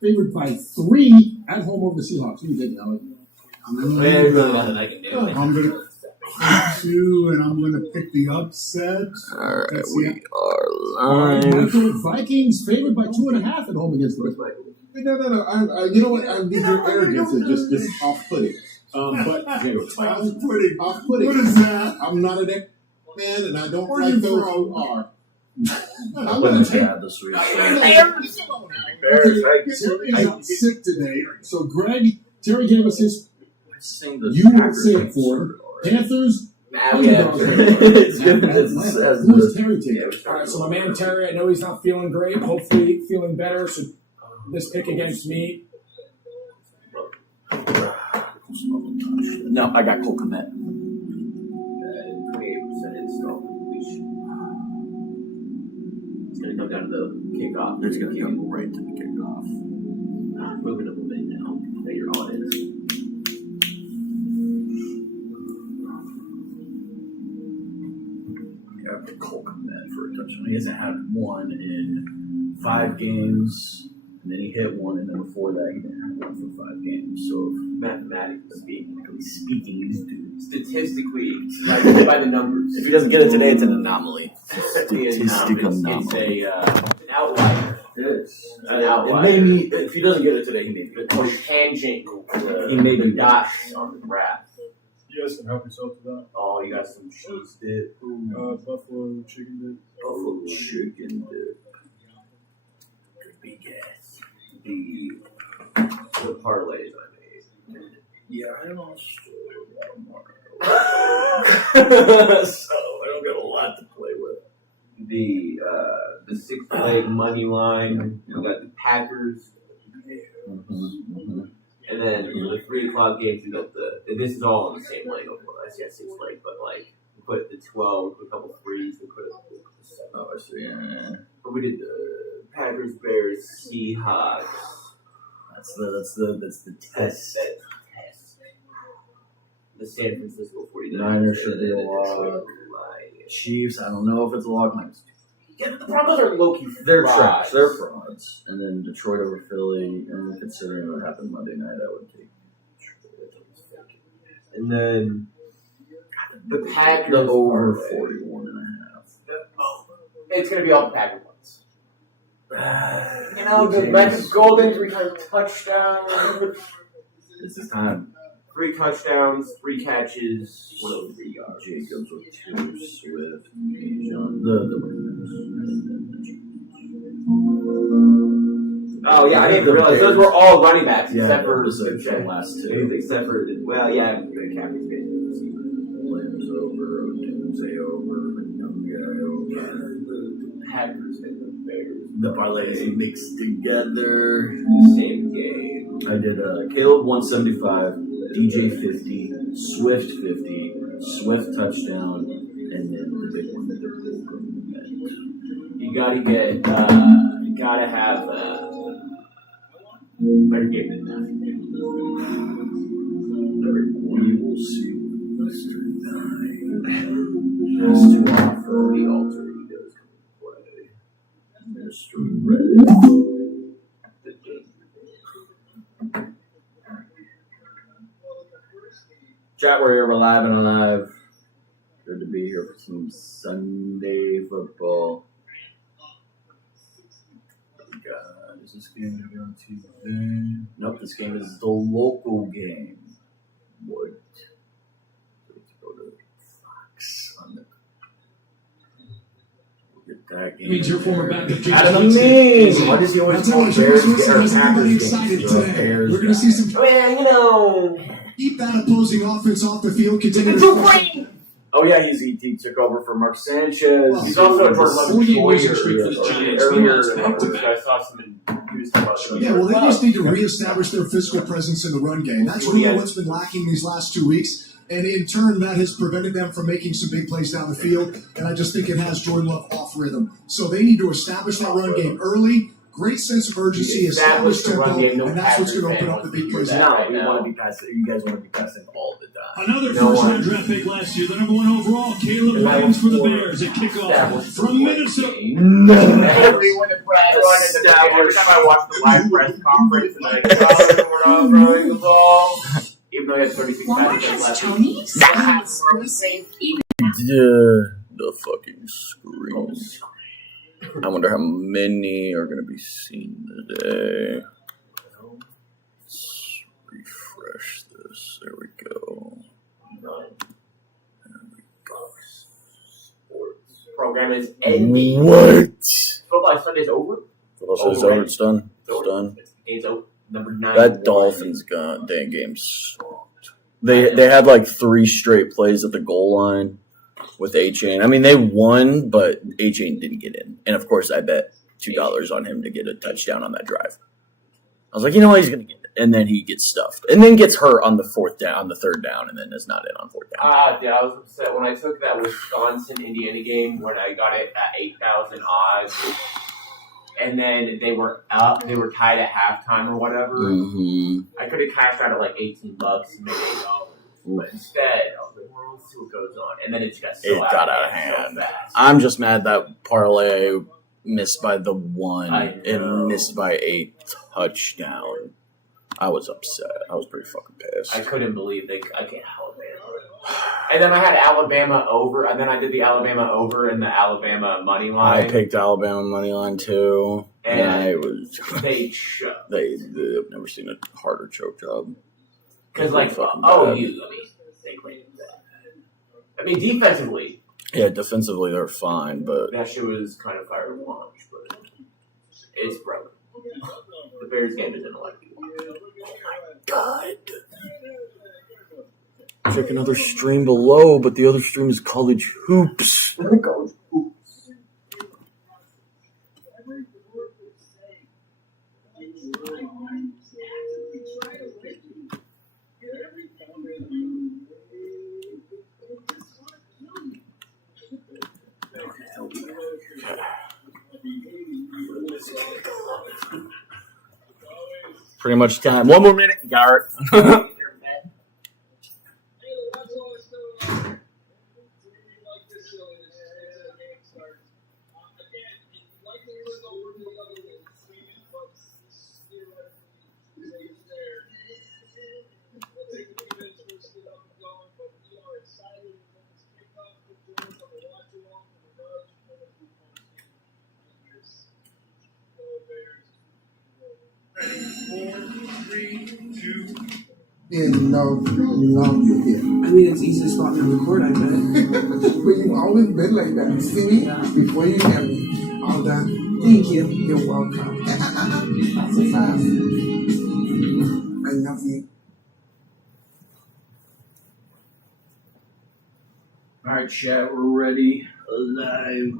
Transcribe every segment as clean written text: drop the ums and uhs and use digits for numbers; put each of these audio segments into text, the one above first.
favored by 3 at home over the Seahawks. What do you think, Alec? There's really nothing I can do. I'm going to pick 2, and I'm going to pick the upset. All right, That's we it. are live. Michael, Vikings favored by 2.5 at home against the No. You know what? Your arrogance is just off-putting. But Off-putting. Off-putting. What is that? I'm not an X man, and I don't Where like you those from? who are. I'm going to add this week. Terry's out sick today. So, Greg, Terry gave us his. Sing the You would Packers say it thing for him. already. Panthers. It's good. Who's Terry taking? All right, so my man Terry, I know he's not feeling great. Hopefully, feeling better. So this pick against me. No, I got Cole Kmet. 28% install completion. It's going to come down to the kickoff. It's going to come right to the kickoff. Moving a little bit now that you're on it. I got Cole Kmet for a touchdown. He hasn't had one in 5 games, and then he hit one, and then before that, he didn't have one for 5 games. So, Mathematically speaking, he's due. statistically, by the numbers. If he doesn't get it today, it's an anomaly. It's Statistical an anomaly. outlier. It's An outlier. if he doesn't get it today, he may be. Or tangent He may be dots on the graph. You guys can help yourself to that. Oh, you got some cheese dip. Buffalo chicken dip. Buffalo chicken dip. Big ass. The parlays I made. Yeah, I lost so I don't got a lot to play with. The 6-leg money line. We got the Packers. And then for the 3 o'clock games, we got this is all on the same leg. I see 6 leg, but like we put the 12, a couple threes, we put the 7. Oh, I see. Yeah. But we did the Packers, Bears, Seahawks. That's the test. The San Francisco 49ers. Niners should be a lock. Chiefs, I don't know if it's a lock. Yeah, the Broncos are low-key They're frauds. trash. They're frauds. And then Detroit over Philly. And considering what happened Monday night, I would take Detroit. And then the Packers The over are 41.5. It's going to be all the Packers ones. You know, the Memphis Golden 3 touchdowns. It's his time. 3 touchdowns, 3 catches, 103 yards. Jacobs with 2, Swift, Bijan, Oh yeah, I didn't realize those were all running backs except for the last 2. Except for the Captain's getting receiver. Williams over, Doomsday over, young guy over. The Packers and the Bears. The parlays mixed together. Same game. I did Caleb 175, DJ 50, Swift 50, Swift touchdown, and then the big one, the You gotta have better game than that. We will see Mr. 9 has to offer The alter egos play. Mr. Red. Chat Warrior, we're live and alive. Good to be here for some Sunday football. God, is this game going to be on TV? Nope, this game is the local game. What? Let's go to Fox on the. We'll get that game. Means your former backup, Jason How do you mean? Why does he always call Bears Everybody excited today. We're going to see some. Man, you know. Keep that opposing offense off the field. Continue to. Oh yeah, he took over for Mark Sanchez. He's also a Jordan losing streak for the Giants. I saw some news about Yeah, well, they just need to reestablish their physical presence in the run game. That's really what's been lacking these last 2 weeks. And in turn, that has prevented them from making some big plays down the field. And I just think it has Jordan Love off rhythm. So they need to establish that run game early, Great sense of urgency, established tempo, and that's what's going to open up the big plays. No, we want to be passing. You guys want to be passing all the time. Another first-round draft pick last year, the number 1 overall, Caleb Williams for the Bears at kickoff from Minnesota. Everyone in press every time I watch the live press conference, and like, we're not throwing the ball. Even though he had 36 passes left. The fucking screen. I wonder how many are going to be seen today. Let's refresh this. There we go. Sports program is ending. What? Football Sunday's over. Football Sunday's over. It's done. It's done. Game's over. Number 9. That Dolphins game sucked. They had like 3 straight plays at the goal line with A-Chain. I mean, they won, but A-Chain didn't get in. And, of course, I bet $2 on him to get a touchdown on that drive. I was like, you know what, he's going to get it. And then he gets stuffed. And then gets hurt on the 3rd down, and then is not in on 4th down. Yeah, I was upset when I took that Wisconsin-Indiana game when I got it at 8,000 odds. And then they were tied at halftime or whatever. Mm-hmm. I could have cashed out at like $18 and made $8. But instead, I was like, well, let's see what goes on. And then it just got out of hand. So fast. I'm just mad that parlay missed by the 1 and missed by a touchdown. I was upset. I was pretty fucking pissed. I couldn't believe I can't Alabama. And then I had Alabama over, and then I did the Alabama over and the Alabama money line. I picked Alabama money line too, and they choked. They've never seen a harder choke job. Because they claimed that. I mean, defensively. Yeah, defensively they're fine, but that shit was kind of fire to watch, but it's broken. The Bears game isn't like you want. Oh my god. Check another stream below, but the other stream is College Hoops. College Hoops. Pretty much time. 1 more minute, Garrett. Yeah, you know you're here. I mean, it's easy to spot me on the court, I bet. But you've always been like that. You see me? Yeah. Before you met me. All done. Thank you. You're welcome. Not so fast. I love you. All right, chat, we're ready. Alive.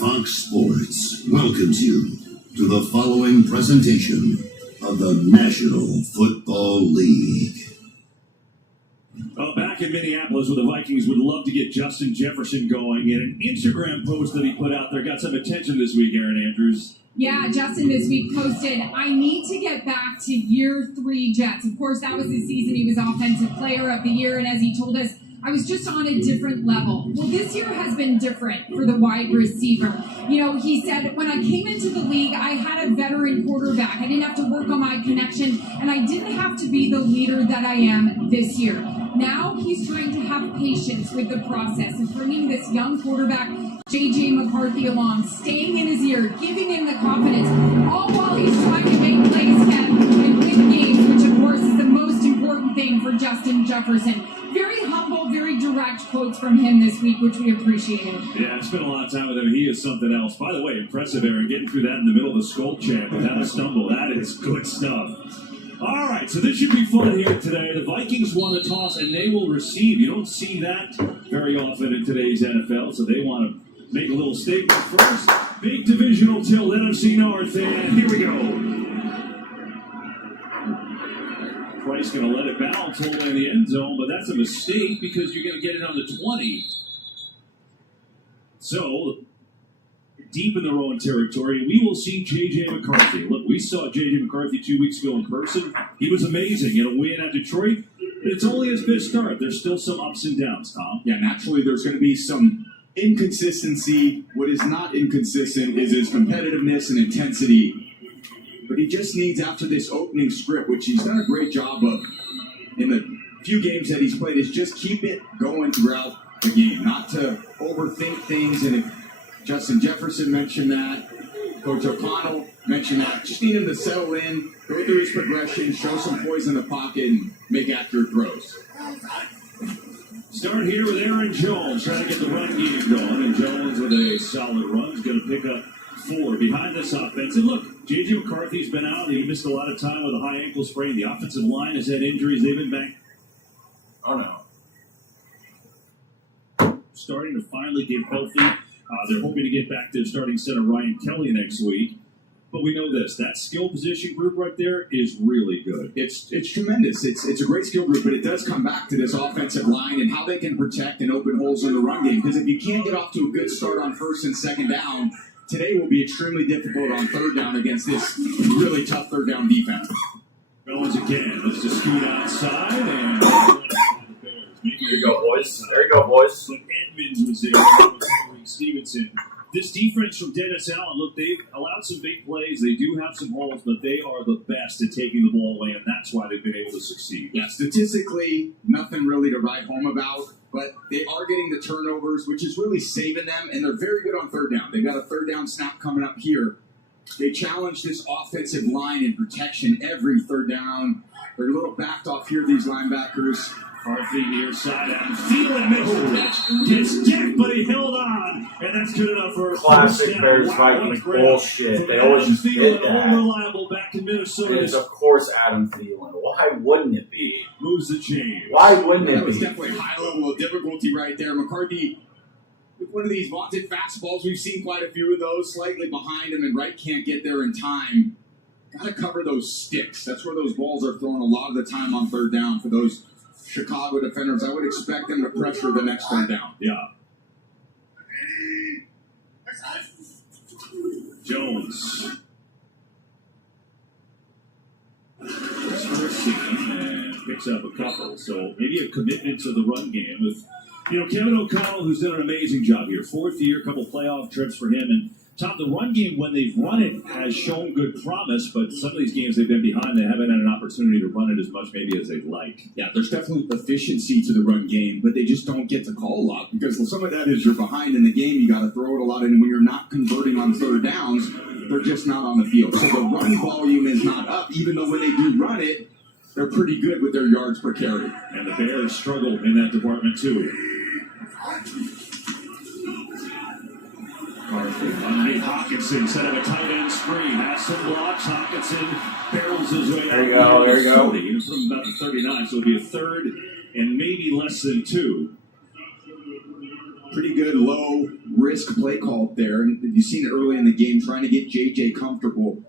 Fox Sports welcomes you to the following presentation of the National Football League. Well, back in Minneapolis where the Vikings would love to get Justin Jefferson going. And an Instagram post that he put out there got some attention this week, Aaron Andrews. Yeah, Justin this week posted, I need to get back to year 3 Jets. Of course, that was the season he was Offensive Player of the Year. And as he told us, I was just on a different level. Well, this year has been different for the wide receiver. You know, he said, when I came into the league, I had a veteran quarterback. I didn't have to work on my connection, and I didn't have to be the leader that I am this year. Now he's trying to have patience with the process of bringing this young quarterback, J.J. McCarthy, along, staying in his ear, giving him the confidence, all while he's trying to make plays, Ken, and win games, which, of course, is the most important thing for Justin Jefferson. Very humble, very direct quotes from him this week, which we appreciated. Yeah, I spent a lot of time with him. He is something else. By the way, impressive, Aaron, getting through that in the middle of the skull chant without a stumble. That is good stuff. All right, so this should be fun here today. The Vikings won the toss, and they will receive. You don't see that very often in today's NFL, so they want to make a little statement first. Big divisional tilt, NFC North, and here we go. Price going to let it bounce all the way in the end zone, but that's a mistake because you're going to get it on the 20. So, deep in their own territory, we will see J.J. McCarthy. Look, we saw J.J. McCarthy 2 weeks ago in person. He was amazing in a win at Detroit. But it's only his best start. There's still some ups and downs, Tom. Yeah, naturally there's going to be some inconsistency. What is not inconsistent is his competitiveness and intensity. But he just needs, after this opening script, which he's done a great job of in the few games that he's played, is just keep it going throughout the game, not to overthink things. And if Justin Jefferson mentioned that, Coach O'Connell mentioned that, just need him to settle in, go through his progression, show some poise in the pocket, and make accurate throws. Start here with Aaron Jones, trying to get the run game going. And Jones with a solid run is going to pick up 4 behind this offense. And look, J.J. McCarthy's been out. He missed a lot of time with a high ankle sprain. The offensive line has had injuries. They've been back. Oh, no. Starting to finally get healthy. They're hoping to get back to starting center Ryan Kelly next week. But we know this, that skill position group right there is really good. It's tremendous. It's a great skill group, but it does come back to this offensive line and how they can protect and open holes in the run game. Because if you can't get off to a good start on first and second down, today will be extremely difficult on third down against this really tough third down defense. Jones again. Let's just scoot outside and There you go, boys. There you go, boys. But Edmonds was there. Stevenson. This defense from Dennis Allen, look, they've allowed some big plays. They do have some holes, but they are the best at taking the ball away, and that's why they've been able to succeed. Yeah, statistically, nothing really to write home about, but they are getting the turnovers, which is really saving them, and they're very good on third down. They've got a third down snap coming up here. They challenge this offensive line in protection every third down. They're a little backed off here, these linebackers. McCarthy near side. Adam Thielen makes the catch. Gets decked, but he held on. And that's good enough for a classic Bears Vikings bullshit. They always just did that. Unreliable back in Minnesota. It is, of course, Adam Thielen. Why wouldn't it be? Moves the chain. Why wouldn't it be? That was definitely a high level of difficulty right there. McCarthy, with one of these vaunted fastballs, we've seen quite a few of those, slightly behind him, and Wright can't get there in time. Got to cover those sticks. That's where those balls are thrown a lot of the time on third down for those Chicago defenders. I would expect them to pressure the next third down. Yeah. Jones. His first team and picks up a couple. So maybe a commitment to the run game with, Kevin O'Connell, who's done an amazing job here. 4th year, couple playoff trips for him. And Tom, the run game, when they've run it, has shown good promise, but some of these games they've been behind. They haven't had an opportunity to run it as much maybe as they'd like. Yeah, there's definitely efficiency to the run game, but they just don't get to call a lot because some of that is you're behind in the game. You got to throw it a lot, and when you're not converting on third downs, they're just not on the field. So the run volume is not up, even though when they do run it, they're pretty good with their yards per carry. And the Bears struggle in that department too. Underneath Hawkinson, set up a tight end screen, has some blocks. Hawkinson barrels his way there you go, there you go. 40, from about the 39, so it'll be a third and maybe less than 2. Pretty good low risk play call there, and you've seen it early in the game, trying to get JJ comfortable.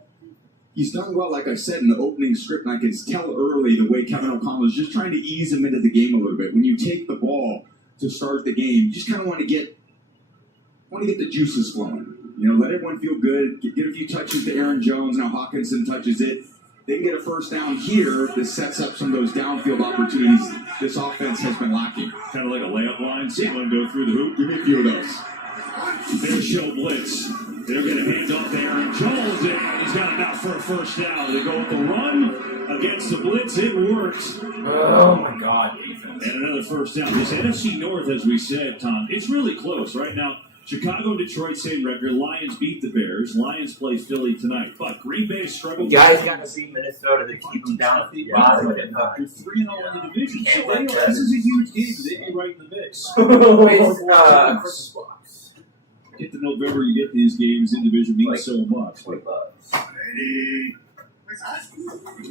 he's done well, like I said, in the opening script, and I can tell early the way Kevin O'Connell is just trying to ease him into the game a little bit. When you take the ball to start the game, you just kind of want to get the juices flowing. You know, let everyone feel good, get a few touches to Aaron Jones. Now Hawkinson touches it. They can get a first down here. This sets up some of those downfield opportunities this offense has been lacking. Kind of like a layup line. Someone go through the hoop. Give me a few of those. There's show blitz. They're going to hand off to Aaron Jones, and he's got enough for a first down. They go with the run against the blitz. It works. Oh, my God, defense. And another first down. This NFC North, as we said, Tom, it's really close right now. Chicago and Detroit, same record. Lions beat the Bears. Lions play Philly tonight. But Green Bay struggled. You guys got to beat Minnesota to keep them down at the bottom of the They're 3-0 in the division. So this is a huge game. They'd be right in the mix. Christmas box. Get to November, you get these games in division mean so much. $20.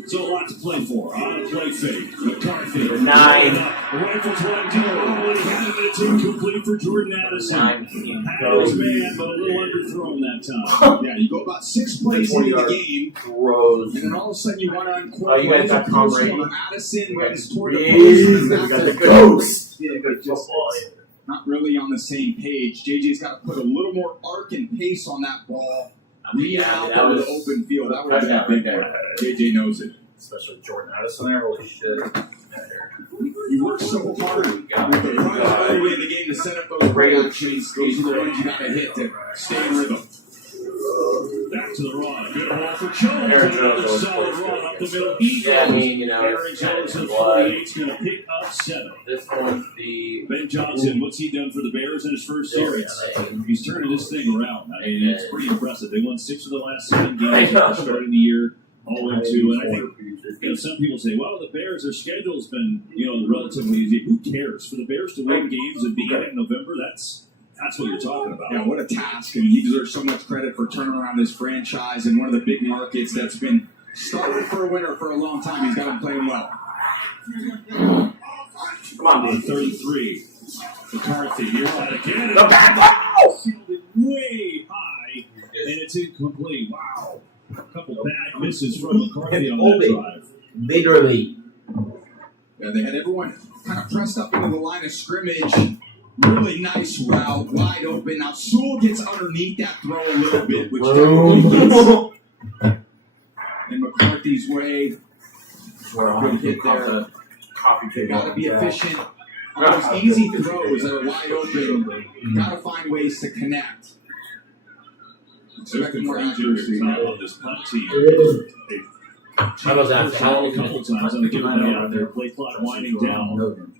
So a lot to play for. On a play fake. McCarthy. 9. The rifle's right to oh, and he had it, it's incomplete for Jordan Addison. 9. Had his man, but a little underthrown that time. Yeah, you go about 6 plays into the game, Throws. and then all of a sudden you want to uncork. Oh, you guys got Tom Brady. Addison runs toward the We got post. the ghost. Yeah, but just not really on the same page. JJ's got to put a little more arc and pace on that ball. Read out that over was the open field. That would have been a touchdown big right one. JJ knows it. Especially Jordan Addison there. Holy shit. You work so hard with the run early in the game to set up those radio chains. Those are the ones you got to hit to stay in rhythm. Back to the run. Good ball for Jones. Aaron Another Jones solid run up the middle. He Yeah, I goes. mean, you know, Aaron it's kind Jones of at blood. 48 is going to pick up 7. This one's the Ben Johnson, what's he done for the Bears in his first series? Yeah. He's turning this thing around. I mean, it's pretty impressive. They won 6 of the last 7 I games know. starting the year, all into. And I think some people say, well, the Bears, their schedule's been relatively easy. Who cares? For the Bears to win games and be in it in November, that's what you're talking about. Yeah, what a task. And he deserves so much credit for turning around this franchise in one of the big markets that's been starving for a winner for a long time. He's got him playing well. Come on, dude. 33. McCarthy, you're on again. The back wow! Way high, and it's incomplete. Wow. A couple bad misses from McCarthy on that drive. Literally. Yeah, they had everyone kind of pressed up into the line of scrimmage. Really nice route, wide open. Now Sewell gets underneath that throw a little bit, which definitely gets in McCarthy's way. Good hit there. You got to be efficient. Those easy throws that are wide open, you got to find ways to connect. Expect more accuracy. On this punt team. How about that? A couple times on the giveaway out there. Play clock winding down.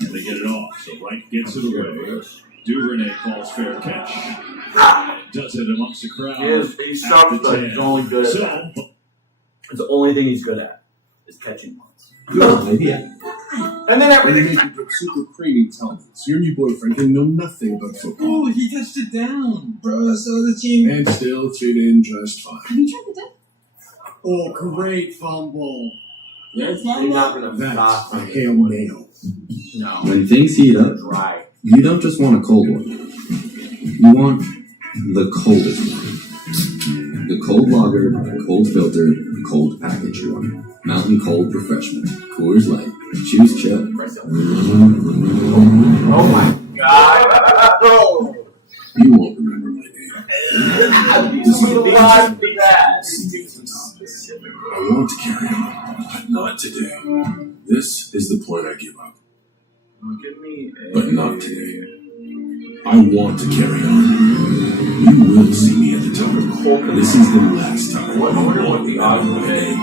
And they get it off. So Wright gets it away. Duvernay calls fair catch. Does it amongst the crowd. He sucks, but he's only good at that. It's the only thing he's good at is catching punts. Good idea. And then When you everything. make you put super creamy tellings, your new boyfriend can know nothing about football. Oh, he touched it down. Bro, so the team. And still fit in just fine. Have you tried the dip? Oh, great fumble. You're not going to That's stop. a Hail Mary. No. When things heat up, Dry. you don't just want a cold one. You want the coldest one. The cold lager, cold filter, cold package one. Mountain Cold Refreshment. Coors Light. Choose chill. Oh my God. You won't remember my name. This is I want to carry on, but not today. This is the point I give up. Give me But not today. I want to carry on. You will see me at the top. This is the last time. I wonder what the odds Remember would my be. name.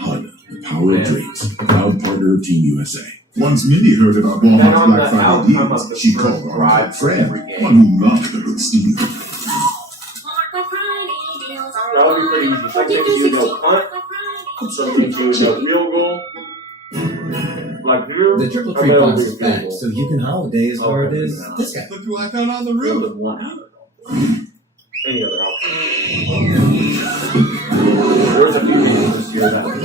HUD, the power of drinks, proud partner of Team USA. Once Mindy heard about Then Walmart's on Black the Friday outcome deals, of the she first called our drive good for every friend, game. one who loved a good steal. That would be pretty easy. Some things you know punt, some things you know field goal. Like here, The triple I treat bet it'll box be a is field back, goal. so you can holiday as hard Okay, as no. this guy. Look who I found on the Field roof. of one. Any other option? There's a few games this year that like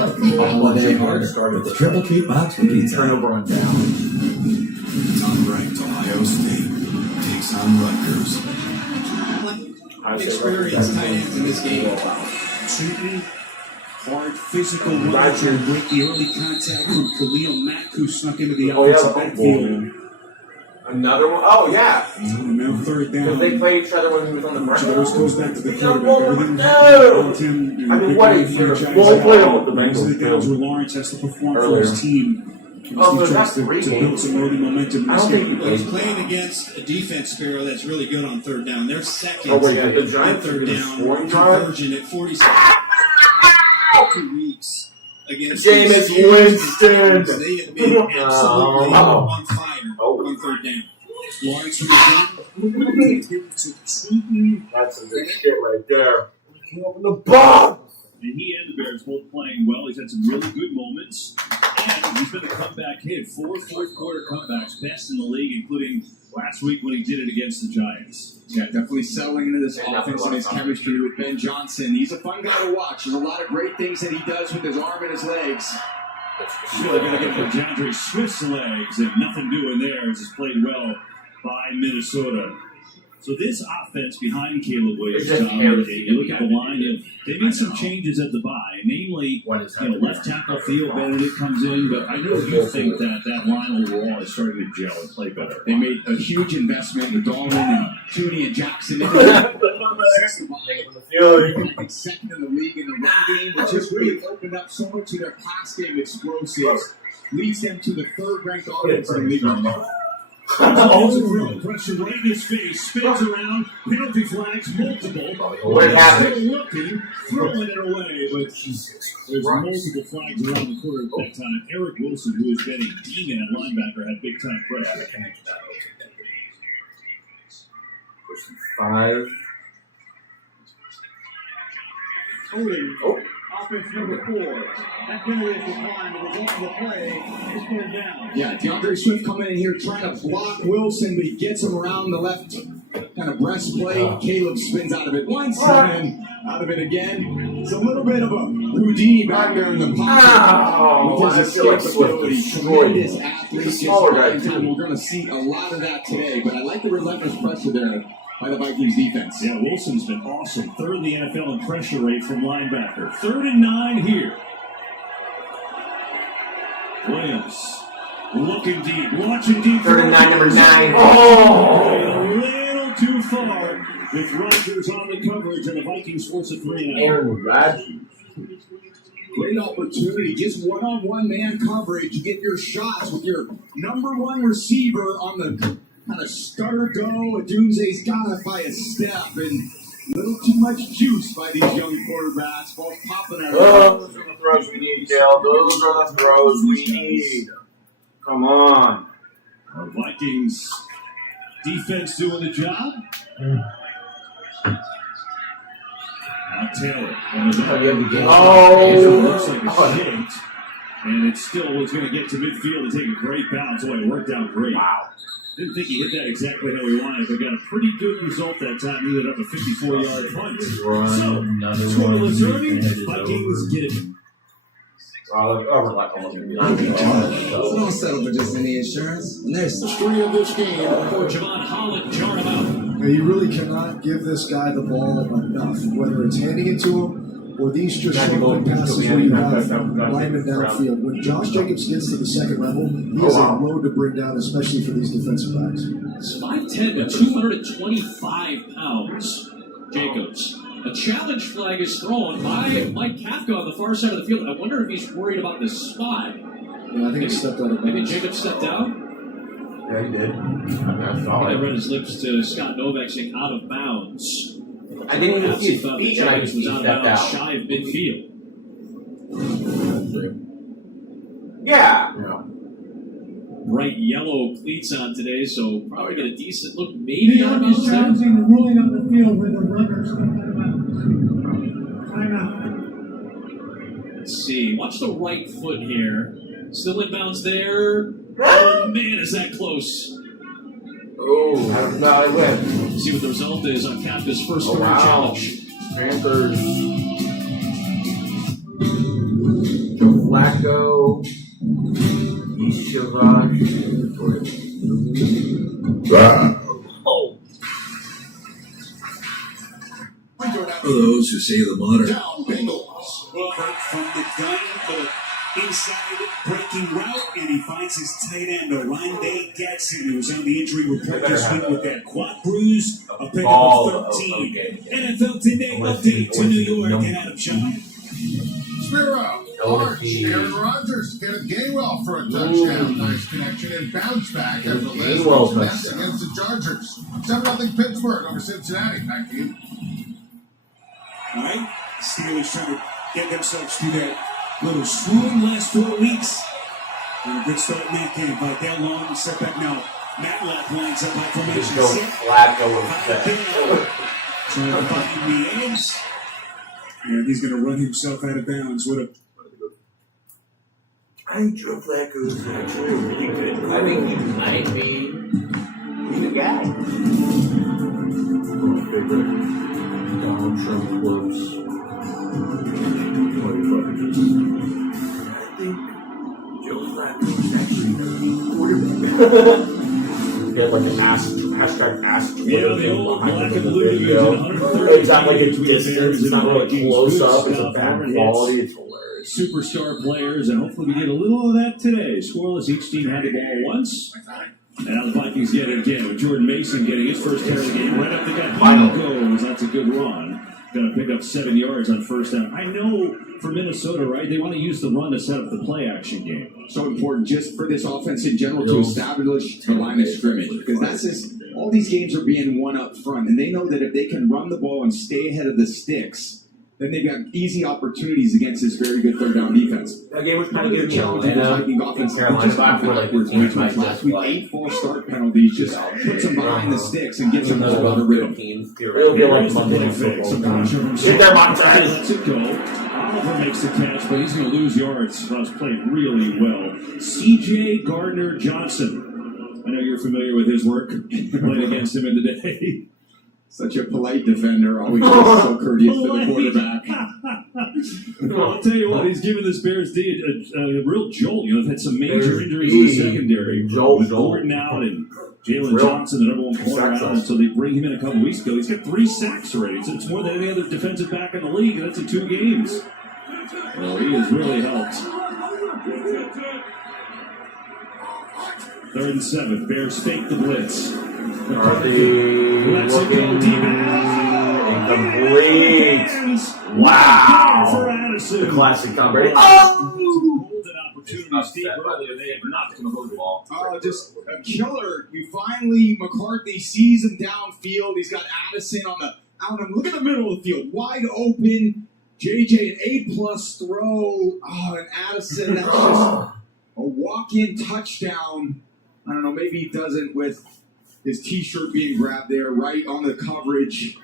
Holiday hard. started The triple treat box with pizza. turnover on down. Top ranked Ohio State takes on Rutgers. experienced tight ends in this game. Shooting, hard physical runs to break the early contact from Khalil Mack, who snuck into the offensive backfield. Another one? Oh, yeah. Now third down. Because they played each other when he was on the front. So this goes back to the quarterback. Everything I mean, what is your full play with the Bengals? The where Lawrence has to perform for his team. Oh, he so tries that's to build some early momentum in this game. He's playing against a defense, Sparrow, that's really good on third down. They're second Oh, wait, in the Giants third down conversion at 46 weeks against Jameis Winston. They have been absolutely on fire on third down. Lawrence from the That's some good shit right there. Open the bomb! And he and the Bears both playing well. He's had some really good moments. And he's been a comeback hit. 4 fourth-quarter comebacks, best in the league, including last week when he did it against the Giants. Yeah, definitely settling into this offense and his chemistry with Ben Johnson. He's a fun guy to watch. There's a lot of great things that he does with his arm and his legs. Really going to get for DeAndre Swift's legs, and nothing doing there as it's played well by Minnesota. So this offense behind Caleb Williams, Tom, you look at the line, they made some changes at the bye, namely, left tackle Theo Benedict comes in, but I know you think that line overall is starting to gel and play better. They made a huge investment with Dahlman and Tooney and Jackson. Second in the league in the run game, which has really opened up so much of their pass game explosives. Leads them to the third-ranked offense in the league. Pressure right in his face, spins around, penalty flags, multiple. What happened? Still looking, throwing it away, but there's multiple flags around the quarter at that time. Eric Wilson, who has been a demon at linebacker, had big time pressure. 5. Holding. Offense number 4. That penalty is declined. The result of the play is third down. Yeah, DeAndre Swift coming in here trying to block Wilson, but he gets him around the left kind of breastplate. Caleb spins out of it once and then out of it again. It's a little bit of a Houdini back there in the pocket with his escapability. Tremendous athlete. We're going to see a lot of that today, but I like the relentless pressure there by the Vikings defense. Yeah, Wilson's been awesome. Third in the NFL in pressure rate from linebacker. 3rd and 9 here. Williams looking deep, watching deep. 3rd and 9, number 9. A little too far with Rodgers on the coverage, and the Vikings force a 3-and-out. Aaron Rodgers. Great opportunity, just one-on-one man coverage. You get your shots with your number 1 receiver on the kind of stutter go. Doomsday's got it by a step, and a little too much juice by these young quarterbacks. Both popping out. Those are the throws we need, Dale. Those are the throws we need. Come on. Our Vikings defense doing the job. Now Taylor. Oh, looks like a shake. And it still was going to get to midfield and take a great bounce. Boy, it worked out great. Wow. Didn't think he hit that exactly how he wanted, but got a pretty good result that time. He ended up a 54-yard punt. So, scoreless early, Vikings get it. So don't settle for just any insurance. And there's the story of this game. For Javon Holland, jarred him out. You really cannot give this guy the ball enough, whether it's handing it to him or these just short passes where you have linemen downfield. When Josh Jacobs gets to the second level, he is a load to bring down, especially for these defensive backs. It's 5'10", but 225 pounds. Jacobs. A challenge flag is thrown by Mike Kafka on the far side of the field. I wonder if he's worried about the spot. Yeah, I think he stepped out of bounds. Maybe Jacobs stepped out? Yeah, he did. I read his lips to Scott Novak saying out of bounds. I didn't even see his thought feet, that and I Jacobs just was out of stepped bounds, out. shy of midfield. Yeah. Bright yellow cleats on today, so probably get a decent look. Maybe The out of arm is bounds there. challenging the ruling on the field where the runners come out of bounds. Timeout. Let's see. Watch the right foot here. Still in bounds there. Oh, man, is that close. Oh, how did that win? See what the result is on Kafka's first career wow. challenge. Panthers. Joe Flacco. Ishavash. Oh. those who say the modern. Down Bengals. Quick from the gun, little inside breaking route, and he finds his tight end, Orlando Gadsden, who was on the injury report this week with that quad bruise. A pickup of 13. NFL Today update to New York and Adam Shine. Spiro, Arch, Aaron Rodgers, Kenneth Gainwell for a touchdown. Nice connection and bounce back after last week's mess against the Chargers. 7-0 Pittsburgh over Cincinnati. Back to you. All right, Steelers trying to get themselves through that little swoon last 4 weeks. And a good start in that game. Vidal long setback now. Matlock lines up high formation. Go flat, go with trying to find the ends. And he's going to run himself out of bounds. What a... I think Joe Flacco is actually a really good. I think he might be the guy. My favorite Donald Trump quotes. I think Joe Flacco is actually a quarterback. He had like an ask Yeah, the old black and blue It's not like a distance, it's not really close up, it's a bad quality, it's hilarious. Superstar players, and hopefully we get a little of that today. Scoreless, each team had the ball once. And now the Vikings get it again with Jordan Mason getting his first carry of the game. Right up the gut, he goes. That's a good run. Going to pick up 7 yards on first down. I know for Minnesota, right, they want to use the run to set up the play action game. So important just for this offense in general to establish the line of scrimmage, because that's just, all these games are being won up front, and they know that if they can run the ball and stay ahead of the sticks, then they've got easy opportunities against this very good third down defense. That game was kind of good. Viking offense. Last week, 8 false start penalties just puts them behind the sticks and gives them a lot of rhythm. It'll be like Monday Night Football. Get there, Montez. Lets it go. Oliver makes the catch, but he's going to lose yards. Ross played really well. C.J. Gardner-Johnson. I know you're familiar with his work. Played against him in the day. Such a polite defender, always so courteous to the quarterback. I'll tell you what, he's given this Bears D a real jolt. You know, they've had some major injuries in the secondary. With Gordon out and Jalen Johnson, the number one corner out, and so they bring him in a couple weeks ago. He's got 3 sacks already, so it's more than any other defensive back in the league, and that's in 2 games. Well, he has really helped. 3rd and 7, Bears fake the blitz. McCarthy looking incomplete. Wow. The classic Tom Brady. Oh, just a killer. You finally, McCarthy sees him downfield. He's got Addison on the out. Look at the middle of the field, wide open. JJ, an A-plus throw. Oh, and Addison, that's just a walk-in touchdown. I don't know, maybe he doesn't with his T-shirt being grabbed there, right on the coverage.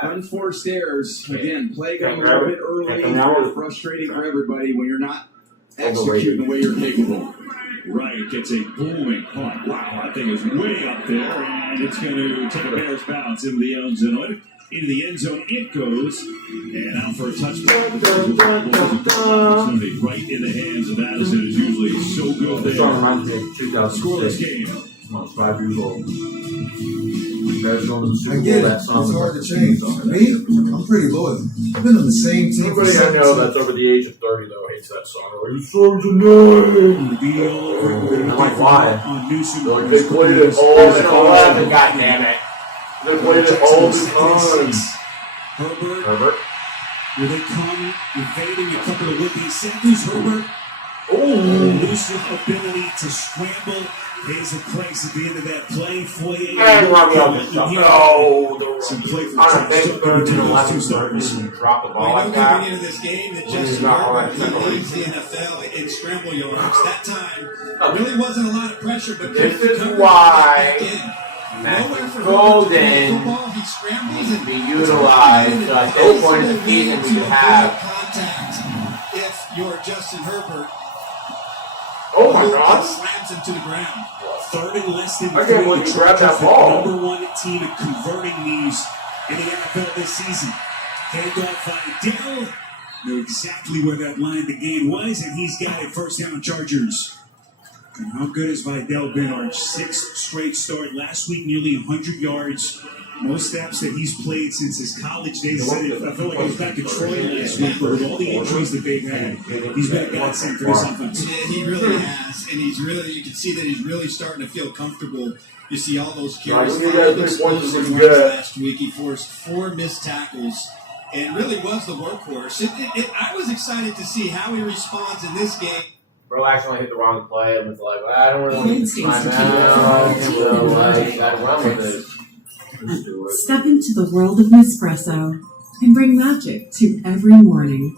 Unforced errors. Again, play going a little bit early. Very frustrating for everybody when you're not executing the way you're capable. Right, gets a booming punt. Wow, that thing is way up there, and it's going to take a Bears bounce into the end zone. Into the end zone it goes, and out for a touchdown. Opportunity right in the hands of Addison is usually so good there. Scoreless game. I was 5 years old. Bears going to the Super I Bowl. get it. That It's song hard to change. Me, I'm pretty loyal. I've been on the same team for Everybody I 17 know that's over the age of 30 though hates that song. They're like, "This song's annoying." I'm like, why? They're like, they played it all the time. God damn it. They played it all the time. Herbert. Will they come evading a couple of would-be safeties? Herbert. Elusive ability to scramble. Here's a place at the end of that play. Foye. And Robbie Some play for on a big third and 11 starters. Drop the ball like We know that. coming into this game that Justin Herbert leads the NFL in scramble yards. That time really wasn't a lot of pressure, but This is why Matt Golden he scrambles and be utilized. So at this point in the season, we could have. Contact if you're Justin Herbert. Oh my God! Slams him to the ground. 3rd and less than 3. I can't believe you grabbed that ball. Number 1 team at converting these in the NFL this season. Handoff Vidal. Know exactly where that line to gain was, and he's got it. First down, Chargers. And how good has Vidal been? Our 6th straight start last week, nearly 100 yards. Most snaps that he's played since his college days. I feel like he was back in Troy last week, but with all the injuries that they've had, he's been a godsend for this offense. Yeah, he really has, and you can see that he's really starting to feel comfortable. You see all those carries, 5 explosive runs last week. He forced 4 missed tackles, and really was the workhorse. I was excited to see how he responds in this game. Bro accidentally hit the wrong play and was like, well, I don't really want to get time out. So, like, I run with it. Step into the world of Nespresso and bring magic to every morning.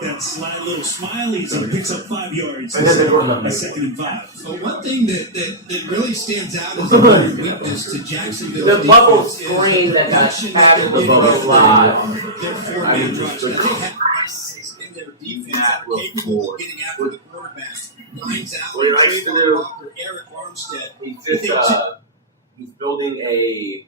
That sly little smiley picks up 5 yards. And then they run A up. 2nd and 5. But one thing that really stands out as a very weakness to Jacksonville. The bubble screen that got tackled the bubble live. Their 4-man rush. Now, they have guys in their defense that are capable of getting after the quarterback. Lines out. Walker, Eric Armstead. He's just he's building a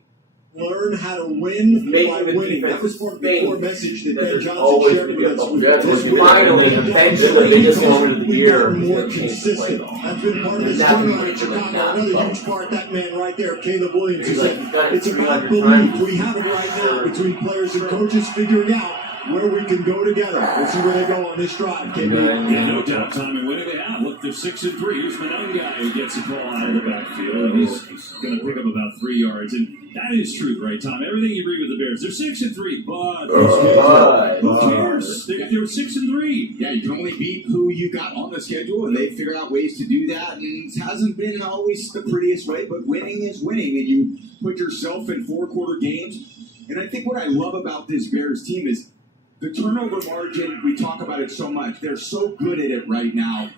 Learn how to win by winning. That was part of the core message that Ben Johnson shared with us. Finally, eventually, they just went over to the year. More consistent. That's been part of his turnaround in Chicago. Another huge part, that man right there, Caleb Williams, who said, it's about belief. We have it right now between players and coaches figuring out where we can go together. We'll see where they go on this drive. Yeah, no doubt, Tom. And what do they have? Look, they're 6-3. Here's Mononga who gets a call out of the backfield, and he's going to pick up about 3 yards. And that is truth, right, Tom? Everything you read with the Bears, they're 6-3, but who cares? They're 6-3. Yeah, you can only beat who you got on the schedule, and they figured out ways to do that. And it hasn't been always the prettiest way, but winning is winning, and you put yourself in 4-quarter games. And I think what I love about this Bears team is the turnover margin. We talk about it so much. They're so good at it right now.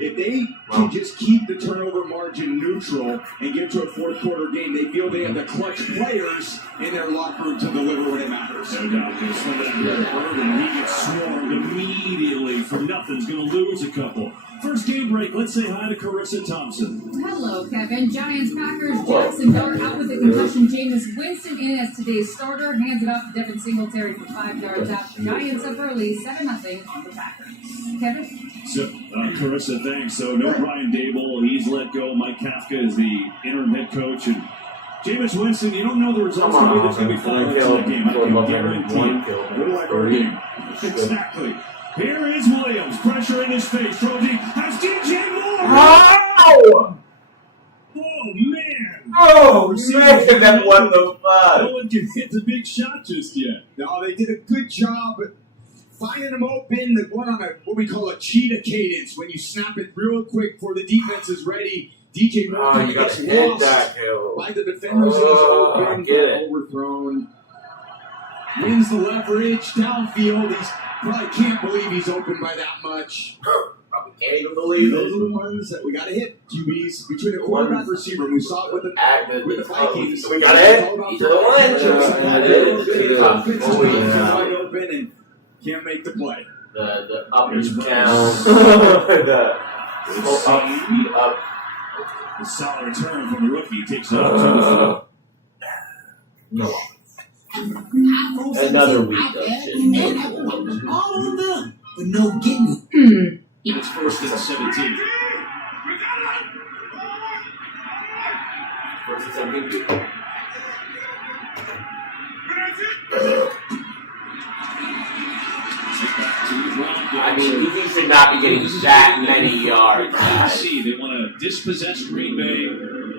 If they can just keep the turnover margin neutral and get to a 4th-quarter game, they feel they have the clutch players in their locker room to deliver when it matters. No doubt. Going to slow that bird, and he gets swarmed immediately for nothing. He's going to lose a couple. First game break. Let's say hi to Carissa Thompson. Hello, Kevin. Giants, Packers, Jackson Dart out with a concussion. Jameis Winston in as today's starter. Hands it off to Devin Singletary for 5 yards out. Giants up early, 7-0 on the Packers. Kevin? So, Carissa, thanks. So, no Brian Dable. He's let go. Mike Kafka is the interim head coach. And Jameis Winston, you don't know the results. Maybe there's going to be fireworks in that game. I can guarantee it. What do I go game? Exactly. Here is Williams. Pressure in his face. Troji has DJ Moore. Oh! Oh, man. Oh, man. That what the fuck? No one can hit the big shot just yet. No, they did a good job finding them open. They went on what we call a cheetah cadence when you snap it real quick before the defense is ready. DJ Moore gets lost by the defenders. He's open, overthrown. Wins the leverage downfield. He's probably can't believe he's open by that much. Probably can't even believe Those it. are the ones that we got to hit. QBs between a quarterback and receiver. We saw it with the Vikings. We got it. These are the ones. Wide open and can't make the play. The up and down. The up, speed up. A solid return from the rookie. Takes it up to the field. No. Another week of shit. All on them, but no getting it. It's 1st and 17. First and 17. I mean, he should not be getting that many yards. See, they want to dispossess Green Bay.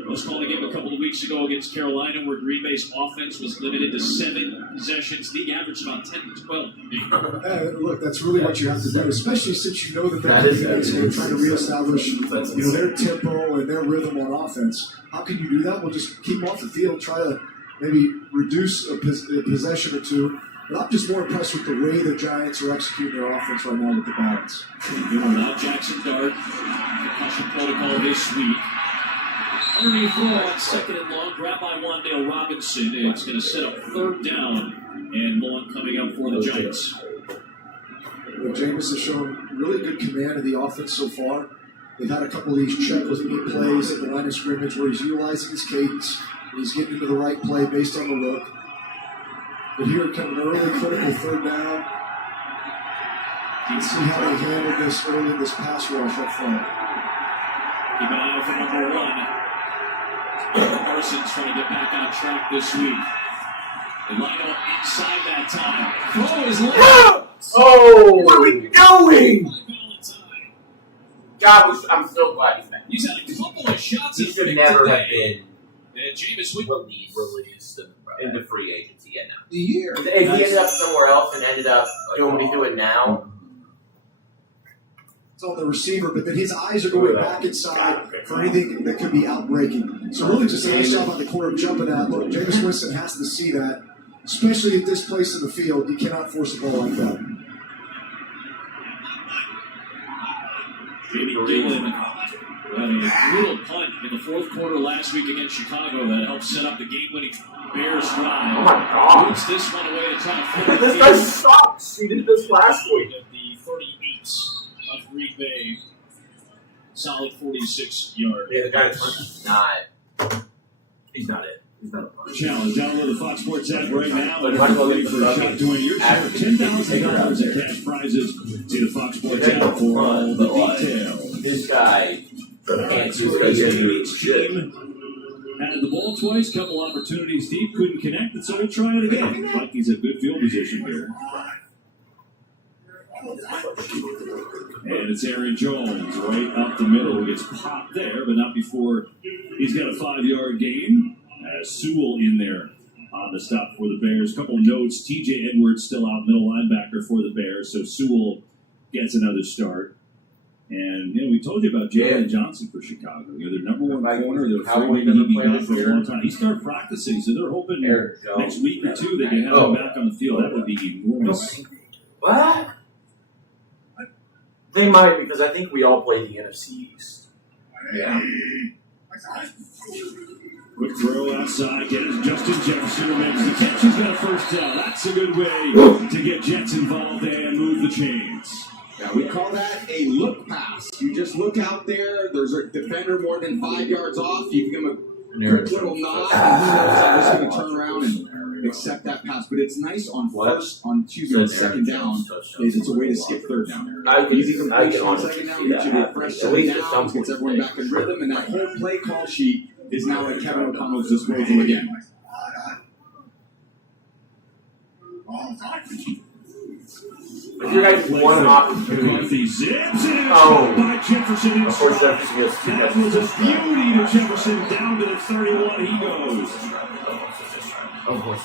I was calling a game a couple of weeks ago against Carolina where Green Bay's offense was limited to 7 possessions. League average about 10 to 12. Look, that's really what you have to do, especially since you know that they're trying to reestablish their tempo and their rhythm on offense. How can you do that? Well, just keep them off the field, try to maybe reduce a possession or two. But I'm just more impressed with the way the Giants are executing their offense right now with the balance. Now Jackson Dart, concussion protocol this week. Underneath throw on 2nd and long, grabbed by Wan'Dale Robinson. It's going to set up 3rd down and long coming up for the Giants. Well, Jameis has shown really good command of the offense so far. They've had a couple of these check with me plays at the line of scrimmage where he's utilizing his cadence and he's getting into the right play based on the look. But here comes an early critical 3rd down. Let's see how they handled this early in this pass rush up front. Keep an eye out for number 1. Harrison's trying to get back on track this week. They line up inside that time. Throw is line. Oh, what are we doing? God, I'm so glad he's back. He's had a couple of shots. He should never have been Jameis released into free agency yet now. The year. If he ended up somewhere else and ended up doing what he's doing now. It's on the receiver, but then his eyes are going back inside for anything that could be outbreaking. So really just a nice job on the corner of jumping that. Look, Jameis Winston has to see that, especially at this place in the field. You cannot force a ball like that. Jamie Gillen had a little punt in the fourth quarter last week against Chicago that helped set up the game-winning Bears drive. Oh my God. Moves this one away to try to flip This guy sucks. He did this last week. At the 38 of Green Bay. Solid 46-yard. Yeah, the guy that's not. He's not it. He's not a punch. Challenge. Download the Fox Sports app right now. But And much if you're more looking for a shot to win your share of $10,000 in cash prizes, see the Fox Sports app for all the details. This guy can't do Each team had the ball twice, couple opportunities deep, couldn't connect, and so we'll try it again. Vikings have good field position here. And it's Aaron Jones right up the middle who gets popped there, but not before he's got a 5-yard gain. Sewell in there on the stop for the Bears. Couple notes, TJ Edwards still out, middle linebacker for the Bears, so Sewell gets another start. And, we told you about Jalen Johnson for Chicago. Their number one corner, they're afraid to be gone for a long time. He started practicing, so they're hoping next week or two they can have him back on the field. That would be enormous. What? They might, because I think we all play the NFC East. Yeah. Quick throw outside, Justin Jefferson who makes the catch. He's got a first down. That's a good way to get Jets involved and move the chains. Yeah, we call that a look pass. You just look out there. There's a defender more than 5 yards off. You give him a quick little nod, and he knows I'm just going to turn around and accept that pass. But it's nice on second down. It's a way to skip third down. Easy completion on second down, gets you to fresh second down, gets everyone back in rhythm, and that whole play call sheet is now at Kevin O'Connell's disposal again. If you guys want an opportunity, By Jefferson of course Jefferson gets two that was a beauty to Jefferson. Down to the 31 he goes. Of course.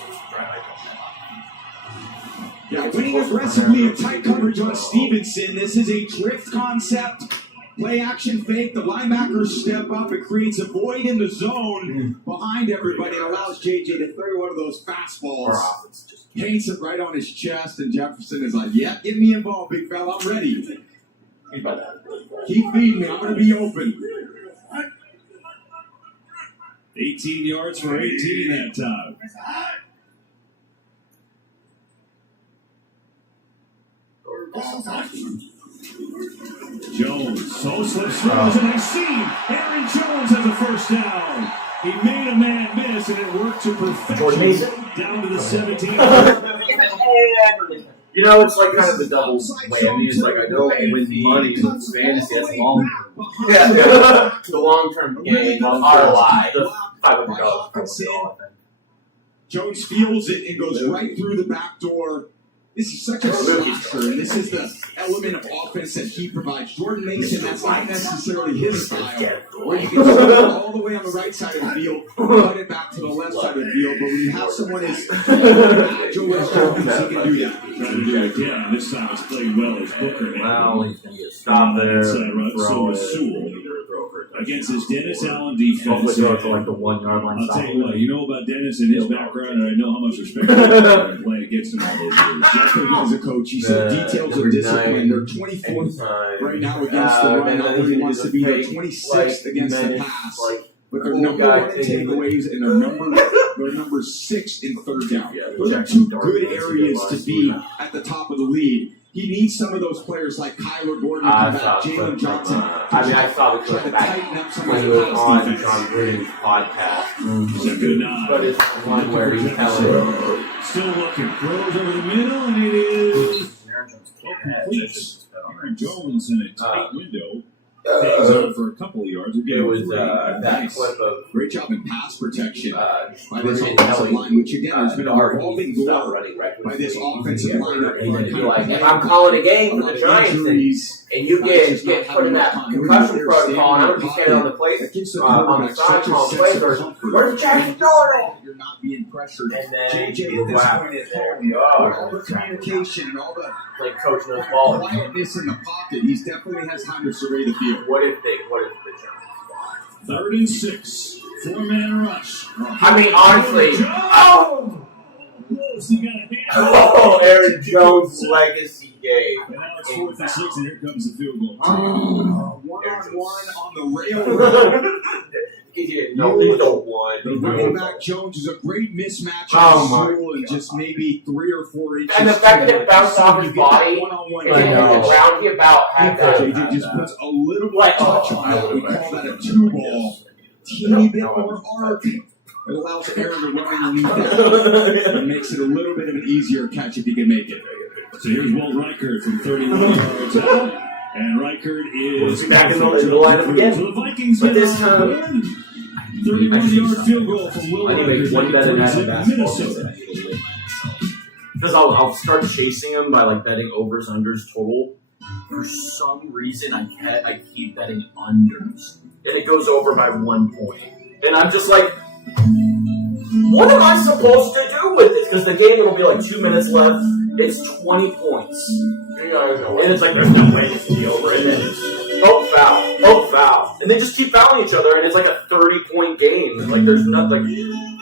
Yeah, winning aggressively in tight coverage on Stevenson. This is a drift concept. Play action fake. The linebackers step up. It creates a void in the zone behind everybody. It allows JJ to throw one of those fastballs. Paints it right on his chest, and Jefferson is like, "Yep, get me involved, big fella. I'm ready. Keep feeding me. I'm going to be open." 18 yards for 18 that time. Jones, so slips throws, and I see Aaron Jones has a first down. He made a man miss, and it worked to perfection. Down to the 17. It's like kind of the double whammy. It's like I know I win money with fantasy. That's long. Yeah. The long-term game, ROI, the $500. Jones fields it and goes right through the back door. This is such a slasher, and this is the element of offense that he provides. Jordan Mason, that's not necessarily his style, where you can start all the way on the right side of the field, cut it back to the left side of the field, but when you have someone as agile as Jones, he can do that. Trying to do it again. This time it's played well as Booker. Well, he's going to get stopped there. So is Sewell. Against his Dennis Allen defense. Hopefully to like the 1 yard line. I'll tell you what, you know about Dennis and his background, and I know how much respect I playing against him all those years. Jeff as a coach, he said details of discipline. They're 24th right now against the run. Now he wants to be their 26th against the pass. But they're number 1 in takeaways, and they're number 6 in third down. Those are two good areas to be at the top of the league. He needs some of those players like Kyler Gordon to come back, Jalen Johnson. I saw the clip back when he was on John Gruden's podcast. But it's one where he's telling. Still looking, throws over the middle, and it is complete. Aaron Jones in a tight window. Hangs on for a couple of yards. It was that clip of great job in pass protection by this Rudy offensive telling, line, which again has been a revolving stop door running by this offensive line. Like, if I'm calling a game for the Giants and you get put in that concussion protocol, and I'm going to be standing on the place on the side calling plays, or where's Jackson Jordan? You're not being pressured. And then JJ at this point is home. All the communication and all the like coach knows ball. Quietness in the pocket. He definitely has time to survey the field. What if the Giants? 3rd and 6. 4-man rush. I mean, honestly. Oh, Aaron Jones' legacy game. And now it's 4th and 6, and here comes the field goal. One-on-one on the rail. The running back Jones is a great mismatch on the school and just maybe 3 or 4 inches. And the fact that it bounced off his body, one-on-one round, he about had that. JJ just puts a little more touch on that. We call that a 2-ball. Teeny bit more arc. It allows Aaron to run underneath that. It makes it a little bit of an easier catch if he can make it. So here's Will Reichert from 31 yards out. And Reichert is back in the lineup again. So the Vikings but this time, 31-yard field goal from Will I need to make one bet in that basketball. Because I'll start chasing him by like betting overs, unders, total. For some reason, I keep betting unders, and it goes over by 1 point. And I'm just like, what am I supposed to do with this? Because the game will be like 2 minutes left. It's 20 points. And it's like, there's no way it's be over. And then it's foul. And they just keep fouling each other, and it's like a 30-point game. Like, there's nothing.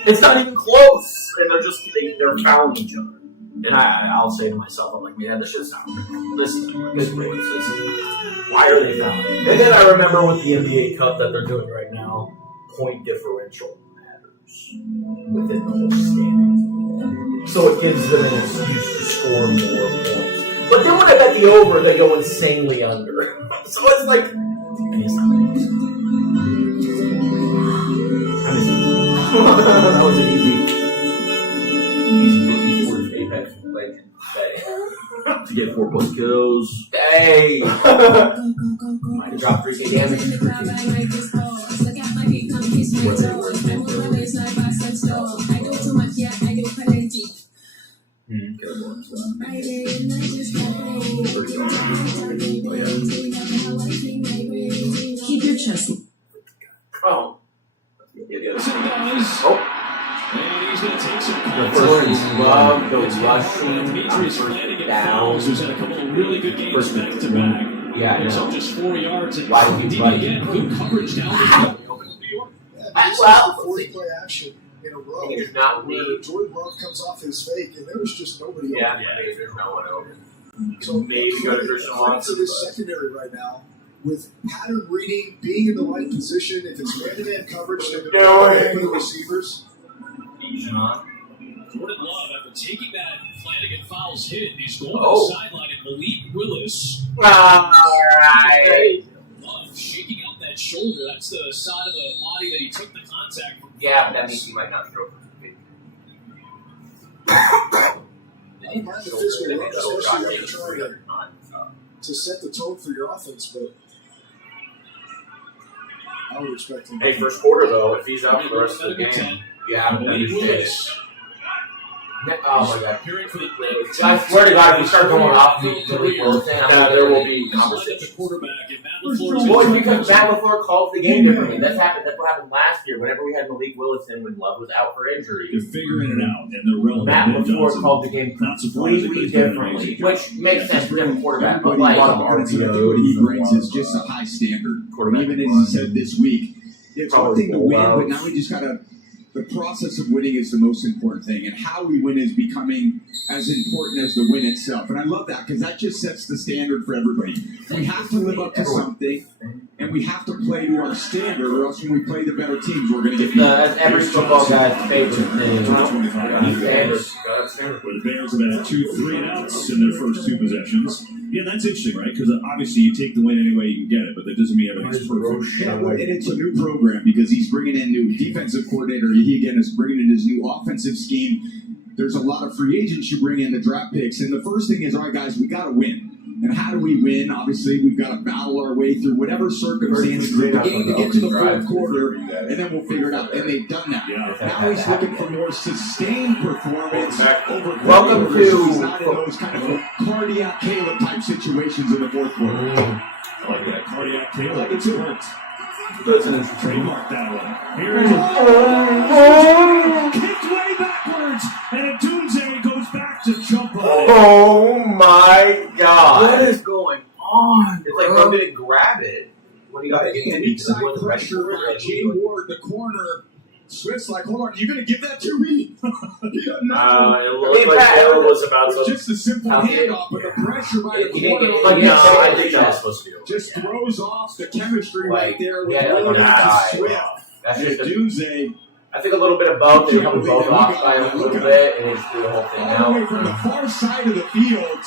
It's not even close. And they're fouling each other. And I'll say to myself, I'm like, man, this shit's not real. This why are they fouling? And then I remember with the NBA Cup that they're doing right now, point differential matters within the whole standings. So it gives them an excuse to score more points. But then when I bet the over, they go insanely under. So it's like, that was an easy Apex Legends betting. To get 4+ kills. Hey! I drop 3k damage. Keep your chest. Oh. And he's going to take some The first love, the rushing, Demetrius Flanagan who's had a couple of really good games back-to-back. Yeah, Picks up just 4 yards. And why did he again, good coverage down the field. New York. Fourth play action in a row It's not where me. Jordan Love comes off his fake, and there was just nobody Yeah, open. there's no one open. So maybe go to Christian to this secondary right now, with pattern reading, being in the right position, if it's man-to-man coverage, they're going to open the receivers. Jordan Love, after taking that Flanagan fouls hit, he's going to Oh. the sideline, and Malik Willis. All right. Love shaking out that shoulder. That's the side of the body that he took the contact from. Yeah, but that means he might not throw. I don't mind the physical rush, especially when you're trying to set the tone for your offense, but I would expect him. Hey, first quarter though, if he's out for the rest of the game, yeah, I'm gonna understand it. Oh my god. I swear to God, if we start going off Malik Wilson, there will be conversation. Well, because Matt LaFleur calls the game differently. That's what happened last year. Whenever we had Malik Willison when Love was out for injury, They're figuring it out, and they're relevant. Matt LaFleur called the game completely differently, which makes sense for him quarterback. But like, What he brings is just a high standard. Even as he said this week, it's one thing to win, but now we just gotta. The process of winning is the most important thing, and how we win is becoming as important as the win itself. And I love that because that just sets the standard for everybody. We have to live up to something, and we have to play to our standard, or else when we play the better teams, we're going to get beat. That's every football guy's favorite thing. Where the Bears have had 2 3-and-outs in their first 2 possessions. Yeah, that's interesting, right? Because obviously you take the win any way you can get it, but that doesn't mean everything's perfect. Yeah, and it's a new program because he's bringing in new defensive coordinator. He again is bringing in his new offensive scheme. There's a lot of free agents you bring in, the draft picks, and the first thing is, all right, guys, we got to win. And how do we win? Obviously, we've got to battle our way through whatever circumstances of the game to get to the fourth quarter, and then we'll figure it out. And they've done that. Now he's looking for more sustained performance over Welcome quarters. to- He's not in those kind of cardiac Caleb type situations in the fourth quarter. I like that. Cardiac Caleb. I like it too. Trademark that one. Here is kicked way backwards, and Adunze goes back to jump on it. Oh my god. What is going on? It's like Bro didn't grab it. When he got it, Weak side pressure. Jay Ward, the corner. Swift's like, hold on, you gonna give that to me? He doesn't know. It looked like Taylor was about to. It's just a simple handoff, but the pressure by the corner I think that was supposed to do. just throws off the chemistry right there with yeah, like Williams a and guy. Swift. That's And just a, Dunze I think a little bit of both. They helped both off by a little bit, and they just threw the whole thing all the way out. from the far side of the field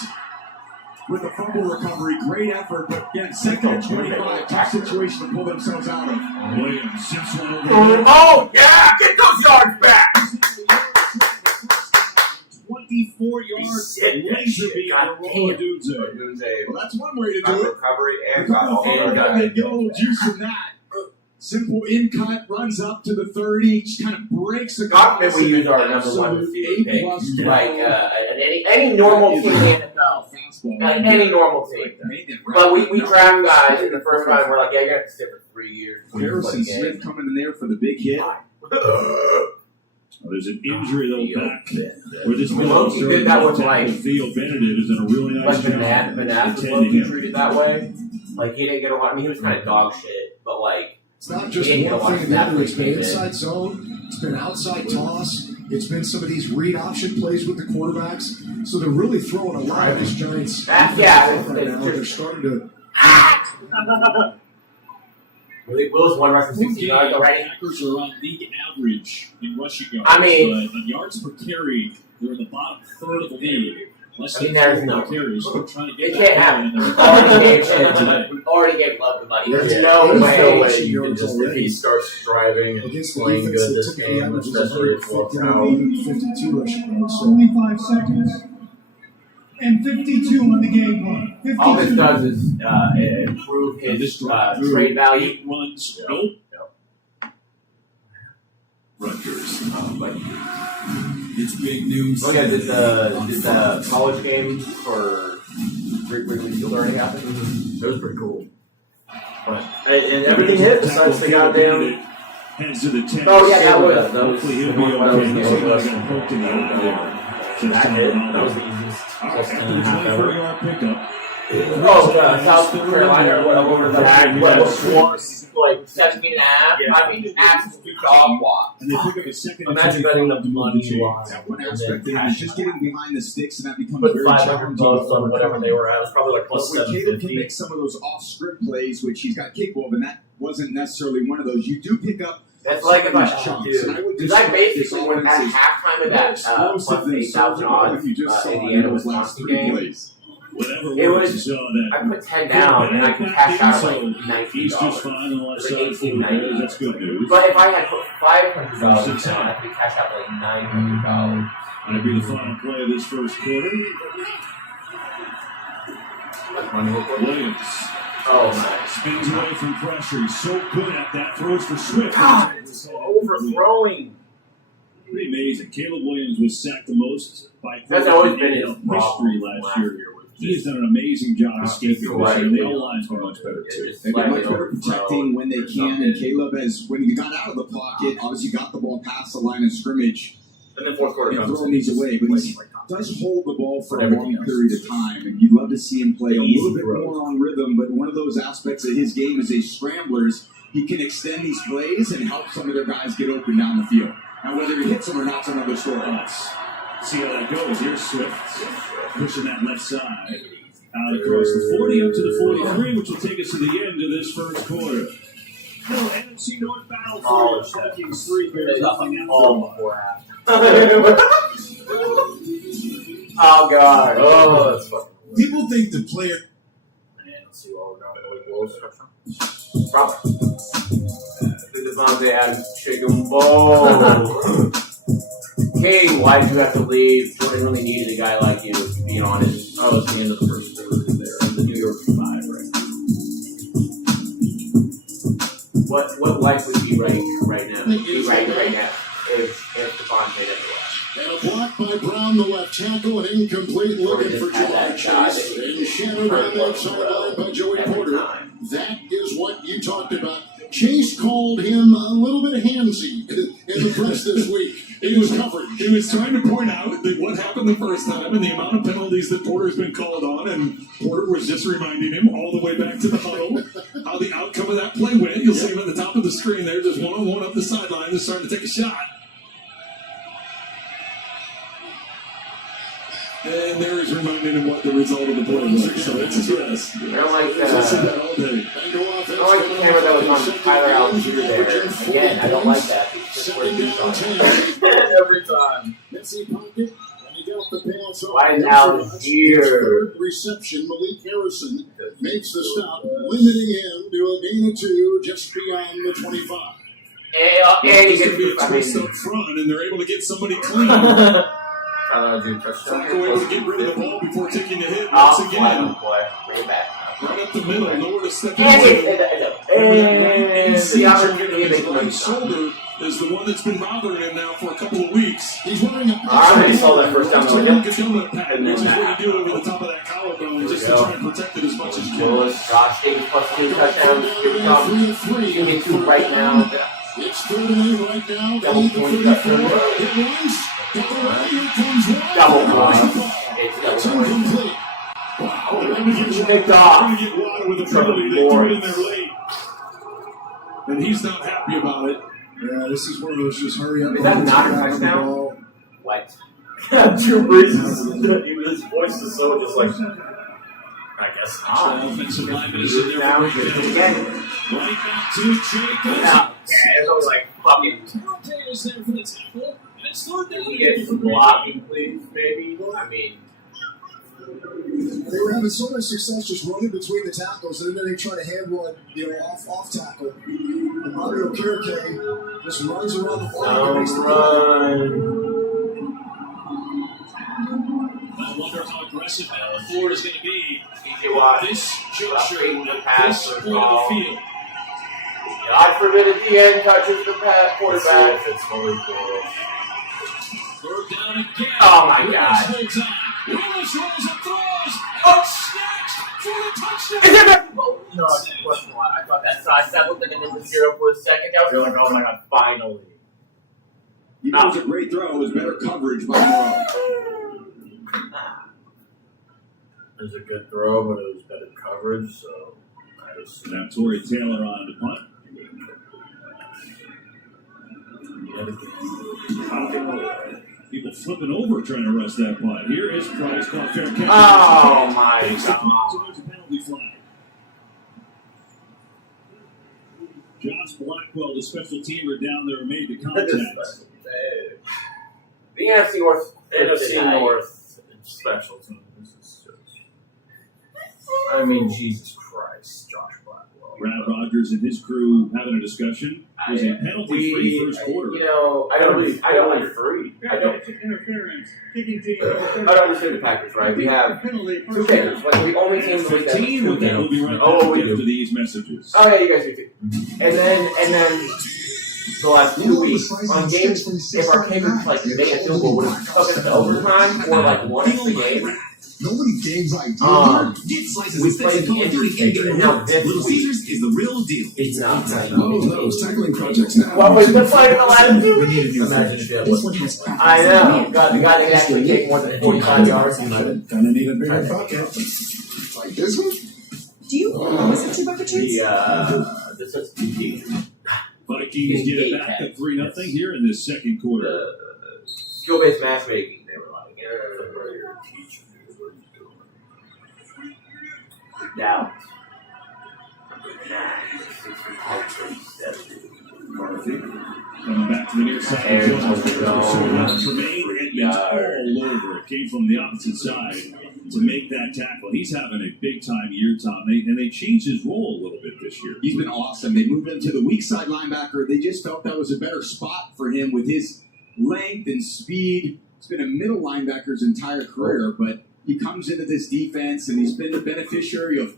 with the fumble recovery. Great effort, but again, second and 25, tough situation to pull themselves out of. Williams zips one over. Oh yeah, get those yards back. 24 yards laser beam on Adunze. Well, that's one way to do it. Recovery and Got get a little juice from that. Simple in cut, runs up to the 30, just kind of breaks the Confident we use our number one receiver pick. Like any normal team in the NFL. Like any normal team. But we draft guys in the first round, we're like, yeah, you're going to have to sit for 3 years. Harrison Smith coming in there for the big hit. There's an injury though back where this Loki did that with like field. Benedict is in a really nice job. Bananas was Loki treated that way. Like he didn't get a lot. I mean, he was kind of dog shit, but like it's not just one thing or the other. It's been inside zone. It's been outside toss. It's been some of these read option plays with the quarterbacks. So they're really throwing a lot of these Giants. Yeah, right now. They're starting to. Will's one rush for 60 yards already. Packers are on league average in rushing yards. I mean, but on yards per carry, they're in the bottom third of the league. Less than there's no carries. We're trying to get it can't happen. We already gave love the money. There's no way you can just, if he starts driving and playing good this game, especially if it's out. 52 rushing yards. So 25 seconds. And 52 on the game clock. 52. All this does is improve his trade value. Runs. Nope. Rutgers. It's big news. Look at did the college game for Wrigley Field already happen? That was pretty cool. But and everything hit besides the goddamn. Heads to the 10. Oh yeah, that was. Hopefully he'll be okay. He's got poked in the eye there. That hit. That was the easiest. After the 24-yard pickup. South Carolina went over the back, like 17 and a half. Yeah. I mean, absolute dog walk. And they pick up a second. Imagine betting the money on That one aspect of it is just getting behind the sticks, and that becomes put very 500 challenging. bucks on whatever they were at. It was probably like plus But when Caleb can 750. make some of those off-script plays, which he's got capable of, and that wasn't necessarily one of those, you do pick up. That's like if I chunks. And I would because I describe basically this went at offense as halftime of more that explosive plus than 8,000 surgical odds if you just saw Indiana those last Wisconsin three game. plays. Whatever It works, was. you saw that. I put 10 down and I could cash out like $19. He's just fine on the left side. $18.90. That's good news. But if I had put $500 down, I could cash out like $900. That'll be the final play of this first quarter. Williams. Oh, nice. Spins away from pressure. He's so good at that. Throws for Swift. God, it's overthrowing. Pretty amazing. Caleb Williams was sacked the most by That's always been his history problem last year. He has done an amazing job escaping this year. The O-line's been much better too. They've been much better protecting when they can, and Caleb has, when he got out of the pocket, obviously got the ball past the line of scrimmage And then fourth quarter and comes. throwing these away, but he does hold the ball for a long period of time, and you'd love to see him play a little bit more on rhythm, but one of those aspects of his game is a scrambler's. He can extend these plays and help some of their guys get open down the field. Now, whether he hits them or not's another story. Let's see how that goes. Here's Swift pushing that left side. Out across the 40 up to the 43, which will take us to the end of this first quarter. Little NFC North battle for the Vikings 3 Bears. Nothing at all. Oh, God. Oh, that's fucking. People think the player. Man, let's see what we're going to do. Probably. Devontae Adams chicken bowl. King, why did you have to leave? Jordan really needed a guy like you, to be honest. Oh, it's the end of the first quarter there. What life would be right now? Be right now if Devontae didn't left. And a block by Brown, the left tackle, and incomplete looking for Jamar Chase. And shadowed on that sideline by Joey Porter. That is what you talked about. Chase called him a little bit handsy in the press this week. He was covered. He was trying to point out that what happened the first time and the amount of penalties that Porter's been called on, and Porter was just reminding him all the way back to the huddle how the outcome of that play went. You'll see him at the top of the screen there, just one-on-one up the sideline. They're starting to take a shot. And there is reminding him what the result of the play was. So it's yes. I don't like the camera that was on Tyler Algier there. Again, I don't like that. Every time. Why is Algier? Reception, Malik Harrison makes the stop, limiting him to a gain of 2 just beyond the 25. And he gets a twist up front, and they're able to get somebody clean. Franco able to get rid of the ball before taking the hit once again. Bring it back. Right up the middle, nowhere to step in. And the opportunity to make right shoulder is the one that's been bothering him now for a couple of weeks. He's wearing a I already saw that first time. Like a donut pad, which is what you do over the top of that collarbone, just to try and protect it as much as you can. Josh Davis +2 touchdowns. Here we come. You can get 2 right now. It's 3rd and 8 right now. Double point touchdown. Double point. It's double point. Wow. Picked off. Get Water with a penalty. They threw it in there late. And he's not happy about it. Yeah, this is one of those just hurry up. Is that not a touchdown? What? Drew Brees, his voice is so just like, I guess not. Offensive lineman is in there for again. Right back to Jacobs. Yeah, it's always like fucking. Devontae is there for the tackle. And it's 3rd down. Can we get some blocking, please, maybe? I mean, they were having so much success just running between the tackles, and then they try to hand one, off tackle. And Mario Kirke just runs around the ball and makes the play. I wonder how aggressive Allen Ford is going to be Watt. this juncture, the at pass this or point of call. the field. God forbid at the end touches the quarterback. It's fully cool. 3rd down again. Oh my Willis God. holds on. Willis rolls and throws. Oh, snatched for the touchdown. Is it no, it wasn't one. I thought that side looked like a number 0 for a second. That was like, oh my God, finally. You know, it was a great throw. It was better coverage by Morrow. It was a good throw, but it was better coverage, so nice. Now Torrey Taylor on to punt. People flipping over trying to rush that punt. Here is Price, caught fair catch. Oh my Takes the God. punt, so there's a penalty flag. Josh Blackwell, the special teamer down there, made the contact. The NFC North. NFC North special team. This is just. I mean, Jesus Christ, Josh Blackwell. Brad Rogers and his crew having a discussion. It was a penalty-free first quarter. You know, I don't like free. I don't understand the Packers, right? We have 2 kickers. Like, the only team that 15 with that will be right back after these messages. Oh, yeah, you guys do too. And then the last 2 weeks on games, if our kickers like made a field goal, would have took us to overtime or like won us the game. Nobody games like Get slices we played the injury kicker, and now this Little Caesars is the real deal. It's not. Oh, those tackling projects now. What was the play in the last 2 We need a weeks? new Imagine if it This was. one has cracked. I know. God, the guy that actually kicked more than 45 yards. Gonna need a bigger bucket. Like this one? Do you listen to Bucket Treats? This is PT. Vikings get it back at 3-0 here in this second quarter. Skill-based matchmaking, they were like, Now, Murphy coming back to the near side. Tremaine Edmonds all over it. Came from the opposite side to make that tackle. He's having a big-time year, Tom. And they changed his role a little bit this year. He's been awesome. They moved him to the weak side linebacker. They just felt that was a better spot for him with his length and speed. He's been a middle linebacker's entire career, but he comes into this defense, and he's been the beneficiary of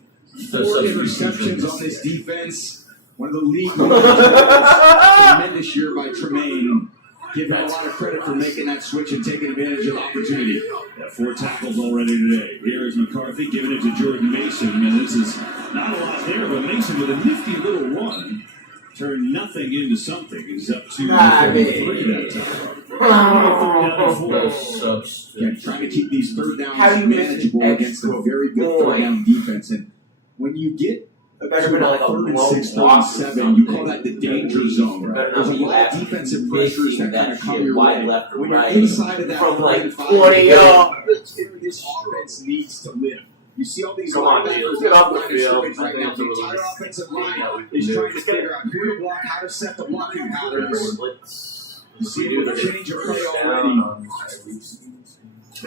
4 interceptions on this defense. One of the league tremendous year by Tremaine. Give him a lot of credit for making that switch and taking advantage of the opportunity. Yeah, 4 tackles already today. Here is McCarthy giving it to Jordan Mason. And this is not a lot there, but Mason with a nifty little run turned nothing into something. He's up to 33 that time. Yeah, trying to keep these third downs manageable against a very good third down defense. And when you get to about 3rd and 6, 3rd and 7, you call that the danger zone. There's a lot of defensive pressures that kind of come your way. When you're inside of that from like 20 yards, this offense needs to live. You see all these linebackers get off the line of field. scrimmage right now. The entire offensive line is trying to figure out who to block, how to set the blocking patterns. You see the change of play already.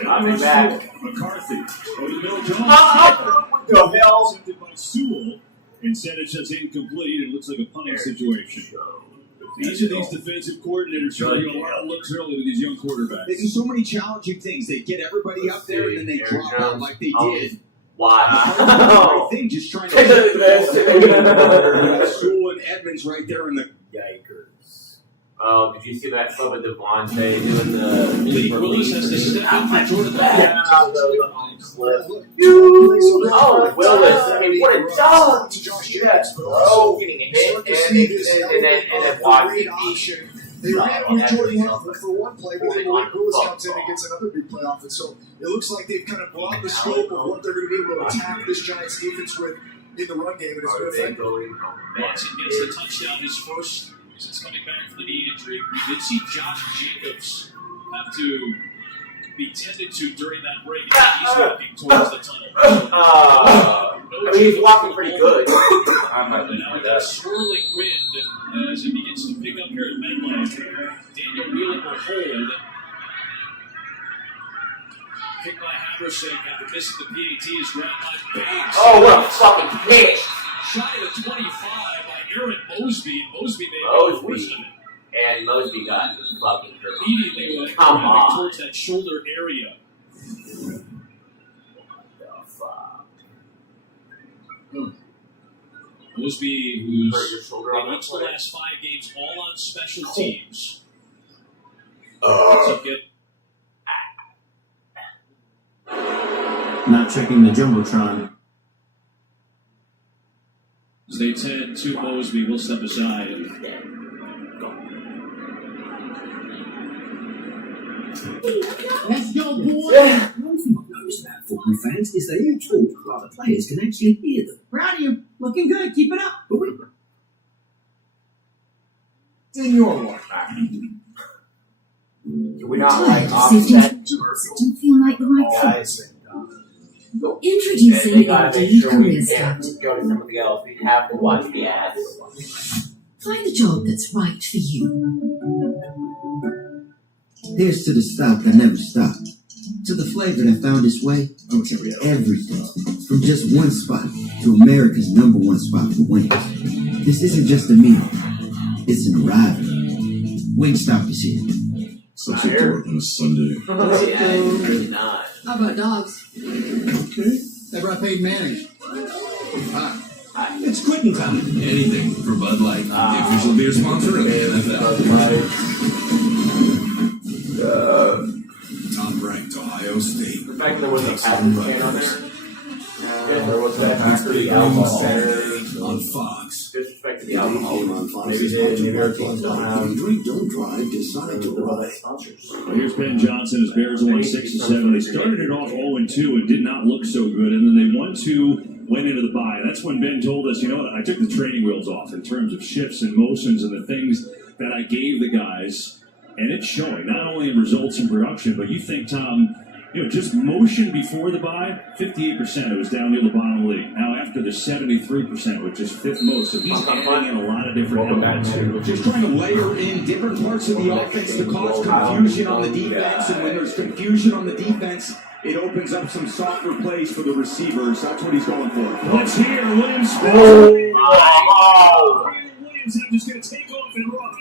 I'll be back. McCarthy. Over the middle, Jones. What the hell? Intercepted by Sewell. Instead, it's just incomplete. It looks like a punting situation. Each of these defensive coordinators showing you a lot of looks early with these young quarterbacks. They do so many challenging things. They get everybody up there and then they drop out like they did. Wow. Right thing, just trying to Sewell and Edmonds right there in the Yikers. Oh, did you see that club with Devontae doing the Lee Willis has to step in for Jordan Oh, Willis. I mean, what a dog. Yes, bro. Getting hit and then watching They ran with Jordan Love for one play, but then Malik Willis comes in and gets another big play off it. So it looks like they've kind of broadened the scope of what they're going to be able to attack this Giants defense with in the run game. And it's been effective. Watson gets the touchdown, his first since coming back from the knee injury. We did see Josh Jacobs have to be tended to during that break. He's walking towards the tunnel. I mean, he's walking pretty good. I'm not now with that swirling wind as it begins to pick up here at MetLife. Daniel Wheeling will hold. Kick by Haversack after missing the PAT is grabbed by Banks. Oh, what a fucking pitch! Shot at the 25 by Aaron Mosby. Mosby made a portion of it. And Mosby got fucking hurt. Immediately went towards that shoulder area. Mosby, who's went to the last 5 games, all on special teams. Not checking the Jumbotron. As they tend to Mosby, will step aside. Let's go, boy. Yeah. One thing I've noticed about football fans is they all talk while the players can actually hear them. Proud of you. Looking good. Keep it up. It's in your one. We're not like offset. Don't feel like the right fit. Introducing a Indeed sure Career we can't Scout. go to something else. We have to watch the ads. Find the job that's right for you. Here's to the stop that never stopped. To the flavor that found its way into everything. From just one spot to America's #1 spot for wings. This isn't just a meal. It's an arrival. Wingstop is here. Such a dork on a Sunday. Really not. How about dogs? Okay. That brought Peyton Manning. It's quitting time. Anything for Bud Light, the official beer sponsor of the NFL. Top-ranked Ohio State. The fact that there was a patent can on there. Yeah, there was that actually alcohol on Fox. Disrespect to the alcohol on Fox. Maybe our teams don't have. Drink, don't drive. Decide to ride. Well, here's Ben Johnson as Bears won 6-7. They started it off 0-2 and did not look so good, and then they won 2, went into the bye. That's when Ben told us, you know what, I took the training wheels off in terms of shifts and motions and the things that I gave the guys, and it's showing not only in results and production, but you think, Tom, just motion before the bye, 58%. It was down near the bottom of the league. Now after the 73%, which is 5th most. So he's adding in a lot of different elements. Just trying to layer in different parts of the offense to cause confusion on the defense. And when there's confusion on the defense, it opens up some softer plays for the receivers. That's what he's going for. Let's hear Williams. Williams I'm just going to take off and run.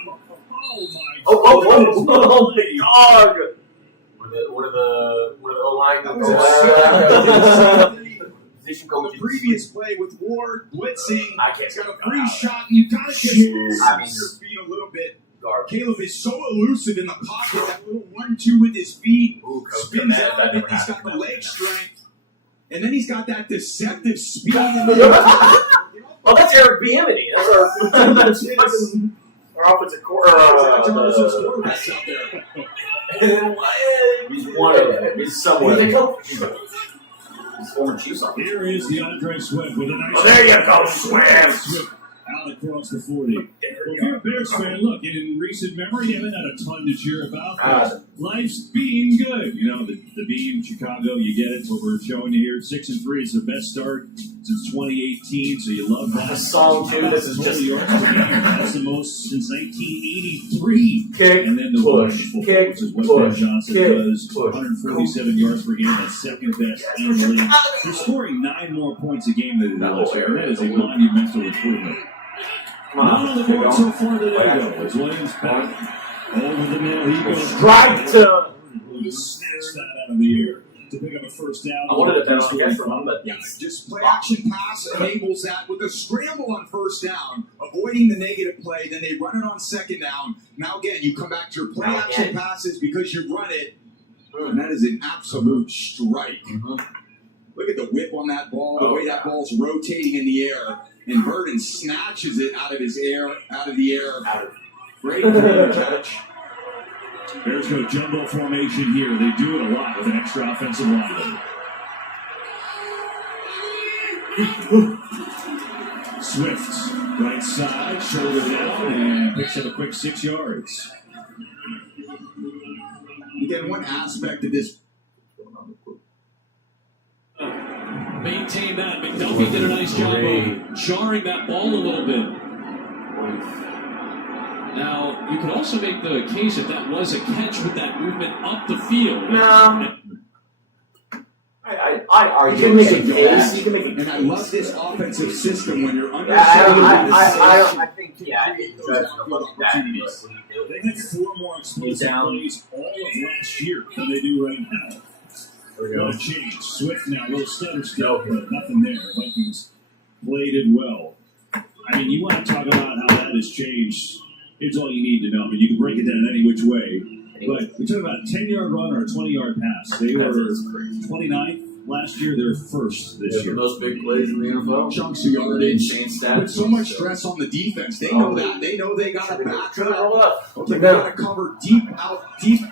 Oh my God! One of the O-line. position On the coaches. previous play with Ward blitzing, I can't he's got a go free out. shot, and you gotta just I mean, your feet a little bit. Garbage. Caleb is so elusive in the pocket, that little 1-2 with his feet, Ooh, Coach, spins that out of it, never he's got the happened. leg strength, and then he's got that deceptive speed. In there. Oh, that's Eric Bieniemy. That's our that's fucking our offensive quarterback out there. He's one of them. He's somewhere. He's former Chiefs on. Here is DeAndre Swift with a nice. Oh, there you go, Swift. Swift out across the 40. Well, if you're a Bears fan, look, in recent memory, you haven't had a ton to cheer about. But life's being good. You know, the beam, Chicago, you get it. What we're showing you here, 6-3. It's the best start since 2018, so you love that. The song, too. This is just. That's the most since 1983. Kick, and then the push, kick, which is what Ben Johnson does. 147 yards per game, that's second best in the league. They're scoring 9 more points a game than they did last year. That is a monumental improvement. Not on the board so far today, though. As Williams back over the middle, he goes strike to snatch that out of the air to pick up a first down. I wanted to bet on guess from him, but Just play action pass enables that with a scramble on first down, avoiding the negative play. Then they run it on second down. Now again, you come back to your play action passes because you run it, and that is an absolute strike. Look at the whip on that ball, the way that ball's rotating in the air, and Burden snatches it out of the air. Great catch. Bears go jumbo formation here. They do it a lot with an extra offensive lineman. Swift, right side, shoulder down, and picks up a quick 6 yards. Again, one aspect of this. Maintain that. McDuffie did a nice job of jarring that ball a little bit. Now, you could also make the case if that was a catch with that movement up the field. No. I argue. You can make a case. You can make a case. And I love this offensive system when you're under. I think, yeah, They had 4 more explosive plays all of last year than they do right now. What a change. Swift now, a little stutter still, but nothing there. Vikings played it well. I mean, you want to talk about how that has changed. It's all you need to know. I mean, you can break it down any which way. But we talk about a 10-yard run or a 20-yard pass. They were 29th last year. They're first this year. The most big plays in the NFL. Chunks of yardage. Insane stats. Put so much stress on the defense. They know that. They know they got to back up. They got to cover deep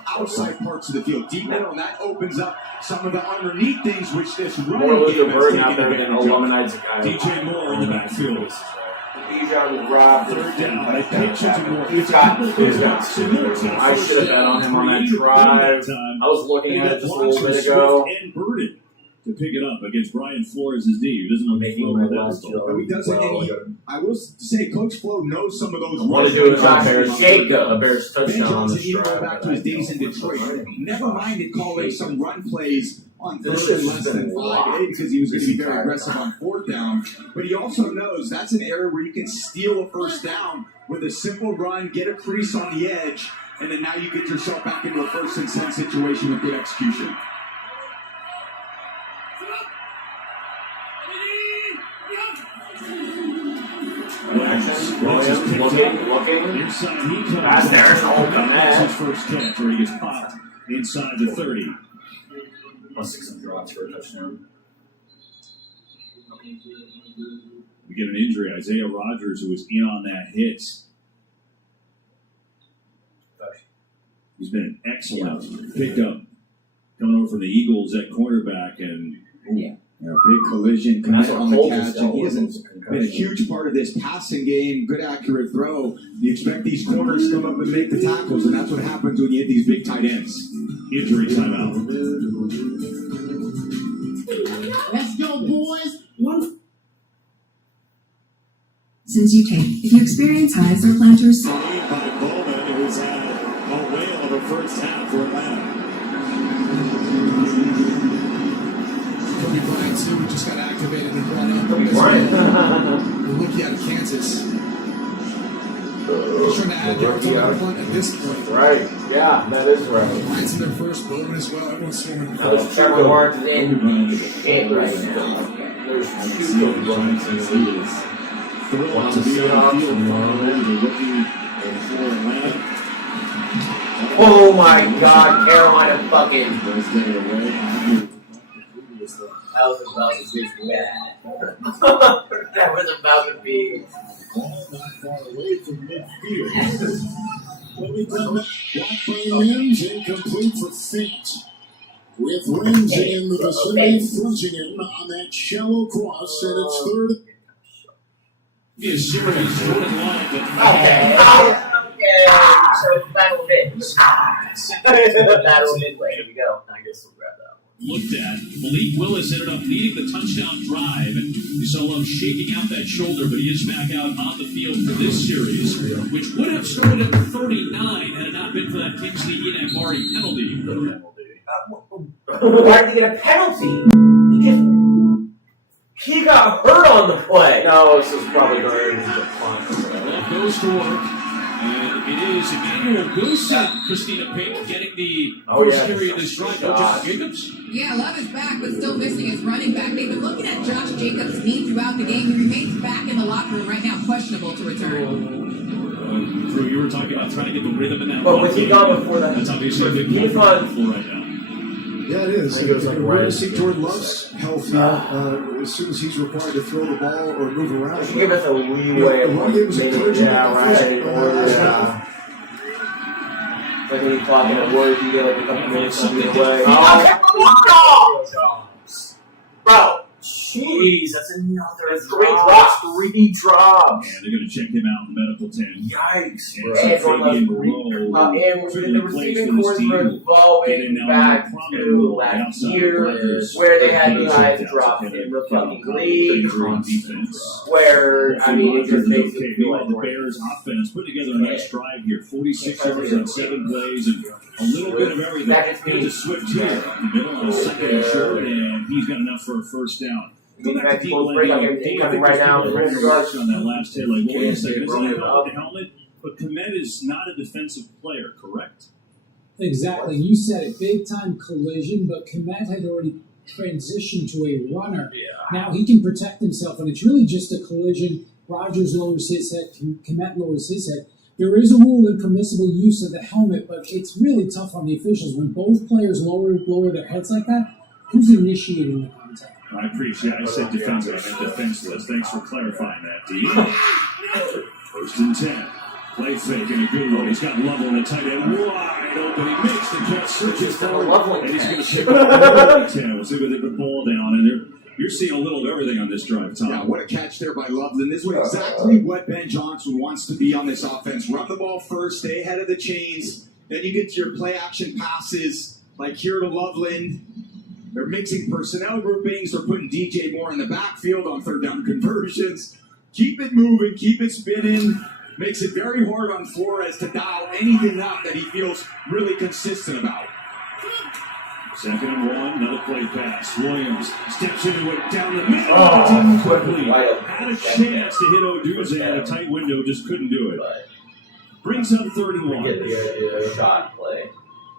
outside parts of the field. Deep middle, and that opens up some of the underneath things, which this running game has taken advantage of. DJ Moore in the backfield. Bijan Rob. Third down. They pitch it to Moore. I should have bet on him on that drive. I was looking at it just a little bit ago. And Burden to pick it up against Brian Flores' D, who doesn't look Making flow my with last that. job. But he doesn't. And I will say, Coach Flo knows some of those. Want to do it on Bears? Jacob, a Bears Ben touchdown on Johnson, the even drive. back to his days in Detroit, never minded calling some run plays on This third and shit's less been than locked 5 because he was going to be this very entire aggressive on fourth down. But he also knows that's an area where you can steal a first down with a simple run, get a crease on the edge, and then now you get yourself back into a 1st and 10 situation with good execution. Looking. Inside, he comes. That's there's an open That's man. his first catch where he gets popped inside the 30. Plus 6 drops for a touchdown. We get an injury. Isaiah Rodgers, who was in on that hit. He's been an excellent pickup coming over from the Eagles at cornerback, and a big collision That's commit what on the Cole catch. just And he dealt hasn't with. been a huge part of this passing game. Good accurate throw. You expect these corners to come up and make the tackles, and that's what happens when you hit these big tight ends. Injury timeout. Let's go, boys. Since you can, if you experience hives or planters, By Bowman, who's had a whale of a first half for Atlanta. Kobe Bryant, too, who just got activated and brought up. Kobe Bryant. The rookie out of Kansas. He's trying to add yards on the front at this point. Right. Yeah, that is right. Bryant's in their first, Bowman as well. Everyone's swimming. Trevor Lawrence is in shit right now. There's two of them. Thrilled to be on the field. They're looking for Atlanta. Oh my God, Carolina fucking. That was about to be bad. That was about to be. Ball not far away from midfield. When we come back, blocked by Mims, incomplete for Fate. With Ramsey in the vicinity, fronting him on that shallow cross, and it's third. Be a series Jordan Love. Okay. So battle hits. Battle hit. Here we go. I guess we'll grab that. Looked at. Malik Willis ended up leading the touchdown drive, and you saw Love shaking out that shoulder, but he is back out on the field for this series, which would have started at 39 had it not been for that Kingsley Enakbari penalty. Why did he get a penalty? He got hurt on the play. No, this is probably going to be the punt. Love goes to work. And it is Emmanuel Wilson, Christina Pink, getting the first carry of this drive. No Josh Jacobs. Yeah, Love is back, but still missing his running back. They've been looking at Josh Jacobs' knee throughout the game. He remains back in the locker room right now, questionable to return. Drew, you were talking about trying to get the rhythm in that. But was he gone before that? That's obviously a big play for right now. Yeah, it is. We're going to see Jordan Love's health here as soon as he's required to throw the ball or move around. She gave us a leeway. The run game was encouraging. Like when you clock in at work, you get like a couple minutes on the way. Bro, jeez, that's another drop. Three drops. And they're going to check him out in the medical tent. Yikes, bro. And the receiving corps were evolving back to last year, where they had the highest drop in the fucking league. Where, I mean, it just makes you feel like the Bears offense put together a nice drive here. 46 yards on 7 plays and a little bit of everything. There's a Swift here in the middle on a second and short, and he's got enough for a first down. Go back to people right now. On that last hit, like, wait a second, isn't that about the helmet? But Komet is not a defensive player, correct? Exactly. You said it. Big time collision, but Komet had already transitioned to a runner. Yeah. Now he can protect himself, and it's really just a collision. Rogers lowers his head, Komet lowers his head. There is a rule in permissible use of the helmet, but it's really tough on the officials. When both players lower their heads like that, who's initiating the contact? I appreciate it. I said defensive. I meant defenseless. Thanks for clarifying that, D. First and 10. Play fake and a good one. He's got Lovell in the tight end wide open. He makes the catch, searches forward, and he's going to pick up 10. We'll see where they put the ball down. And you're seeing a little of everything on this drive, Tom. Yeah, what a catch there by Loveland. This is exactly what Ben Johnson wants to be on this offense. Run the ball first, stay ahead of the chains. Then you get to your play action passes, like here to Loveland. They're mixing personnel groupings. They're putting DJ Moore in the backfield on third down conversions. Keep it moving. Keep it spinning. Makes it very hard on Flores to dial anything up that he feels really consistent about. Second and 1. Another play pass. Williams steps into it down the middle. Didn't quickly. Had a chance to hit Odunze at a tight window. Just couldn't do it. Brings up 3rd and 1. Get the shot play.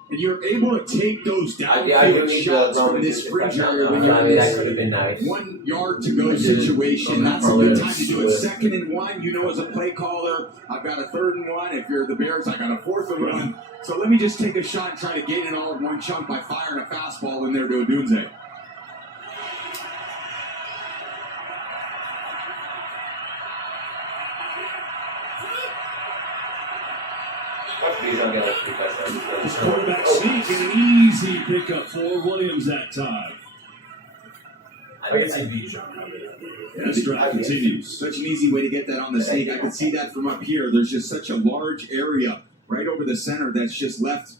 And you're able to take those downfield shots from this fringe area when you're in this 1 yard to go situation. That's a good time to do it. 2nd and 1, you know, as a play caller, I've got a 3rd and 1. If you're the Bears, I got a 4th and 1. So let me just take a shot and try to gain it all in one chunk by firing a fastball in there to Odunze. His quarterback sneak and an easy pickup for Williams that time. I can see Bijan. This drive continues. Such an easy way to get that on the sneak. I can see that from up here. There's just such a large area right over the center that's just left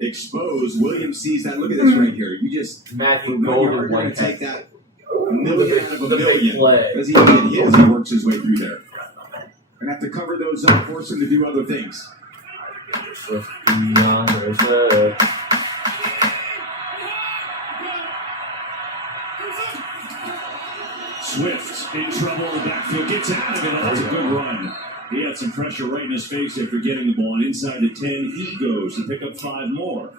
exposed. Williams sees that. Look at this right here. You just Matthew Golden are going to take that $1 million out of $1 the big million play. because he didn't get his. He works his way through there. And have to cover those up, force him to do other things. Swift in trouble in the backfield, gets out of it. That's a good run. He had some pressure right in his face after getting the ball, and inside the 10 he goes to pick up 5 more.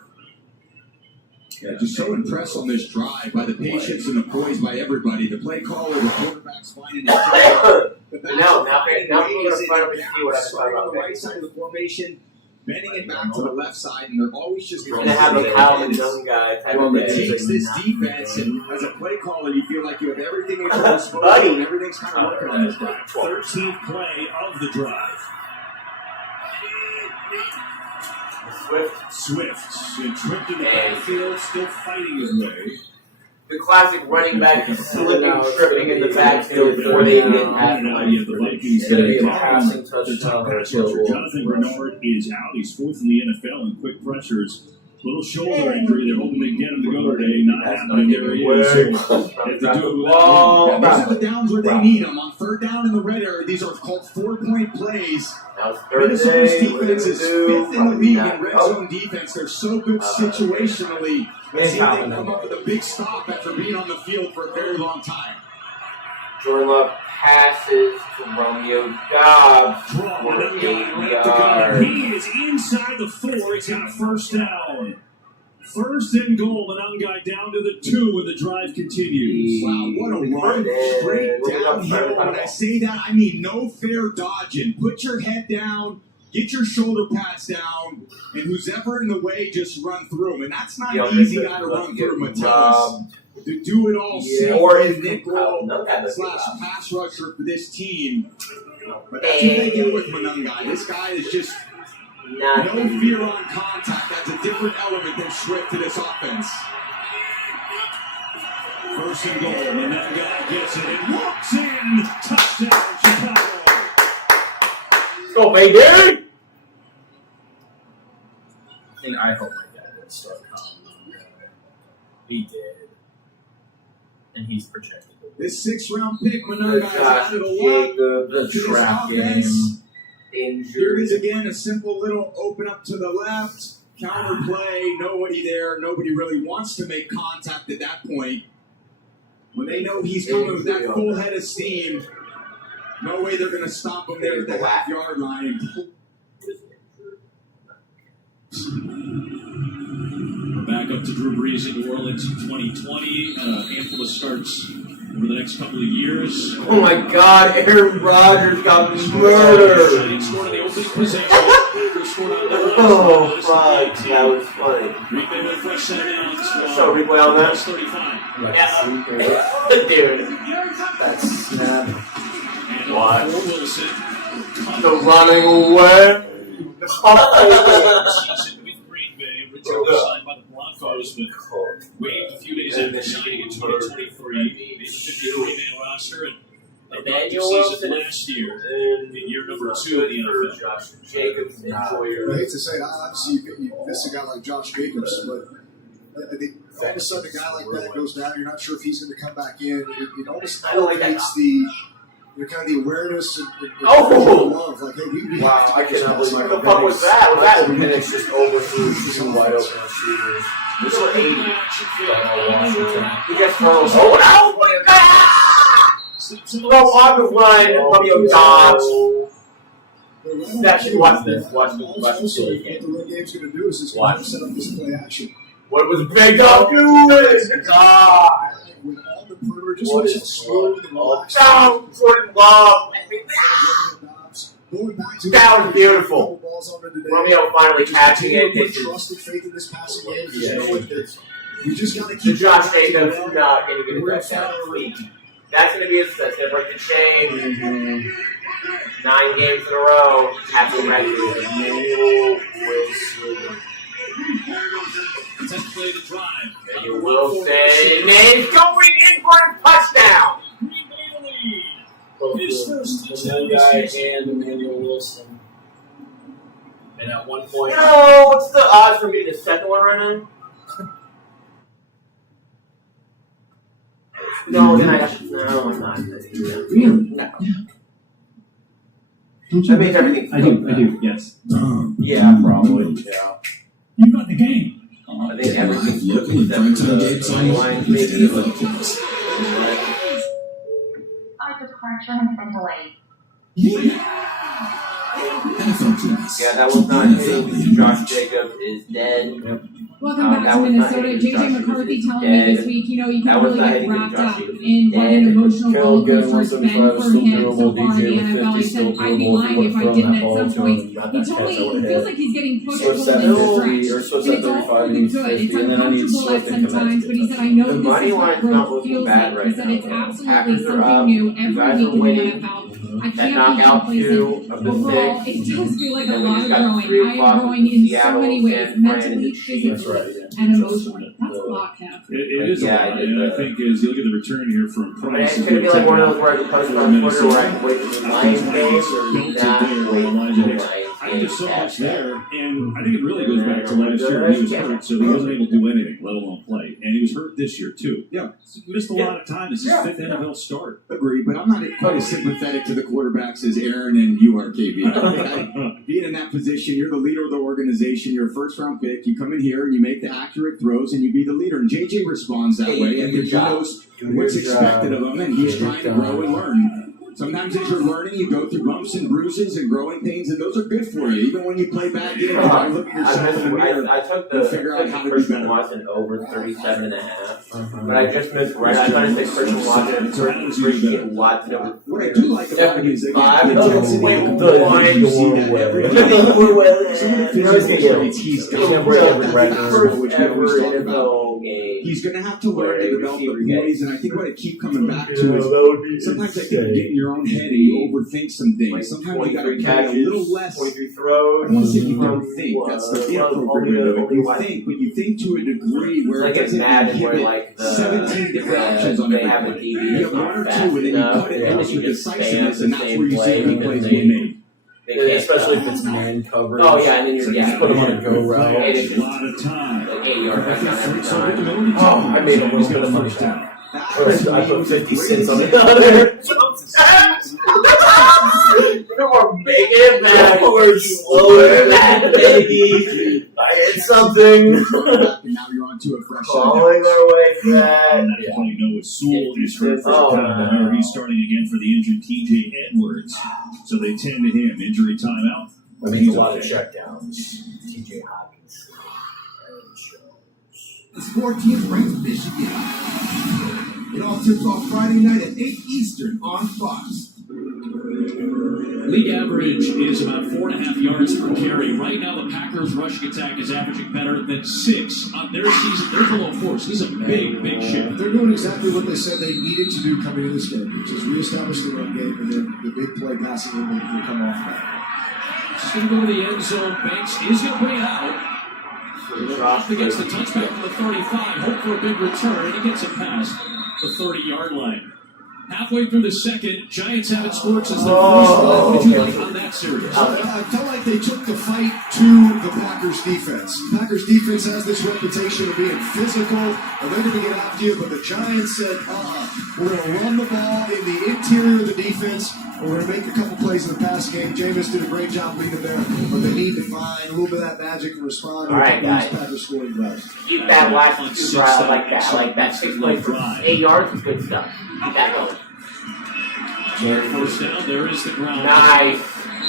Yeah, just so impressed on this drive by the patience and the poise by everybody. The play caller, the quarterback's finding his the now we're going to finally see what I'm starting on the right side of the formation, bending it back to the left side, and they're always just going to have a Calvin young guy. It takes this defense, and as a play caller, you feel like you have everything at your disposal, and everything's kind of working on this drive. 13th play of the drive. Swift and tripped in the backfield, still fighting his way. The classic running back slipping, tripping in the backfield before they get past the Vikings. It's going to be a passing touchdown. Jonathan Bernard is out. He's 4th in the NFL in quick pressures. Little shoulder injury. They're hoping they get him to go today. Not happening. There he is. So they have to do it without him. These are the downs where they need them. On 3rd down in the red area, these are called 4-point plays. Minnesota's defense is 5th in the league in red zone defense. They're so good situationally. Let's see if they can come up with a big stop after being on the field for a very long time. Jordan Love passes to Romeo Dobbs for 8 yards. He is inside the 4. He's got a 1st down. 1st and goal. The young guy down to the 2 and the drive continues. Wow, what a run. Straight downhill. When I say that, I mean no fair dodging. Put your head down. Get your shoulder pads down, and who's ever in the way, just run through him. And that's not an easy guy to run through, Metellus. To do it all or in nickel / pass rusher for this team. But that's what they do with Monungai. This guy is just no fear on contact. That's a different element than Swift to this offense. 1st and goal. Monungai gets it and walks in. Touchdown, Chicago. Go, baby! I hope my dad did start calling. He did. And he's projected. This 6th-round pick, Monungai has added a lot the to this trap offense. Game. Here it is again, a simple little open up to the left, counter play, nobody there, nobody really wants to make contact at that point. When they know he's coming with that full head of steam, no way they're going to stop him there at the half-yard line. We're back up to Drew Brees in New Orleans in 2020. A handful of starts over the next couple of years. Oh my God, Aaron Rodgers got murdered. He scored on the opening possession. Oh, fuck. That was funny. Replay with a fresh set down. So, replay on that? 35. Yeah. Dude. That's snap. And what? Wilson. The running away. Season with Green Bay. Richard was signed by the Broncos, but waived a few days after signing in 2023. Made the 53-man roster and Emmanuel season last year, in year number 2 in the NFL. Josh Jacobs, I hate to say it, obviously you miss a guy like Josh Jacobs, but I think all of a sudden a guy like that goes down, you're not sure if he's going to come back in. It almost elevates the kind of the awareness and love. Like, hey, we wow, have to I get this cannot pass believe out. what the fuck was that? Was that Penix just overthrew 2 wide open receivers. This is 80. Washington. He gets thrown. Oh, my God! No, on the line, Romeo Dobbs. Actually, watch this. Watch this. What the run game's going to do is it's going to set up this play action. What was Big Dog doing? God! With all the perimeter, just watch it slow and relax. Down, Jordan Love. That was beautiful. Romeo finally catching it. Trusted faith in this passing game. You just got to The keep Josh Jacobs is not going to get a touchdown. That's going to be that's going to break the chain. 9 games in a row. Happy record. Emmanuel Wilson. 10th play to drive. Emmanuel Wilson is going in for a touchdown. Green Bay to lead. His first touchdown One guy this season. and Emmanuel Wilson. And at one point, What's the odds for being the second one right now? No, then no, I'm not. Really? No. Don't That means everything. I do, yes. Yeah, probably. Yeah. You got the game. I think everything's Local and primetime games on lines, with maybe. NFL Plus. Our departure has been delayed. NFL Plus. Yeah, that was not him. Josh Jacobs is dead. Welcome back to Minnesota. JJ McCarthy telling me this week, you can really get wrapped up in what an emotional roller coaster it's been for him so far in the NFL. He said, I'd be lying if I didn't at some point. He told me it feels like he's getting pushed, pulled, and stretched. And it's all for the good. It's uncomfortable at some times, but he said, I know this is what growth feels like. He said, it's absolutely something new every week in the NFL. I can't be complacent. Overall, it does feel like a lot of growing. I am growing in so many ways, mentally, physically, and emotionally. That's a lot, Kev. It is a lot, and I think as you look at the return here from Price, it's going to be like one of those where I can post on Twitter where I can wait for the Lions game. I think there's so much there, and I think it really goes back to last year. He was hurt, so he wasn't able to do anything, let alone play. And he was hurt this year, too. Yeah. He missed a lot of time. This is his fifth NFL start. Agreed, but I'm not quite as sympathetic to the quarterbacks as Aaron and you are, KB. Being in that position, you're the leader of the organization. You're a first-round pick. You come in here and you make the accurate throws, and you be the leader. And JJ responds that way. I think he knows what's expected of him, and he's trying to grow and learn. Sometimes as you're learning, you go through bumps and bruises and growing pains, and those are good for you. Even when you play bad games, you look at yourself in the mirror I took and figure out how to be better. Watson over 37.5, but I just missed right. I tried to say Christian Watson freaking Watson over. What I do like about him is that he's going to have to learn to develop the poise, and I think what I keep coming back to is sometimes I think you get in your own head and you overthink some things. Sometimes you got to play a little less. I don't want to say you don't think. That's the inappropriate way. You think, but you think to a degree where it doesn't inhibit 17 different options on every play. You have one or two, and then you cut it down to decisiveness, and that's where you see the plays being made. Especially if it's man coverage. Oh yeah, and then you're just put them on a go route. A lot of time. Like 80-yard touchdown. Oh, I made a little bit of money down. I put 50 cents on it. We're making it back. We're slowing back, baby. I hit something. Now you're on to a fresh Calling our way back. Definitely Noah Sewell is hurt for the time. He's starting again for the injured TJ Edwards. So they tend to him. Injury timeout. I mean, a lot of checkdowns. TJ Hopkins. The 14th ranked Michigan. It all tips off Friday night at 8 Eastern on Fox. League average is about 4.5 yards per carry. Right now, the Packers' rushing attack is averaging better than 6 on their season. They're below 4. So this is a big, big shift. They're doing exactly what they said they needed to do coming into this game, which is reestablish the run game, and then the big play passing game will come off that. She's going to go to the end zone. Banks is going to bring it out. Off against the touchback from the 35. Hope for a big return. He gets it past the 30-yard line. Halfway through the second, Giants haven't scored since the first drive. What did you like on that series? I felt like they took the fight to the Packers defense. Packers defense has this reputation of being physical, and they're going to get after you, but the Giants said, we're going to run the ball in the interior of the defense, and we're going to make a couple plays in the pass game. Jameis did a great job leading them there, but they need to find a little bit of that magic and respond to these Packers scoring drives. Keep that last drive like that. Like that 6 plays for 8 yards is good stuff. Keep that going. First down, there is the ground. Nice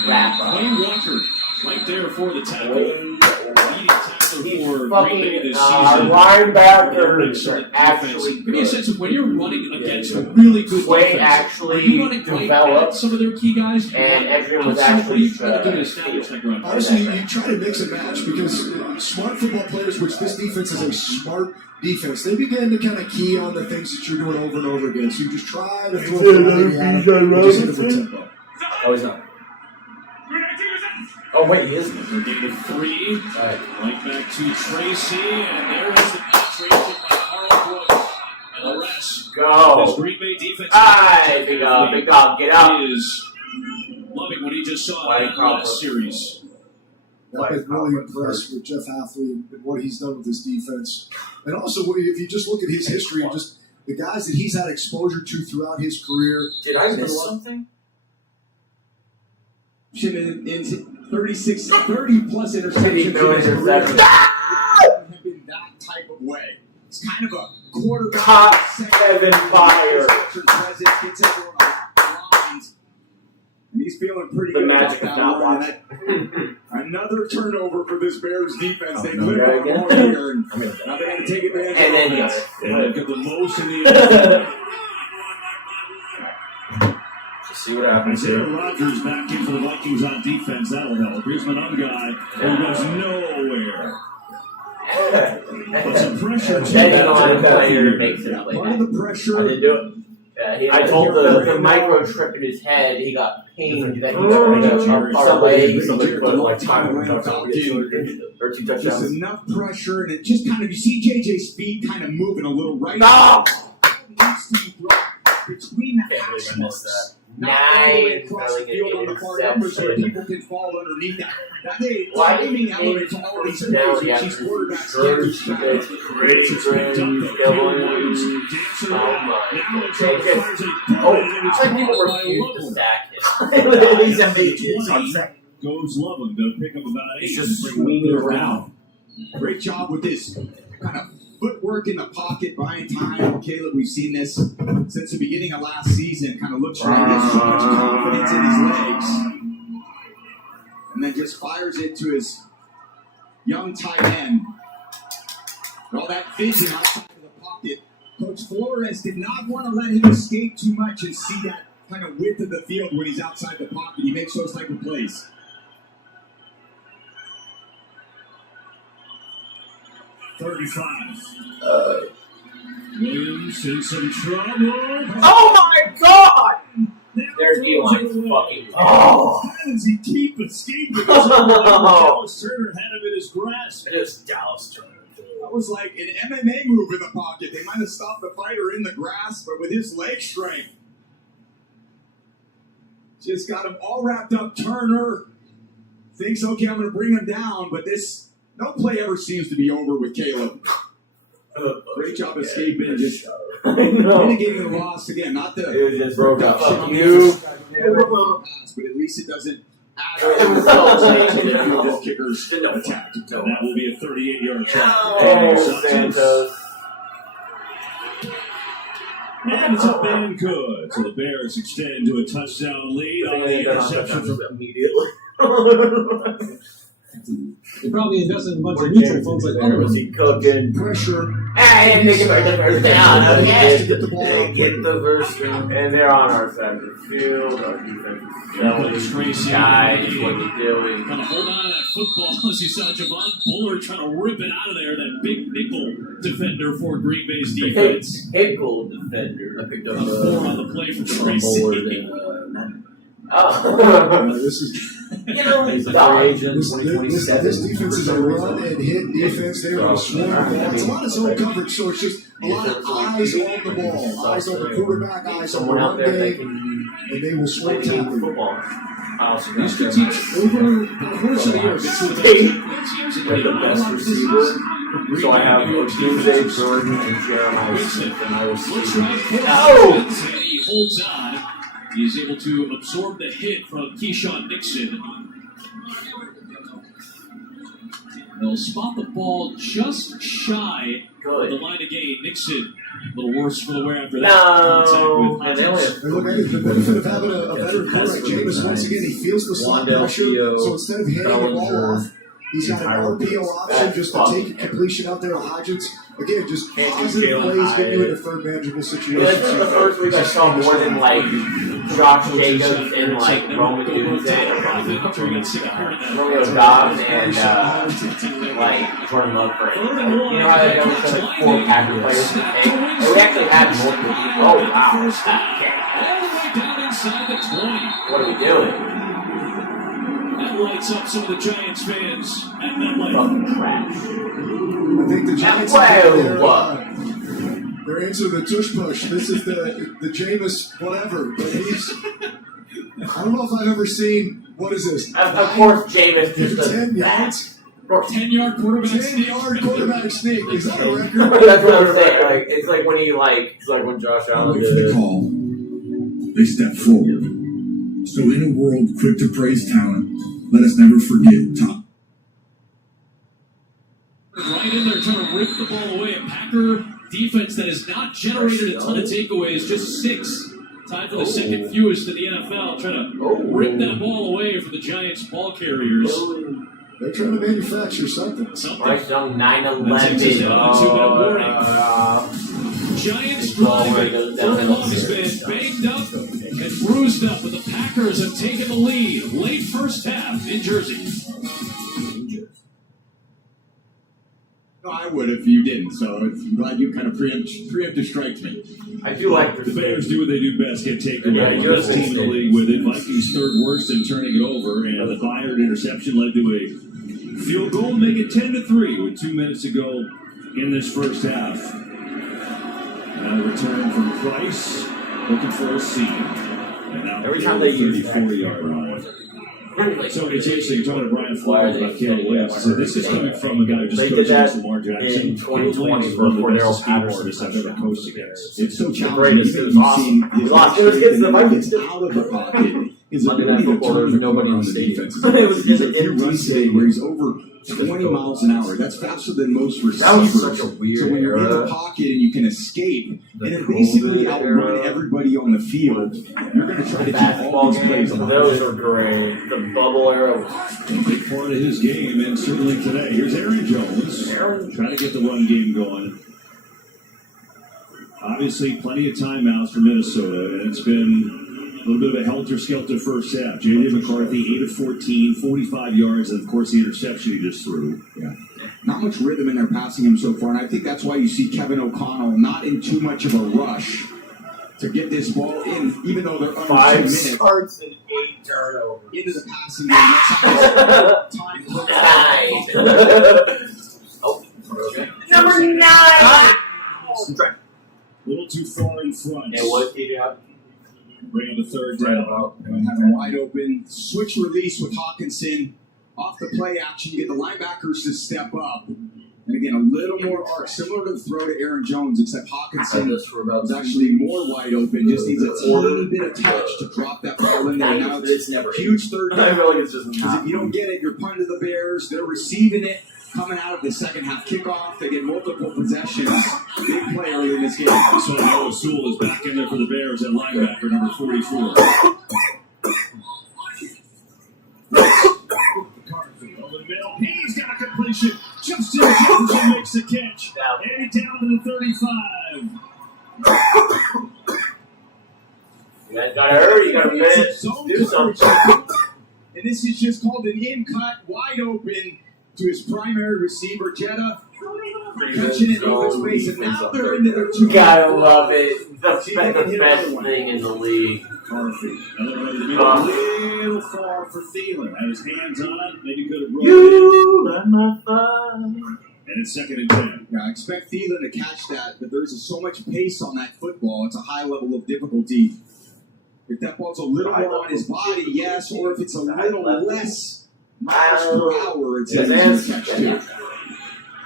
wrap up. Wayne Walker, right there for the tackle. Leading tackler for Green Bay this season. Linebackers actually give me a sense of when you're running against a really good defense. Actually are you running developed at some of their key guys? And Edgerton was actually trying to do to establish that ground. Honestly, you try to mix and match because smart football players, which this defense is a smart defense, they begin to kind of key on the things that you're doing over and over again. So you just try to throw it at them and just hit it with tempo. Oh, he's not. Oh, wait, he is. They're getting 3. Right back to Tracy, and there is the penetration by Carl Brooks. And the rest. Go. This Green Bay defense. Big dog, get up. He is loving what he just saw in that last series. I've been really impressed with Jeff Hafley and what he's done with this defense. And also, if you just look at his history and just the guys that he's had exposure to throughout his career. Did I miss something? In 30-plus interceptions. Have been that type of way. It's kind of a quarterback. Top 7 fire. Gets everyone on lines. And he's feeling pretty good. The magic of not watching. I Another turnover for this Bears defense. They no, put it right on again. more here, and I'm gonna now they're going to take advantage And then of this. And look at the most in the Let's see what happens Aaron here. Rodgers back in for the Vikings on defense. That'll help. Here's my young guy who goes nowhere. But some pressure. Depending on the player makes it up like Part of that. the pressure. I didn't do it. I told the micro trip in his head, he got pain that he got Somebody put like or 2 touchdowns. Just enough pressure, and it just kind of, you see JJ's feet kind of moving a little right. Needs to be brought between the hash marks. Not all the way across the field on the far numbers so that people can fall underneath that. That is timing element to all these plays, which these quarterbacks people refuse to sack him. He's amazing. Goes Loveland to pick up about 8. He's just swinging around. Great job with this kind of footwork in the pocket, buying time. Caleb, we've seen this since the beginning of last season. Kind of looks like he has so much confidence in his legs. And then just fires it to his young tight end. All that vision outside of the pocket. Coach Flores did not want to let him escape too much and see that kind of width of the field when he's outside the pocket. He makes those type of plays. Williams in some trouble. Oh my God! Their D-line fucking. How does he keep escaping? Dallas Turner had him in his grasp. It is Dallas Turner. That was like an MMA move in the pocket. They might have stopped the fighter in the grasp, but with his leg strength. Just got him all wrapped up. Turner thinks, okay, I'm going to bring him down, but no play ever seems to be over with Caleb. Great job escaping and just mitigating the loss. Again, not the... It was just broke up. Fuck you. But at least it doesn't add to this kicker's attack. So that will be a 38-yard try. Oh, Santos. And it's up and good. So the Bears extend to a touchdown lead on the interception from immediately. They probably invested in a bunch of mutual funds like other ones. Cooking pressure. And they get the first down. Yes, get the ball. They get the first down. And they're on our side of the field. Our defense is selling. Guys, what you doing? Trying to hold on to that football as you saw Javon Bullard trying to rip it out of there. That big nickel defender for Green Bay's defense. Nickel defender. I picked up 4 on the play for Tracy. This is. He's a free agent. This defense is a run and hit defense. They are swarming the ball. It's a lot of zone coverage, so it's just a lot of eyes on the ball, eyes on the quarterback, eyes on the run game, and they will swarm tackle. These two teams over the course of the year They're the best receiver. So I have Tuesday, Jordan, and Jeremiah Smith, and I will see. No! He holds on. He is able to absorb the hit from Keyshawn Nixon. They'll spot the ball just shy of the line of gain. Nixon, a little worse for the wear after that. No. And look, the benefit of having a veteran player like Jameis, once again, he feels the slot pressure, so instead of handing the ball off, he's got an RPO option just to take a completion out there to Hodgins. Again, just positive plays get you into third manageable situations. This is the first week I saw more than like Josh Jacobs and like Roman Doomsday, Romeo Dobbs and like Jordan Love for anything. You know how they always show like 4 Packer players in the pick? And we actually had multiple people. Oh wow. All the way down inside the 20. What are we doing? That lights up some of the Giants fans at MetLife. Fucking trash. I think the Giants their answer to the tush push. This is the Jameis whatever, but he's. I don't know if I've ever seen what is this? Of course, Jameis just 10 yards. 10-yard quarterback 10-yard quarterback sneak. Is that a record? That's what I'm saying. Like it's like when it's like when Josh Allen Wait for did the it. call. They step forward. So in a world quick to praise talent, let us never forget top. Right in there trying to rip the ball away. A Packer defense that has not generated a ton of takeaways, just 6. Tied for the second fewest in the NFL. Trying to rip that ball away from the Giants ball carriers. They're trying to manufacture something. Bryce Young, 9-11. Giants driving. Furlong has been banged up and bruised up, but the Packers have taken the lead late first half in Jersey. No, I would if you didn't, so I'm glad you kind of preemptive striked me. I do like the Bears do what they do best, get taken away. Yeah, Best team in the league with it. Vikings third worst in turning it over, and the Byard interception led to a field goal, make it 10-3 with 2 minutes to go in this first half. Now a return from Price, looking for a seam. And now every time they use 40-yard line. So it's interesting, you're talking to Brian Flores about Caleb Williams. So this is coming from a guy who just coached against Lamar Jackson. In 2020 one of the before best Daryl speed Patterson artists I've ever coached against. It's so challenging. Greatest. It was awesome. He lost his kids to the Vikings. out of the pocket. His Monday Night ability to Football, turn there's the nobody corner on the the stadium. defense. It was He's just a few an runs today where he's over 20 miles an hour. That's faster than most receivers. That was such a weird so when you're in the era. pocket and you can escape and basically outrun everybody on the field, you're going to try to keep all these plays alive. Those are great. The bubble era was A big part of his game, and certainly today. Here's Aaron Jones trying to get the run game going. Obviously, plenty of timeouts for Minnesota, and it's been a little bit of a helter-skelter first half. J.J. McCarthy, 8 of 14, 45 yards, and of course the interception he just threw. Yeah. Not much rhythm in their passing him so far, and I think that's why you see Kevin O'Connell not in too much of a rush to get this ball in, even though they're under 2 minutes. 5 starts and 8 turnovers. Into the passing game. That's how Okay. Number 9! A little too far in front. And what did you have? Bringing the third down. And have him wide open. Switch release with Hawkinson. Off the play action, you get the linebackers to step up. And again, a little more arc, similar to the throw to Aaron Jones, except Hawkinson is actually more wide open. Just needs a teeny bit of touch to drop that ball in there. Now it's never huge third down. I feel like it's just Because if you don't get it, you're punting to the Bears. They're receiving it. Coming out of the second half kickoff, they get multiple possessions. Big play early in this game. So Noah Sewell is back in there for the Bears at linebacker, number 44. McCarthy over the middle. He's got a completion. Jumps to Jefferson, makes the catch. And down to the 35. You guys gotta hurry, you gotta do something. And this is just called an in-cut, wide open to his primary receiver, Jetta. Catching it over space, and now they're into their 2. Gotta love it. The best thing in the league. McCarthy. Another one in the middle. A little far for Thielen. Had his hands on it. Maybe could have rolled it. You are my fun. And it's 2nd and 10. Yeah, I expect Thielen to catch that, but there's so much pace on that football. It's a high level of difficulty. If that ball's a little more on his body, yes, or if it's a little less miles per hour, it's easier to catch too.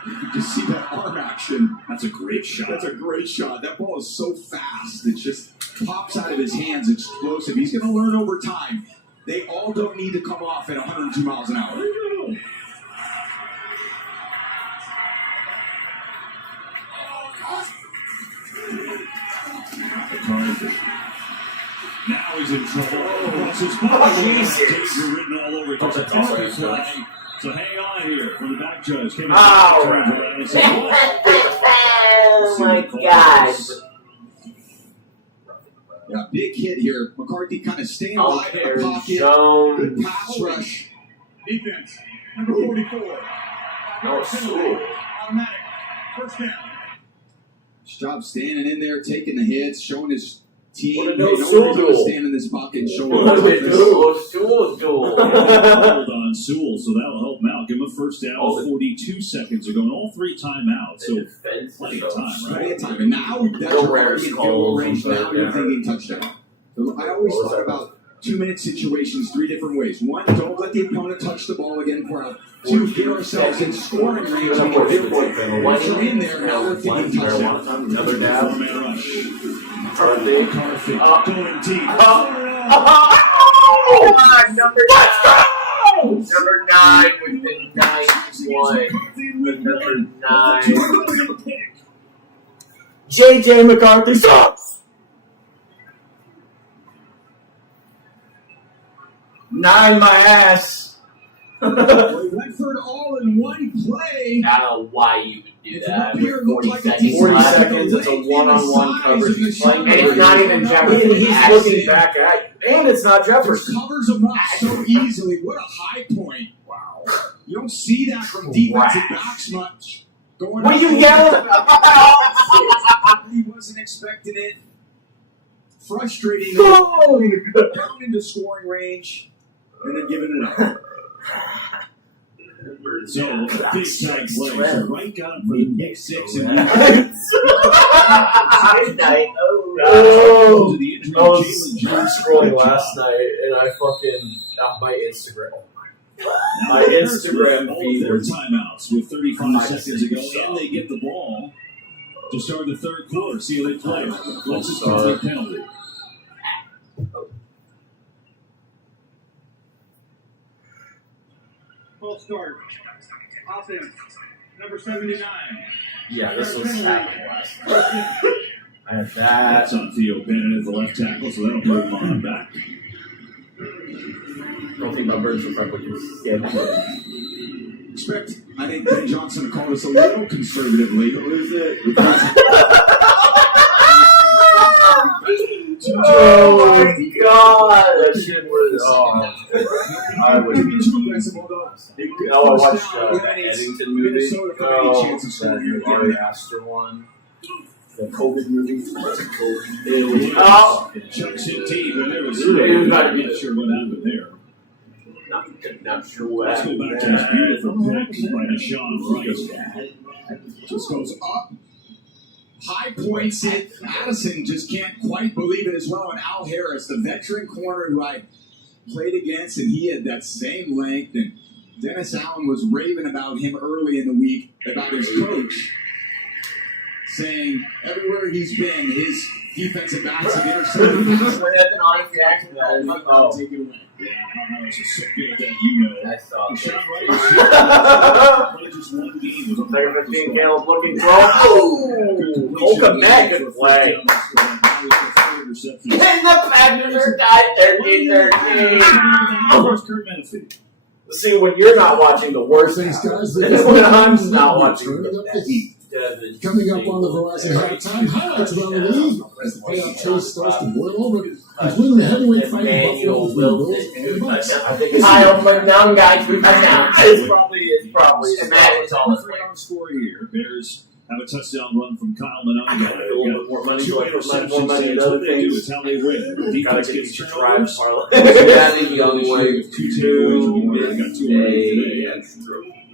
You can just see that arm action. That's a great shot. That's a great shot. That ball is so fast. It just pops out of his hands, explosive. He's going to learn over time. They all don't need to come off at 102 miles an hour. McCarthy. Now he's in trouble. Russell's body. Danger written all over it. There's a penalty flag. So hang on here from the back judge. Oh my God. Yeah, big hit here. McCarthy kind of staying alive in the pocket. Good pass rush. Defense, number 44. No, Sewell. Automatic. First down. His job standing in there, taking the hits, showing his team. What Hey, did nobody's Sewell going to do? stand in this pocket and show What him. did Sewell do? Hold on Sewell, so that'll help him out. Give him a first down 42 seconds ago, and all 3 timeouts. So plenty of time, right? Plenty of time. And now that's already in field range. Now you're thinking touchdown. So I always thought about 2-minute situations 3 different ways. 1, don't let the opponent touch the ball again for a 2, get ourselves in scoring range. Once you're in there, now we're thinking touchdown. Another dab. McCarthy. Going deep. Number 9. Number 9 with the nice one. With number 9. J.J. McCarthy sucks. 9 my ass. Well, he went for it all in one play. I don't know why you would do that. Here, it looked like a 40 seconds, it's a one-on-one coverage. He's playing, and it's not even Jefferson. He's looking back at you. And it's not Jefferson. Just covers him up so easily. What a high point. Wow. You don't see that from defensive backs much. Going what are you yelling about? He wasn't expecting it. Frustrating. Down into scoring range and then giving it up. So, a big time play. So, right gun for the pick six. And I was scrolling last night and I fucking got my Instagram. My Instagram feed. Their timeouts with 35 seconds ago, and they get the ball to start the third quarter. See how they play. Let's just complete penalty. False start. Offense. Number 79. Yeah, this was happening last night. I had that. That's on Theo Bennett at the left tackle, so that'll put him on back. Don't think my birds are probably just scared. I think Ben Johnson called us a little conservative late. What is it? Oh my god! That shit was. I would be too aggressive, although. I watched the Eddington movie. That Ari Aster one. The COVID movie. Chuck's hit deep, and there was not sure what happened there. Not sure what Let's go back to this beautiful pick by Deshaun Price. Just goes up. High points it. Addison just can't quite believe it as well. And Al Harris, the veteran corner who I played against, and he had that same length. And Dennis Allen was raving about him early in the week, about his coach, saying everywhere he's been, his defensive backs have intercepted. That's an honest reaction to that. I'll take it away. Yeah, Harris is so good that you know. I saw it. Just one game. Player 15, Caleb looking throw. Oh! Welcome back. Good play. And the Packers are tied 13-13. See, when you're not watching the worst things, guys, when I'm not watching the Heat. Coming up on the Verizon halftime highlights around the league as the playoff chase starts to boil over, including the heavyweight fight in Buffalo between the Bills and the Bucks. Kyle put down guy 2 touchdowns. It's probably imagine it's all round score here. Bears have a touchdown run from Kyle Mononga. A little bit more money, Two more interceptions. money, That's other what they do. things. It's how they win. Defense gets turnovers. That is the only way. Two takeaways. They got 2 today.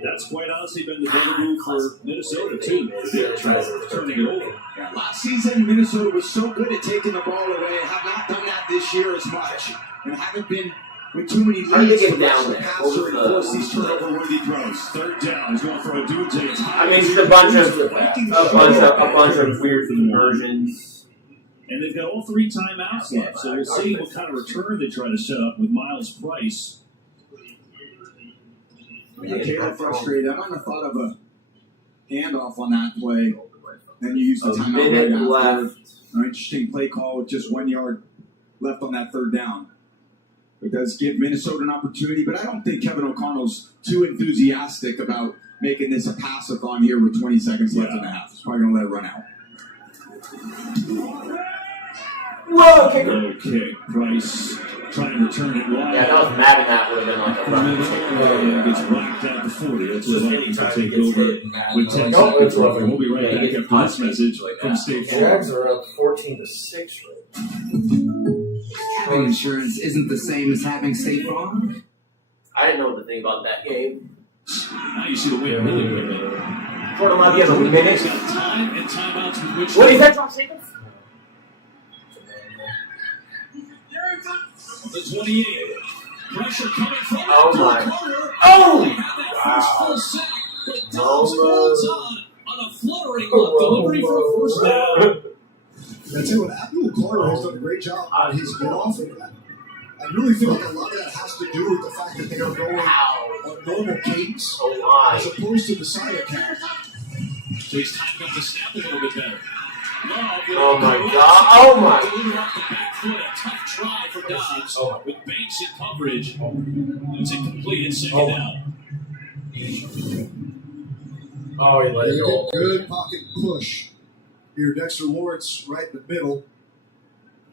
That's quite honestly been the better move for Minnesota, too. They're turning it over. Yeah, last season, Minnesota was so good at taking the ball away. Have not done that this year as much. And haven't been with too many leads to rush the passer and force these turnover-worthy throws. Third down. He's going for a Dujay. I mean, it's a bunch of weird conversions. And they've got all 3 timeouts left, so we'll see what kind of return they try to set up with Miles Price. Yeah, Caleb frustrated. I might have thought of a handoff on that play. Then you use the timeout right after. Left. Interesting play call with just 1 yard left on that third down. It does give Minnesota an opportunity, but I don't think Kevin O'Connell's too enthusiastic about making this a pass-a-thon here with 20 seconds left in the half. He's probably going to let it run out. Whoa, Okay, Price trying to return it wide. Yeah, that was mad and that would have been like a run. Gets whacked out to 40. That's what Vikings will take gets over hit, with 10 seconds left. And we'll be right back after this message from State Farm. Jags are up 14-6 right Having insurance isn't the same as having State Farm. I didn't know what to think about that game. Now you see the win really quickly. Jordan Love, you have a minute. He's got time and timeouts with which What is that, Josh Jacobs? The 28. Pressure coming from Oh my. corner. Oh! Full sack, but Dobbs holds on a fluttering look delivery for a first down. That's it. What Abdul Carter has done a great job on his get off of that. I really feel like a lot of that has to do with the fact that they are going on normal cadence as opposed to the silent count. So he's timing up the snap a little bit better. Oh my god. Oh my. foot. A tough try for Dobbs with Banks in coverage. It's incomplete. It's second down. Oh, he let it go. Good pocket push. Here, Dexter Lawrence right in the middle.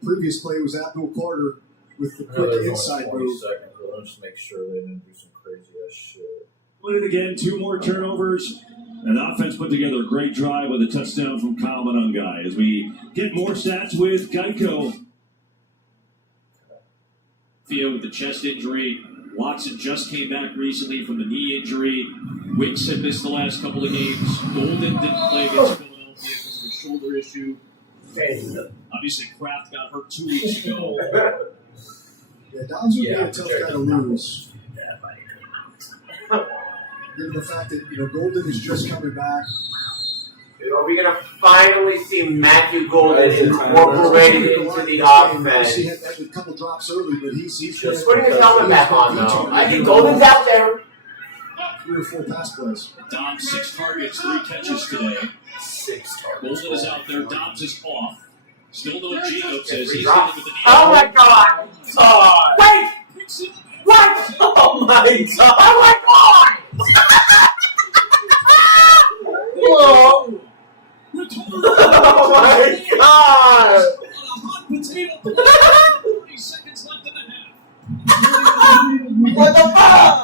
Previous play was Abdul Carter with the quick inside move. Seconds, but let's just make sure they didn't do some crazy ass shit. Put it again, 2 more turnovers. And the offense put together a great drive with a touchdown from Kyle Monungai. As we get more stats with Geico. Theo with the chest injury. Watson just came back recently from the knee injury. Wicks had missed the last couple of games. Golden didn't play against Philadelphia because of a shoulder issue. Obviously, Kraft got hurt 2 weeks ago. Yeah, Dobbs would be a tough guy to lose. Given the fact that, Golden is just coming back. Are we going to finally see Matthew Golden incorporated into the offense? He had a couple drops early, but he's just putting his helmet back on, though. I think Golden's out there. 3 or 4 pass plays. Dobbs, 6 targets, 3 catches today. 6 targets. Golden is out there. Dobbs is off. Still no Jacobs says he's dealing with the knee. Oh my God! Wait! What? Oh my God! Oh my God! Whoa! Oh my God! A hot potato play. 40 seconds left in the half. What the fuck?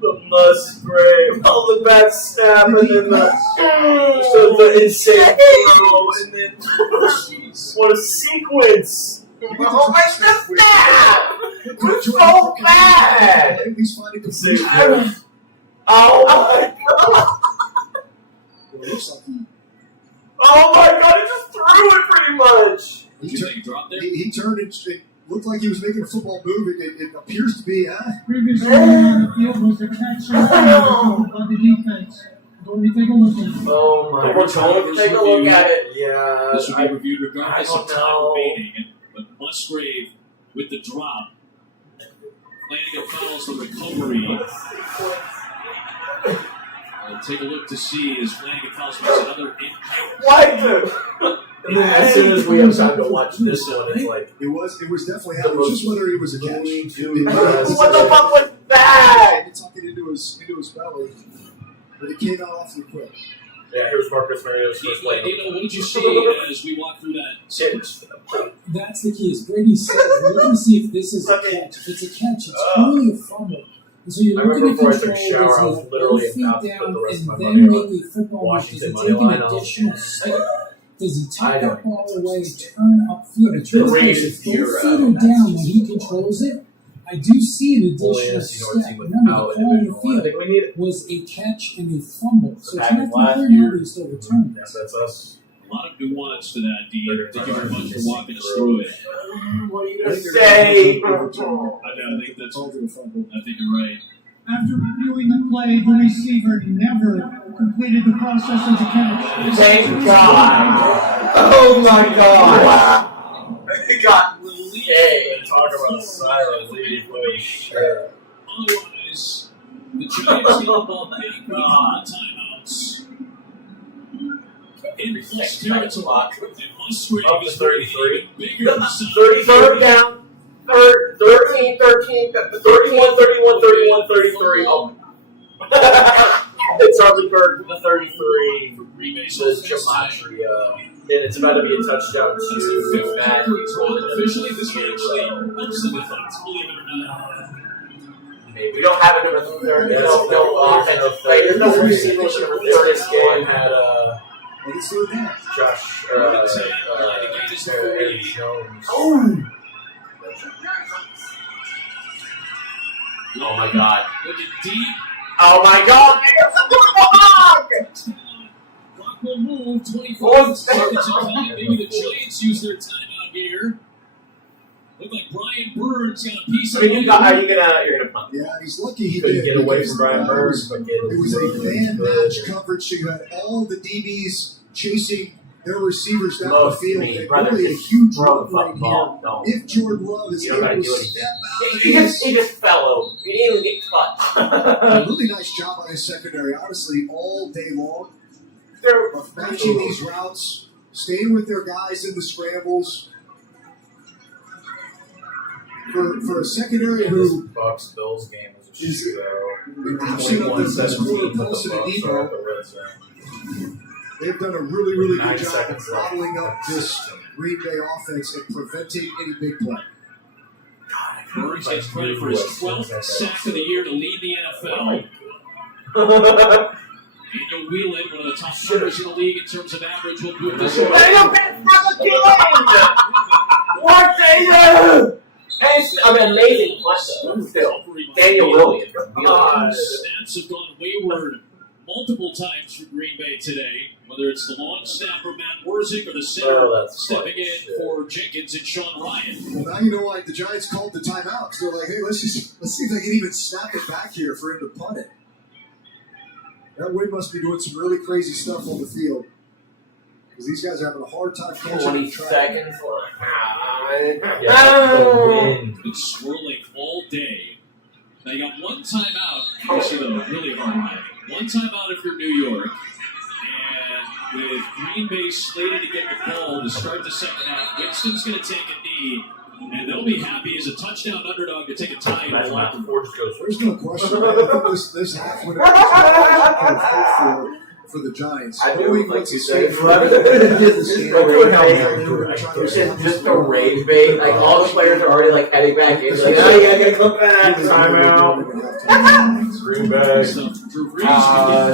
The Musgrave, all the bad snap, and then the insane throw, and then what a sequence! Oh my snap! It was so bad! Oh my God! Oh my God! He just threw it pretty much. He turned it looked like he was making a football move. It appears to be. Previously on the field was the catch by the defense. Go and take a look at it. Oh my God! Take a look at it. Yeah. This will be reviewed regardless of time remaining. But Musgrave with the drop. Flanagan follows the recovery. Take a look to see as Flanagan follows another impact. What? As soon as we have time to watch this one, it's like it was definitely happening. It was just whether it was a catch. What the fuck was that? He tucked it into his belly, but it came out awfully quick. Yeah, here's Marcus Mario's first play. What did you see as we walked through that? That's the key. As Brady said, we're looking to see if this is a catch. If it's a catch, it's really a fumble. And so you're looking at control. Does he have both feet down and then make a football move? Does he take an additional step? Does he tuck that ball away, turn upfield? It's really close. If both feet are down when he controls it, I do see an additional step. Remember, the call on the field was a catch and a fumble. So it's not declared now, he still returned. Yes, that's us. A lot of nuance to that, Dean. Thank you very much for walking us through it. What are you going to say? I think you're right. After reviewing the play, the receiver never completed the process of the catch. Thank God. Oh my God. Wow. It got talk about Cyrus Lee. Otherwise, the Giants get the ball back with timeouts. In plus territory, and Musgrave is 33. Bigger 33rd down. 13, 13, 31, 31, 31, 33. Oh. It's Harvey Bird, the 33. The gematria. And it's about to be a touchdown to Matt. Officially, this one actually helps them with things, believe it or not. We don't have a number 30. There's no receiver with number 30. This game had Josh Jones. Oh my God. Looking deep. Oh my God. Clock will move. 24 seconds of time. Maybe the Giants use their timeout here. Look like Brian Burns got a piece of it. You're gonna punt. Yeah, he's lucky he couldn't did. Get away from Brian Burns. It was a man match coverage, so you had all the DBs chasing their receivers down the field. And really a huge run right here. If Jordan Love is able to step out of this. He just fell over. He didn't even get touched. A really nice job on his secondary, honestly, all day long. Of matching these routes, staying with their guys in the scrambles. for a secondary who Bucks Bills game was a is shootout. absent of their best corner, Paulson and Debo, they've done a really, really good 9 job of seconds left. bottling up this Green Bay offense and preventing any big play. Murray takes credit for his 12th sack of the year to lead the NFL. Daniel Whelan, one of the top runners in the league in terms of average, will move this. What the? I mean, amazing punch though. Still, Daniel Williams. Snaps have gone wayward multiple times for Green Bay today. Whether it's the long snapper Matt Werzik or the center stepping in for Jenkins and Sean Ryan. Well, now you know why the Giants called the timeout. They're like, hey, let's see if they can even snap it back here for him to punt it. That wind must be doing some really crazy stuff on the field. Because these guys are having a hard time catching 20 the track. seconds left. The wind been swirling all day. Now you got one timeout. Obviously, the really hard line. One timeout if you're New York. And with Green Bay slated to get the ball to start the second half, Winston's going to take a knee. And they'll be happy as a touchdown underdog to take a tie. There's no question. I think this half would have for the Giants. I do, like you said, just a rage bait. Like all the players are already like heading back in. Like, oh yeah, gotta come back. Timeout. Green Bay.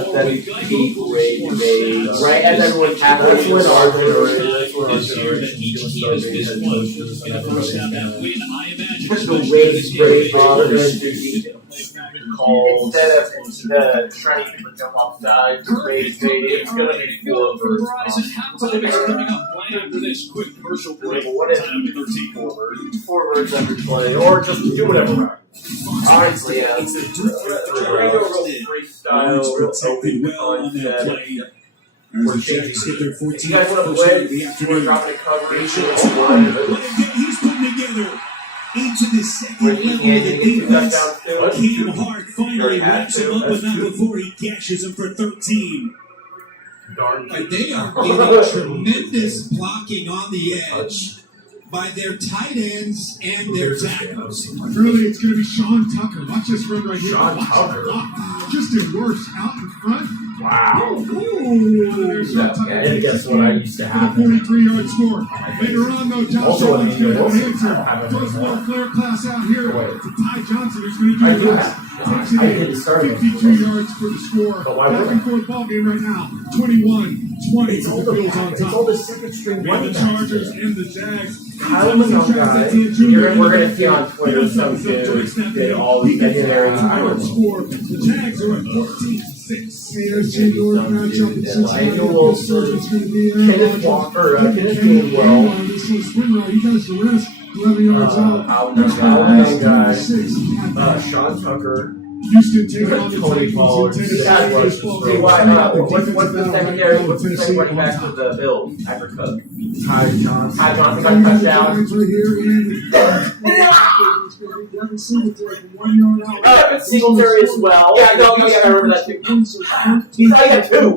That peak rage bait. Right as everyone's halfway. That's when this year that each team has missed one in the first half. That win, I imagine, just the rage bait. Instead of the shiny people jump off sides, rage bait, it's gonna be 4 versus Verizon halftime is coming up right after this quick commercial break. What if 4 versus under play, or just do whatever. Honestly, it's a freestyle, real open concept. We're changing. If you guys want to play, we're dropping a coverage. He's putting together into the second level of the defense. Cam Hart finally wraps him up, but not before he gashes him for 13. But they are getting tremendous blocking on the edge by their tight ends and their tackles. Really, it's going to be Sean Tucker. Watch this run right here. Sean Tucker. Just did worse out in front. Wow. There's Sean Tucker. And guess what I used to have? 43-yard score. Later on, though, Josh Also, Allen's going to have an answer. I Throws a little flare class out here to Ty Johnson, who's going to do this. Takes it in. 52 yards for the score. Back and forth ball game right now. 21-20. It's all the second string. The Chargers and the Jags. Kyle's a guy. We're going to see on Twitter some dude that all the secondary score. The Jags are at 14-6. AFC North matchup in Cincinnati. Kenneth Walker, Kenneth Gainwell. This one's Springrow. He does the rest. 11 yards out. Sean Tucker. Houston taking on the Tony Pollard. What's the secondary? What's the second running back for the Bills? After Cook. Ty Johnson. Ty Johnson got a touchdown. Singletary as well. Yeah, no, I remember that too. He's only got 2.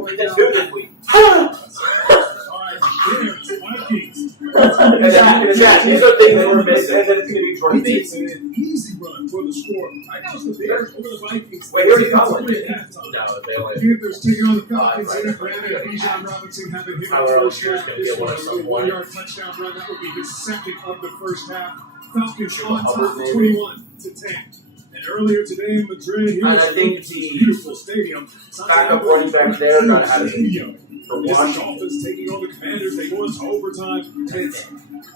He got 2 this week. These are things that we're missing, and then it's going to be Jordan Bates. Easy run for the score. I know the Bears over the Vikings. Wait, he already got one, didn't he? No, they only. Panthers taking on the Falcons. Granted, Bijan Robinson having hit the first half. This was a 1-yard touchdown run. That would be his second of the first half. Falcons on top, 21-10. And earlier today in Madrid, here's a beautiful stadium. Backup running back there got out of it. This is Dolphins taking on the Commanders. They go into overtime. It's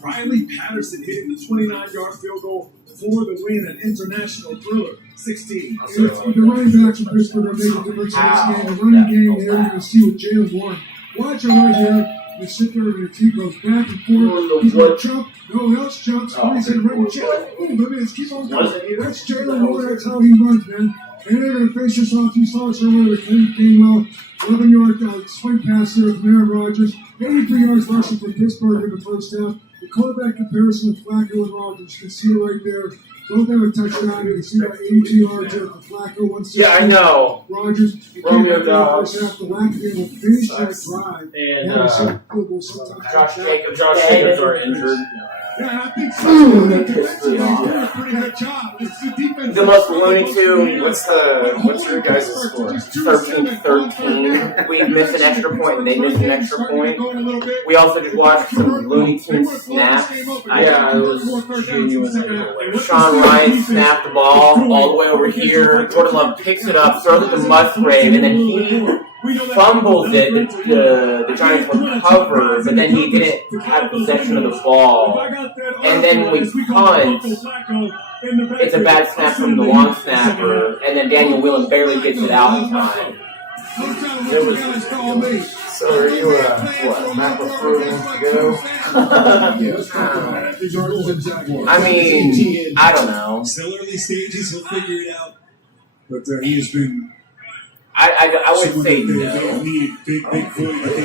Riley Patterson hitting the 29-yard field goal for the win, an international thriller. 16. The running backs from Pittsburgh are making a difference in this game. The running game here, you can see with Jalen Warren. Watch it right here. You sit there and your team goes back and forth. He's going to jump. No one else jumps. He's in right chip. Boom, baby, let's keep on going. That's Jalen Warren. That's how he runs, man. And they're going to face this off. You saw us earlier with Gainwell. 11-yard swing pass there with Aaron Rodgers. 83 yards rushing for Pittsburgh in the first half. The quarterback comparison with Flacco and Rodgers. You can see it right there. Both have a touchdown. You can see about 82 yards there for Flacco. 160. Yeah, I know. Rodgers. Romeo Dobbs. The Wackadam will finish that drive. And Josh Jacobs are injured. Yeah, I think Cincinnati's doing a pretty good job. This is a defense. The most Looney Tune. What's your guys' score? 13-13. We missed an extra point, and they missed an extra point. We also just watched some Looney Tune snaps. Yeah, it was genuinely hilarious. Sean Ryan snapped the ball all the way over here. Jordan Love picks it up, throws it to Musgrave, and then he fumbles it. The Giants were covered, but then he didn't have possession of the ball. And then when we punt, it's a bad snap from the long snapper, and then Daniel Whelan barely gets it out in time. So are you Matt LaFleur wants to go? I mean, I don't know. Still early stages, he'll figure it out. But he has been. I would say no. Needed big void at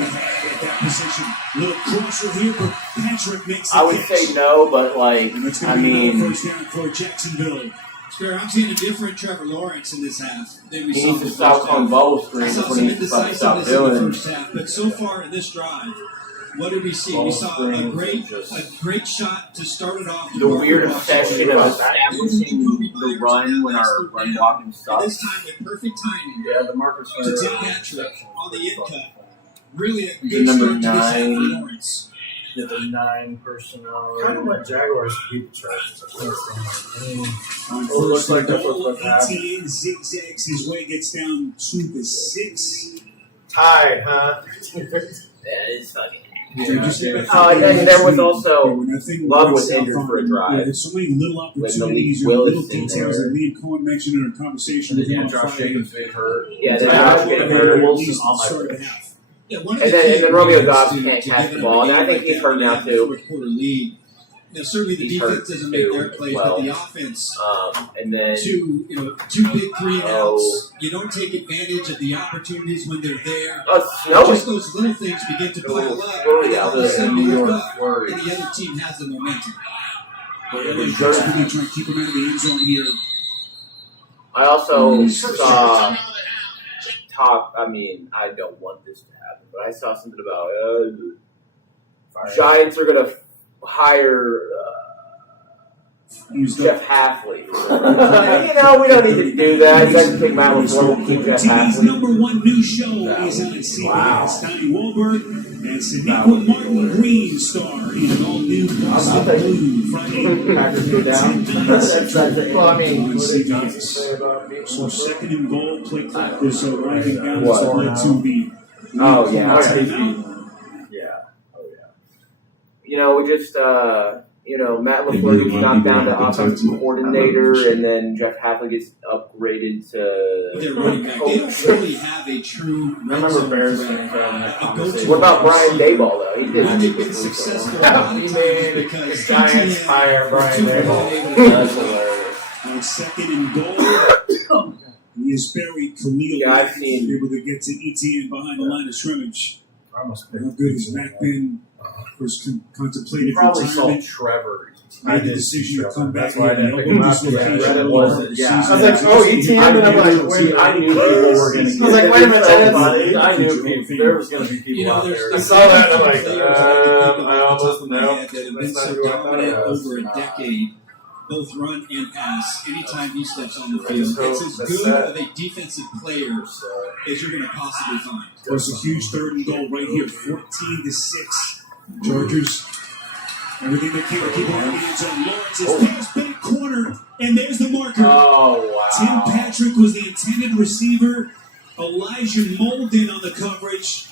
that position. Little crosser here, but Patrick makes. I would say no, but I mean, first down for Jacksonville. Sure, I'm seeing a different Trevor Lawrence in this half than we he saw needs in to the stop first calling half. bubble I screens. saw That's what some he needs to stop indecisiveness in the doing. first half, but so far in this drive, what did we see? We saw a great shot to start it off. The weird obsession of establishing the run when our run blocking sucks. This time with perfect timing. Yeah, the Marcus To Tim Patrick on the in cut. Really a The good number start to this half for 9. Lawrence. Yeah, the 9 personnel. Kind of what Jaguars beat the Chargers. I can't stand that. On It looks first like that's goal, what's happening. ETN zigzags his way, gets down to the 6. Tied, huh? Yeah, it's fucking. Yeah. Oh, and then there was also Love was injured for a drive. There's so many little When opportunities, Malik little Willis in details there. that Liam Cohen mentioned in our conversation with him on Josh Friday. Jacobs been hurt. Yeah, then Yeah, Josh getting hurt. Wilson on my Started bench. the half. Yeah, one of And the then key Romeo ingredients Dobbs to can't catch give the them ball, a and I game think like he's that hurt when now you have a too. fourth quarter lead. Now, certainly the He's defense hurt doesn't make their too, plays, well. but the offense, And then two big 3 and outs. You don't take advantage of the opportunities when they're there. snowing. Just those little things begin to pile up, and all of a sudden you look up, and the other team has the momentum. But they're desperately trying to keep him out of the end zone here. I also saw talk. I mean, I don't want this to happen, but I saw something about Giants are going to hire Jeff Halfley. We don't need to do that. You guys can take Matt LaFleur. We'll keep Jeff TV's Halfley. #1 news show is on CBS. Donnie Wahlberg and Sonequa Martin Green star in an all-new Boston Blue Friday. Packers go down. Well, I mean, on CBS. So second and goal, play clock was winding down. That's what led to the Oh, yeah. timeout. We just, Matt LaFleur gets knocked down to offensive coordinator, and then Jeff Halfley gets upgraded Their to running back. They don't really have a true I remember Bears fans having that conversation. What about Brian Daboll, though? He When didn't. they've been successful a lot of times because The Giants ETN hire Brian Daboll. That's hilarious. On second and goal, he is buried. Khalil Yeah, I've Mack seen- able to get to ETN behind the line of scrimmage. I almost How good has Mack been? Of course, contemplated You probably saw retirement. Trevor. Made the decision to come back That's why I here. didn't pick him up. This Yeah, location Reddit was was the it. Yeah. season. I was like, oh, ETN, and I'm like, wait, I knew people were going to I was like, wait a minute, I knew people. There was going to be people out there. I saw that, and I'm like, I almost know. that have been so dominant over a decade, both run and pass. Anytime he steps on the field, it's as good of a defensive player as you're going to possibly find. It was a huge third and goal right here, 14-6. Chargers, everything they can to keep on the end zone. Lawrence's pass back corner, and there's the marker. Oh, wow. Tim Patrick was the intended receiver. Elijah Molden on the coverage.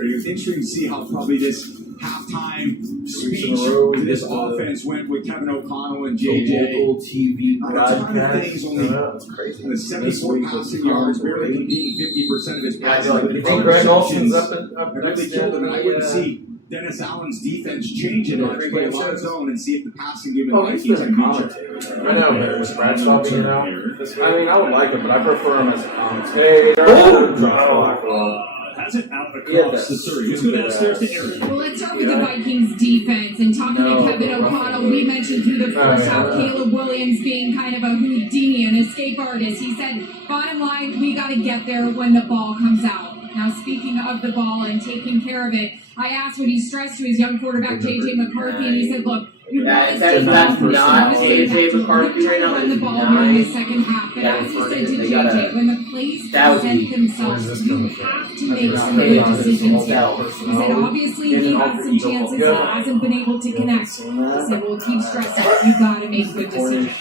It was interesting to see how probably this halftime speech for this offense went with Kevin O'Connell and JJ. Local TV A ton of broadcast. things, only That's crazy. with 74 passing yards, barely completing 50% of his Yeah, I passes. feel like with you think Greg Olson's interceptions. up It really next killed him, and I wouldn't Yeah. see Dennis Allen's defense change it much, play a lot of zone and see if the passing game Oh, of the he's Vikings been a can reach it. commentator. I know, but was Bradshaw being out this week? I mean, I would like him, but I prefer him as a commentator. Hey, Oh, Has it out Yeah, across the that's- 30. Let's go downstairs to Eric. Well, let's start with the Vikings defense and talking to Kevin O'Connell. We mentioned through the first half Caleb Williams being kind of a Houdini, an escape artist. He said, bottom line, we got to get there when the ball comes out. Now, speaking of the ball and taking care of it, I asked what he stressed to his young quarterback, J.J. McCarthy, and he said, look, you want to see that's not J.J. McCarthy right now. run the ball during the second half. But as he said to J.J., when the plays present themselves, you have to make some good decisions here. He said, obviously, he had some chances, but hasn't been able to connect. He said, we'll keep stressing. You got to make good decisions.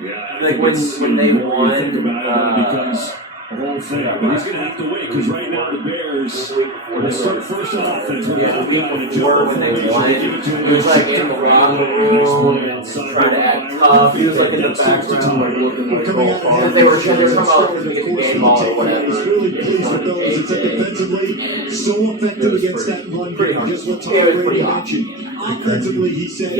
Yeah, Like when they won, think about it, it becomes a whole thing. But he's going to have to wait because right now the Bears will start first on offense. We're going to be able to jump when they won, he was like in the locker room, trying to act tough. He was like in the background, like looking like because they were from out to get the game ball or whatever. He's really pleased with those. It's defensively so effective against that run game. Just what Tom Brady mentioned. Offensively, he said, we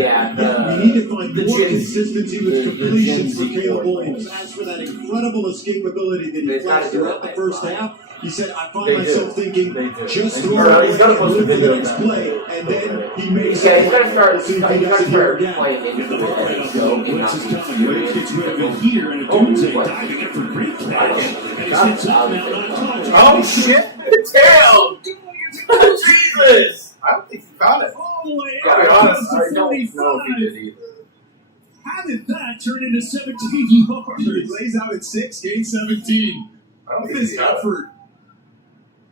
need to find more consistency with completions for Caleb Williams. As for that incredible escapability that he flashed throughout the first half, he said, I find myself thinking, just throw it away and live the next play. And then he makes it. He's got to start playing into the blitz is coming. Williams gets rid of it here, and Adunze diving after a great catch. And he sits up now, not touching. Oh, shit! Damn! Jesus! I don't think he caught it. All the way Gotta be out honest, to I don't know if he 45. did either. How did that turn into 17 yards? He lays out at 6, gain 17. I don't Look at think his he got it. effort.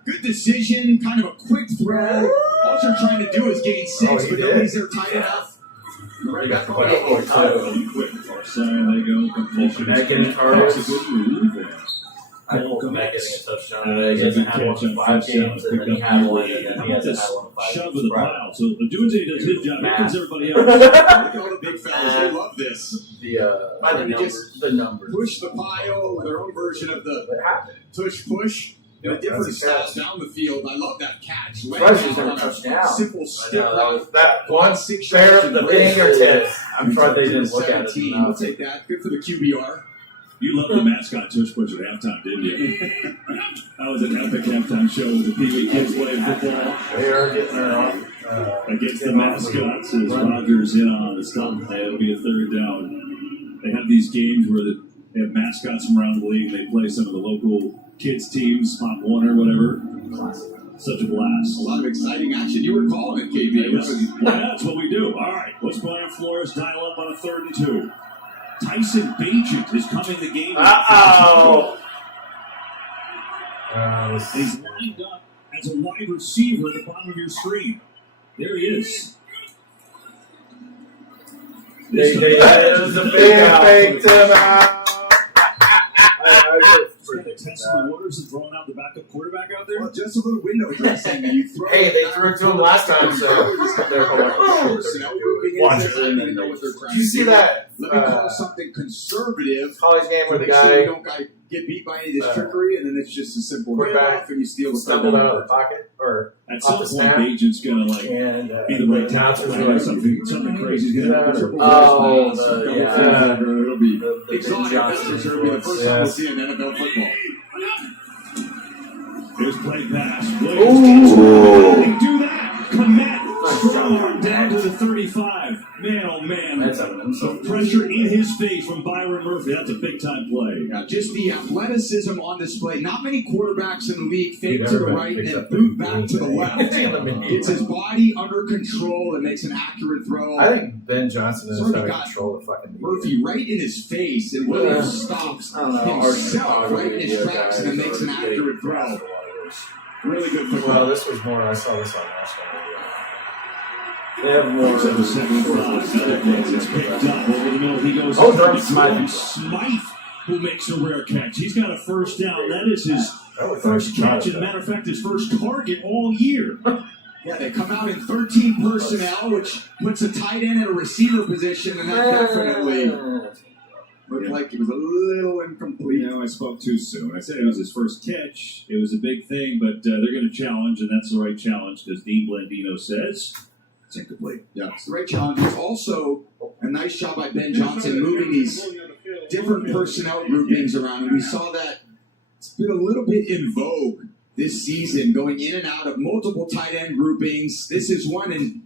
Good decision, kind of a quick throw. All you're trying to do is gain 6, he but did. nobody's there tight enough. Right back on it. Quick far side, they go. Completion. Back getting targets. That's a good move there. I hope him back getting a touchdown today. He hasn't had one in 5 games, and then he had one, and then he hasn't had one in 5 Shove games. with the pile. So Adunze does his job. Here comes everybody else. Look at all the big fellas. They love this. The numbers. Push the pile, their own version of the tush-push. In a different style down the field. I love that catch. Rush is going to touch down. Simple stick route. That one Fair of the fingertips. I'm sure they didn't look at it. 17. We'll take that. Good for the QBR. You loved the mascot tush push at halftime, didn't you? That was an epic halftime show with the Pee Wee kids playing football. They are getting their own. Against the mascots as Rodgers in on the stump. It'll be a third down. They have these games where they have mascots from around the league. They play some of the local kids teams, Pop Warner, whatever. Such a blast. A lot of exciting action. You were calling it, KB. Yeah, that's what we do. All right, let's play on Flores. Dial up on a 3rd and 2. Tyson Bagent is coming the game. Uh-oh. He's lined up as a wide receiver at the bottom of your screen. There he is. There's a big timeout. Testing the waters and throwing out the backup quarterback out there. Well, just a little window dressing. You throw Hey, they threw it to him last time, so they're Watch it. Did you see that? Let me call something conservative. College game where the Make sure guy you don't get beat by any of this trickery, and then it's just a simple quarterback handoff, and you steal the stumbled out of the pocket or at some point, Agent's gonna be the right tackle or something crazy. He's gonna have a triple it'll be exotic. It'll be the first time we'll see in NFL football. There's play pass. Williams do that. Komet strong down to the 35. Man, oh man. That's evidence. Pressure in his face from Byron Murphy. That's a big time play. Yeah, just the athleticism on display. Not many quarterbacks in the league fake to the right and then boot back to the left. It's his body under control and makes an accurate throw. I think Ben Johnson is having control of fucking Murphy right in his face, and Williams stops himself right in his tracks and then makes an accurate throw. Really good football. Well, this was more. I saw this on national radio. They have more than the 75. It's picked up over the middle. He goes. Smythe, who makes a rare catch. He's got a first down. That is his first catch. As a matter of fact, his first target all year. Yeah, they come out in 13 personnel, which puts a tight end at a receiver position, and that definitely looked like it was a little incomplete. I spoke too soon. I said it was his first catch. It was a big thing, but they're going to challenge, and that's the right challenge, because Dean Blandino says it's incomplete. Yeah, it's the right challenge. It's also a nice job by Ben Johnson moving these different personnel groupings around, and we saw that it's been a little bit in vogue this season, going in and out of multiple tight end groupings. This is one, and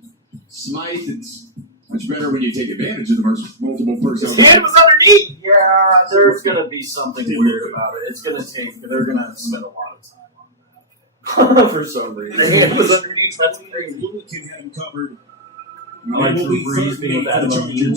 Smythe, it's much better when you take advantage of the multiple personnel. His hand was underneath. Yeah, there's going to be something weird about it. It's going to take. They're going to spend a lot of time on that. For some reason. It was underneath. That's crazy. Can have him covered. I like Drew Brees being with Adam Levine,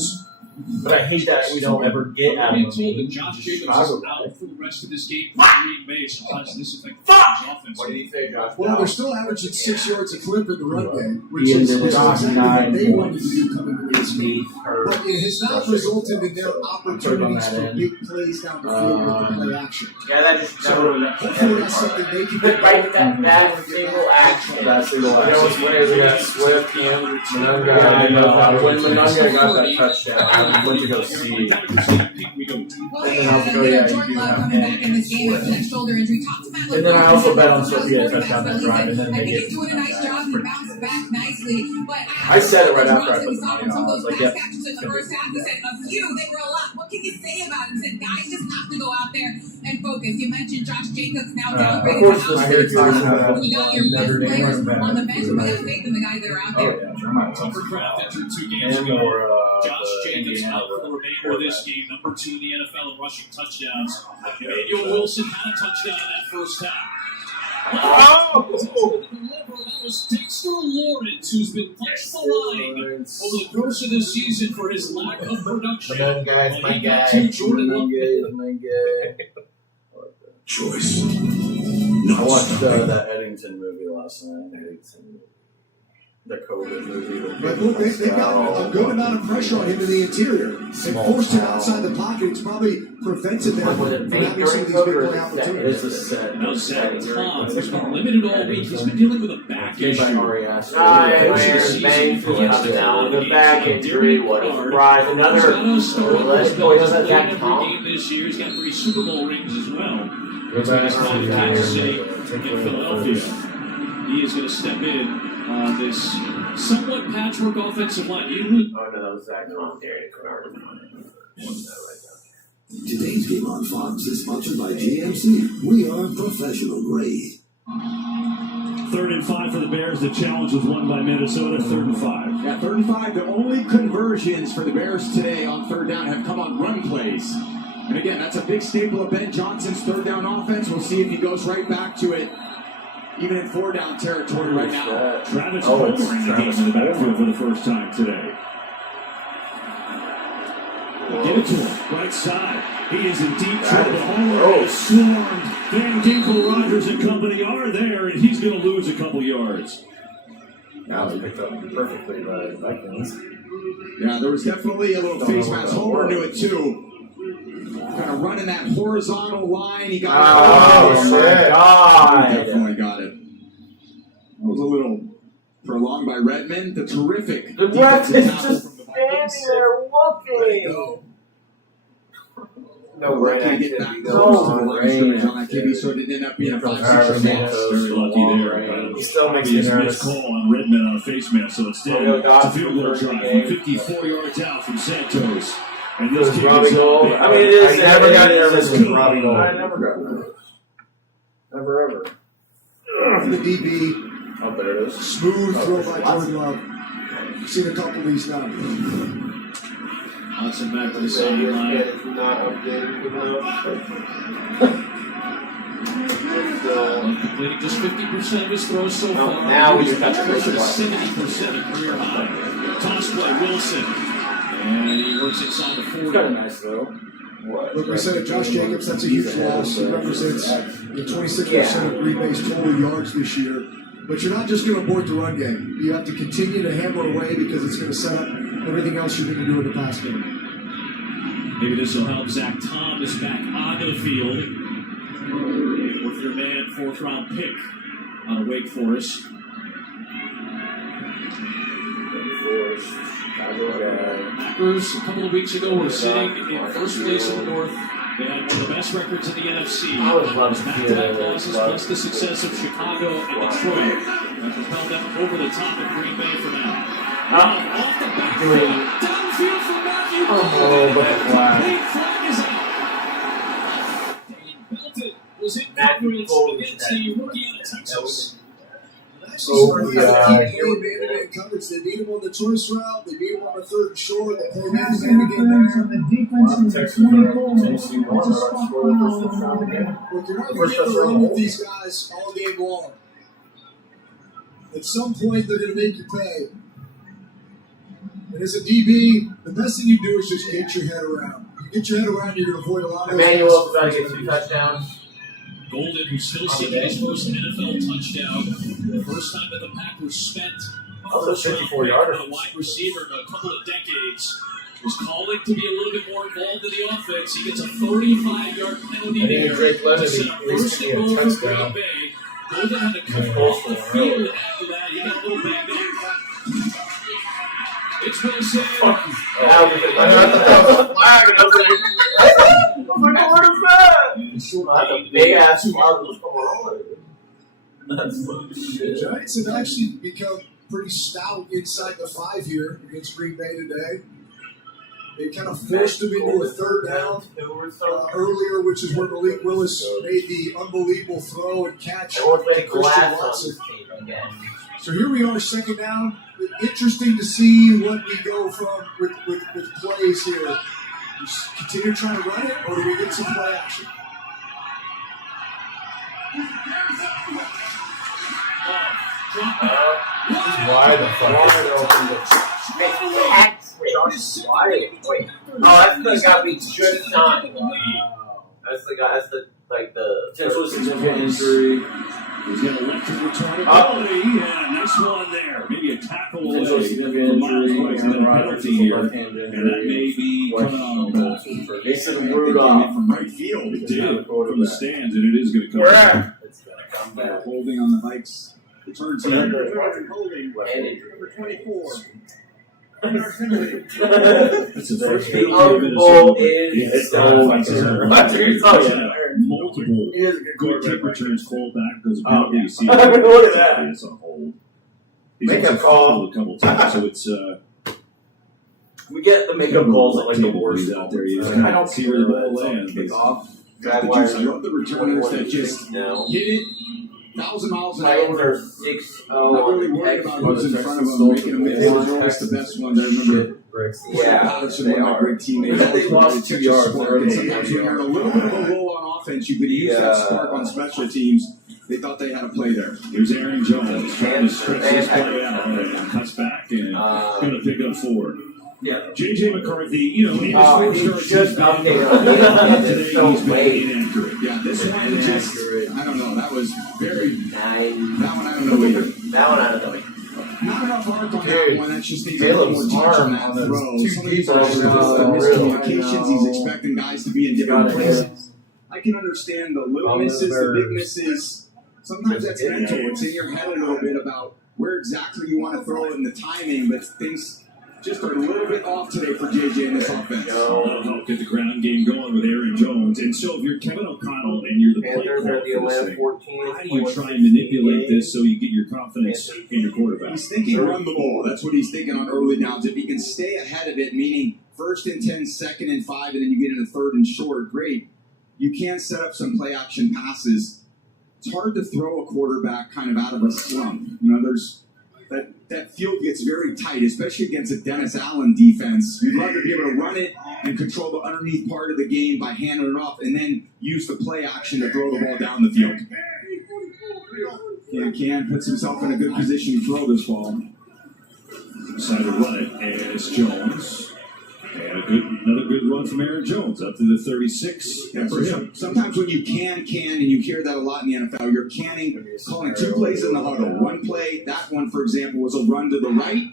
but I hate that we don't ever get Adam Levine. Josh Jacobs is out for the rest of this game for Green Bay, so how does this affect the offense? What did he say, Josh? Well, they're still averaging 6 yards a clip in the run game, which Ian is did exactly what they wanted to do coming into this game. Hurt. But it has not resulted in their opportunities for big plays down the field with the play action. Yeah, that just Hopefully that's something they can get right that single action. That single action. You know what's funny is we got Swift, Monunga. When Monunga got that touchdown, I went to go see. Well, Jordan Love coming back in this game after that shoulder injury. Talk to Matt. And then I also bet on Sophia touchdown that drive, and then I they think get. he's doing a nice job. He bounced back nicely. But I said it right after I we put the saw money from some on. I of was those like, pass yep. catches in the first half. He said a few. They were a lot. What can you say about him? He said guys just have to go out there and focus. You mentioned Josh Jacobs now downgraded to outside starter. When you got your best players on the bench, we have faith in the guys that are out there. Tucker Kraft entered 2 games ago. Josh Jacobs out for the remainder of this game, number 2 in the NFL in rushing touchdowns. Emmanuel Wilson had a touchdown in that first half. That was Dexter Lawrence, who's been punched the line over the course of this season for his lack of production. My guy. Jordan Love. Choice. I watched that Eddington movie last night. The COVID movie. But look, they got a good amount of pressure on him in the interior. They forced him outside the pocket. It's probably prevented them from having some of these big play opportunities. It's a set. Now Zach Tom has been limited all week. He's been dealing with a back issue. The back injury, what a surprise. Another Zach Tom game this year. He's got 3 Super Bowl rings as well. He's got Kansas City and Philadelphia. He is going to step in on this somewhat patchwork offensive line. Oh no, that was Zach Tom. Today's game on Fox is sponsored by GMC. We are professional grade. 3rd and 5 for the Bears. The challenge was won by Minnesota. 3rd and 5. Yeah, 3rd and 5. The only conversions for the Bears today on 3rd down have come on run plays. And again, that's a big staple of Ben Johnson's 3rd down offense. We'll see if he goes right back to it, even in 4 down territory right now. Travis Homer in the game in the backfield for the first time today. Get it to him. Right side. He is in deep trouble. Homer is swarmed. Van Ginkel, Rogers, and company are there, and he's going to lose a couple yards. Now they picked up perfectly by the Vikings. Yeah, there was definitely a little face mask. Homer knew it too. Kind of running that horizontal line. He got it. Shit. God. He definitely got it. That was a little prolonged by Redmond. The terrific. The ref is just standing there looking. No way. Can't get that close to the line. John Kibbe, so it ended up being a 5-6 Very lucky there. He still makes me His nervous. missed call on Redmond on a face mask, so instead it's a field goal drive from 54 yards out from Santos. And this kick Robbie is Gold. up. I mean, it is. I never got nervous with Good. Robbie Gold. I never got nervous. Never ever. For the DB, Oh, there it is. smooth throw by Jordan Love. Seen a couple of these now. Hudson back to the sideline. It's not updated enough. Completing just 50% of his throws so far. Now he's got got closer to 70% of career high. Toss play, Wilson. And he works inside the 40. Kind of nice though. Look, we said Josh Jacobs, that's a huge loss. He represents 26% of Green Bay's total yards this year. But you're not just going to abort the run game. You have to continue to hammer away because it's going to set up everything else you're going to do in the pass game. Maybe this will help Zach Thomas back onto the field. With your man, 4th round pick out of Wake Forest. Packers, a couple of weeks ago, were sitting in first place in the North. They had one of the best records in the NFC. I would love to back-to-back losses, plus the success of Chicago and Detroit. That propelled them over the top of Green Bay for now. Off the back foot, downfield for Matthew. Oh, but Complete flag is out. Dane Belton was in coverage against the rookie out of Texas. Man-to-man coverage. They beat him on the choice route. They beat him on the 3rd and short. They played man-to-man again there. On the defensive 24. It's a spot foul. Look, you're not going to be able to run with these guys all game long. At some point, they're going to make you pay. And as a DB, the best thing you do is just get your head around. You get your head around, you're going to avoid a lot of Emmanuel's trying to get 2 touchdowns. Golden, who's still seeking his first NFL touchdown. The first time that the Packers spent Also 54-yarder. a wide receiver in a couple of decades. Was calling to be a little bit more involved in the offense. He gets a 35-yard penalty there Drake to Leonard, set up at least first give and me a goal for touchdown. Green Bay. Golden had to come off the field after that. He got a little banged up. It's been a save. I thought that was a flag, and I was like, what is that? A big ass flag was coming on. That's funny The shit. Giants have actually become pretty stout inside the 5 here against Green Bay today. They kind of forced them into a third down earlier, which is where Malik Willis made the unbelievable throw and catch. Everyone's made Christian glass on Watson. this team again. So here we are, second down. Interesting to see what we go from with plays here. We just continue trying to run it, or do we get some play action? Wide the fuck. Wait. Oh, that's the got me just time. That's the guy. That's the Potential significant injury. He's got electric return Oh. ability. Yeah, nice one there. Maybe a tackle Potential away significant from Miles injury. Boyce and then a penalty here. And that may be coming on. Mason Came Rudolph. from right field. It did from the stands, and it is going to come back. It's gonna come back. Holding on the Vikes. Return team. Holding. Number 24. That's the first The field uncle is so multiple He is a good kick returns called back because Oh, apparently you see Look at that. it's a hold. He's Make also a call. fumbled a couple times, so it's We get the makeup calls at like the worst. out there. You I just don't see where the ball lands. Kick off. I Drag wires. love the returners that just now. hit it 1,000 miles an Titans hour. are 6-0 Not on really the worried text. about who's in front of them, making them miss. Those are always the best ones. I remember Yeah, Patterson, they one of my are. great teammates. They lost 2 yards. And sometimes when you're in a little bit of a lull on offense, you could use that spark on special teams. They thought they had a play there. Here's Aaron Jones trying to stretch this play out and cuts back and going to pick up 4. Yeah. J.J. McCarthy, you know, in his Oh, first he start, just he's been updated on today it's so he's been late. inaccurate. Yeah, this one just, I don't know, that was very, that one I don't know either. That one I don't know. Not enough arc on that Dude, one, that's just needs a little more Caleb's touch on arm that on those throw. two Some of these deep are just balls, miscommunications, I he's know. expecting guys to be in different places. I can understand the little misses, the big misses. Sometimes that's mental, it's in your head a little bit about where exactly you want to throw it and the timing, but things just are a little bit off today for JJ in this offense. That'll help get the ground game going with Aaron Jones. And so if you're Kevin O'Connell and you're the play Panthers caller are the for this Atlanta thing, 14. how do you try and manipulate this so you get your confidence in your quarterback? He's thinking run the ball. That's what he's thinking on early downs. If he can stay ahead of it, meaning 1st and 10, 2nd and 5, and then you get in a 3rd and short, great. You can set up some play action passes. It's hard to throw a quarterback kind of out of a slump. You know, there's that field gets very tight, especially against a Dennis Allen defense. You'd love to be able to run it and control the underneath part of the game by handing it off and then use the play action to throw the ball down the field. Can puts himself in a good position to throw this ball. Decided to run it, and it's Jones. And another good run from Aaron Jones up to the 36. Yeah, for him. Sometimes when you can, and you hear that a lot in the NFL, you're calling 2 plays in the huddle. One play, that one, for example, was a run to the right.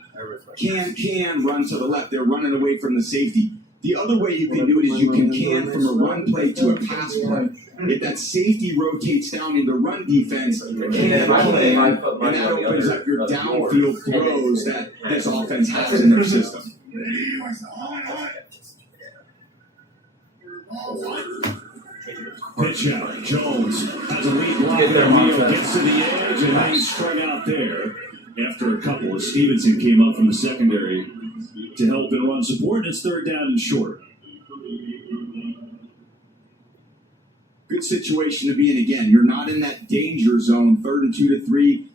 Can, run to the left. They're running away from the safety. The other way you can do it is you can from a run play to a pass play. If that safety rotates down into run defense, and that opens up your downfield throws that this offense has in their system. Pitch out. Jones has a lead block in the wheel, gets to the edge, and then he's struck out there after a couple. As Stevenson came up from the secondary to help and run support, and it's 3rd down and short. Good situation to be in again. You're not in that danger zone, 3rd and 2 to 3.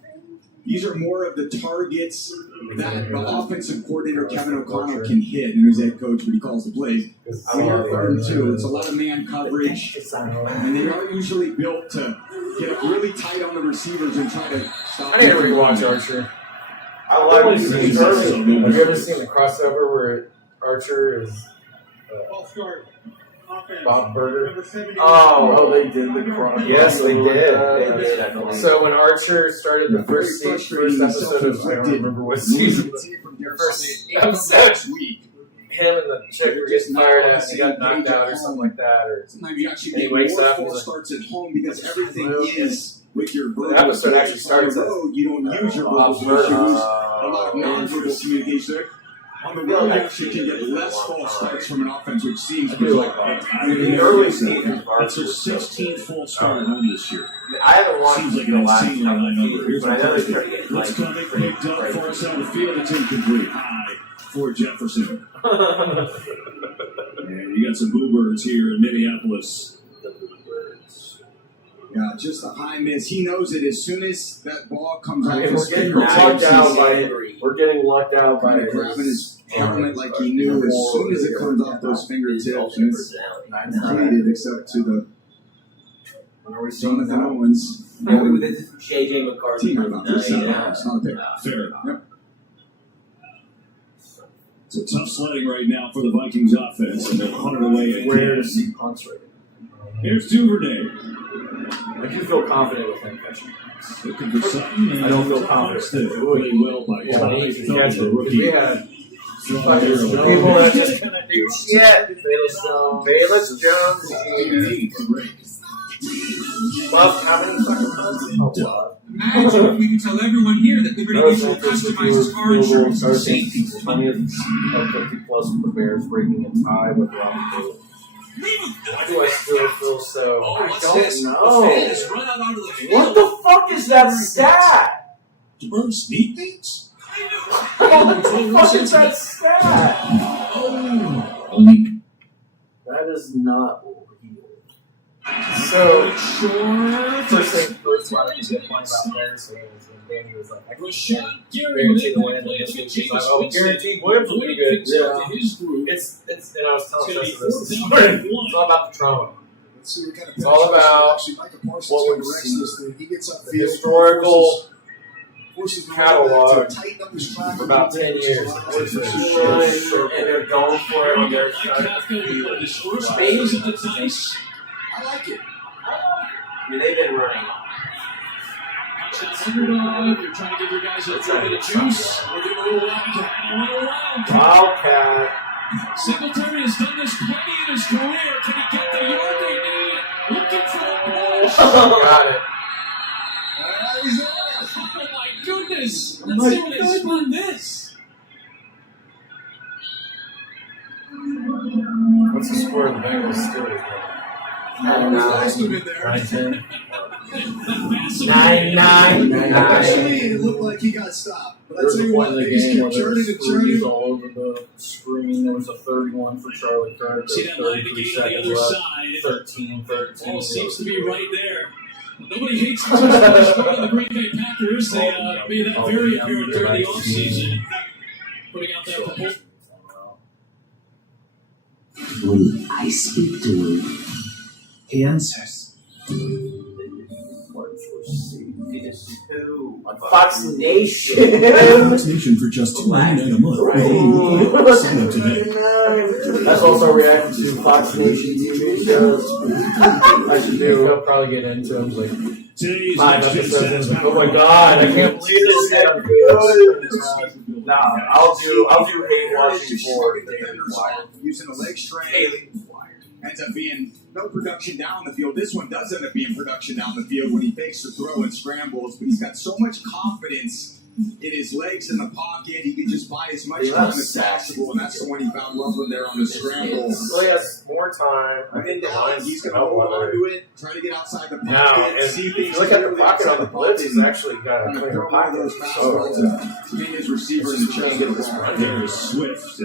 These are more of the targets that the offensive coordinator Kevin O'Connell can hit, and there's head coach when he calls the plays. When you're 3rd and 2, it's a lot of man coverage, and they are usually built to get up really tight on the receivers and try to stop. I need to rewatch Archer. I like it. Have you ever seen the crossover where Archer is Bob Burger? Oh, they did the crossover. Yes, they did. So when Archer started the first episode of, I don't remember what season, first episode, him and the chick were getting fired at and he got knocked out or something like that. Or sometimes you actually he get wakes more up false and starts at home because everything is with your verbal. The episode actually starts on the road, you don't use your verbal, you use a lot of non-verbal communication there. On the road, you actually can get less false starts from an offense, which seems like in the early seasons, That's her 16th false start at home this year. I haven't watched Seems like the an last insanely high number. Here's but I know the they first started getting Let's like come in, picked up for us on the field. It's incomplete. High for Jefferson. And you got some bluebirds here in Minneapolis. Yeah, just a high miss. He knows it as soon as that ball comes out. We're getting lucked out by grabbing his helmet like he knew as soon as it comes off those fingertips. And it's completed except to the Jonathan Owens. JJ McCarthy. Team about this. It's not a pick. Fair. Yep. It's a tough sledding right now for the Vikings offense, and they're punted away again. Where is he punts right now? Here's Duvernay. I do feel confident with him catching. Looking for something. I don't feel confident. Played well by Yeah, Ty. he can catch it. Rookie. We had people that just couldn't do shit. Bayless Jones. Love how many fucking punts? Oh, wow. Imagine if we could tell everyone here that Liberty Mutual customizes car insurance and safety. 20th of 50 plus with the Bears breaking a tie with Robert Taylor. Why do I still feel so? Oh, what's I don't this? know. The fan has run out onto the field. What the fuck is that stat? Do birds speak things? What the fuck is that stat? That is not real. So, first thing, first one, I was point about Bears fans, and Danny was like, I can guarantee the win, and this week he's like, oh, guaranteed wins will be good. Yeah. It's, and I was telling Tessa this morning, it's all about the trauma. Let's see what kind of It's all about what we've seen, the historical catalog for about 10 years. And they're going for it, and they're trying to be I like it. I mean, they've been running. Underdog, you're trying to give your guys a little bit of juice. We're giving a little Wildcat. Singletary has done this plenty in his career. Can he get the yard they need? Looking for the push. Got it. Oh my goodness. Let's see what they spun this. What's the score of the Bengals Steelers? 9-9. 9-9. Actually, it looked like he got stopped. But I tell you what, they just kept turning and turning. All over the screen. There was a 31 for Charlie Kirk. See that line to get on the other side. 13. Ball seems to be right there. Nobody hates the touchdown of the Green Bay Packers. They made that very apparent during the offseason. Putting out that proposal. When I speak to him, he answers. Fox Nation. Fox Nation for just $2.99 a month. Sign up today. That's also reacting to Fox Nation TV shows. I should do. I'll probably get into them like 5 episodes. Oh my god, I can't believe this shit. I'm good. Nah, I'll do hate watching for using a leg strain. Ends up being no production down the field. This one does end up being production down the field when he fakes the throw and scrambles, but he's got so much confidence in his legs in the pocket. He can just buy as much time as possible, and that's the one he found Loveland there on the scramble. Well, he has more time. I think the line's he's going to hold on to it, try to get outside the pocket. Now, if you look at the pocket on the blitz, he's actually got a cleaner pocket. So, to be his receiver in the chest. There's Swift.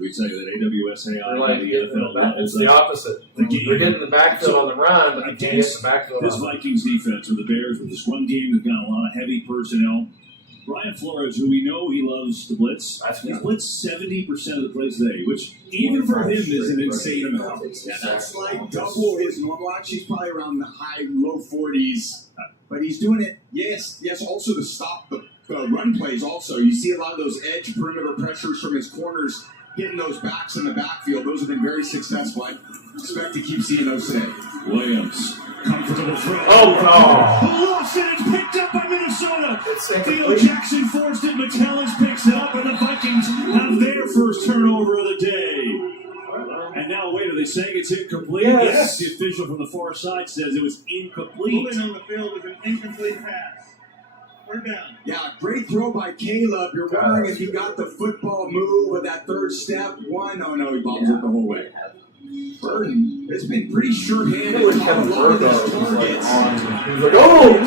We tell you that AWSAI Like, the NFL it's the opposite. They're getting the backfield on the run, but they can't get the backfield this on the Vikings defense with the Bears with this run game, they've got a lot of heavy personnel. Brian Flores, who we know he loves to blitz, he's blitzed 70% of the plays today, which even for him is an insane amount. Yeah, that's like double his normal. Actually, he's probably around the low 40s. But he's doing it, yes, also to stop the run plays also. You see a lot of those edge perimeter pressures from his corners hitting those backs in the backfield. Those have been very successful. I expect to keep seeing those today. Williams, comfortable throw. Oh, Lost it. It's picked up by Minnesota. Theo Jackson forced it. Metellus picks it up, and the Vikings have their first turnover of the day. And now, wait, are they saying it's incomplete? Yes. The official from the far side says it was incomplete. Moving on the field is an incomplete pass. We're down. Yeah, great throw by Caleb. You're wondering if he got the football move with that third step. One, oh no, he bobbles it the whole way. Burton has been pretty sure-handed. A lot of his targets.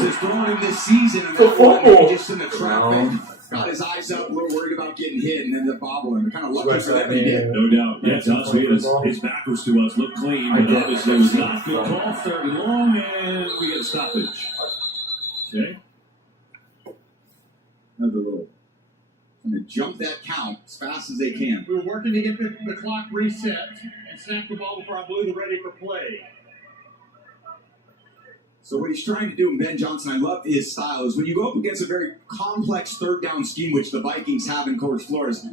He's throwing him this season, and that one, just in the traffic. Got his eyes up, a little worried about getting hit, and then the bobbling. Kind of lucky for that he did. No doubt. Yeah, Josh made his back was to us. Looked clean, but obviously it was not good call. 30 long, and we get a stoppage. Okay. Another little. I'm going to jump that count as fast as they can. We were working to get the clock reset and snap the ball before I blew the ready for play. So what he's trying to do, and Ben Johnson, I love his style, is when you go up against a very complex third down scheme, which the Vikings have in Coach Flores,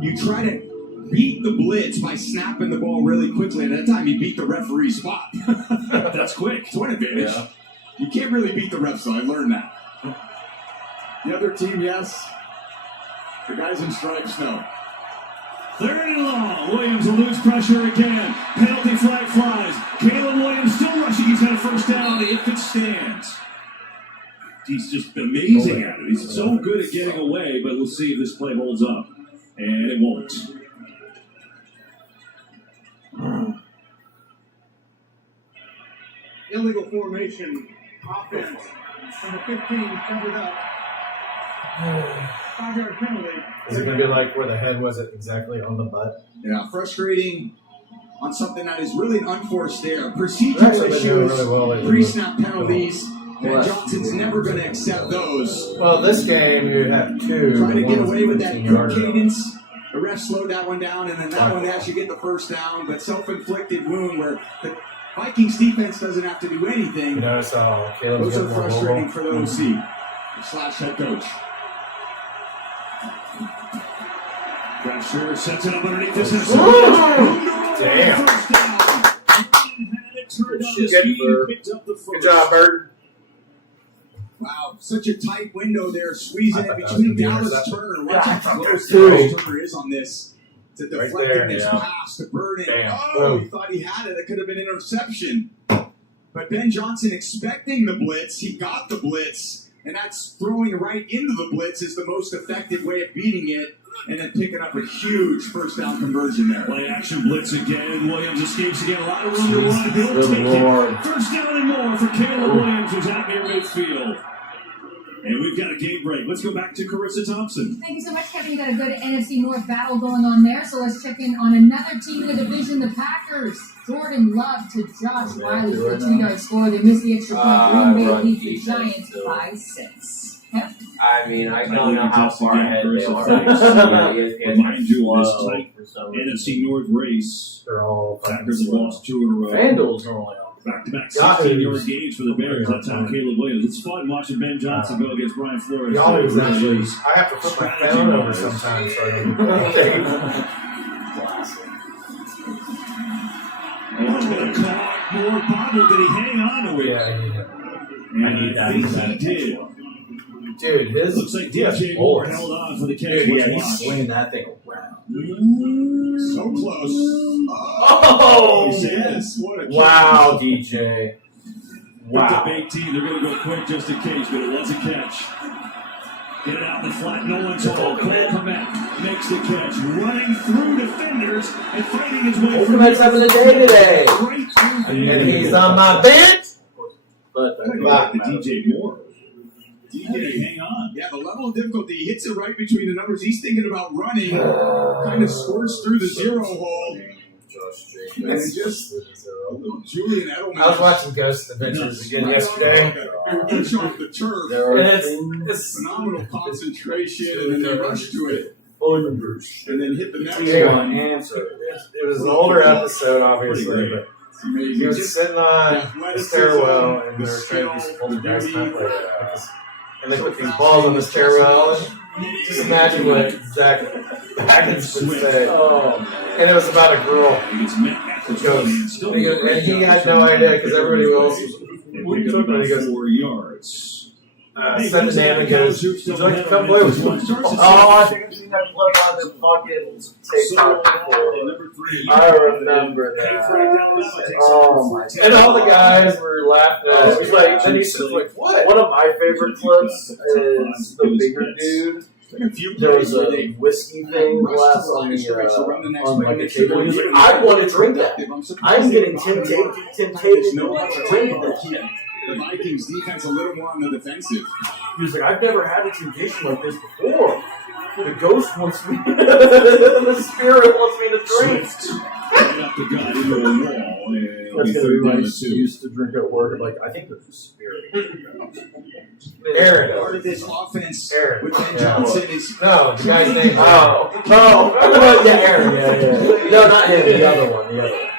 you try to beat the blitz by snapping the ball really quickly. And at that time, you beat the referee's spot. That's quick. It's one advantage. Yeah. You can't really beat the refs, though. I learned that. The other team, yes. The guys in stripes, no. 3rd and long. Williams will lose pressure again. Penalty flag flies. Caleb Williams still rushing. He's got a first down if it stands. He's just amazing at it. He's so good at getting away, but we'll see if this play holds up. And it won't. Illegal formation offense. Number 15 covered up. 5-yard penalty. Is it going to be like where the head wasn't exactly on the butt? Yeah, frustrating on something that is really an unforced error. Procedural issues, pre-snap penalties. Ben Johnson's never going to accept those. Well, this game you have two. Trying to get away with that good cadence. The ref slowed that one down, and then that one they actually get the first down, but self-inflicted wound where the Vikings defense doesn't have to do anything. You notice how Caleb's those are frustrating for the OC / head coach. Pressure sets it up underneath this. Damn. Good job, Bird. Wow, such a tight window there, squeezing it between Dallas Turner. Watch how close Dallas Turner is on this to deflecting this pass to Bird. Oh, he thought he had it. It could have been interception. But Ben Johnson expecting the blitz. He got the blitz, and that's throwing right into the blitz is the most effective way of beating it. And then picking up a huge first down conversion there. Play action blitz again. Williams escapes again. A lot of room to run. He'll take it. First down and more for Caleb Williams, who's out near midfield. And we've got a game break. Let's go back to Carissa Thompson. Thank you so much, Kevin. You got a good NFC North battle going on there. So let's check in on another team in the division, the Packers. Jordan Love to Josh Wiley for a 2-yard score. They missed the extra point. Green Bay leads the Giants by 6. Yep. I mean, I don't know how far ahead they are. Remind you of this tight NFC North race. They're all Packers have lost 2 in a row. FanDuel's normally on. Back-to-back 16-yard games for the Bears. That's how Caleb Williams. It's fun watching Ben Johnson go against Brian Flores. Y'all is actually, I have to put my phone over sometimes so I can caught more bobble. Did he hang on to it? Yeah. I need that. He did. Dude, his looks like DJ Moore held on for the catch. Dude, yeah, he's swinging that thing around. So close. Oh! Yes, what a catch. Wow, DJ. Wow. With the big team, they're going to go quick just in case, but it was a catch. Get it out in the flat. No one's home. Cole Kmet makes the catch. Running through defenders and fighting his way through. Kmet's having a day today. Right through and he's on my bench. But the DJ Moore. DJ, hang on. Yeah, the level of difficulty, he hits it right between the numbers. He's thinking about running, kind of squirts through the zero hole, And it just Julian Edelman. I was watching Ghost Adventures again yesterday. Rush off the turf. And it's phenomenal concentration, and then they rush to it. And then hit the next one. one. It was an older episode, obviously, but he was sitting on the stairwell, and they were trying to do some poltergeist stuff like that. And they put these balls on the stairwell. And just imagine what Zach Baggins would say. And it was about a girl. And he had no idea because everybody else was took it. He goes, 4 yards. said the name and goes, would you like to come play with me? Oh, I think I've seen that clip on the fucking TikTok before. I remember that. Oh my god. And all the guys were laughing at it. He's like, then he said, like, what? One of my favorite clips is the bigger dude. There was a whiskey thing glass on like a table. He was like, I want to drink that. I'm getting tempted to drink that. The Vikings defense a little more on the defensive. He was like, I've never had a temptation like this before. The ghost wants me. The spirit wants me to drink. Right up the gut into a wall. That's going to be my excuse to drink at work. Like, I think there's a spirit. Aaron. Part of this offense Aaron. with Ben Johnson is no, the guy's name. Oh, yeah, Aaron. Yeah. No, not him. The other one.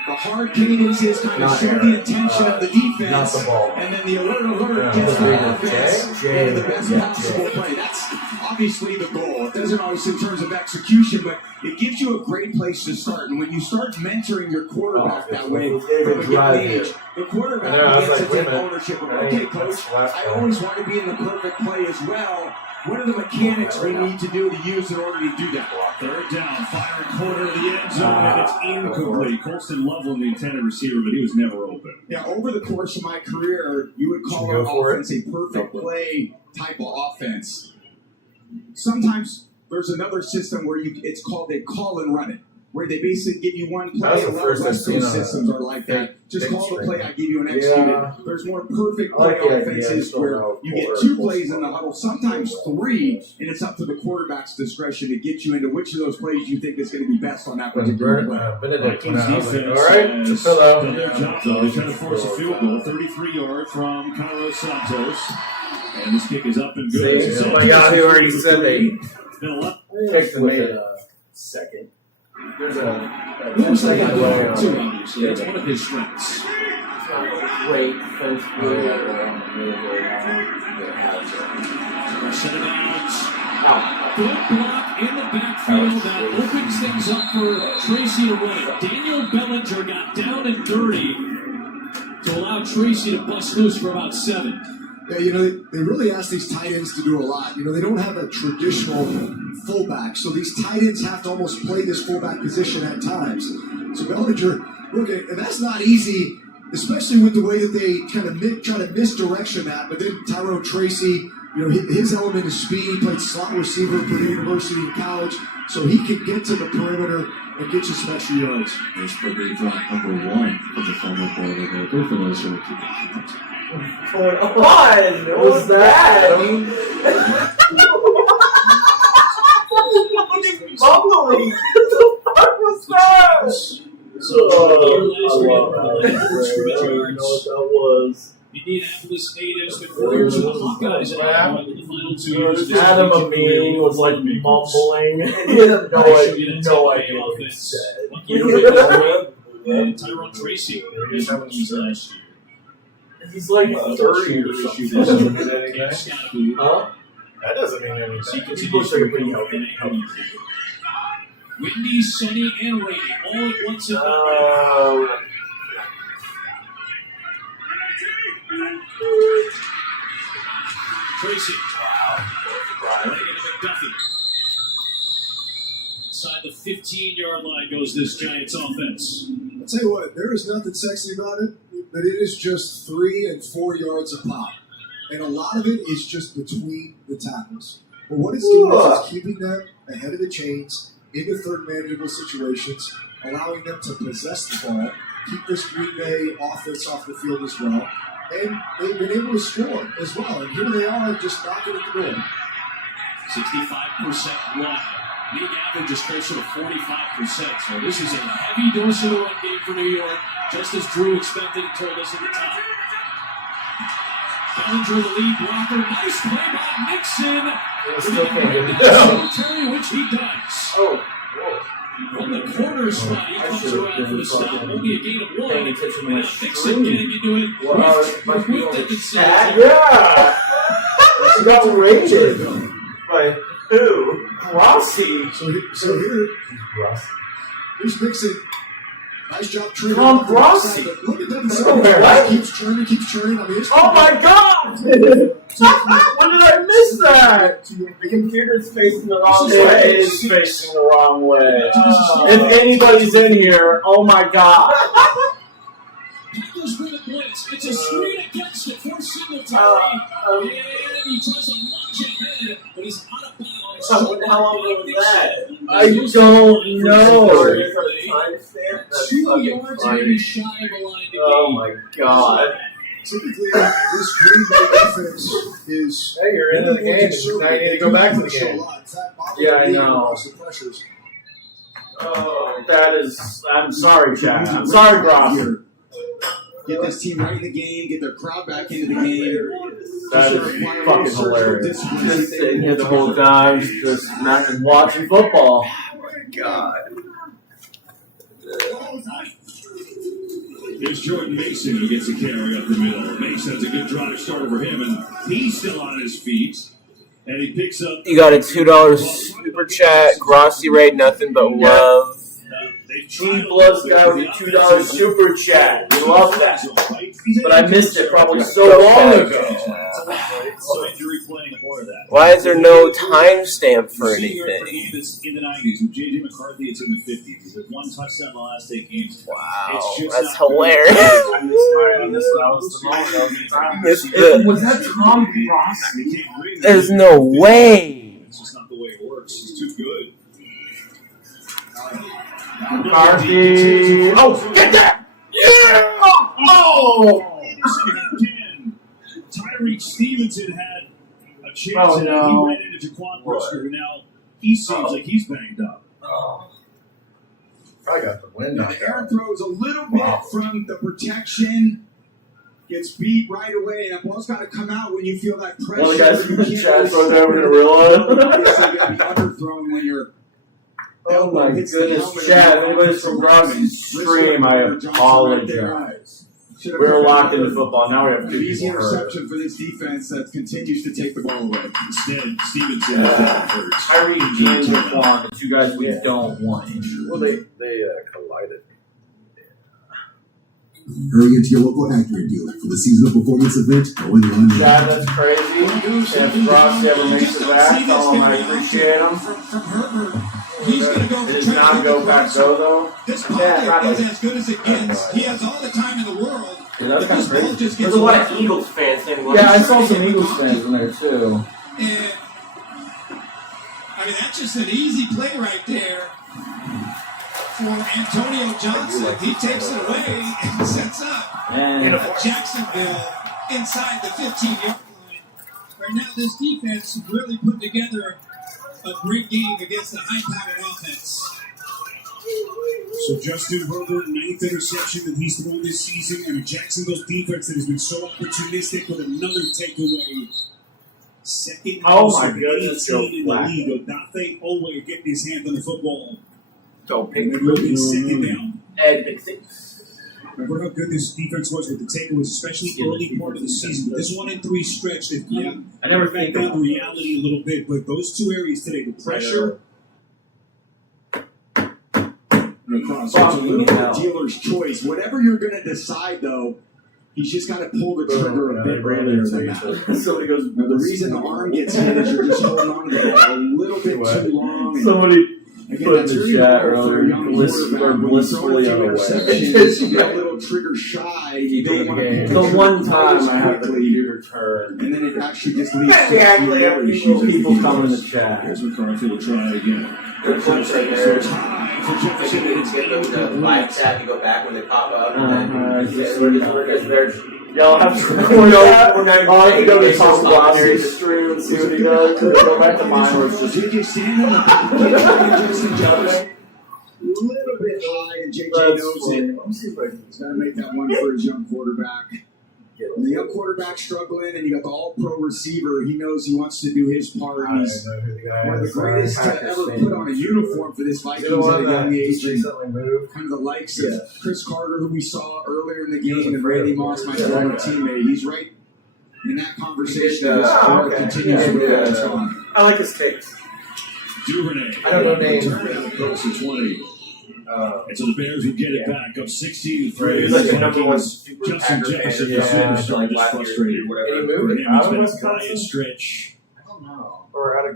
The hard cadences kind of show the intention of the defense. Not the ball. And then the alert gets the offense and the best possible play. That's obviously the goal. It doesn't always in terms of execution, but it gives you a great place to start. And when you start mentoring your quarterback that way, from a young age, the quarterback gets to take ownership of, okay, coach, I always want to be in the perfect play as well. What are the mechanics we need to do to use in order to do that? Third down, firing corner of the end zone, and it's incomplete. Colston Loveland, the intended receiver, but he was never open. Yeah, over the course of my career, you would call our offense a perfect play type of offense. Sometimes there's another system where it's called a call and run it, where they basically give you one play. A lot of West Coast systems are like that. Just call the play, I give you an executed. There's more perfect play offenses where you get 2 plays in the huddle, sometimes 3, and it's up to the quarterback's discretion to get you into which of those plays you think is going to be best on that particular play. Vikings defense all right, has done their job, though. They're trying to force a field goal, 33-yard from Carlos Santos. And this kick is up and good. Oh my God, he already said they kicked made a second. There's Looks like a goal, too, obviously. That's one of his strengths. Great defense. Set it out. Good block in the backfield. That opens things up for Tracy to run it. Daniel Bellinger got down and dirty to allow Tracy to bust loose for about 7. Yeah, they really ask these tight ends to do a lot. They don't have a traditional fullback, so these tight ends have to almost play this fullback position at times. So Bellinger, and that's not easy, especially with the way that they kind of try to misdirection that. But then Tyrone Tracy, his element is speed. He played slot receiver at Purdue University in college, so he can get to the perimeter and get you some extra yards. There's Purdue drop number 1 for the former player there. Go for those who are What was that? Bubbly. What the fuck was that? That was. Indianapolis natives, but 4 years with the Hawkeyes in the final 2 years. Adam Amin was like mumbling. He had no idea what he said. And Tyrone Tracy, his rookies last year. He's like 30 or something. Huh? That doesn't mean anything. So he continues to pretty healthy. Windy, sunny, and rainy all at once in Montreal. Tracy. Running into McDuffie. Inside the 15-yard line goes this Giants offense. I'll tell you what, there is nothing sexy about it, but it is just 3 and 4 yards a pop. And a lot of it is just between the tackles. But what it's doing is it's keeping them ahead of the chains, into third manageable situations, allowing them to possess the ball, keep this Green Bay offense off the field as well. And they've been able to score as well. And here they are just knocking at the door. 65% run. League average is closer to 45%. So this is a heavy dose of the run game for New York, just as Drew expected and told us at the time. Bellinger, the lead blocker. Nice play by Nixon. Secretary, which he does. Oh, On the corner spot, he comes around for the stop. Only a gain of one. And Nixon getting into it with yeah. She got rated by who? Rossi. So here, here's Nixon. Nice job triggering. Tom Rossi. Look at that. What? Keeps churning. I mean, it's Oh my God! When did I miss that? The computer's facing the wrong It way. is facing the wrong way. If anybody's in here, oh my God. Packers win a blitz. It's a screen against it for Singletary. And he tries to launch ahead, but he's out of bounds. How long was that? I don't know. 2 yards maybe shy of the line to gain. Oh my God. Typically, this Green Bay defense is. Hey, you're into the game. Now you need to go back to the game. Yeah, I know. Oh, that is. I'm sorry, Chad. I'm sorry, Ross. Get this team right in the game, get their crowd back into the game. That is fucking hilarious. Just sitting here the whole time, just not watching football. Oh my God. Here's Jordan Mason who gets a carry up the middle. Mason has a good drive start over him, and he's still on his feet. And he picks up. You got a $2 super chat. Grossi Ray, nothing but love. Team Plus guy with a $2 super chat. We love that. But I missed it probably so long ago. Why is there no timestamp for anything? In the 90s, with J.J. McCarthy, it's in the 50s. He's had one touchdown in the last 8 games. Wow, that's hilarious. Was that Tom Rossi? There's no way. It's just not the way it works. It's too good. McCarthy. Oh, get that! Yeah! Oh! Tyreek Stevenson had a chance Oh, and no. he ran into Jaquan Brisker, who now he seems like he's banged up. Probably got the wind out The air throws a little bit from the protection. Gets beat right away, and that ball's got to come out when you feel that pressure. One of the guys You from the can't chat really so step never it. gonna realize. Obviously, you're going to be underthrown when you're. Oh my goodness, Chad, if anybody's from Grossi's stream, I apologize. We're locked into football. Now we have 2 Easy people hurt. interception for this defense that continues to take the ball away. Instead, Stevenson is down first. Tyreek and Jaquan, the 2 guys we don't want injured. Well, they collided. Hurry into your local Acura dealer for the seasonal performance event going on now. Chad, that's crazy. If Grossi ever makes it back, tell him I appreciate him. From Herbert. He's going to go It is not a go back go though. This pocket is as good as it gets. He has all the time in the world. Yeah, that's kind of crazy. There's a lot of Eagles fans saying, Yeah, I saw some Eagles fans in there too. And, I mean, that's just an easy play right there for Antonio Johnson. He takes it away and sets up Jacksonville inside the 15-yard line. Right now, this defense really put together a great game against a high-powered offense. So Justin Herbert, 9th interception that he's thrown this season, and a Jacksonville defense that has been so opportunistic with another takeaway. Second most of 18 in the league. Odafe Owe getting his hand on the football. Don't pick the second down. Ed pick 6. Remember how good this defense was with the takeaways, especially early part of the season. But this 1-3 stretch, they've I never back think down about to reality a little bit. But those 2 areas today, the pressure. Across. So it's a little bit dealer's choice. Whatever you're going to decide, though, he's just got to pull the trigger a bit earlier than that. Somebody goes. Now, the reason the arm gets hit is you're just holding on to the ball a little bit too long. And Somebody again, put in that's the very chat hard for a earlier. young quarterback. Blissfully When you unaware. you get a little trigger shy. You don't want to The one time I had the computer turn. and then it actually just leads to Actually, I have people come in the chat. Here's McCarthy will try again. Good points right there. So high for Jefferson. It's getting the live chat to go back when they pop up. And then, where does their Y'all have to We're not even go to Tom Glass's stream and see what he does. Go back to mine where it's just JJ stand on the Justin Jefferson. A little bit high, and JJ knows it. He's got to make that one for his young quarterback. And the young quarterback struggling, and you got the all-pro receiver. He knows he wants to do his part. He's one of the greatest to ever put on a uniform for this Vikings at a young age. And kind of the likes of Chris Carter, who we saw earlier in the game, and Randy Moss, my former teammate. He's right in that conversation. Continues to go what's on. I like his takes. Duvernay. I don't know names. Goes to 20. And so the Bears will get it back up 16-3. He's like a number one super Justin Packer Jefferson fan. is superstar, just frustrated. And he moved For him, out it's of been a Wisconsin? quiet stretch. I don't know. Or I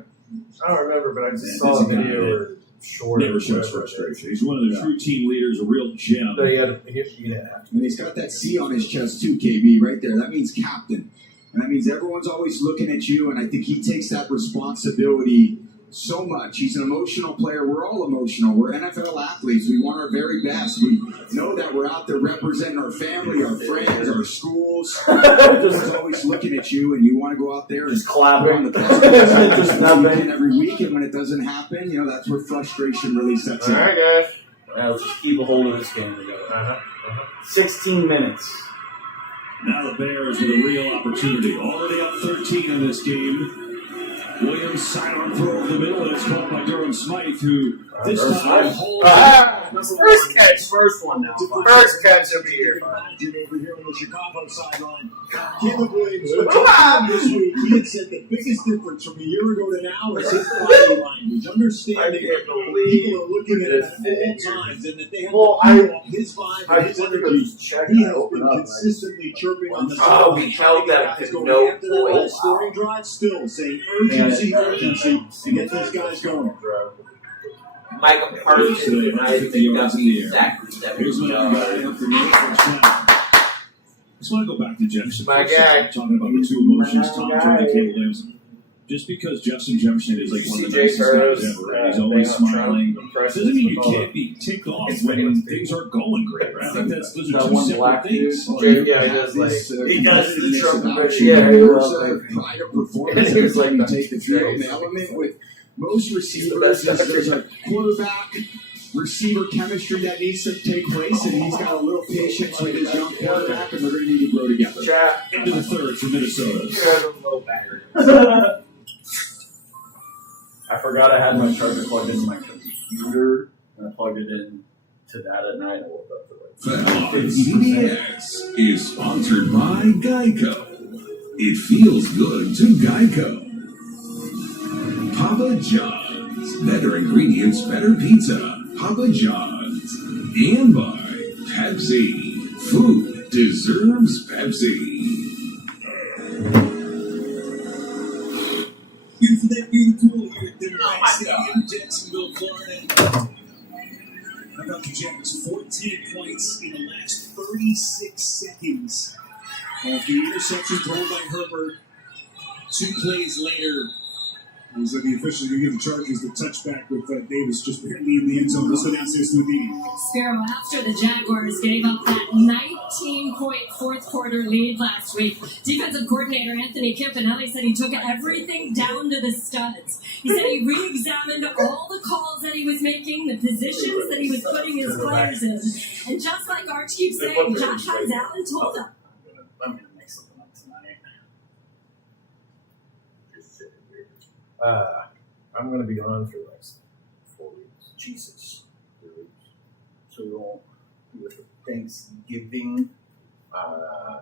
don't remember, but I just saw a video where short. Never shows frustration. He's one of the true team leaders, a real gem. So And he's got that C on his chest too, KB, right there. That means captain. And that means everyone's always looking at you, and I think he takes that responsibility so much. He's an emotional player. We're all emotional. We're NFL athletes. We want our very best. We know that we're out there representing our family, our friends, our schools. Everyone's always looking at you, and you want to go out there and just clapping on the best every week. And when it doesn't happen, that's where frustration really sets in. All right, guys. Let's just keep a hold of this game together. 16 minutes. Now the Bears with a real opportunity. Already up 13 in this game. Williams sidearm throw over the middle, and it's caught by Durham Smythe, who this time holds first catch. First one now. First catch of the year. Over here on the Chicago sideline. Caleb Williams, this week, he had said the biggest difference from a year ago to now is his body language. Understanding that people are looking at it at all times, and that they have to off his vibe and his energy. He has been consistently chirping on the sideline. Oh, we held that to no after that whole scoring drive, still saying urgency to get these guys going. Michael Parsons, I think that's exactly Here's what I got after the first down. I just want to go back to Jefferson. My guy. Talking about the two emotions, Tom Brady, Caleb Williams. Just because Justin Jefferson is like one of the nicest guys ever, and he's always smiling, doesn't mean you can't be ticked off when things aren't going great, right? I think those are two separate things. Yeah, he does the Trump impression. Yeah, he was pride of performance. He was like, take the field. The element with most receivers is there's a quarterback receiver chemistry that needs to take place, and he's got a little patience with his young quarterback, and they're going to need to grow together. Into the third for Minnesota. I forgot I had my charger plugged into my computer, and I plugged it in to that at night. I woke up to PDX is sponsored by Geico. It feels good to Geico. Papa John's. Better ingredients, better pizza. Papa John's. And by Pepsi. Food deserves Pepsi. Beautiful day, beautiful here at Democrat Stadium, Jacksonville, Florida. How about the Jacks? 14 points in the last 36 seconds. Off the interception thrown by Herbert. 2 plays later. It was like the officials going to give the Chargers the touchback with Davis just barely in the end zone. Let's go downstairs to Aditi. Sparrow, after the Jaguars gave up that 19-point fourth quarter lead last week, defensive coordinator Anthony Campanelli said he took everything down to the studs. He said he re-examined all the calls that he was making, the positions that he was putting his players in. And just like Arch keeps saying, Josh Allen told him. I'm going to make something up tonight. I'm going to be on for the next 4 weeks. Jesus. 3 weeks. So we won't do it for Thanksgiving.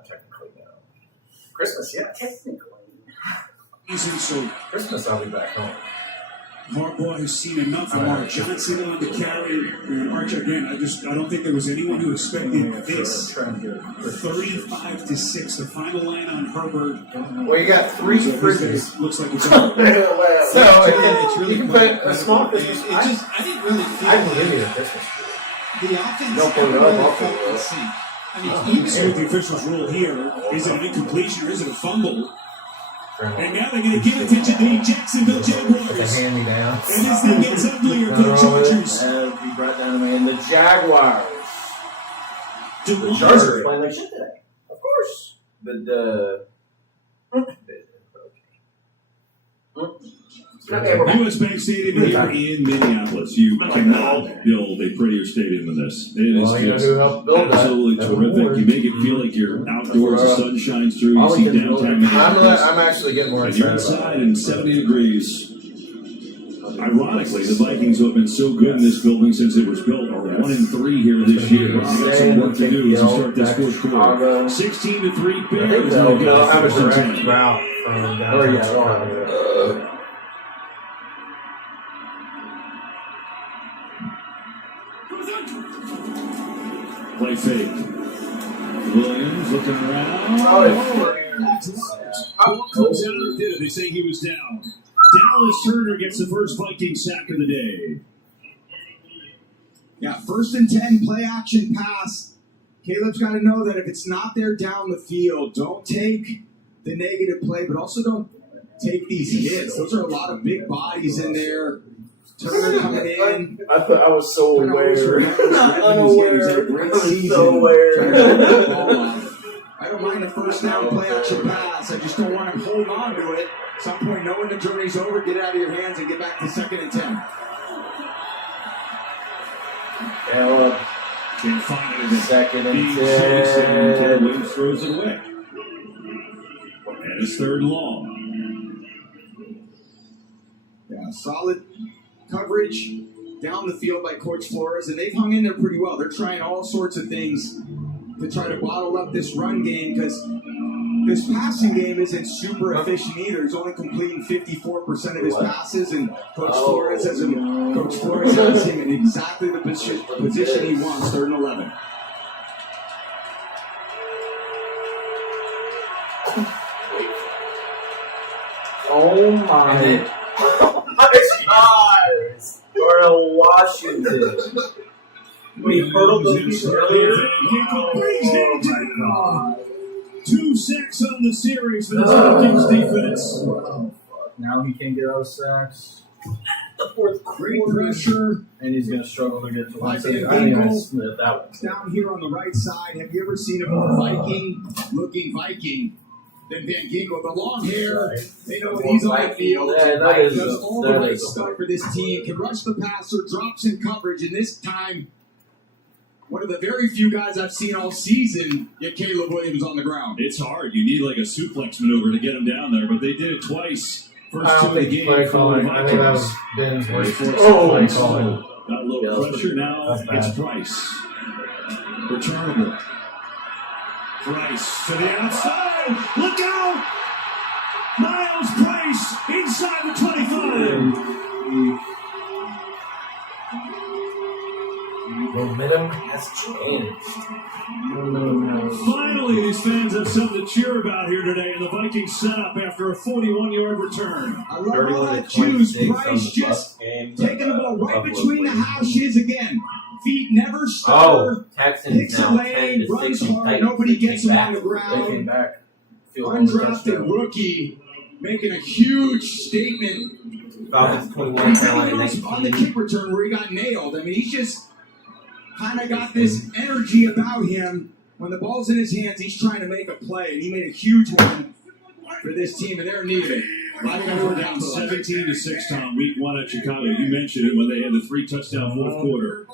Technically, no. Christmas, yeah. Technically. So Christmas, I'll be back home. Harbaugh has seen enough from Mark Johnson on the carry. And Arch, again, I don't think there was anyone who expected this. 35-6, the final line on Herbert. Well, you got 3 fridges. Looks like it's over. So you can put a small Christmas. I didn't really feel I can give you a Christmas tree. the offense. Don't put it up, I'll put it felt the up. same. I mean, You can see what the officials rule here. Is it an incompletion or is it a fumble? And now they're going to give attention to the Jacksonville Jaguars. Hand me down. And this thing gets uglier for the Chargers. Be brought down to me. And the Jaguars. The Chargers playing like shit today. Of course. U.S. Bank Stadium here in Minneapolis. You cannot build a prettier stadium than this. It is just absolutely terrific. You make it feel like you're outdoors, the sun shines through, you see downtown Minneapolis. I'm actually getting more and you're excited about inside in 70 degrees. Ironically, the Vikings who have been so good in this building since it was built are 1-3 here this year. They've got some work to do as we start this fourth quarter. 16-3 Bears. They'll have a direct route from downtown. Play fake. Williams looking around. Comes out or did it? They say he was down. Dallas Turner gets the first Viking sack of the day. Yeah, 1st and 10, play action pass. Caleb's got to know that if it's not there down the field, don't take the negative play, but also don't take these hits. Those are a lot of big bodies in there. Turner coming in. I thought I was so aware. Unaware. Great season. So aware. I don't mind a first down play action pass. I just don't want him holding on to it. At some point, knowing the journey's over, get it out of your hands and get back to 2nd and 10. Can't find it again. 2nd and 10. Williams throws it away. And it's 3rd and long. Yeah, solid coverage down the field by Coach Flores, and they've hung in there pretty well. They're trying all sorts of things to try to bottle up this run game because this passing game isn't super efficient either. He's only completing 54% of his passes, and Coach Flores has him in exactly the position he wants, 3rd and 11. Oh my God! Or a Washington. We hurdled those people earlier. Oh my God. 2 sacks on the series for the Vikings defense. Now he can't get out of sacks. The 4th Great pressure. And he's going to struggle to get to one. I think I split that one. Down here on the right side, have you ever seen a more Viking-looking Viking than Van Ginkel? The long hair, they know when he's on the field. Does all the right stuff for this team. Can rush the passer, drops in coverage, and this time, one of the very few guys I've seen all season get Caleb Williams on the ground. It's hard. You need like a suplex maneuver to get him down there, but they did it twice. First I don't two of the think game play for calling. the I think that was Vikings. Ben's worst. Play Play calling. calling. Got a little pressure now. It's Price. Returnable. Price to the outside. Look out! Miles Price inside the 25. Momentum has changed. Finally, these fans have something to cheer about here today, and the Vikings set up after a 41-yard return. I love all that juice. Price just taking the ball right between the hashes again. Feet never stutter. Picks a lane, runs hard. Nobody gets him on the ground. Undrafted rookie making a huge statement. Falcons 21, Carolina 19. On the kick return where he got nailed. I mean, he's just kind of got this energy about him. When the ball's in his hands, he's trying to make a play, and he made a huge one for this team, and they're needed. Vikings were down 17-6, Tom, week 1 at Chicago. You mentioned it when they had the 3-touchdown fourth quarter.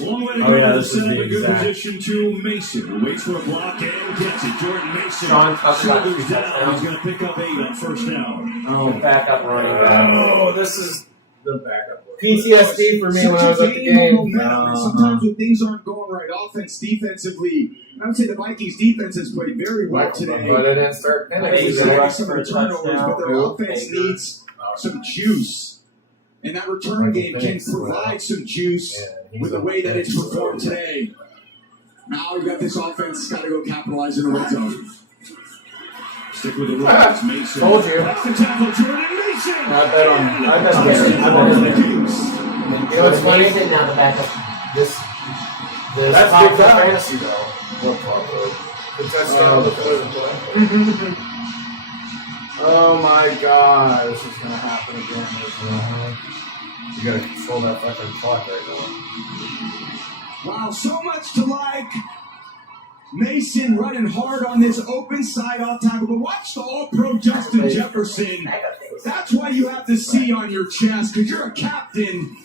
Long way to go to set up a good position to Mason, who waits for a block and gets it. Jordan Mason shoulders down. He's going to pick up 8 on first down. Oh, backup running back. Oh, this is the backup. PTSD for me when I was at the game. Sometimes when things aren't going right, offense, defensively, I would say the Vikings defense has played very well today. But it didn't start They some turnovers, but their offense needs some juice. And that return game can provide some juice with the way that it's performed today. Now we've got this offense got to go capitalize in the red zone. Stick with the Rockets, Mason. Told you. That's the tackle, Jordan Mason. I bet on Vikings. You know what's funny? Now the backup. This that's big fantasy though. The touchdown. Oh my God, this is gonna happen again. You gotta control that fucking clock right now. Wow, so much to like. Mason running hard on this open side off tackle, but watch the all-pro Justin Jefferson. That's why you have the C on your chest, because you're a captain.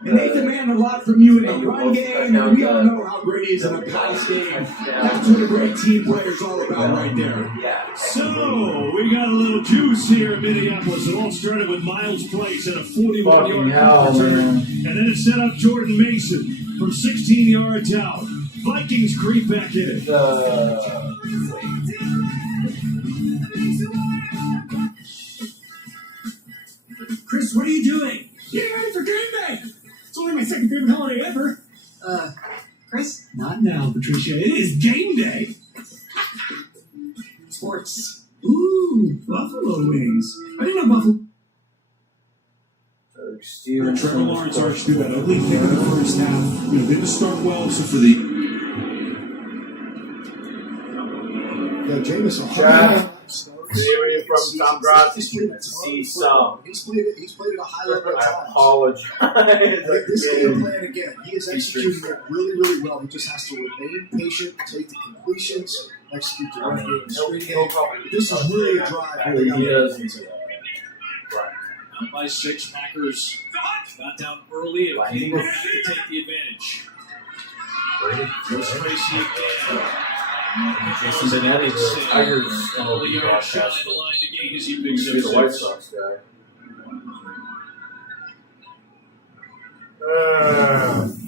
And they demand a lot from you in the run game, and we all know how great he is in the pass game. That's what a great team player is all about right there. So, we got a little juice here in Minneapolis. It all started with Miles Price at a 41-yard punt return, and then it set up Jordan Mason from 16 yards out. Vikings creep back in. Chris, what are you doing? Getting ready for game day. It's only my second favorite holiday ever. Chris? Not now, Patricia. It is game day. Sports. Ooh, Buffalo wings. I didn't know Buffalo. Trevor Lawrence arched through that ugly thing in the first half. Didn't start well, so for the... Yeah, Jameson. From Tom Gross, see some. He's played at a high level at times. I apologize. This game plan again, he is executing it really, really well. He just has to remain patient, take the completions, execute the run game, screen game. This is really a drive. He does. Down by 6, Packers got down early and came back to take the advantage. Goes Tracy again. Jason Benetti, the Tigers MLB broadcast. He's the White Sox guy.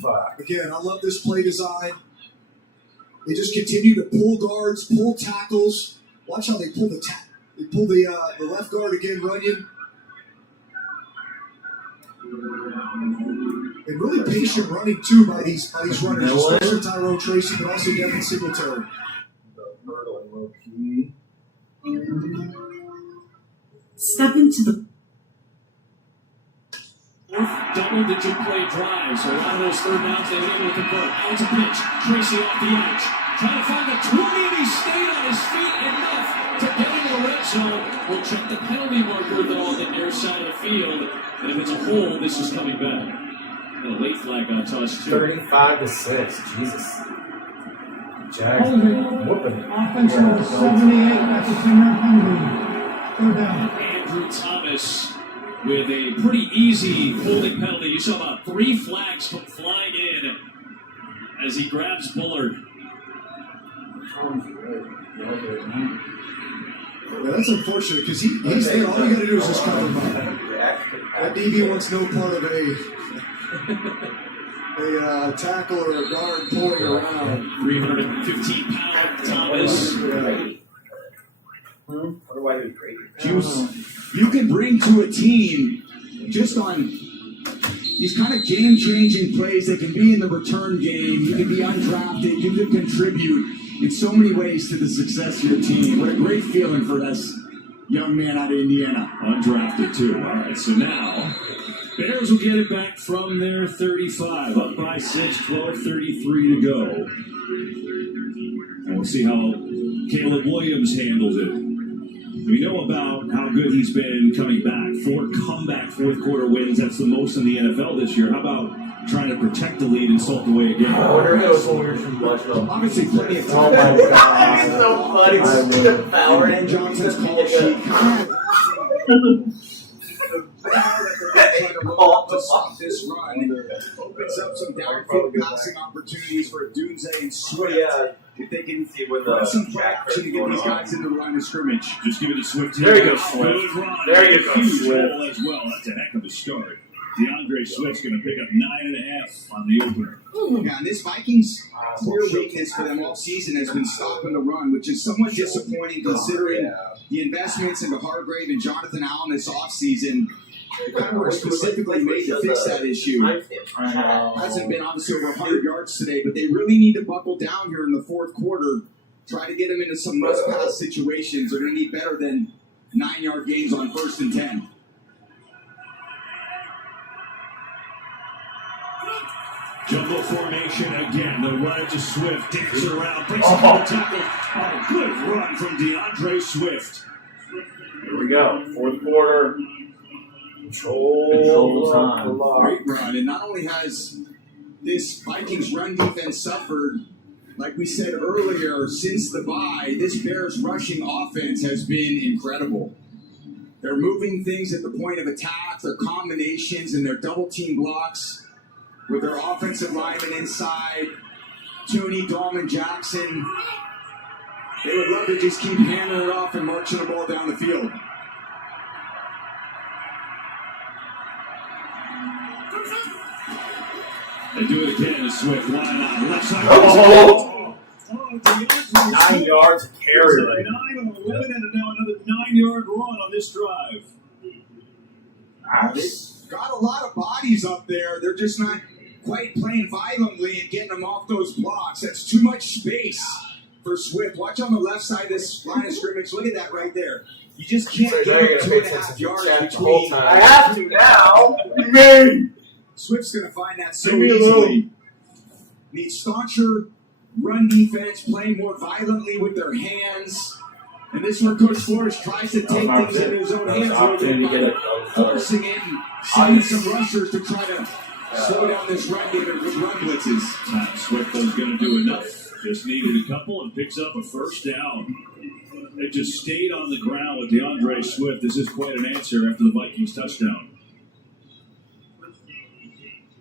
Fuck. Again, I love this play design. They just continue to pull guards, pull tackles. Watch how they pull they pull the left guard again, Runyon. And really patient running too by these runners, especially Tyrone Tracy, but also Devin Singletary. Step into the double-digit play drives. So a lot of those third downs they've been able to convert. Now it's a pitch. Tracy off the edge. Trying to find the 20, and he stayed on his feet enough to get into the red zone. We'll check the penalty marker, though, on the near side of the field. And if it's a hold, this is coming back. And a late flag got tossed, too. 35-6. Jesus. Jags whooping. Offensive 78, that's a 10-yard penalty. Third down. Andrew Thomas with a pretty easy holding penalty. You saw about 3 flags come flying in as he grabs Bullard. Yeah, that's unfortunate because he's there. All you got to do is just cover him up. That DB wants no part of a tackle or a guard pulling around. 315-pound Thomas. You can bring to a team just on these kind of game-changing plays that can be in the return game. You can be undrafted. You can contribute in so many ways to the success of your team. What a great feeling for this young man out of Indiana. Undrafted, too. All right, so now Bears will get it back from their 35. Up by 6, 12:33 to go. And we'll see how Caleb Williams handles it. We know about how good he's been coming back. 4 comeback fourth-quarter wins. That's the most in the NFL this year. How about trying to protect the lead and salt away again? I wonder if it was when we were too much of obviously plenty of time. Oh my God. It's so funny. The power Ben Johnson's call sheet. To stop this run, opens up some downfield passing opportunities for Dunze and Swift. If they can put some play action to get these guys in the line of scrimmage. Just give it to Swift. There you go, Swift. Good run. There you go, Huge Swift. hole as well. That's a heck of a start. DeAndre Swift's going to pick up 9.5 on the opener. Yeah, and this Vikings' clear weakness for them all season has been stopping the run, which is somewhat disappointing considering the investments into Hargrave and Jonathan Allen this offseason. They kind of were specifically made to fix that issue. Hasn't been obviously over 100 yards today, but they really need to buckle down here in the fourth quarter. Try to get them into some must-pass situations. They're going to need better than 9-yard gains on 1st and 10. Jumbo formation again. The run to Swift. Digs around. Breaks up the tackle. Oh, good run from DeAndre Swift. Here we go. Fourth quarter. Control time. Great run. And not only has this Vikings run defense suffered, like we said earlier, since the bye, this Bears rushing offense has been incredible. They're moving things at the point of attack, their combinations and their double team blocks with their offensive linemen inside. Tooney, Dahlman, Jackson. They would love to just keep hammering it off and marching the ball down the field. They do it again to Swift. Why not? Left side. Oh, 9 yards of carry. 9 on 11 and now another 9-yard run on this drive. They've got a lot of bodies up there. They're just not quite playing violently and getting them off those blocks. That's too much space for Swift. Watch on the left side of this line of scrimmage. Look at that right there. You just can't get 2.5 yards between. I have to now. Swift's going to find that so easily. Needs stauncher run defense, playing more violently with their hands. And this is where Coach Flores tries to take things into his own hands a little bit by forcing in, sending some rushers to try to slow down this run game with run blitzes. Swift was going to do enough. Just needed a couple and picks up a first down. They just stayed on the ground with DeAndre Swift. This is quite an answer after the Vikings touchdown.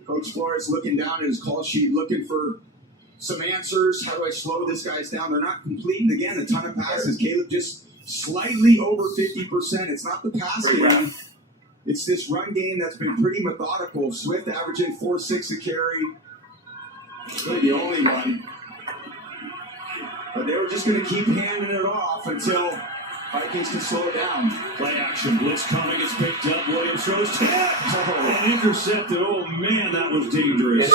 Coach Flores looking down at his call sheet, looking for some answers. How do I slow this guys down? They're not completing, again, a ton of passes. Caleb just slightly over 50%. It's not the pass game. It's this run game that's been pretty methodical. Swift averaging 4.6 a carry. Really the only one. But they were just going to keep handing it off until Vikings can slow it down. Play action, blitz coming, it's picked up. Williams throws, and intercepted. Oh man, that was dangerous.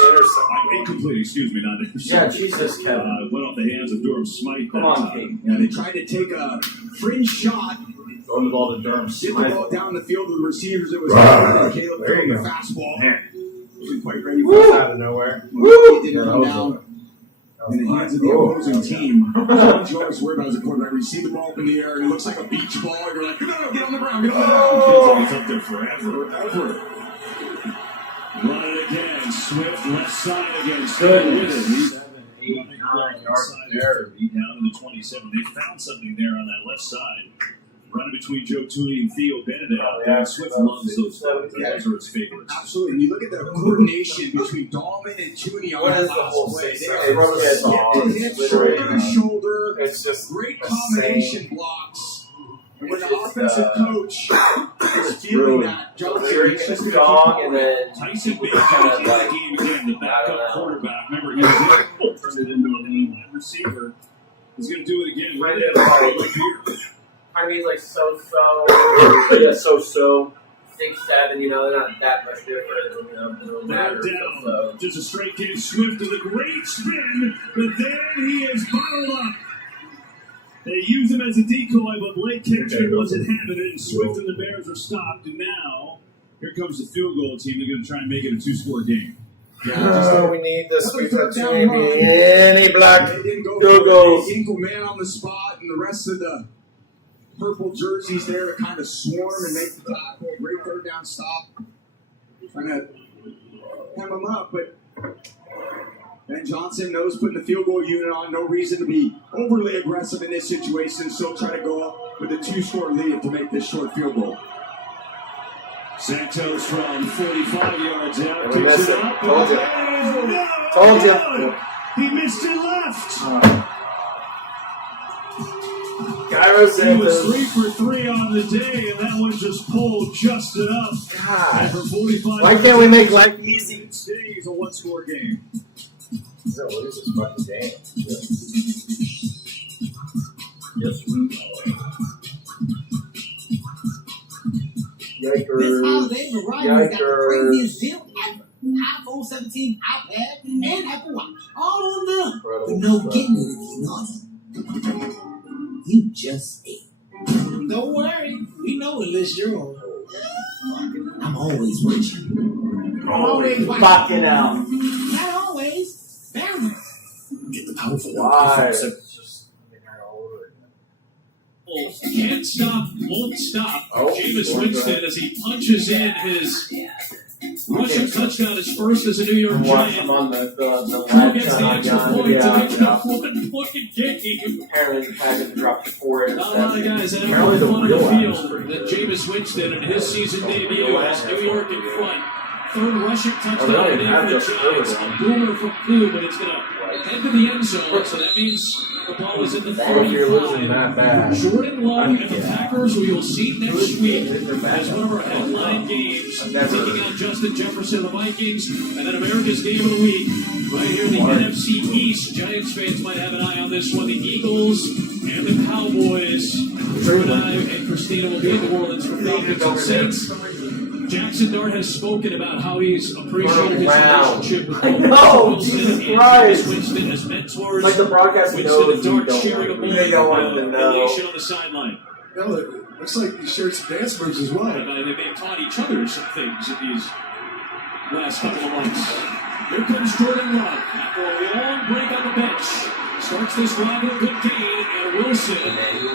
Incomplete, excuse me, not intercepted. Yeah, Jesus, Kevin. Went off the hands of Durham Smythe. Come on, King. Yeah, they tried to take a fringe shot. Throwing the ball to Durham Get Smythe. the ball down the field with the receivers. It was Caleb There throwing you the go. fastball. Wasn't quite ready for it. Out of nowhere. It didn't come down in the hands of the opposing team. What you always worry about as a quarterback, when you see the ball up in the air and it looks like a beach ball, you're like, no, get on the ground, get on the ground. It's up there forever. Run it again. Swift left side again. Stay with it. He's 7, 8, 9 yards there. Down in the 27. They found something there on that left side. Running between Joe Tooney and Theo Benedict. Swift loves those. Those are his favorites. Absolutely. And you look at the coordination between Dahlman and Tooney on that last play. They are hip, shoulder to shoulder. It's just great combination blocks. And when the offensive coach is feeling that, Johnson is just going to and then Tyson Baker in the game again, the backup quarterback. Remember, he was turned it into a lead receiver. He's going to do it again right here. I mean, like yeah, so 6'7", you know, they're not that much different, you know, it doesn't matter. So. Just a straight kick, Swift with a great spin, but there he is bottled up. They used him as a decoy, but Blake Kitchen wasn't having it, and Swift and the Bears are stopped, and now here comes the field goal team. They're going to try and make it a 2-score game. Oh, we need this. We put Any black They didn't go field for goals. the Hinkle man on the spot, and the rest of the purple jerseys there to kind of swarm and make the tackle. Great third down stop. Trying to hem him up, but Ben Johnson knows putting the field goal unit on. No reason to be overly aggressive in this situation. So try to go up with a 2-score lead to make this short field goal. Santos from 45 yards out, We kicks missed it it. up. Told you. No, Told you. no. He missed it left. Gyro He was Santos. 3 for 3 on the day, and that one just pulled just enough. God. And from 45 Why can't we make life easy? It stays a 1-score game. So what is this fucking game? Yes, we This Yikers. holiday, Verizon's got the Yikers. craziest deal ever. iPhone 17, iPad, and Apple Watch. All on them. But no getting it if you naughty. You just ate. Don't worry. We know what list you're on. I'm always watching. Always watching. Fucking out. Not always. Balance. Get the powerful Why? Can't stop, won't stop. Oh, Jameis one Winston drive. as he punches in his Rushing touchdown is first as a New York Watch Giant. him on the Who live gets the shot on extra John. point to make it a Yeah. 1-point game? Apparently the Packers dropped 4 Not a lot of guys having Apparently the fun on the real field that Jameis Winston in his season debut has New York in front. Third rushing touchdown today for the Giants. A boomer from Pooh, but it's going to head to the end zone, so that means the ball is in the 45. Jordan Love and the Packers, who you'll see next week as one of our headline games, taking on Justin Jefferson of the Vikings, and then America's Game of the Week, right here in the NFC East. Giants fans might have an eye on this one. The Eagles and the Cowboys. Drew and I and Christina will be in New Orleans for Falcons and Saints. Jackson Dart has spoken about how he's appreciated his relationship with both Wilson and Jameis Winston as mentors. Like the broadcast Winston and Dart knows sharing a they don't want to know. relation on the sideline. No, it looks like he shared some dance moves as well. They may have taught each other some things in these last couple of months. Here comes Jordan Love after a long break on the bench. Starts this drive with a good gain, and Wilson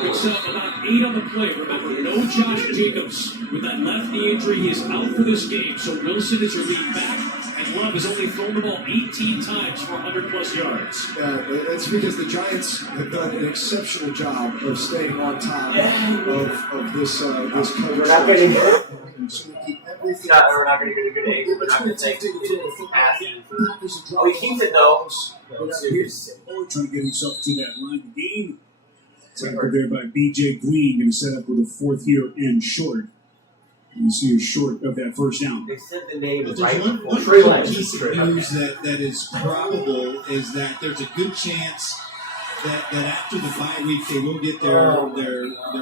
picks up about 8 on the play. Remember, no Josh Jacobs with that left knee injury. He is out for this game. So Wilson is your lead back, and Love has only thrown the ball 18 times for 100-plus yards. That's because the Giants have done an exceptional job of staying on top of this coverage. We're not getting good. So we keep everything. We're not going to get a good angle. We're not going to take passes. Oh, he keeps it though. Trying to get himself to that line of the game. Tackled there by B.J. Green, going to set up with a 4th year and short. You see you're short of that first down. They said the name But right there's one before. piece of news that is probable is that there's a good chance that after the bye week they will get their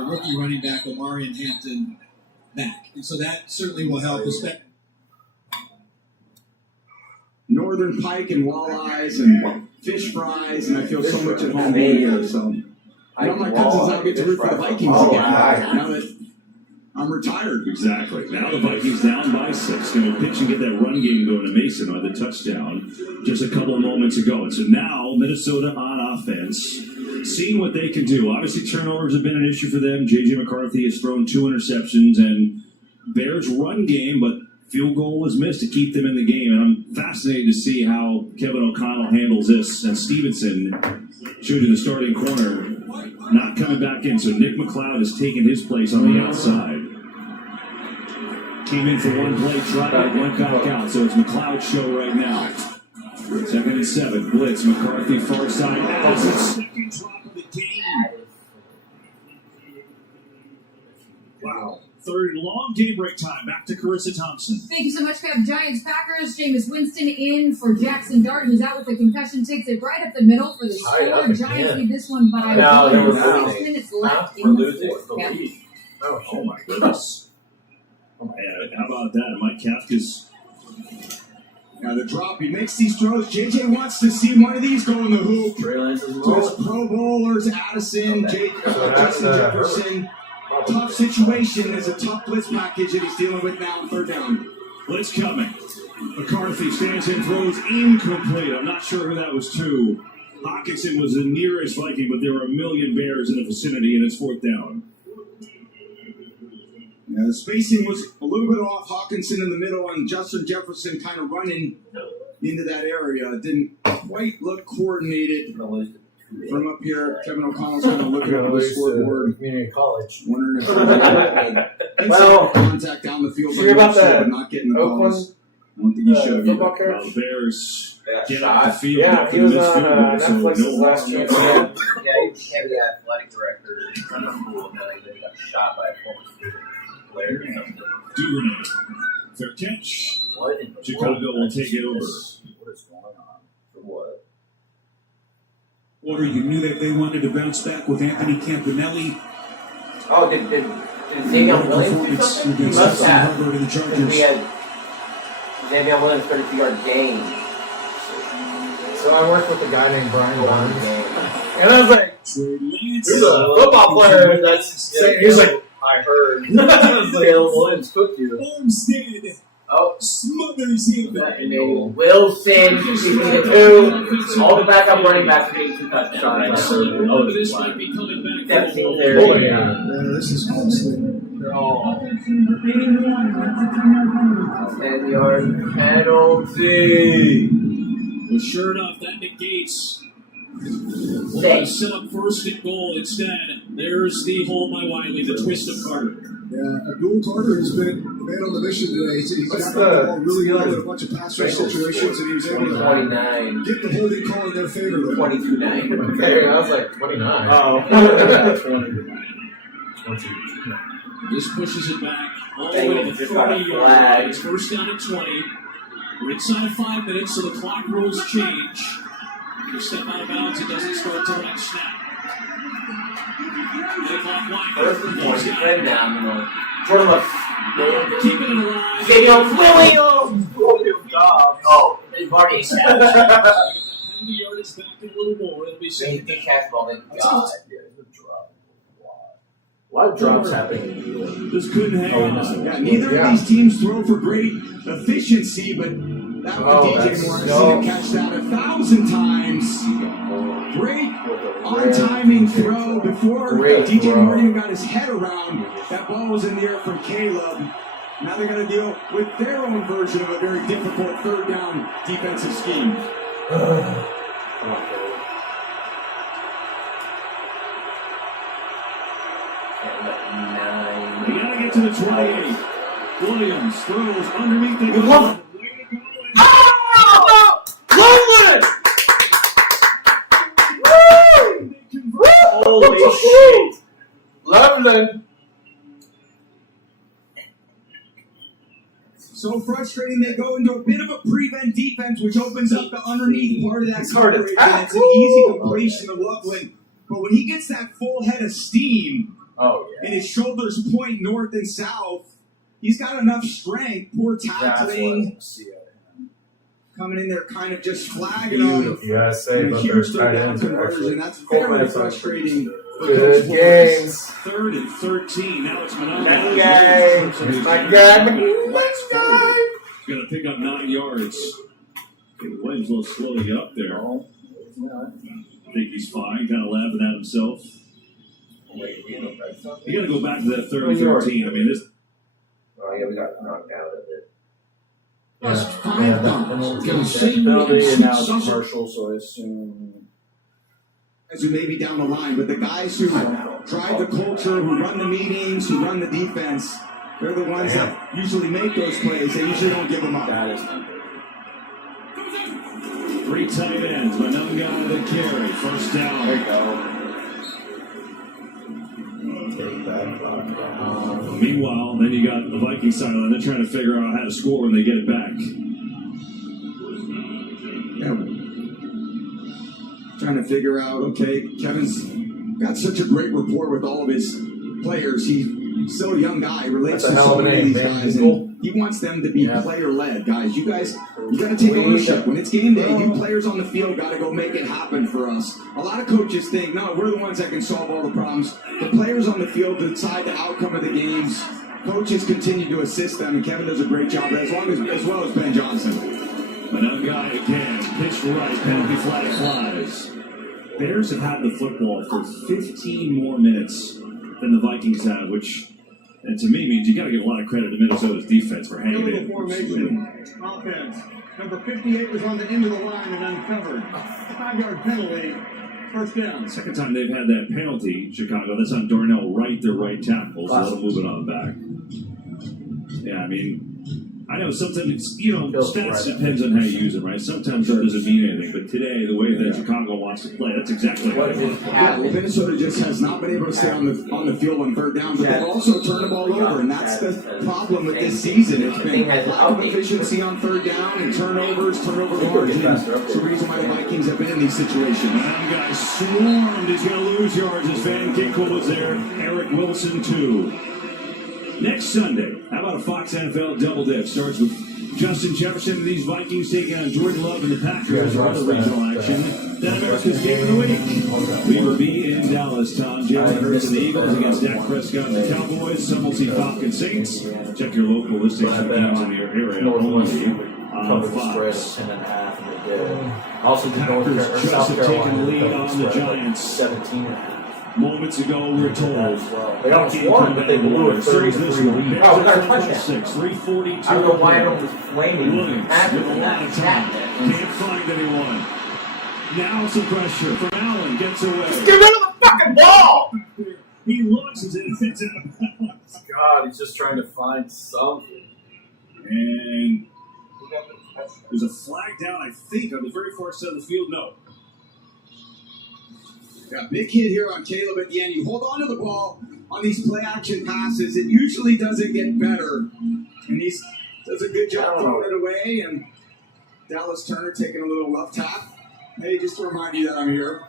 rookie running back Omarion Hampton back, and so that certainly will help. Northern pike and walleyes and fish fries, and I feel so much at home here. So, my cousins now get to root for the Vikings again. Now that I'm retired. Exactly. Now the Vikings down by 6. Going to pitch and get that run game going to Mason on the touchdown just a couple of moments ago. And so now Minnesota on offense, seeing what they can do. Obviously, turnovers have been an issue for them. J.J. McCarthy has thrown 2 interceptions, and Bears run game, but field goal was missed to keep them in the game. And I'm fascinated to see how Kevin O'Connell handles this. And Stevenson, shooting the starting corner, not coming back in. So Nick McLeod has taken his place on the outside. Came in for one play, tried it, went back out. So it's McLeod's show right now. 2nd and 7. Blitz. McCarthy far side. Addison. Second drop of the game. Wow. 3rd and long, game break time. Back to Carissa Thompson. Thank you so much. We have Giants Packers. Jameis Winston in for Jackson Dart, who's out with a concussion. Takes it right up the middle for the score. Giants lead this one by 6 minutes left in the fourth. Yeah. Oh my goodness. Yeah, how about that? Mike Kafka's. Now the drop, he makes these throws. JJ wants to see one of these go in the hoop. To his Pro Bowlers, Addison, Justin Jefferson. Tough situation. There's a tough blitz package that he's dealing with now on 3rd down. Blitz coming. McCarthy stands in, throws incomplete. I'm not sure who that was to. Hawkinson was the nearest Viking, but there were a million Bears in the vicinity, and it's 4th down. Yeah, the spacing was a little bit off. Hawkinson in the middle and Justin Jefferson kind of running into that area. It didn't quite look coordinated from up here. Kevin O'Connell's kind of looking at the scoreboard. Community college. Wondering if well, contact down the field, but not getting the calls. I don't think he should have either. The Bears get shot. off the field. Yeah, he was on Netflix's last chance. Yeah, he became the athletic director in front of school, and then he got shot by a former student player. Duvernay. Fair catch. What? Chicago will take it over. What is going on? For what? Order, you knew that they wanted to bounce back with Anthony Campanelli. Oh, did Xavier Williams do something? He must have. Because we had Xavier Williams 32-yard gain. So I worked with a guy named Brian Barnes. And I was like, who's a football player that's... He's like, I heard. I was like, Williams cooked you. Olmstead smothers him. Wilson, the 2, all the backup running backs getting 2 touchdowns. This might be coming back. That seems Yeah, this is costly. Offense number 81. That's a 10-yard penalty. 10-yard penalty. Well, sure enough, that negates. We're going to set up first and goal instead. There's the hold by Wiley, the twist of Carter. Yeah, Abdul Carter has been the man on the mission today. He's got the ball really well in a bunch of pass rush situations, and he was able to 29. get the holding call in their favor. 22-9. Okay, I was like 29. Oh. 20. This pushes it back all the way to the 30-yard line. It's first down at 20. We're inside of 5 minutes, so the clock rules change. You step out of bounds, it doesn't start till next snap. First and 20, phenomenal. Jordan left. Keeping it alive. Daniel Williams! Oh, they've already established. The yardage back in a little more. It'll be They catch ball, thank God. A lot of drops happening. Just couldn't hang on. Yeah, neither of these teams throw for great efficiency, but that one DJ Morris didn't catch that 1,000 times. Great on-timing throw before DJ Morgan got his head around. That ball was in the air from Caleb. Now they're going to deal with their own version of a very difficult third down defensive scheme. They got to get to the 28. Williams throws underneath the goal. Loveland! Woo! Holy shit! Loveland! So frustrating, they go into a bit of a prevent defense, which opens up the underneath part of that coverage, and it's an easy completion to Loveland. But when he gets that full head of steam, and his shoulders point north and south, he's got enough strength. Poor tackling. Coming in there kind of just flagging him. Yeah, say about Here's their the tight down ends are conversion. That's actually very frustrating. for good Coach Flores. games. 3rd and 13. Now it's Monogamy. My God. Going to pick up 9 yards. Williams a little slow to get up there. I think he's fine. Kind of laughing at himself. You got to go back to that 3rd and 13. I mean, this. Oh, yeah, we got knocked out of it. That's 5 downs. Can save Penalty, and now it's some commercial, so I assume. Guys who may be down the line, but the guys who drive the culture, who run the meetings, who run the defense, they're the ones that usually make those plays. They usually don't give them up. That is 3 tight ends. Monogamy the carry. First down. There you go. Meanwhile, then you got the Vikings sideline. They're trying to figure out how to score when they get it back. Yeah. Trying to figure out, okay, Kevin's got such a great rapport with all of his players. He's still a young guy, relates to so many of these guys, and he wants them to be player-led. Guys, you got to take ownership. When it's game day, you players on the field got to go make it happen for us. A lot of coaches think, no, we're the ones that can solve all the problems. The players on the field decide the outcome of the games. Coaches continue to assist them, and Kevin does a great job, as well as Ben Johnson. Monogamy again, pitch right, penalty flag flies. Bears have had the football for 15 more minutes than the Vikings have, which, and to me, means you got to give a lot of credit to Minnesota's defense for hanging in. Formation. Offense. Number 58 was on the end of the line and uncovered. 5-yard penalty. First down. Second time they've had that penalty, Chicago. That's on Darnell Wright, their right tackle. So they'll move it on back. Yeah, I mean, I know sometimes, stats depends on how you use them, right? Sometimes it doesn't mean anything, but today, the way that Chicago wants to play, that's exactly what it is. Yeah, Minnesota just has not been able to stay on the field on third down, but they've also turned the ball over, and that's the problem with this season. It's been lack of efficiency on third down and turnover margin. It's the reason why the Vikings have been in these situations. That guy swarmed. He's going to lose yards as Van Ginkel was there. Eric Wilson, too. Next Sunday, how about a Fox NFL double dip? Starts with Justin Jefferson and these Vikings taking on Jordan Love and the Packers for other regional action. Then America's Game of the Week. We will be in Dallas. Tom, Jalen Hurts and the Eagles against Dak Prescott and the Cowboys. Some will see Falcons Saints. Check your local listings for games in your area only on Fox. Also, the Packers just have taken the lead on the Giants. 17.5. Moments ago, we're told. They almost won, but they blew it 33. Oh, we got a touchdown. 3:42. I don't know why everyone was flaming. Williams with a lot of time. Can't find anyone. Now some pressure from Allen. Gets away. Just get rid of the fucking ball! He launches it and hits it out of bounds. God, he's just trying to find something. And there's a flag down, I think, on the very far side of the field. No. Got a big hit here on Caleb at the end. You hold on to the ball on these play action passes. It usually doesn't get better. And he does a good job throwing it away. And Dallas Turner taking a little left tap. Hey, just to remind you that I'm here.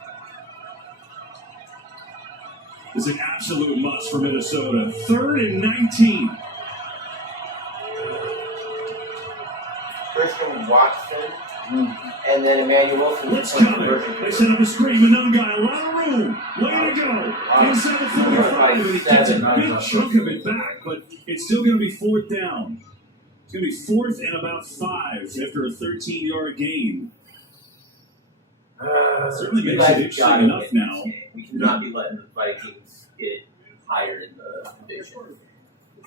It's an absolute must for Minnesota. 3rd and 19. Christian Watson and then Emmanuel Wilson. What's coming? They set up a screen. Another guy. A lot of room. Way to go. Inside the 45. And he gets a big chunk of it back, but it's still going to be 4th down. It's going to be 4th and about 5 after a 13-yard gain. Certainly makes it interesting enough now. We cannot be letting the Vikings get higher in the division.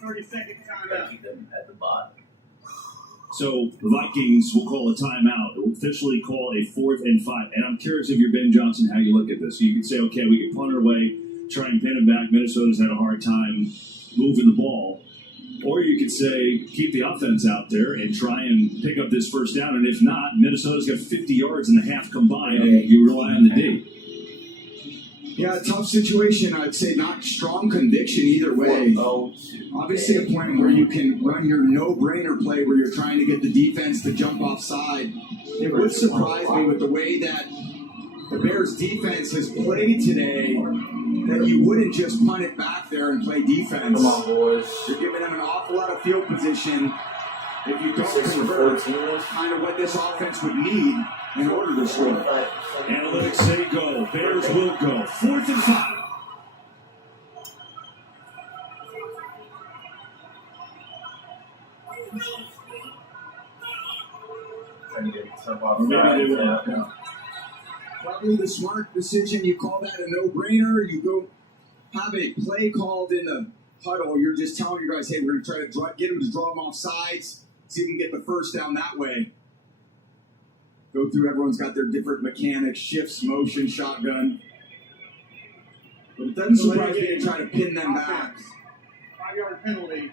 30-second Gotta keep them at the bottom. So the Vikings will call a timeout. They'll officially call a 4th and 5. And I'm curious if you're Ben Johnson, how you look at this. You can say, okay, we can punt it away, try and pin it back. Minnesota's had a hard time moving the ball. Or you could say, keep the offense out there and try and pick up this first down. And if not, Minnesota's got 50 yards in the half combined, and you rely on the D. Yeah, tough situation. I'd say not strong conviction either way. Obviously a point where you can run your no-brainer play where you're trying to get the defense to jump offside. It would surprise me with the way that the Bears defense has played today that you wouldn't just punt it back there and play defense. Come on, boys. You're giving them an awful lot of field position. If you don't convert, kind of what this offense would need in order to score. Analytics say go. Bears will go. 4th and 5. Trying to get stuff off. Maybe they will. Yeah. Probably the smart decision. You call that a no-brainer. You go have a play called in the huddle. You're just telling your guys, hey, we're going to try to get them to draw them off sides, see if we can get the first down that way. Go through, everyone's got their different mechanics, shifts, motion, shotgun. But it doesn't surprise me to try to pin them back. 5-yard penalty,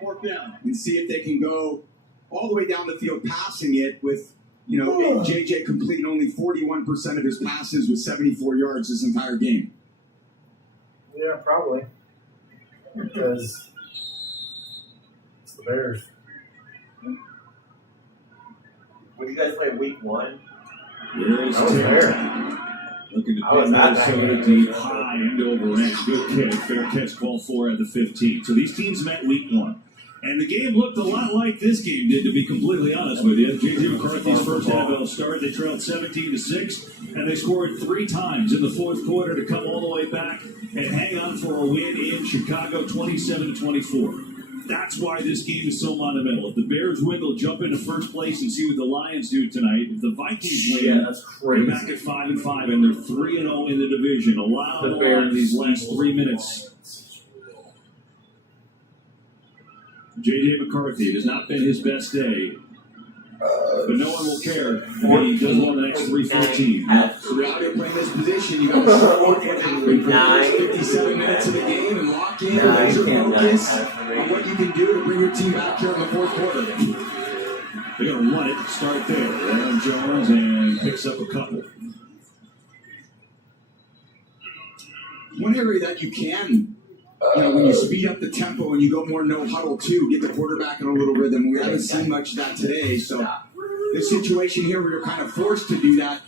4th down. And see if they can go all the way down the field passing it with, JJ completing only 41% of his passes with 74 yards this entire game. Yeah, probably. Because it's the Bears. Would you guys play week 1? Here's Terry. Looking to pin Minnesota deep, high and over end. Good kick. Fair catch call for at the 15. So these teams met week 1. And the game looked a lot like this game did, to be completely honest with you. J.J. McCarthy's first NFL start, they trailed 17-6, and they scored 3 times in the 4th quarter to come all the way back and hang on for a win in Chicago, 27-24. That's why this game is so monumental. If the Bears win, they'll jump into first place and see what the Lions do tonight. If the Vikings win, that's crazy. They're back at 5-5, and they're 3-0 in the division. A lot on the line in these last 3 minutes. J.J. McCarthy, it has not been his best day, but no one will care if he does well in the next 3-14. So we're out here playing this position. You got to support what happened for the first 57 minutes of the game and lock in, laser focus on what you can do to bring your team back here in the 4th quarter. They're going to run it, start there. Aaron Jones and picks up a couple. One area that you can, when you speed up the tempo and you go more no huddle too, get the quarterback in a little rhythm. We haven't seen much of that today. So this situation here where you're kind of forced to do that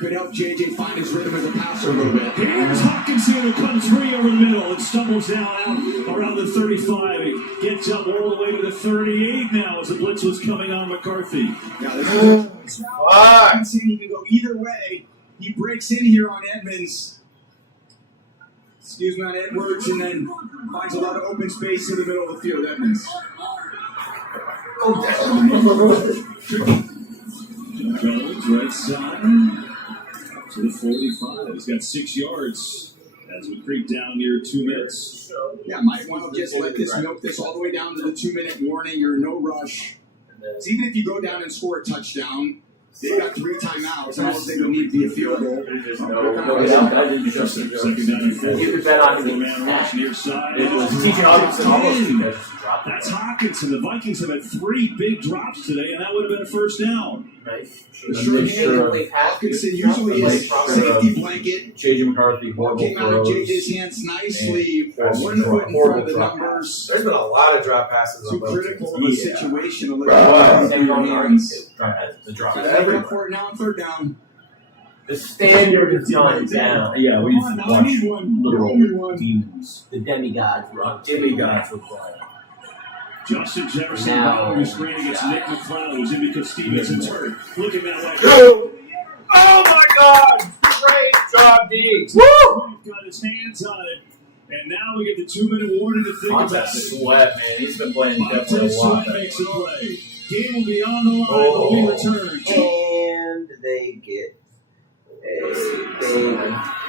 could help JJ find his rhythm as a passer a little bit. Here's Hawkinson, who comes free over the middle and stumbles down out around the 35. He gets up all the way to the 38 now as the blitz was coming on McCarthy. Yeah, this is Hawkinson. He can go either way. He breaks in here on Edmonds. On Edwards, and then finds a lot of open space in the middle of the field. Edmonds. Jones, right side to the 45. He's got 6 yards as we creep down near 2 minutes. Yeah, might want to just let this milk this all the way down to the 2-minute warning. You're in no rush. So even if you go down and score a touchdown, they've got 3 timeouts, and all they would need to be a field goal. Second down and 4. You could bet on him. Man rush near side. It was TJ Hawkinson almost dropped. That's Hawkinson. The Vikings have had 3 big drops today, and that would have been a first down. Nice. Short-handed Hawkinson usually is safety blanket. J.J. McCarthy, horrible Came out of throws. JJ's hands nicely. 1 foot in front of the numbers. There's been a lot of drop passes. Too critical of a situation to let The drop. Every court now on 3rd down. The standard is going down. Yeah, we've watched literal demons. The demigods run. demigods with that. Justin Jefferson following screen against Nick McLeod, who's in because Stevenson's hurt. Looking that way. Oh my God! Great job, Diggs. Woo! Got his hands on it. And now we get the 2-minute warning to think about it. Sweat, man. He's been playing Montez definitely a lot. Sweat makes a play. Game will be on the line when we return. And they get a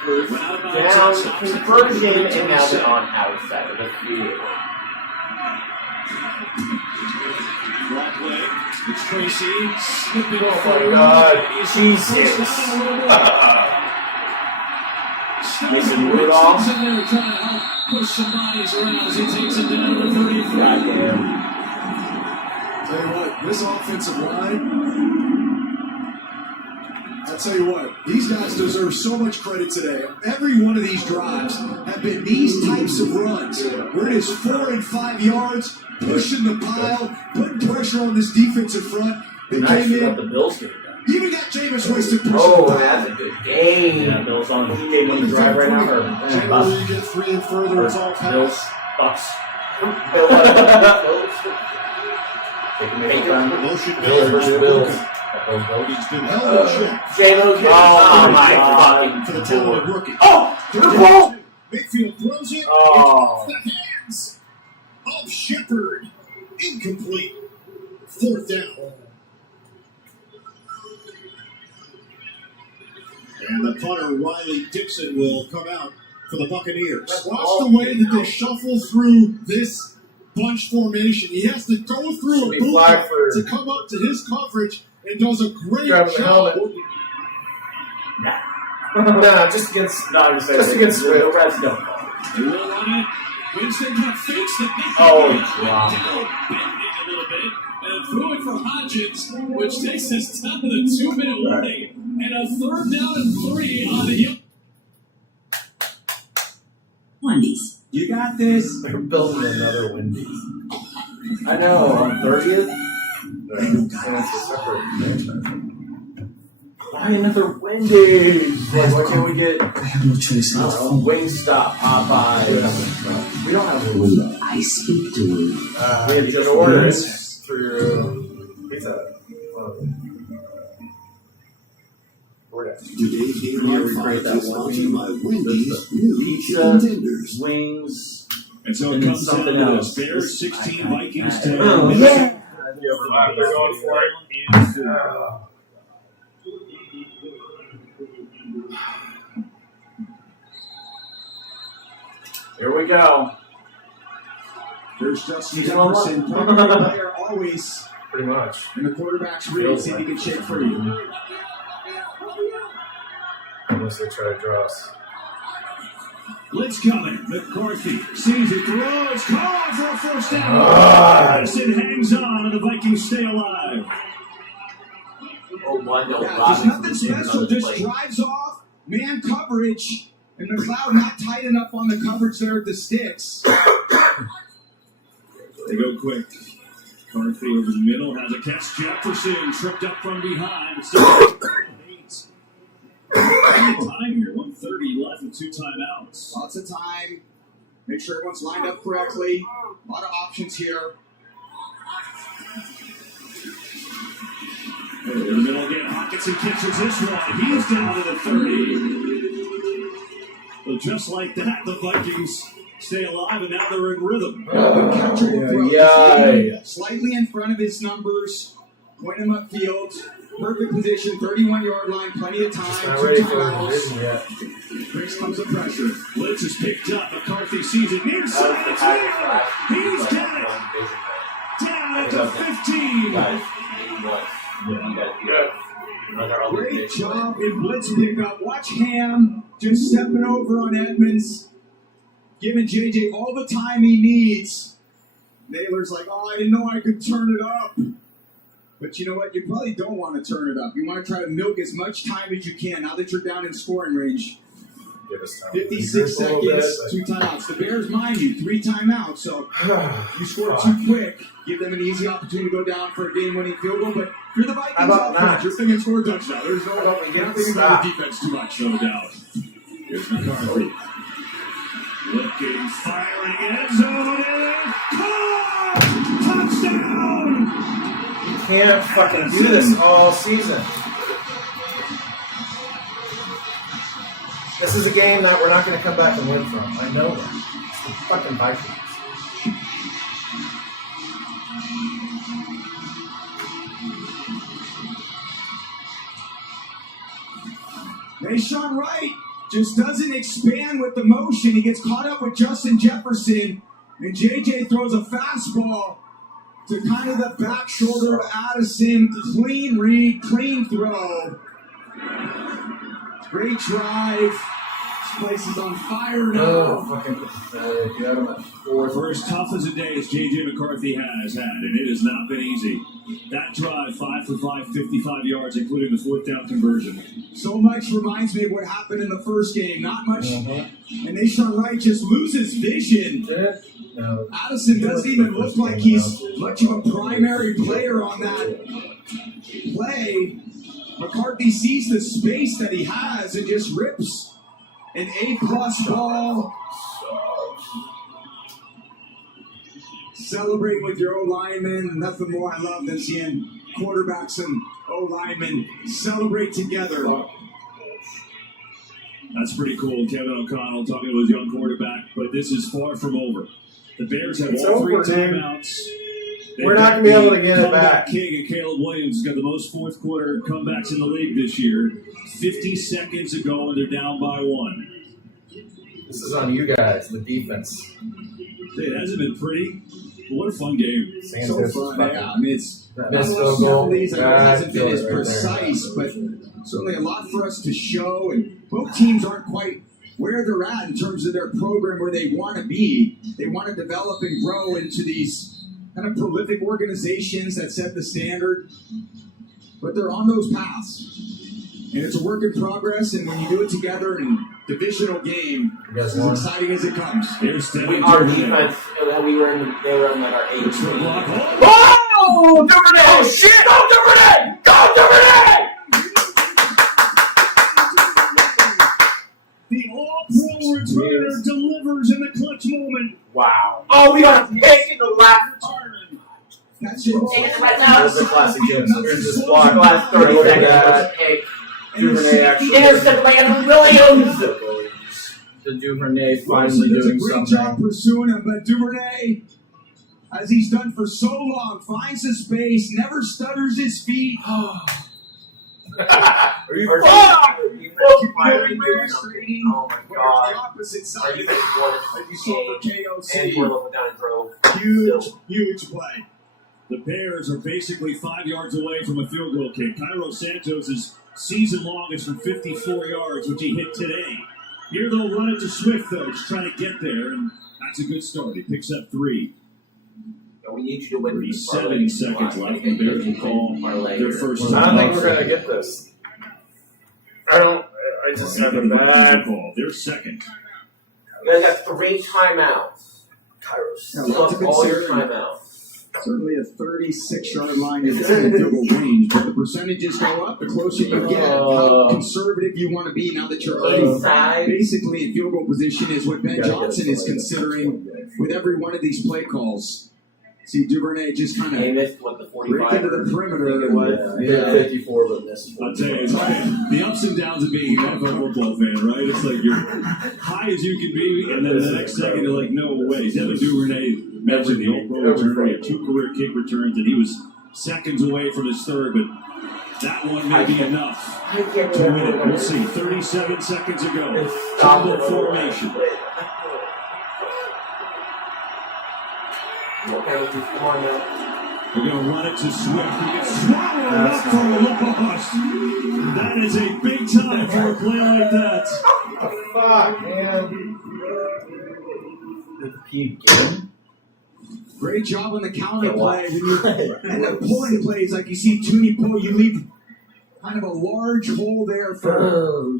big down conversion, and now they're on outside of the field. Block leg. It's Tracy slipping Oh forward. my God. Jesus. Mason Rudolph. He's in there trying to help push some bodies around as he takes it down to the 33. Goddamn. Tell you what, this offensive line, I'll tell you what, these guys deserve so much credit today. Every one of these drives have been these types of runs where it is 4 and 5 yards, pushing the pile, putting pressure on this defensive front. They Nice came to let in, the Bills get it done. even got Jameis Winston pushing Oh, the pile. that's a good game. Yeah, Bills on the game on the drive right now. Or January, you get 3 and further, it's all Bills, pass. Bucks. Motion Bills versus Bills. He's been held in check J-Lo, oh my fucking for the talented rookie. Oh, the ball. Mayfield throws it. Oh. It's off the hands of Shepard. Incomplete. 4th down. And the punter, Riley Dixon, will come out for the Buccaneers. Watch the way that they shuffle through this bunch formation. He has to go through Should be a boot flagged for- to come up to his coverage and does a great Grabbing the job. helmet. Nah, just against Will. The refs don't call. They will run it. Winston kind of fakes it. Oh, Went wow. down, bending a little bit, and threw it for Hodgins, which takes us down to the 2-minute warning, and a 3rd down and 3 on the hill. Wendy's. You got this. They're building another Wendy's. I know, on 30th? Why another Wendy's? Like, why can't we get I have no choice. Wingstop, Popeyes? We don't have a Wingstop. I speak to you. We had to just order it through Pizza. Today's game Yeah, on we create Fox that is one. sponsored by Wendy's new Pizza. chicken tenders. wings. And so it And then comes down something to else. this. Bears 16, Vikings 10. Oh, yeah. They're going for it. Here we go. There's Justin Season on Jefferson. one. Primary player always. Pretty much. And the quarterback's read. See if he can shake free. Unless they try to draw us. Blitz coming. McCarthy sees it, throws, called for a 1st down. Madison hangs on, and the Vikings stay alive. Oh, one, no, Yeah, just nothing special. Just drives off, man coverage, and McLeod not tight enough on the coverage there at the sticks. They go quick. McCarthy over the middle, has a catch. Jefferson tripped up from behind. Still time here, 1:30 left with 2 timeouts. Lots of time. Make sure everyone's lined up correctly. A lot of options here. In the middle again, Hawkinson catches this one. He's down to the 30. So just like that, the Vikings stay alive, and now they're in rhythm. Good catcher to throw. yeah. Slightly in front of his numbers. Point him upfield. Perfect position, 31-yard line, plenty of time. Not 2 ready for timeouts. vision yet. Here comes the pressure. Blitz is picked up. McCarthy sees it near side. He's got it. Down at the 15. Great job in blitz pickup. Watch Ham just stepping over on Edmonds, giving JJ all the time he needs. Naylor's like, oh, I didn't know I could turn it up. But you know what? You probably don't want to turn it up. You want to try to milk as much time as you can now that you're down in scoring range. 56 seconds, 2 timeouts. The Bears, mind you, 3 timeouts. So you score too quick, give them an easy opportunity to go down for a game-winning field goal. But if you're the Vikings offense, you're thinking score a touchdown. There's no about me. You're not thinking about the defense too much, no doubt. Here's McCarthy. Looking, firing, end zone, and caught! Touchdown! You can't fucking do this all season. This is a game that we're not going to come back and win from. I know that. It's the fucking Vikings. Rashawn Wright just doesn't expand with the motion. He gets caught up with Justin Jefferson, and JJ throws a fastball to kind of the back shoulder of Addison. Clean read, clean throw. Great drive. This place is on fire now. Oh, fucking get out of my fourth. For as tough as a day as J.J. McCarthy has had, and it has not been easy. That drive, 5 for 5, 55 yards, including the 4th down conversion. So much reminds me of what happened in the first game. Not much. And Rashawn Wright just loses vision. No. Addison doesn't even look like he's much of a primary player on that play. McCarthy sees the space that he has and just rips an A-plus ball. Celebrate with your O-lineman. Nothing more I love than seeing quarterbacks and O-linemen celebrate together. That's pretty cool. Kevin O'Connell talking to his young quarterback, but this is far from over. The Bears have all 3 timeouts. We're not going to be able to get it back. King and Caleb Williams got the most fourth quarter comebacks in the league this year. 50 seconds ago, and they're down by 1. This is on you guys, the defense. It hasn't been pretty. But what a fun game. So fun, yeah. I mean, it's not a Missed lot of field goal. penalties. I know it hasn't been as Right there. precise, but certainly a lot for us to show. And both teams aren't quite where they're at in terms of their program where they want to be. They want to develop and grow into these kind of prolific organizations that set the standard, but they're on those paths. And it's a work in progress, and when you do it together in a divisional game, it's as exciting as it comes. Here's Our defense, they were in like our 8. Oh, Duvernay! Oh, shit! Go, Duvernay! Go, Duvernay! The all-pro returner delivers in the clutch moment. Wow. Oh, we got a pick in the last turn. That's it. Take it right now. Those are classic Jim's. Here's this block. Last 30 Look at seconds that. was a pick. Duvernay actually. Intercepted by Adam Williams. The Duvernay finally Wilson does a doing great something. job pursuing him, but Duvernay, as he's done for so long, finds the space, never stutters his feet. Are you Keep finally going, doing Bears. something. Oh my We're on god. the opposite Our side of it, defense won like you saw for and KOC. we're looking down and drove. Huge play. The Bears are basically 5 yards away from a field goal kick. Cairo Santos' season longest from 54 yards, which he hit today. Here they'll run it to Swift, though, just trying to get there, and that's a good start. He picks up 3. We need you to win. 37 seconds left. The Bears will call their first I don't think we're going to get this. I just have a bad call. They're second. You guys have 3 timeouts. Kairos. Yeah, Look lots of all your concern. timeouts. Certainly a 36-yard line is in field goal range, but the percentages go up the closer you get. How conservative you want to be now that you're already basically in field goal position is what Ben Johnson is considering with every one of these play calls. See Duvernay just kind of They missed what the 45 break into the perimeter. Yeah, 54, but missed. I'll tell you, it's the ups and downs of being an NFL football fan, right? It's like you're high as you can be, and then the next second you're like, no way. Devin Duvernay mentioned the all-pro returner. He had 2 career kick returns, and he was seconds away from his 3rd, but That one may be enough to win it. We'll see. 37 seconds ago. Double formation. We're going to run it to Swift. He gets swallowed up for a loss. That is a big time for a play like that. Fuck, man. Great job on the counter play. When you end up pulling plays like you see Tooney pull, you leave kind of a large hole there for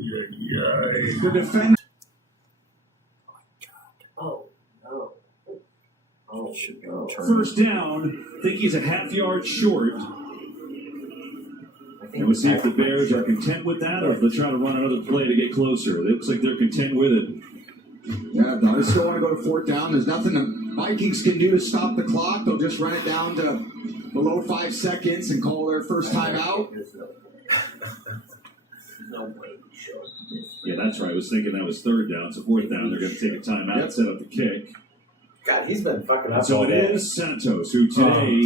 the defender. First down. I think he's a half yard short. And we'll see if the Bears are content with that or if they're trying to run another play to get closer. It looks like they're content with it. Yeah, I still want to go to fourth down. There's nothing the Vikings can do to stop the clock. They'll just run it down to below 5 seconds and call their first time out. Yeah, that's right. I was thinking that was third down. So fourth down, they're going to take a timeout and set up the kick. God, he's been fucking up. So it is Santos, who today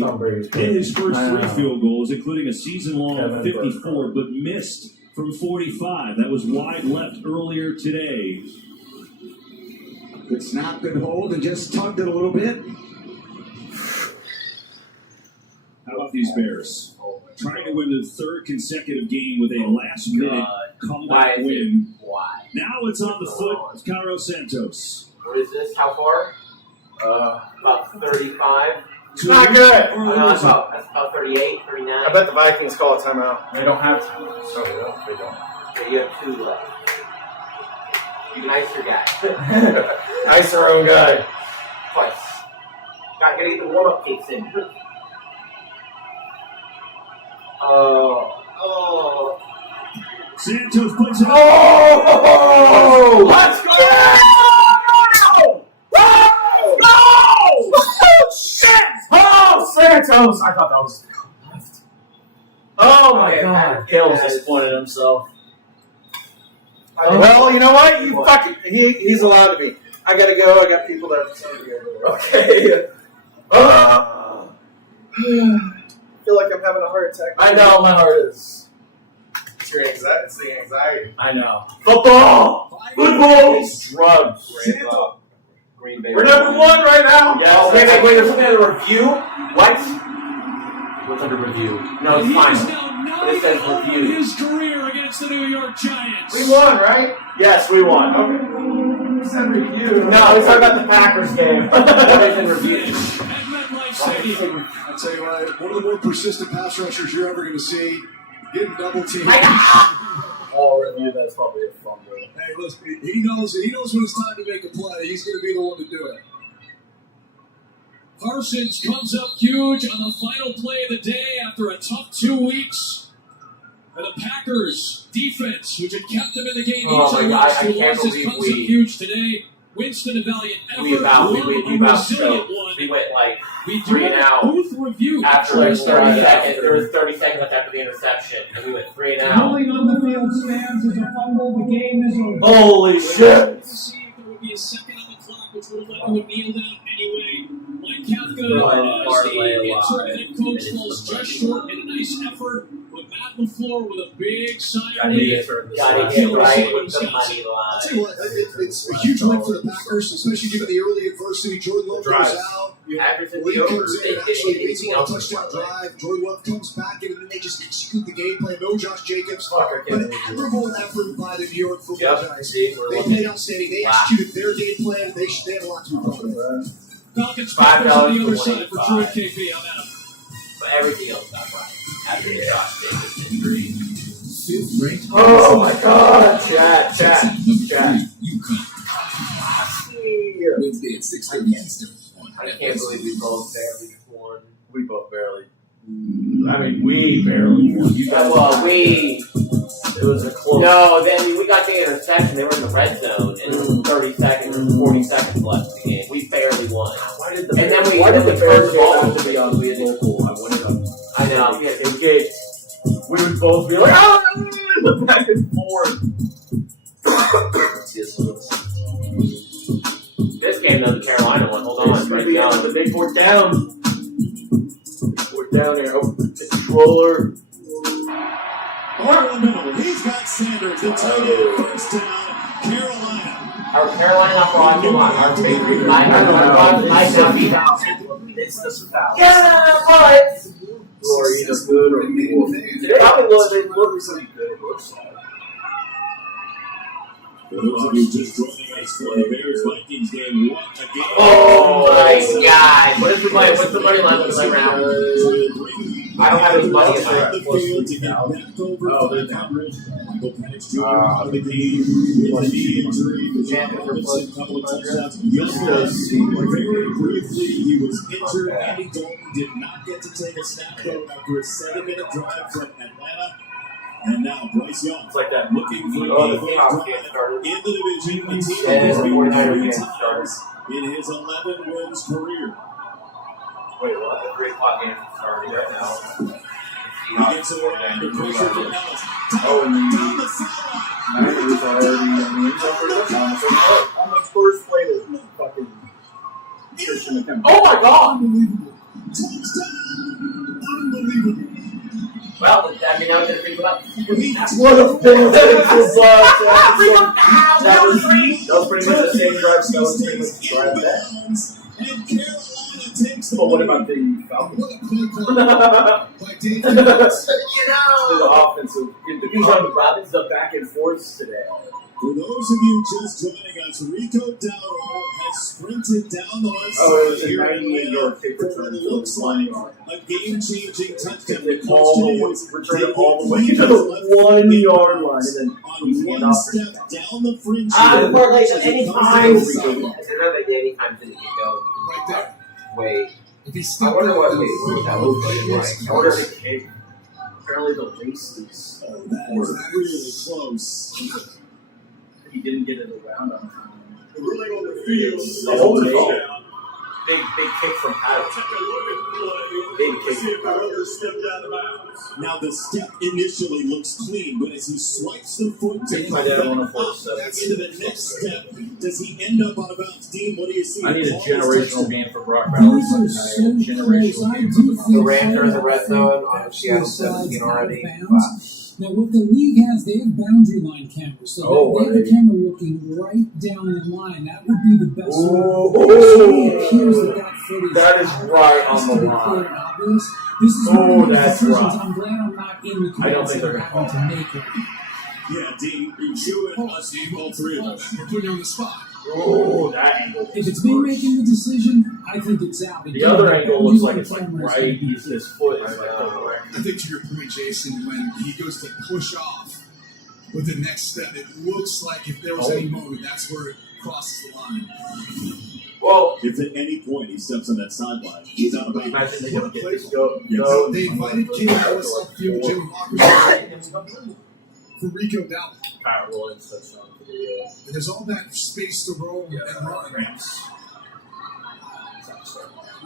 hit his first 3 field goals, including a season-long 54, but missed from 45. That was wide left earlier today. Good snap, good hold, and just tugged it a little bit. How about these Bears? Trying to win the 3rd consecutive game with a last-minute comeback win. Now it's on the foot of Cairo Santos. What is this? How far? About 35. It's not good. That's about 38, 39. I bet the Vikings call a timeout. They don't have time. No, they don't. Okay, you have 2 left. You can ice your guy. Ice our own guy. Twice. Gotta get the warm-up kicks in. Santos puts it. Oh! Let's go! Oh, Santos! I thought that was left. Oh my God! Hill's disappointed himself. Well, you know what? You fucking he's allowed to be. I gotta go. I got people that. Okay. I feel like I'm having a heart attack. I know, my heart is. It's your anxiety. It's the anxiety. I know. Football. Drugs. Green Bay. We're number 1 right now. Yeah. Wait. There's something under review. What? What's under review? No, it's fine. But it says review. His career against the New York Giants. We won, right? Yes, we won. Okay. You said review. No, we talking about the Packers game. What is in review? I'll tell you what, one of the more persistent pass rushers you're ever going to see, getting double teamed. All review, that's probably a fun one. Hey, listen, he knows when it's time to make a play. He's going to be the one to do it. Parsons comes up huge on the final play of the day after a tough 2 weeks. And the Packers defense, which had kept them in the game each of the last 2 losses, comes up huge today. Winston, a valiant effort, We went like 3 and out after like 30 seconds. There was 30 seconds left after the interception, and we went 3 and out. Rolling on the field stands as a fumble. The game is over. Holy shit! To see if there would be a second on the clock, which would have let him kneel down anyway. Mike Kafka, as the interim head coach, falls just short in a nice effort. But Matt LaFleur with a big sigh of relief. Gotta get right with the money I'll line. tell you what, it's a huge win for the Packers, especially given the early adversity. Jordan Love goes out. Packers in Willie the over. comes in and actually leads one touchdown drive. Jordan Love comes back in, and then they just execute the game plan. No Josh Jacobs. But an admirable effort by the New York Football Giants. They played outstanding. They executed their game plan, and they have a lot to be proud of. Falcons Packers on the other side for Drew and KP. I'm Adam. But everything else got right after the Josh Jacobs injury. Oh my God! Chat. Wednesday at 6:30 Eastern. I can't believe we both barely won. We both barely. I mean, we barely won. It was a close. No, then we got the interception. They were in the red zone, and 30 seconds, 40 seconds left in the game. We barely won. Why did the Bears have to be on local? I know. We would both be like, oh, back and forth. This game, though, the Carolina one. Hold on, right down. The big fourth down. Fourth down here. Oh, controller. He's got Sanders, the tight end, first down, Carolina. Our Carolina not watching line. Our favorite line. It's the foul. Yeah, but Or either good or evil. they probably look They look pretty good. It looks like. For those of you just joining us for the Bears-Vikings game, what a game. oh my god. What is the money? What's the money line looking like right now? I don't have any money in my the field to get back over the coverage. Michael Penix Jr. out of the game with a knee injury. John Robinson, a couple of touchdowns. Very briefly, he was injured. Andy Dalton did not get to take a snap though after a 7-minute drive from Atlanta. And now Bryce Young, It's like that. looking for the a Seahawks can't start it. in the division. The team And has the beaten 49ers 3 can't start times in his 11 wins career. Wait, what? The 3 o'clock game is starting right now. He gets it around the pressure from Ellis. Oh, and Down the sideline. Niners already. I mean, he's already on the first play to fucking Christian McCaffrey. Oh my god! Unbelievable. Touchdown. Unbelievable. Well, I mean, now I'm going to think about What a pivotal that was pretty much the same drive that was pretty much the drive back. And Carolina takes the But what about the Falcons? What a play call by David. You The know! offensive. He's on Robin's the back and forth today. For those of you just joining us, Rico Dowdle has sprinted down the left Oh, it was side a here in 98-yard kick for return what for looks like the a game-changing touchdown. The all the way, question is, return it did all the way he to the just left 1 in yard bounds line and then on he's one off step down the fringe Ah, here before like as it any comes time. down the sideline. It's another day, any time to get going. Right there. Wait. If he I stepped wonder out, what then we that was like. I wonder if it came. Apparently the laces. oh, that is really close. He didn't get it around on time. Ruling on the field. The holding call. Big kick from Pat. Big kick. Stepped out of bounds. Now the step initially looks clean, but as he swipes the foot to My dad on a up 47. into the next step, does he end up out of bounds? Dean, what do you see? I need a Paul's generational touchdown. game for Brock Bowers. These are so close. Generational I game. do The feel Rams are in the red zone on actually Seattle slides 17 out of already. bounds. Now, what the league has, they have boundary line cameras. So Oh, they have the right. camera looking right down the line. That would be the best. Ooh. It appears that footage That is right on the clear line. and obvious. This is Oh, one of those that's decisions rough. I'm glad I'm not in the I don't think comments they're that gonna I'm having to make right now. Yeah, Dean, you and us, Dean, all three of us. We're putting you on the spot. Oh, that angle. If it's me making the decision, I think it's out. The other angle looks like it's like right. His foot is like direct. I think to your point, Jason, when he goes to push off with the next step, it looks like if there was any moment, that's where it crosses the line. Well, If at any point he steps on that sideline, he's out of bounds. Imagine they don't get this go. So they invited Kenny Ellis upfield, Jim Hawkins for Rico Dowdle. Kyle Williams touchdown for the And there's all that space to roll and run. Rams.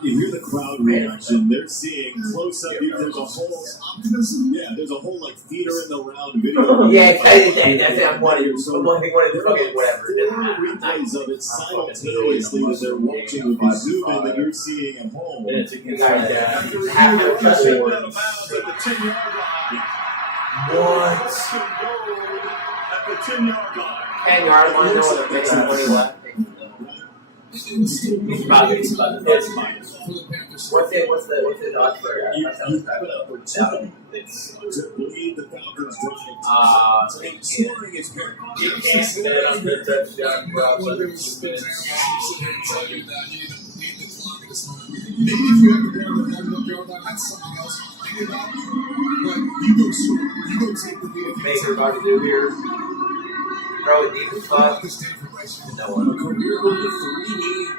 You hear the crowd reaction. They're seeing close up. There's a whole Optimism. yeah. There's a whole like theater in the round video. Yeah, that's it. I'm one of the fucking whatever. Four replays of it simultaneously that they're watching with the zoom in that you're seeing at home. And it's against Guys, like yeah. that. Half the Just touchdown. out of bounds at the 10-yard line. What? Second goal at the 10-yard line. 10-yard line, no other minute and 20 left. He's about to hit. What's the odds for touchdown? It's To lead the Falcons drive. Scoring is paramount. you can't bet on the touchdown. Not one of those examples you sit here and tell you that you don't need the clock at this moment. Maybe if you have the ball at the 1-yard line, that's something else to think about. But you go score. You go take the lead. Baker about to do here. Throw a deep How spot. about this day for Bryce Young? No one. A career high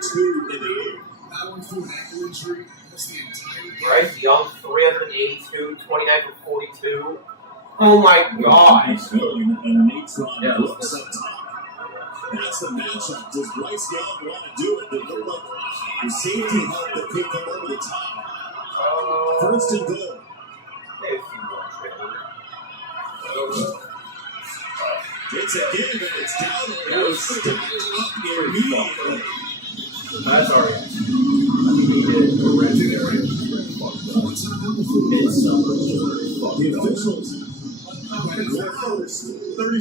382 in the air. That one through an ankle injury. Almost the entire game. Bryce Young, 382, 29 for 42. Oh my god. He's filling a Natron Yeah, blocks up top. That's the matchup. Does Bryce Young want to do it? They look like the safety help that could come over the top. First and goal. It's a give and it's down. It was stopped up immediately. That's our reaction. I mean, he did a red area. The officials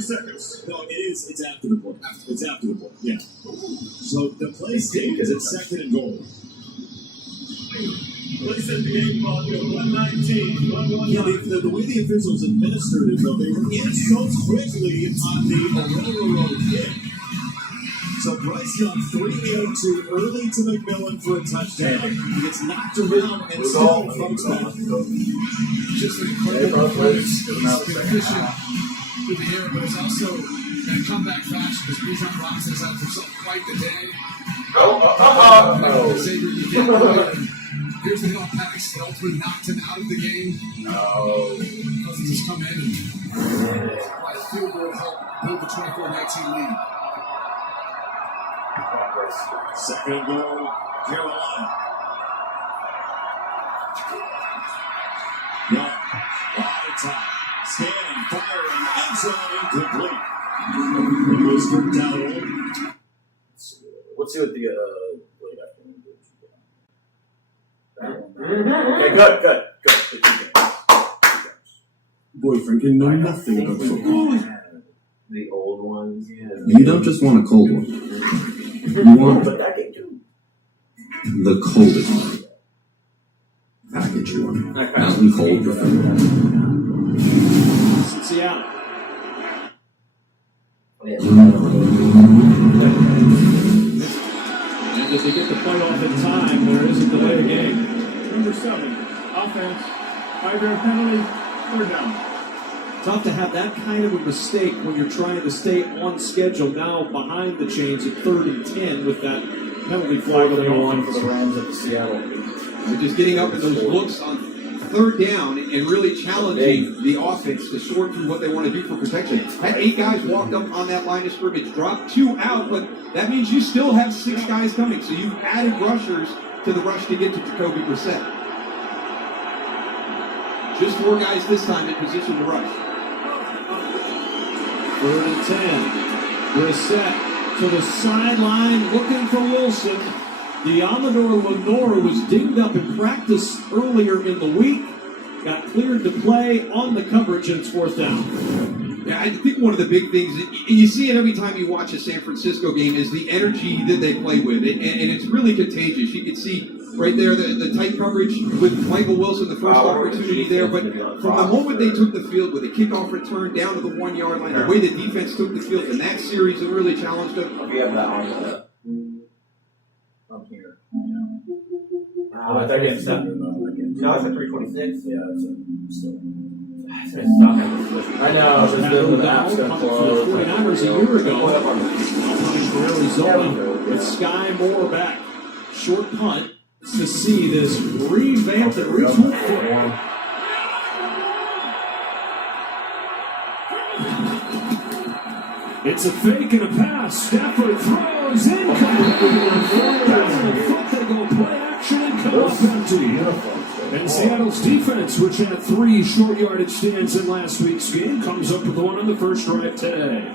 30 seconds. No, it is. It's after the play. It's after the play. Yeah. So the play stays at second and goal. Place at the game clock, 119, 119. Yeah, the way the officials administered it, though, they were in so quickly on the Aurora kick. So Bryce Young 3-8 too early to McMillan for a touchdown. He gets knocked around and still folks back. Just an incredible approach. He's efficient through the air, but it's also in a comeback fashion because Bijan Robinson has had himself quite the day. Xavier, you get away. Here's the long pass that ultimately knocked him out of the game. Cousins has come in and quite a field goal to help build the 24-19 lead. Second goal, Carolina. Young, wide time. Scanning, firing, end zone, incomplete. It was good down. Let's see what the late afternoon. Okay, good. Boyfriend can know nothing about football. The old ones, yeah. You don't just want a cold one. You want the coldest one. Package one. Mountain cold your food. Seattle. And if they get the play off in time, there is a delay of game. Number 7, offense, 5-yard penalty, 3rd down. Tough to have that kind of a mistake when you're trying to stay on schedule now behind the chains at 3rd and 10 with that penalty flag on the one for the Rams at the Seattle. They're just getting up in those looks on 3rd down and really challenging the offense to sort through what they want to do for protection. Had 8 guys walked up on that line of scrimmage, dropped 2 out, but that means you still have 6 guys coming. So you've added rushers to the rush to get to Jacoby Brissett. Just 4 guys this time in position to rush. 3rd and 10. Brissett to the sideline looking for Wilson. Deommodore Lenore was dinged up in practice earlier in the week. Got cleared to play on the coverage, and it's 4th down. Yeah, I think one of the big things, and you see it every time you watch a San Francisco game, is the energy that they play with. And it's really contagious. You can see right there the tight coverage with Michael Wilson, the first opportunity there. But from the moment they took the field with a kickoff return down to the 1-yard line, the way the defense took the field in that series, it really challenged them. We have that on Up here. I think it's no, it's at 326. Yeah, it's still. I know. Just the map's going to close. 49ers a year ago. Punished for Arizona with Sky Moore back. Short punt to see this revamped and retooled football. It's a fake and a pass. Stafford throws incomplete. They go play action and come up empty. And Seattle's defense, which had 3 short yardage stands in last week's game, comes up with one on the first drive today.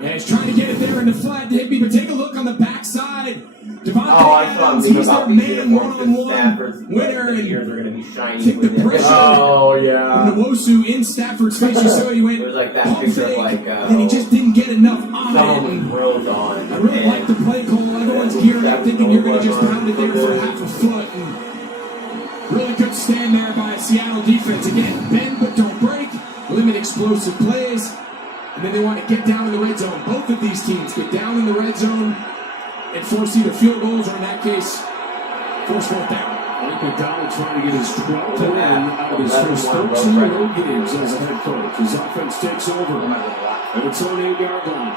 Yeah, he's trying to get it there in the flat to Higby, but take a look on the backside. Devontae Adams, he's their man one-on-one winner, and kicked the pressure. Oh, yeah. From Nwosu in Stafford's face, you saw he went It was like that picture of like, and he just didn't get enough on someone it. drilled on. I really like the play call. Everyone's geared up thinking you're going to just pound it there for half a foot. And really good stand there by Seattle defense. Again, bend but don't break, limit explosive plays, and then they want to get down in the red zone. Both of these teams get down in the red zone and force either field goals or, in that case, force 4th down. Mike McDonald trying to get his 12th win out of his first 13 road games as a head coach. His offense takes over at its own 8-yard line.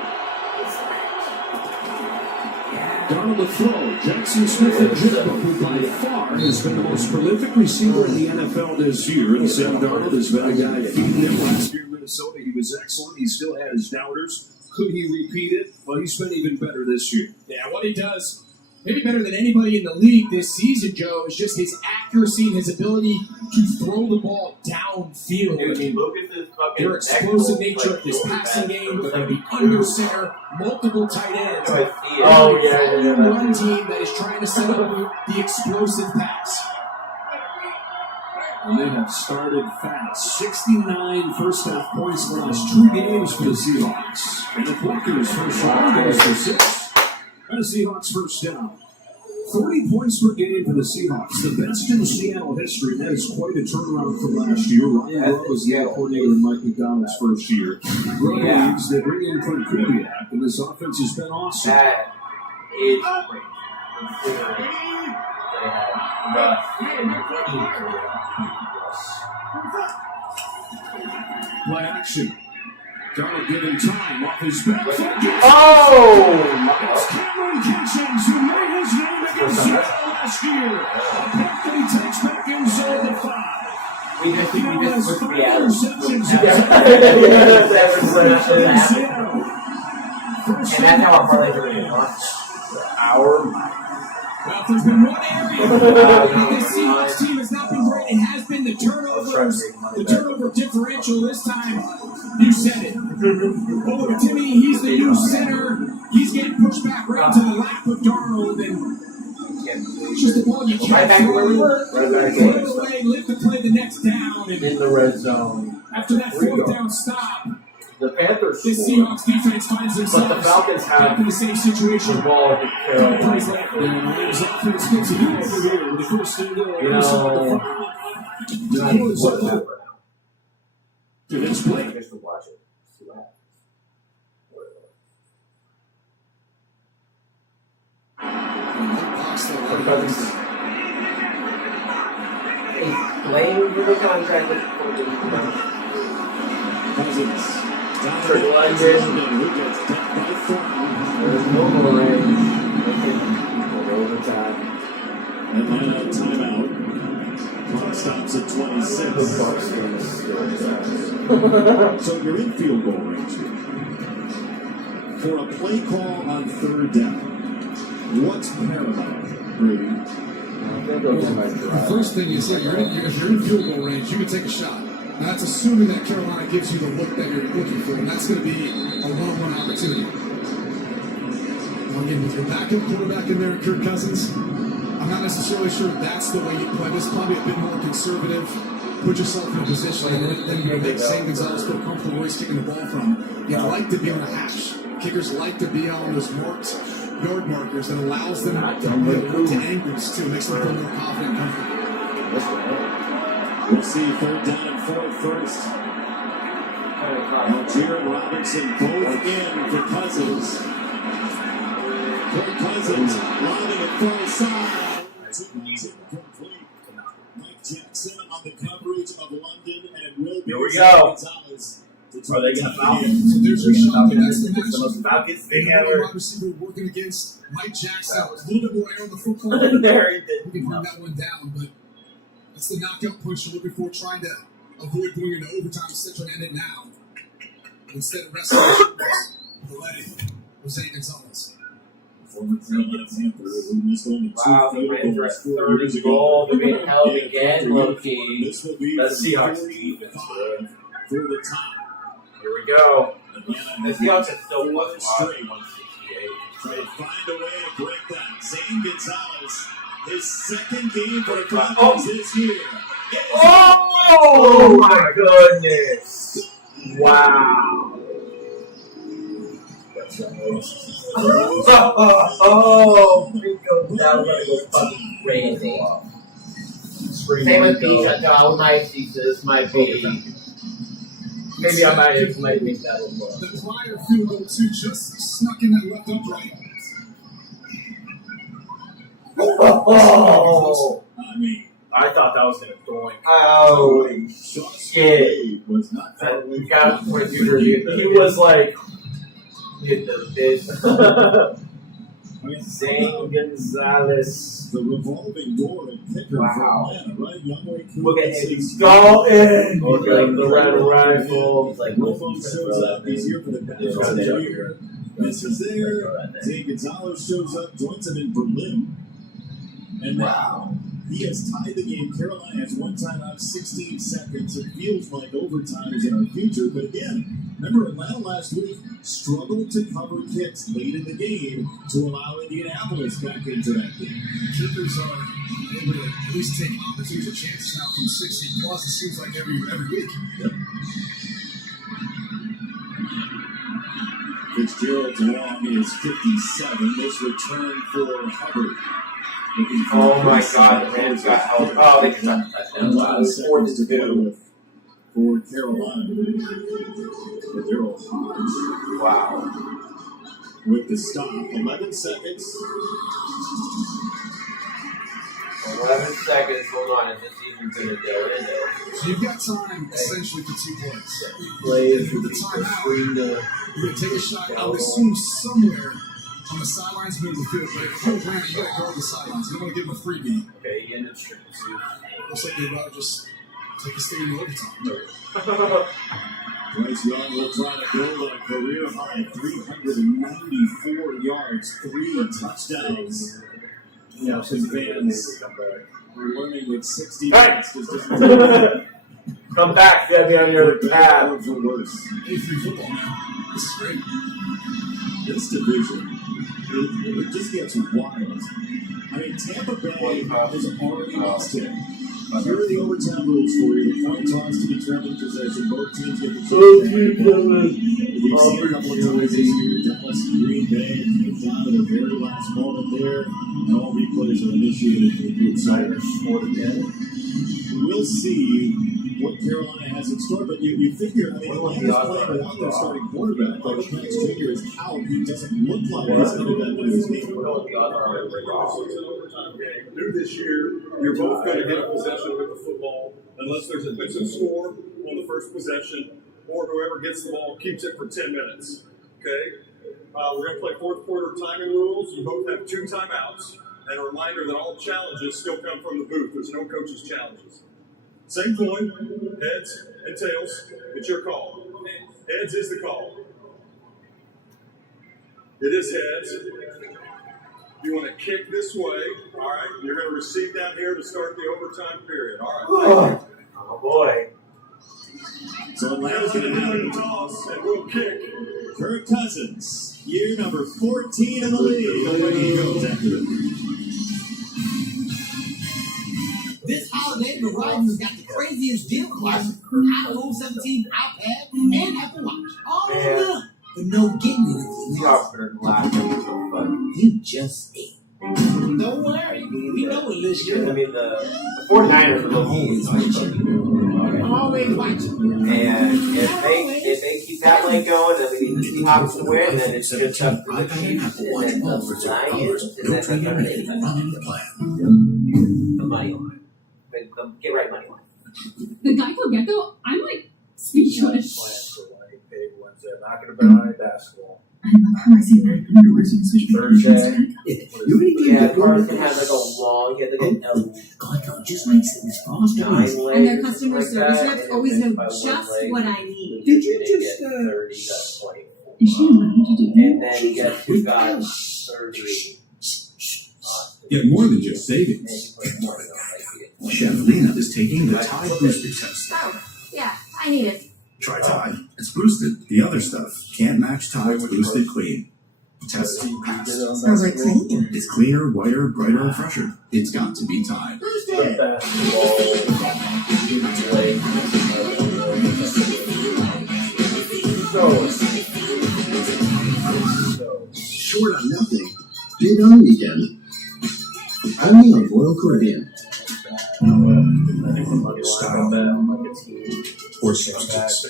Donald the throw. Jackson Smith and Jigba, who by far has been the most prolific receiver in the NFL this year. And Sam Darnold has been a guy feeding him. Last year in Minnesota, he was excellent. He still had his doubters. Could he repeat it? Well, he's been even better this year. Yeah, what he does, maybe better than anybody in the league this season, Joe, is just his accuracy and his ability to throw the ball downfield. I mean, their explosive nature of this passing game, they're going to be under center, multiple tight ends. One team that is trying to set up the explosive pass. And they have started fast. 69 first half points for the last 2 games for the Seahawks. And the Packers first shot goes for 6. And the Seahawks first down. 40 points per game for the Seahawks, the best in Seattle history, and that is quite a turnaround from last year. Ryan Grubb was the coordinator in Mike McDonald's first year. Grubb leaves, they bring in Clint Kubiak, and this offense has been awesome. That is great. Considering they had Play action. Darnold given time off his back. It's Cameron Kitchens who made his name against Seattle last year. A pick that he takes back inside the 5. We just switched interceptions. And that's how our parlays are going to Well, if there's been one area this Seahawks team has not been great, it has been the turnovers, the turnover differential this time. You said it. Oh, but Timmy, he's the new center. He's getting pushed back right to the lap of Darnold, and it's just the ball you can't throw it away, live to play the next down. And in the red zone. after that 4th down stop, the Panthers this Seahawks defense finds themselves but the Falcons have in the same situation. The ball at the Plays like Rams offense gets it over here with the first and goal. You know, to this play. Just to watch it. See what happens. He's playing for the contract with Cousins. For London. Who gets tapped by Thornton. There's no more overtime. Atlanta timeout. Clock stops at 26. So you're in field goal range here. For a play call on 3rd down, what's paramount, Brady? The first thing is that if you're in field goal range, you can take a shot. Now, that's assuming that Carolina gives you the look that you're looking for, and that's going to be a one-on-one opportunity. Now, again, with your backup quarterback in there, Kirk Cousins, I'm not necessarily sure that's the way you play. This is probably a bit more conservative. Put yourself in a position, and then you make Zane Gonzalez feel comfortable where he's kicking the ball from. You'd like to be on a hash. Kickers like to be on those marked yard markers that allows them to angles, too. Makes them feel more confident and comfortable. We'll see 3rd down and 4 first. Algier and Robinson both in for Cousins. Kirk Cousins lobbing it far side. Incomplete. Mike Jackson on the coverage of London, and it will be Here we go. Gonzalez. Are they going to foul? So there's your shot. That's the the most Falcons thing ever. wide receiver working against Mike Jackson. A little bit more air on the football. There he did. We can bring that one down, but that's the knockout punch you're looking for, trying to avoid going into overtime instead of trying to end it now. Instead of wrestling the leg with Zane Gonzalez. Former Carolina Panther who missed only 2 Wow, the field Rams are goals at 4 third years and ago. goal. They're being held Yeah, again, low-key. This will be That's from Seahawks 45 defense. for the top. Here we go. Again, The Seahawks are still fourth straight. 168. Try to find a way to break that. Zane Gonzalez, his 2nd game for the Falcons this year. Oh my goodness! Wow. Oh, Rico, that was gonna go fucking crazy. Same with Beach, I thought might see this might be. Maybe I might make that one more. The prior field goal, too, just snuck in that left upright. Oh! I mean, I thought that was gonna doink. Holy shit! Was not We got to point to he was like, hit the bitch. Zane Gonzalez. The revolving door and kicker Wow. for Atlanta, right? Young Ray Look at him, he's going! Look at the red rifle. He's like, Wilfong shows up. He's here for the Bengals here. Misses there. Zane Gonzalez shows up, joins him in Berlin. And now he has tied the game. Carolina has one timeout, 16 seconds. It feels like overtime is in our future, but again, Remember, Atlanta last week struggled to cover kicks late in the game to allow Indianapolis back into that game. Kickers are able to at least take opportunities and chances now from 60 plus. It seems like every week. Yep. Fitzgerald's long is 57. This return for Hubbard. Oh my God, the Rams got held. Oh, they just got touchdown. Wow, it's 4th to 2. For Carolina. For Darryl Hodge. Wow. With the stop, 11 seconds. 11 seconds. Hold on, is this even going to go in there? So you've got time essentially for 2 plays. Plays with the timeout. You're going to take a shot, I would assume, somewhere on the sidelines, middle of the field. But if you're playing, you got to guard the sidelines. You don't want to give them a freebie. Okay, he ended up stripping suit. Looks like they'd rather just take a stay in overtime. Bryce Young will try to build a career high 394 yards, 3 touchdowns. Some fans are learning with 60 minutes just doesn't come back, get me on your path. For worse. Hey, free football, man. This is great. This division, it just gets wild. I mean, Tampa Bay has already lost it. Here are the overtime rules for you. The coin toss to determine possession. Both teams get the We've seen a couple of times this year. Dallas and Green Bay. It came down to the very last moment there. And all replays are initiated for the good side. We'll see what Carolina has in store, but you figure, I mean, Atlanta's playing without their starting quarterback. But Penix Jr. is out. He doesn't look like he's going to be in this game. New this year, you're both going to get a possession with the football unless there's a defensive score on the first possession, or whoever gets the ball keeps it for 10 minutes. Okay? We're going to play fourth quarter timing rules. You both have 2 timeouts. And a reminder that all challenges still come from the booth. There's no coach's challenges. Same coin, heads and tails. It's your call. Heads is the call. It is heads. You want to kick this way. All right. You're going to receive down here to start the overtime period. All right. Oh boy. So Atlanta's going to have a toss and we'll kick. Kirk Cousins, year number 14 in the league. Away he goes after it. This holiday, Verizon's got the craziest deal class for iPhone 17, iPad, and Apple Watch. All of them. But no getting anything. You just ate. Don't worry. We know what this year. I mean, the 49ers are always watching. And if they keep that lane going, then we need the Seahawks to win, then it's just up to the Chiefs, and then the Lions, and then the money line. Get right money line. The Geico Gecko, I'm like speechless. Plans for like big Wednesday. I'm not going to bet on any basketball. I love how I see that. I'm going to switch Thursday. Yeah, Carson had like a long, he had like a Geico just makes things faster. And their customer service reps always know just what I need. Did you just 30 to 24. Is she allowed to do that? And then guess who got 30? Get more than just savings. Chef Lena is taking the Tide Booster test. Oh, yeah, I need it. Try Tide. It's boosted. The other stuff can't match Tide's Boosted Clean. Test passed. Smells like clean. It's cleaner, whiter, brighter, and fresher. It's got to be Tide. Short on nothing, big on weekend. Only on Royal Caribbean. Style or substance.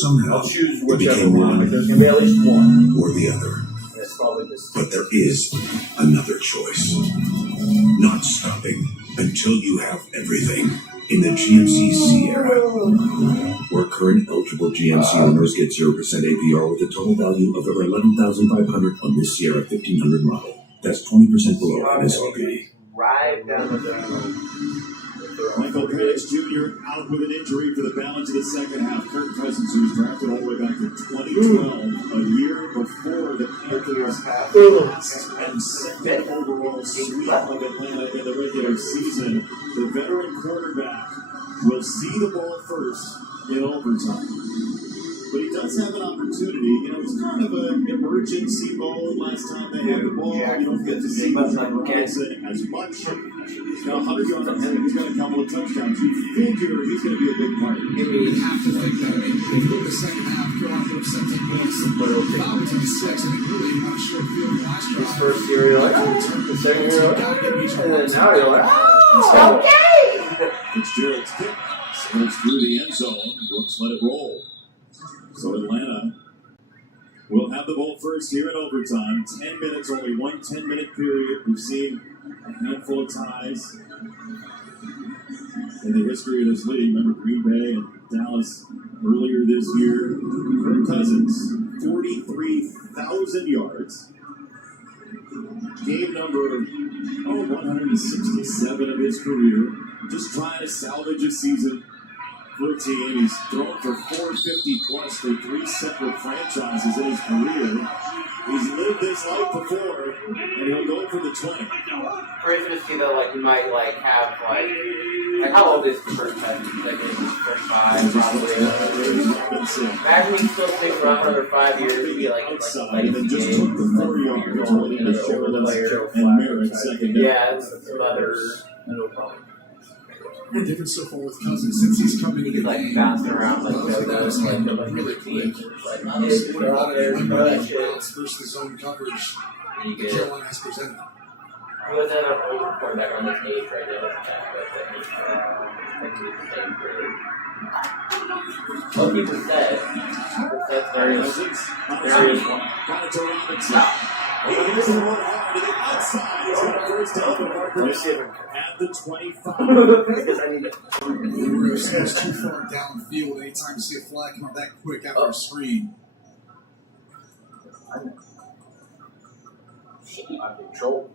Somehow, I'll choose it whichever became one. one There's going to be at least one. or the other. And it's probably this. But there is another choice. Not stopping until you have everything in the GMC Sierra, where current eligible GMC owners get 0% APR with a total value of over $11,500 on this Sierra 1500 model. That's 20% below MSRP. Right down the road. Michael Penix Jr. out with an injury for the balance of the second half. Kirk Cousins, who was drafted all the way back to 2012, a year before the Panthers last and second overall sweep of Atlanta in the regular season. The veteran quarterback will see the ball first in overtime. But he does have an opportunity. You know, it's kind of an emergency mode. Last time they had the ball, you don't get to see Robinson as much. He's got 100 yards and he's got a couple of touchdowns. You figure he's going to be a big part. You have to think that. If you look at the second half, Carolina put up 17 points. Falcons in 6, and they really on a short field last drive. His first year, you're like, the second year, and then now you're like, okay! Fitzgerald's kick sails through the end zone. Brooks let it roll. So Atlanta will have the ball first here in overtime. 10 minutes, only one 10-minute period. We've seen a handful of ties in the history of this league. Remember Green Bay and Dallas earlier this year. Kirk Cousins, 43,000 yards. Game number 167 of his career. Just trying to salvage a season for a team. He's thrown for 450 plus for 3 separate franchises in his career. He's lived this life before, and he'll go for the 20. Crazy to see that, like, you might, like, have, like how old is the first time? Like, maybe 35, probably. Imagine he still sticks around for another 5 years. He'd be, like and then just took the 4 yards, holding the shoulders and Merritt second down. Yeah, some other middle problem. The difference so far with Cousins since he's coming in, like bouncing around like those, like really quick. Like, they're out there, versus the zone coverage. Carolina has presented. He was another older quarterback on this age right now. What people said, various Got it to Robinson. He hits the one hard to the outside. He's got a first down to Marcus at the 25. Because I need it was too far downfield. Anytime you see a flag come out that quick after a screen. I'm control.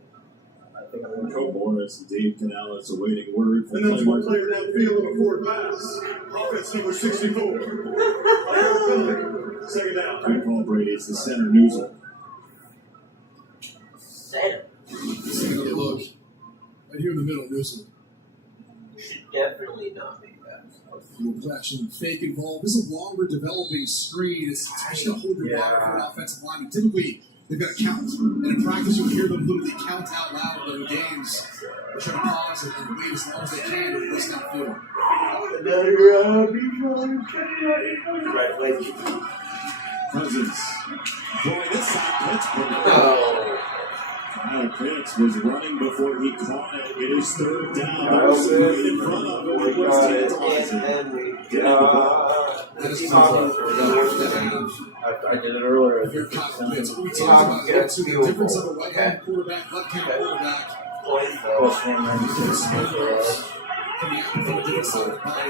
I think I'm in control. Morris and Dave Canales awaiting word from and then one player downfield on a forward pass. Offense number 64. Second down. Good call, Brady. It's the center Newsel. Center. Let's take another look. Right here in the middle, Newsel. Should definitely not make that. There's actually fake involved. This is a longer developing screen. It's actually to hold your water for an offensive line. Typically, they've got to count. And in practice, you'll hear them literally count out loud, but in games, they're trying to pause it and wait as long as they can to listen downfield. Congratulations. Cousins. Boy, this side Pittsburgh. Kyle Pitts was running before he caught it. It is third down. Right in front of him. It was tantalizing. I did it earlier. If you're Kyle Pitts, we talk about the difference of a right-hand quarterback, left-hand quarterback. Coming out from a different side of the body.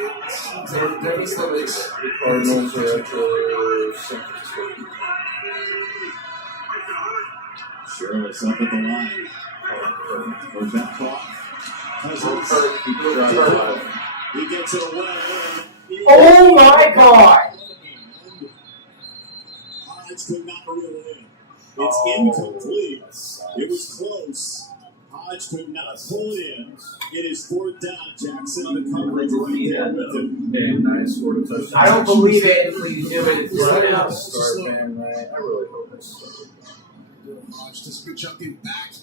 The Cardinals are at the San Francisco. Shirley's up at the line. Or back clock. Cousins. He gets it away. Oh my God! Hodge could not reel it in. It's incomplete. It was close. Hodge could not pull it in. It is fourth down. Jackson on the coverage right there with him. And I scored a touchdown. I don't believe it until you do it. It's right out. I really hope it's. Hodge does a good job getting back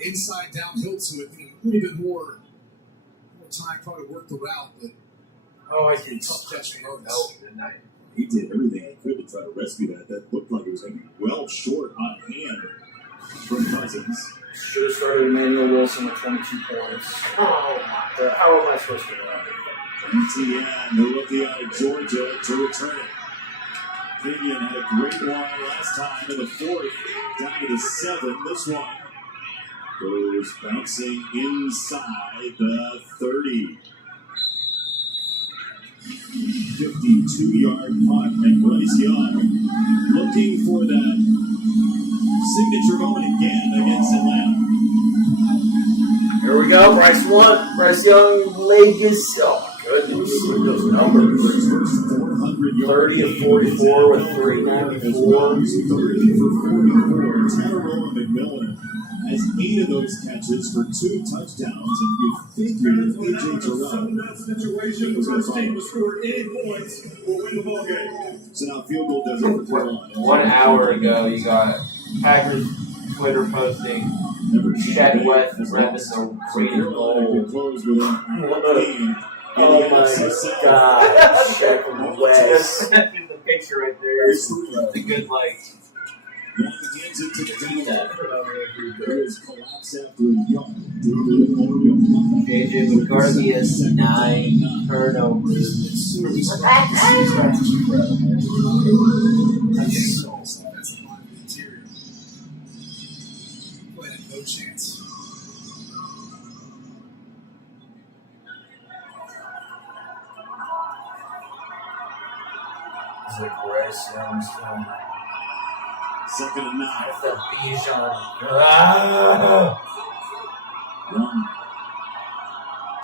inside downhill to it. A little bit more time probably work the route, but I did tough catch regardless. He did everything he could to try to rescue that. That looked like it was going to be well short on hand from Cousins. Should have started Emmanuel Wilson with 22 points. Oh my God. How am I supposed to know? ETN, the rookie out of Georgia, to return it. Kenyon had a great one last time in the fourth, down to the seventh. This one goes bouncing inside the 30. 52-yard punt, and Bryce Young looking for that signature moment again against Atlanta. Here we go, Bryce Young, Vegas. Oh my goodness, look at those numbers. 30 of 44 with 394. 30 for 44. Tyrone McMillan has 8 of those catches for 2 touchdowns, and you figure that A.J. Terrell situation, the first team to score 8 points will win the ball game. So now field goal does it for Carolina. 1 hour ago, you got Packers Twitter posting Shed West read the green and gold. Oh my god, Shed West. The picture right there is a good like. JJ McCarthy has 9 turnovers. No chance. It's like Bryce Young's 2nd and 9. That's the Bijan. Young.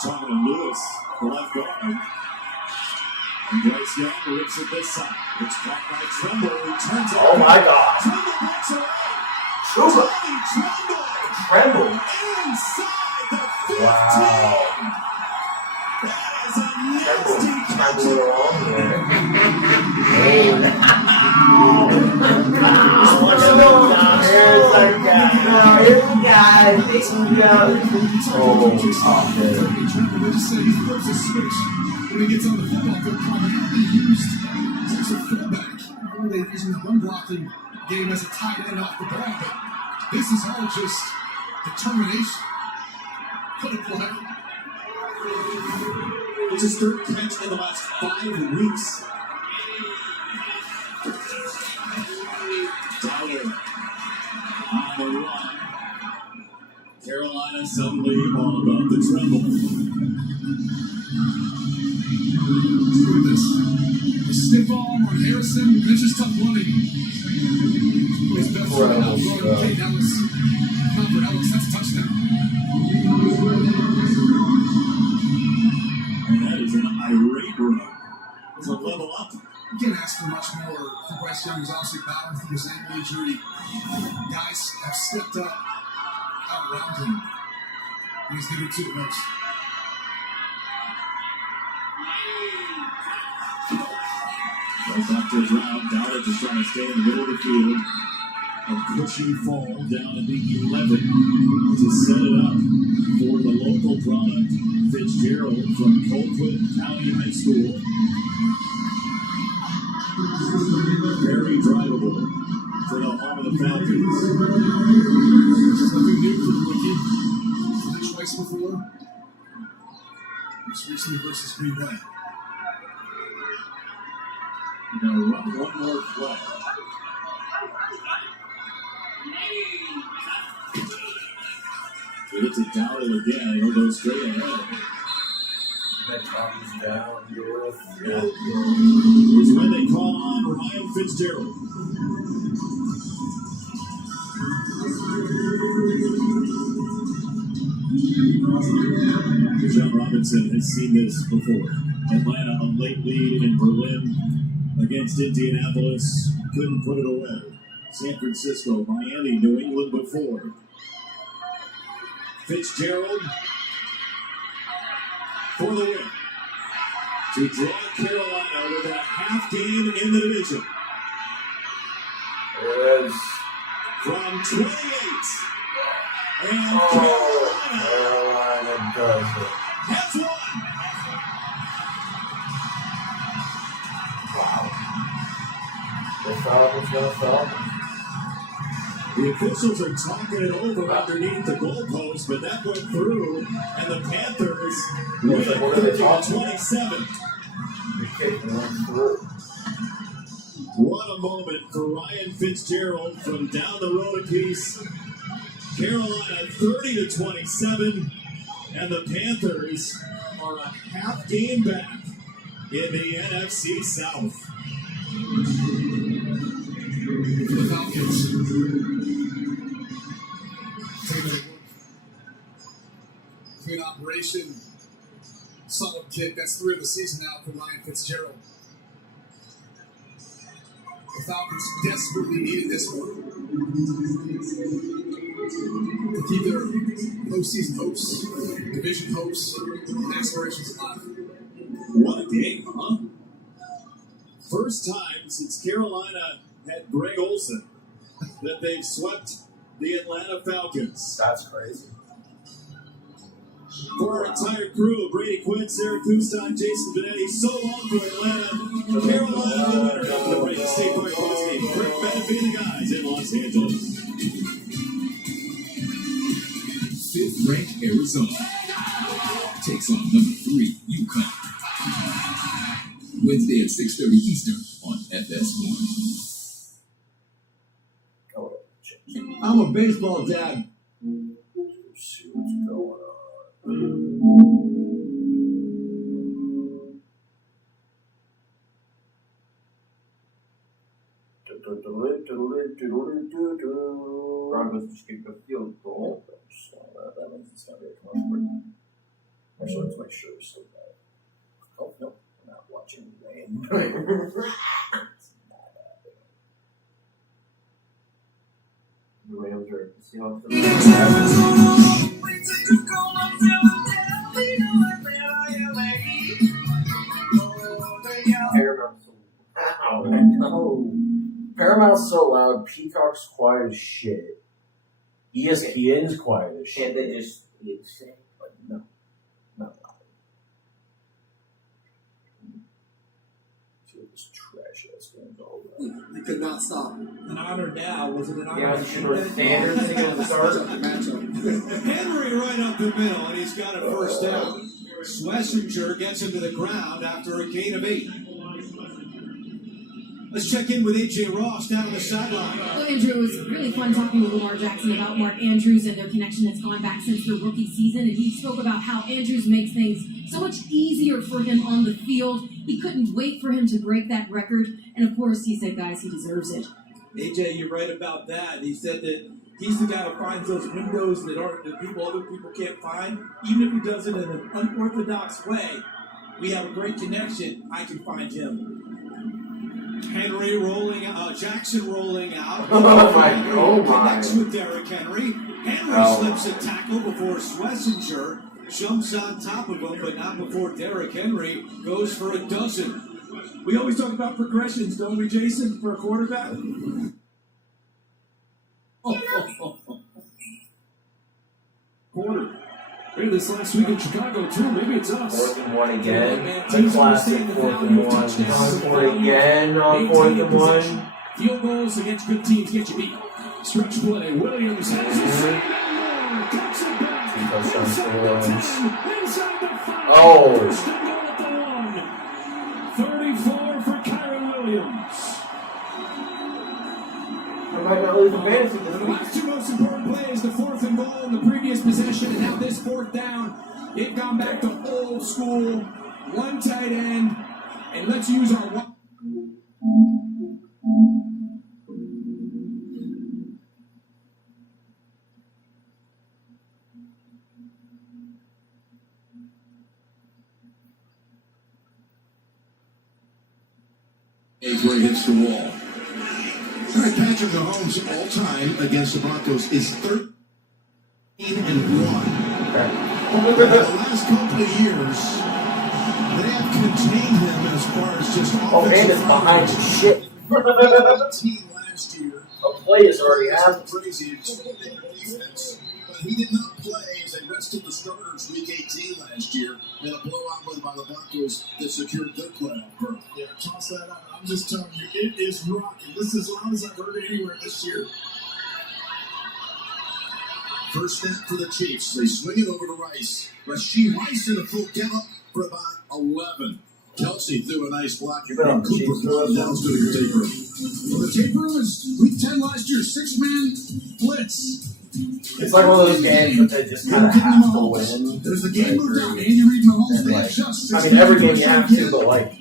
Talking to Lewis, the left guard. And Bryce Young rips it this side. It's caught by Tremble. He turns it. Oh my god. Tremble breaks away. Tremble. Inside the 15. Wow. That is a nasty catch. Here's the guy. When he gets on the football field, primarily used as a fullback. Or they're using the run blocking game as a tight end off the ball, but this is all just determination. Put it play. It's his 3rd catch in the last 5 weeks. Dowler on the run. Carolina suddenly all about the Tremble. Look at this. A stiff arm on Harrison. That's just tough running. His best friend outgoing Kate Ellis. Robert Ellis, that's a touchdown. And that is an irate run. It's a level up. You can't ask for much more for Bryce Young, who's obviously battling through his ankle injury. Guys have stepped up out around him. And he's given 2 most. Right back to his round. Dowler just trying to stay in the middle of the field. A cushy fall down at the 11 to set it up for the local product, Fitzgerald from Colquitt County High School. Very drivable for the home of the Falcons. There's nothing new for the rookie. He's done it twice before. Most recently versus Green Bay. We're going to run one more play. Give it to Dowdle again. He'll go straight ahead. That top is down. Here's when they call on Ryan Fitzgerald. John Robinson has seen this before. Atlanta a late lead in Berlin against Indianapolis. Couldn't put it away. San Francisco, Miami, New England before. Fitzgerald for the win. To draw Carolina with a half game in the division. Yes. From 28. And Carolina does it. Has won. Wow. The Falcons gonna Falcons. The officials are talking it over underneath the goalpost, but that went through, and the Panthers win 30-27. What a moment for Ryan Fitzgerald from down the road a piece. Carolina 30-27, and the Panthers are a half game back in the NFC South. For the Falcons. Clean operation. Solid kick. That's 3 of the season now for Ryan Fitzgerald. The Falcons desperately needed this one. to keep their postseason hopes, division hopes, and aspirations alive. What a game, huh? First time since Carolina had Greg Olsen that they've swept the Atlanta Falcons. That's crazy. For our entire crew of Brady Quinn, Sarah Kustan, Jason Benetti, so long for Atlanta. Carolina, the winner of the Brady State Park Boys game. Kirk Benefit and the guys in Los Angeles. 5th ranked Arizona takes on number 3 UConn. Wednesday at 6:30 Eastern on FS1. I'm a baseball dad. See what's going Broncos just kicked a field goal. So that means it's not very comfortable. Actually, let's make sure we're still bad. Oh, no, we're not watching rain. The Rams are the Seahawks. Paramount's so loud. Peacock's quiet as shit. ESPN's quiet as shit. Can't they just say, like, no, not loud. See what this trash ass game's all about. They could not stop. An honor now. Was it an honor? Yeah, for Sanders against the start. Henry right up the middle, and he's got a first down. Schlesinger gets him to the ground after a gain of 8. Let's check in with A.J. Ross down on the sideline. Well, Andrew, it was really fun talking with Lamar Jackson about Mark Andrews and their connection that's gone back since their rookie season. And he spoke about how Andrews makes things so much easier for him on the field. He couldn't wait for him to break that record. And, of course, he said, guys, he deserves it. AJ, you're right about that. He said that he's the guy who finds those windows that other people can't find. Even if he does it in an unorthodox way, we have a great connection. I can find him. Henry rolling out, Jackson rolling out. Oh my. Connects with Derrick Henry. Henry slips a tackle before Schlesinger jumps on top of him, but not before Derrick Henry goes for a dozen. We always talk about progressions, don't we, Jason, for a quarterback? Quarter. Maybe this last week in Chicago, too. Maybe it's us. 4th and 1 again. The classic 4th and 1. On 4 again on 4th and 1. Field goals against good teams get you beat. Stretch play. Williams has it. Cuts it back. Inside the 5. Oh. 34 for Kyron Williams. I might not lose the fantasy this The week. last two most important plays, the 4th and goal in the previous possession, and now this 4th down. They've gone back to old school, one tight end, and let's use our one. Where he hits the wall. All right, Patrick Mahomes all-time against the Broncos is 13-1. The last couple of years, they have contained him as far as just man is behind the shit. last year. A play is already happened. Crazy defense, but he did not play as they rested the starters week 18 last year in a blowout win by the Broncos that secured their playoff berth. Yeah, toss that out. I'm just telling you, it is rocking. This is as loud as I've heard it anywhere this year. First snap for the Chiefs. They swing it over to Rice. Rasheed Rice in a full gallop for about 11. Kelsey threw a nice block and Cooper flies down to the tape room. Well, the tape room was week 10 last year, 6-man blitz. It's like one of those games that they just kind of have to win. There's the game moved down. Andy Reid Mahomes, they Like, adjust. I mean, every game you have to, but like,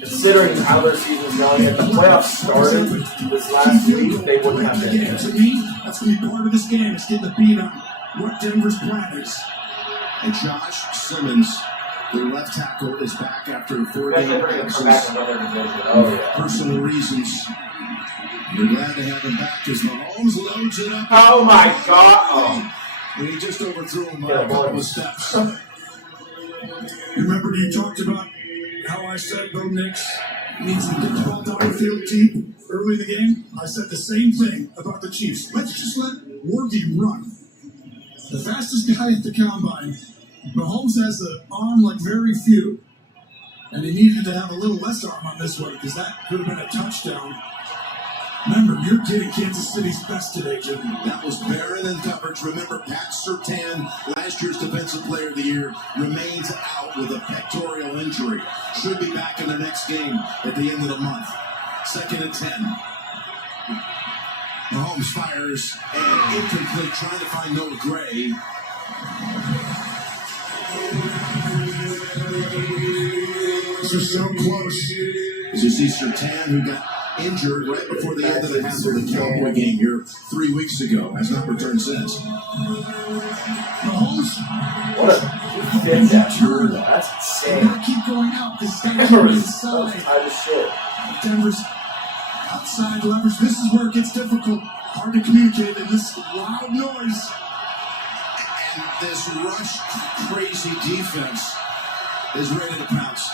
considering how their season's going, if the playoffs started this last week, they wouldn't have been there. To me, that's going to be part of this game. It's getting the beat on what Denver's plan is. And Josh Simmons Their left tackle is back after a 4-game They're going to come back another division. personal reasons. We're glad to have him back as Mahomes loads it up. Oh my God! Oh. And he just overthrew him by a couple of steps. Remember you talked about how I said Bo Nix needs to get the ball down the field deep early in the game? I said the same thing about the Chiefs. Let's just let Worthy run. The fastest guy at the combine. Mahomes has the arm like very few. And he needed to have a little less arm on this one because that could have been a touchdown. Remember, you're getting Kansas City's best today, Jim. That was barren in coverage. Remember, Pat Surtain, last year's Defensive Player of the Year, remains out with a pectoral injury. Should be back in the next game at the end of the month. 2nd and 10. Mahomes fires and incomplete, trying to find Noah Gray. This is so close. As you see Surtain, who got injured right before the end of the half of the Cowboy game here 3 weeks ago, has not returned since. Mahomes. What a turn. That's insane. Gotta keep going out. This is going to Denver be is inside. tight as shit. Denver's outside leverage. This is where it gets difficult. Hard to communicate in this loud noise. And this rush crazy defense is ready to pounce.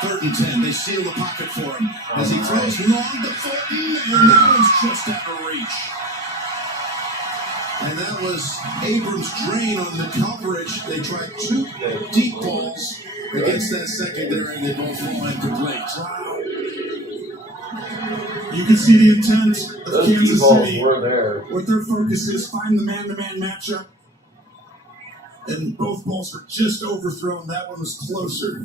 3rd and 10. They seal the pocket for him as he throws long to Fulton, and that one's just out of reach. And that was Abrams' drain on the coverage. They tried 2 deep balls against that secondary, and they both fall incomplete. Wow. You can see the intent of Those Kansas balls City. were there. What their focus is, find the man-to-man matchup. And both balls were just overthrown. That one was closer.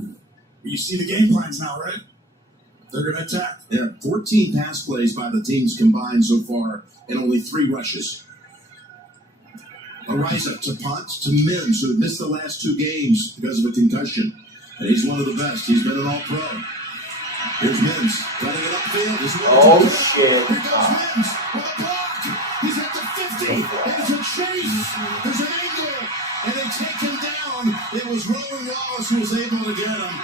You see the game plans now, right? They're going to attack. Yeah, 14 pass plays by the teams combined so far, and only 3 rushes. Ariza to punt to Mims, who missed the last 2 games because of a concussion. And he's one of the best. He's been an all-pro. Here's Mims, cutting it upfield. Oh, shit. Here goes Mims with a block. He's at the 50. And it's a chase. There's an angle. And they take him down. It was Rowan Wallace who was able to get him.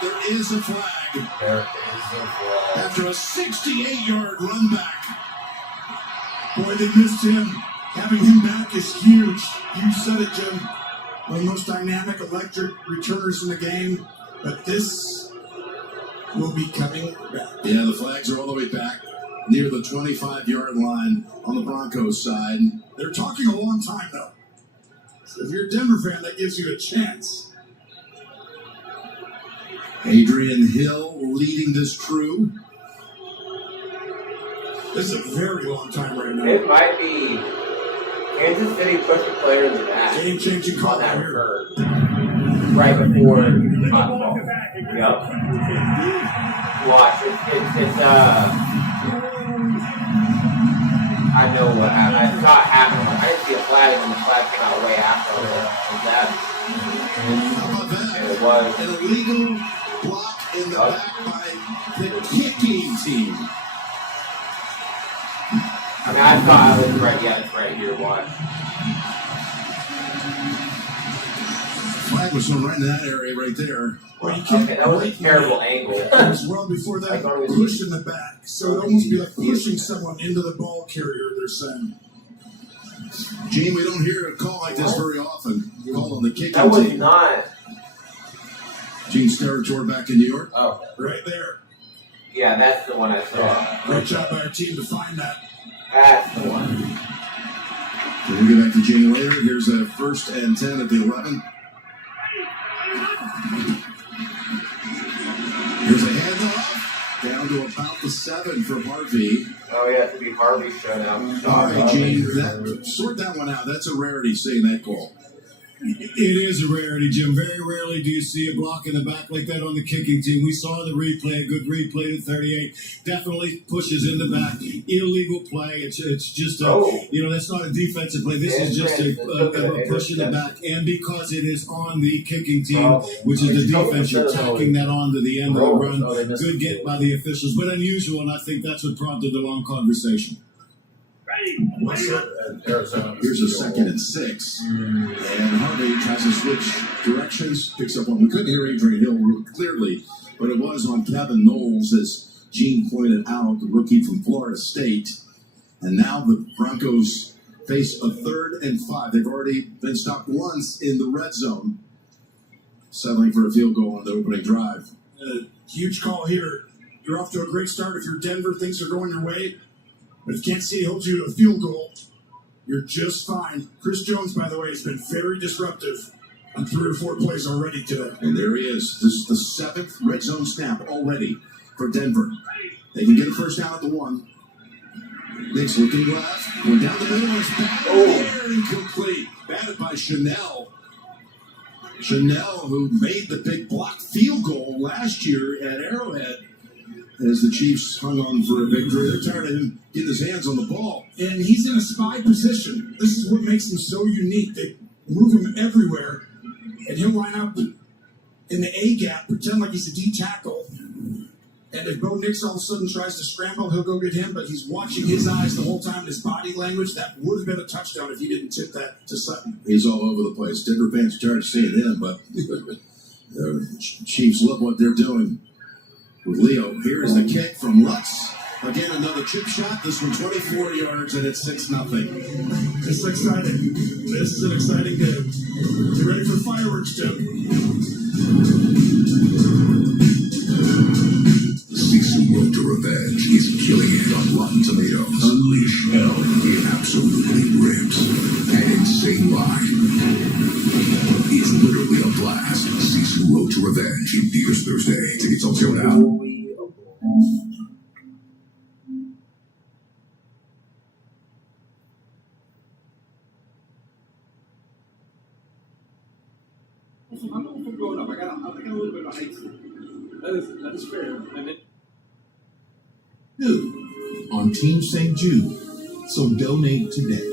There is a flag. There is a flag. After a 68-yard run back. Boy, they missed him. Having him back is huge. You said it, Jim. One of the most dynamic, electric returners in the game. But this will be coming back. Yeah, the flags are all the way back near the 25-yard line on the Broncos side. They're talking a long time, though. So if you're a Denver fan, that gives you a chance. Adrian Hill leading this crew. This is a very long time right now. It might be Kansas City pushed a player in the back. Game-changing call on that here. return. Right before hot ball. Yep. Watch. It's I know what happened. I saw it happen. I didn't see a flag, and the flag came out way after. How about that? And it was. An illegal block in the back by the kicking team. I mean, I thought I was right. Yeah, it's right here. Watch. Flag was thrown right in that area right there. Well, you can't Okay, that was a terrible angle. It was well before that push in the back. So it almost be like pushing someone into the ball carrier, they're saying. Gene, we don't hear a call like this very often. Call on the kicking That was team. not. Gene's territory back in New York. Oh. Right there. Yeah, that's the one I saw. Great job by our team to find that. That's the one. We'll get back to Gene later. Here's a 1st and 10 at the 11. Here's a handoff down to about the 7 for Harvey. Oh, yeah, it's going to be Harvey's show now. All right, Gene, sort that one out. That's a rarity seeing that call. It is a rarity, Jim. Very rarely do you see a block in the back like that on the kicking team. We saw the replay, a good replay to 38. Definitely pushes in the back. Illegal play. It's just that's not a defensive play. This is just a push in the back. And because it is on the kicking team, which is the defense, you're tacking that on to the end of the run. Good get by the officials, but unusual, and I think that's what prompted the long conversation. Here's a 2nd and 6. And Harvey tries to switch directions, picks up one. We couldn't hear Adrian Hill real clearly, but it was on Kevin Knowles, as Gene pointed out, the rookie from Florida State. And now the Broncos face a 3rd and 5. They've already been stopped once in the red zone, settling for a field goal on the opening drive. Huge call here. You're off to a great start. If you're Denver, things are going your way. But if Kansas City holds you to a field goal, you're just fine. Chris Jones, by the way, has been very disruptive on 3 or 4 plays already today. And there he is. This is the 7th red zone snap already for Denver. They can get a first down at the 1. Nick's looking left. Going down the middle. It's batted incomplete. Batted by Chanel. Chanel, who made the big block field goal last year at Arrowhead, as the Chiefs hung on for a victory. They're tired of him getting his hands on the ball. And he's in a spy position. This is what makes him so unique. They move him everywhere, and he'll line up in the A gap, pretend like he's a D tackle. And if Bo Nix all of a sudden tries to scramble, he'll go get him, but he's watching his eyes the whole time, his body language. That would have been a touchdown if he didn't tip that to Sutton. He's all over the place. Denver fans are tired of seeing him, but the Chiefs love what they're doing with Leo. Here's the kick from Lutz. Again, another chip shot. This one 24 yards, and it's 6-0. It's exciting. This is an exciting game. You ready for fireworks, Jim? Sisu Road to Revenge is killing it on Rotten Tomatoes. Unleash hell in absolutely rips. An insane ride. It's literally a blast. Sisu Road to Revenge in theaters Thursday. Tickets on sale now. I'm going from growing up. I got a little bit of a height. That is fair. And New on Team St. Jude. So donate today.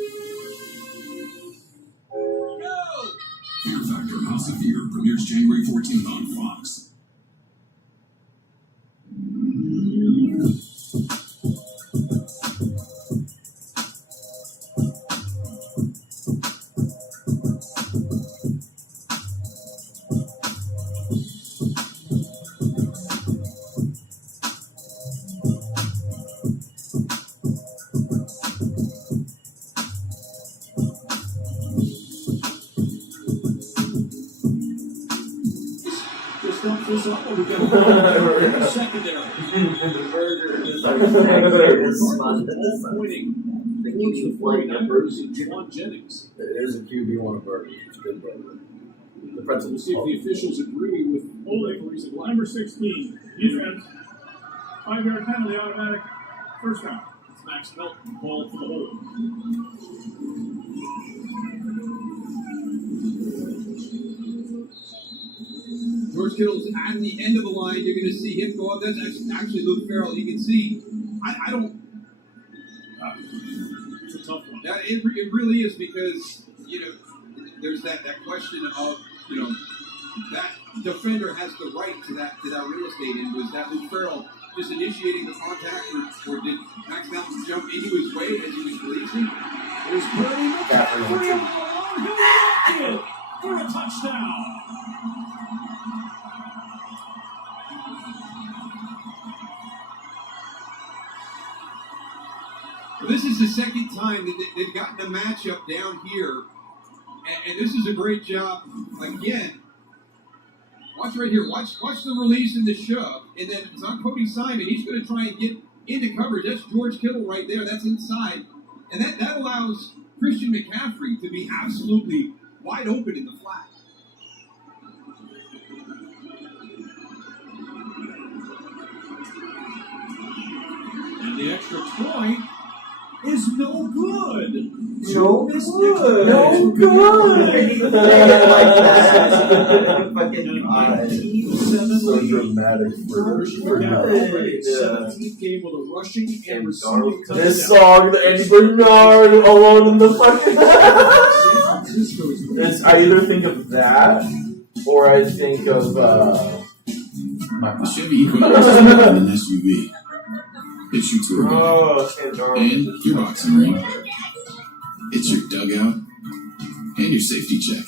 Fear Factor House of Fear premieres January 14th on Fox. Jennings. There's a QB1 burger. It's a good burger. The pretzel. We'll see if the officials agree with Ole for reason why. Number 16, defense. 5-yard penalty, automatic first down. It's Max Melton called for the hold. George Kittle's at the end of the line. You're going to see him go up. That's actually Luke Farrell. You can see. I don't. It's a tough one. It really is because, there's that question of, that defender has the right to that real estate. And was that Luke Farrell just initiating the contact, or did Max Melton jump into his way as he was releasing? There's Brady McCaffrey for a touchdown. This is the second time that they've gotten a matchup down here, and this is a great job. Again, watch right here. Watch the release and the shove, and then it's on Cody Simon. He's going to try and get into coverage. That's George Kittle right there. That's inside, and that allows Christian McCaffrey to be absolutely wide open in the flat. And the extra point is no good. No good. No good. So dramatic. Already 17th game with a rushing and receiving touchdown. This song, the Andy Bernard, Alone in the Fucking. I either think of that, or I think of Chevy Equinox is an SUV. It's your tour guide. And your boxing ring. It's your dugout. And your safety check.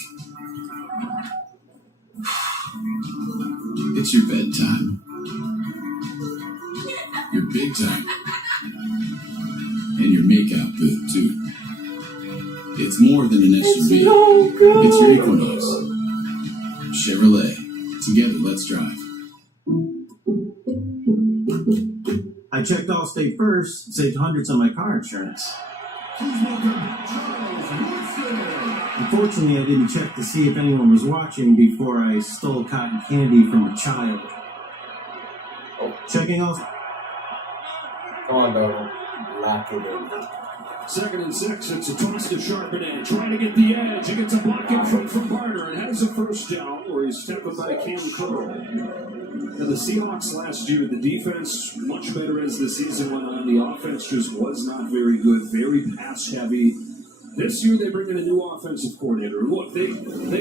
It's your bedtime. Your big time. And your makeout booth, too. It's more than an SUV. It's your Equinox. Chevrolet. Together, let's drive. I checked Allstate first, saved hundreds on my car insurance. Unfortunately, I didn't check to see if anyone was watching before I stole cotton candy from a child. Checking all. Come on, Darnold. Lock it in. 2nd and 6, it's a toss to Charbonnet, trying to get the edge. He gets a block in front from Barner and has a first down where he's tackled by Cam Curl. Now, the Seahawks last year, the defense much better as the season went on. The offense just was not very good, very pass-heavy. This year, they bring in a new offensive coordinator. Look, they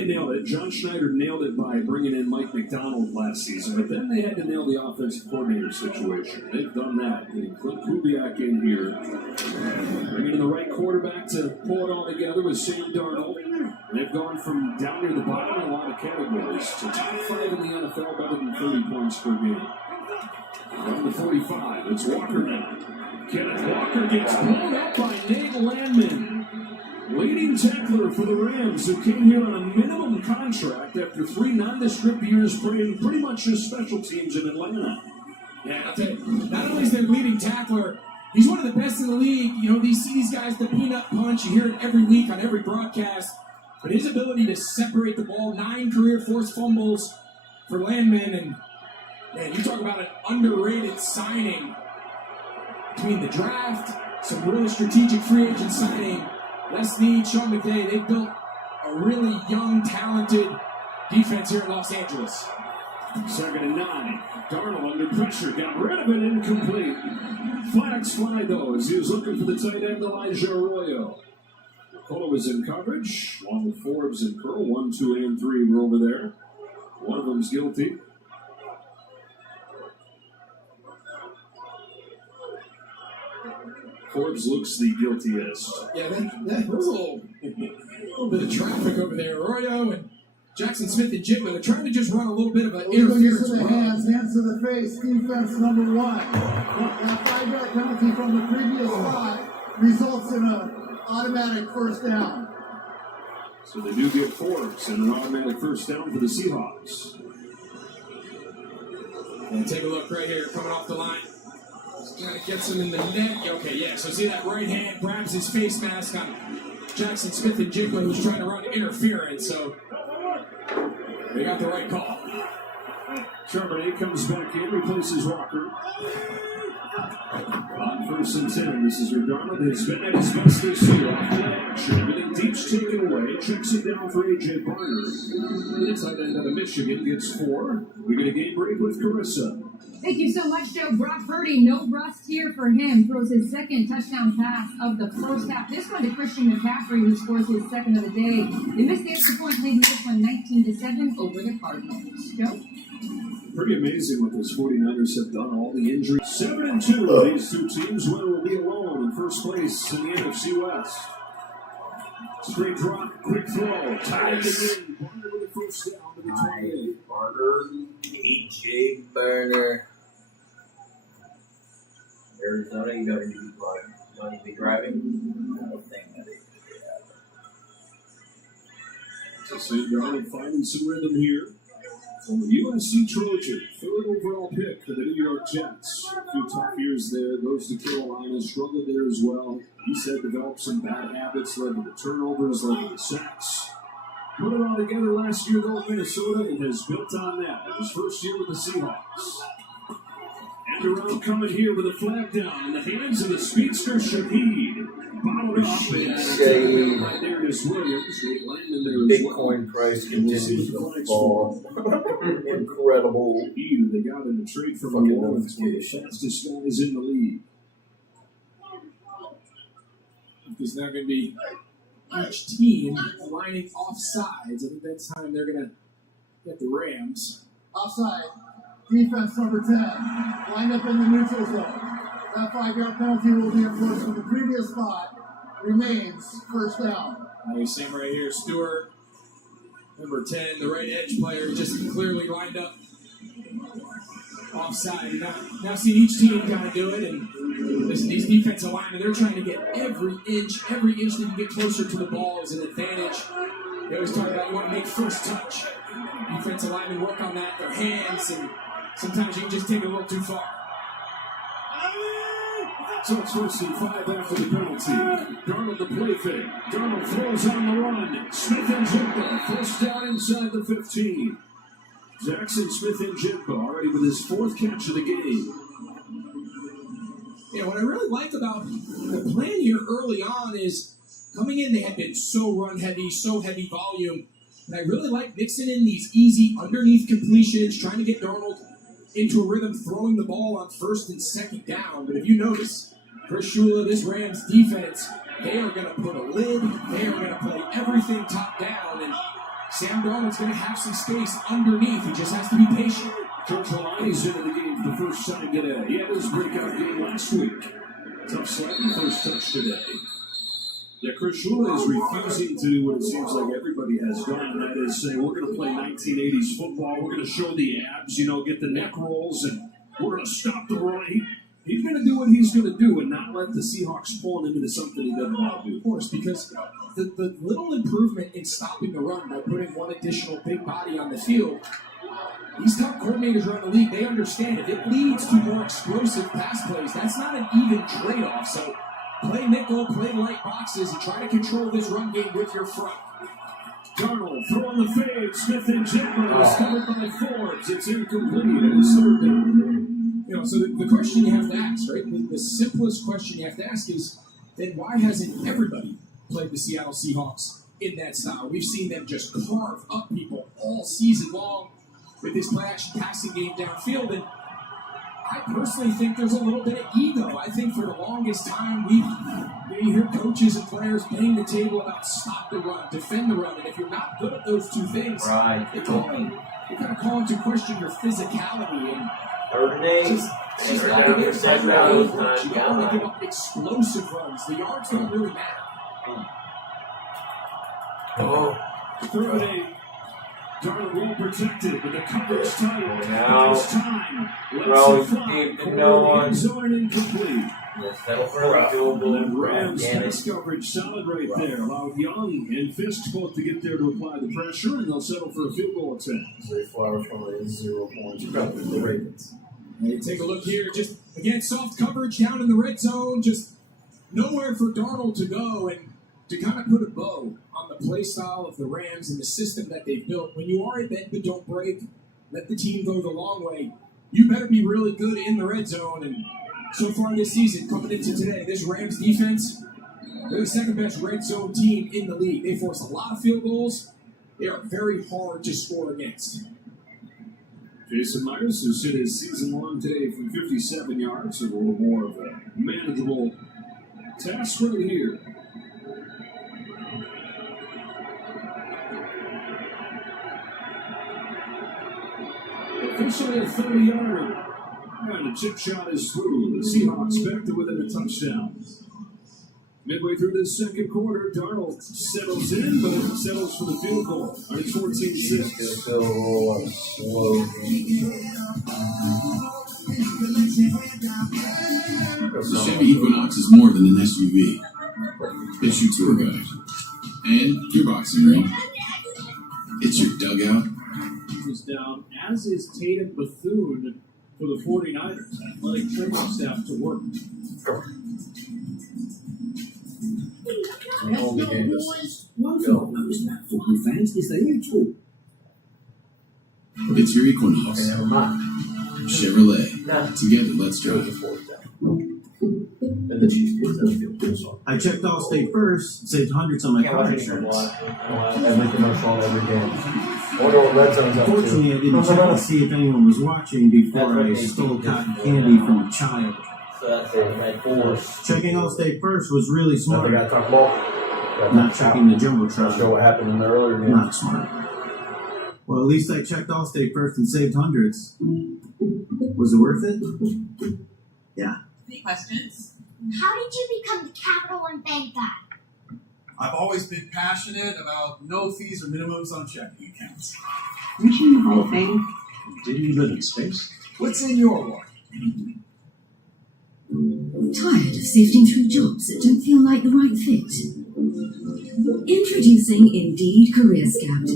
nailed it. John Schneider nailed it by bringing in Mike McDonald last season, but then they had to nail the offensive coordinator situation. They've done that. Getting Clint Kubiak in here. Bringing in the right quarterback to pull it all together with Sam Darnold. And they've gone from down near the bottom in a lot of categories to top 5 in the NFL, better than 30 points per game. Down to 45. It's Walker now. Kenneth Walker gets blown up by Nate Landman. Leading tackler for the Rams, who came here on a minimum contract after 3 nondescript years playing pretty much just special teams in Atlanta. Yeah, I'll tell you, not only is their leading tackler, he's one of the best in the league. You know, you see these guys, the peanut punch, you hear it every week on every broadcast. But his ability to separate the ball, 9 career forced fumbles for Landman, and man, you talk about an underrated signing between the draft, some really strategic free agent signing. Les Snead, Sean McVay, they built a really young, talented defense here in Los Angeles. 2nd and 9. Darnold under pressure, got rid of it, incomplete. Flags fly though, as he was looking for the tight end Elijah Arroyo. Nicola was in coverage, along with Forbes and Curl. 1, 2, and 3 were over there. One of them's guilty. Forbes looks the guiltiest. Yeah, that was a little bit of traffic over there. Arroyo and Jackson Smith and Jigba, they're trying to just run a little bit of an interference. To the hands to the face, defense number 1. That 5-yard penalty from the previous spot results in an automatic first down. So they do get Forbes and an automatic first down for the Seahawks. And take a look right here, coming off the line. Kind of gets him in the neck. Okay, yeah, so see that right hand grabs his face mask on Jackson Smith and Jigba, who's trying to run interference, so they got the right call. Charbonnet comes back in, replaces Walker. On 1st and 10, this is where Darnold has been at his best this year. Off play action, everything deep's taken away. Checks it down for A.J. Barner. The tight end out of Michigan gets 4. We get a game break with Carissa. Thank you so much, Joe. Brock Purdy, no rust here for him. Throws his 2nd touchdown pass of the first half. This one to Christian McCaffrey, who scores his 2nd of the day. They missed the extra point, leading this one 19-7 over the Cardinals. Joe? Pretty amazing what those 49ers have done. All the injuries. 7-2. These two teams. Winner will be alone in first place in the NFC West. Straight drop, quick throw, tied again. Barner with a first down to the 28. Barner, AJ Barner. Arizona, you gotta be driving. You want to be driving? I don't think that is. So St. Darnold finding some rhythm here. From the USC Trojan, 3rd overall pick for the New York Jets. A few tough years there, goes to Carolina, struggled there as well. He said developed some bad habits, led to the turnovers, led to the sacks. Put it all together last year though in Minnesota and has built on that. His first year with the Seahawks. And around coming here with a flag down in the hands of the speedster Shaheed. Bottled up and by Darius Williams. They land in there as Bitcoin price continues to fall. Incredible. They got in the trade from New Orleans, one of the fastest guys in the league. There's now going to be each team lining off sides. I think that time they're going to get the Rams. Offside. Defense number 10. Lined up in the neutral zone. That 5-yard penalty will be enforced from the previous spot. Remains first down. You see him right here, Stewart, number 10, the right edge player, just clearly lined up offside. Now seeing each team kind of do it, and listen, these defensive linemen, they're trying to get every inch they can get closer to the ball is an advantage. They always talk about you want to make first touch. Defensive linemen work on that, their hands, and sometimes you can just take it a little too far. So it's first and 5 after the penalty. Darnold the play fake. Darnold throws on the run. Smith and Jigba, first down inside the 15. Jackson Smith and Jigba already with his 4th catch of the game. Yeah, what I really like about the plan here early on is coming in, they had been so run heavy, so heavy volume. And I really like mixing in these easy underneath completions, trying to get Darnold into a rhythm, throwing the ball on 1st and 2nd down. But if you notice, Chris Shula, this Rams defense, they are going to put a lid. They are going to play everything top down. And Sam Darnold's going to have some space underneath. He just has to be patient. George Lonnie's into the game for the first time today. He had his breakout game last week. Tough slightly first touch today. Yeah, Chris Shula is refusing to do what it seems like everybody has done, and that is say, we're going to play 1980s football. We're going to show the abs, get the neck rolls, and we're going to stop the run. He's going to do what he's going to do and not let the Seahawks spawn him into something he doesn't want to do. Of course, because the little improvement in stopping the run by putting one additional big body on the field, these top coordinators around the league, they understand if it leads to more explosive pass plays, that's not an even trade-off. So play nickel, play light boxes, and try to control this run game with your front. Darnold throwing the fade. Smith and Jigba is covered by Forbes. It's incomplete. It is 3rd down. So the question you have to ask, right? The simplest question you have to ask is, then why hasn't everybody played the Seattle Seahawks in that style? We've seen them just carve up people all season long with this play-action passing game downfield, and I personally think there's a little bit of ego. I think for the longest time, you hear coaches and players bang the table about stop the run, defend the run, and if you're not good at those two things, you kind of call into question your physicality and just not to get you don't want to give up explosive runs. The yards don't really matter. 3rd and 8. Darnold well protected, but the coverage tight. Now, this time, let's end zone incomplete. And Rams pass coverage solid right there. Allowed Young and Fisk both to get there to apply the pressure, and they'll settle for a field goal attempt. 34 hours from it is 0 points. The Ravens. Hey, take a look here. Just, again, soft coverage down in the red zone. Just nowhere for Darnold to go. And to kind of put a bow on the play style of the Rams and the system that they've built, when you are a bend but don't break, let the team go the long way, you better be really good in the red zone. And so far this season, coming into today, this Rams defense, they're the 2nd best red zone team in the league. They force a lot of field goals. They are very hard to score against. Jason Myers, who's hit his season long today from 57 yards, so a little more of a manageable task right here. Officially a 30-yarder. And the chip shot is through. The Seahawks back to within a touchdown. Midway through this 2nd quarter, Darnold settles in, but it settles for the field goal. It's 14-6. The Chevy Equinox is more than an SUV. It's your tour guide. And your boxing ring. It's your dugout. Is down, as is Tatum Bethune for the 49ers. Athletic training staff to work. Let's go, boys. One thing I've noticed about football fans is they all talk. It's your Equinox. Chevrolet. Together, let's drive. I checked Allstate first, saved hundreds on my car insurance. Every commercial on every game. Unfortunately, I didn't check to see if anyone was watching before I stole cotton candy from a child. Checking Allstate first was really smart. Not checking the jumbotron. Show what happened in the earlier game. Not smart. Well, at least I checked Allstate first and saved hundreds. Was it worth it? Yeah. Any questions? How did you become the Capital One Bank guy? I've always been passionate about no fees or minimums on checking accounts. Aren't you in the Hall of Fame? Didn't you live in space? What's in your one? Tired of sifting through jobs that don't feel like the right fit? Introducing Indeed Career Scout.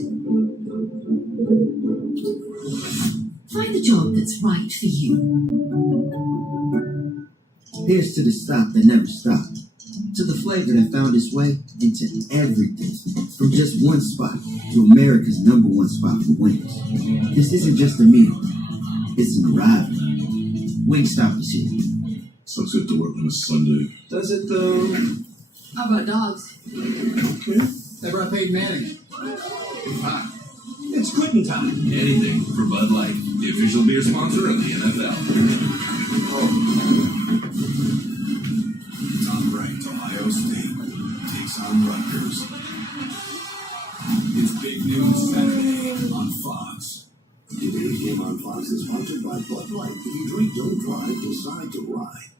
Find the job that's right for you. Here's to the stop that never stopped. To the flavor that found its way into everything. From just one spot to America's #1 spot for wings. This isn't just a meal. It's an arrival. Wingstop is here. Sucks good to work on a Sunday. Does it though? How about dogs? Never I paid Manning. Ah, it's quitting time. Anything for Bud Light, the official beer sponsor of the NFL. Top ranked Ohio State takes on Rutgers. It's Big News Saturday on Fox. Today's game on Fox is sponsored by Bud Light. If you drink, don't drive, decide to ride.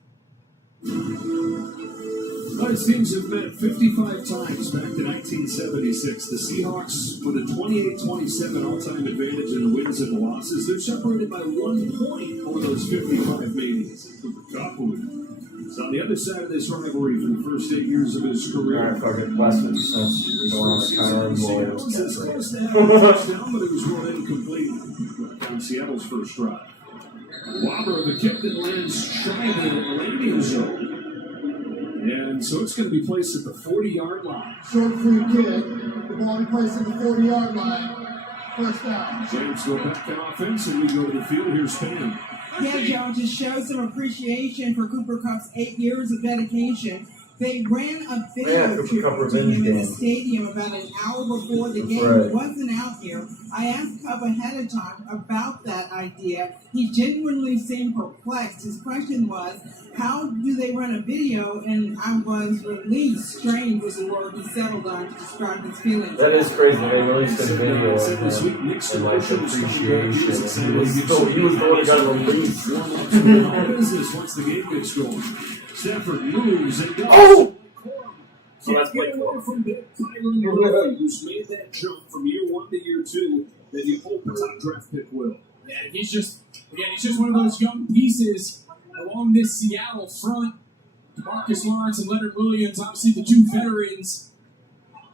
Both teams have met 55 times back to 1976. The Seahawks with a 28-27 all-time advantage in the wins and the losses. They're separated by 1 point over those 55 meetings. Cooper Kupp is on the other side of this rivalry for the first 8 years of his career. Westwood says going on the Connor Seattle's as close to having a touchdown, but it was ruled incomplete on Seattle's first drive. Wobber, the kick that lands shy of the landing zone. And so it's going to be placed at the 40-yard line. Short free kick. The ball be placed at the 40-yard line. First down. James go back to offense, and we go to the field. Here's Span. Yeah, Joe, just show some appreciation for Cooper Kupp's 8 years of dedication. They ran a video to him in the stadium about an hour before the game. He wasn't out here. I asked Kupp ahead of time about that idea. He genuinely seemed perplexed. His question was, how do they run a video? And I was relieved. Strange was the word he settled on to describe his feelings. That is crazy. They released a video of him and like appreciation. He was the one who got released. Business once the game gets going. Stafford moves and goes. Oh! So that's Blake Corum. From Tyler, who's made that jump from year 1 to year 2 that you hope a top draft pick will. Yeah, he's just one of those young pieces along this Seattle front. Marcus Lawrence and Leonard Williams, obviously the 2 veterans.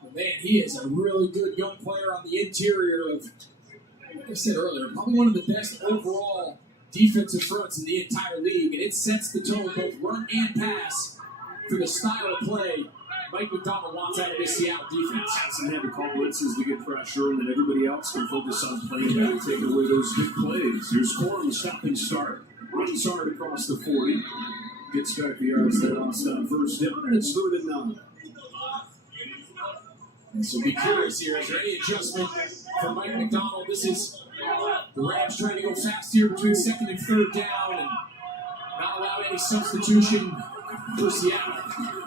But man, he is a really good young player on the interior of, like I said earlier, probably one of the best overall defensive fronts in the entire league, and it sets the tone both run and pass for the style of play Mike McDonald wants out of this Seattle defense. Hasn't had to call blitzes to get pressure, and then everybody else can focus on playing back, taking away those big plays. Here's Corum, stop and start. Runs hard across the 40. Gets back the yards they lost on first down, and it's 3rd and 9. And so be curious here. Is there any adjustment for Mike McDonald? This is the Rams trying to go fast here between 2nd and 3rd down and not allow any substitution for Seattle.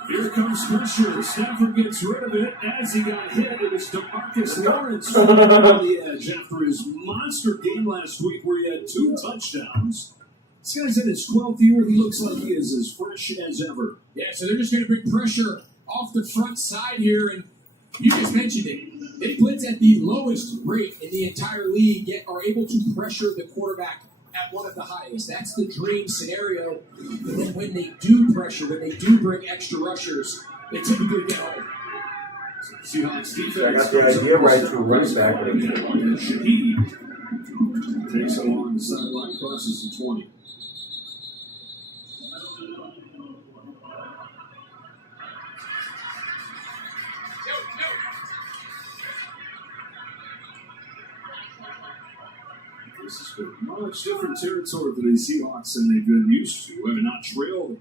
Here comes pressure. Stafford gets rid of it. As he got hit, it was DeMarcus Lawrence on the edge after his monster game last week where he had 2 touchdowns. This guy's in his 12th year. He looks like he is as fresh as ever. Yeah, so they're just going to bring pressure off the front side here, and you just mentioned it. They blitz at the lowest rate in the entire league, yet are able to pressure the quarterback at one of the highest. That's the dream scenario. But then when they do pressure, when they do bring extra rushers, they typically get home. Seahawks defense. I got the idea right to running back. Shaheed takes along the sideline, crosses the 20. This is good. Much different territory for the Seahawks than they've been used to. Having not trailed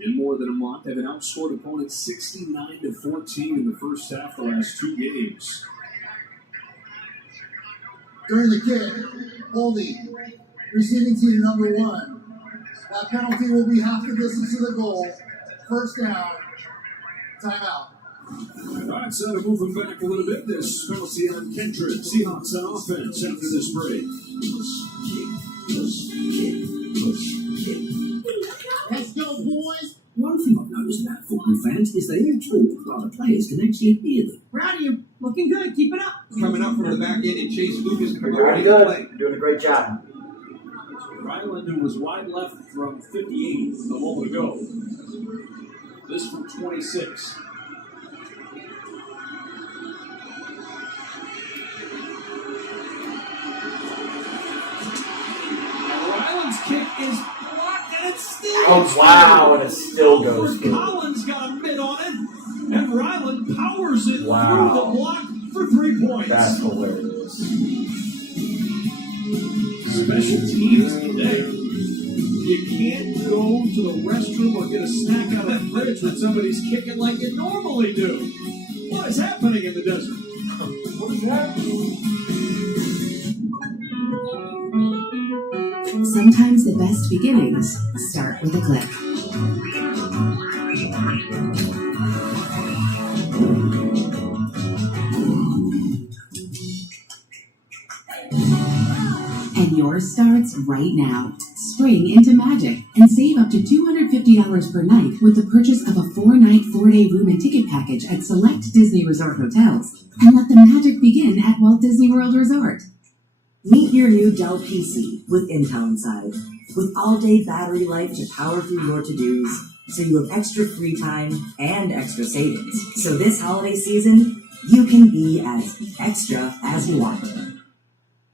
in more than a month, they've outscored opponents 69-14 in the first half the last 2 games. During the kick, holding, receiving team number 1. That penalty will be half the distance to the goal. First down, timeout. All right, so to move them back a little bit, this penalty on Kendrick. Seahawks on offense after this break. Let's go. football fans is they all talk while the players can actually hear them. Proud of you. Looking good. Keep it up. Coming up from the back end, and Chase Lucas You're doing good. You're doing a great job. Ryland, who was wide left from 58 a moment ago. This from 26. And Ryland's kick is blocked, and it's still. Oh, wow, and it still goes through. Collins got a mid on it, and Ryland powers it Wow. through the block for 3 points. That's hilarious. Special teams today. You can't go to the restroom or get a snack out of the fridge when somebody's kicking like you normally do. What is happening in the desert? What is happening? Sometimes the best beginnings start with a click. And yours starts right now. Spring into magic and save up to $250 per night with the purchase of a 4-night, 4-day room and ticket package at select Disney Resort hotels. And let the magic begin at Walt Disney World Resort. Meet your new Dell PC with Intel inside. With all-day battery life to power through your to-dos, so you have extra free time and extra savings. So this holiday season, you can be as extra as you want.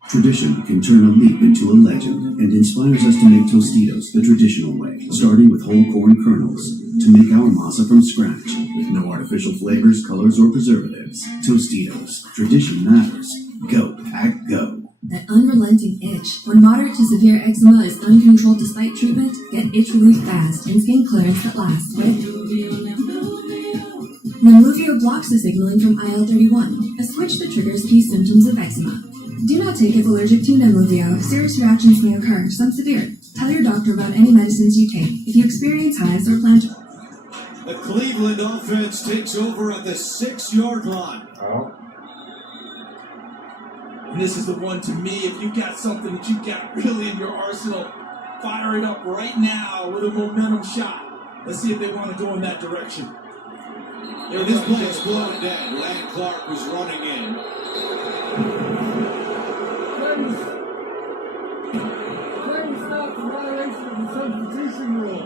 Tradition can turn a leap into a legend and inspires us to make Tostitos the traditional way, starting with whole corn kernels to make our masa from scratch with no artificial flavors, colors, or preservatives. Tostitos. Tradition matters. Go, Pack, go. That unrelenting itch. When moderate to severe eczema is uncontrolled despite treatment, get itch relief fast and skin clearance that lasts with Nemluvio blocks the signaling from IL-31, a switch that triggers key symptoms of eczema. Do not take if allergic to Nemluvio. Serious reactions may occur, some severe. Tell your doctor about any medicines you take if you experience hives or plan to. The Cleveland offense takes over at the 6-yard line. Oh. And this is the one to me. If you got something that you got really in your arsenal, fire it up right now with a momentum shot. Let's see if they want to go in that direction. Yeah, this play exploded dead. Land Clark was running in. Stop the violation of the substitution rule.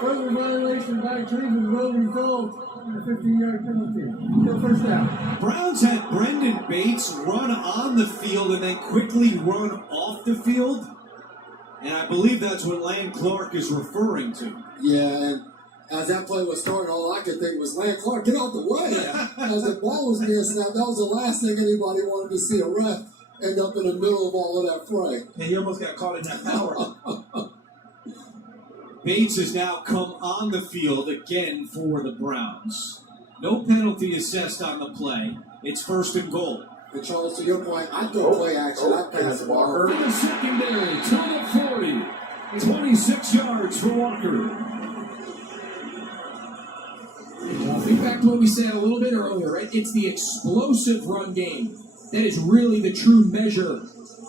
Further violation by Cleveland will result in a 15-yard penalty. No first down. Browns had Brendan Bates run on the field and then quickly run off the field. And I believe that's what Land Clark is referring to. Yeah, and as that play was starting, all I could think was, Land Clark, get out the way. As the ball was being snapped, that was the last thing anybody wanted to see a ref end up in the middle of all of that fray. And he almost got caught in that power. Bates has now come on the field again for the Browns. No penalty assessed on the play. It's 1st and goal. And Charles, to your point, I'd go play action. I'd pass the ball. For the secondary, to the 40. 26 yards for Walker. Think back to what we said a little bit earlier, right? It's the explosive run game that is really the true measure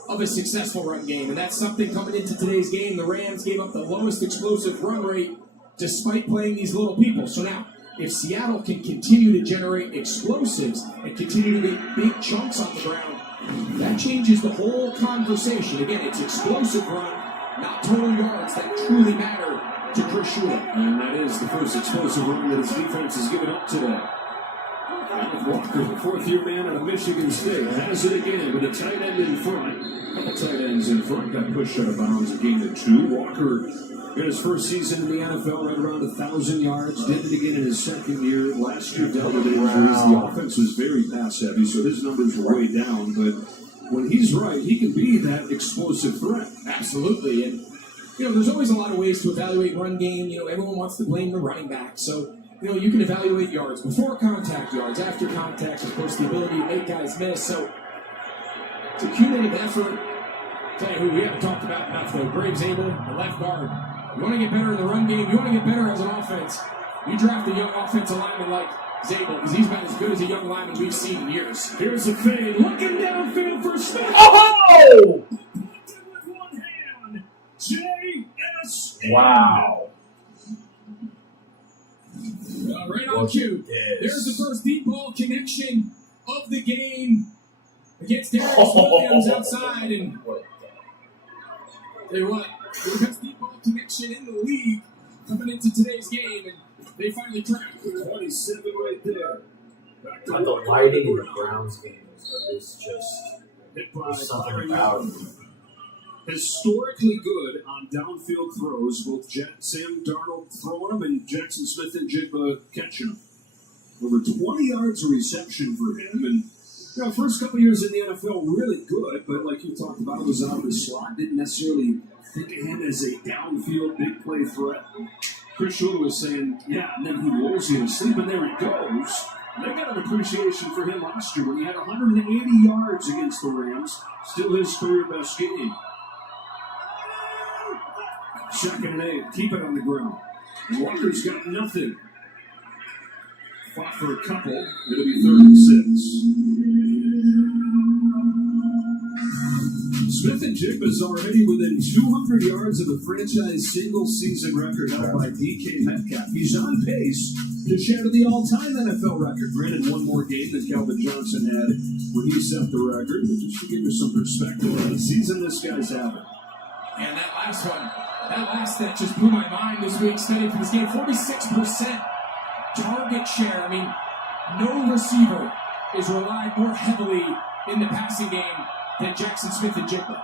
of a successful run game. And that's something coming into today's game. The Rams gave up the lowest explosive run rate despite playing these little people. So now, if Seattle can continue to generate explosives and continue to get big chunks on the ground, that changes the whole conversation. Again, it's explosive run, not total yards that truly matter to Chris Shula. And that is the first explosive run that his defense has given up today. With Walker, the 4th-year man out of Michigan State, has it again with a tight end in front. A couple tight ends in front got pushed out of bounds a game or 2. Walker in his first season in the NFL, right around 1,000 yards. Did it again in his 2nd year. Last year dealt with injuries. The offense was very pass-heavy, so his numbers were way down. But when he's right, he can be that explosive threat. Absolutely. And, there's always a lot of ways to evaluate run game. Everyone wants to blame the running back. So, you can evaluate yards before contact, yards after contact, of course, the ability to make guys miss. So, it's a cumulative effort. Tell you who we haven't talked about enough, though. Graves Abel, the left guard. You want to get better in the run game. You want to get better as an offense. You draft a young offensive lineman like Zabel, because he's been as good as a young lineman we've seen in years. Here's a fade, looking downfield for Smith. Oh! With one hand, J.S. Wow. Right on cue. There's the first deep ball connection of the game against Darius Williams outside. And tell you what, the best deep ball connection in the league coming into today's game. And they finally cracked 27 right there. But the lighting in the Browns game is just Hit by there's something Byron about it. Young. Historically good on downfield throws, both Sam Darnold throwing them and Jackson Smith and Jigba catching them. Over 20 yards of reception for him, and first couple years in the NFL really good, but like you talked about, was out of the slot. Didn't necessarily think of him as a downfield big play threat. Chris Shula was saying, and then he rolls you to sleep, and there it goes. They got an appreciation for him last year when he had 180 yards against the Rams. Still his career best game. 2nd and 8. Keep it on the ground. Walker's got nothing. Fought for a couple. It'll be 3rd and 6. Smith and Jigba's already within 200 yards of the franchise single-season record held by DK Metcalf. He's on pace to shatter the all-time NFL record. Granted, one more game than Calvin Johnson had when he set the record, but just to give you some perspective on the season this guy's having. And that last one, that last stat just blew my mind this week studying for this game. 46% target share. I mean, no receiver is relied more heavily in the passing game than Jackson Smith and Jigba.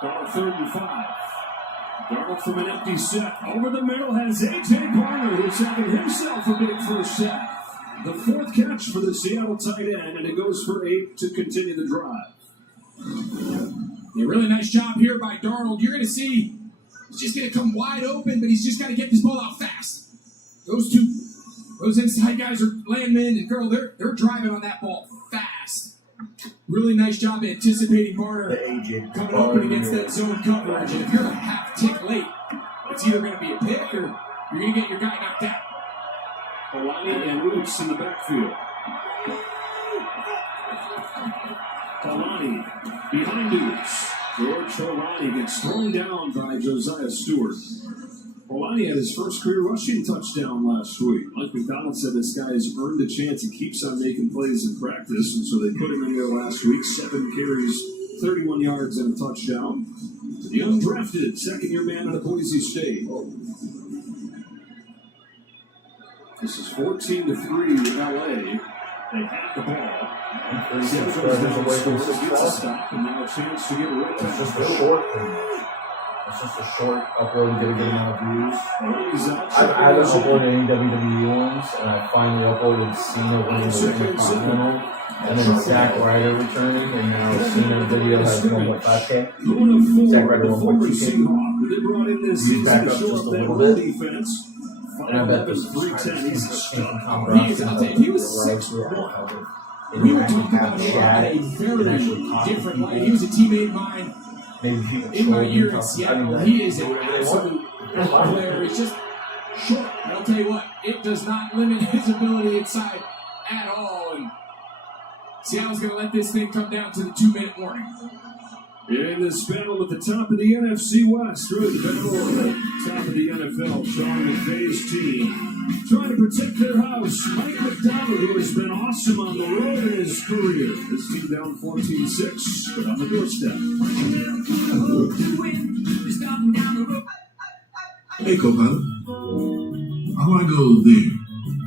Call 3rd and 5. Darnold from an empty set. Over the middle has A.J. Barner, who's having himself a big first half. The 4th catch for the Seattle tight end, and it goes for 8 to continue the drive. A really nice job here by Darnold. You're going to see he's just going to come wide open, but he's just got to get this ball out fast. Those inside guys are Landman and Girl. They're driving on that ball fast. Really nice job anticipating Barner coming open against that zone coverage. And if you're a half tick late, it's either going to be a pick or you're going to get your guy knocked out. Kalani and Roots in the backfield. Kalani behind Roots. George Kalani gets thrown down by Josiah Stewart. Kalani had his first career rushing touchdown last week. Mike McDonald said this guy has earned a chance. He keeps on making plays in practice, and so they put him in there last week. 7 carries, 31 yards, and a touchdown. The undrafted second-year man out of Boise State. This is 14-3 LA. They have the ball. Seven goes down, scores, gets a stop, and now a chance to get rid of it. It's just a short thing. It's just a short upload and get a good amount of views. I haven't uploaded any WWE ones, and I finally uploaded Cena winning the Intercontinental, and then Zack Ryder returning, and now Cena video has 1.5K. Zack Ryder 1.2K. Views back up just a little bit. And I bet there's some Tom Brady. He was we were talking about him in a very different light. He was a teammate of mine. In my year in Seattle, he is an absolute player. He's just short. And I'll tell you what, it does not limit his ability inside at all. And Seattle's going to let this thing come down to the 2-minute warning. In this battle at the top of the NFC West, through the battle at the top of the NFL, Sean McVay's team trying to protect their house. Mike McDonald, who has been awesome on the road in his career. His team down 14-6, but on the doorstep. Hey, co-pilot. How do I go there?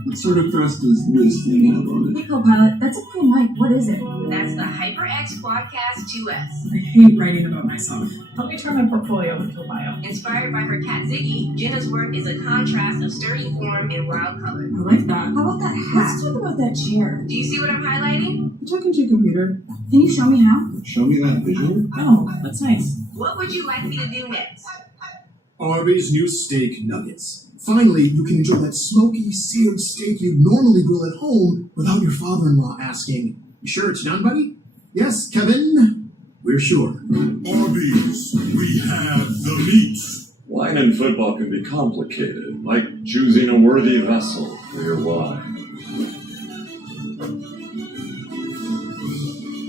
What sort of thrust does this thing have on it? Hey, co-pilot, that's a cool mic. What is it? That's the HyperX Quadcast 2S. I hate writing about myself. Help me turn my portfolio into a bio. Inspired by her cat Ziggy, Jenna's work is a contrast of sturdy form and wild color. I like that. How about that hat? Let's talk about that chair. Do you see what I'm highlighting? I'm talking to your computer. Can you show me how? Show me that visual. Oh, that's nice. What would you like me to do next? Arby's new steak nuggets. Finally, you can enjoy that smoky, seared steak you'd normally grill at home without your father-in-law asking, "You sure it's done, buddy?" "Yes, Kevin. We're sure." Arby's, we have the meat. Wine in football can be complicated, like choosing a worthy vessel for your wine.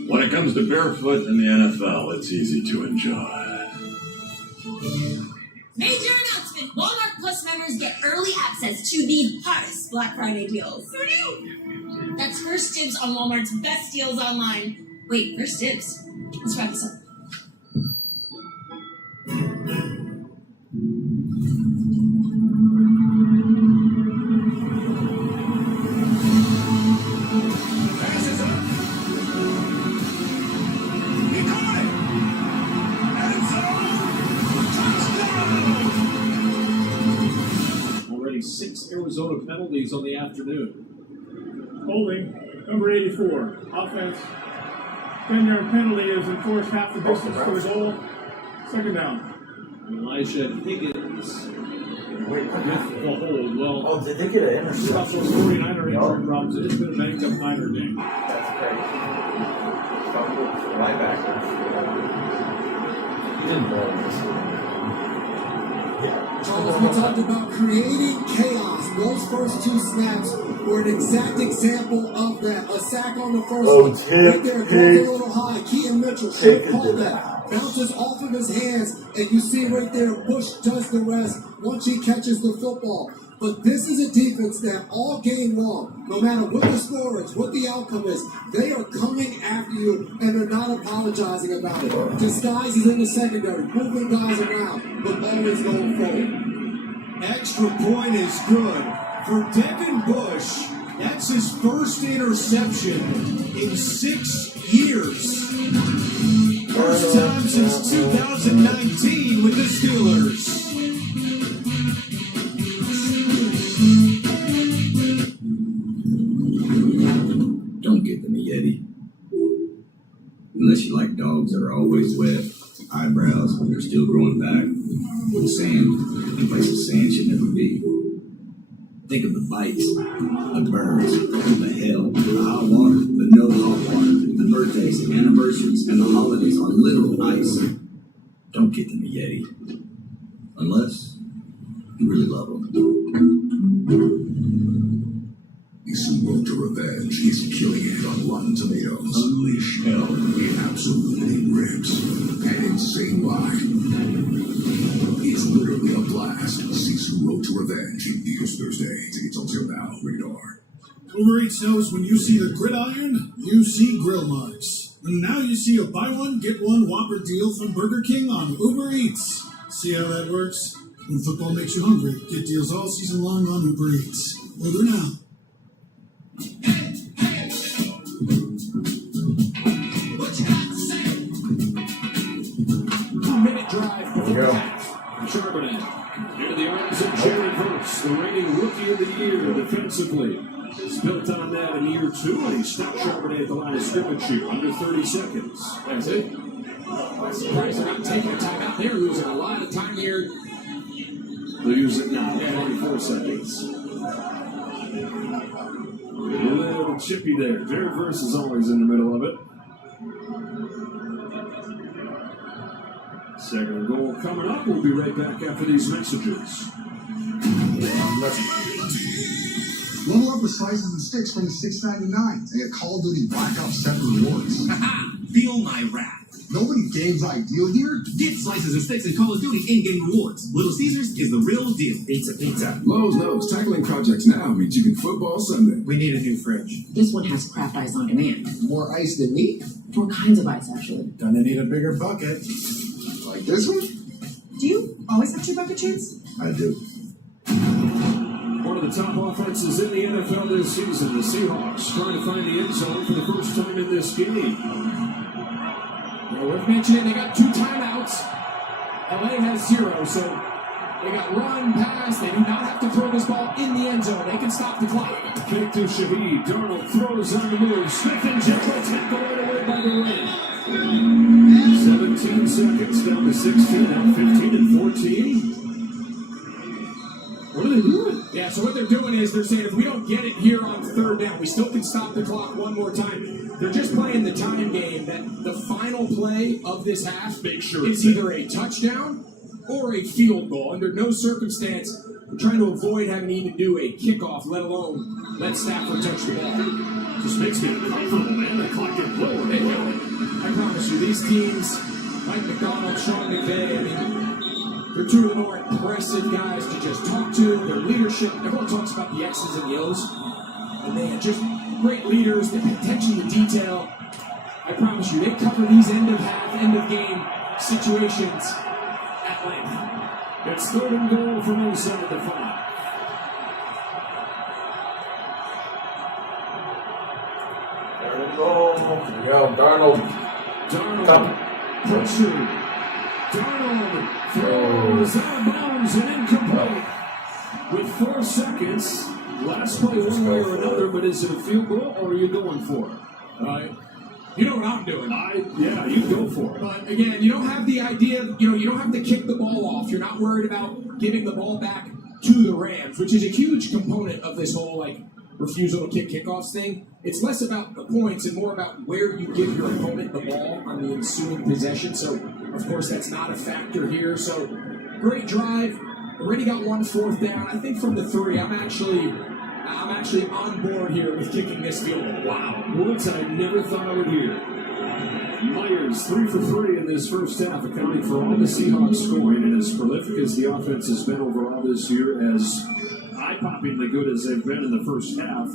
When it comes to barefoot in the NFL, it's easy to enjoy. Major announcement! Walmart Plus subscribers get early access to the hottest Black Friday deals. Who knew? That's first dibs on Walmart's best deals online. Wait, first dibs? Let's wrap this up. Already 6 Arizona penalties on the afternoon. Holding, number 84, offense. 10-yard penalty is enforced half the distance to the goal. Second down. Elijah Higgins with the hold. Well, did they get an interception? Russell's 49er injury problems. It's been a banged up Niner game. That's crazy. Linebacker. He didn't blow this. Charles, we talked about creating chaos. Those first two snaps were an exact example of that. A sack on the first one. Right there, going a little high. Keaton Mitchell should have called that. Bounces off of his hands, and you see right there, Bush does the rest once he catches the football. But this is a defense that all game long, no matter what the score is, what the outcome is, they are coming after you, and they're not apologizing about it. Disguise is in the secondary, moving guys around, but always going forward. Extra point is good for Devin Bush. That's his first interception in 6 years. First time since 2019 with the Steelers. Don't get them a Yeti. Unless you like dogs that are always wet, eyebrows when they're still growing back, and sand in places sand should never be. Think of the bites, the burns, the hell, the hot water, the no hot water, the birthdays, the anniversaries, and the holidays on literal ice. Don't get them a Yeti. Unless you really love them. Issue Road to Revenge is killing it on Rotten Tomatoes. Unleash hell in absolutely ribs and insane ride. It's literally a blast. Sisu Road to Revenge in theaters Thursday. Tickets on sale now. Rated R. Uber Eats knows when you see the gridiron, you see grill marks. And now you see a buy one, get one Whopper deal from Burger King on Uber Eats. See how that works? When football makes you hungry, get deals all season long on Uber Eats. Order now. Two-minute drive before the half. Charbonnet into the arms of Jared Verse, the reigning Rookie of the Year defensively. He's built on that in year 2, and he stopped Charbonnet at the line of scrimmage here, under 30 seconds. That's it. Surprised they're not taking a timeout. They're losing a lot of time here. They'll use it now, 24 seconds. A little chippy there. Jared Verse is always in the middle of it. Second goal coming up. We'll be right back after these messages. Level up with slices and sticks from $6.99 and get Call of Duty Black Ops 7 rewards. Feel my wrath. Nobody game's ideal here. Get slices and sticks in Call of Duty in-game rewards. Little Caesars is the real deal. Pizza. Lowe's knows tackling projects now means you can football Sunday. We need a new fridge. This one has craft ice on demand. More ice than me? 4 kinds of ice, actually. Gonna need a bigger bucket. Like this one? Do you always have 2 bucket chutes? I do. One of the top offenses in the NFL this season, the Seahawks, trying to find the end zone for the first time in this game. Well, worth mentioning, they got 2 timeouts. LA has 0, so they got run, pass. They do not have to throw this ball in the end zone. They can stop the clock. Kick to Shaheed. Darnold throws on the move. Smith and Jigba tackle right away by the win. 17 seconds down to 16, now 15 and 14. What are they doing? Yeah, so what they're doing is they're saying if we don't get it here on 3rd down, we still can stop the clock one more time. They're just playing the time game that the final play of this half is either a touchdown or a field goal. Under no circumstance, we're trying to avoid having to even do a kickoff, let alone let Stafford touch the ball. Just makes me uncomfortable, man. The clock gets lower. They know it. I promise you, these teams, Mike McDonald, Sean McVay, I mean, They're two of the more impressive guys to just talk to. Their leadership, everyone talks about the X's and the O's. And they are just great leaders. They pay attention to detail. I promise you, they cover these end of half, end of game situations at length. It's 3rd and goal from inside the 5. There we go. There we go. Darnold. Pressure. Darnold throws out of bounds and incomplete. With 4 seconds, last play one way or another, but is it a field goal or are you going for it? You know what I'm doing. Yeah, you go for it. But again, you don't have the idea, you don't have to kick the ball off. You're not worried about giving the ball back to the Rams, which is a huge component of this whole, refusal to kick kickoffs thing. It's less about the points and more about where you give your opponent the ball on the ensuing possession. So, of course, that's not a factor here. So, great drive. Already got 1 4th down. I think from the 3, I'm actually on board here with kicking this field goal. Wow, words I never thought I would hear. Myers 3 for 3 in this first half, accounting for all the Seahawks scoring, and as prolific as the offense has been overall this year, as eye-poppingly good as they've been in the first half,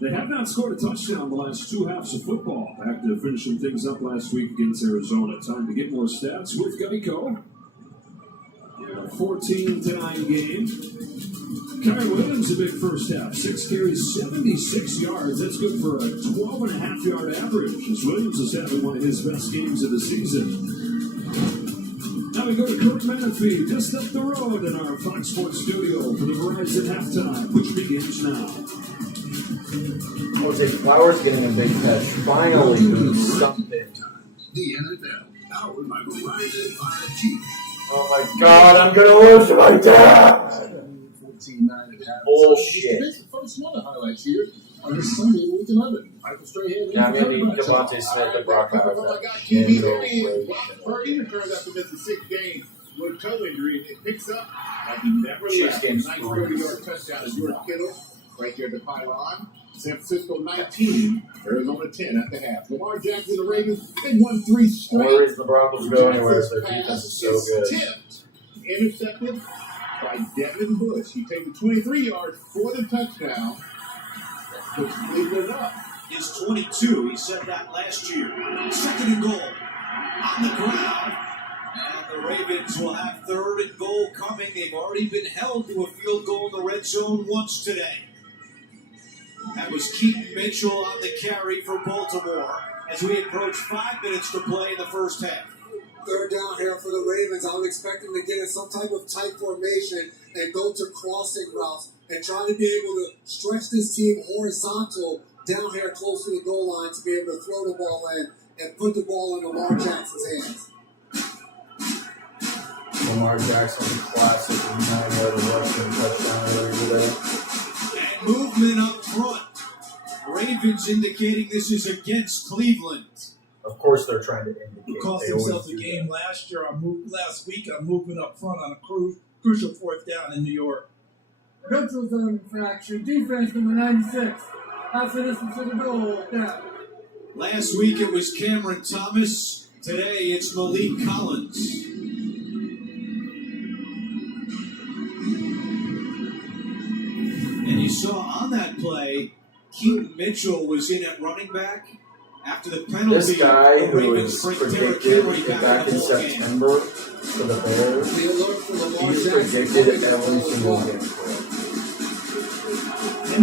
they have not scored a touchdown the last 2 halves of football. Back to finishing things up last week against Arizona. Time to get more stats with Geico. 14-9 game. Kyrie Williams, a big first half. 6 carries, 76 yards. That's good for a 12.5-yard average, as Williams is having one of his best games of the season. Now we go to Kurt Menifee, just up the road in our Fox Sports studio for the Verizon halftime, which begins now. Jose Flowers getting a big catch. Finally doing something. The NFL, powered by Verizon 5G. Oh my God, I'm gonna lose my dad! 14-9 at half. Bullshit. Today's the first one of highlights here on this Sunday, week 11. Michael Strahan. Yeah, I'm gonna need Devontae Smith and Brock Osweiler. Purdy returns after missing 6 games with a toe injury, and it picks up like he never left. Nice 30-yard touchdown to George Kittle right there at the pylon. San Francisco 19, Arizona 10 at the half. Lamar Jackson, the Ravens, they won 3 straight. Only reason the Broncos go anywhere is their defense is so good. Tipped, intercepted by Devin Bush. He takes the 23 yards for the touchdown. Puts Cleveland up. Is 22. He said that last year. 2nd and goal on the ground. And the Ravens will have 3rd and goal coming. They've already been held to a field goal in the red zone once today. That was Keaton Mitchell on the carry for Baltimore as we approach 5 minutes to play in the first half. 3rd down here for the Ravens. I would expect them to get in some type of tight formation and go to crossing routes and try to be able to stretch this team horizontal down here close to the goal line to be able to throw the ball in and put the ball in Lamar Jackson's hands. Lamar Jackson, classic 9-yard rushing touchdown earlier today. And movement up front. Ravens indicating this is against Cleveland. Of course, they're trying to indicate. Who cost themselves a game last week on movement up front on a crucial 4th down in New York. Mental zone infraction. Defense number 96. After this is the goal. Yeah. Last week it was Cameron Thomas. Today it's Malik Collins. And you saw on that play, Keaton Mitchell was in at running back after the penalty. This guy who was predicted back in September for the Bears, he's predicted every single game for it. Yeah,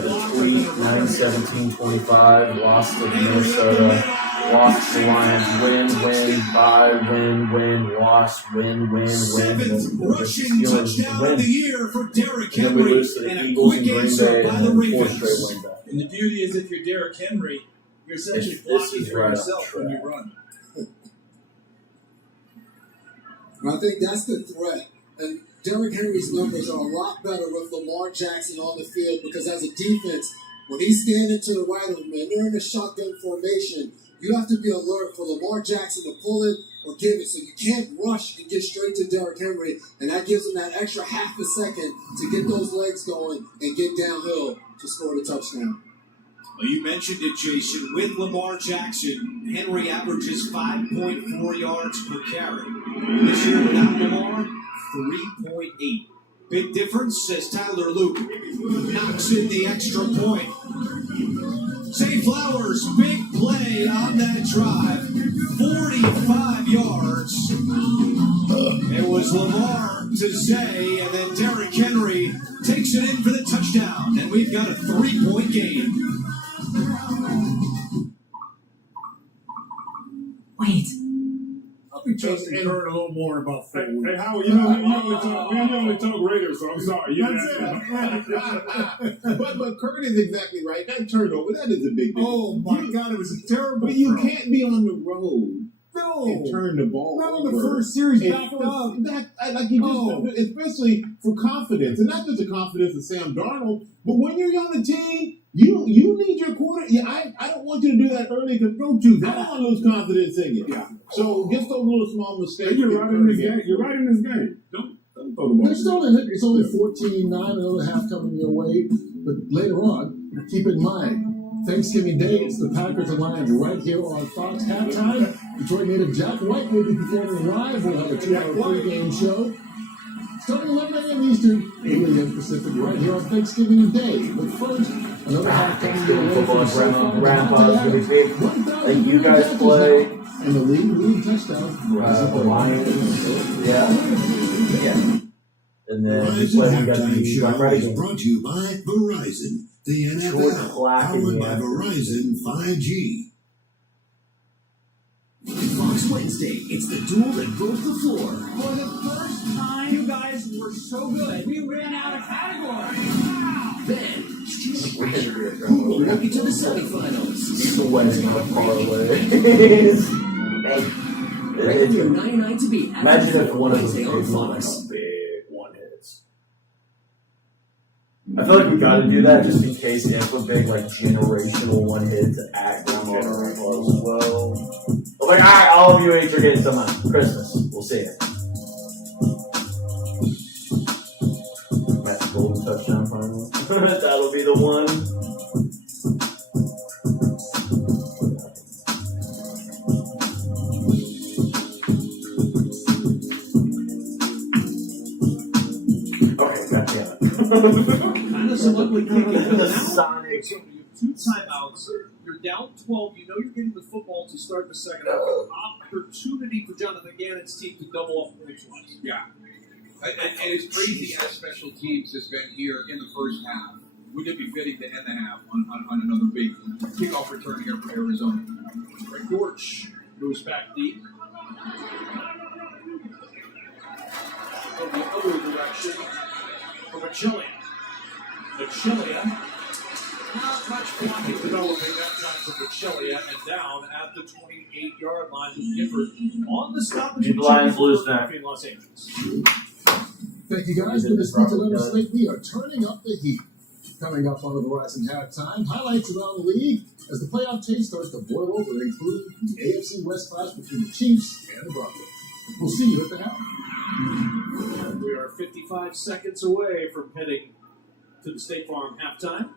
the tweet 9-17-25, lost to Minnesota, lost to the Lions, win, bye, win, loss, win. Seventh rushing touchdown of the year for Derrick Henry. And then we lose to the Eagles and Green Bay, and then 4 straight win back. And the beauty is, if you're Derrick Henry, you're essentially blocking for yourself when you run. I think that's the threat. And Derrick Henry's numbers are a lot better with Lamar Jackson on the field because as a defense, when he's standing to the right of him and they're in a shotgun formation, you have to be alert for Lamar Jackson to pull it or give it. So you can't rush and get straight to Derrick Henry, and that gives him that extra half a second to get those legs going and get downhill to score the touchdown. Well, you mentioned it, Jason. With Lamar Jackson, Henry averages 5.4 yards per carry. This year without Lamar, 3.8. Big difference as Tyler Luke knocks in the extra point. Zay Flowers, big play on that drive. 45 yards. It was Lamar to Zay, and then Derrick Henry takes it in for the touchdown. And we've got a 3-point game. Wait. I'll be trusting Kurt a little more about 4 weeks. Hey, Howard, we only talk Raiders, so I'm sorry. That's it. but Kurt is exactly right. That turnover, that is a big deal. Oh, my God, it was a terrible But you can't be on the road. No. And turn the ball Not over. on the first series backed up. Especially for confidence. And not just the confidence of Sam Darnold, but when you're on the team, you need your quarter. Yeah, I don't want you to do that early because don't do that. I don't want to lose confidence in you. Yeah. So just those little small mistakes. And you're right in this game. You're right in this game. Don't throw the ball. They're still in it. It's only 14-9, another half coming your way. But later on, keep in mind, Thanksgiving Day, it's the Packers and Lions right here on Fox. Halftime, Detroit native Jack White will be performing live. We'll have a 2-hour pregame show. Starting 11 a.m. Eastern, 8 a.m. Pacific, right here on Thanksgiving Day. But first, another half coming your way from Grandpa's gonna be big. Like you guys play. And the leading touchdown. The Lions. Yeah. And then we play. We got the Black Friday game. Brought to you by Verizon. The NFL, powered by Verizon 5G. Fox Wednesday, it's the duel that broke the floor. For the first time, you guys were so good. We ran out of category. Then, who will make it to the semifinals? It's a wedding, not parlays. Right here, 99 to beat. Imagine if one of Wednesday on those Fox. big one hits. I feel like we gotta do that just in case it's a big, like, generational one hit to act grandma as well. I'm like, alright, all of you each are getting some Christmas. We'll see it. That's golden touchdown final. That'll be the one. Okay, goddamn it. Kind of some ugly kicking. The Sonic. So you have 2 timeouts. You're down 12. You know you're getting the football to start the second half. Opportunity for Jonathan Gannon's team to double off points once. Yeah. And as crazy as special teams has been here in the first half, wouldn't it be fitting to end the half on another big kickoff return here for Arizona? Greg Dortch moves back deep. From the other direction for Machilia. Machilia. Not much blocking developing that time for Machilia, and down at the 28-yard line with Gifford on the stoppage. Keep the Lions loose now. In Los Angeles. Thank you guys for this week's 11 slate. We are turning up the heat. Coming up on the Verizon halftime, highlights around the league as the playoff chase starts to boil over, including the AFC West clash between the Chiefs and the Broncos. We'll see you at the half. And we are 55 seconds away from heading to the State Farm halftime.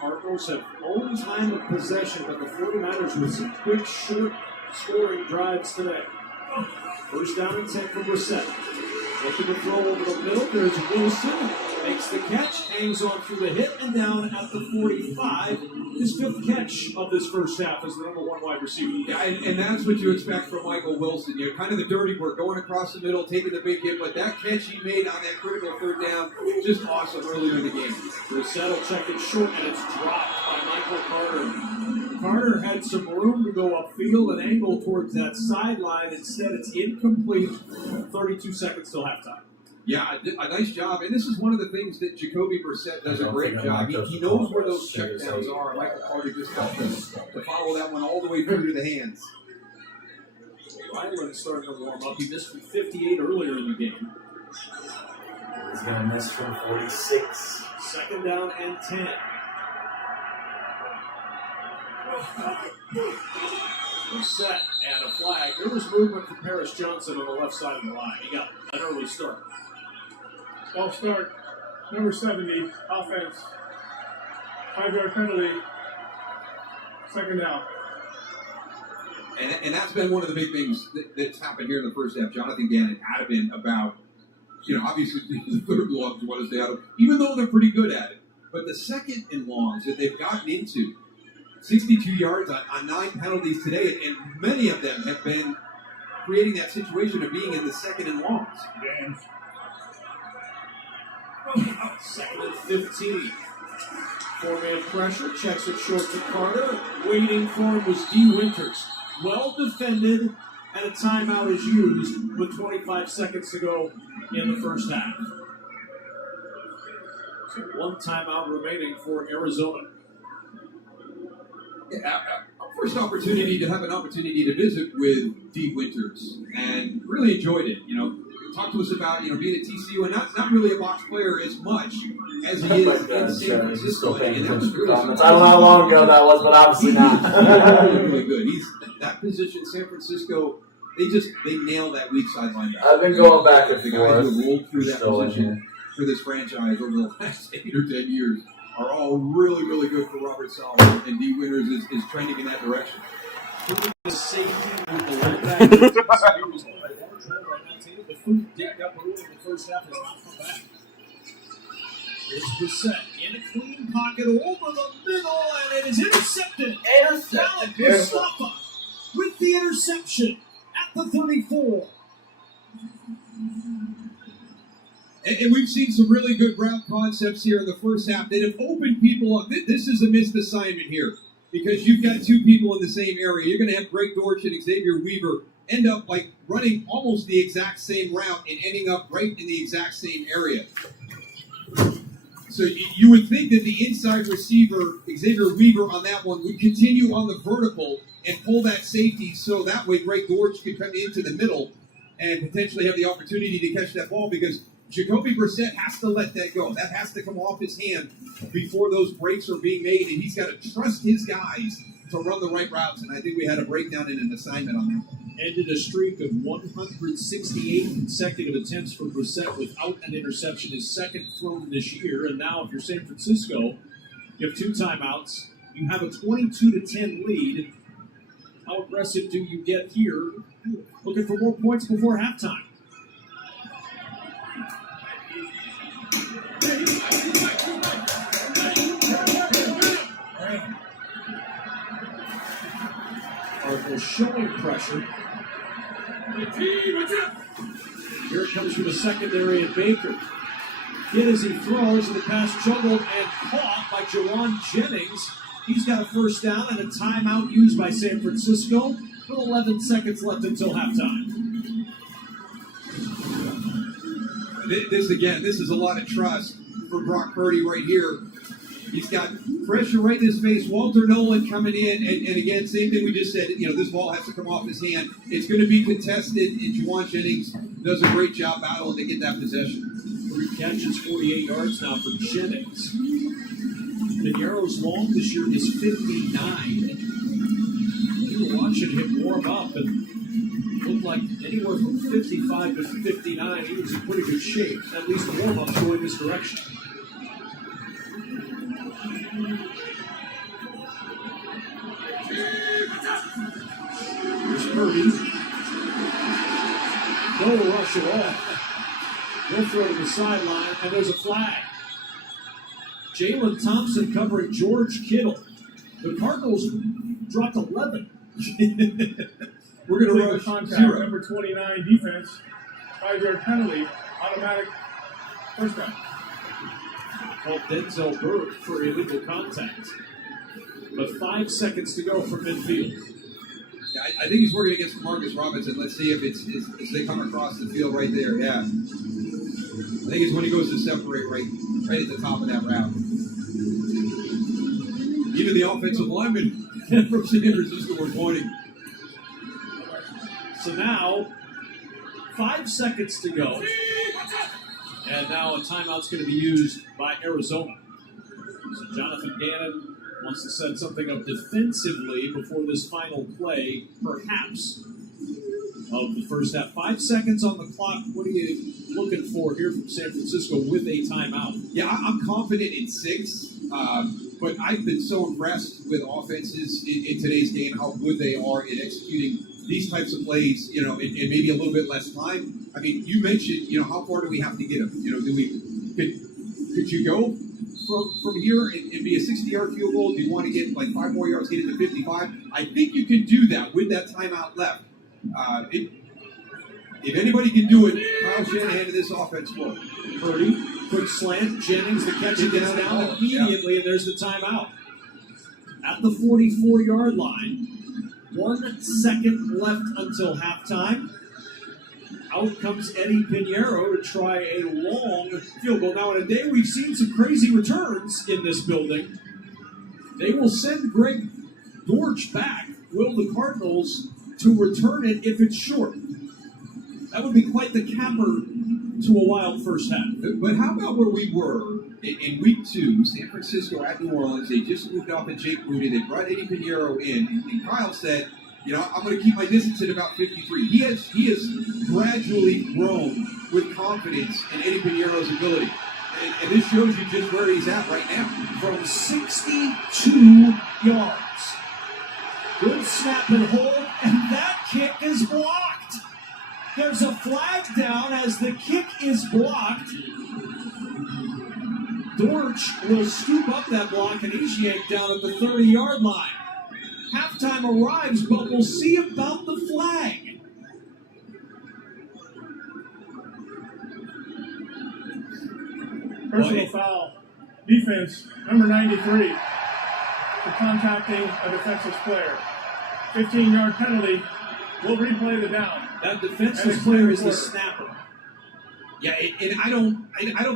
Cardinals have owned time of possession, but the 49ers with some quick, short scoring drives today. First down and 10 for Brissett. Looking to throw over the middle. There's Wilson. Makes the catch, hangs on through the hit, and down at the 45. His 5th catch of this first half as the number 1 wide receiver. Yeah, and that's what you expect from Michael Wilson. You're kind of the dirty work, going across the middle, taking the big hit, but that catch he made on that critical 3rd down, just awesome earlier in the game. Brissett will check it short, and it's dropped by Michael Carter. Carter had some room to go upfield and angle towards that sideline. Instead, it's incomplete. 32 seconds till halftime. Yeah, a nice job. And this is one of the things that Jacoby Brissett does a great job. He knows where those checkdowns are. Michael Carter just helped us to follow that one all the way through to the hands. Ryland starting to warm up. He missed from 58 earlier in the game. He's going to miss from 46. 2nd down and 10. Set and a flag. There was movement for Paris Johnson on the left side of the line. He got an early start. False start. Number 70, offense. 5-yard penalty. 2nd down. And that's been one of the big things that's happened here in the first half. Jonathan Gannon adamant about, obviously the third longs you want to stay out of, even though they're pretty good at it. But the second and longs that they've gotten into, 62 yards on 9 penalties today, and many of them have been creating that situation of being in the second and longs. Second and 15. Four-man pressure, checks it short to Carter. Waiting for him was D. Winters. Well defended, and a timeout is used with 25 seconds to go in the first half. So one timeout remaining for Arizona. Our first opportunity to have an opportunity to visit with D. Winters, and really enjoyed it. Talked to us about being at TCU and not really a box player as much as he is in San Francisco. And that was really I don't know how long ago that was, but obviously not. really good. He's that position, San Francisco. They nail that weak side linebacker. I've been going back and the forth. guys who rolled through that position for this franchise over the last 8 or 10 years are all really, really good for Robert Saleh, and D. Winters is trending in that direction. The food digged up early in the first half has not come back. Here's Brissett in a clean pocket over the middle, and it is intercepted. Malik Mustafa with the interception at the 34. And we've seen some really good route concepts here in the first half that have opened people up. This is a missed assignment here because you've got two people in the same area. You're going to have Greg Dortch and Xavier Weaver end up running almost the exact same route and ending up right in the exact same area. So you would think that the inside receiver, Xavier Weaver, on that one would continue on the vertical and pull that safety so that way Greg Dortch could come into the middle and potentially have the opportunity to catch that ball because Jacoby Brissett has to let that go. That has to come off his hand before those breaks are being made, and he's got to trust his guys to run the right routes, and I think we had a breakdown in an assignment on that. Ended a streak of 168 consecutive attempts for Brissett without an interception, his second thrown this year, and now if you're San Francisco, you have 2 timeouts, you have a 22-10 lead. How aggressive do you get here? Looking for more points before halftime. Cardinals showing pressure. Here it comes from the secondary and Baker. Hit as he throws, and the pass juggled and caught by Jawan Jennings. He's got a first down and a timeout used by San Francisco with 11 seconds left until halftime. This is a lot of trust for Brock Purdy right here. He's got pressure right in his face. Walter Nolan coming in, and again, same thing we just said. This ball has to come off his hand. It's going to be contested, and Jawan Jennings does a great job battling to get that possession. 3 catches, 48 yards now for Jennings. Piñeiro's long this year is 59. We were watching him warm up, and looked like anywhere from 55 to 59. He was in pretty good shape, at least the warm-up going this direction. Here's Purdy. No rush at all. They'll throw to the sideline, and there's a flag. Jalen Thompson covering George Kittle. The Cardinals dropped 11. We're going to rush contact. 0. Number 29 defense. 5-yard penalty. Automatic first down. Called Denzel Burke for illegal contact. But 5 seconds to go from midfield. Yeah, I think he's working against Marcus Robinson. Let's see if it's they come across the field right there. Yeah. I think it's when he goes to separate right at the top of that route. Even the offensive lineman from San Francisco were pointing. So now, 5 seconds to go. And now a timeout's going to be used by Arizona. So Jonathan Gannon wants to set something up defensively before this final play, perhaps, of the first half. 5 seconds on the clock. What are you looking for here from San Francisco with a timeout? Yeah, I'm confident in 6. but I've been so impressed with offenses in today's game, how good they are in executing these types of plays, in maybe a little bit less time. I mean, you mentioned, how far do we have to get them? Could you go from here and be a 60-yard field goal? Do you want to get like 5 more yards, get it to 55? I think you can do that with that timeout left. If anybody can do it, Kyle Shanahan and this offense will. Purdy, quick slant. Jennings, the catch it gets down immediately, and there's the timeout. At the 44-yard line, 1 second left until halftime. Out comes Eddie Pinheiro to try a long field goal. Now, in a day we've seen some crazy returns in this building, they will send Greg Dortch back. Will the Cardinals to return it if it's short? That would be quite the capper to a wild first half. But how about where we were in week 2, San Francisco at New Orleans? They just moved off of Jake Moody. They brought Eddie Pinheiro in, and Kyle said, I'm going to keep my distance at about 53. He has gradually grown with confidence in Eddie Pinheiro's ability. And this shows you just where he's at right now. From 62 yards. Good snap and hold, and that kick is blocked. There's a flag down as the kick is blocked. Dortch will scoop up that block, and he's yanked down at the 30-yard line. Halftime arrives, but we'll see about the flag. Personal foul. Defense, number 93, for contacting a defenseless player. 15-yard penalty. We'll replay the down. That defenseless player is the snapper. Yeah, and I don't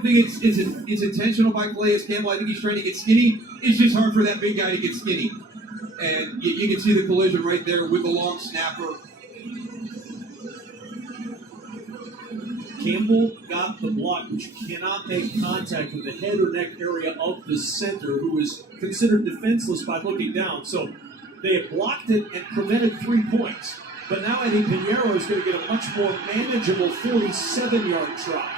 think it's intentional by Calais Campbell. I think he's trying to get skinny. It's just hard for that big guy to get skinny. And you can see the collision right there with the long snapper. Campbell got the block, but you cannot make contact with the head or neck area of the center, who is considered defenseless by looking down. So they have blocked it and prevented 3 points. But now Eddie Pinheiro is going to get a much more manageable 47-yard try.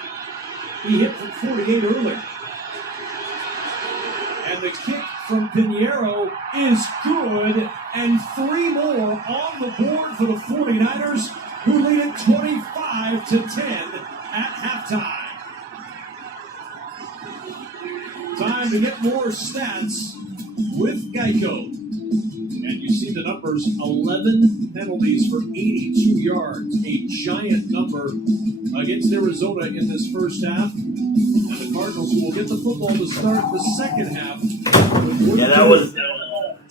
He hit from 48 earlier. And the kick from Pinheiro is good, and 3 more on the board for the 49ers, who lead it 25-10 at halftime. Time to get more stats with Geico. And you see the numbers, 11 penalties for 82 yards, a giant number against Arizona in this first half. And the Cardinals will get the football to start the second half. Yeah, that was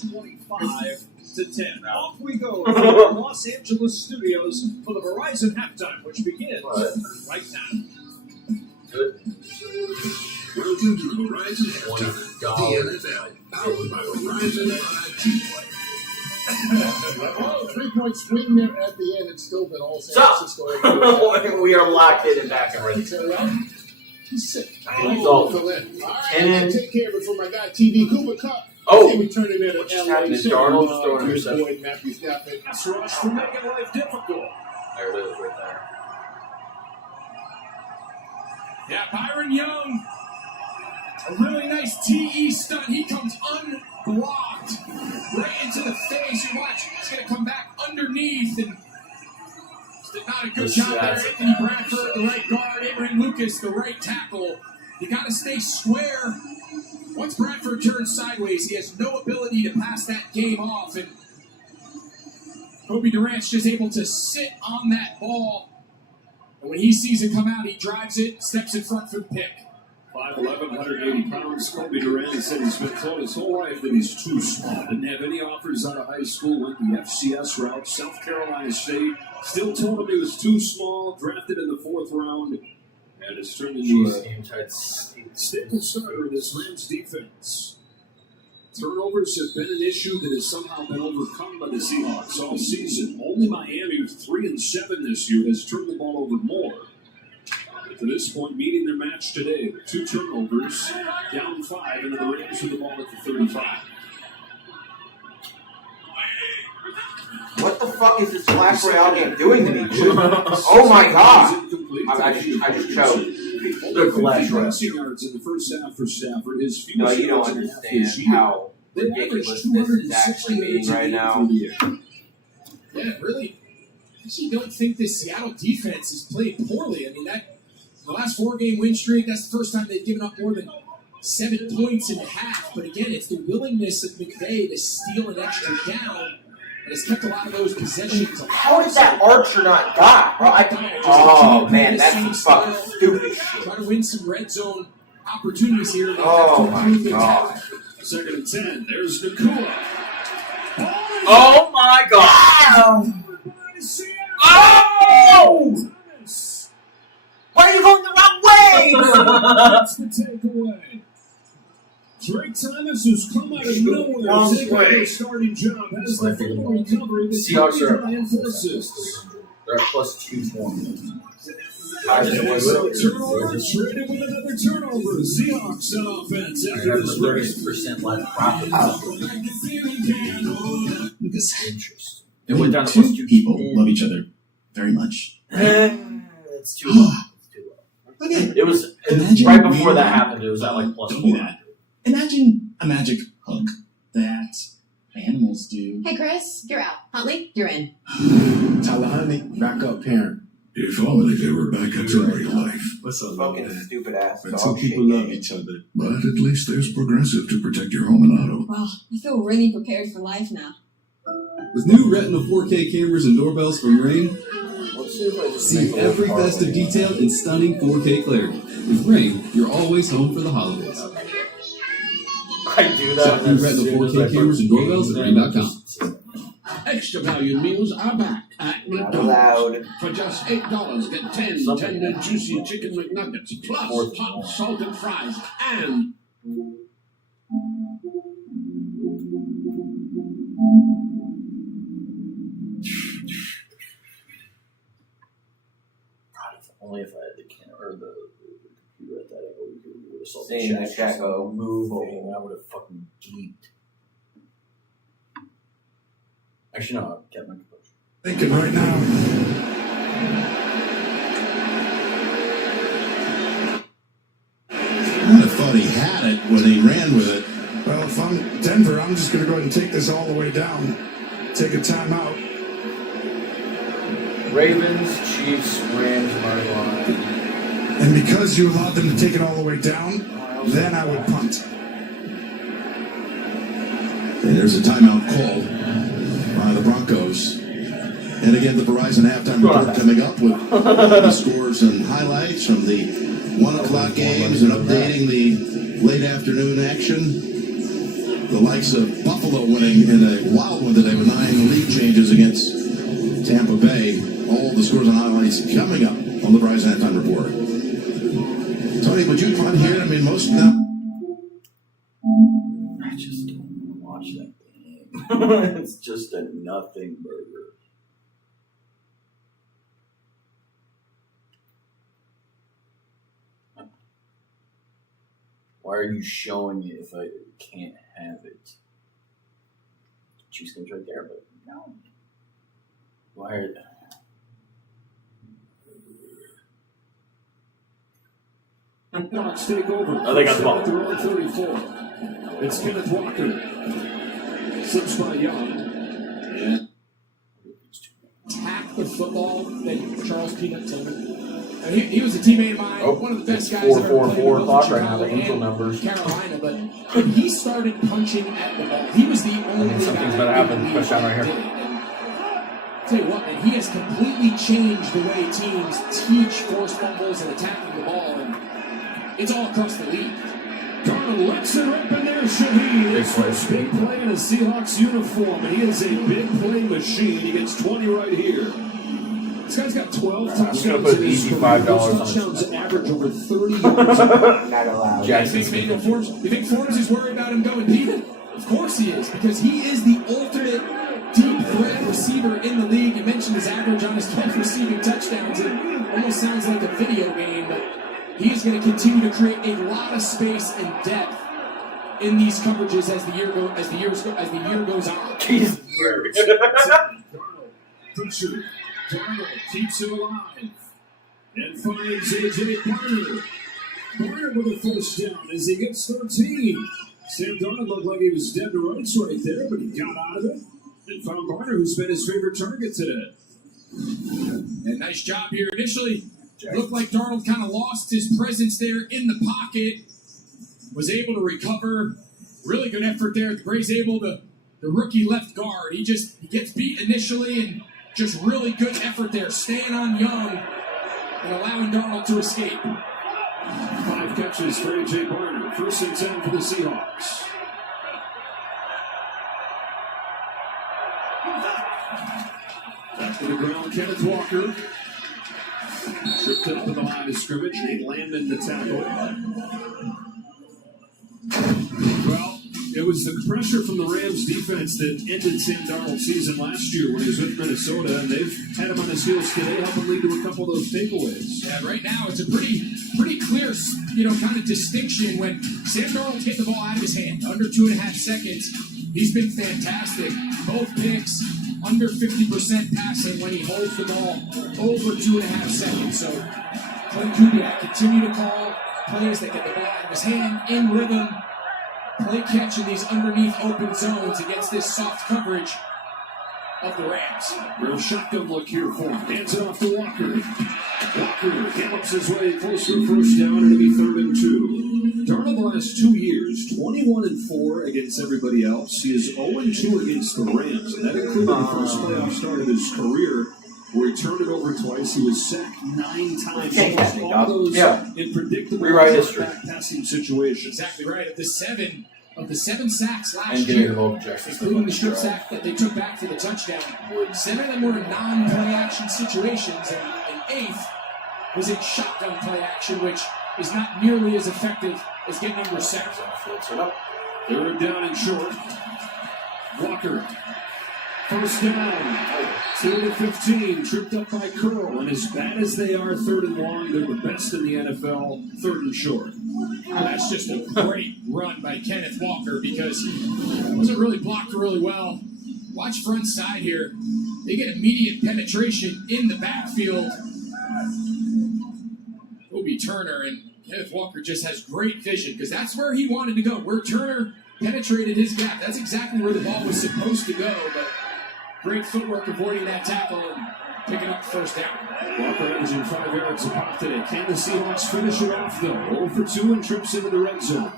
25-10. Off we go to the Los Angeles studios for the Verizon halftime, which begins right now. Good. Welcome to the Verizon halftime. The NFL, powered by Verizon 5G. Oh, 3-point swing there at the end. It's still been all San Francisco. We are locked in and back and ready. He's sick. All right, take care of it for my guy TV Cooper Cup. Oh, we turn it in what's LA. happening? Darnold's throwing an interception. Matthew Stafford. Pass rush for making life difficult. There it is, right there. Yeah, Byron Young. A really nice TE stunt. He comes unblocked right into the face. You watch. He's going to come back underneath. And did not a good job there. Anthony Bradford, the right guard. Abraham Lucas, the right tackle. You got to stay square. Once Bradford turns sideways, he has no ability to pass that game off. And Kobe Durant's just able to sit on that ball. And when he sees it come out, he drives it, steps in front for the pick. 5'11", 180 pounds. Kobe Durant, he said he's been told his whole life that he's too small. Didn't have any offers out of high school, went the FCS route, South Carolina State. Still told him he was too small, drafted in the 4th round, and it's turned into a staple starter in this Rams defense. Turnovers have been an issue that has somehow been overcome by the Seahawks all season. Only Miami, who's 3-7 this year, has turned the ball over more. To this point, meeting their match today with 2 turnovers, down 5, and then the Rams with the ball at the 35. What the fuck is this Clash Royale game doing to me? Oh my god! I just choked. The cholesterol. passing yards in the first half for Stafford. His No, fewest you don't yards in half understand this year. how ridiculous this is actually being right now. Yeah, really. I actually don't think this Seattle defense has played poorly. I mean, the last 4-game win streak, that's the first time they've given up more than 7 points in a half. But again, it's the willingness of McVay to steal an extra down that has kept a lot of those possessions. How did that Archer not die? Oh man, that's some fucking stupid shit. Try to win some red zone opportunities here. Oh my god. 2nd and 10. There's Nakua. Oh my god. Oh! Why are you going the wrong way? That's the takeaway. Drake Thomas, who's come out of nowhere, taking a starting job, has the full recovery. Seahawks are they're at +2 points. Turnover, traded with another turnover. Seahawks on offense after this break. 30% less profit. Because It went down to two +2 people love each other very much. It's too low. Okay. It was Imagine right before we- that happened. It was at like Don't do +4. that. Imagine a magic hook that animals do. Hey, Chris, you're out. Huntley, you're in. Tallahassee, backup parent. If only there were backups in real life. What's up, Fucking stupid ass When dog two shit people love game. each other. But at least there's Progressive to protect your home and auto. Wow, I feel really prepared for life now. With new Retina 4K cameras and doorbells from Ring, see every best of detail in stunning 4K clarity. With Ring, you're always home for the holidays. I do that. Shop new Retina 4K cameras and doorbells at Ring.com. Extra value meals are back at McDonald's. For just $8, get 10 tender, juicy chicken McNuggets, plus hot salted fries, and Only if I had the camera or the computer at that angle, we would have saw the Seeing the chat go move. I would have fucking geeked. Actually, no, I kept my composure. Thinking right now. I would have thought he had it when he ran with it. Well, if I'm Denver, I'm just going to go ahead and take this all the way down. Take a timeout. Ravens, Chiefs, Rams, money line. And because you allowed them to take it all the way down, then I would punt. And there's a timeout call by the Broncos. And again, the Verizon halftime report coming up with the scores and highlights from the 1 o'clock games and updating the late afternoon action. The likes of Buffalo winning in a wild one today with 9 lead changes against Tampa Bay. All the scores and highlights coming up on the Verizon halftime report. Tony, would you punt here? I mean, most now. I just don't want to watch that game. It's just a nothing burger. Why are you showing it if I can't have it? Chiefs game's right there, but no. Why are Docs take over. Oh, they got the ball. At their own 34. It's Kenneth Walker. Slips by Young. And Attack the football that Charles Peanut told me. And he was a teammate of mine, one of the best guys I've ever played with in o'clock right now, Chicago the angel and numbers. Carolina, but when he started punching at the ball, he was the only guy something's better happen. in the Touchdown right league here. that did it. Tell you what, man, he has completely changed the way teams teach forced fumbles and attacking the ball, and it's all across the league. Darnold lets it up in there, Shaheed. His first big play in a Seahawks uniform, and he is a big play machine. He gets 20 right here. This guy's got 12 I'm just gonna touchdowns put in his easy career. $5 Those on touchdowns it. average over 30 yards. Not allowed. You think Forbes is worried about him going deep? Of course he is, because he is the ultimate deep threat receiver in the league. You mentioned his average on his 12 receiving touchdowns. It almost sounds like a video game, but he is going to continue to create a lot of space and depth in these coverages as the year goes on. Jesus. Pritchard. Darnold keeps it alive. And finds A.J. Barner. Barner with a first down as he gets 13. Sam Darnold looked like he was dead to rights right there, but he got out of it and found Barner, who's been his favorite target today. And nice job here. Initially, looked like Darnold kind of lost his presence there in the pocket. Was able to recover. Really good effort there. The Braves able to, the rookie left guard. He gets beat initially and just really good effort there. Staying on Young and allowing Darnold to escape. 5 catches for A.J. Barner. First and 10 for the Seahawks. Back to the ground, Kenneth Walker. Tripped up at the line of scrimmage. Nate Landon the tackle. Well, it was the pressure from the Rams defense that ended Sam Darnold's season last year when he was with Minnesota, and they've had him on his heels today, helping lead to a couple of those takeaways. Yeah, right now it's a pretty clear, kind of distinction when Sam Darnold's getting the ball out of his hand. Under 2.5 seconds, he's been fantastic. Both picks, under 50% passing when he holds the ball over 2.5 seconds. So Clint Kubiak continue to call plays that get the ball out of his hand in rhythm. Play catch in these underneath open zones against this soft coverage of the Rams. Real shotgun look here for him. Hands it off to Walker. Walker gallops his way close to a first down, and it'll be 3rd and 2. Darnold the last 2 years, 21-4 against everybody else. He is 0-2 against the Rams, and that included the first playoff start of his career, where he turned it over twice. He was sacked 9 times. Almost all those in predictable passing situations. Exactly right. Of the seven sacks last year, including the strip sack that they took back for the touchdown, 7 of them were in non-play action situations, and 8th was in shotgun play action, which is not nearly as effective as getting under sack. 3rd down and short. Walker. First down, 2 to 15, tripped up by Curl, and as bad as they are 3rd and long, they're the best in the NFL, 3rd and short. That's just a great run by Kenneth Walker because it wasn't really blocked really well. Watch front side here. They get immediate penetration in the backfield. Obi Turner, and Kenneth Walker just has great vision because that's where he wanted to go, where Turner penetrated his gap. That's exactly where the ball was supposed to go, but great footwork avoiding that tackle and picking up the first down. Walker averaging 5 yards a pop today. Can the Seahawks finish it off, though? 0 for 2 and trips into the red zone.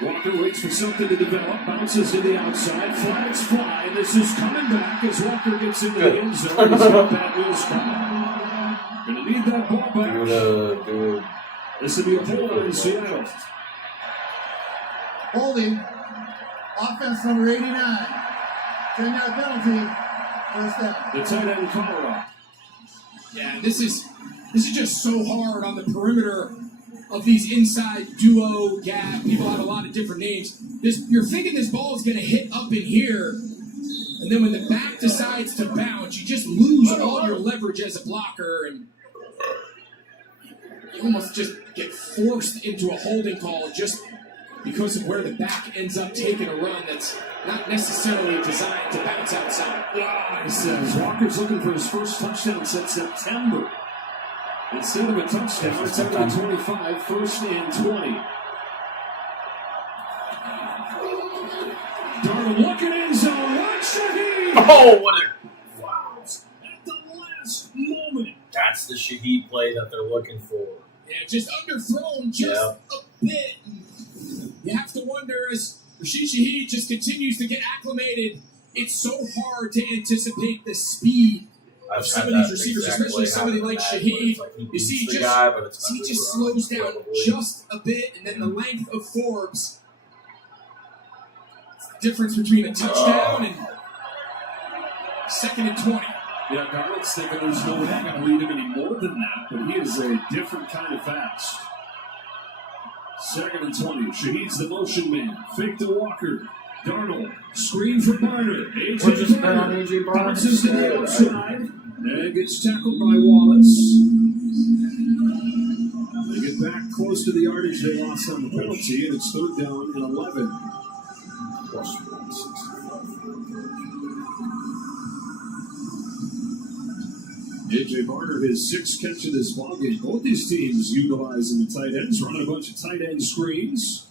Walker waits for something to develop, bounces to the outside, flags fly, and this is coming back as Walker gets into the end zone. He's got that loose call. Gonna need that ball back. This will be a hold in Seattle. Holding. Offense number 89. 10-yard penalty. First down. The tight end Colorado. Yeah, this is just so hard on the perimeter of these inside duo gap. People have a lot of different names. You're thinking this ball is going to hit up in here, and then when the back decides to bounce, you just lose all your leverage as a blocker, and you almost just get forced into a holding call just because of where the back ends up taking a run that's not necessarily designed to bounce outside. He says Walker's looking for his first touchdown since September. Instead of a touchdown, it's out of 25, 1st and 20. Darnold looking in zone. Watch Shaheed. Oh, what a... Wow. At the last moment. That's the Shaheed play that they're looking for. Yeah, just underthrown just a bit. You have to wonder as Rashid Shaheed just continues to get acclimated. It's so hard to anticipate the speed of some of these receivers, especially somebody like Shaheed. You see, he just slows down just a bit, and then the length of Forbes. It's the difference between a touchdown and 2nd and 20. Yeah, Darnold's thinking there's no way they're going to lead him any more than that, but he is a different kind of fast. 2nd and 20. Shaheed's the motion man. Fake to Walker. Darnold. Screen for Barner. A.J. Barner bounces to the outside and gets tackled by Wallace. They get back close to the yardage they lost on the penalty, and it's 3rd down and 11. Plus 165. A.J. Barner, his sixth catch of this ballgame. Both these teams utilizing the tight ends, running a bunch of tight end screens.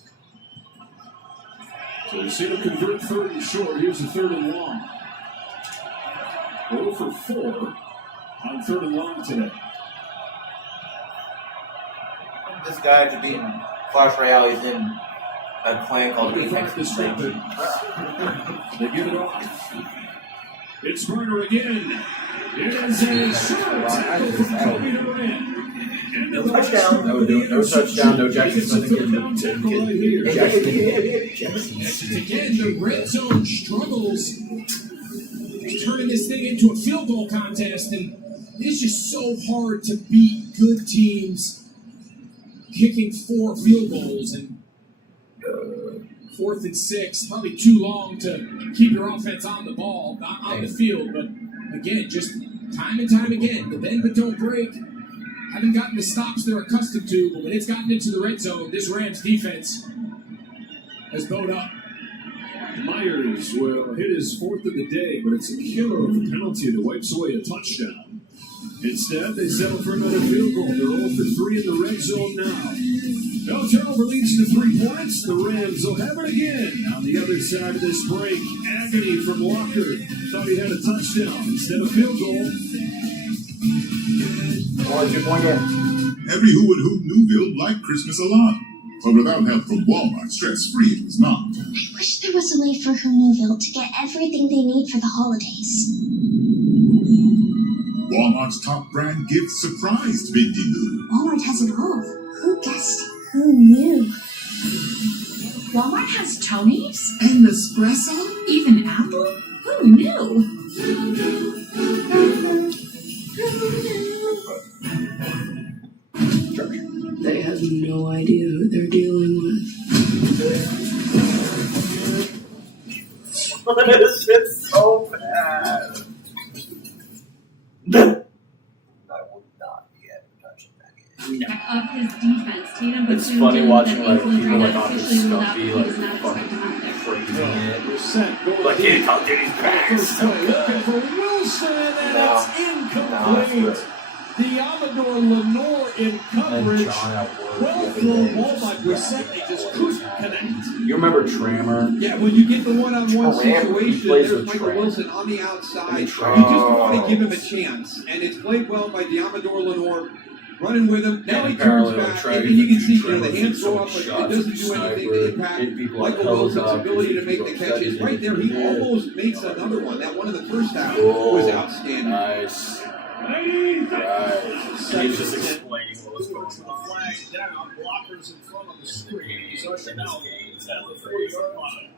So we see them convert third and short. Here's a third and long. 0 for 4 on third and long today. This guy to beat Clash Royale, he's in a clan called Vikings. They give it off. It's Barner again. It is a short tackle from Kobe Durant. No touchdown. No touchdown. No Jackson Smith again. Again, the red zone struggles turning this thing into a field goal contest, and it's just so hard to beat good teams kicking 4 field goals, and 4th and 6, probably too long to keep your offense on the ball, not on the field. But again, just time and time again, the bend but don't break. Haven't gotten the stops they're accustomed to, but when it's gotten into the red zone, this Rams defense has bowed up. Myers will hit his 4th of the day, but it's a killer of a penalty that wipes away a touchdown. Instead, they settle for another field goal. They're 0 for 3 in the red zone now. No turnover leads to 3 points. The Rams will have it again on the other side of this break. Agony from Walker. Thought he had a touchdown instead of field goal. 2-point game. Every who and hoot Newville liked Christmas a lot. But without help from Walmart, stress-free it was not. I wish there was a way for Newville to get everything they need for the holidays. Walmart's top brand gift surprised Big D Lou. Walmart has it all. Who guessed? Who knew? Walmart has Tony's? And Nespresso? Even Apple? Who knew? They have no idea who they're dealing with. This is so bad. I will not be touching that. Up his defense, Tatum It's funny watching like people like on this stuffy like fucking freezing it. Like here Call of Duty's back. So good. For Wilson, and it's incomplete. Diamador Lenore in coverage. Well thrown ball by Brissett. They just couldn't connect. You remember Trammer? Yeah, when you get the one-on-one Trammer. He situation, plays there's with Michael Trammer. Wilson on the outside. You just Trammer. want to give him a chance. And it's played well by Diamador Lenore. Running with him. Now he turns Apparently, back, like, and you can see Trammer the hands go up, but shots, it doesn't do anything to impact Michael Wilson's ability to make the catches. Right there, he almost makes another one. That one in the first half was outstanding. Nice. Right. He's just explaining what was going on. The flag down, blockers in front of the screen. He's ushering out at the 40-yard line.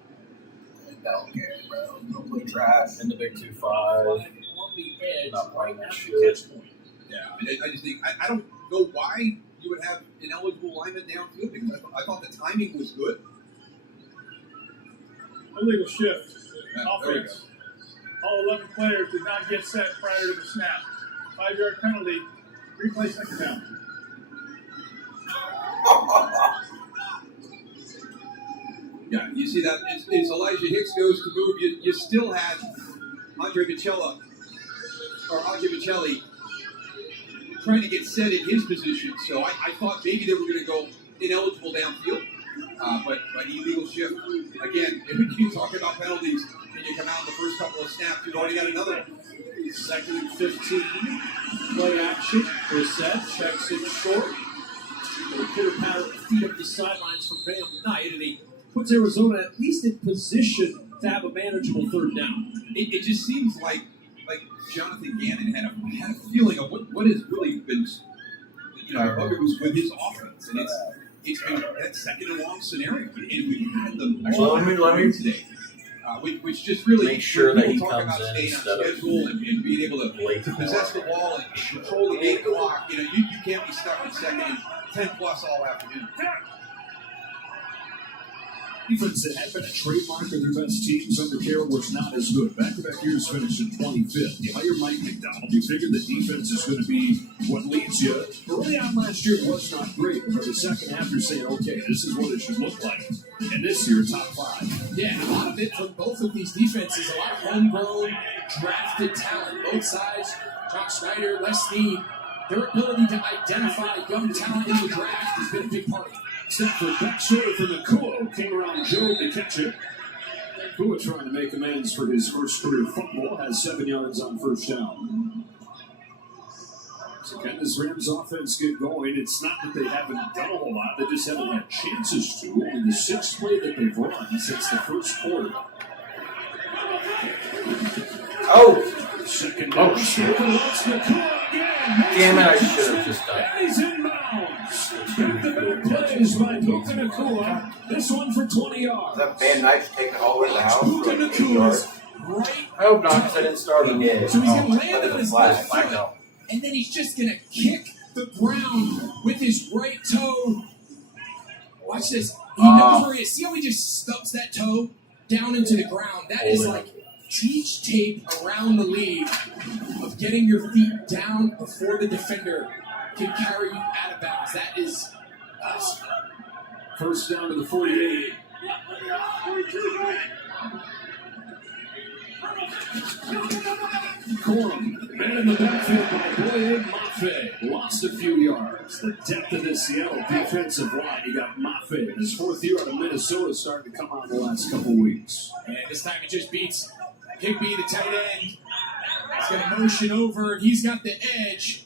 Don't care, bro. Don't play trash. In the big 2-5. On the edge, Not right playing at that the shit. catch point. Yeah, I just think, I don't know why you would have ineligible linemen downfield because I thought the timing was good. Illegal shift. Yeah, there you Offense. All 11 players did not get set prior to the snap. 5-yard penalty. Replay second down. Yeah, you see that as Elijah Hicks goes to move, you still had Andre Michelli trying to get set in his position. So I thought maybe they were going to go ineligible downfield, but illegal shift. Again, if you talk about penalties and you come out in the first couple of snaps, you've already got another one. 2nd and 15. Play action. Brissett checks it short. The pitter patter feet up the sidelines from Bam Knight, and he puts Arizona at least in position to have a manageable third down. It just seems like Jonathan Gannon had a feeling of what has really been, what it was with his offense, and it's been that second and long scenario, and we've had them all today. Which just really make sure that he talk comes about in staying on instead of schedule and being able to possess the ball and control the game clock. You can't be stuck in second and 10 plus all afternoon. Defense that had been a trademark of their best teams under Carroll was not as good. Back-to-back years finished in 25th. You hire Mike McDonald, you figure the defense is going to be what leads you. Early on last year was not great, but for the second half you're saying, okay, this is what it should look like. And this year, top 5. Yeah, a lot of it from both of these defenses, a lot of homegrown, drafted talent, both sides Josh Snyder, Les Snead, their ability to identify young talent in the draft has been a big part of it. Stafford back shoulder for Nakua. Came around Joe to catch it. Nakua trying to make amends for his first career football. Has 7 yards on first down. So can this Rams offense get going? It's not that they haven't done a whole lot. They just haven't had chances to. Only the 6th play that they've run since the first quarter. Oh! Second down. Damn it, I should have just done. He's inbounds. Back-to-back plays by Puka Nakua. This one for 20 yards. Is that Van Knight's taking it all the way to the house? Puka Nakua's right. I hope not, because I didn't start him yet. So he's going to land on his left flag, foot, no. and then he's just going to kick the ground with his right toe. Watch this. He knows where he is. See how he just stubs that toe down into the ground? That is like teach tape around the league of getting your feet down before the defender can carry you out of bounds. That is us. First down to the 48. Corum, man in the backfield by Boye Mafe. Lost a few yards. The depth of this Seattle defensive line. You got Mafe. His 4th year out of Minnesota starting to come on the last couple weeks. And this time it just beats Higbee, the tight end. He's going to motion over. He's got the edge.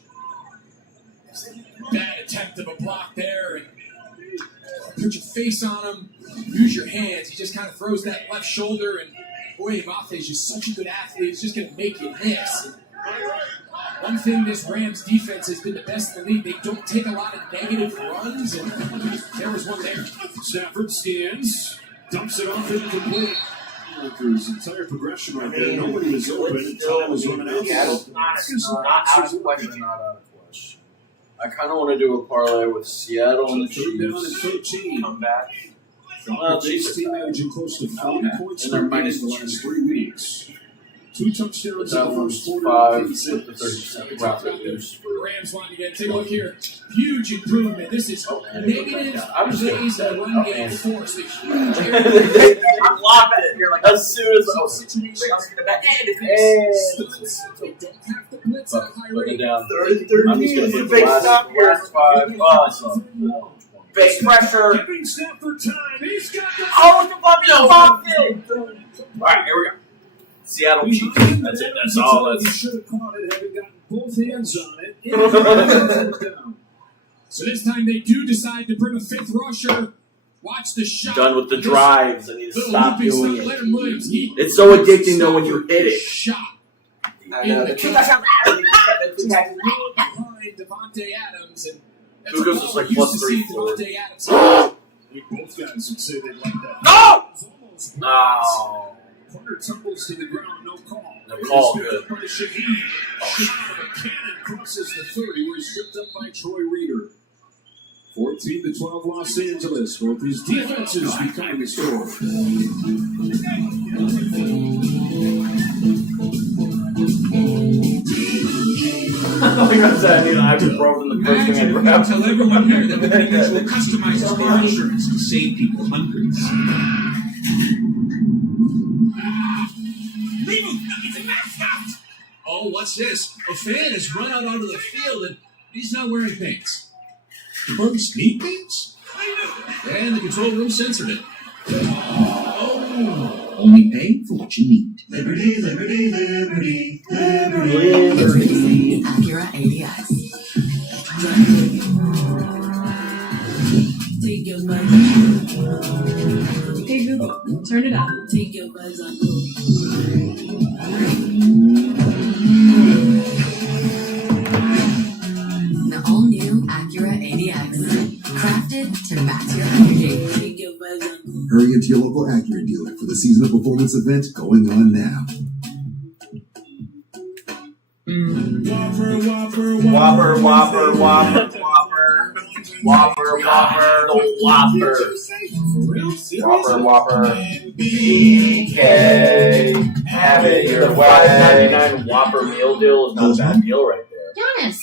Bad attempt of a block there. And put your face on him. Use your hands. He just kind of throws that left shoulder. And boy, Mafe is just such a good athlete. He's just going to make you miss. One thing this Rams defense has been the best in the league. They don't take a lot of negative runs. And there was one there. Stafford scans. Dumps it off incomplete. Through his entire progression right there. Nobody was open and time was running out. Not out of question. I kind of want to do a parlay with Seattle and the Chiefs. 13. Come back. Well, Chiefs team averaging close to 40 points and they're minus the last 3 weeks. 2 touchdowns in that the one's first quarter. 5 with the 30% profit boost. Rams want to get. Take a look here. Huge improvement. This is negative plays in the run game force. A huge area. I'm laughing at here like as soon as situation. They don't have to blitz at a high rate. down 30. I'm just going to put the last 5. Awesome. Big pressure. Giving Stafford time. He's got the Oh, the puppy! Alright, here we go. Seattle Chiefs. That's it. That's all. He should have caught it, having gotten both hands on it. So this time they do decide to bring a 5th rusher. Watch the shot. Done with the drives. I need to stop doing it. Leonard Williams, It's so addicting though when you hit it. Shot. I know. Behind Devontae Adams. And that's Who goes a just like we used to see +3-4. Devontae Adams. I think both guys would say they like that. No! No. Punter tumbles to the ground, no call. No call, good. By Shaheed. Shot of a cannon crosses the 30, where he's stripped up by Troy Reader. 14-12 Los Angeles. Both these defenses becoming the score. Ibuprofen the first thing I grabbed. Tell everyone here that Vikings will customize their insurance to save people hundreds. Leave him! It's a mascot! Oh, what's this? A fan has run out onto the field and he's not wearing pants. Bugs need pants? And the control room censored it. Oh, only pay for what you need. Liberty, liberty, liberty, liberty. Liberty. Acura ADX. Take your money. Hey Google, turn it up. Take your buzz on the all-new Acura ADX. Crafted to match your energy. Take your buzz on Hurry into your local Acura dealer for the seasonal performance event going on now. Whopper, Whopper, Whopper, Whopper. Whopper, Whopper, the Whopper. Whopper, Whopper. BK. Have it your way. $5.99 Whopper meal deal is not a bad deal right there. Jonas,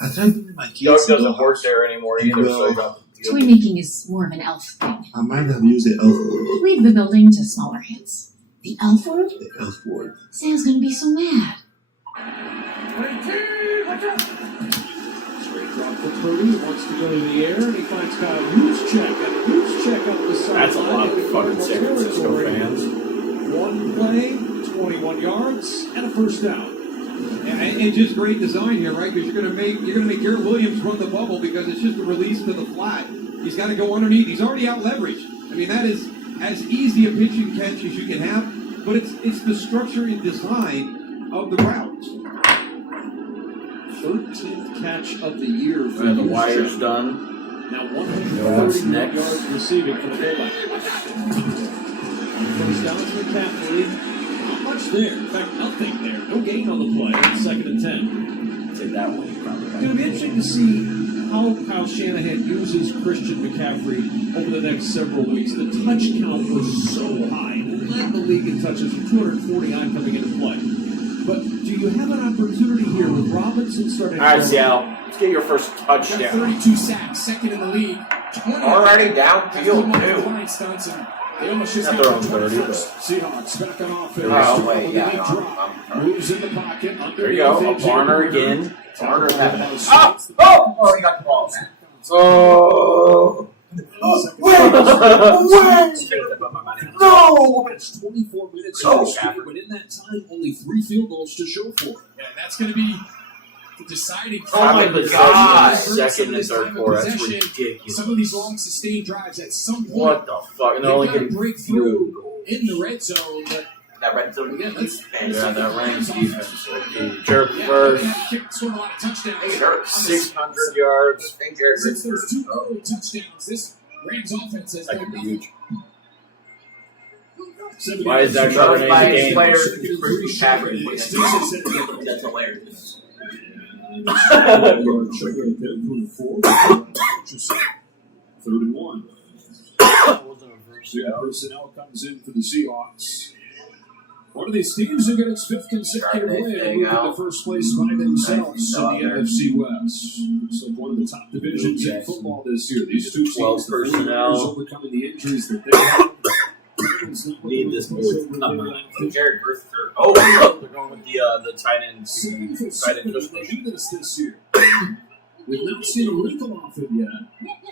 I tried bringing my Doug kids. doesn't work there anymore either, so he got the toy making is more of an elf thing. I might have used the elf word. Leave the building to smaller hands. The elf word? The elf word. Sam's gonna be so mad. to Purdy, wants to go to the air, and he finds Kyle Juszczyk, and Juszczyk up the side. That's a lot of fucking San Francisco fans. One play, 21 yards, and a first down. And just great design here, right? Because you're gonna make Garrett Williams run the bubble because it's just a release to the flat. He's got to go underneath. He's already out leveraged. I mean, that is as easy a pitch and catch as you can have. But it's the structure and design of the route. 13th catch of the year for The wire's done. Now What's 130 next? yards receiving for the fullback. First down to McCaffrey. Not much there. In fact, nothing there. No gain on the play. 2nd and 10. Take that one, probably. It's going to be interesting to see how Shanahan uses Christian McCaffrey over the next several weeks. The touch count was so high. Led the league in touches with 249 coming into play. But do you have an opportunity here with Robinson starting? All right, Seattle. Let's get your first touchdown. 32 sacks, second in the league. Already downfield, too. Flying stunts, and they almost just Not got their own to 30, 21st. but Seahawks back on offense. Oh, wait, yeah. Drop. Moves in the pocket. There you go. A Barner again. Barner having it. Oh, he got the ball back. Oh. Wait! No! It's 24 minutes Oh, to score, but in that time, only 3 field goals to show for it. Yeah, that's going to be the deciding Oh my God. Second and Some of third this quarter. time of That's possession, ridiculous. Some of these long sustained drives at some point. What the fuck? And they're only they've got to getting break through in the red zone, but that red zone. again, let's Yeah, that Rams defense. Jerk yeah, first. scored a lot of touchdowns. Hey, Jerk, On the 600 yards. Thank Jerk. Since those 2 early touchdowns, this Rams offense has That done could be nothing. huge. Why is that Charles covering by the his game? players. That's hilarious. Third and 1. Personnel comes in for the Seahawks. One of these teams will get its 5th consecutive win and move into first place by themselves in the NFC West. Looks like one of the top divisions in football this year. These two teams, 12 the 49ers personnel. overcoming the injuries that they have. Need this boy. Jared versus her. Oh, They're going with the tight end. Tight end push. They do this year. We've not seen a wrinkle off it yet.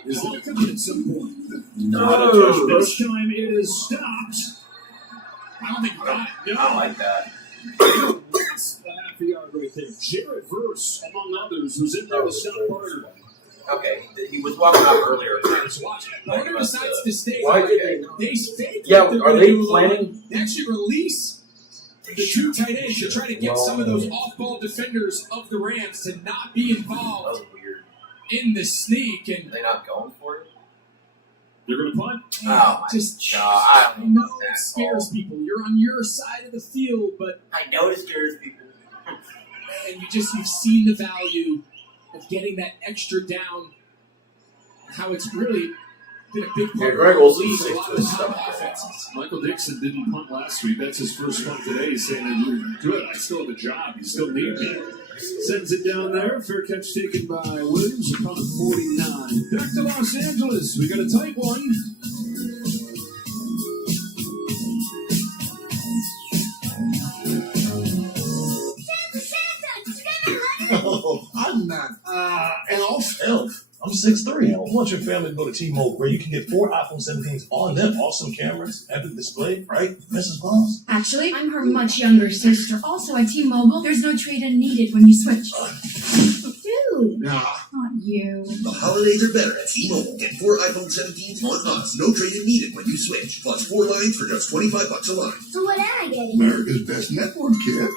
Is that coming at some point? Not a touch This push. time it is stopped. I don't think you got it. I like that. That's a half a yard right there. Jared Verse, among others, was in there to stop Barner. Okay, he was walking up earlier. Barner decides to stay. Why did they? They stay. Yeah, They're are gonna they do a little- planning? They actually release the 2 tight ends to try to get some of those off-ball defenders of the Rams to not be involved That was weird. in the sneak. And Are they not going for it? They're going to punt. Oh my just God! I I don't know know about that it scares call. people. You're on your side of the field, but I know it scares people. and you've seen the value of getting that extra down. How it's really been a big part Yeah, of Greg the Olsen league. A sticks lot to of his the top stuff. offenses. Michael Dixon didn't punt last week. That's his first punt today. He's saying, "You're good. I still have a job. You still need me." Sends it down there. Fair catch taken by Williams upon 49. Back to Los Angeles. We got a tight one. Oh, I'm not. And also, I'm 6'3". I want your family to go to T-Mobile where you can get 4 iPhone 17s on them. Awesome cameras, epic display, right, Mrs. Boss? Actually, I'm her much younger sister. Also, at T-Mobile, there's no trade-in needed when you switch. Dude, Nah. not you. The holidays are better at T-Mobile. Get 4 iPhone 17s on us. No trade-in needed when you switch. Plus 4 lines for just $25 a line. So what am I getting? America's best network, kid.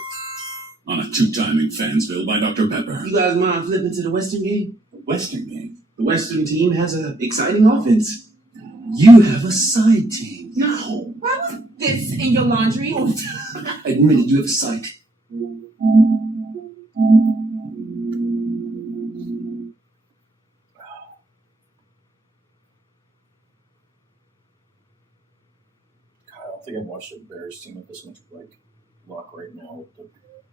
On a two-timing Fansville by Dr. Pepper. You guys mind flipping to the Western game? The Western game? The Western team has an exciting offense. You have a side team. No. Why was this in your laundry? Admit it, you have a side team. I don't think I've watched a Bears team with this much like luck right now with the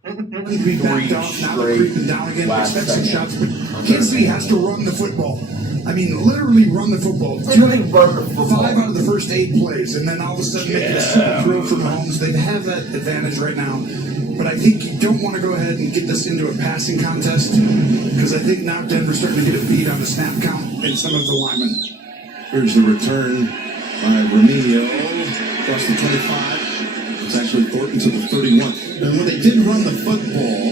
Need to be backed up, now they're creeping down again, expect some shots, but Kansas City has to run the football. I mean, literally run the football. 5 out of the first 8 plays, and then all of a sudden make a super throw for Mahomes. They have that advantage right now, but I think don't want to go ahead and get this into a passing contest because I think now Denver's starting to get a beat on the snap count and some of the linemen. Here's the return by Remigio across the 25. It's actually Thornton to the 31. And when they did run the football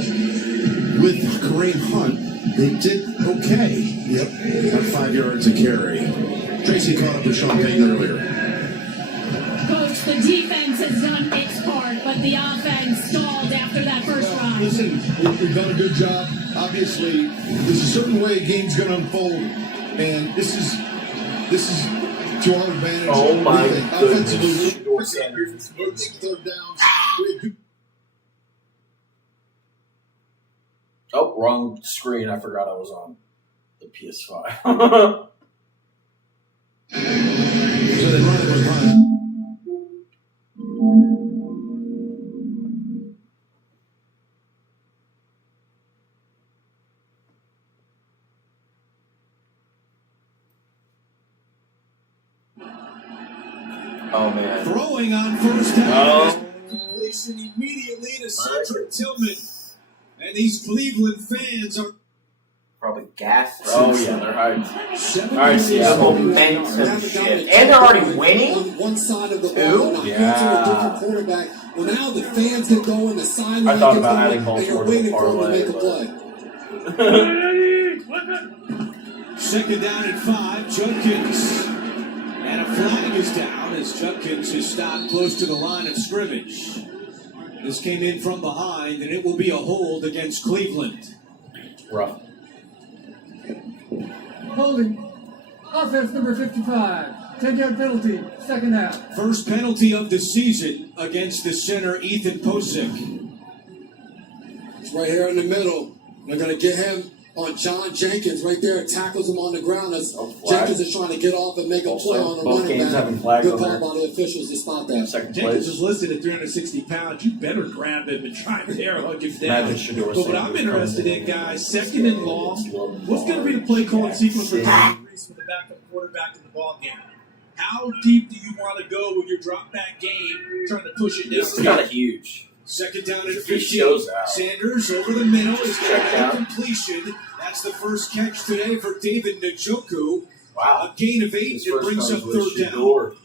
with Kareem Hunt, they did okay. Yep, about 5 yards a carry. Tracy caught up with Sean Payton earlier. Coach, the defense has done its part, but the offense stalled after that first drive. Listen, we've done a good job. Obviously, there's a certain way a game's going to unfold, and this is to our advantage. Oh my goodness. Third downs. Oh, wrong screen. I forgot I was on the PS5. So they run it with Hunt. Oh, man. Throwing on first down. Oh. Completion immediately to Cedric Tillman. And these Cleveland fans are Probably gassed. Oh, yeah, they're hyped. Alright, see, Yeah. momentum shit. And they're already winning? On one side of the ball, and a different quarterback. Well, now the fans can go in the sideline. I thought about and adding you're Baltimore to waiting the for them to parlay, make a but- play. second down and 5. Judkins. And a flag is down as Judkins is stopped close to the line of scrimmage. This came in from behind, and it will be a hold against Cleveland. Rough. Holding. Offense number 55. 10-yard penalty. Second half. First penalty of the season against the center, Ethan Posick. It's right here in the middle. They're going to get him on John Jenkins right there. Tackles him on the ground as Jenkins is trying to get off and make a play on the both running games back. having flags Good on call there. by the officials to spot that. Second Jenkins place. is listed at 360 pounds. You better grab him and try and air hug him down. Imagine Shedeur But what Sanders I'm interested comes in, guys, second and long. What's going to be the play calling sequence for Tom Reese with the backup quarterback in the ball game? How deep do you want to go with your drop back game, trying to push it down? This is kind of huge. Second down and He 15. shows out. Sanders over the middle is going Check to out. completion. That's the first catch today for David Njoku. Wow. A gain of 8. His It first brings comes up with third down. Shedeur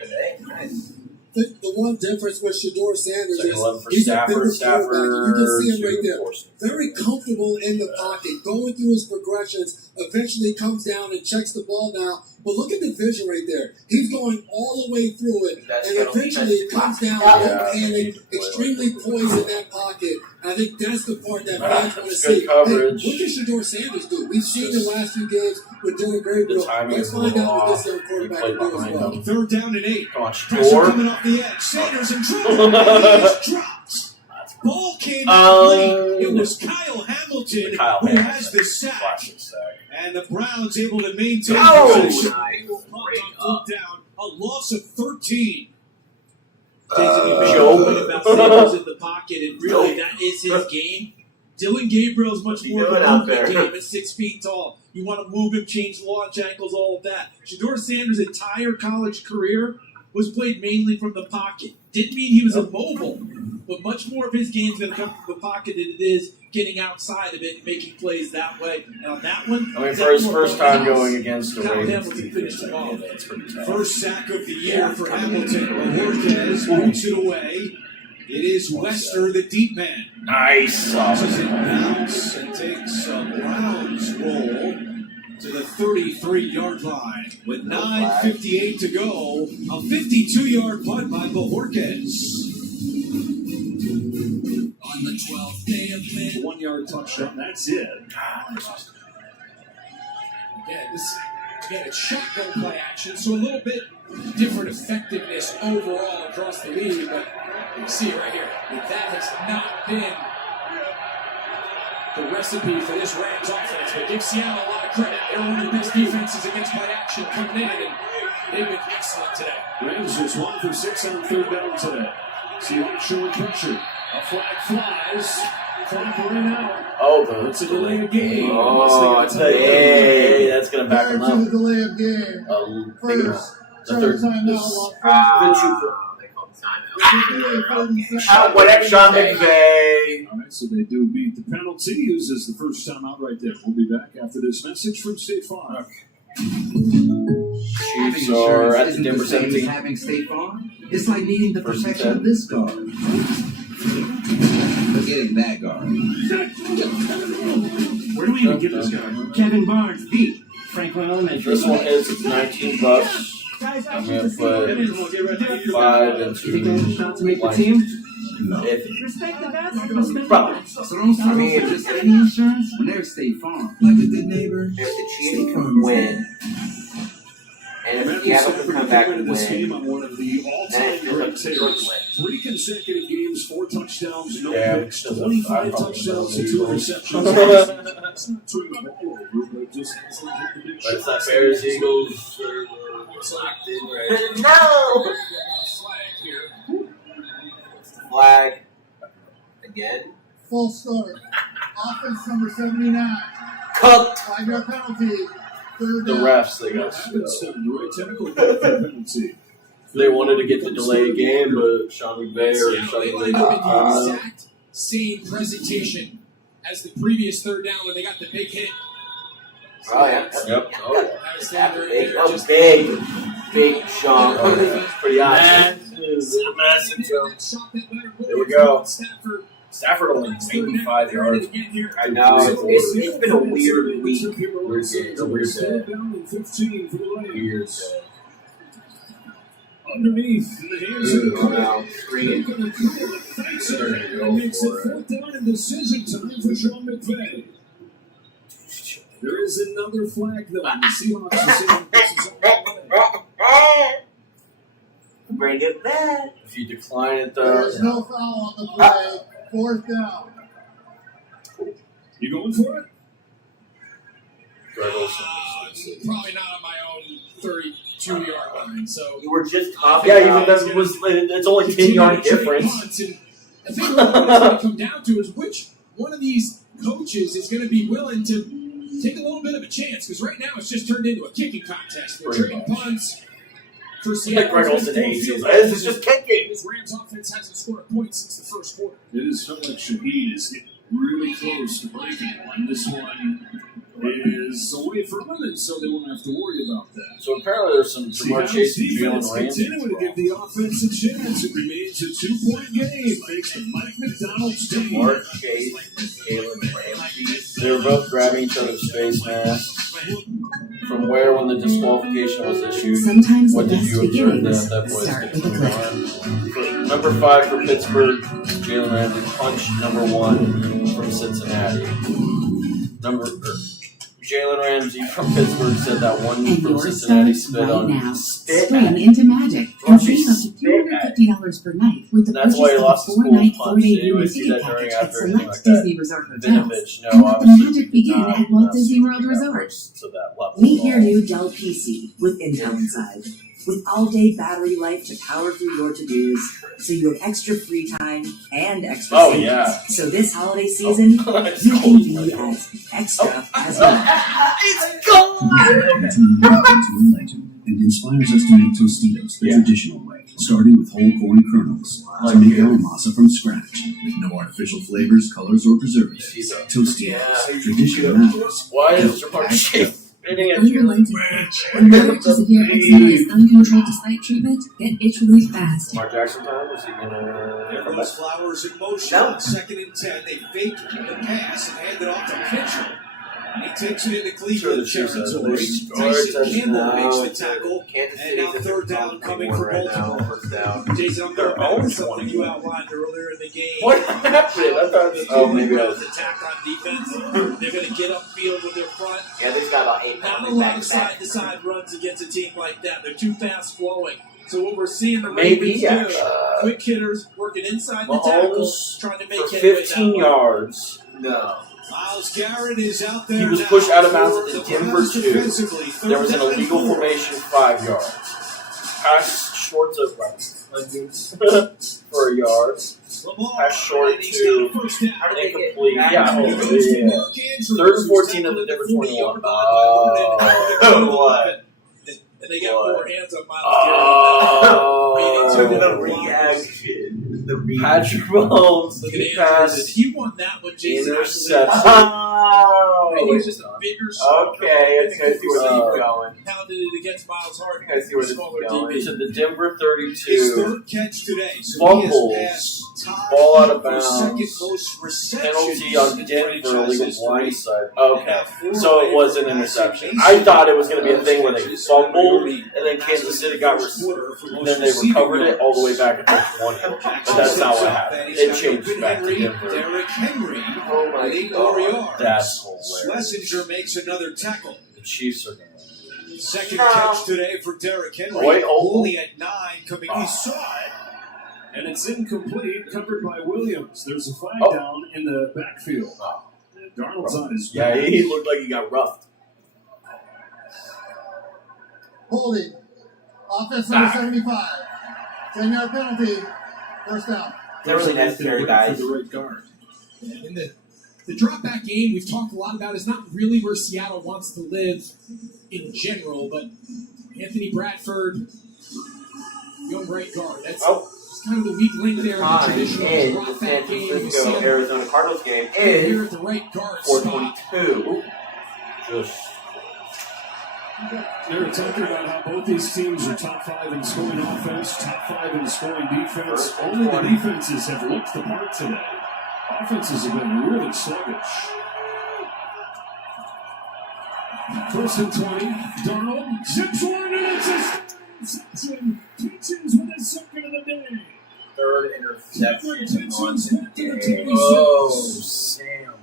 today. Nice. The one difference with Shedeur Sanders Second is 11 for he's a bigger Stafford. quarterback. You can see him Stafford, right there. Force. Very comfortable in the pocket, going through his progressions, eventually comes down and checks the ball down. But look at the vision right there. He's going all the way through it, That's and gonna- eventually it comes down, Yeah. panic, extremely poised in that pocket. I think that's the part that fans want to That's good see. coverage. Hey, what can Shedeur Sanders do? We've seen the last few games with Dylan The Gabriel. timing Let's is a find little out what off. this young He quarterback played can do as behind well. him. Third down and 8. Come on, Pressure Shedeur. coming off the edge. Sanders in trouble. And he's dropped. Ball came out late. It was Kyle Hamilton who has the sack. Classic sack. And the Browns able to maintain Oh, possession. nice. They will punt on third down. A loss of 13. Joe. About Sanders in the pocket, and really that is his game. Dylan Gabriel is much more of doing a out movement there? game at 6 feet tall. You want to move him, change launch angles, all of that. Shedeur Sanders' entire college career was played mainly from the pocket. Didn't mean he was immobile, but much more of his game is going to come from the pocket than it is getting outside of it and making plays that way. And on that one, I mean, is for that his more first of a time pass? going against the Kyle Ravens Hamilton finished him off. that's pretty tough. First sack of the year for Hamilton. Jorquez boots it away. It is Wester, the deep man. Nice. Tosses it bounce and takes a Browns roll to the 33-yard line. With 9:58 to go, a 52-yard punt by Bojorquez. On the 12th day of May. 1-yard touchdown. That's it. Again, it's shotgun play action, so a little bit different effectiveness overall across the league, but you can see it right here. That has not been the recipe for this Rams offense, but give Seattle a lot of credit. They're one of the best defenses against play action coming in, and they've been excellent today. Rams just 1 for 6 on third down today. Seahawks showing pressure. A flag flies. Clock running out. Oh, It's a delay of game. Oh, that's going to back him Prior to up. the delay of game, Bigger. first, The third. time The out, super. Out whatever, Sean McVay. All right, so they do beat the penalty. Uses the first time out right there. We'll be back after this message from State Farm. Chiefs are at the Denver same as 17. having State Farm. It's like needing the First and protection 10. of this guard. Forgetting that guard. Where do we even get this guy? Kevin Barnes beat Franklin Elementary. This one hits at $19. I'm gonna put 5 into You think they have a shot to make the team? No. Respect the best. Probably. So don't start off with just any insurance when there's State Farm. Like a good neighbor. If the Chiefs can win, and if Seattle can come back and this win, game on one of the all-time great takes. 3 consecutive games, 4 touchdowns, no picks, 25 touchdowns and 2 interceptions. It's not turning the ball over, but just hasn't hit the big but it's not shots. Bears, Eagles, or locked in, right? No! Flag. Again. Full start. Offense number 79. Cooked. 5-yard penalty. Third The down. refs, they got They wanted to get the delay game, but Sean McVay or Sean They McVay lined up in the didn't. exact same presentation as the previous third down when they got the big hit. Oh, yeah. Yep. Oh, yeah. That was standing right Big, there, that was just- big Sean. Oh, yeah. Pretty awesome. Massive jump. There we go. Stafford only 85 yards. I know. It's been a weird week. It's a weird day. Weird day. Underneath the hands of the Now, screen. makes it 4th down and decision time for Sean McVay. There is another flag though. The Seahawks are saying this is all Bring it back. If you decline it, There's though. no foul on the play. 4th down. You going for it? Probably not on my own 32-yard line. So You were just talking Yeah, about even that was, it's only 10-yard difference. I think what it's going to come down to is which one of these coaches is going to be willing to take a little bit of a chance. Because right now it's just turned into a kicking contest. They're Pretty trading much. punts for Like Seattle. Greg Olsen hates it. This is just kicking. This Rams offense hasn't scored a point since the first quarter. It has felt like Shaheed is getting really close to breaking one. This one is away from him, and so they won't have to worry about that. So apparently there's some Jamar Chase and Jalen Ramsey. Continuing to give the offense a chance. It remains a 2-point game thanks to Mike McDonald's team. Jamar Chase, Jalen Ramsey. They were both grabbing each other's face masks. From where, when the disqualification was issued, Sometimes what the did best you observe beginnings that boy start with a click. Number 5 for Pittsburgh, Jalen Ramsey. Punch number 1 from Cincinnati. Jalen Ramsey from Pittsburgh said that one And from yours Cincinnati starts spit right on now. spit. Spring into Magic and save up to $250 per night with the That's why he purchase lost of his a 4-night, cool punch. 4-day You would room see ticket that during package at after anything select like that. Disney Resort hotels. Vinovich, no, And let the obviously magic begin not at Walt enough Disney World to Resort. that level. Meet your new Dell PC with Intel inside. With all-day battery life to power through your to-dos, so you have extra free time and extra savings. Yeah. So this holiday season, you can be as extra as you want. It's gone! Legend and inspires us to make Tostitos the traditional way, starting with whole corn kernels to make our masa from scratch, with no artificial flavors, colors, or preservatives. Tostitos, tradition matters. Why is Jamar Chase spitting at you? Unrelenting. When nerve to severe eczema is uncontrolled despite treatment, get itch relief fast. Mark Jackson time? Was he gonna? There goes Flowers in motion. No. On 2nd and 10. They fake the pass and hand it off to Mitchell. And he takes it into Cleveland territory. Tyson Campbell makes the tackle. And now 3rd down coming for Baltimore. First down. Jason, I'm going back to something you outlined earlier in the game. What happened? I thought. Oh, maybe I was. Attack on defense. They're going to get upfield with their front. Yeah, they've got about 8 Not a pounds lot of back. side-to-side runs against a team like that. They're too fast-flowing. So what we're seeing the Maybe, Ravens yeah. do, quick hitters working inside the tackle, Mahomes trying to make for headway 15 that way. yards. No. Miles Garrett is out there. He was now pushed out of bounds for at the the Denver Browns 2. defensively. There was an 3rd down and illegal 4. formation, 5 yards. Pass short of for a yard. Pass short to incomplete. Yeah, 3rd and 14 at the Denver 21. What? they got more hands on Miles Garrett. The reaction. Patrick Mahomes. The pass. He won that one, Jason. Interception. He's just a bigger, okay, I think I see where this is going. Pounded it against Miles Harden. I see where this is going. To the Denver 32. His third catch today. So fumbles. Ball out of bounds. Penalty on Denver, illegal blindside. Okay, so it was an interception. I thought it was going to be a thing where they fumbled, and then Kansas City got and then they recovered it all the way back at the 20. But that's not what happened. It changed back to Denver. Derrick Henry. Oh my God. That's hilarious. Schlesinger makes another tackle. The Chiefs are going to. Second catch today for Derrick Henry. Only at 9 coming. He saw it. And it's incomplete, covered by Williams. There's a flag down in the backfield. Darnold's on his back. Yeah, he looked like he got roughed. Holding. Offense number 75. 10-yard penalty. First down. They're really necessary, guys. For the right guard. And the drop back game we've talked a lot about is not really where Seattle wants to live in general, but Anthony Bradford, young right guard. That's kind of the weak link there in the traditional drop back game. Francisco Arizona Cardinals game Here is at the right guard 422. Just. They were talking about how both these teams are top 5 in scoring offense, top 5 in scoring defense. Only the defenses have looked the part today. Offenses have been really sluggish. First and 20. Darnold zips one and it's a interception. Kitchens with his second of the day. Third interception on the day. Oh, Sam.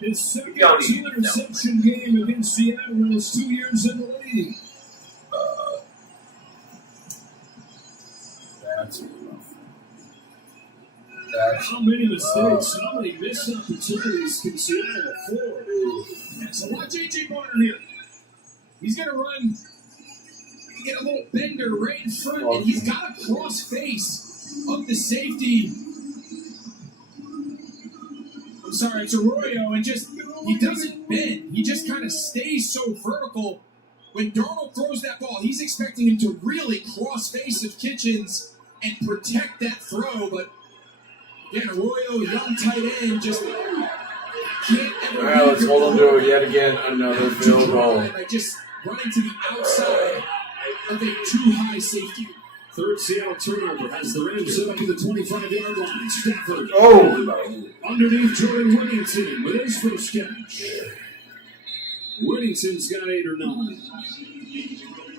His second two-interception game against Seattle in his 2 years in the league. That's rough. How many mistakes, how many missed opportunities can Seattle afford? So watch A.J. Barner here. He's going to run, get a little bender right in front, and he's got a cross face of the safety. I'm sorry, it's Arroyo, and just, he doesn't bend. He just kind of stays so vertical. When Darnold throws that ball, he's expecting him to really cross face of Kitchens and protect that throw, but again, Arroyo, young tight end, just can't ever. All right, let's hold on to it yet again. Another field goal. Just running to the outside of a too high safety. Third Seattle turnover has the Rams set up to the 25-yard line. Stafford. Underneath Jordan Whittington with his first catch. Whittington's got 8 or 9.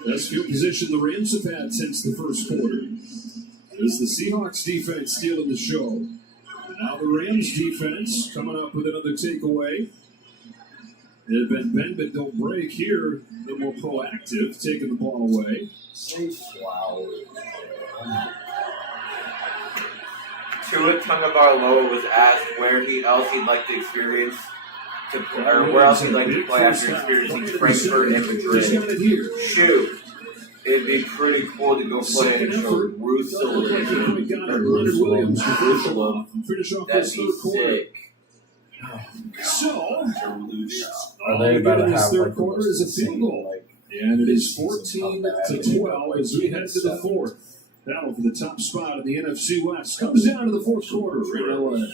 Best field position the Rams have had since the first quarter. As the Seahawks defense stealing the show. And now the Rams defense coming up with another takeaway. It had been bend but don't break here. A little more proactive, taking the ball away. Tua Tagovailoa was asked where else he'd like to experience or where else he'd like to play after experiencing Frankfurt and Madrid. Shoot. It'd be pretty cool to go play in Jerusalem. That'd be sick. So, Are they about to have third quarter is a field goal. And it is 14-12 as we head to the fourth. Battle for the top spot in the NFC West comes down to the fourth quarter in LA.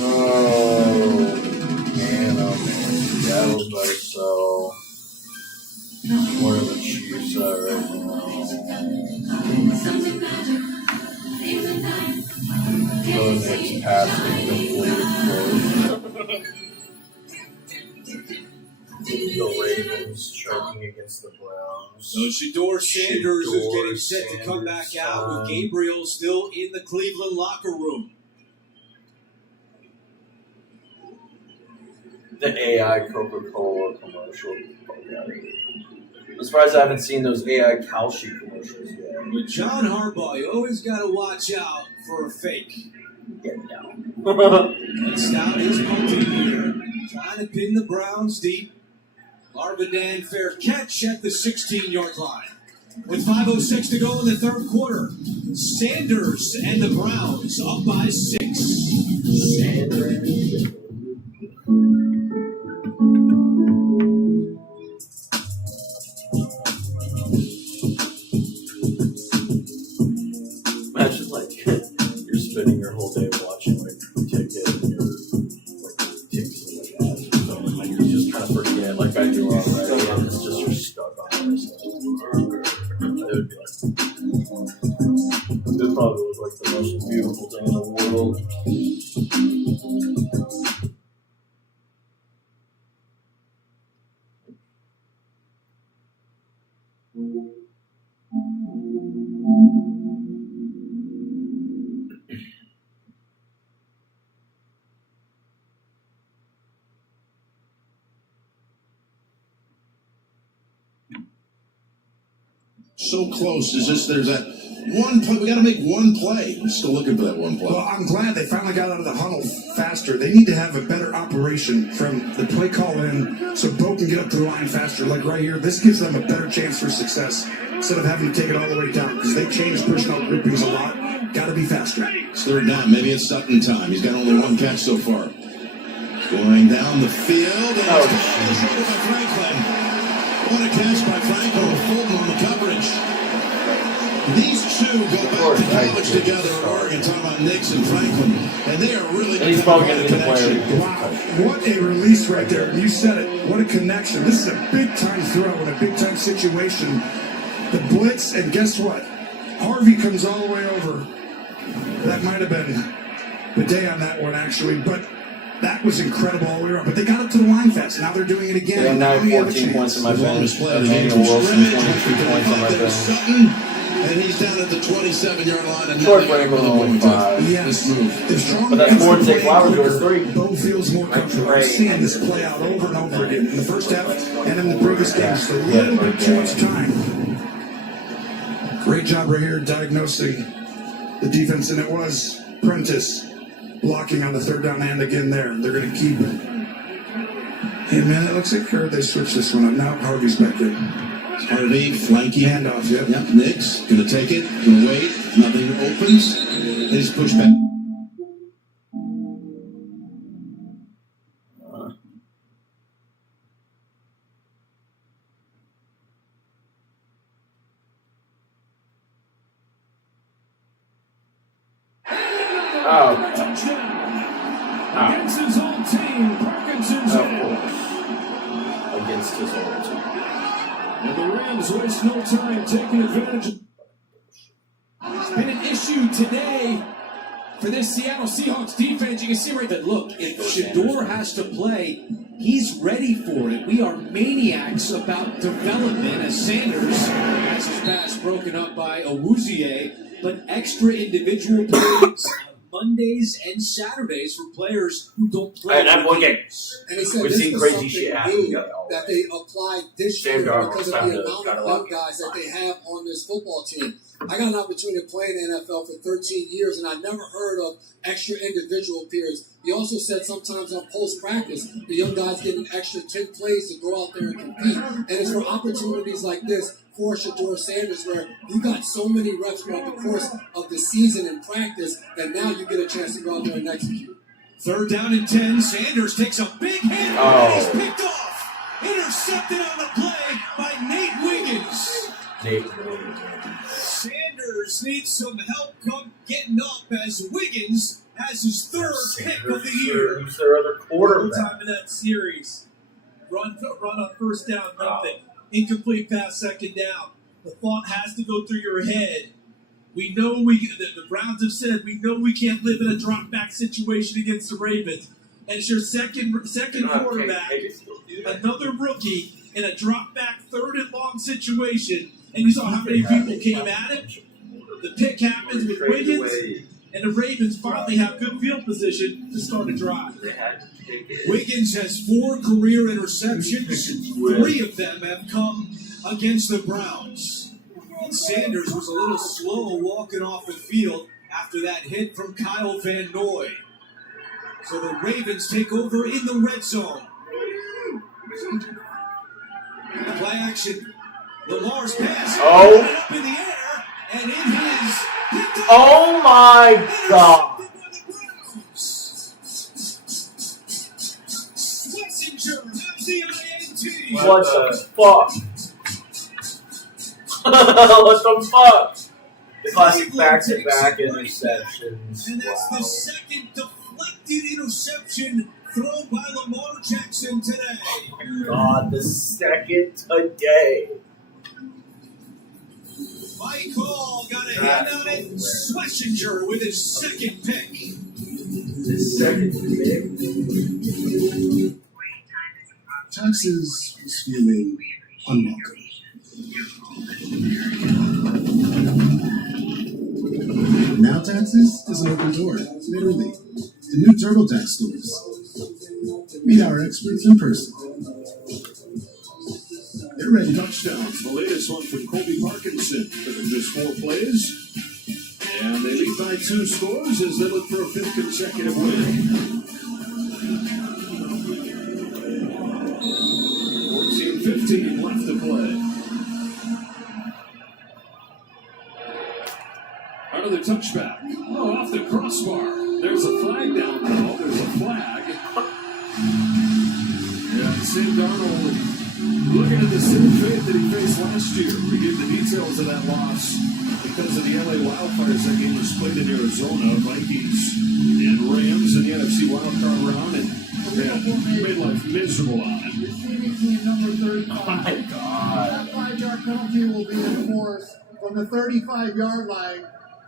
Oh, man. Seattle's better, so. Where are the Chiefs at right now? The next pass is completed. The Ravens choking against the Browns. So Shador Sanders is getting set to come back out with Gabriel still in the Cleveland locker room. The AI Coca-Cola commercial. I'm surprised I haven't seen those AI Kalshi commercials yet. With John Harbaugh, you always got to watch out for a fake. Get down. And Stout is punting here, trying to pin the Browns deep. Arvidan fair catch at the 16-yard line. With 5:06 to go in the third quarter, Sanders and the Browns up by 6. like the most beautiful thing in the world. So close. It's just there's that one play. We got to make one play. We're still looking for that one play. Well, I'm glad they finally got out of the huddle faster. They need to have a better operation from the play call in so Bo can get up to the line faster. Like right here, this gives them a better chance for success instead of having to take it all the way down because they changed personnel groupings a lot. Got to be faster. It's third down. Maybe it's Sutton time. He's got only one catch so far. Going down the field. And it's caught on the shoulder by Franklin. What a catch by Franco with Fulton on the coverage. These two go back to college together at Oregon, talking about Nix and Franklin, and they are really he's probably going to get the player. Wow, what a release right there. You said it. What a connection. This is a big-time throw in a big-time situation. The blitz, and guess what? Harvey comes all the way over. That might have been the day on that one, actually, but that was incredible all the way around. But they got up to the line fast. Now they're doing it again. They have now 14 points in my bench. Daniel Wilson, 22 points on my bench. And he's down at the 27-yard line. And Short break with only 5. Yes. But that's 4 to take Flowers over 3. Bo feels more comfortable. I'm seeing this play out over and over again in the first half and in the previous game. Just a little bit too much time. Great job right here diagnosing the defense, and it was Prentice blocking on the third down and again there. They're going to keep it. Hey, man, it looks like they switched this one up. Now Harvey's back in. Harvey, flanky handoff, Yep, Nix, gonna take it, gonna wait, nothing opens, and he's pushed back. Against his own team, Parkinson's Against his own team. And the Rams waste no time taking advantage. It's been an issue today for this Seattle Seahawks defense. You can see right there. Look, if Shador has to play, he's ready for it. We are maniacs about development as Sanders has his pass broken up by Awuzie, but extra individual plays Mondays and Saturdays for players who don't play. And that one game. And they said We've this seen was crazy something shit new happen. that they applied this year because of the amount of young guys that they have on this football team. I got an opportunity to play in the NFL for 13 years, and I never heard of extra individual periods. He also said sometimes on post-practice, the young guys get an extra 10 plays to go out there and compete. And it's for opportunities like this for Shador Sanders, where you got so many reps throughout the course of the season and practice that now you get a chance to go out there and execute. Third down and 10. Sanders takes a big hit. And he's picked off. Intercepted on the play by Nate Wiggins. Sanders needs some help getting up as Wiggins has his third pick of the year. Who's their other quarterback? Time in that series. Run on first down, nothing. Incomplete pass, second down. The thought has to go through your head. We know the Browns have said we know we can't live in a drop back situation against the Ravens. And it's your second quarterback, another rookie in a drop back third and long situation. And you saw how many people came at him. The pick happens with Wiggins, and the Ravens finally have good field position to start a drive. Wiggins has 4 career interceptions. 3 of them have come against the Browns. And Sanders was a little slow walking off the field after that hit from Kyle Van Noy. So the Ravens take over in the red zone. Play action. Lamar's pass. Up in the air and in his. Oh my God. What the fuck? What the fuck? Classic back-to-back interceptions. And that's the second deflected interception thrown by Lamar Jackson today. God, the second today. Mike Hall got a hand on it. Schlesinger with his second pick. His second pick. Texas is feeling unwelcome. Now Texas is an open door, literally, to new TurboTax stores. Meet our experts in person. They're ready. Touchdowns, the latest one from Colby Parkinson. Took him just 4 plays. And they lead by 2 scores as they look for a 5th consecutive win. 14-15 left to play. Another touchback. Oh, off the crossbar. There's a flag down now. There's a flag. Yeah, Sam Darnold looking at the same fate that he faced last year. We gave the details of that loss because of the LA Wildfires. That game was played in Arizona. Vikings and Rams in the NFC wildcard round, and made life miserable on it. Oh my God. That 5-yard penalty will be enforced from the 35-yard line.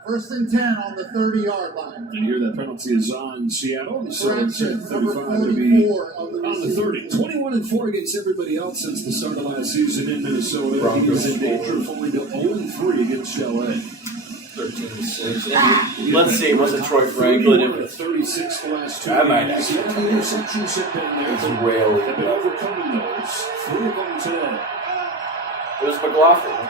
1st and 10 on the 30-yard line. And here that penalty is on Seattle. So it's at 35 to be on the 30. 21-4 against everybody else since the start of last season in Minnesota. Broncos in danger of falling to 0-3 against LA. 13-6. Let's see, was it Troy Franklin? 36 the last 2 that might games. actually The interceptions have been there. It's really They've been overcoming those. 3 of them today. It was McLaughlin.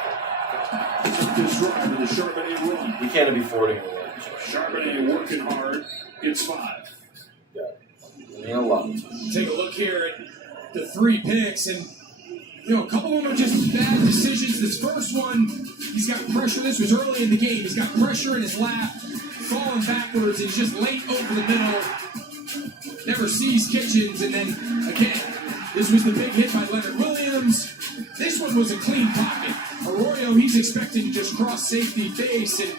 This drive in the Charbonnet run. He can't be 40 anymore. Charbonnet working hard. Gets 5. Yeah. A lot. Take a look here at the 3 picks, and a couple of them are just bad decisions. This first one, he's got pressure. This was early in the game. He's got pressure in his lap, falling backwards. He's just late over the middle. Never sees Kitchens, and then again, this was the big hit by Leonard Williams. This one was a clean pocket. Arroyo, he's expecting to just cross safety face, and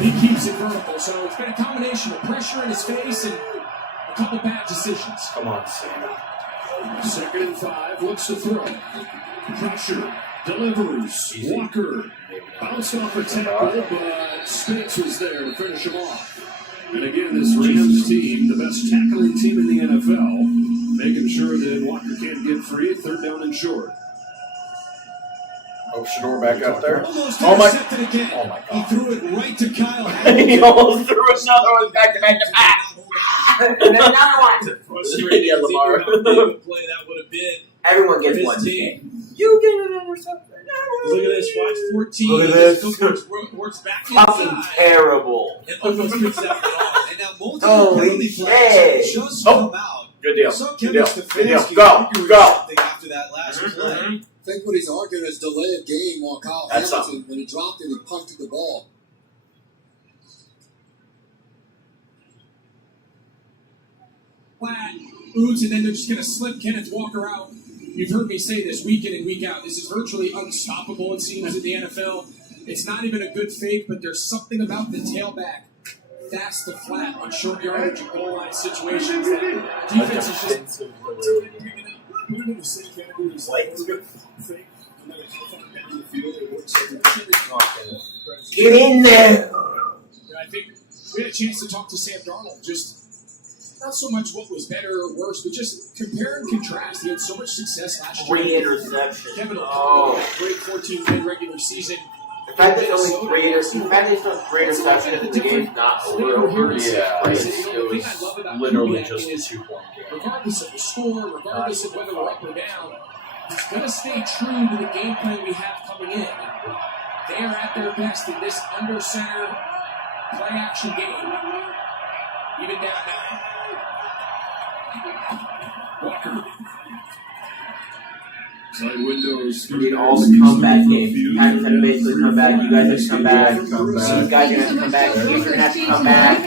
he keeps it vertical. So it's been a combination of pressure in his face and a couple bad decisions. Come on, Sam. 2nd and 5, looks to throw. Pressure, delivers. Walker bounced off a tackle, but Spinks was there to finish him off. And again, this Rams team, the best tackling team in the NFL, making sure that Walker can't get free. 3rd down and short. Oh, Shador back up there. Almost Oh my intercepted again. Oh my He God. threw it right to Kyle He Hamilton. almost threw another one back to back. And then another one. Frustrating. Yeah, Lamar. Big play that would have been. Everyone gets for his one. team. You get an interception. Look at this. Watch 14. Look at this. Works back Fucking inside. terrible. And almost picks that one off. And now multiple Holy penalty flags shit. just come out. Good deal. Some Good deal. Kevin Good deal. Stefanski Go. figuring Go. something after that last play. I think what he's arguing is delay of game on Kyle That's Hamilton. something. When he dropped it, he punted the ball. Flat, boots, and then they're just going to slip Kenneth Walker out. You've heard me say this week in and week out. This is virtually unstoppable, it seems, in the NFL. It's not even a good fake, but there's something about the tailback. Fast to flat on short yardage and goal line situations that defense is just... Get in there. I think we had a chance to talk to Sam Darnold. Just not so much what was better or worse, but just compare and contrast. He had so much success last year. 3 interceptions. Kevin O'Connell, Oh. great 14-win regular season. The fact that only 3 interceptions and the game's not over. Yeah, it was literally just a 2-point game. Regardless of the score, regardless of whether we're up or down, he's going to stay true to the game plan we have coming in. They are at their best in this under-center play-action game. Even down 9. Walker. Side windows. We need all the comeback games. Packers have to basically come back. You guys have to come back. These guys are going to come back. You're going to have to come back.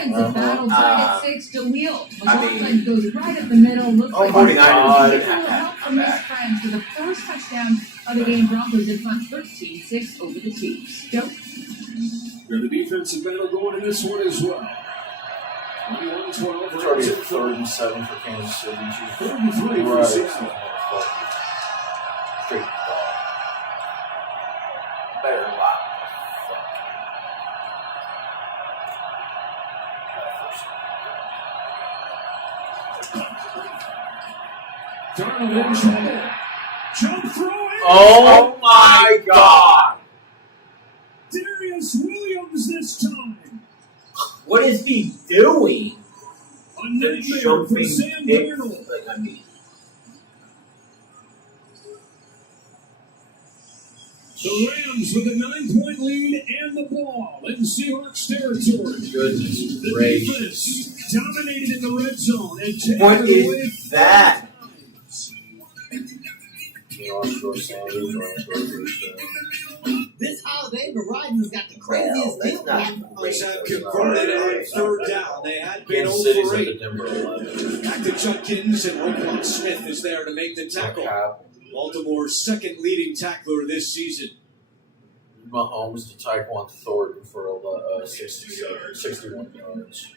McLaughlin goes right up the middle. Looks like 49ers a little help from his friends for the first touchdown of the game. Broncos in front 13-6 over the Chiefs. Joe? They're the defensive battle going in this one as well. 21-12. It's already 3rd and 7 for Kansas City. 33 for Seattle. Straight ball. Better lot. Darnold in trouble. Jump throw in. Oh my God! Darius Williams this time. What is he doing? A nightmare for Jumping Sam dick. Darnold. Like, I mean, The Rams with a 9-point lead and the ball in Seahawks territory. goodness The gracious. defense dominated in the red zone and taken What it away. is that? This holiday, Verizon's got the craziest deal. Cowboys have converted on third down. They had been Kansas 0 City's for at the 8. Denver 11. Back to Judkins, and Roquan Smith is there to make the tackle. Baltimore's second leading tackler this season. Mahomes to Tyquan Thornton for 61 yards.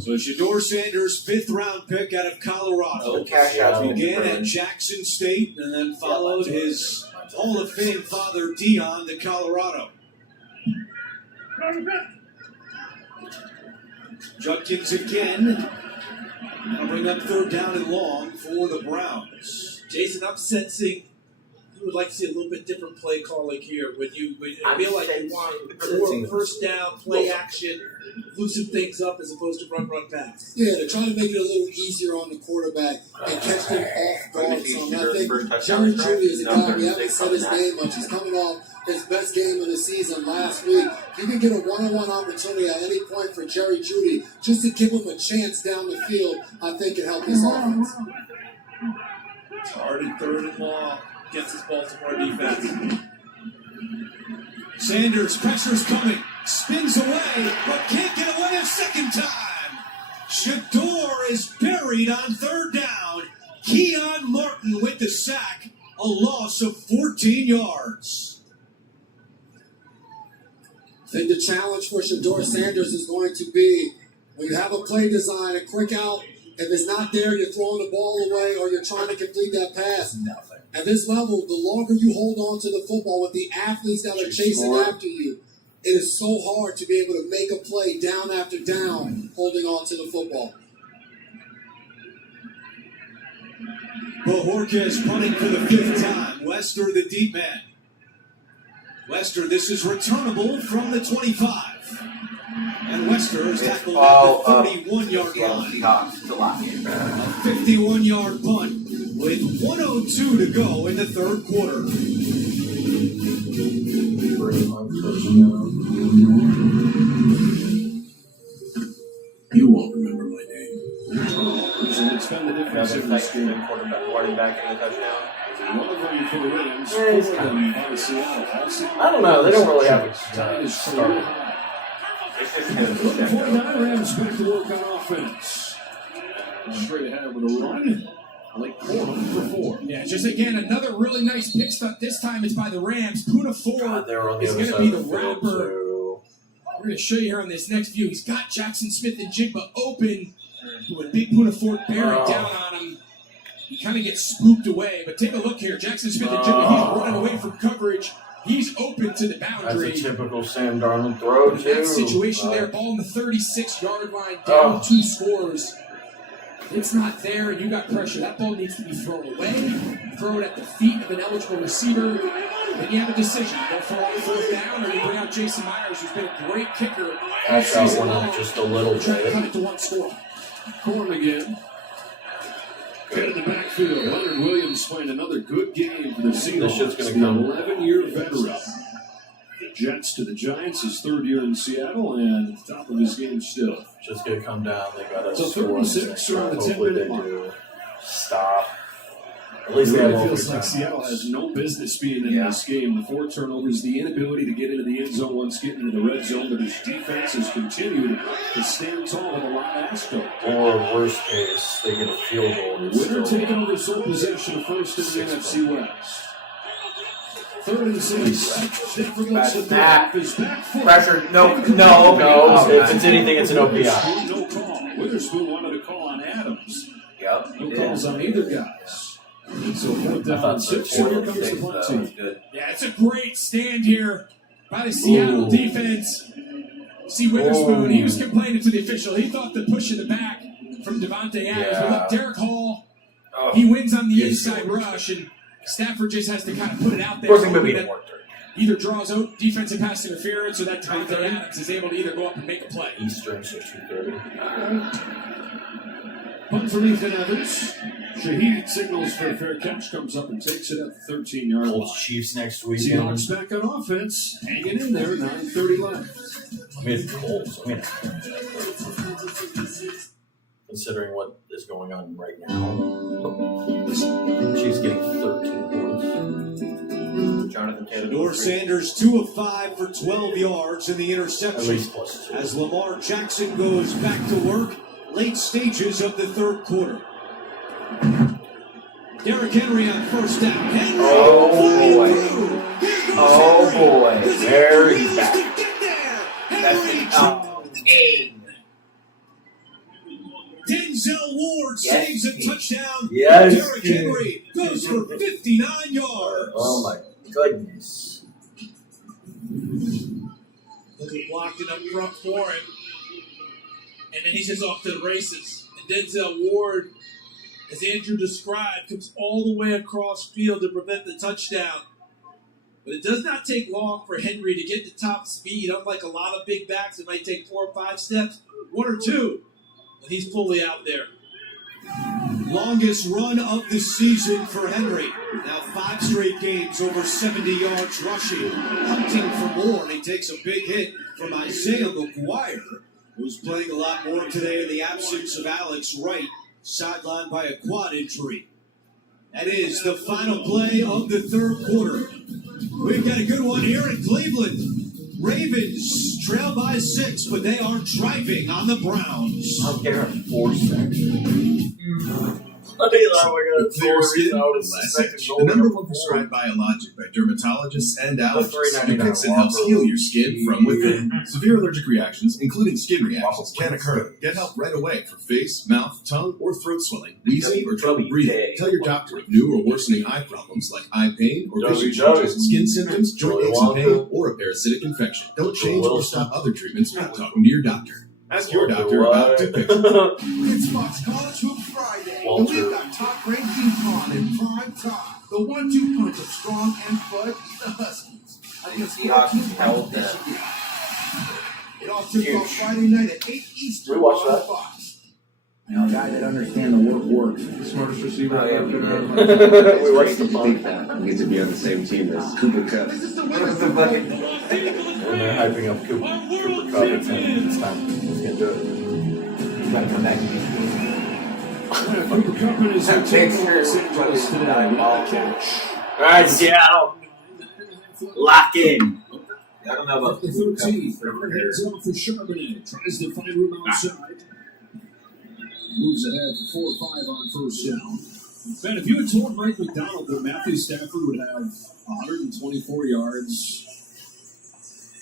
So Shador Sanders, 5th round pick out of Colorado. Cash out. Began at Jackson State and then followed his Hall of Fame father Dion to Colorado. Judkins again. I'll bring up third down and long for the Browns. Jason, I'm sensing you would like to see a little bit different play calling here. When I feel like you want more first down, play action, loosen things up as opposed to run, pass. Yeah, they're trying to make it a little easier on the quarterback and catch them off guard. So I think Jerry Jeudy is a guy, we haven't said his name much. He's coming off his best game of the season last week. If you can get a one-on-one opportunity at any point for Jerry Jeudy, just to give him a chance down the field, I think it helped his offense. It's hard in third and long against this Baltimore defense. Sanders, pressure's coming, spins away, but can't get away a second time. Shador is buried on third down. Keon Martin with the sack, a loss of 14 yards. I think the challenge for Shador Sanders is going to be when you have a play design, a quick out, if it's not there, you're throwing the ball away or you're trying to complete that pass. At this level, the longer you hold on to the football with the athletes that are chasing after you, it is so hard to be able to make a play down after down holding on to the football. Bojorquez punting for the 5th time. Wester, the deep man. Wester, this is returnable from the 25. And Wester is tackled at the 31-yard line. A 51-yard punt with 1:02 to go in the third quarter. You won't remember my name. And it's been the difference in this game. Running back in the touchdown. One of them for the Rams, 4 of them out of Seattle. I don't know. They don't really have a start. It's just The 49 Rams back to work on offense. Straight ahead with a run. Like 4 for 4. Yeah, just again, another really nice pick stuff. This time it's by the Rams. Puna Ford is going to be the rapper. We're going to show you here on this next view. He's got Jackson Smith and Jigba open. With big Puna Ford bearing down on him. He kind of gets spooked away. But take a look here. Jackson Smith and Jigba, he's running away from coverage. He's open to the boundary. That's a typical Sam Darnold throw, too. That situation there, ball on the 36-yard line, down 2 scores. It's not there, and you got pressure. That ball needs to be thrown away. Throw it at the feet of an eligible receiver. Then you have a decision. You go for all 4th down, or you bring out Jason Myers, who's been a great kicker. That's out one up just a little Try to bit. cut it to 1 score. Corn again. Get in the backfield. Leonard Williams playing another good game for the Seahawks. This shit's gonna The come. 11-year veteran. The Jets to the Giants, his 3rd year in Seattle, and top of his game still. Just gonna come down. They got to So score. 36 around the Hopefully 10-minute they mark. do. Stop. At It least they have really feels overtime. like Seattle has no business being in this game. The 4 turnovers, the inability to get into the end zone once getting into the red zone, but his defense has continued to stand tall with a lot of ask. Or worst case, they get a field goal. And it's Winner still taking over sole possession of first in the NFC West. 3rd and 6. Stafford looks at the Matt. is back foot. Pressure. No. If it's anything, it's an OPI. Witherspoon, no call. Witherspoon wanted to call on Adams. Yep. No calls on either guys. So 4th down and 6. So Here comes the punt team. good. Yeah, it's a great stand here by the Seattle defense. See Witherspoon, he was complaining to the official. He thought the push in the back from Devontae Adams. Yeah. But look, Derek Hall, he wins on the inside rush, and Stafford just has to kind of put it out there. Of course, it would be more. Either draws out defensive pass interference, or that Devontae Adams is able to either go up and make a play. Eastern, so 2:30. Punt from Ethan Evans. Shaheed signals for a fair catch, comes up and takes it at the 13-yard line. Chiefs next week. Seahawks back on offense, hanging in there, 9:30 left. I mean, Colts. I mean, considering what is going on right now, Chiefs getting 13 points. Jonathan Taylor. Shador Sanders 2 of 5 for 12 yards in the interception. At least +2. As Lamar Jackson goes back to work, late stages of the third quarter. Derrick Henry on first down. Henry Oh boy. There he's back. That's King. Denzel Ward saves a touchdown. Yes, Derrick Henry goes for 59 yards. Oh my goodness. Looking blocked it up front for him. And then he's just off to the races. And Denzel Ward, as Andrew described, comes all the way across field to prevent the touchdown. But it does not take long for Henry to get to top speed. Unlike a lot of big backs, it might take 4 or 5 steps, 1 or 2. And he's fully out there. Longest run of the season for Henry. Now 5 straight games over 70 yards rushing. Hunting for more, and he takes a big hit from Isaiah McGuire, who's playing a lot more today in the absence of Alex Wright, sidelined by a quad injury. That is the final play of the third quarter. We've got a good one here in Cleveland. Ravens trail by 6, but they are driving on the Browns. I'm getting 4 seconds. Clear skin, less itch. The number one prescribed biologic by dermatologists and allergists. Dupixent helps heal your skin from within. Severe allergic reactions, including skin reactions, can occur. Get help right away for face, mouth, tongue, or throat swelling, wheezing, or trouble breathing. Tell your doctor of new or worsening eye problems like eye pain or vision changes, skin symptoms, joint aches and pain, or a parasitic infection. Don't change or stop other treatments without talking to your doctor. Ask your doctor about Dupixent. It's Fox College Hoop Friday, and we've got top-ranked UConn in prime time. The 1-2 punch of Strong and Bud, the Huskies. Against the team held that. It all took off Friday night at 8 Eastern We watched on that. Fox. Now, a guy that understands the work works. Smartest receiver Oh, yeah, I've we ever did. heard. We watched the Think that. We get to be on the same team as Cooper Kupp. And they're hyping up Cooper Cup. It's time. He's going to do it. He's got to come back and be Cooper Kupp and his return to Los Angeles today. Catch. All right, Seattle. Lock in. I don't know about The 13th, heads off for Charbonnet. Tries to find room outside. Moves ahead for 4 or 5 on first down. Ben, if you had told Mike McDonald that Matthew Stafford would have 124 yards,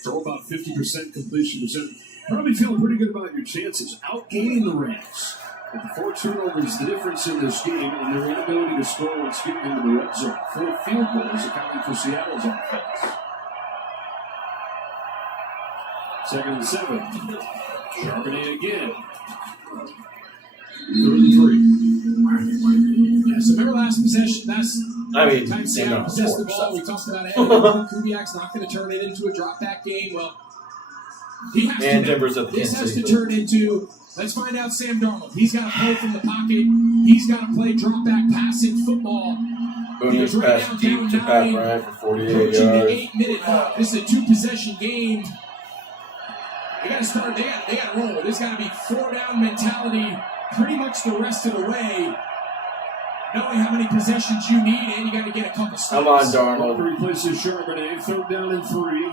throw about 50% completion percent, probably feeling pretty good about your chances. Outgaining the Rams. But the 4 turnovers, the difference in this game, and their inability to score once getting into the red zone. 4 field goals accounting for Seattle's offense. 2nd and 7. Charbonnet again. 3rd and 3. Yeah, so remember last possession, time Seattle possessed the ball. We talked about it. Kubiak's not going to turn it into a drop back game. Well, he has And to. Denver's at the This Kansas has to City. turn into. Let's find out Sam Darnold. He's got to play from the pocket. He's got to play drop back passing football. Boom, just pass deep to Pat Bryant for 48 Approaching the yards. 8-minute mark. This is a 2-possession game. They got to start. They got to roll. There's got to be 4-down mentality pretty much the rest of the way. Knowing how many possessions you need, and you got to get a couple stops. Come on, Darnold. Replaces Charbonnet. 3rd down and 3.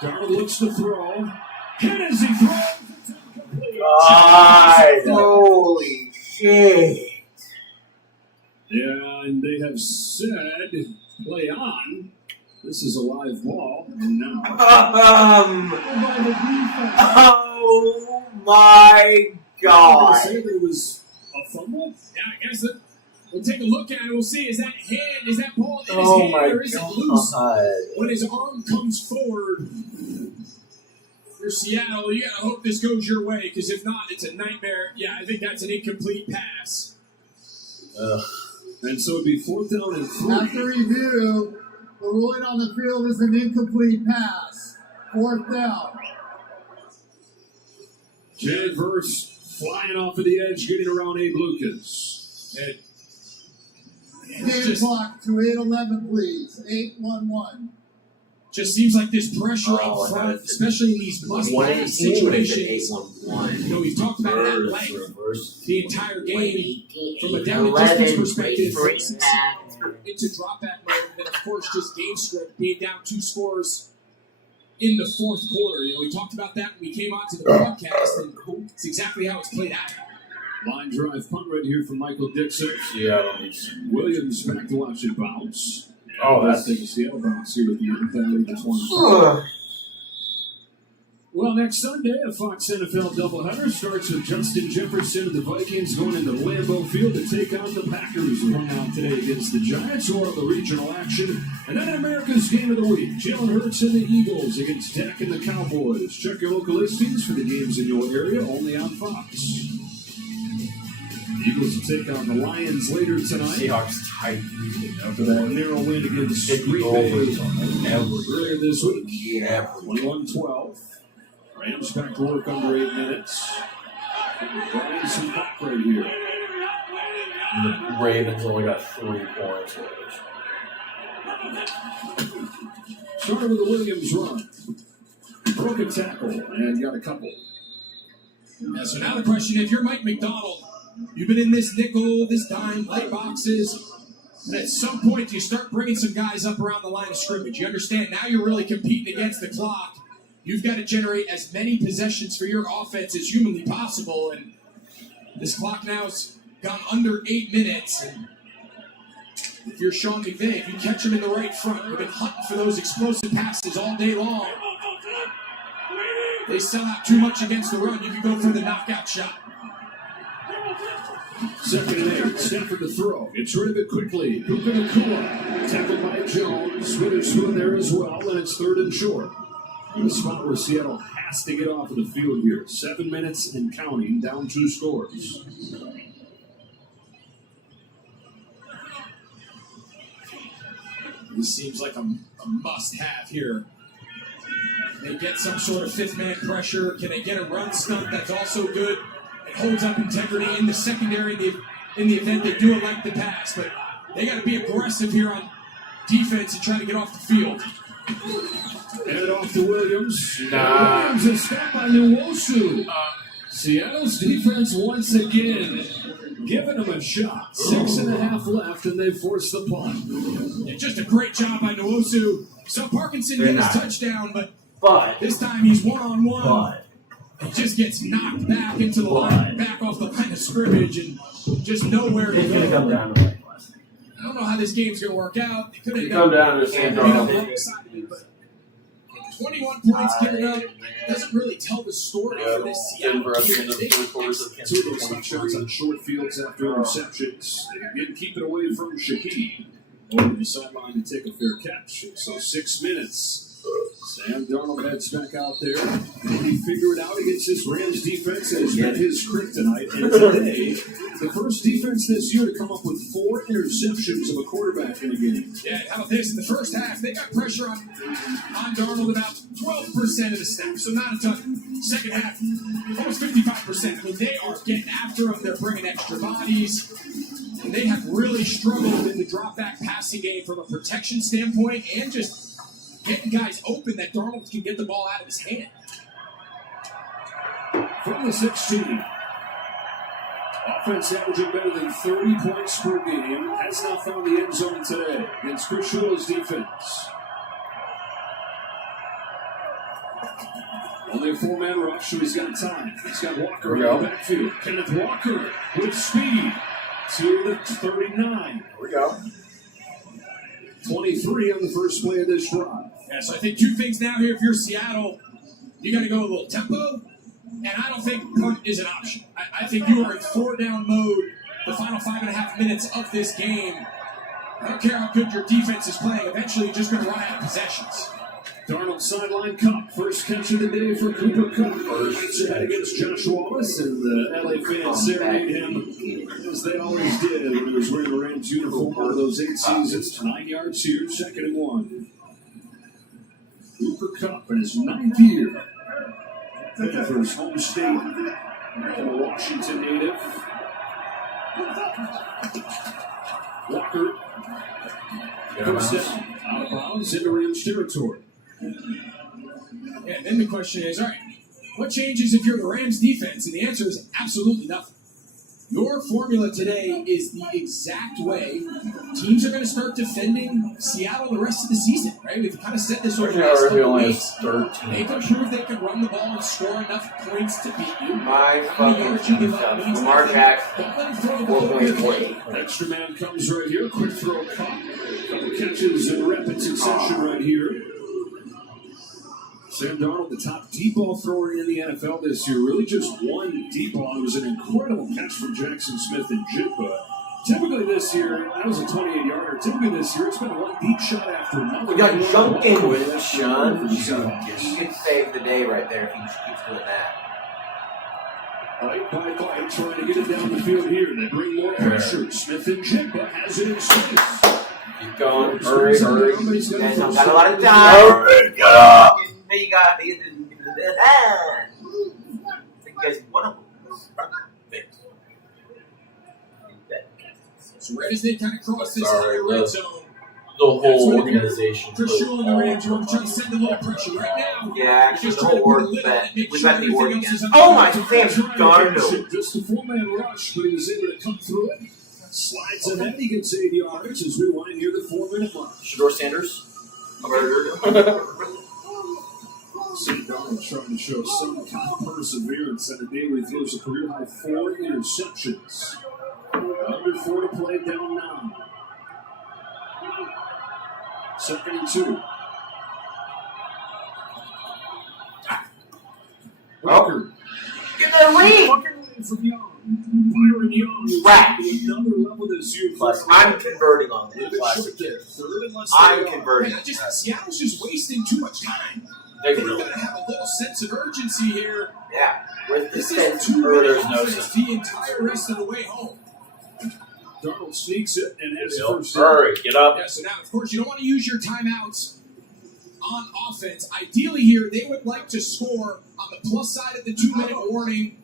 Darnold looks to throw. Hit as he throws. God, holy shit. Yeah, and they have said, play on. This is a live ball, and now. Oh my God. Say there was a fumble? Yeah, I guess we'll take a look at it. We'll see. Is that ball in his Oh hand, my or is it loose? God. When his arm comes forward, For Seattle, you gotta hope this goes your way, because if not, it's a nightmare. Yeah, I think that's an incomplete pass. And so it'd be 4th down and 3. After review, the ruling on the field is an incomplete pass. 4th down. Jared Verse flying off of the edge, getting around Abe Lucas. Game clock to 8:11, please. 8:11. Just seems like this pressure up front, especially in these must-win situations. You know, we've talked about it at length the entire game. From a down and distance perspective, into drop-back mode, and then, of course, just game script, being down 2 scores in the 4th quarter. You know, we talked about that when we came on to the broadcast, and it's exactly how it's played out. Line drive punt right here from Michael Dixon. Seattle. Williams back to watch it bounce. Oh, that's a Seattle bounce here at the end. That one. Well, next Sunday, a Fox NFL doubleheader starts with Justin Jefferson and the Vikings going into Lambeau Field to take on the Packers. One out today against the Giants, or the regional action. And then America's Game of the Week, Jalen Hurts and the Eagles against Dak and the Cowboys. Check your local listings for the games in your area, only on Fox. Eagles will take on the Lions later tonight. Seahawks tight. After that narrow win against Green Bay earlier this week. Yeah. 21-12. Rams back to work under 8 minutes. Brian some puck right here. And the Ravens only got 3 points. Started with the Williams run. Broke a tackle and got a couple. Yeah, so now the question, if you're Mike McDonald, you've been in this nickel, this dime, light boxes, and at some point you start bringing some guys up around the line of scrimmage. You understand now you're really competing against the clock. You've got to generate as many possessions for your offense as humanly possible, and this clock now has gone under 8 minutes. And if you're Sean McVay, if you catch him in the right front, you've been hunting for those explosive passes all day long. They sell out too much against the run. You can go for the knockout shot. 2nd and 8. Stafford to throw. Gets rid of it quickly. Puka Nacua. Tackled by Jones. Witherspoon there as well. And it's 3rd and short. In a spot where Seattle has to get off of the field here. 7 minutes and counting. Down 2 scores. This seems like a must-have here. They get some sort of 5th man pressure. Can they get a run stunt that's also good? It holds up integrity in the secondary in the event they do elect the pass. But they got to be aggressive here on defense and try to get off the field. Headed off to Williams. Williams is stopped by Nwosu. Seattle's defense once again giving them a shot. 6.5 left, and they force the punt. Yeah, just a great job by Nwosu. So Parkinson get his touchdown, but this time he's one-on-one. He just gets knocked back into the line, back off the line of scrimmage, and just nowhere to go. Come down to it. I don't know how this game's going to work out. It could have Come down to the same draw. 21 points given up doesn't really tell the story for this Seattle team. 2 of those touchdowns on short fields after interceptions. They again keep it away from Shaheed. Over the sideline to take a fair catch. So 6 minutes. Sam Darnold heads back out there. Can he figure it out against this Rams defense that has been his kryptonite? And today, the first defense this year to come up with 4 interceptions of a quarterback in a game. Yeah, how about this? In the first half, they got pressure on Darnold about 12% of the snaps, so not a ton. Second half, almost 55%. I mean, they are getting after them. They're bringing extra bodies. And they have really struggled in the drop-back passing game from a protection standpoint and just getting guys open that Darnold can get the ball out of his hand. From the 16. Offense averaging better than 30 points per game. Has not found the end zone today against Chris Shula's defense. Only a 4-man rush, so he's got time. He's got Walker in the backfield. Kenneth Walker with speed to the 39. Here we go. 23 on the first play of this drive. Yeah, so I think 2 things now here. If you're Seattle, you got to go a little tempo, and I don't think punt is an option. I think you are in 4-down mode the final 5.5 minutes of this game. I don't care how good your defense is playing. Eventually, you're just going to run out of possessions. Darnold sideline Cup. First catch of the day for Cooper Cup. First ahead against Josh Wallace, and the LA fans serenade him as they always did when he was wearing a Rams uniform for those 8 seasons. 9 yards here, 2nd and 1. Cooper Cup in his 9th year. For his home state, a Washington native. Walker goes down, out of bounds, into Rams territory. Yeah, then the question is, all right, what changes if you're the Rams defense? And the answer is absolutely nothing. Your formula today is the exact way teams are going to start defending Seattle the rest of the season, right? We've kind of said this over the last couple weeks. They can prove they can run the ball and score enough points to beat you. My fucking stuff. Lamar Jackson. 4.48. Extra man comes right here. Quick throw caught. Couple catches in rapid succession right here. Sam Darnold, the top deep ball thrower in the NFL this year. Really just one deep ball. It was an incredible catch from Jackson Smith and Jigba. Typically this year, that was a 28-yarder. Typically this year, it's been one deep shot after another. We got Junkins, Sean. He could save the day right there if he keeps doing that. Right by Clyde, trying to get it down the field here. They bring more pressure. Smith and Jigba has it in space. Keep going. Hurry. Guys don't got a lot of time. Hurry, get up. You got these. I think you guys one of them. So right as they kind of cross this red zone, the whole organization. For sure, the Rams are trying to send a little pressure right now. Yeah, actually, the whole org bet. We got the org again. Oh my Sam Darnold. Just a 4-man rush, but he was able to come through it. Slides ahead, he gets 8 yards as we wind here the 4-minute mark. Shador Sanders. St. Darnold trying to show some kind of perseverance on a day where he throws a career-high 4 interceptions. Under 4 to play, down 9. 2nd and 2. Walker. Get the lead! From Young. Byron Young. Right. Another level this year. I'm converting on this. I'm converting. Seattle's just wasting too much time. They've got to have a little sense of urgency here. Yeah. With this sense is of urgency the entire rest of the way home. Darnold sneaks it and has the first. Hurry, get up. Yeah, so now, of course, you don't want to use your timeouts on offense. Ideally here, they would like to score on the plus side of the 2-minute warning.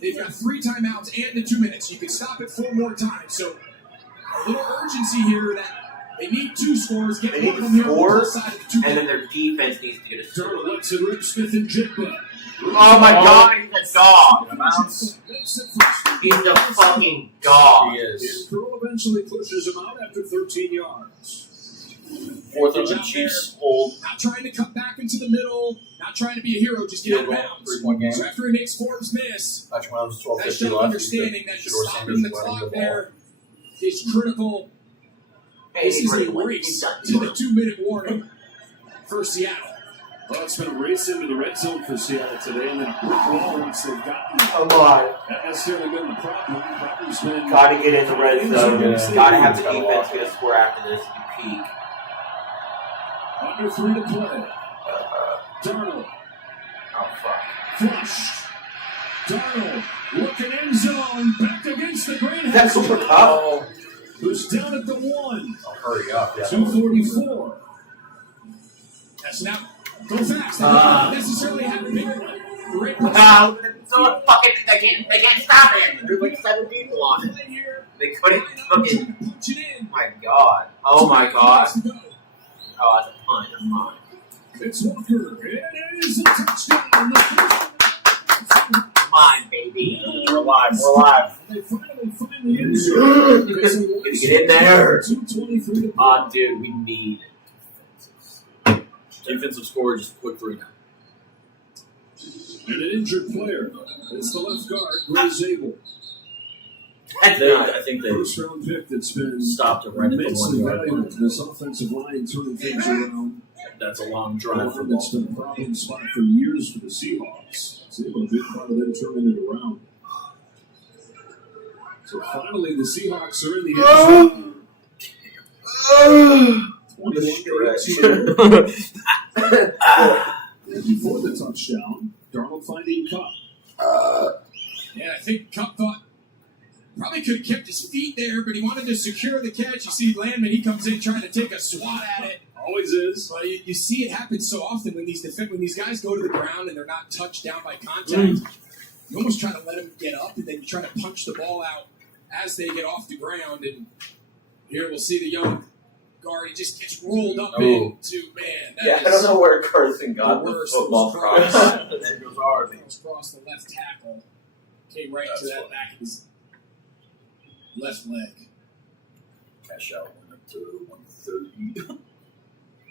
They've got 3 timeouts and the 2 minutes. You can stop it 4 more times. So a little urgency here that they need 2 scores. Get one of them here on the plus side of the 2 minutes. And then their defense needs to get a score. Darnold lets it rip Smith and Jigba. Oh my God, he's a dog. He's a fucking dog. He is. And Curl eventually pushes him out after 13 yards. 4th and the Chiefs hold. Not trying to cut back into the middle. Not trying to be a hero. Just get out of bounds. 3-point game. So after he makes Forbes miss, Patrick Mahomes, that 12:50 show left. understanding that Shador stopping Sanders the running clock the ball. there is critical. Hey, This is a race to the 2-minute warning for Seattle. Well, it's been a race into the red zone for Seattle today, and then a brick wall once they've gotten it. Come on. Not necessarily been the problem. The problem's been Gotta get in the red zone. Yeah. Gotta have the defense get a score after this. You peak. under 3 to play. Darnold. Oh, fuck. Flushed. Darnold looking end zone. Back against the green. Is that Cooper Cup? Who's down at the 1. Oh, hurry up. Yeah. 2:44. That's now. Go fast. They don't necessarily have a bigger great So fucking they can't stop him. There's like 7 people on it. They couldn't fucking. Oh my god. Oh my god. Oh, that's a punt. That's fine. It's Walker. It is a touchdown. Come on, baby. We're alive. We're alive. They finally find the end zone. Get in there. 2:23. Oh, dude, we need Defensive score, just quick 3 now. And an injured player. It's the left guard, Gray Zabel. I think they First round pick that's been stopped it right at the 1 immensely yard valuable line. to this offensive line, turning things around. That's a long drive for One that's been a problem spot for years for the Seahawks. It's able to be part of them turning it around. So finally, the Seahawks are in the end zone. 21 And before the touchdown, Darnold finding Cup. Yeah, I think Cup thought probably could have kept his feet there, but he wanted to secure the catch. You see Landman, he comes in trying to take a swat at it. Always is. But you see it happen so often when these guys go to the ground and they're not touched down by contact. You almost try to let them get up, and then you try to punch the ball out as they get off the ground. And here we'll see the young guard. He just gets rolled up into, man. I don't know where Carson got the football cross. Across the left tackle. Came right to that back of his left leg. Cash out went up to 130.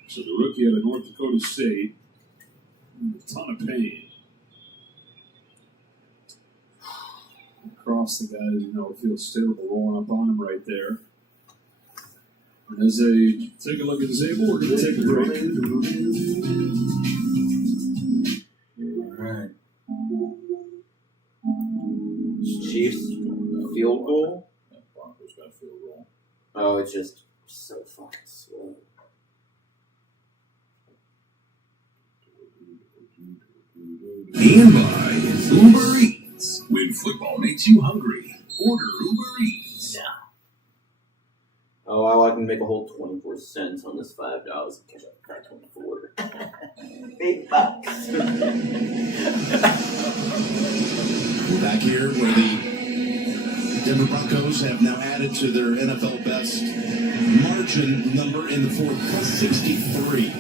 So the rookie out of North Dakota State, in a ton of pain. Across the guys, it feels terrible rolling up on him right there. And as they take a look at Zabel, we're going to take a break. All right. Chiefs field goal? Yeah, Broncos got a field goal. Oh, it's just so fucking slow. And by Uber Eats. When football makes you hungry, order Uber Eats. Yeah. Oh, I can make a whole 24 cents on this $5 and catch up by 24. Big bucks. We're back here where the Denver Broncos have now added to their NFL best margin number in the fourth, plus 63.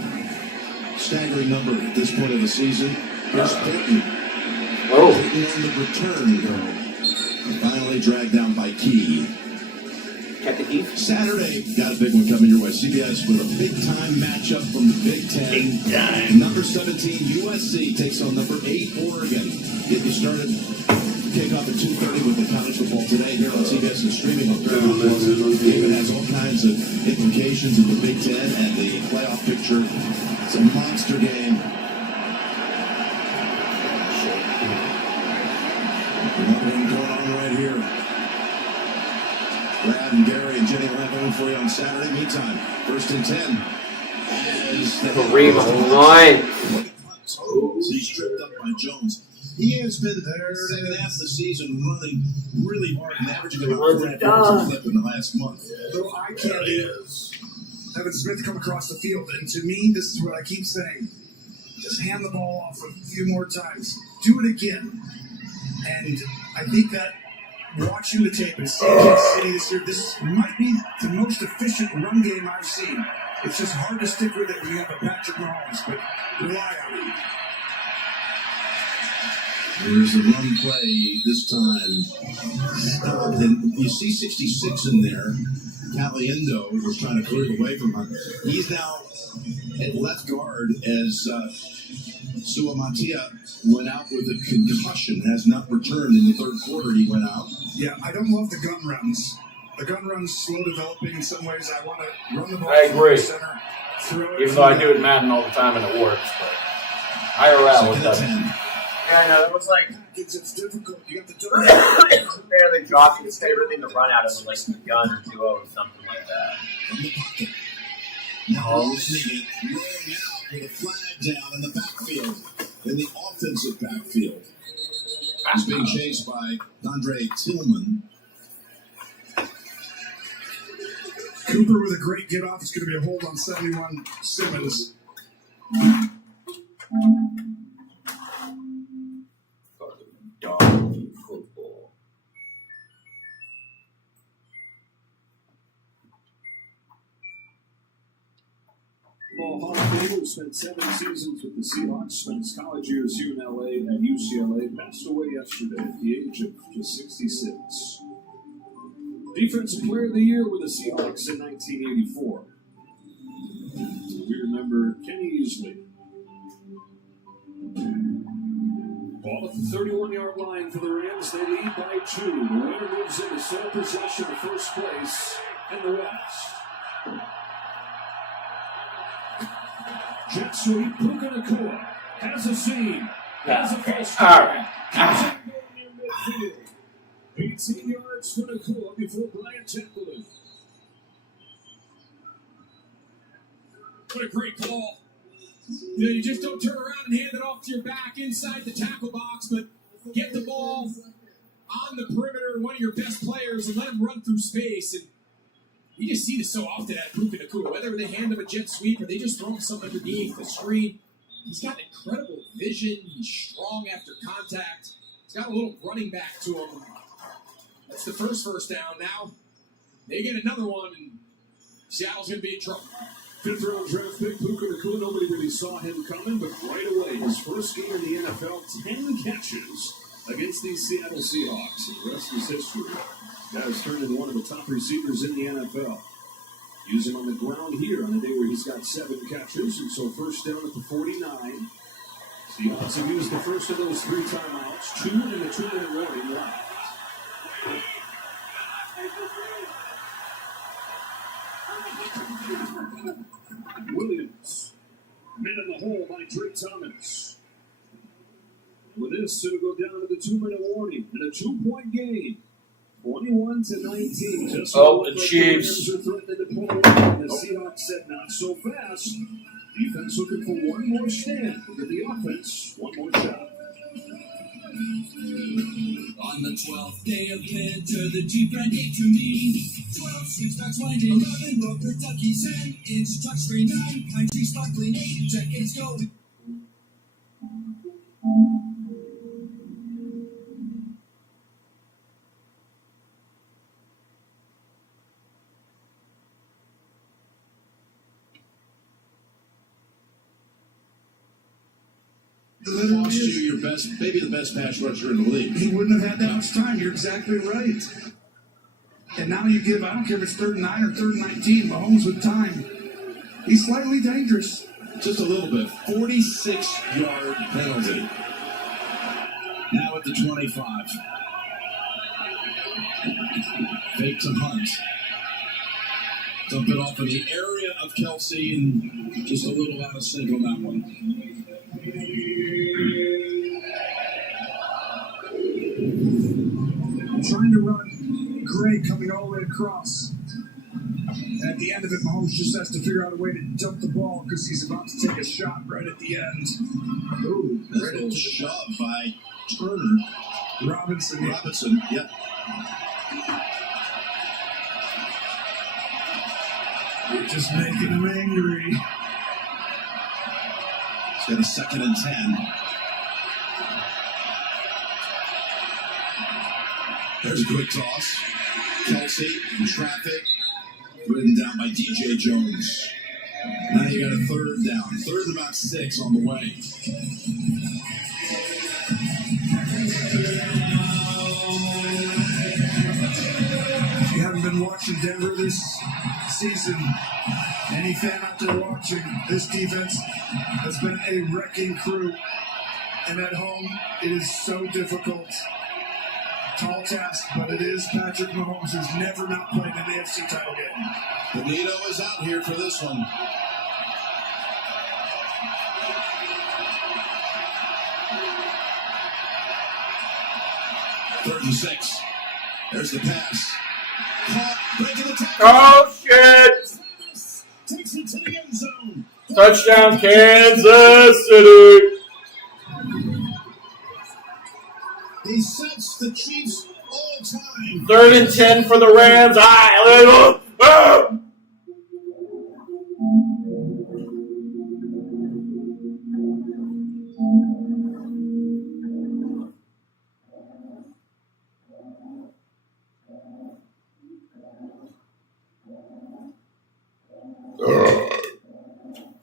Staggering number at this point of the season. Here's Peyton. Peyton on the return. Finally dragged down by Key. Saturday, got a big one coming your way. CBS with a big-time matchup from the Big Ten. Big time. Number 17, USC, takes on number 8, Oregon. Get you started. Kickoff at 2:30 with the college football today here on CBS and streaming on Paramount+. The game has all kinds of implications in the Big Ten and the playoff picture. It's a monster game. Another one going on right here. Brad and Gary and Jenny will have one for you on Saturday. Meantime, 1st and 10. As the he's tripped up by Jones. He has been there second half of the season running really hard and averaging about 4.5 yards a clip in the last month. Though I can't Evan Smith come across the field, and to me, this is what I keep saying. Just hand the ball off a few more times. Do it again. And I think that watching the tape and seeing Kansas City this year, this might be the most efficient run game I've seen. It's just hard to stick with it when you have a Patrick Mahomes, but rely on him. There's the run play this time. Stopped, and you see 66 in there. Caliendo was trying to clear the way from him. He's now at left guard as Suamatia went out with a concussion, has not returned in the third quarter. He went out. Yeah, I don't love the gun runs. The gun run's slow developing in some ways. I want to run the ball. I agree. Center, throw it. Even though I do it in Madden all the time and it works, but IRL it doesn't. Yeah, I know. It was like it's difficult. You got the barely dropping. It's everything to run out of with like a gun or duo or something like that. Now sneaking, rolling out with a flag down in the backfield, in the offensive backfield. He's being chased by Andre Tillman. Cooper with a great get off. It's going to be a hold on 71 Simmons. Dog football. Hall of Famer, spent 7 seasons with the Seahawks, spent his college years here in LA at UCLA, passed away yesterday at the age of just 66. Defensive Player of the Year with the Seahawks in 1984. We remember Kenny Easley. Ball at the 31-yard line for the Rams. They lead by 2. The winner moves into sole possession of first place in the West. Jet sweep, Puka Nacua has a seam, has a first down. 18 yards for Nacua before Bryant tackled him. What a great call. You know, you just don't turn around and hand it off to your back inside the tackle box, but get the ball on the perimeter, one of your best players, and let him run through space. And you just see this so often at Puka Nacua. Whether they hand him a jet sweep or they just throw him something underneath the screen, he's got incredible vision. He's strong after contact. He's got a little running back to him. That's the first down. Now they get another one, and Seattle's going to be in trouble. 5th round draft pick Puka Nacua. Nobody really saw him coming, but right away, his first game in the NFL, 10 catches against these Seattle Seahawks. The rest is history. Guy's turned into one of the top receivers in the NFL. Use him on the ground here on a day where he's got 7 catches, and so first down at the 49. Seahawks have used the first of those 3 timeouts, 2 in the 2-minute warning left. Williams, mid in the hole by Drake Thomas. With this, it'll go down to the 2-minute warning and a 2-point game. 21-19. Just the Chiefs. The Seahawks said not so fast. Defense looking for one more stand. Look at the offense. One more shot. On the 12th day of winter, the Jeep ran gave to me 12 switchbacks winding, 11 rubber duckies, 10-inch touchscreen, 9 pine trees sparkling, 8 decades going. Lost you your best, maybe the best pass rusher in the league. He wouldn't have had that much time. You're exactly right. And now you give, I don't care if it's 3rd and 9 or 3rd and 19, Mahomes with time. He's slightly dangerous. Just a little bit. 46-yard penalty. Now at the 25. Fake to Hunt. Dump it off in the area of Kelsey, and just a little out of sync on that one. Trying to run Gray coming all the way across. At the end of it, Mahomes just has to figure out a way to dump the ball because he's about to take a shot right at the end. Ooh, that's a little shove by Turner. Robinson, yep. You're just making him angry. He's got a 2nd and 10. There's a quick toss. Kelsey in traffic. Ridden down by DJ Jones. Now you got a 3rd down. 3rd and about 6 on the way. If you haven't been watching Denver this season, any fan out there watching, this defense has been a wrecking crew. And at home, it is so difficult. Tall task, but it is Patrick Mahomes, who's never not played an AFC title game. Benito is out here for this one. Third and 6. There's the pass. Caught, breaking the tackle. Oh, shit! Takes it to the end zone. Touchdown, Kansas City! He sets the Chiefs all time. 3rd and 10 for the Rams.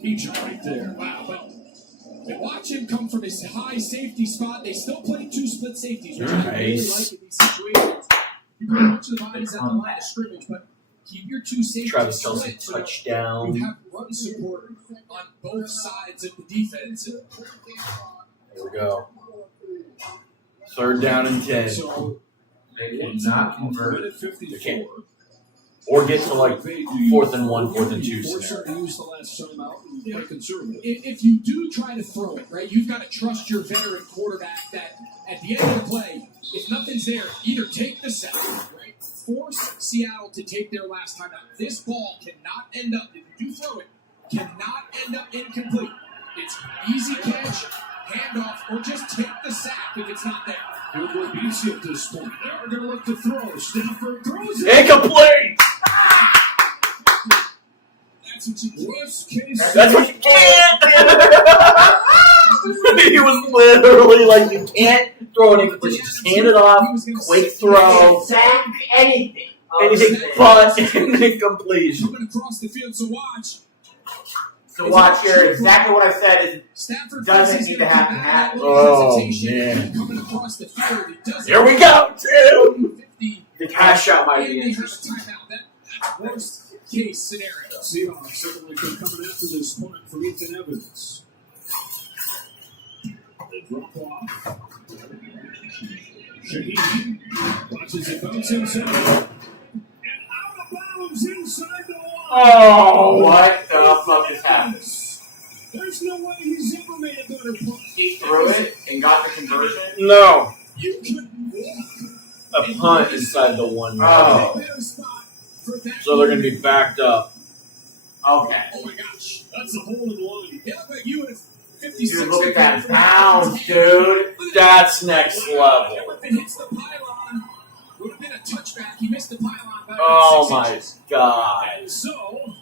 Teacher right there. Wow. But they watch him come from his high safety spot. They still play 2 split safeties, which I really like in these situations. You put a bunch of the bodies at the line of scrimmage, but keep your 2 safeties Travis Kelce split, so touchdown. you have run support on both sides of the defense. There we go. 3rd down and 10. So They cannot convert. They can't. Or get to like 4th and 1, 4th and 2 scenario. If you do try to throw it, right, you've got to trust your veteran quarterback that at the end of the play, if nothing's there, either take the sack, right, force Seattle to take their last time out. This ball cannot end up, if you do throw it, cannot end up incomplete. It's easy catch, handoff, or just take the sack if it's not there. Field goal beats you at this point. They're going to look to throw. Stafford throws it. Incomplete! That's what you worst case. That's what you can't! He was literally like, you can't throw an incomplete. Just hand it off, quick throw. Sack, anything. Anything but an incompletion. Coming across the field, so watch. So watch here, exactly what I said is Stafford doesn't need to happen. Oh, man. Coming across the field, he doesn't. Here we go, Tim! The cash out might be interesting. That's worst case scenario. Seahawks certainly could coming after this punt from Ethan Evans. The drop off. Shaheen watches it bounce inside. And out of bounds inside the wall. Oh, what the fuck is happening? There's no way he's ever made a better punt. He threw it and got the conversion? No. You couldn't walk. A punt inside the 1 yard. Oh. So they're going to be backed up. Okay. Oh my gosh, that's a hole in one. Yeah, but you would have 56. Dude, look at that bounce, dude. That's next level. If it hits the pylon, would have been a touchback. He missed the pylon by Oh 6 my inches. God. And so,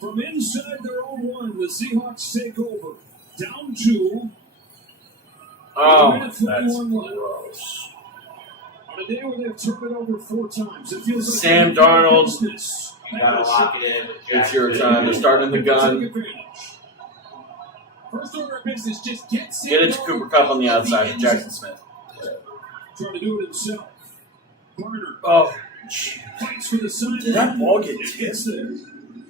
from inside their own one, the Seahawks take over. Down 2. Oh, Minute that's 41 left. gross. On a day where they've turned it over 4 times, it feels like Sam Darnold, business. You gotta lock it in. it's your time. They're starting the gun. First order of business, just get Get it to Cooper Kupp on the outside and Jackson Smith. Trying to do it himself. Garner Oh, fights for the side. did that ball get It gets there.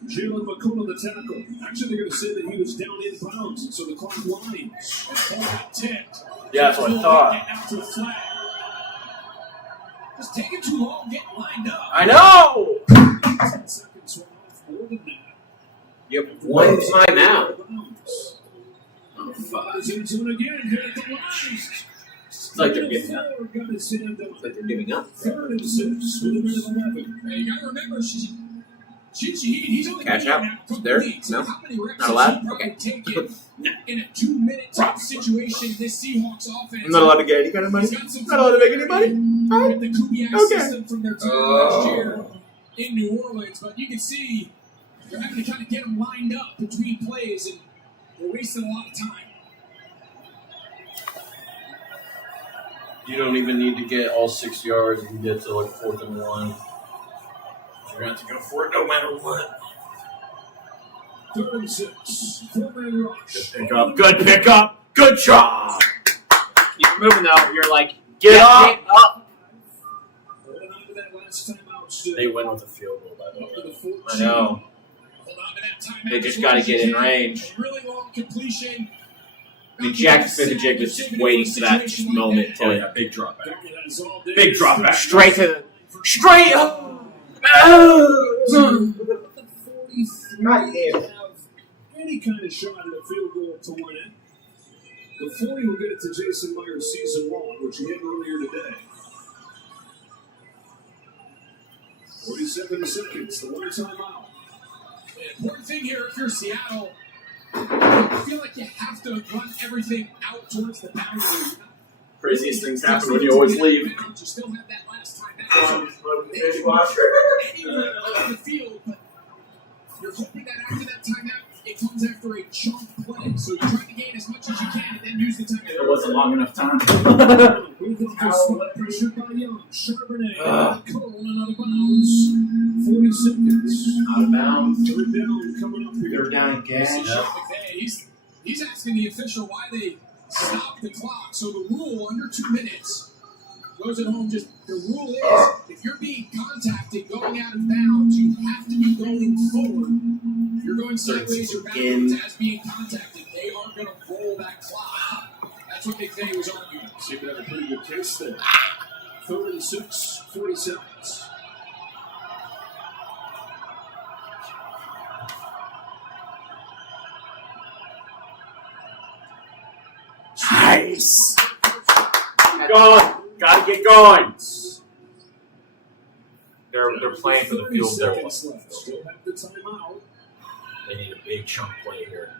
Jalen McCullough, the tackle. Actually, they're going to say that he was down in bounds, and so the clock winds. Ball got tipped. yeah, that's what I thought. Getting out to the flag. Just taking too long getting lined up. I know! 10 seconds went off, more than that. Yep. One timeout. Oh, Flies into it again, hit at the lines. It's like they're giving up. Got his hand on. It's like they're giving up. 3rd and 6 with a minute 11. Hey, you got to remember, he's only Catch been out. in a couple There? weeks. No? How many reps Not allowed? has he probably Okay. taken in a 2-minute type situation? This Seahawks offense. I'm not allowed to get any kind of money. He's got some Not allowed to make any money. with the Kubiak Okay. system from their team last year in New Orleans, but you can see they're having to kind of get them lined up between plays, and they're wasting a lot of time. You don't even need to get all 6 yards. You can get to like 4th and 1. You're going to have to go for it no matter what. 3rd and 6. 4-man rush. Pick up. Good pickup. Good job. You're moving though. You're like, Get up. up. Holding on to that last timeout still. They win with a field goal, by the Up to the way. 14. I know. Hold on to that timeout. They just got to get in range. A really long completion. I mean, Jackson Smith and Jake was just waiting for that moment Oh, to yeah. Big drop back. Beckett has all day. Big drop back. straight to straight up. Not have any kind of shot at a field goal to win it. The 40 will get it to Jason Myers season long, which he had earlier today. 47 seconds, the one timeout. The important thing here, if you're Seattle, I feel like you have to run everything out towards the boundary. Craziest things happen when you always leave. You still have that last time out. Dishwasher. Anywhere on the field, but you're hoping that after that timeout, it comes after a chunk play. So you're trying to gain as much as you can and then use the timeout. It wasn't long enough time. Pressured by Young. Charbonnet. Cole and out of bounds. 40 seconds. Out of bounds. 3rd down coming up here. They're down again. He's asking the official why they stopped the clock. So the rule under 2 minutes. Those at home, just the rule is if you're being contacted going out of bounds, you have to be going forward. If you're going sideways or backwards as being contacted, they are going to roll that clock. That's what McVay was arguing. Seemed to have a pretty good case there. 3rd and 6, 40 seconds. Nice. Going. Gotta get going. They're playing for the field 30 goal. seconds left. Still have the timeout. They need a big chunk play here.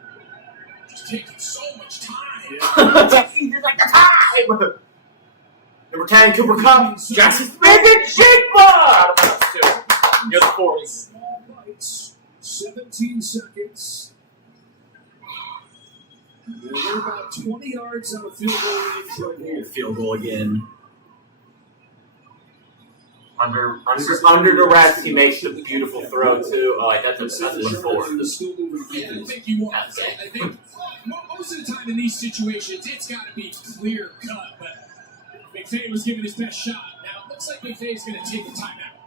Just taking so much time. Taking just like the time. Number 10, Cooper Cup, Jackson Smith, and Jake Bob. You're the 40. Small bites, 17 seconds. They're about 20 yards out of field goal range right here. Field goal again. Under duress, he makes the beautiful throw too. Oh, that's a 4. Yeah, I think you want. I think most of the time in these situations, it's got to be clear cut. But McVay was giving his best shot. Now it looks like McVay's going to take a timeout.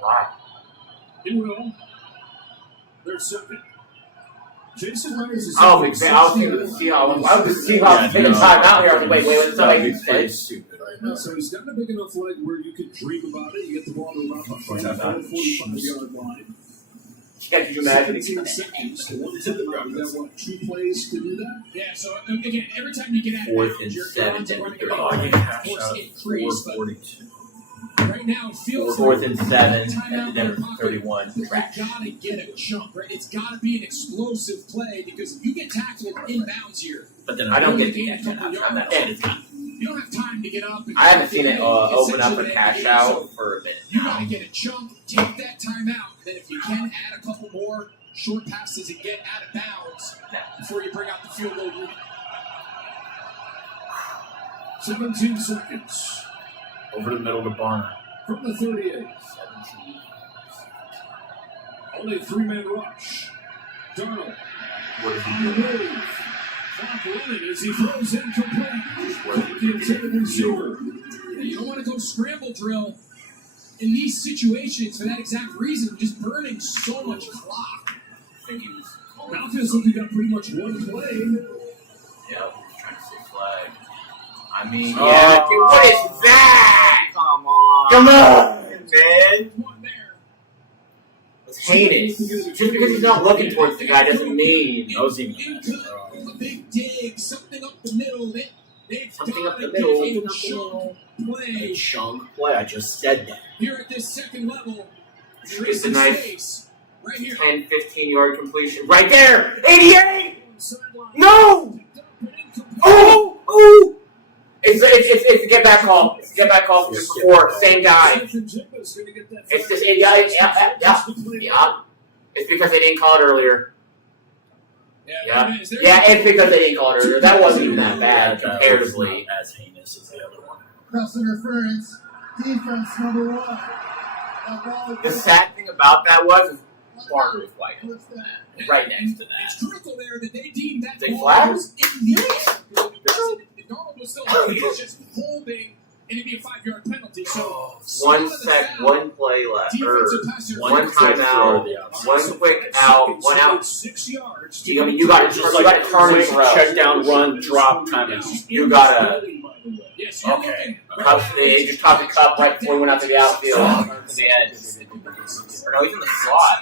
Wow. He will. Their second. Jason Myers is. Oh, McVay! I was thinking of the Seahawks. Why would the Seahawks take a timeout here? I was like, wait, it's not making sense. Stupid right now. So he's got a big enough leg where you can dream about it. You get the ball to about the 45-yard line. Could you imagine? 17 seconds. The one tip about that, what, 2 plays to do that? Yeah, so again, every time you get out of 4th and your 7, odds of then running 30. a Oh, I ball, get of cash course, out. increase, but 4:42. right now it feels 4th like and 7, timeout and then in the pocket, 31. You gotta get a jump, right? It's gotta be an explosive play because if you get tackled inbounds here, But then I don't get gain the a couple yards. that. You don't have time to get up. And I haven't seen it open up essentially a cash game, out so for a bit. you gotta get a chunk, take that time out, then if you can add a couple more short passes and get out of bounds before you bring out the field goal unit. 17 seconds. Over the middle to Barner. From the 38. Only a 3-man rush. Darnold. What is On he the doing? move. Clock running as he throws incomplete. The intended receiver. You don't want to go scramble drill in these situations for that exact reason, just burning so much clock. I think he was. Falcons looking got pretty much one play. Yeah, trying to say flag. I mean, Oh. yeah, dude, what is that? Come on. Come on, man. It's heinous. Just because he's not looking towards the guy doesn't mean. That was even a mess. A big dig, something up the middle. They've Something up the gotta middle. get a chunk play. A chunk play. I just said that. Here at this second level, there is It's a some nice space right here. 10, 15-yard completion. Right there! 88! No! Oh! Oh! It's a get back call. It's a get back call from before. Same guy. It's this idiot. Yeah. It's because they didn't call it earlier. Yeah. Yeah, it's because they didn't call it earlier. That wasn't even that bad comparatively. Not as heinous as the other one. Cross interference. Defense number 1. That ball The sad thing about that was Barner was white. Right next to that. It's critical there that they deemed that They ball flag? was in the air. Darnold was still he was just holding, and it'd be a 5-yard penalty. So One play left. defensive pass One timeout. One quick out. One out. 6 yards. I mean, you got to turn and throw. Check down, run, drop, timeout. You gotta. Yes, Okay. They just tossed the cup right before he went out to the outfield. To the edge. Or no, he's in the slot.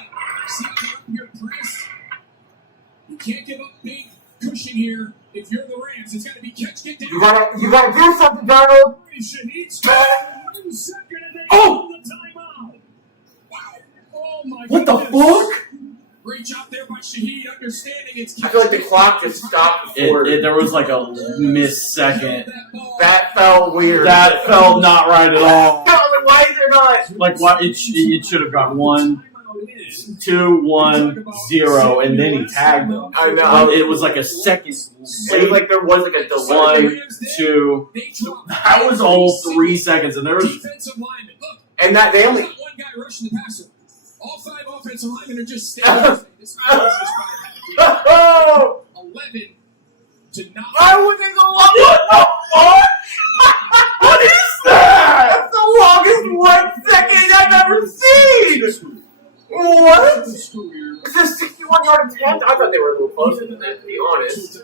You can't give up big cushion here. If you're the Rams, it's got to be catch, get down. You gotta do something, Darnold. Oh! What the fuck? Reach out there by Shaheed, understanding it's. I feel like the clock just stopped before. There was like a missed second. That felt weird. That felt not right at all. Why is there not? Like, why it should have gone 1, 2, 1, 0, and then he tagged him. I know. It was like a second. It was like there was like a delay. 1, 2. That was all 3 seconds, and there was. Defensive lineman. Look. And that they only. One guy rushing the passer. All 5 offensive linemen are just standing. This Oh! 11 to 9. Why would they go long? What the fuck? What is that? That's the longest 1 second I've ever seen. What? Is this 61-yard attempt? I thought they were a little closer than that, to be honest.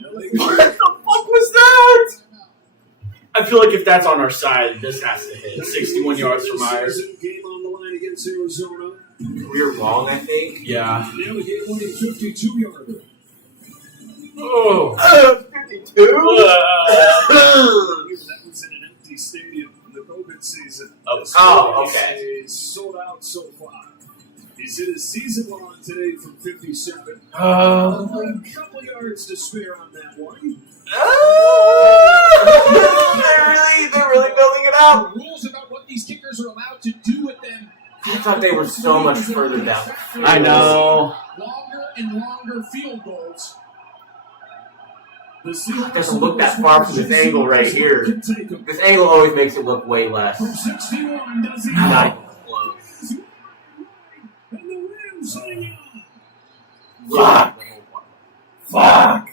What the fuck was that? I feel like if that's on our side, this has to hit. 61 yards for Myers. Game on the line against Arizona. We were wrong, I think. Yeah. Now the game winning 52-yarder. Oh. 52? That was in an empty stadium. The COVID entertainment season. Oh, okay. Is sold out so far. He's in his season long today from 57. A couple yards to spare on that one. They're really building it up. The rules about what these kickers are allowed to do with them. I thought they were so much further down. I know. Longer and longer field goals. It doesn't look that far from this angle right here. This angle always makes it look way less. From 61, does he? Not close. And the Rams hang on. Fuck. Fuck.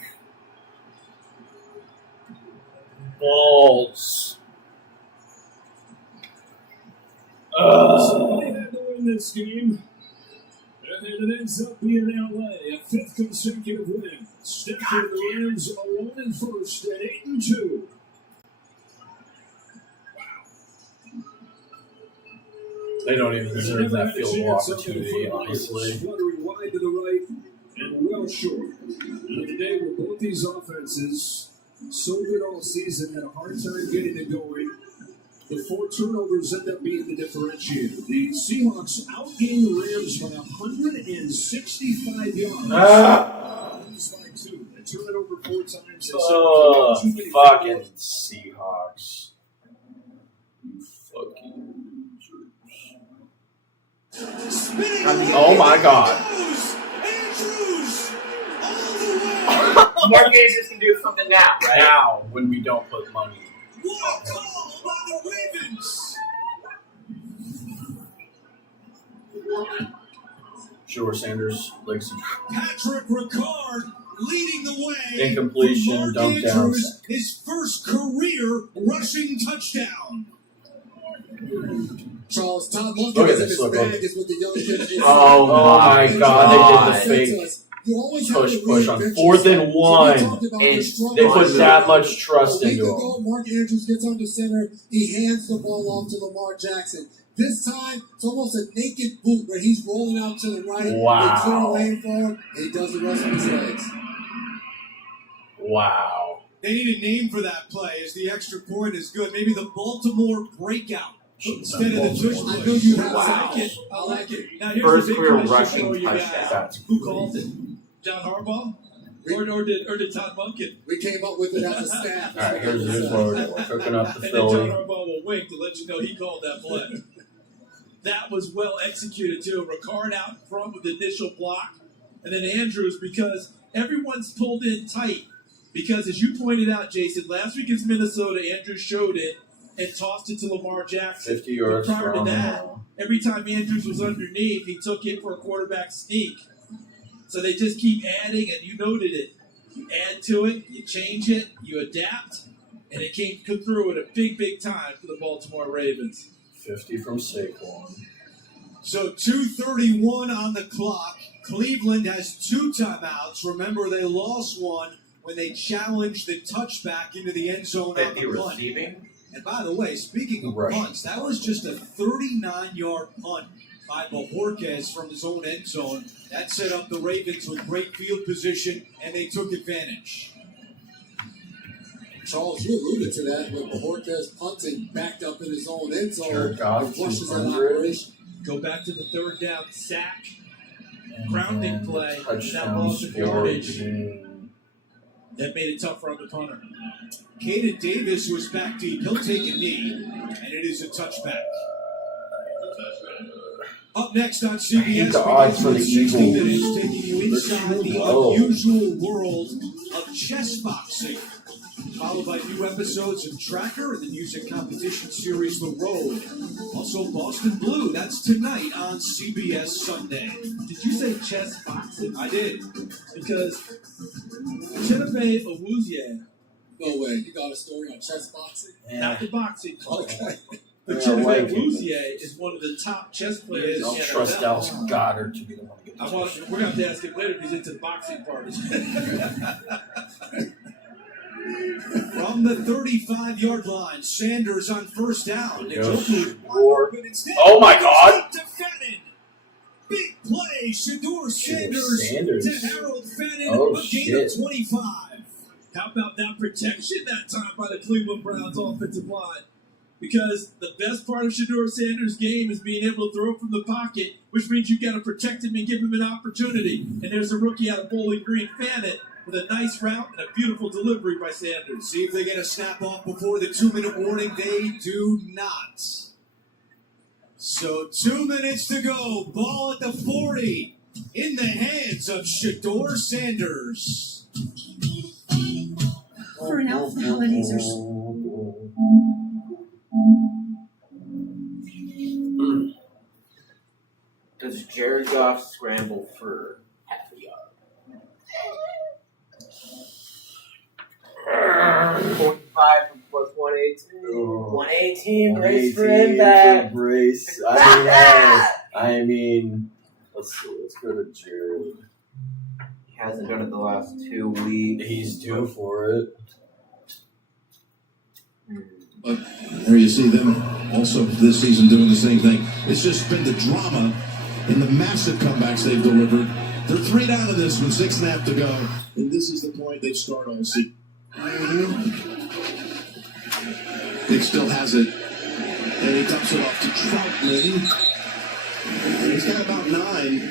Balls. So they had to win this game. And it ends up being LA, a 5th consecutive win. Step for the Rams alone in first at 8-2. They don't even deserve that field goal opportunity, honestly. Fluttering wide to the right and well short. And the day where both these offenses, so good all season, had a hard time getting it going. The 4 turnovers end up being the differentiator. The Seahawks outgained the Rams by 165 yards. By 2. They turn it over 4 times. Fucking Seahawks. You fucking jerks. Oh my god. Mark Andrews can do something now, right? Now, when we don't put money. What a call by the Ravens! Sure, Sanders, Legacy. Patrick Ricard leading the way. Incompletion, dump downs. His first career rushing touchdown. Charles, Todd Look Lumpkin at is in this, his look bag at is what the young kid. Oh my god, they did the fake. You always have to Push on reinvent 4th and yourself. 1. So we talked about And the struggle. they put that much trust A week into ago, him. Mark Andrews gets under center. He hands the ball off to Lamar Jackson. This time, it's almost a naked boot where he's rolling out to the right. Wow. They clear a lane for him, and he does the rest with his legs. Wow. They need a name for that play as the extra point is good. Maybe the Baltimore breakout instead of the tush I push. know you have Wow. that. I like it. Now here's First the big career question rushing for you guys. touchdown. Who called it? John Harbaugh? Or did Todd Lumpkin? We came up with it as a staff. Alright, here's what we're cooking up the And then Philly. John Harbaugh will wink to let you know he called that play. That was well executed too. Ricard out in front with the initial block, and then Andrews because everyone's pulled in tight. Because as you pointed out, Jason, last week against Minnesota, Andrews showed it and tossed it to Lamar Jackson. 50 yards But prior to from that, every time Andrews was underneath, he took it for a quarterback sneak. So they just keep adding, and you noted it. You add to it, you change it, you adapt, and it came through at a big, big time for the Baltimore Ravens. 50 from Saquon. So 2:31 on the clock. Cleveland has 2 timeouts. Remember, they lost one when they challenged the touchback into the end zone on the punt. Receiving? And by the way, speaking of punts, that was just a 39-yard punt by Bojorquez from his own end zone. That set up the Ravens with great field position, and they took advantage. Charles, you alluded to that with Bojorquez punting backed up in his own end zone. Jared Goff, He rushes that 200. operation. Go back to the third down sack, grounding play, that Touchdown loss of yardage. scored. That made it tough on the punter. Caden Davis was back deep. He'll take a knee, and it is a touchback. Up next on CBS, the odds for the 60 Eagles. minutes, taking you inside the low. unusual world of chess boxing. Followed by new episodes of Tracker and the music competition series The Road. Also Boston Blue, that's tonight on CBS Sunday. Did you say chess boxing? I did. Because Chenape Owuzie, No way. You got a story on chess boxing? not the boxing club, Okay. but Yeah, Chenape I like it. Awuzie is one of the top chess players in I'll the trust NFL. Dallas Goddard to be the one to get We're this. going to have to ask him later if he's into the boxing parties. From the 35-yard line, Sanders on first down. Yes, Njoku, Lord. but instead, Oh my God! to Fannin. Big play, Shador Sanders Sanders. to Harold Fannin. Oh, a gain shit. of 25. How about that protection that time by the Cleveland Browns offensive line? Because the best part of Shedeur Sanders' game is being able to throw from the pocket, which means you've got to protect him and give him an opportunity. And there's a rookie out of Bowling Green, Fannett, with a nice route and a beautiful delivery by Sanders. See if they get a snap off before the 2-minute warning. They do not. So 2 minutes to go. Ball at the 40 in the hands of Shedeur Sanders. For an elf, the holidays are Does Jared Goff scramble for half a yard? 45 from plus 118. 118, brace for impact. Brace. I mean, let's see. Let's go to Jared. He hasn't done it the last 2 weeks. He's due for it. But there you see them also this season doing the same thing. It's just been the drama and the massive comebacks they've delivered. They're 3 down in this with 6.5 to go. And this is the point they've started all season. Nick still has it. And he dumps it off to Troutman. And he's got about 9.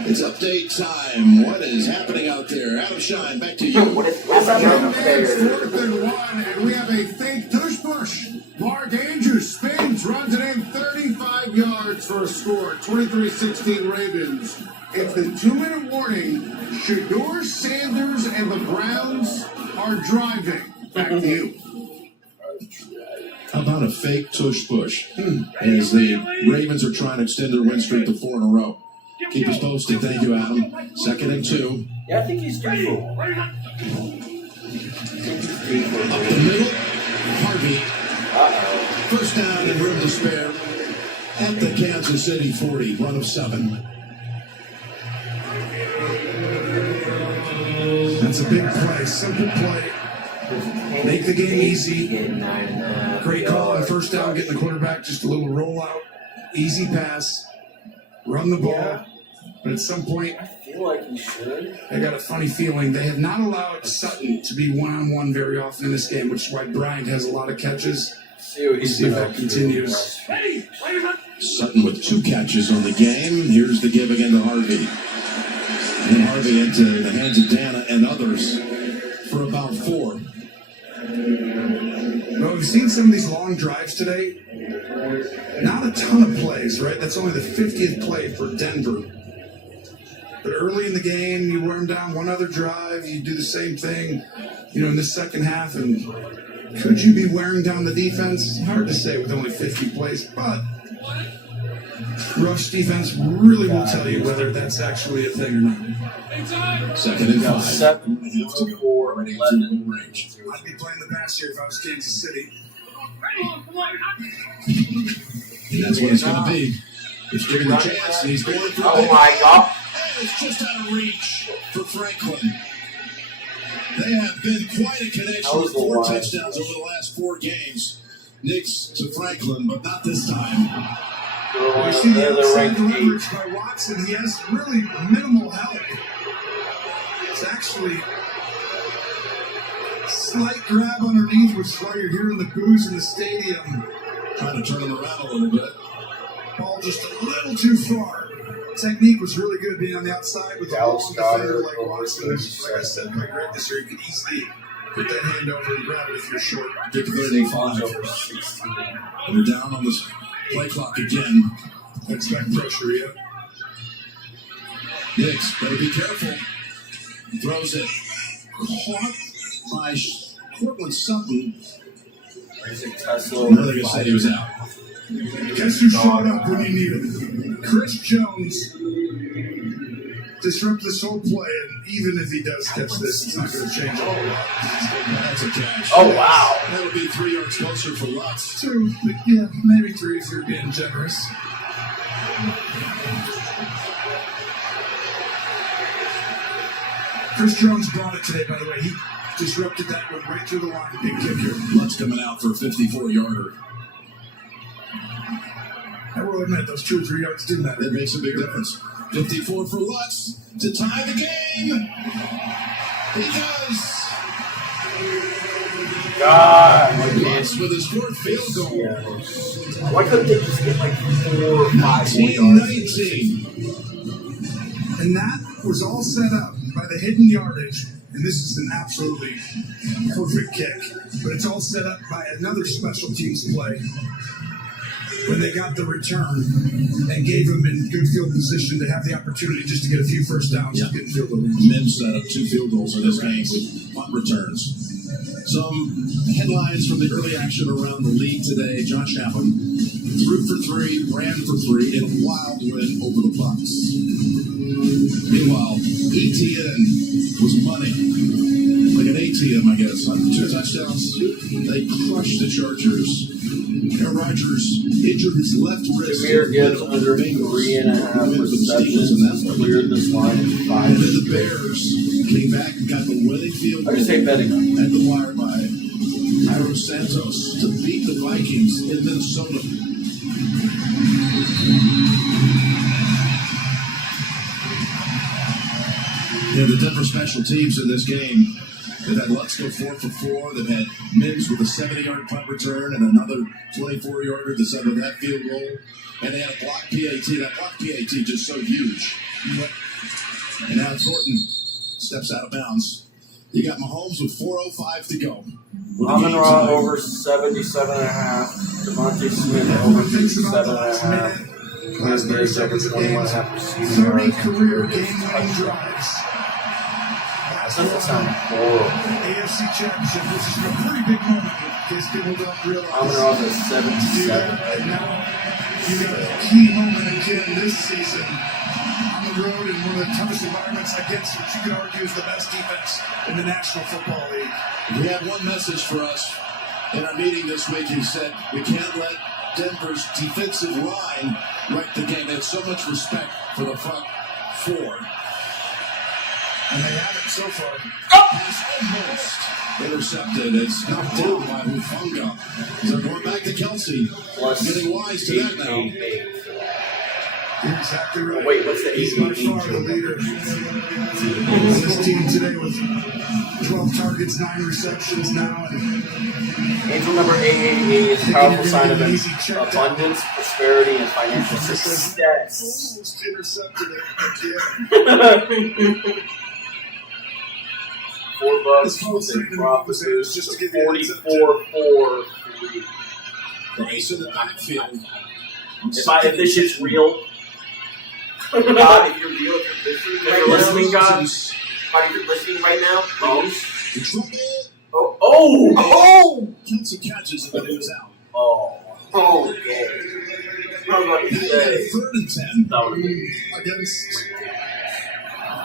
It's update time. What is happening out there? Adam Shine, back to you. What is happening out there? 4th and 1, and we have a fake tush push. Mark Andrews spins, runs it in 35 yards for a score. 23-16 Ravens. It's the 2-minute warning. Shedeur Sanders and the Browns are driving. Back to you. How about a fake tush push? As the Ravens are trying to extend their win streak to 4 in a row. Keep us posted. Thank you, Adam. 2nd and 2. Yeah, I think he's due for one. Up the middle. Harvey. First down and room to spare at the Kansas City 40. Run of 7. That's a big play. Simple play. Make the game easy. Great call on first down, getting the quarterback just a little rollout. Easy pass. Run the ball. But at some point, I feel like he should. I got a funny feeling they have not allowed Sutton to be one-on-one very often in this game, which is why Bryant has a lot of catches. See if that continues. Sutton with 2 catches on the game. Here's the give again to Harvey. And Harvey into the hands of Dana and others for about 4. Well, we've seen some of these long drives today. Not a ton of plays, right? That's only the 50th play for Denver. But early in the game, you wear them down one other drive, you do the same thing, in the second half, and could you be wearing down the defense? Hard to say with only 50 plays, but rush defense really will tell you whether that's actually a thing or not. 2nd and 5. 7 to 4, 11 range. I'd be playing the pass here if I was Kansas City. And that's what it's going to be. He's given the chance, and he's going for Oh my God. And it's just out of reach for Franklin. They have been quite a connection with 4 touchdowns over the last 4 games. Knicks to Franklin, but not this time. You see the outside leverage by Watson. He has really minimal help. It's actually a slight grab underneath, which is why you're hearing the boos in the stadium. Trying to turn him around a little bit. Ball just a little too far. Technique was really good being on the outside with a long defender like Watson. Like I said, quite great this year. You could easily put that hand over and grab it if you're short. Get to 35. And we're down on this play clock again. Expect pressure, yeah. Knicks, better be careful. Throws it. Caught by Cortland Sutton. Isaac Tesla. What are they going to say he was out? Guess who showed up when you needed him? Chris Jones disrupt this whole play, and even if he does catch this, it's not going to change a whole lot. That's a catch. Oh, wow. That would be 3 yards closer for Lutz. 2, yeah, maybe 3 if you're being generous. Chris Jones brought it today, by the way. He disrupted that one right through the line. Big kicker. Lutz coming out for a 54-yarder. I will admit, those 2 or 3 yards do matter. That makes a big difference. 54 for Lutz to tie the game. He does. God. With his fourth field goal. Why couldn't they just get like 4 or 5 more 19. And that was all set up by the hidden yardage. And this is an absolutely perfect kick. But it's all set up by another special teams play. When they got the return and gave him in good field position to have the opportunity just to get a few first downs and get field goals. Mims set up 2 field goals in this game with punt returns. Some headlines from the early action around the league today. Josh Allen threw for 3, ran for 3 in a wild win over the Bucs. Meanwhile, ETN was money. Like an ATM, I guess. On 2 touchdowns, they crushed the Chargers. Aaron Rodgers injured his left wrist. Jameer Gibbs under 3.5 receptions, and that's cleared this line in 5. And then the Bears came back and got the winning field goal I just hate betting on at the wire by Jairo Santos to beat the Vikings in Minnesota. Yeah, the Denver special teams in this game. They've had Lutzko 4 for 4. They've had Mims with a 70-yard punt return and another 24-yarder to set up that field goal. And they had a block PAT. That block PAT just so huge. And now Thornton steps out of bounds. You got Mahomes with 4:05 to go. Amon-Ra over 77.5. Devontae Smith over 57.5. Last Bears over 21.5 receiving 30 yards. career game-winning drives. That doesn't sound horrible. AFC Championship, which is a pretty big moment in case people don't realize. Amon-Ra's at 77. And now you got a key moment again this season on the road in one of the toughest environments against what you could argue is the best defense in the National Football League. We had one message for us in our meeting this week. He said, we can't let Denver's defensive line wreck the game. They had so much respect for the front 4. And they have it so far. It's almost intercepted. It's knocked down by Hufunga. So going back to Kelsey. Getting wise to that now. You're exactly right. Wait, what's the He's by far the leader. This team today with 12 targets, 9 receptions now. And Angel number 888 is a powerful sign of abundance, prosperity, and financial success. Almost intercepted it again. $4 with a profit boost to 44.43. The ace in the backfield. If this shit's real, God, if you're real, if you're listening, God, if you're listening right now, please. Oh! Kelsey catches it, but it was out. Oh, okay. I was about to say. 3rd and 10. That would have been. Against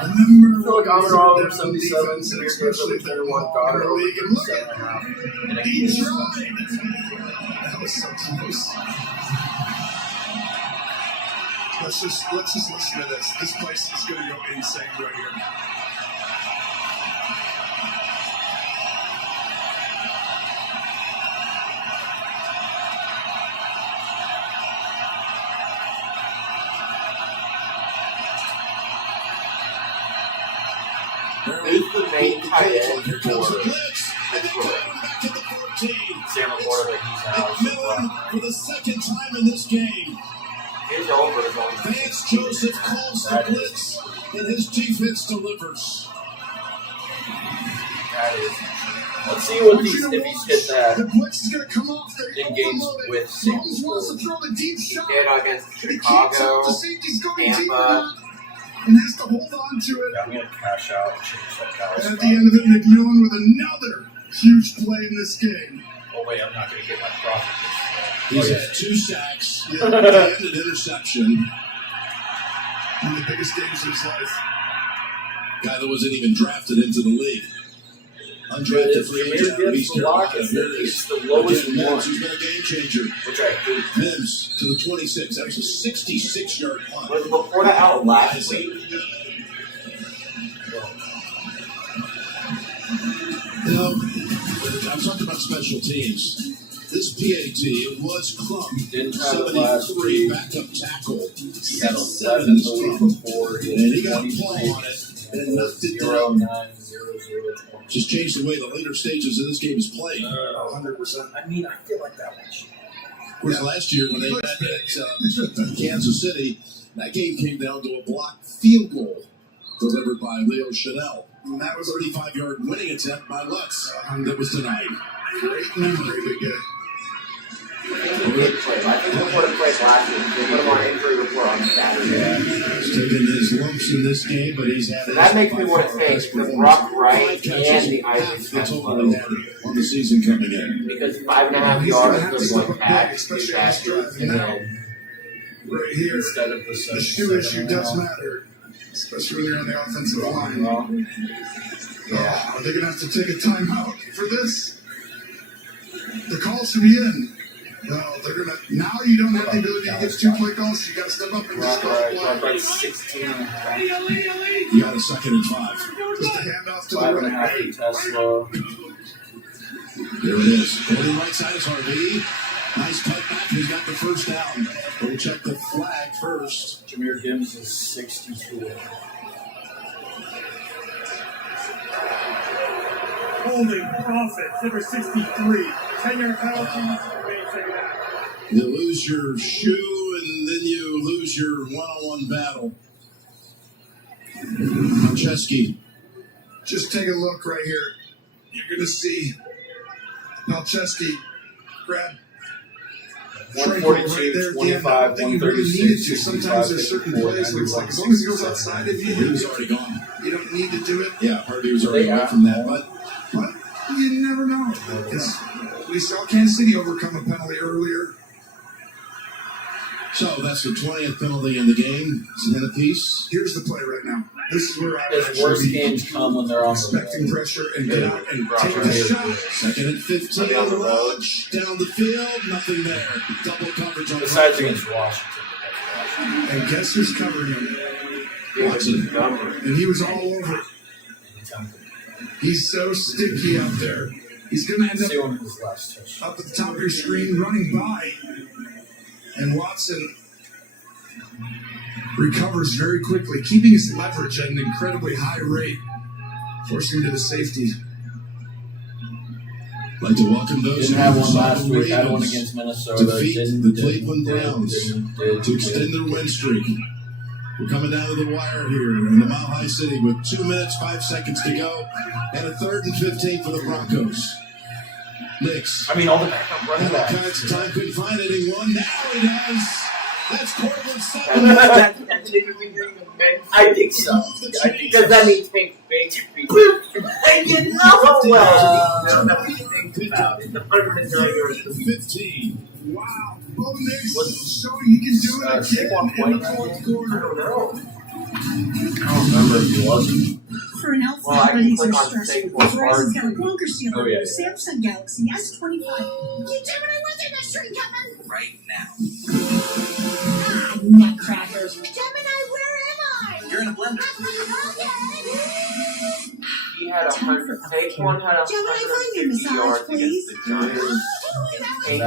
the number I feel like Amon-Ra over 77, defense, Jameer Gibbs especially over 31, Goddard over league. And look at 7.5. And he tried. That was so close. Let's just listen to this. This place is going to go insane right here. Who's the main tight end Here comes the blitz. And they for got him back at the 14. Sam Laporta that he's out? McMillan for the 2nd time in this game. His over is only Vance Joseph calls the blitz, and his defense delivers. That is. Let's see what these, if he's hit that The blitz is going to come off. in games with Mahomes wants to throw the deep shot. Get against He can't tell Chicago, if the safety's going deep or Tampa. not. And has to hold on to it. I'm going to cash out and change that Dallas. And at the end of it, McMillan with another huge play in this game. Oh, wait, I'm not going to get my profit. He's had 2 sacks and an interception. One of the biggest games of his life. Guy that wasn't even drafted into the league. Undrafted free agent from East Carolina. It's the lowest Mims, one, who's been a game changer. which I hate. Mims to the 26. That was a 66-yard punt. Was Laporta out last week? You know, I'm talking about special teams. This PAT was Crump. Didn't have it last 73 week. backup tackle. He had 11 the week before. And he got a ball on it and knocked it down. 0.90. Just changed the way the later stages of this game is played. 100%. I mean, I feel like that much. Of course, last year when they met at Kansas City, that game came down to a blocked field goal delivered by Leo Chanel. And that was a 35-yard winning attempt by Lutz that was denied. Great memory, big guy. He did play. I think he would have played last week. They put him on injury report on Saturday. He's taken his lumps in this game, but he's had. So that makes me want to think the Brock Wright and the Isaac That's all he had on the season coming in. because 5.5 yards of one catch, 2 catches, and then Right here, Instead of the the shoe issue does matter, especially when you're on the offensive line. Are they going to have to take a timeout for this? The call should be in. No, they're going to. Now you don't have the ability to get 2-play calls. You got to step up and just go play. 16. You got a 2nd and 5. Just a handoff to the 5.5 right. to Tesla. There it is. Cody right side is RB. Nice cutback. He's got the first down. We'll check the flag first. Jameer Gibbs is 62. Holding profit, number 63. 10-yard penalty. You lose your shoe and then you lose your one-on-one battle. Malcheski. Just take a look right here. You're going to see Malcheski grab 142, 25, 136, Sometimes there's certain plays where it's like, as long as he goes outside of you, He was already gone. you don't need to do it. Yeah, Harvey was already away from that. But You never know. Because we saw Kansas City overcome a penalty earlier. so that's the 20th penalty in the game. It's 10 apiece. Here's the play right now. This is where I would His actually worst be games come when they're on the expecting pressure and get out and take the shot. 2nd and 15. Launch down the field. Nothing there. Double coverage on Besides the against Washington. And guess who's covering him? Watson. And he was all over it. He's so sticky out there. He's going to end See up one of his last touch. up at the top of your screen running by. And Watson recovers very quickly, keeping his leverage at an incredibly high rate, forcing him to the safety. Like to welcome those Didn't who have one saw last the week. Had one Ravens against Minnesota. defeat Didn't, the Cleveland Browns to extend their win streak. We're coming down to the wire here in the Mile High City with 2 minutes, 5 seconds to go, and a 3rd and 15 for the Broncos. Knicks. I mean, all the backup running Had all backs. kinds of time, couldn't find anyone. Now he does. That's Cortland Sutton. That's an interesting thing to mention. I think so. Because that means Pink's big. You know well. That we think about it. The 109 yards. 15. Wow. Bo Nix showing he can do it again in the fourth quarter. I don't know. I don't remember if he wasn't. For an elf, Well, I can holidays click are on stressful. Facebook Hard. Verizon's got a bunker seal Oh, on yeah, the Samsung Galaxy S25. You Gemini, when's the next train coming? Right now. Ah, nutcrackers. Gemini, where am I? You're in a blender. He had 100. Take one had 150 yards against the Giants. He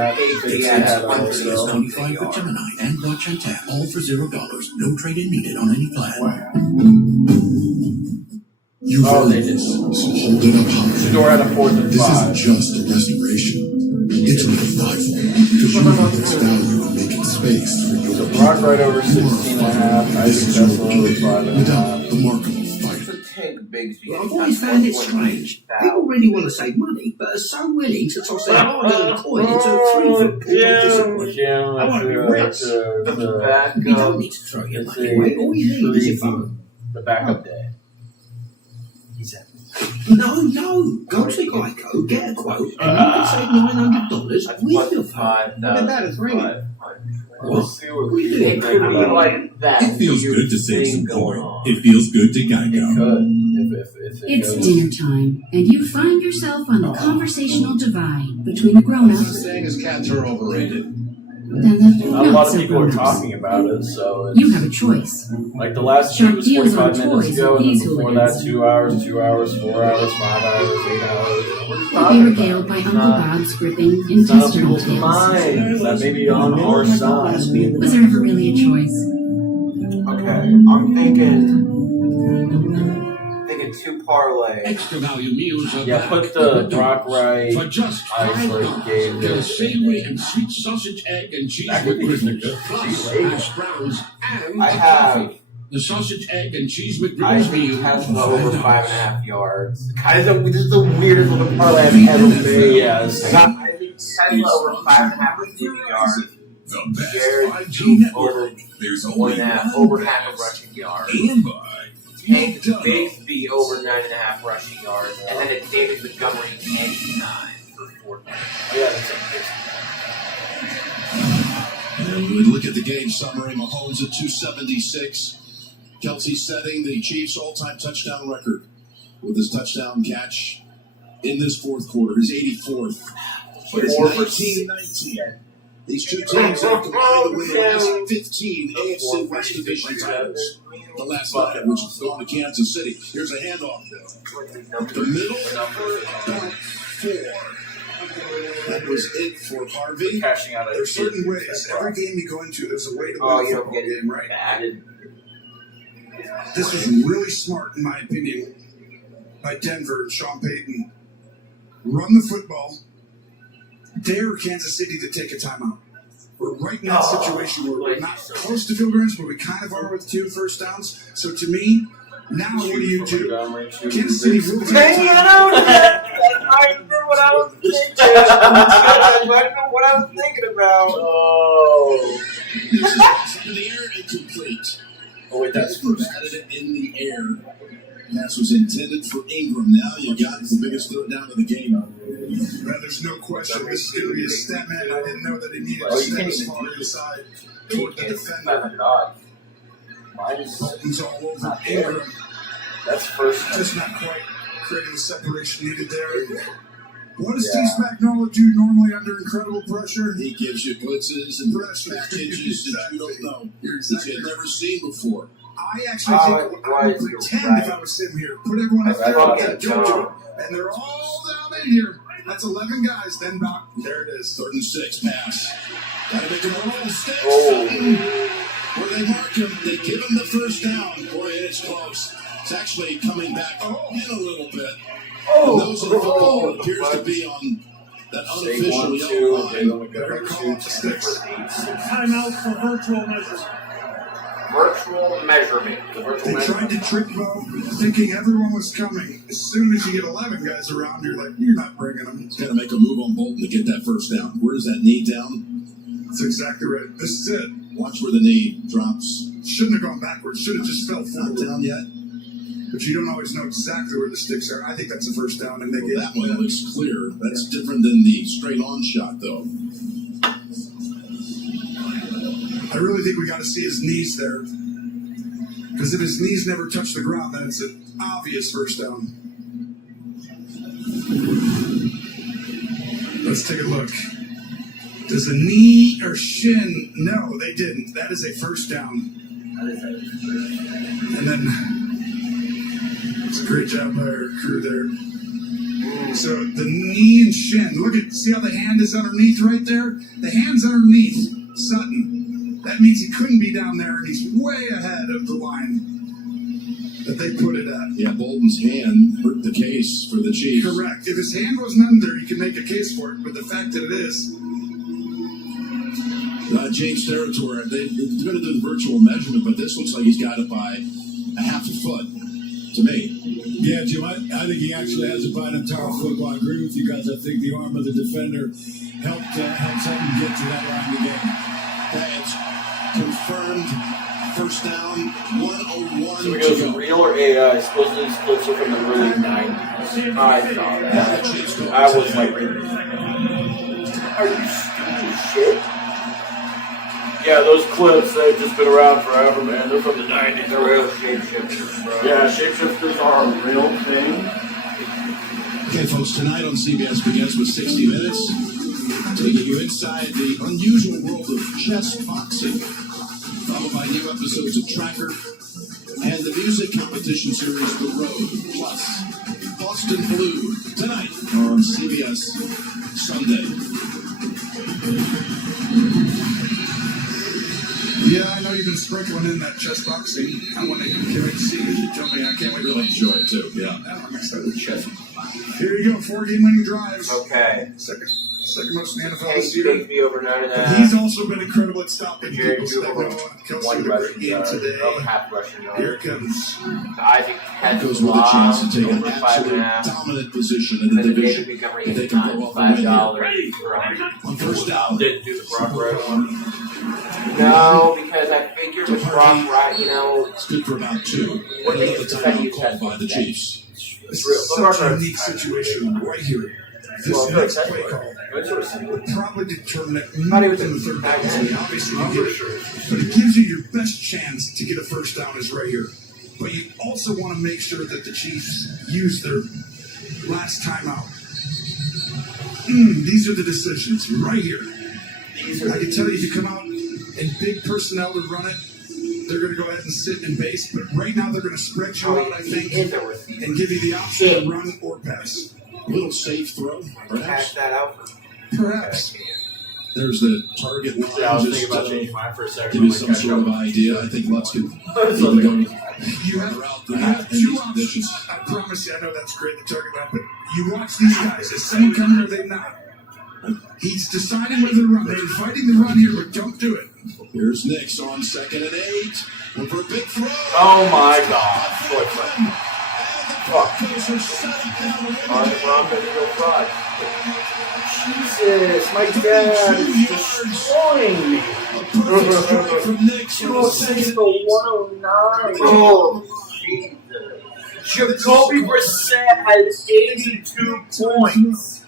had Galaxy 25 with Gemini and watch and tap, all for $0. No trade-in needed on any plan. You've Oh, they earned did. this, so hold it up high. Shador had a 4th and This 5. isn't just a restoration. It's a revival. Because you know there's value in making space for your So people. Brock right over 16.5. This Isaac is your Tesla over game 5.5. without the marketable fighter. Well, I've always found it strange. People really want to save money, but are so willing to toss their hard-earned coin into a 3-foot pool of disappointment. I want to be rich. You don't need to throw your money away. All you need is your phone. The backup day. No. Go to Geico, get a quote, and you can save $900 with your phone. Look at that, it's ringing. What? What are you doing? It could be like that. It feels good to save some coin. It feels good to Geico. If It's dinner time, and you find yourself on the conversational divide between the grown-ups Saying his cats are overrated. and the Not a lot not of so people are grown-ups. talking about it, so it's You have a choice. like the last Sharp tweet was deals on 45 minutes toys ago, with and then these before hooligans. that 2 hours, 2 hours, 4 hours, 5 hours, 8 hours. What are you You'll be talking regaled about? by Uncle Bob's gripping It's not on intestinal people's tales. minds. That may be on our side. Was there ever really a choice? Okay, I'm thinking a 2 parlay. Extra value meals are Yeah, back put at the window. Rock Right For just isolate game. get a savory and sweet sausage, egg, and cheese That could be McGriddles, plus hash browns and I a have. coffee. The sausage, egg, and cheese I McGriddles meal. Tesla over 5.5 yards. This is the weirdest little parlay I've ever made. Yes. I got Tesla over 5.5 receiving yards. Jared over There's 1.5, over half of rushing yards. And by Hank Bigsby over 9.5 rushing yards. And then it's David Montgomery 89 for 4. Yeah, that's it. And we look at the game summary. Mahomes at 276. Kelsey setting the Chiefs' all-time touchdown record with his touchdown catch in this fourth quarter, his 84th. But it's 19-19. These two teams have combined to win the last 15 AFC West Division titles. The last 9, which is going to Kansas City. Here's a handoff. The middle number about 4. That was it for Harvey. Cashing out There's certain ways. Every game you go into, there's a way to Oh, win you a don't football get it game, right? added. This was really smart, in my opinion, by Denver and Sean Payton. Run the football. Dare Kansas City to take a timeout. We're right in that situation where we're not close to field range, but we kind of are with 2 first downs. So to me, now what do you do? Kansas City will take a timeout. I remember what I was thinking. I remember what I was thinking about. Oh. This is up in the air and complete. Oh, wait, that's first. Added it in the air. Pass was intended for Ingram. Now you got the biggest third down of the game. Well, there's no question. This is going to be a step man. I didn't know that he needed to step as far inside toward the defender. He's all over Ingram. That's first. Just not quite creating the separation needed there. What does Steve Spagnuolo do normally under incredible pressure? He gives you blitzes and packages that you don't know that you've never seen before. I actually think I would pretend if I was sitting here, put everyone up there at Georgia, and they're all down in here. That's 11 guys. Then back. There it is. 3rd and 6 pass. Gotta make him roll the sticks. Where they mark him, they give him the first down. Boy, it's close. It's actually coming back in a little bit. And those in football appears to be on that unofficial yellow line. Very call sticks. Timeout for virtual measurement. Virtual measurement. They tried to trick Bo, thinking everyone was coming. As soon as you get 11 guys around, you're like, you're not bringing them. He's got to make a move on Bolton to get that first down. Where's that knee down? That's exactly right. This is it. Watch where the knee drops. Shouldn't have gone backwards. Should have just fell forward. Not down yet. But you don't always know exactly where the sticks are. I think that's a first down, and they get that one looks clear. That's different than the straight-on shot, though. I really think we got to see his knees there. Because if his knees never touch the ground, then it's an obvious first down. Let's take a look. Does the knee or shin? No, they didn't. That is a first down. And then, it's a great job by our crew there. So the knee and shin. Look at, see how the hand is underneath right there? The hand's underneath Sutton. That means he couldn't be down there, and he's way ahead of the line that they put it at. Yeah, Bolton's hand hurt the case for the Chiefs. Correct. If his hand wasn't under, you could make a case for it. But the fact that it is. James territory. They're going to do the virtual measurement, but this looks like he's got it by a half a foot to me. Yeah, Jim, I think he actually has it by an entire foot. I agree with you guys. I think the arm of the defender helped Sutton get to that line of the game. That's confirmed. First down, 101. So it goes real or AI? Supposedly these clips are from the early 90s. I saw that. I was like, are you stupid as shit? Yeah, those clips, they've just been around forever, man. They're from the 90s. They're real shapeshifters, bro. Yeah, shapeshifters are a real thing. Okay, folks, tonight on CBS Begins with 60 Minutes, taking you inside the unusual world of chess boxing, followed by new episodes of Tracker, and the music competition series The Road, plus Boston Blue, tonight on CBS Sunday. Yeah, I know you've been sprinkling in that chess boxing. I want to can't wait to see you. You tell me I can't wait to Really enjoy it too. Yeah. I'm excited. Here you go, 4 game-winning drives. Okay. Second most in the NFL Hank this year. Bigby over Notre But Dame. he's also been incredible at stopping Jared people. Goodwin, Kelsey one with a great rushing game yard, today. half rushing yard. Here it comes. Isaac That goes with a chance to take an over absolute 5.5. dominant position in the And then division. David Montgomery If they hit can go off and win here. $5 for On first down. Didn't do the Brock Wright one. No, because I figured with Brock Wright, you know, It's good for about 2. what they Another expect timeout you called by the Chiefs. This real. is such a unique situation right here. This next play call would probably determine it more than the third down. Obviously, you get it, but it gives you your best chance to get a first down is right here. But you also want to make sure that the Chiefs use their last timeout. These are the decisions right here. I can tell you, if you come out in big personnel to run it, they're going to go ahead and sit in base. But right now, they're going to spread you out, I think, and give you the option to run or pass. Little safe throw, Pass perhaps. that out. Perhaps. There's the target line. Yeah, I was just thinking about to changing mine for a second. give you some sort of idea. I think Lutz could even go You have, route you that have in two these options. conditions. I promise you, I know that's great, the target line, but you watch these guys. Is someone coming or are they not? He's deciding whether to run. They're inviting the run here, but don't do it. Here's Nix on 2nd and 8. Going for a big throw. Oh my God. Fuck. On the Broncos to go fraud. Jesus, my dad is destroying me. Perfect strike from Nix. 206 to 109. Oh, Jesus. Jacoby Brissett has 82 points.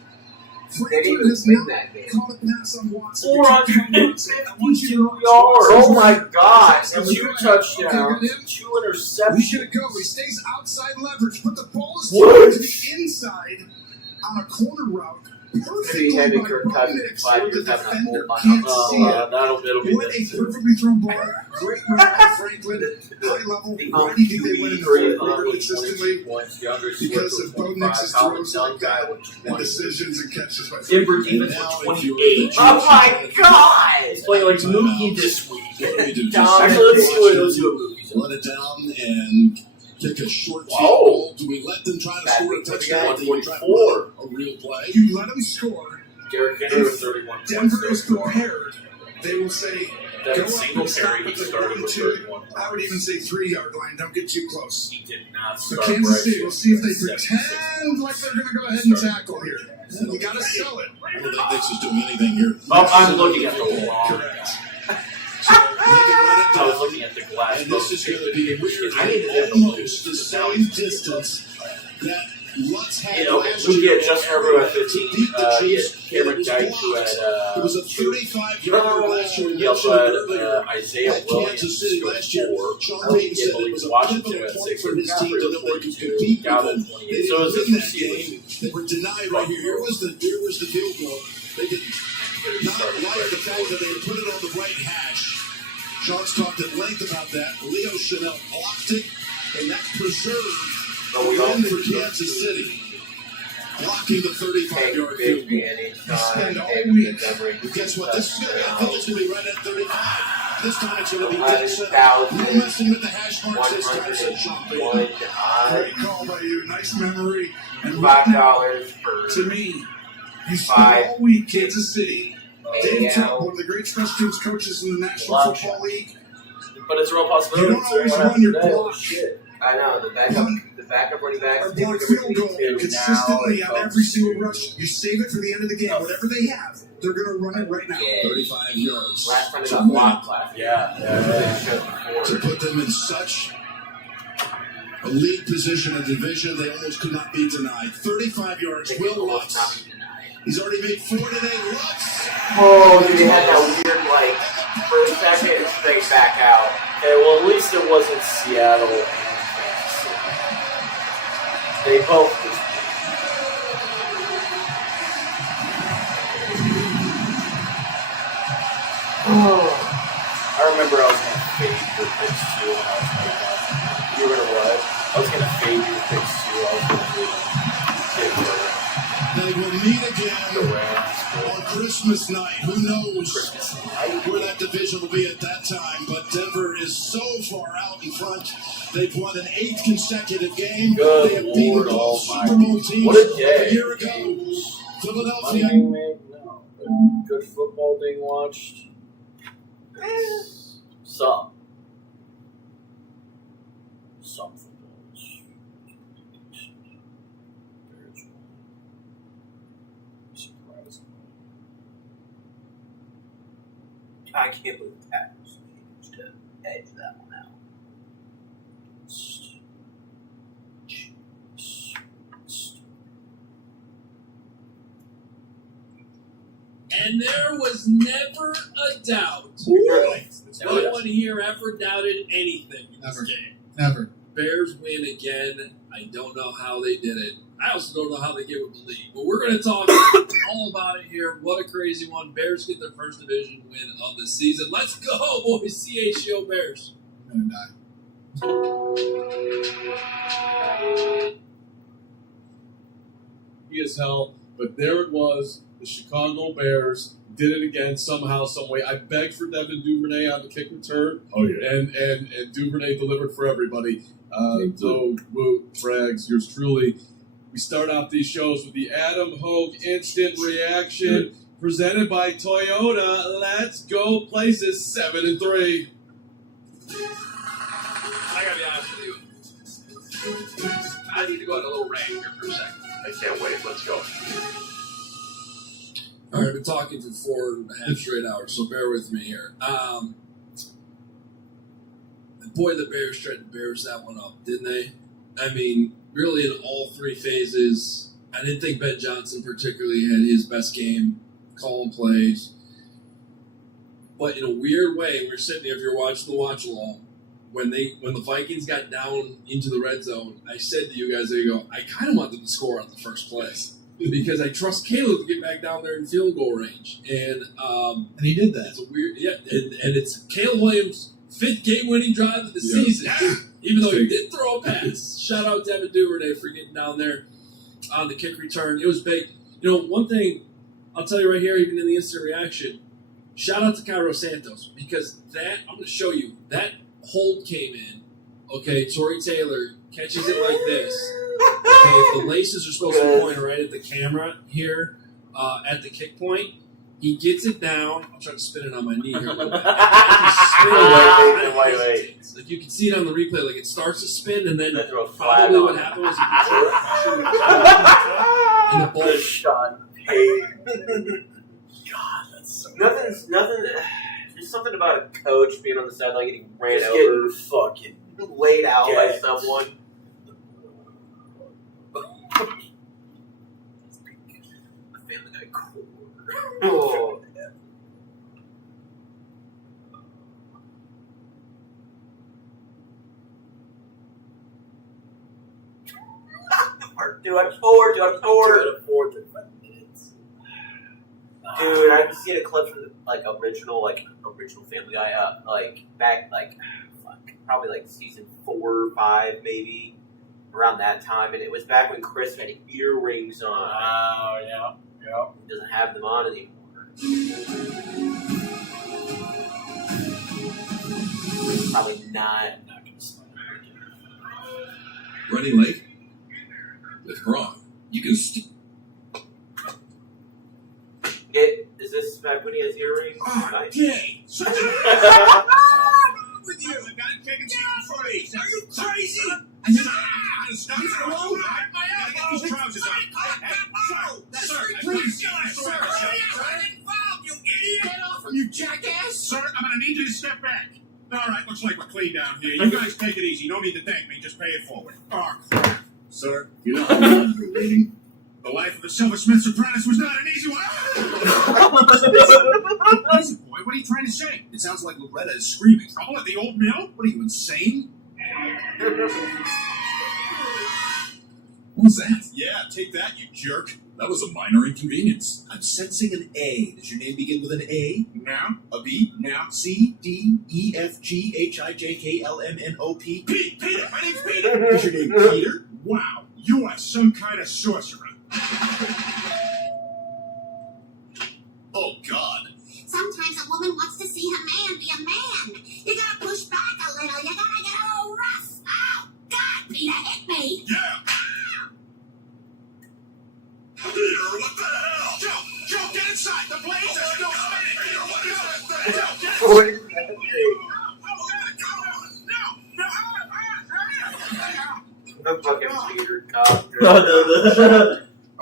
They didn't even win that game. 452 yards. Oh my God. 2 touchdowns, 2 interceptions. We should go. He stays outside leverage, but the ball is thrown to the inside on a corner route. Maybe having Kirk Cousins 5 years having a whole bunch Can't of see it. That'll be What a perfectly thrown ball. Great run by Franklin. High level. Why do you think they win in the fourth quarter consistently? Because of Bo Nix's throws like that and decisions and catches by Denver Franklin. defense for 28. Oh my God! He's playing like Mookie this week. Actually, Let's do a movie. Let it down and kick a short field goal. Do we let them try to score a touchdown? Do we try to run a real play? You let them score. Derrick Henry with 31 Denver points. is prepared. They will say, That go up single and stop carry, at he the started 1, with 2. 31 I would even say 3-yard line. Don't get too close. He did not So start Kansas City, Bryce we'll see if they Young. pretend like they're going to go ahead and tackle here. You got to sell it. I don't think Nix is doing anything here. Oh, I'm looking at the wall. Correct. So he can run it I was down. looking at the glass. And this is going to be weird. I need to get Almost the same distance that Lutz had last Mookie year. had Justin Herbert at 15. Beat the He had Chiefs. Cameron It was Dyke, who blocked. had It was a 35-yarder last year. We he also mentioned had it earlier. Isaiah At Williams. Kansas City who last year, scored 4. Sean Payton said it was a Washington pivotal at point 6. for his team to know they could compete with Galvin them. 28. They So didn't is win this that receiving? game. They were denied right here. Here was the field goal. They did not like the fact that they put it on the right hash. Sean's talked at length about that. Leo Chanel blocked it, and that preserved the win for Kansas City. Blocking the 35-yard field goal. Spend all week. But guess what? This is going to be, I think it's going to be right at 35. This time it's going to be dead center. 11,000. No messing with the hash marks this time, said Sean Payton. Great call by you. Nice memory. And $5 for to me, you spend all week Kansas City. Dave Trump, one of the great special teams coaches in the National Football League. But it's a real You possibility. don't always run your block. I know, the backup running backs. Or block field goal consistently on every single rush. You save it for the end of the game. Whatever they have, they're going to run it right now. 35 yards. Last time they got blocked last year. To put them in such a lead position in division, they almost could not be denied. 35 yards. Will Lutz. He's already made 4 today. Lutz. Oh, dude, he had that weird, for a second, and straight back out. Okay, well, at least it wasn't Seattle. They both just. I remember I was going to fade your picks too when I was playing that. You were gonna what? I was going to fade your picks too. I was going to take They will meet again the Rams. on Christmas Christmas night. Who knows where that division will be at that time? But Denver is so far out in front. They've won an 8th consecutive game. Good they have beaten Lord both Super Almighty. Bowl teams What a day. a year ago. Philadelphia. No. Good football being watched. Some footballs. Surprising. I can't believe the Packers managed to edge that one out. And there was never a doubt. No one here ever doubted anything in this game. Never. Bears win again. I don't know how they did it. I also don't know how they get with the lead. But we're going to talk all about it here. What a crazy one. Bears get their first division win of the season. Let's go, boys. CHGO Bears. I'm gonna die. As hell, but there it was. The Chicago Bears did it again somehow, some way. I begged for Devin Duvernay on the kick return. Oh, yeah. And Duvernay delivered for everybody. So, frags, yours truly. We start off these shows with the Adam Hogue instant reaction presented by Toyota. Let's go places 7-3. I gotta be honest with you. I need to go on a little rant here for a second. I can't wait. Let's go. All right, I've been talking for 4.5 straight hours, so bear with me here. Boy, the Bears tried to Bears that one up, didn't they? I mean, really in all three phases. I didn't think Ben Johnson particularly had his best game, calling plays. But in a weird way, we're sitting here, if you're watching the watch along, when the Vikings got down into the red zone, I said to you guys, there you go, I kind of want them to score on the first play. Because I trust Caleb to get back down there in field goal range. And he did that. It's a weird, and it's Caleb Williams' 5th game-winning drive of the season. Even though he did throw a pass. Shout out Devin Duvernay for getting down there on the kick return. It was big. You know, one thing I'll tell you right here, even in the instant reaction, shout out to Cairo Santos. Because that, I'm going to show you, that hold came in. Okay, Torrey Taylor catches it like this. Okay, the laces are supposed to point right at the camera here at the kick point. He gets it down. I'll try to spin it on my knee here a little bit. Wait. Like you can see it on the replay. Like it starts to spin, and then probably what happened was and the ball shot. God, that's nothing. There's something about a coach being on the sideline getting ran over, getting fucking laid out by someone. Family Guy core. Oh, yeah. Dude, I'm scored. Dude, 5 minutes. Dude, I've seen a clip from the, original Family Guy, back, probably season 4 or 5, maybe. Around that time, and it was back when Chris had earrings on. Oh, yeah. He doesn't have them on anymore. Probably not going to slide. Running late? With Braun, you can Is this back when he has earrings? Okay. With you, I got a chicken for free. Are you crazy? Stop Get these trousers on. Sir, please. Sir, I'm involved, you idiot. Get off him, you jackass. Sir, I'm going to need you to step back. All right, looks like we're clean down here. You guys take it easy. No need to thank me. Just pay it forward. Oh, crap. Sir, you know how long you're waiting. The life of a silversmith's apprentice was not an easy one. Listen, boy, what are you trying to say? It sounds like Loretta is screaming. Trouble at the old mill? What are you, insane? What was that? Yeah, take that, you jerk. That was a minor inconvenience. I'm sensing an A. Does your name begin with an A? Now? A B? Now? C, D, E, F, G, H, I, J, K, L, M, N, O, P. Peter! My name's Peter! Is your name Peter? Wow, you are some kind of sorcerer. Oh, The fucking Peter cop.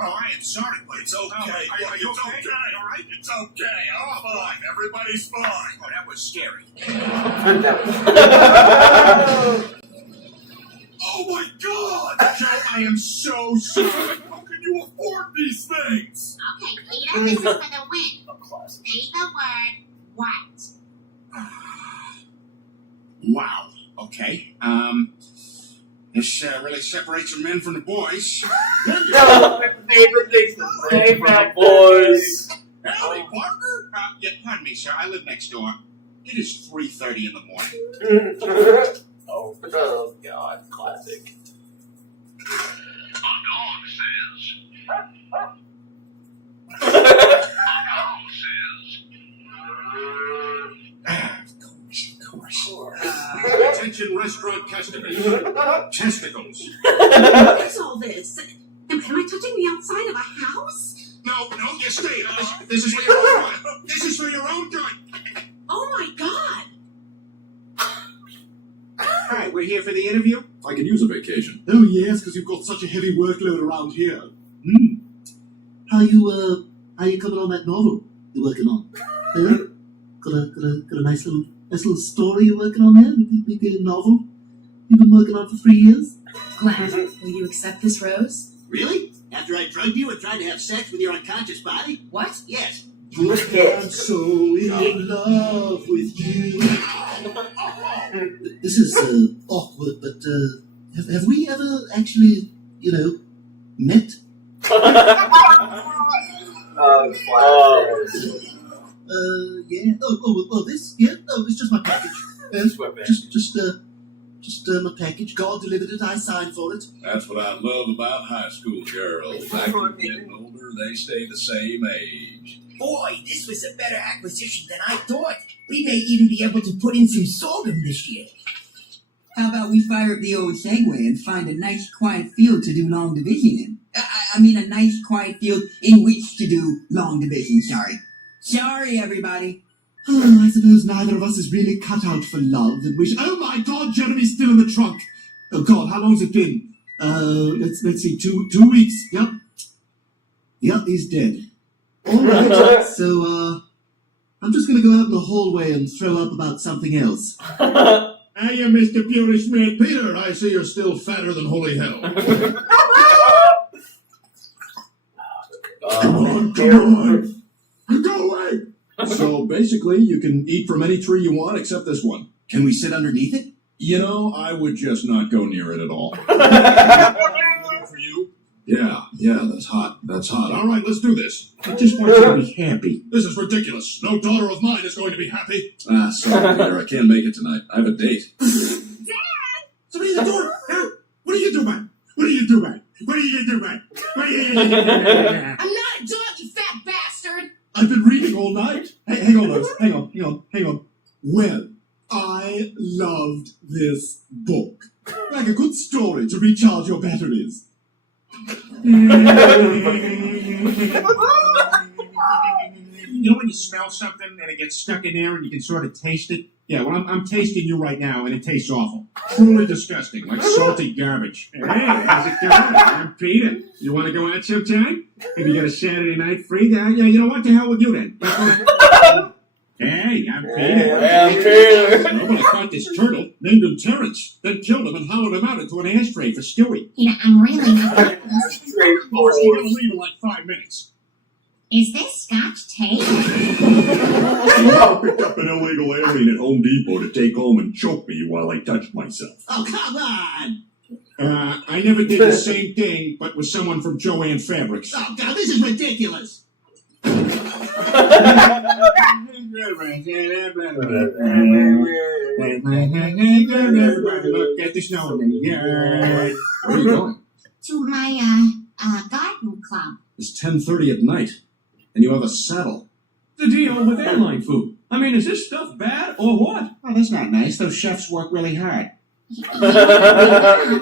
Oh, I am sorry, but it's okay. It's okay, all right? It's okay. I'm fine. Everybody's fine. Oh, that was scary. Oh, my God! Joe, I am so sorry. How can you afford these things? Okay, Peter, this is for the win. Say the word what? Wow. Okay. This really separates the men from the boys. My favorite thing to say about boys. Howdy, partner. Yeah, pardon me, sir. I live next door. It is 3:30 in the morning. Oh, God, classic. Attention, restaurant customers. Testicles. What is all this? Am I touching the outside of a house? No, you stay. This is for your own good. This is for your own good. Oh my God! All right, we're here for the interview. I could use a vacation. Oh, yes, because you've got such a heavy workload around here. How you coming on that novel you're working on? Got a nice little story you're working on there? Big novel you've been working on for 3 years? Glenn, will you accept this rose? Really? After I drugged you and tried to have sex with your unconscious body? What? Yes. I'm so in love with you. This is awkward, but have we ever actually, met? Yeah. Oh, this? Yeah. Oh, it's just my package. Just my package. God delivered it. I signed for it. That's what I love about high school girls. After getting older, they stay the same age. Boy, this was a better acquisition than I thought. We may even be able to put in some sorghum this year. How about we fire up the old Segway and find a nice quiet field to do long division in? I mean a nice quiet field in which to do long division, Sorry, everybody. Oh, I suppose neither of us is really cut out for love and wish. Oh my God, Jeremy's still in the trunk. Oh God, how long's it been? Let's see, 2 weeks. Yep, he's dead. All right, so I'm just gonna go out in the hallway and throw up about something else. Hey, Mr. Beauty Smith. Peter, I see you're still fatter than holy hell. Come on. Go away. So basically, you can eat from any tree you want except this one. Can we sit underneath it? I would just not go near it at all. For you? Yeah, that's hot. All right, let's do this. I just want you to be happy. This is ridiculous. No daughter of mine is going to be happy. Sorry, Peter, I can't make it tonight. I have a date. Somebody at the door. What are you doing? I'm not a dog, you fat bastard! I've been reading all night. Hey, hang on, Lois. Hang on. Well, I loved this book. Like a good story to recharge your batteries. You know when you smell something and it gets stuck in there and you can sort of taste it? Yeah, well, I'm tasting you right now and it tastes awful. Truly disgusting, like salty garbage. Hey, how's it going? I'm Peter. You want to go out sometime? Maybe get a Saturday night free? Yeah, you know what? The hell with you then? Hey, I'm Peter. Well, I caught this turtle, named him Terrence, then killed him and hollowed him out into an ashtray for Stewie. I'm really not. You're gonna leave in like 5 minutes. Is this Scotch tape? I picked up an illegal alien at Home Depot to take home and choke me while I touched myself. Oh, come on! I never did the same thing, but with someone from Joanne Fabrics. Oh, God, this is ridiculous! Look at the snow in the yard. Where are you going? To my, garden club. It's 10:30 at night, and you have a saddle. The deal with airline food. I mean, is this stuff bad or what? Oh, that's not nice. Those chefs work really hard. Why?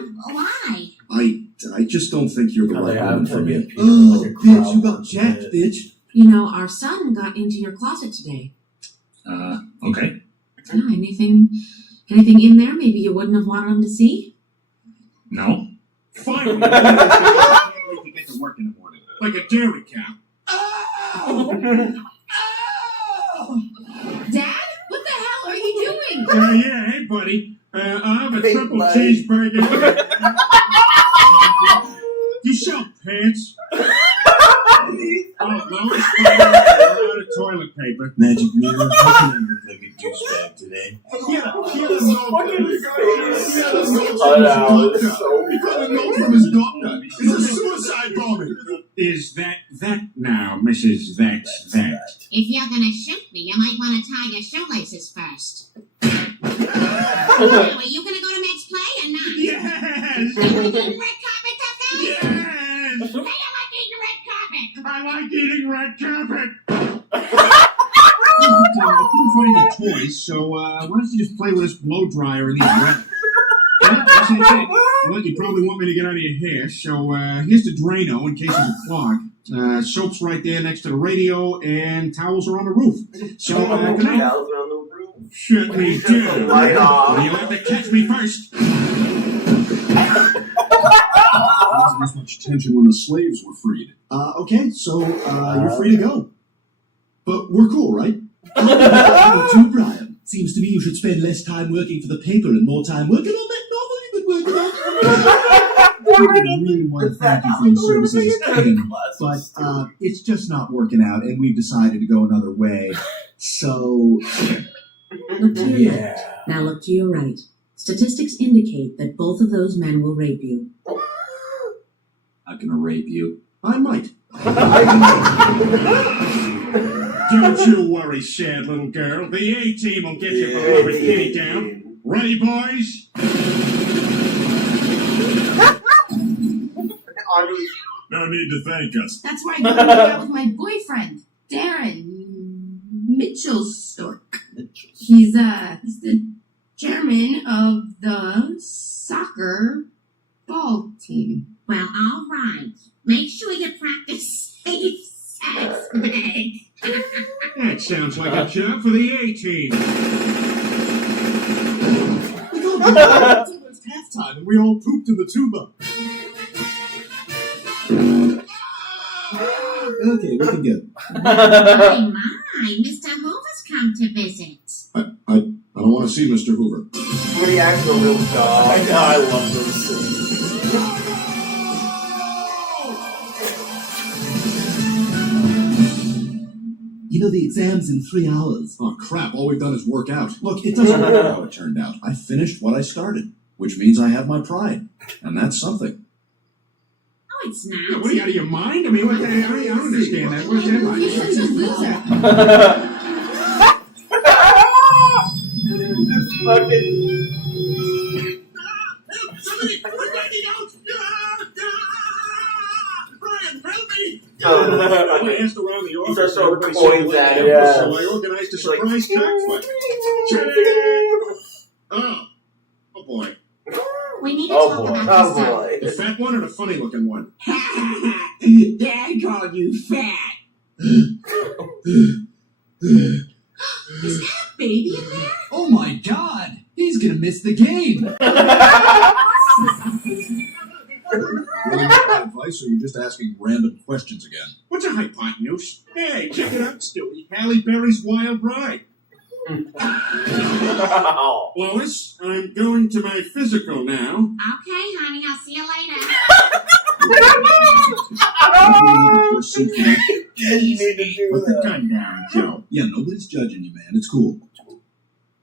I just don't think you're the right woman for me. Oh, bitch, you got jacked, bitch. You know, our son got into your closet today. Okay. Anything in there maybe you wouldn't have wanted him to see? No. Finally, I can't wait to get to work in the morning. Like a dairy cow. Dad, what the hell are you doing? Yeah, hey, buddy. I'll have a triple cheeseburger. You sell pants? Oh, no, it's fine. I'm out of toilet paper. Magic mirror, how can I look like a douchebag today? He had a note from his doctor. It's a suicide bombing. Is that now, Mrs. That's that? If you're gonna shoot me, you might want to tie your shoelaces first. Now, are you gonna go to Meg's play or not? Yes! You like eating red carpet, tough guy? Yes! Say you like eating red carpet! I like eating red carpet! I couldn't find the toys, so why don't you just play with this blow dryer and these rabbits? That's it. Well, you probably want me to get out of your hair, so here's the Drano in case it's a clog. Soap's right there next to the radio, and towels are on the roof. So, good night. Towels are on the roof. Shut me down. Light off. You'll have to catch me first. There wasn't this much tension when the slaves were freed. Okay, so you're free to go. But we're cool, right? Too, Brian. Seems to me you should spend less time working for the paper and more time working on that novel you've been working on. I really want to thank you for your services as King, but it's just not working out, and we've decided to go another way. So, Look to your left. Now look to your right. Statistics indicate that both of those men will rape you. I'm gonna rape you. I might. Don't you worry, sad little girl. The A-team will get you for Robert Kitty down. Ready, boys? No need to thank us. That's where I go to hang out with my boyfriend, Darren Mitchell Stork. He's the chairman of the soccer ball team. Well, all right. Make sure you practice safe sex, Meg. That sounds like a job for the A-team. It's halftime, and we all pooped in the tuba. Okay, we can get it. My, Mr. Hoover's come to visit. I don't want to see Mr. Hoover. When he acts a real dog. I know, I love those. You know, the exam's in 3 hours. Oh, crap. All we've done is work out. Look, it doesn't matter how it turned out. I finished what I started, which means I have my pride. And that's something. Oh, it's not. Yeah, what are you, out of your mind? I mean, what the hell? I don't understand that. What's that like? You're such a loser. This fucking... Somebody, we're breaking out! Brian, help me! I asked around the office. Just sort of everybody points said, at him. "Yeah." So I organized a surprise cockfight. Oh boy. We need to talk about this stuff. The fat one or the funny looking one? Dad called you fat. Is that a baby in there? Oh my God! He's gonna miss the game. Really want advice, or are you just asking random questions again? What's a hypotenuse? Hey, check it out, Stewie. Halle Berry's Wild Ride. Lois, I'm going to my physical now. Okay, honey, I'll see you later. Put the gun down, Joe. Yeah, nobody's judging you, man. It's cool.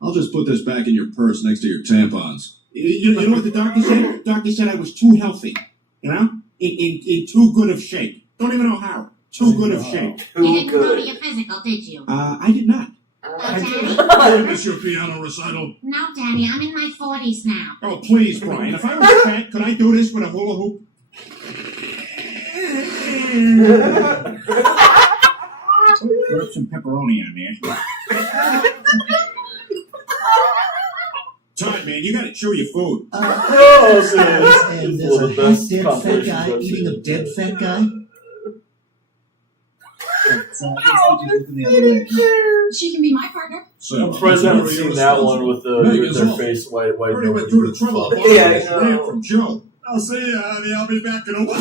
I'll just put this back in your purse next to your tampons. You know what the doctor said? The doctor said I was too healthy. You know? In too good of shape. Don't even know how. Too good of shape. You didn't go to your physical, did you? I did not. Daddy? Is your piano recital? No, Daddy, I'm in my 40s now. Oh, please, Brian. If I was fat, could I do this with a hula hoop? Put some pepperoni on there. Time, man. You gotta chew your food. And there's a half-dead fat guy eating a dead fat guy. She can be my partner. So, I'm surprised I haven't seen that one with their face white. Already went through the trouble of Yeah, I this know. rant from Joe. I'll see you, honey. I'll be back in a while.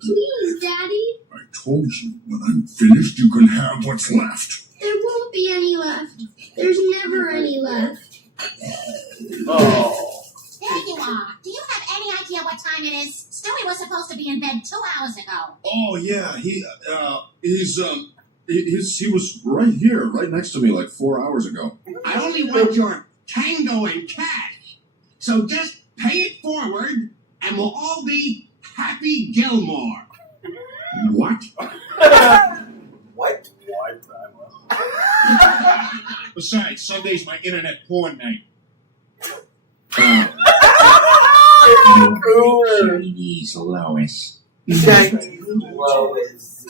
Please, Daddy. I told you, when I'm finished, you can have what's left. There won't be any left. There's never any left. Oh. There you are. Do you have any idea what time it is? Stewie was supposed to be in bed 2 hours ago. Oh yeah, he was right here, right next to me, like 4 hours ago. I only want your tango in cash. So just pay it forward, and we'll all be Happy Gilmore. What? What? Besides, Sunday's my internet porn night. Chinese Lois. Chinese Lois.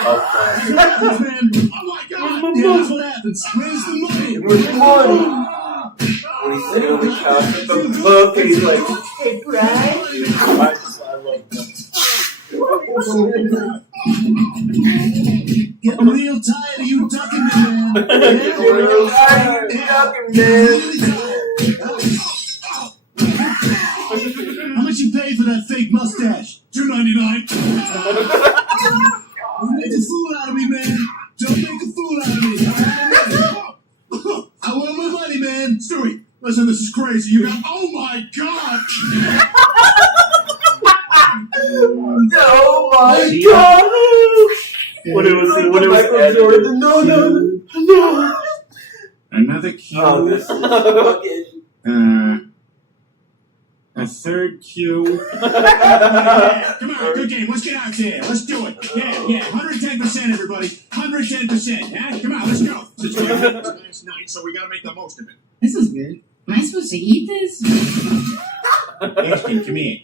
Okay. Man, oh my God! Yeah, that's what happens. Where's the money? Where's the money? When he's sitting on the couch with the book, and he's like, "Hey, Brad." I love him. Getting real tired of you talking to me, man. Getting real tired of you talking, man. How much you pay for that fake mustache? $2.99. Don't make a fool out of me, man. Don't make a fool out of me. I want my money, man. Stewie, listen, this is crazy. You got. Oh my God! Oh my God! When it was Jordan, no. Another cue. Oh, this is fucking. A third cue. Come on, good game. Let's get out there. Let's do it. Yeah. 110%, everybody. 110%. Yeah? Come on, let's go. It's last night, so we gotta make the most of it. This is weird. Am I supposed to eat this? Ashton, come here.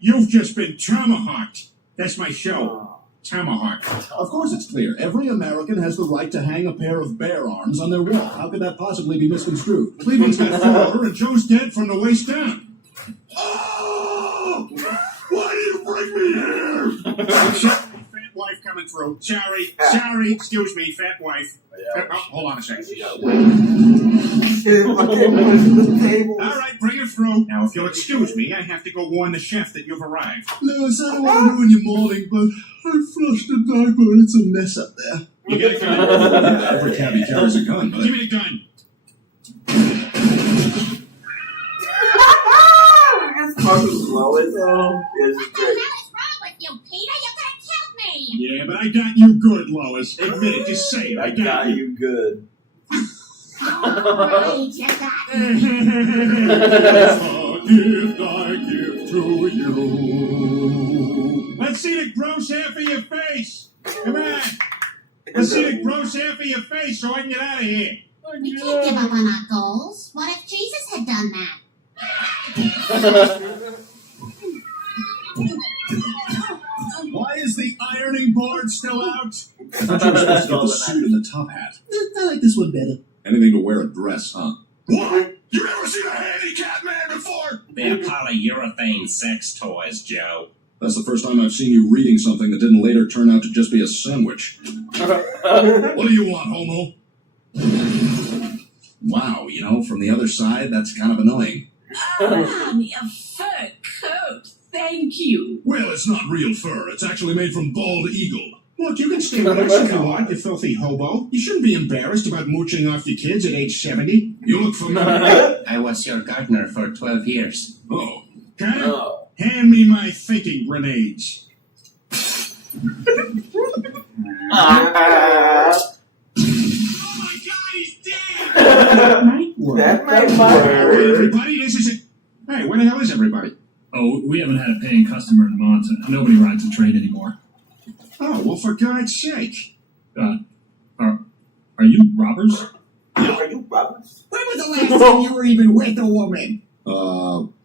You've just been tomahawked. That's my show. Tomahawk. Of course it's clear. Every American has the right to hang a pair of bear arms on their wall. How could that possibly be misconstrued? Cleveland's got 4 and Joe's dead from the waist down. Oh! Why did you bring me here? Fat wife coming through. Sorry, excuse me, fat wife. Hold on a second. All right, bring it through. Now, if you'll excuse me, I have to go warn the chef that you've arrived. Lewis, I don't want to ruin your morning, but I flushed a diaper and it's a mess up there. You get a gun? Every cabbie carries a gun, but... Give me the gun. Lois. Oh, this is great. What's wrong with you, Peter? You could have killed me. Yeah, but I got you good, Lois. Admit it. Just say it. I got you good. Great, you got me. Gift I give to you. Let's see the gross half of your face. Come on. Let's see the gross half of your face so I can get out of here. We can't give up on our goals. What if Jesus had done that? Why is the ironing board still out? I thought you were supposed to get the suit and the top hat. I like this one better. Anything to wear a dress, huh? What? You never seen a handicapped man before? They're polyurethane sex toys, Joe. That's the first time I've seen you reading something that didn't later turn out to just be a sandwich. What do you want, homo? Wow, from the other side, that's kind of annoying. Honey, a fur coat. Thank you. Well, it's not real fur. It's actually made from bald eagle. Look, you can stay with us if you want, you filthy hobo. You shouldn't be embarrassed about mooching off your kids at age 70. You look familiar. I was your gardener for 12 years. Oh. Got it? Oh. Hand me my thinking grenades. Oh my God, he's dead! That might work. Hey, everybody, this is it. Hey, where the hell is everybody? Oh, we haven't had a paying customer in a month, and nobody rides the train anymore. Oh, well, for God's sake. Are you robbers? Are you robbers? When was the last time you were even with a woman?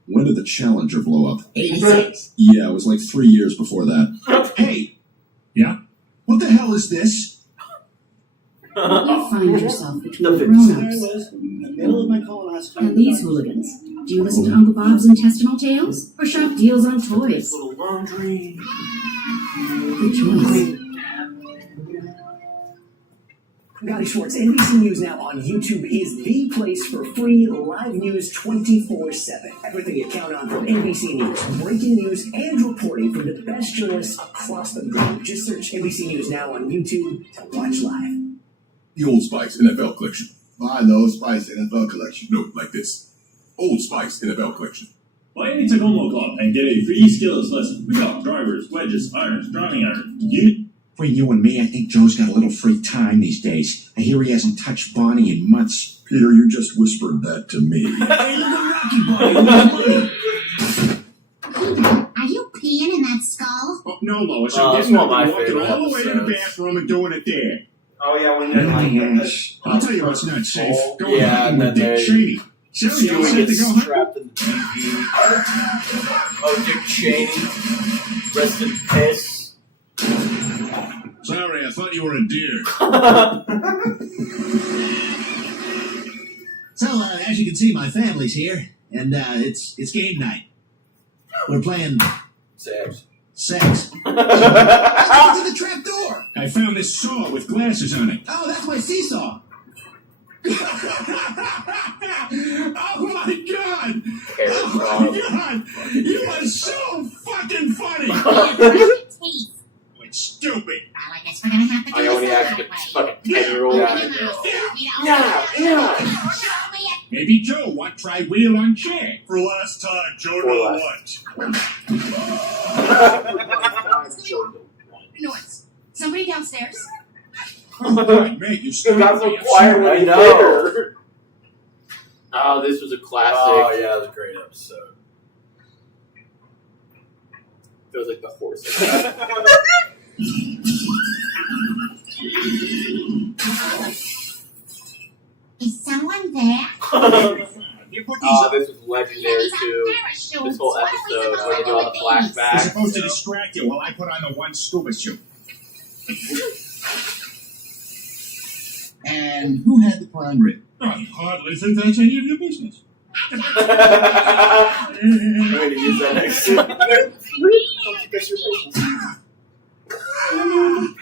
When did the Challenger blow up? 86. Yeah, it was like 3 years before that. Hey! Yeah? What the hell is this? You find yourself between grown-ups and these hooligans. Do you listen to Uncle Bob's intestinal tales or shop deals on toys? Little laundry. Good choice. Gotti Schwartz, NBC News Now on YouTube is the place for free live news 24/7. Everything you count on from NBC News. Breaking news and reporting from the best journalists across the globe. Just search NBC News Now on YouTube to watch live. The Old Spice NFL collection. Buy the Old Spice NFL collection. No, like this. Old Spice NFL collection. Buy any Tacoma Club and get a free skills lesson. We got drivers, wedges, irons, driving irons. For you and me, I think Joe's got a little free time these days. I hear he hasn't touched Bonnie in months. Peter, you just whispered that to me. Are you peeing in that skull? Oh, no, Lois, Oh, I'm that's getting one up of my and walking favorite all the way to the episodes. bathroom and doing it there. Oh yeah, when you're like I'll tell you what's not safe. Go yeah, on and then with Dick they Cheney. Sally, all Stewie set to gets go home? strapped in the TV. Oh, Dick Cheney. Rest in piss. Sorry, I thought you were a deer. So, as you can see, my family's here, and it's game night. We're playing Sex. sex. Look at the trap door. I found this saw with glasses on it. Oh, that's my seesaw. Oh my god! Carrot Oh my god! You are so fucking funny! Teeth. It's stupid. Well, I guess we're gonna have to do I only this the actually hard way. fucking 10-year-old. Yeah. Show me it. Maybe Joe want try wheel on chair. For last time, Joe For know last. what? Noise. Somebody downstairs? Oh god, man, you You got so quiet when you know. Oh, this was a classic. Oh yeah, that was a great episode. Feels like the horse. Is someone there? Oh, this was legendary too. This whole episode where they do all the It's flashbacks. supposed to distract you while I put on the one scuba suit. And who had the prime rib? I hardly think that's any of your business. I'm going to use that next time.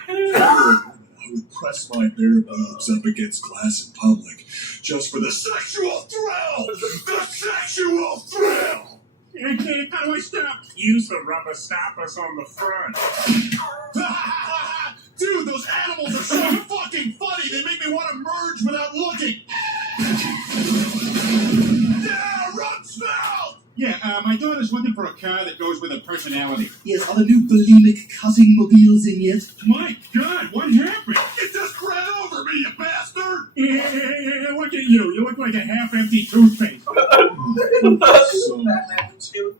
I would press my bare boobs up against glass in public just for the sexual thrill! The sexual thrill! How do I stop? Use the rubber stoppers on the front. Dude, those animals are so fucking funny, they make me want to merge without looking! Yeah, Rumsfeld! Yeah, my daughter's looking for a car that goes with her personality. Yes, are the new bulimic cutting mobiles in yet? My God, what happened? It just ran over me, you bastard! Yeah, look at you. You look like a half-empty toothpaste.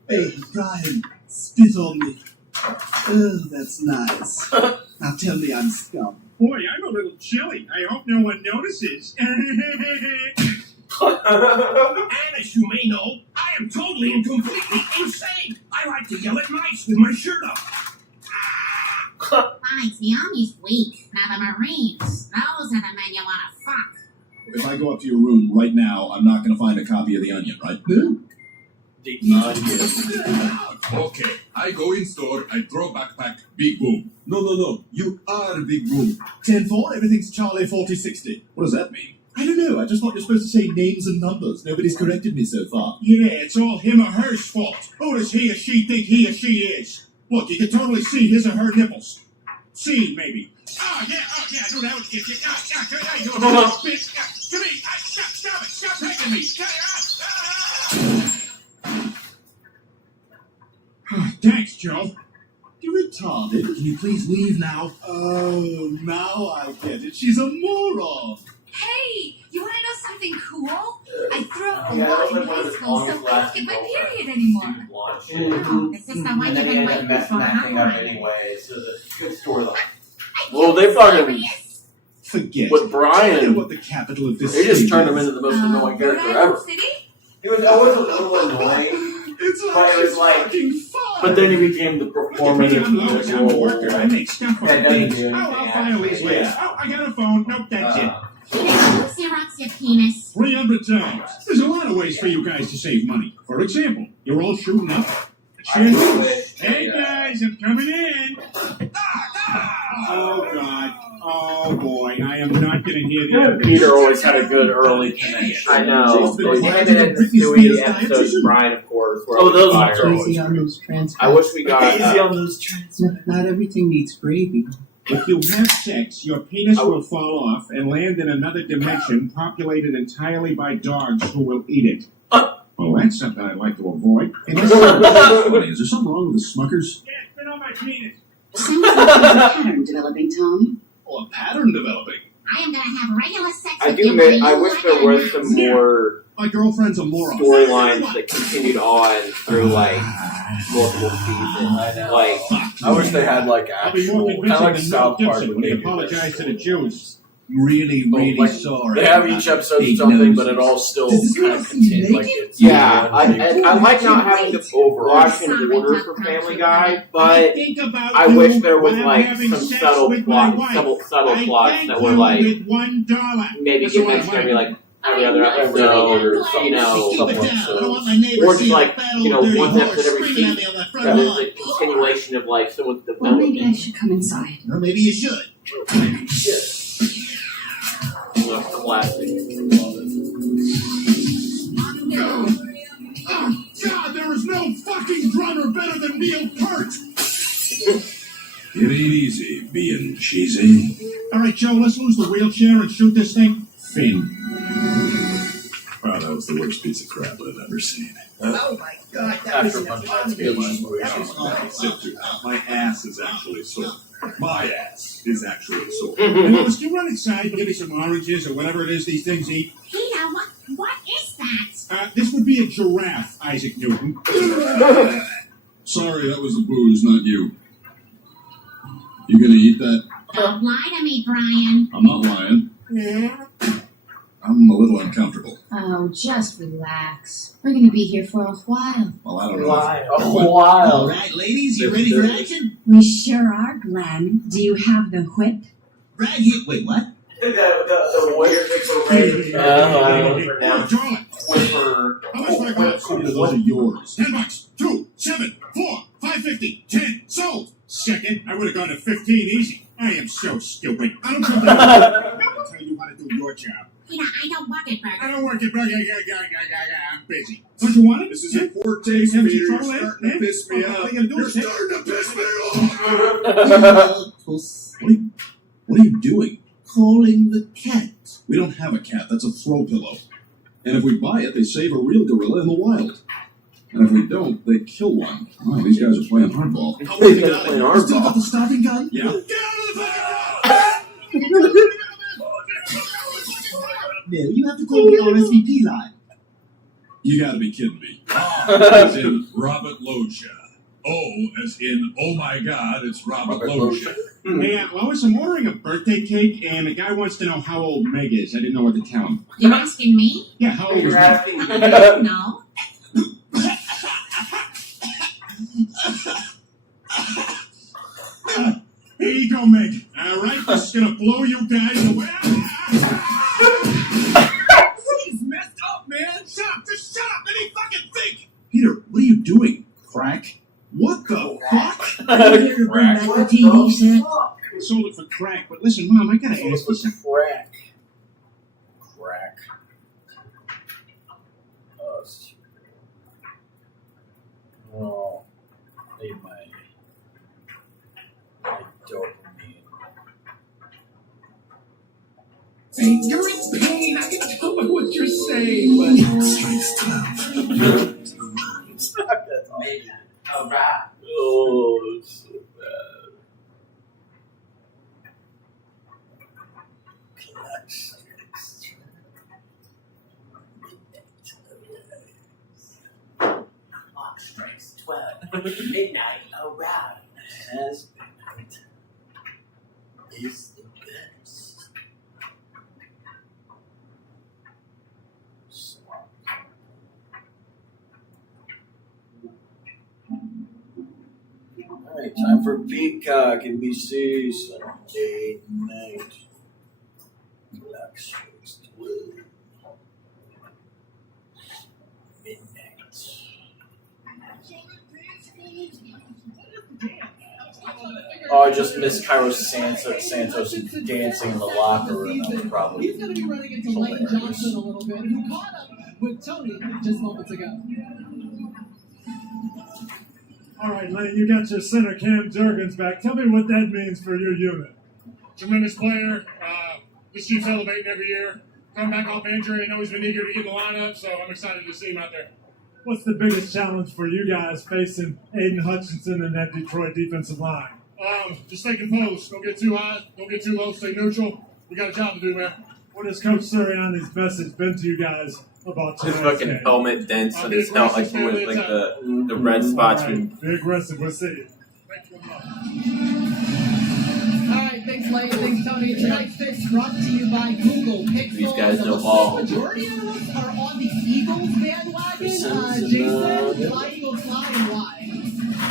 Hey, Brian, spit on me. Oh, that's nice. Now tell me I'm scum. Boy, I'm a little chilly. I hope no one notices. And as you may know, I am totally and completely insane. I like to yell at mice with my shirt off. Besides, the Army's weak. Now the Marines, those are the men you want to fuck. If I go up to your room right now, I'm not going to find a copy of The Onion, right? Okay, I go in store, I throw backpack, big boom. No, you are big boom. 10-4, everything's Charlie 4060. What does that mean? I don't know, I just thought you're supposed to say names and numbers. Nobody's corrected me so far. Yeah, it's all him or her's fault. Who does he or she think he or she is? Look, you can totally see his or her nipples. See, maybe. Oh, yeah, I knew that would get you. You bitch. Come here. Stop it. Stop taking me. Thanks, Joe. You're retarded. Can you please leave now? Oh, now I get it. She's a moron. Hey, you want to know something cool? I threw up a Yeah, lot that in was one of high the school, so longest I don't lasting get my girlfriends. period anymore. This is the one And you've then he been ended up waiting messing for, that thing huh, up Brian? anyway, so it's a good storyline. Well, they fucking Forget with it. Brian. I know what the capital of this They just state turned him is. into the most annoying character Rhode ever. Island City? He was always a little annoying, It's but it was like, fucking fun. But then he became the performative I'm Lois. I'm a worker. I role. make stuff for that doesn't things. do Oh, anything. I'll file these later. Yeah. Oh, I got a phone. Nope, that's it. Xerox your penis. 300 times. There's a lot of ways for you guys to save money. For example, you're all shooting up. Hey guys, I'm coming in. Oh God. Oh boy, I am not going to hear that. Peter always had a good early connection. I know. Him and the Stewie episodes, Brian, of course. Were those fire. Easy on those transfers. I wish we got Easy on those transfers. Not everything needs gravy. If you have sex, your penis will fall off and land in another dimension populated entirely by dogs who will eat it. Well, that's something I'd like to avoid. Is there something wrong with the Smuckers? Yeah, spit on my penis. Sounds like there's a pattern developing, Tom. Well, a pattern developing. I am gonna have regular sex I with do you. admit, whether I you wish like there it or was not. some more My girlfriend's a moron. storylines that continued on through like multiple seasons. Like, I wish they had like I'll be actual, more kind of convincing like than South Mel Park Gibson when when they he do apologized to the this. Jews. Really Like, sorry. They have each episode Big something, but noses. it all still Does this kind girl of see continues like naked? it's I like not having to watch in order for Family Guy, but think about I you wish there was when I'm like having some sex subtle with my plots, wife. subtle I plots thank that were you like with $1. maybe That's get a lot of mentioned every money. like every other episode, or you know, Keep it down. I don't want my neighbor or just seeing like a fat you know old dirty one whore episode every screaming at season. me on the front That is lawn. a continuation of like someone's Well, maybe I development. should come inside. Or maybe you should. Classic. Oh, God, there is no fucking drummer better than Neil Peart. It ain't easy being cheesy. All right, Joe, let's lose the wheelchair and shoot this thing. Finn. Oh, that was the worst piece of crap I've ever seen. Oh my God, that After was a an bunch of that's good abomination. movie. That was awful. My ass is actually sore. My ass is actually sore. Hey, Lois, can you run inside and give me some oranges or whatever it is these things eat? Peter, what is that? This would be a giraffe, Isaac Newton. Sorry, that was the booze, not you. You gonna eat that? Don't lie to me, Brian. I'm not lying. I'm a little uncomfortable. Oh, just relax. We're gonna be here for a while. Well, I don't know. A while. All right, ladies, you ready for action? We sure are, Glenn. Do you have the whip? Right here. Wait, what? The weird for Charlie, how much for a glass? Those are yours. $10. 2, 7, 4, 5.50, 10. Sold. Second, I would have gone to 15 easy. I am so stupid. I don't tell you how to do your job. Peter, I don't work at Burger. I don't work at Burger. I'm busy. Don't you want it? This is a poor taste, Have Peter. you You're trouble there? starting to piss me All off. you gotta do You're is take- starting to piss me off. What are you doing? Calling the cat. We don't have a cat. That's a throw pillow. And if we buy it, they save a real gorilla in the wild. And if we don't, they kill one. Oh, these guys are playing hardball. These guys are playing Still got hardball. the starting gun? Yeah. Get out of the No, you have to call the RSVP line. You gotta be kidding me. As in Robert Loggia. O as in, oh my God, it's Robert Loggia. Hey, Lois, I'm ordering a birthday cake, and the guy wants to know how old Meg is. I didn't know what to tell him. You're asking me? Yeah, how old is You're Meg? asking I don't know. Here you go, Meg. All right, this is gonna blow you guys away. He's messed up, man. Shut up. Just shut up. Let me fucking think. Peter, what are you doing? Crack? What the fuck? Here to bring back the TV set. I sold it for crack, but listen, Mom, I gotta ask you something. Crack. Oh, need my dopamine. Hey, you're in pain. I can tell by what you're saying, but Alright. Oh, it's so bad. Clock strikes 12. Midnight around. Has midnight is the best. Alright, time for Peacock NBC Sunday night. Oh, I just missed Cairo Santos dancing in the locker room. That was probably He's going to be running into Lane Johnson a little bit, who caught up with Tony just moments ago. All right, Lane, you got your center Cam Jurgens back. Tell me what that means for your unit. Tremendous player. Just keeps elevating every year. Coming back off injury, I know he's been eager to get in the lineup, so I'm excited to see him out there. What's the biggest challenge for you guys facing Aiden Hutchinson and that Detroit defensive line? Just stay composed. Don't get too high. Don't get too low. Stay neutral. We got a job to do, man. What has Coach Sirianni's message been to you guys about His tonight's fucking game? helmet dents on his helmet, like the red spots. All right, be aggressive. We'll see you. All right, thanks, Lane. Thanks, Tony. Tonight's fix brought to you by Google Pixel. These guys The know ball. majority of us are on the Eagles bandwagon. Jason, why Eagles fly and why?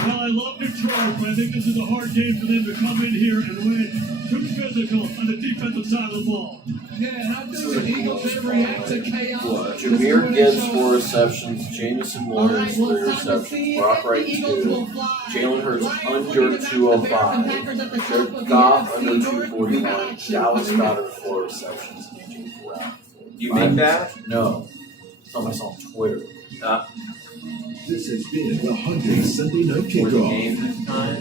Well, I love Detroit, but I think this is a hard game for them to come in here and win. Too physical on the defensive side of the ball. Yeah, how do the Eagles they react to chaos? Jameer Gibbs 4 receptions, Jamison Williams 3 receptions, Brock Wright 2, Jalen Hurts under 205, Jared Goff under 241, Dallas Goedert 4 receptions, DJ Brown. You make that? No. Something I saw on Twitter. This has been the Hyundai Sunday Night Game Kickoff. this time.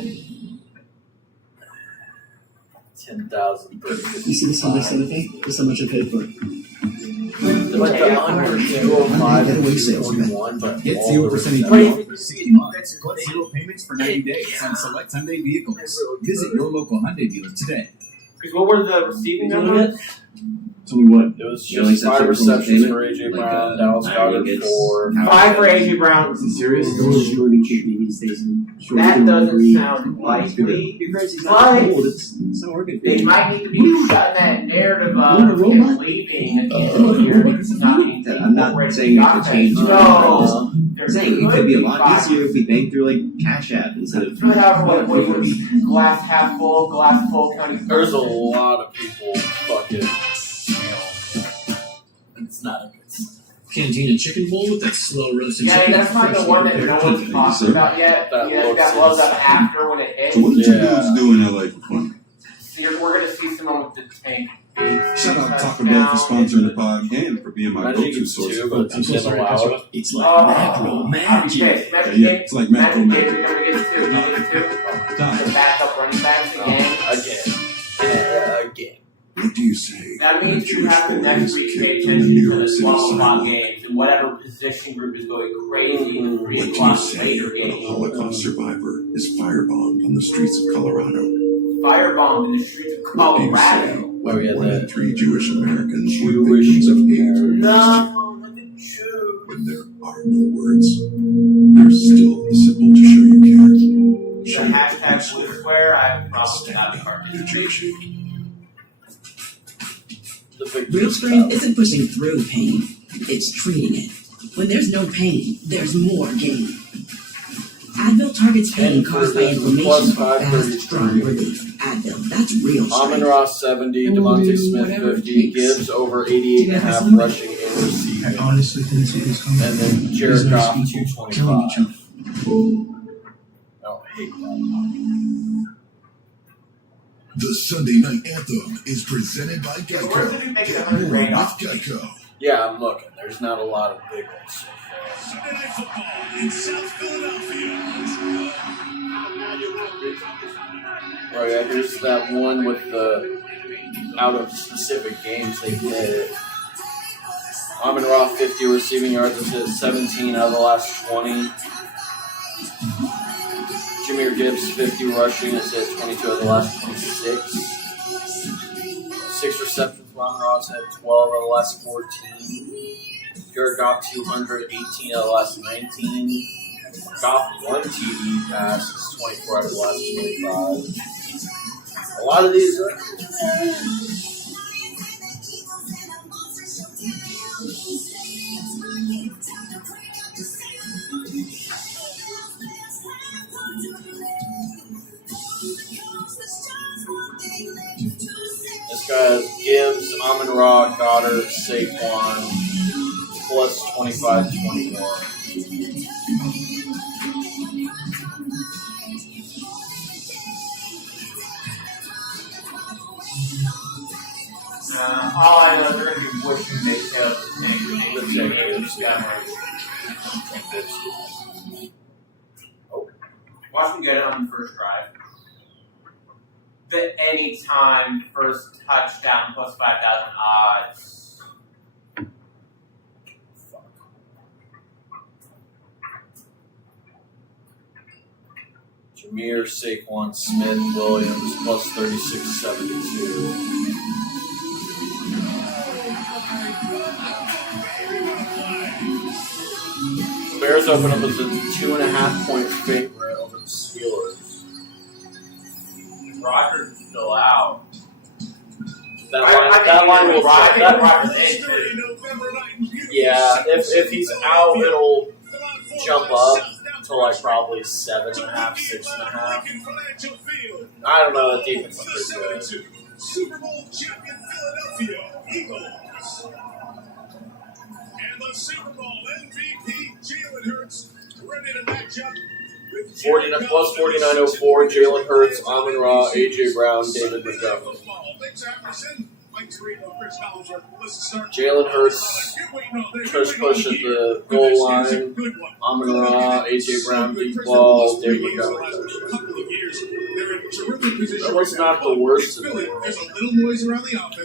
10,000. You see this Sunday thing? This is how much I paid for it. Like the under 205 and 241, but Get all 0% the APR for zero payments for 90 days on select Hyundai vehicles. Visit your local Hyundai dealer today. Because what were the receiving numbers? Tell me what? It was just 5 receptions for AJ Brown, Dallas Goedert 4. 5 for AJ Brown. Is he serious? That doesn't sound likely. But they might need to be shutting that narrative of him leaving at the end of the year because it's not anything. I'm not saying it could change. No. I'm saying it could be a lot easier if we bank through like Cash App instead of. What would be glass half full, glass full kind of. There's a lot of people fucking. It's not a good Cantina chicken bowl with that slow roasted Yeah, chicken. that's not the one that no one's talked about yet. That blows up after when it hits. So what did you dudes do in LA for fun? We're going to see someone with the tank. Shout out Taco Bell for sponsoring the pod and for being my go-to source. I'm so sorry. It's like macro magic. Yeah, it's like macro magic. The backup running backs again. What do you say? That means you have to next week pay attention to the 12 o'clock games and whatever position group is going crazy in the 3 What do you o'clock say? later A games. Holocaust survivor is firebombed on the streets of Colorado. Firebombed in the streets of What do you say? Colorado. When more than 3 Jewish Americans were Jewish victims of hate. No, When there are no words, there's still a symbol to show you care. the hashtag Blue Square, I promise not to participate. Real strength isn't pushing through pain, it's treating it. When there's no pain, there's more gain. Advil targets pain caused by inflammation for fast, strong relief. Advil, that's real Amon strength. Ross 70, Devontae Smith 50, Gibbs over 88.5 rushing and receiving. I honestly didn't see this coming. And then Jared Goff 225. Oh, I hate that. The Sunday Night Anthem is presented by Geico. Get more with Geico. Yeah, I'm looking. There's not a lot of big ones so far. Sunday Night Football in South Philadelphia. Oh yeah, here's that one with the out of specific games they did. Amon Ra 50 receiving yards, it says 17 out of the last 20. Jameer Gibbs 50 rushing, it says 22 out of the last 26. 6 receptions for Amon Ra, had 12 out of the last 14. Jared Goff 200, 18 out of the last 19. Goff 1 TD pass, 24 out of the last 25. A lot of these are. This guy has Gibbs Amon-Ra, Goddard, Saquon, plus 25-21. All I know is they're going to be wishing they killed the Jaguars. Watch them get it on the first drive. The anytime first touchdown plus 5,000 odds. Jameer, Saquon, Smith, Williams, plus 36-72. The Bears open up as a 2.5-point favorite over the Steelers. Rodgers is still out. That line will yeah, if he's out, it'll jump up to like probably 7.5, 6.5. I don't know. The defense is pretty good. Super Bowl champion Philadelphia Eagles. And the Super Bowl MVP Jalen Hurts ready to match up with plus 49.04. Jalen Hurts, Amon-Ra, AJ Brown, David Montgomery. Jalen Hurts, push at the goal line. Amon-Ra, AJ Brown, deep ball, David Montgomery. That was not the worst of it.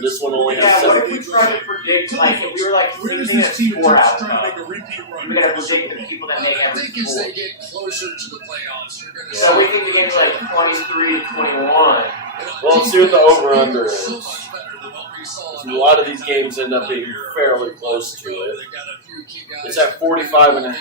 This one only has 7. What if we try to predict, like, if we were like sitting at 4 out of 5, we're going to predict the people that make every I think as they get closer to the playoffs, you're going to so we think we get to like 23-21. Well, let's see what the over-under is. A lot of these games end up being fairly close to it. It's at 45.5. And then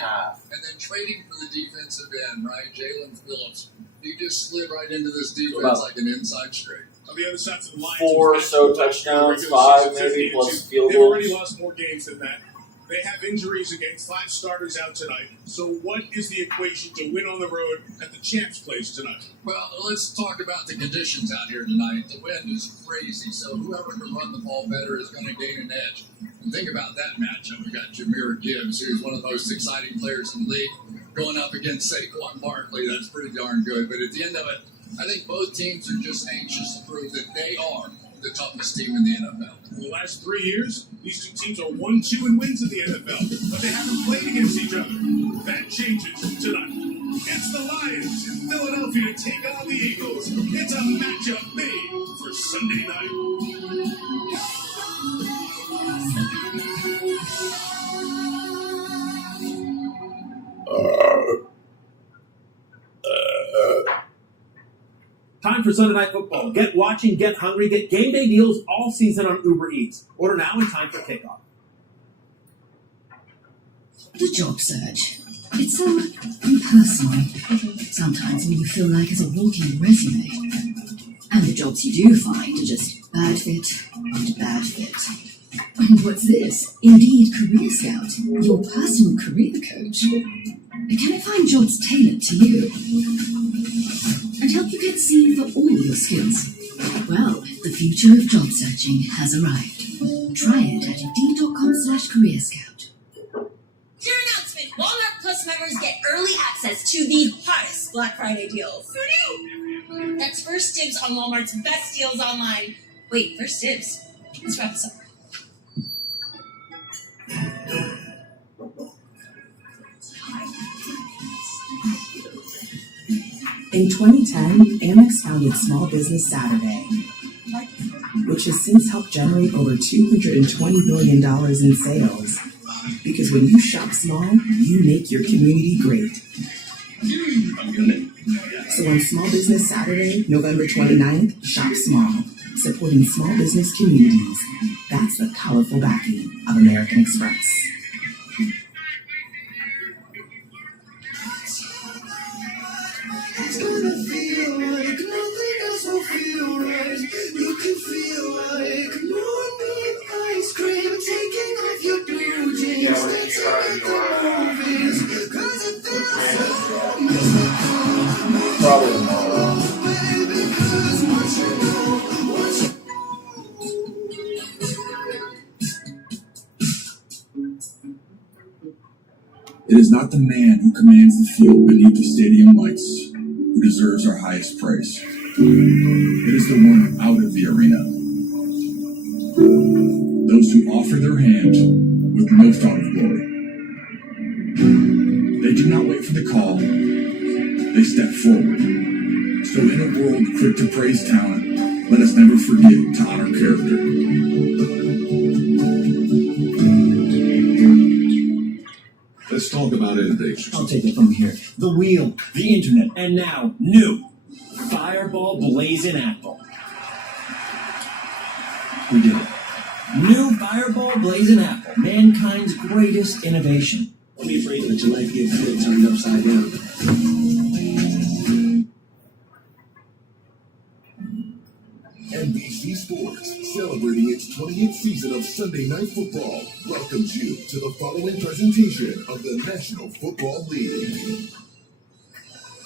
trading for the defensive end, right? Jalen Phillips. He just slid right into this defense like an inside straight. On the other side of the line, 4 so touchdowns, 5 maybe, plus field They've already goals. lost more games than that. They have injuries against 5 starters out tonight. So what is the equation to win on the road at the Champs Place tonight? Well, let's talk about the conditions out here tonight. The wind is crazy, so whoever can run the ball better is going to gain an edge. And think about that matchup. We got Jahmyr Gibbs, who's one of the most exciting players in the league, going up against Saquon Barkley. That's pretty darn good. But at the end of it, I think both teams are just anxious to prove that they are the toughest team in the NFL. In the last 3 years, these two teams are 1-2 in wins in the NFL, but they haven't played against each other. That changes tonight. It's the Lions in Philadelphia to take on the Eagles. It's a matchup made for Sunday night. Time for Sunday Night Football. Get watching, get hungry, get game day deals all season on Uber Eats. Order now in time for kickoff. The job search. It's so impersonal. Sometimes when you feel like it's a walking resume. And the jobs you do find are just bad fit and bad fit. What's this? Indeed Career Scout, your personal career coach. Can I find jobs tailored to you? And help you get seen for all your skills? Well, the future of job searching has arrived. Try it at Indeed.com/careerscout. Your announcement! Walmart Plus members get early access to the hottest Black Friday deals. Who knew? That's first dibs on Walmart's best deals online. Wait, first dibs? Let's wrap this up. In 2010, Amex founded Small Business Saturday, which has since helped generate over $220 billion in sales. Because when you shop small, you make your community great. So on Small Business Saturday, November 29th, shop small, supporting small business communities. That's the powerful backing of American Express. It's gonna feel like nothing else will feel right. You can feel like moonbeam ice cream taking off your blue jeans. Dancing at the movies, 'cause it feels so Probably tomorrow. baby, 'cause what you know, what you the man who commands the field beneath the stadium lights who deserves our highest praise. It is the one out of the arena. Those who offer their hand with no thought of glory. They do not wait for the call. They step forward. So in a world quick to praise talent, let us never forget to honor character. Let's talk about innovation. I'll take it from here. The wheel, the internet, and now, new. Fireball Blazing Apple. We did it. New Fireball Blazing Apple, mankind's greatest innovation. Don't be afraid to let your life get good, turned upside down. NBC Sports, celebrating its 20th season of Sunday Night Football, welcomes you to the following presentation of the National Football League.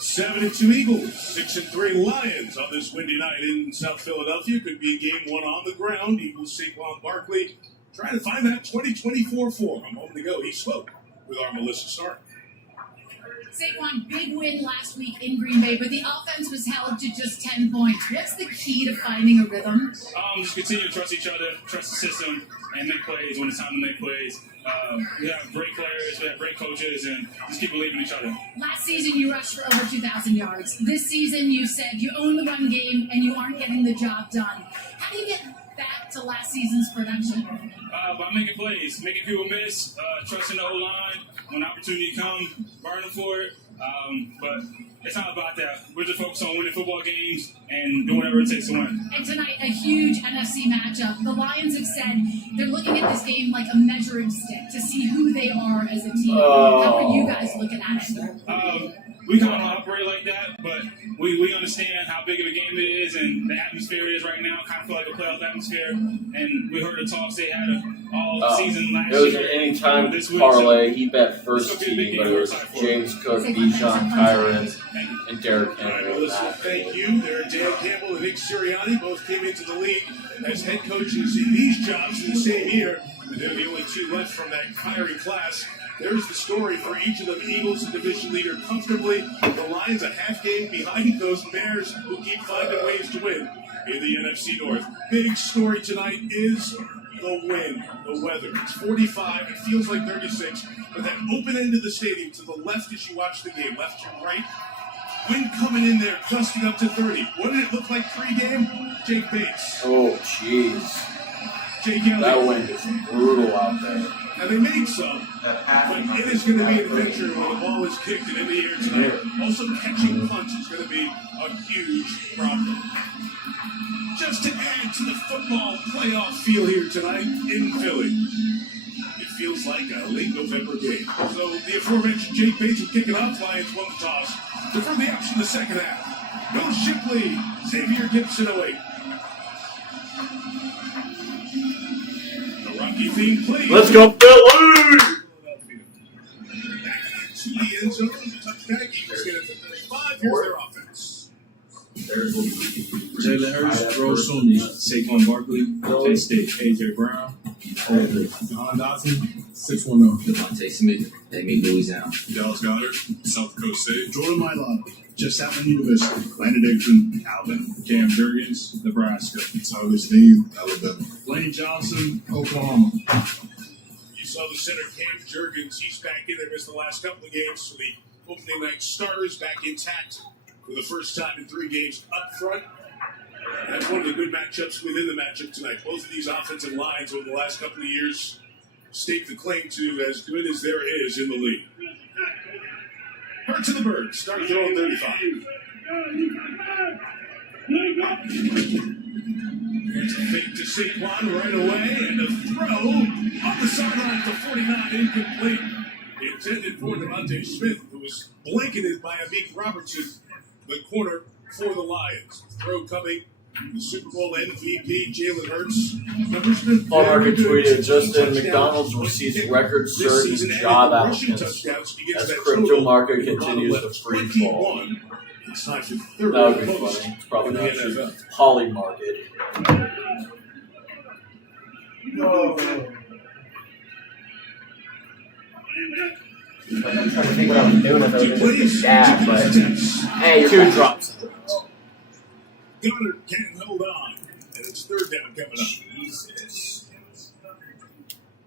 7-2 Eagles, 6-3 Lions on this windy night in South Philadelphia. Could be game one on the ground. Eagles Saquon Barkley trying to find that 2024 form. A moment ago, he spoke with our Melissa Stark. Saquon, big win last week in Green Bay, but the offense was held to just 10 points. What's the key to finding a rhythm? Just continue to trust each other, trust the system, and make plays when it's time to make plays. We have great players, we have great coaches, and just keep believing in each other. Last season, you rushed for over 2,000 yards. This season, you said you own the run game and you aren't getting the job done. How do you get back to last season's production? By making plays, making people miss, trusting the O-line. When opportunity comes, burning for it. But it's not about that. We're just focused on winning football games and doing whatever it takes to win. And tonight, a huge NFC matchup. The Lions have said they're looking at this game like a measuring stick to see who they are as a team. How are you guys looking at it? We kind of operate like that, but we understand how big of a game it is and the atmosphere it is right now. Kind of feel like a playoff atmosphere. And we heard the talks they had all season last year. It was an anytime parlay. He bet first team, but it was James Cook, Bijan, Tyron, and Derrick Henry. Listen, thank you. There are Dan Campbell and Nick Sirianni. Both came into the league as head coaches in these jobs in the same year. And they're the only two left from that hiring class. There's the story for each of them. Eagles, the division leader, comfortably. The Lions, a half game behind those Bears who keep finding ways to win in the NFC North. Big story tonight is the wind, the weather. It's 45. It feels like 36. But that open end of the stadium to the left as you watch the game, left to right, wind coming in there, gusting up to 30. What did it look like pre-game? Jake Bates. Oh, jeez. Jake Elliott. That wind is brutal out there. Now, they made some, but it is going to be an adventure when the ball is kicked and in the air tonight. Also, catching punch is going to be a huge problem. Just to add to the football playoff feel here tonight in Philly, it feels like a late November game. So, the aforementioned Jake Bates will kick it off. Lions won the toss. Defer the option in the second half. Bill Shipley, Xavier Gibson away. Rocky theme, please. Let's go, Philly! Back to the end zone. Touchback. Eagles get it to 35. Here's their offense. Jalen Hurts, Rose Shoney, Saquon Barkley, K-State, AJ Brown, John Dotson, 610. Devontae Smith, they meet Louisiana. Dallas Goddard, South Dakota State, Jordan Mailata, Just Southland University. Landon Dixon, Alabama. Cam Jurgens, Nebraska, Tyler Sneed, Alabama. Lane Johnson, Oklahoma. You saw the center, Cam Jurgens. He's back in there. Missed the last couple of games. So the opening night starters back intact for the first time in 3 games up front. That's one of the good matchups within the matchup tonight. Both of these offensive lines over the last couple of years stake the claim to as good as there is in the league. Bird to the bird. Start throwing 35. It's a fake to Saquon right away, and a throw on the sideline to 49, incomplete. Intended for Devontae Smith, who was blanketed by Amik Robertson, the corner for the Lions. Throw coming. The Super Bowl MVP, Jalen Hurts. Paul Market tweeted, Justin McDonald's receives record surge in job applicants as crypto market continues to free fall. That would be funny. It's probably not true. Poly market. Like, I'm trying to think what I was doing if I was going to just dab, but hey, 2 drops. Goddard can't hold on, and it's third down coming up. Jesus.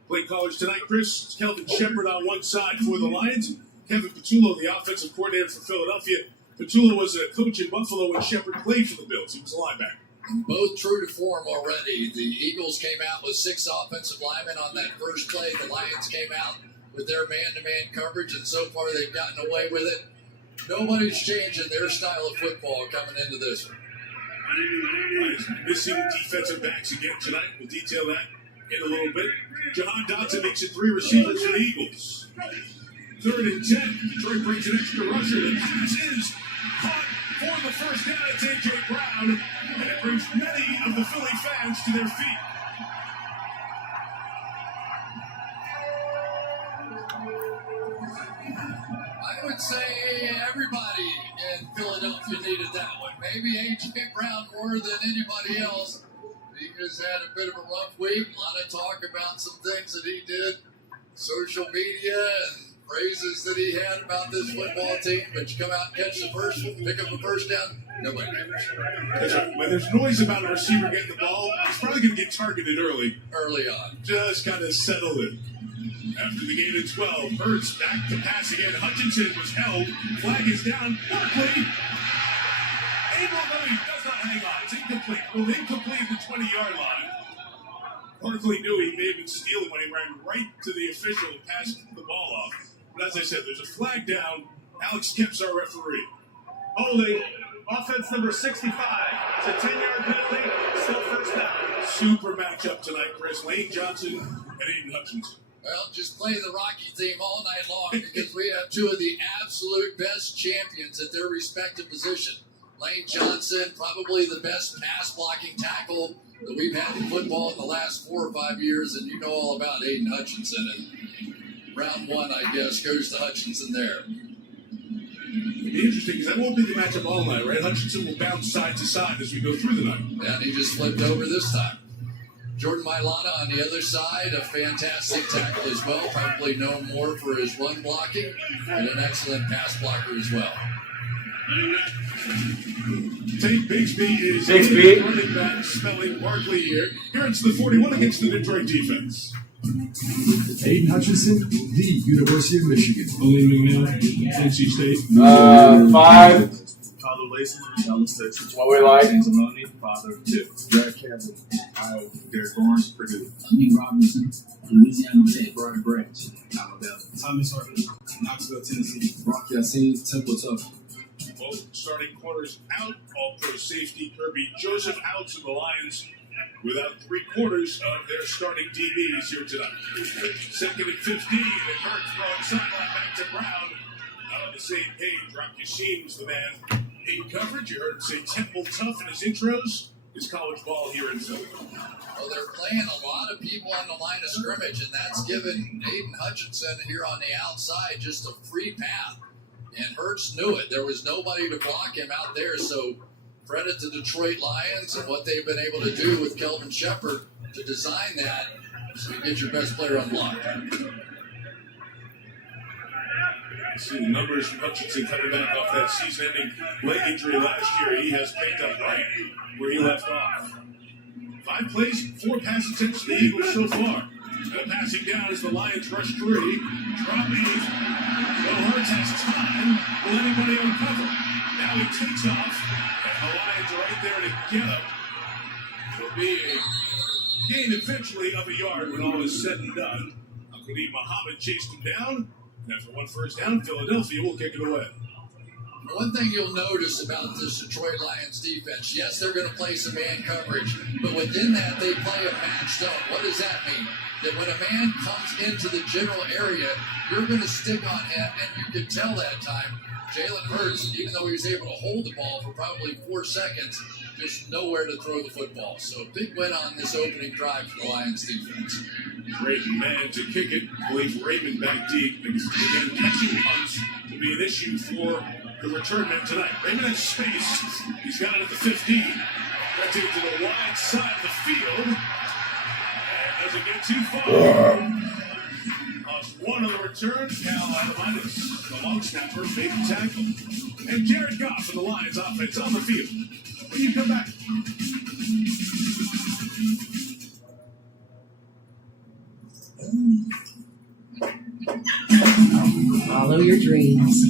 Play college tonight, Chris. It's Kelvin Shepard on one side for the Lions. Kevin Petullo, the offensive coordinator for Philadelphia. Petullo was a coach in Buffalo when Shepard played for the Bills. He was a linebacker. Both true to form already. The Eagles came out with 6 offensive linemen on that first play. The Lions came out with their man-to-man coverage, and so far they've gotten away with it. Nobody's changing their style of football coming into this one. Lions missing defensive backs again tonight. We'll detail that in a little bit. Jahan Dotson makes it 3 receivers for the Eagles. 3rd and 10. Detroit brings an extra rusher. The pass is caught for the first down. It's A.J. Brown, and it brings many of the Philly fans to their feet. I would say everybody in Philadelphia needed that one. Maybe A.J. Brown more than anybody else. He has had a bit of a rough week. A lot of talk about some things that he did, social media, and phrases that he had about this football team. But you come out and catch the first one, pick up a first down, nobody cares. That's right. When there's noise about a receiver getting the ball, he's probably going to get targeted early. Early on. Just kind of settle it. After the game at 12, Hurts back to pass again. Hutchinson was held. Flag is down. Barkley. Abel Louis does not hang on. It's incomplete. Well, incomplete at the 20-yard line. Barkley knew he may have been stealing when he ran right to the official and passed the ball off. But as I said, there's a flag down. Alex Kemp's our referee. Holding. Offense number 65. It's a 10-yard penalty. Still first down. Super matchup tonight, Chris. Lane Johnson and Aiden Hutchinson. Well, just play the Rocky theme all night long because we have 2 of the absolute best champions at their respective position. Lane Johnson, probably the best pass-blocking tackle that we've had in football in the last 4 or 5 years, and you know all about Aiden Hutchinson. And round 1, I guess, goes to Hutchinson there. It'll be interesting because that won't be the matchup all night, right? Hutchinson will bounce side to side as we go through the night. And he just flipped over this time. Jordan Mailata on the other side, a fantastic tackle as well, probably known more for his run blocking, and an excellent pass blocker as well. Tate Bigsby is running back, smelling Barkley here. Here it's the 41 against the Detroit defense. Aiden Hutchinson, the University of Michigan. Olin McNeil, NC State. 5. Tyler Lacey, Dallas, Texas. What we like. James Maloney, father, Tip. Jack Campbell, Iowa. Derek Barnes, Purdue. Lee Robinson, Louisiana Tech. Brian Branch, Alabama. Thomas Harvey, Knoxville, Tennessee. Brock Yassin, Temple Tough. Both starting corners out. All-pro safety Kirby Joseph out, to the Lions without 3/4 of their starting DBs here tonight. 2nd and 15, and Hurts throwing sideline back to Brown. Not on the same page. Rock Yassin was the man in coverage. You heard him say Temple Tough in his intros. It's college ball here in Philly. Well, they're playing a lot of people on the line of scrimmage, and that's given Aiden Hutchinson here on the outside just a free path. And Hurts knew it. There was nobody to block him out there, so credit to Detroit Lions and what they've been able to do with Kelvin Shepard to design that so you get your best player unblocked. See the numbers from Hutchinson coming back off that season-ending leg injury last year. He has picked up right where he left off. 5 plays, 4 pass attempts to the Eagles so far. And passing down as the Lions rush 3. Drop 8. Well, Hurts has time. Will anybody uncover? Now he takes off. And the Lions are right there to get him. It'll be a gain eventually of a yard when all is said and done. Khalid Muhammad chased him down. And after 1 first down, Philadelphia will kick it away. One thing you'll notice about this Detroit Lions defense, yes, they're going to play some man coverage, but within that, they play a match zone. What does that mean? That when a man comes into the general area, you're going to stick on him, and you can tell that time. Jalen Hurts, even though he was able to hold the ball for probably 4 seconds, just nowhere to throw the football. So big win on this opening drive for the Lions defense. Great man to kick it. I believe Raymond back deep. Again, catching punts will be an issue for the return man tonight. Raymond has space. He's got it at the 15. That's it to the wide side of the field. And doesn't get too far. Lost One on the return, Cal Adamitis, the long snapper, made the tackle. And Jared Goff and the Lions offense on the field. When you come back. Follow your dreams.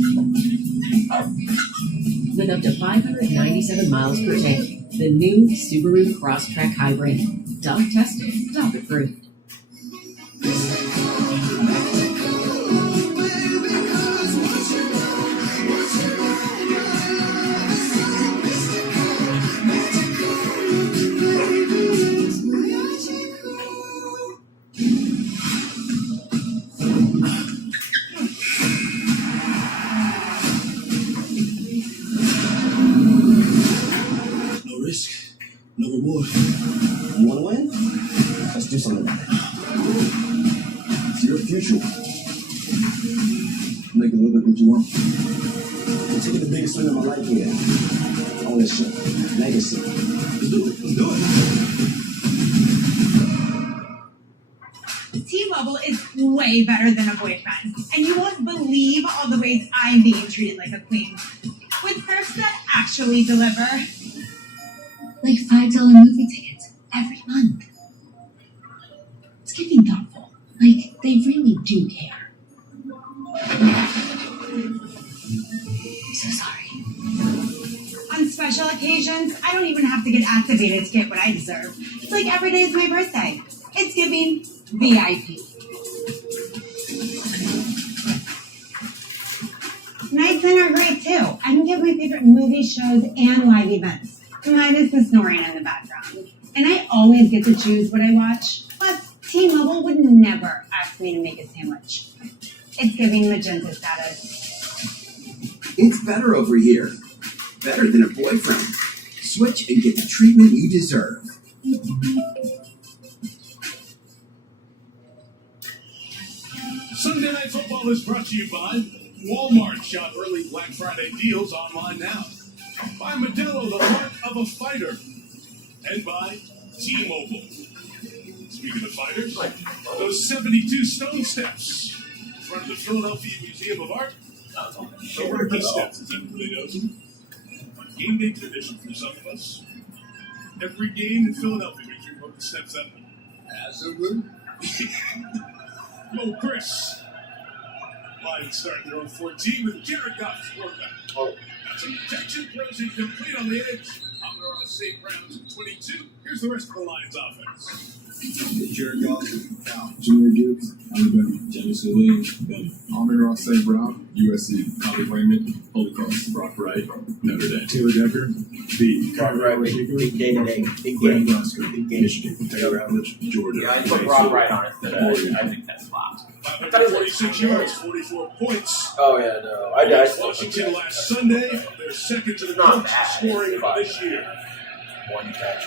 With up to 597 miles per tank, the new Subaru Crosstrek Hybrid. Dog tested, dog approved. No risk, no reward. You want to win? Let's do something about it. It's your future. Make a little bit what you want. I'm taking the biggest swing of my life here. Ownership, legacy. Let's do it. Let's do it. T-Mobile is way better than a boyfriend, and you won't believe all the ways I'm being treated like a queen. With perks that actually deliver. Like $5 movie tickets every month. It's getting thoughtful. Like, they really do care. I'm so sorry. On special occasions, I don't even have to get activated to get what I deserve. It's like every day is my birthday. It's giving VIP. Nights in are great too. I can get my favorite movie shows and live events. Minus the snoring in the background. And I always get to choose what I watch. Plus, T-Mobile would never ask me to make a sandwich. It's giving magenta status. It's better over here. Better than a boyfriend. Switch and get the treatment you deserve. Sunday Night Football is brought to you by Walmart. Shop early Black Friday deals online now. By Modelo, the heart of a fighter. And by T-Mobile. Speaking of fighters, those 72 stone steps in front of the Philadelphia Museum of Art. The Rocky steps, as everybody knows them. Game day tradition for some of us. Every game in Philadelphia, we keep the steps up. As it would. Yo, Chris. Lions starting their own 14 with Jared Goff as quarterback. That's a protection, throws incomplete on the edge. Amon-Ra St. Brown's at 22. Here's the rest of the Lions offense. Jared Goff, Junior Gibbs, Alabama. Jamison Williams, Bama. Amon-Ra St. Brown, USC. Colin Raymond, Holy Cross. Brock Wright, Notre Dame. Taylor Decker, B. Brock Wright, big game today. Big game. Michigan. Taylor Outledge, Georgia. Yeah, I put Brock Wright on it today. I think that's flopped. 46 yards, 44 points. Oh, yeah, no. I Washington last Sunday, they're second to the coach scoring this year. One catch.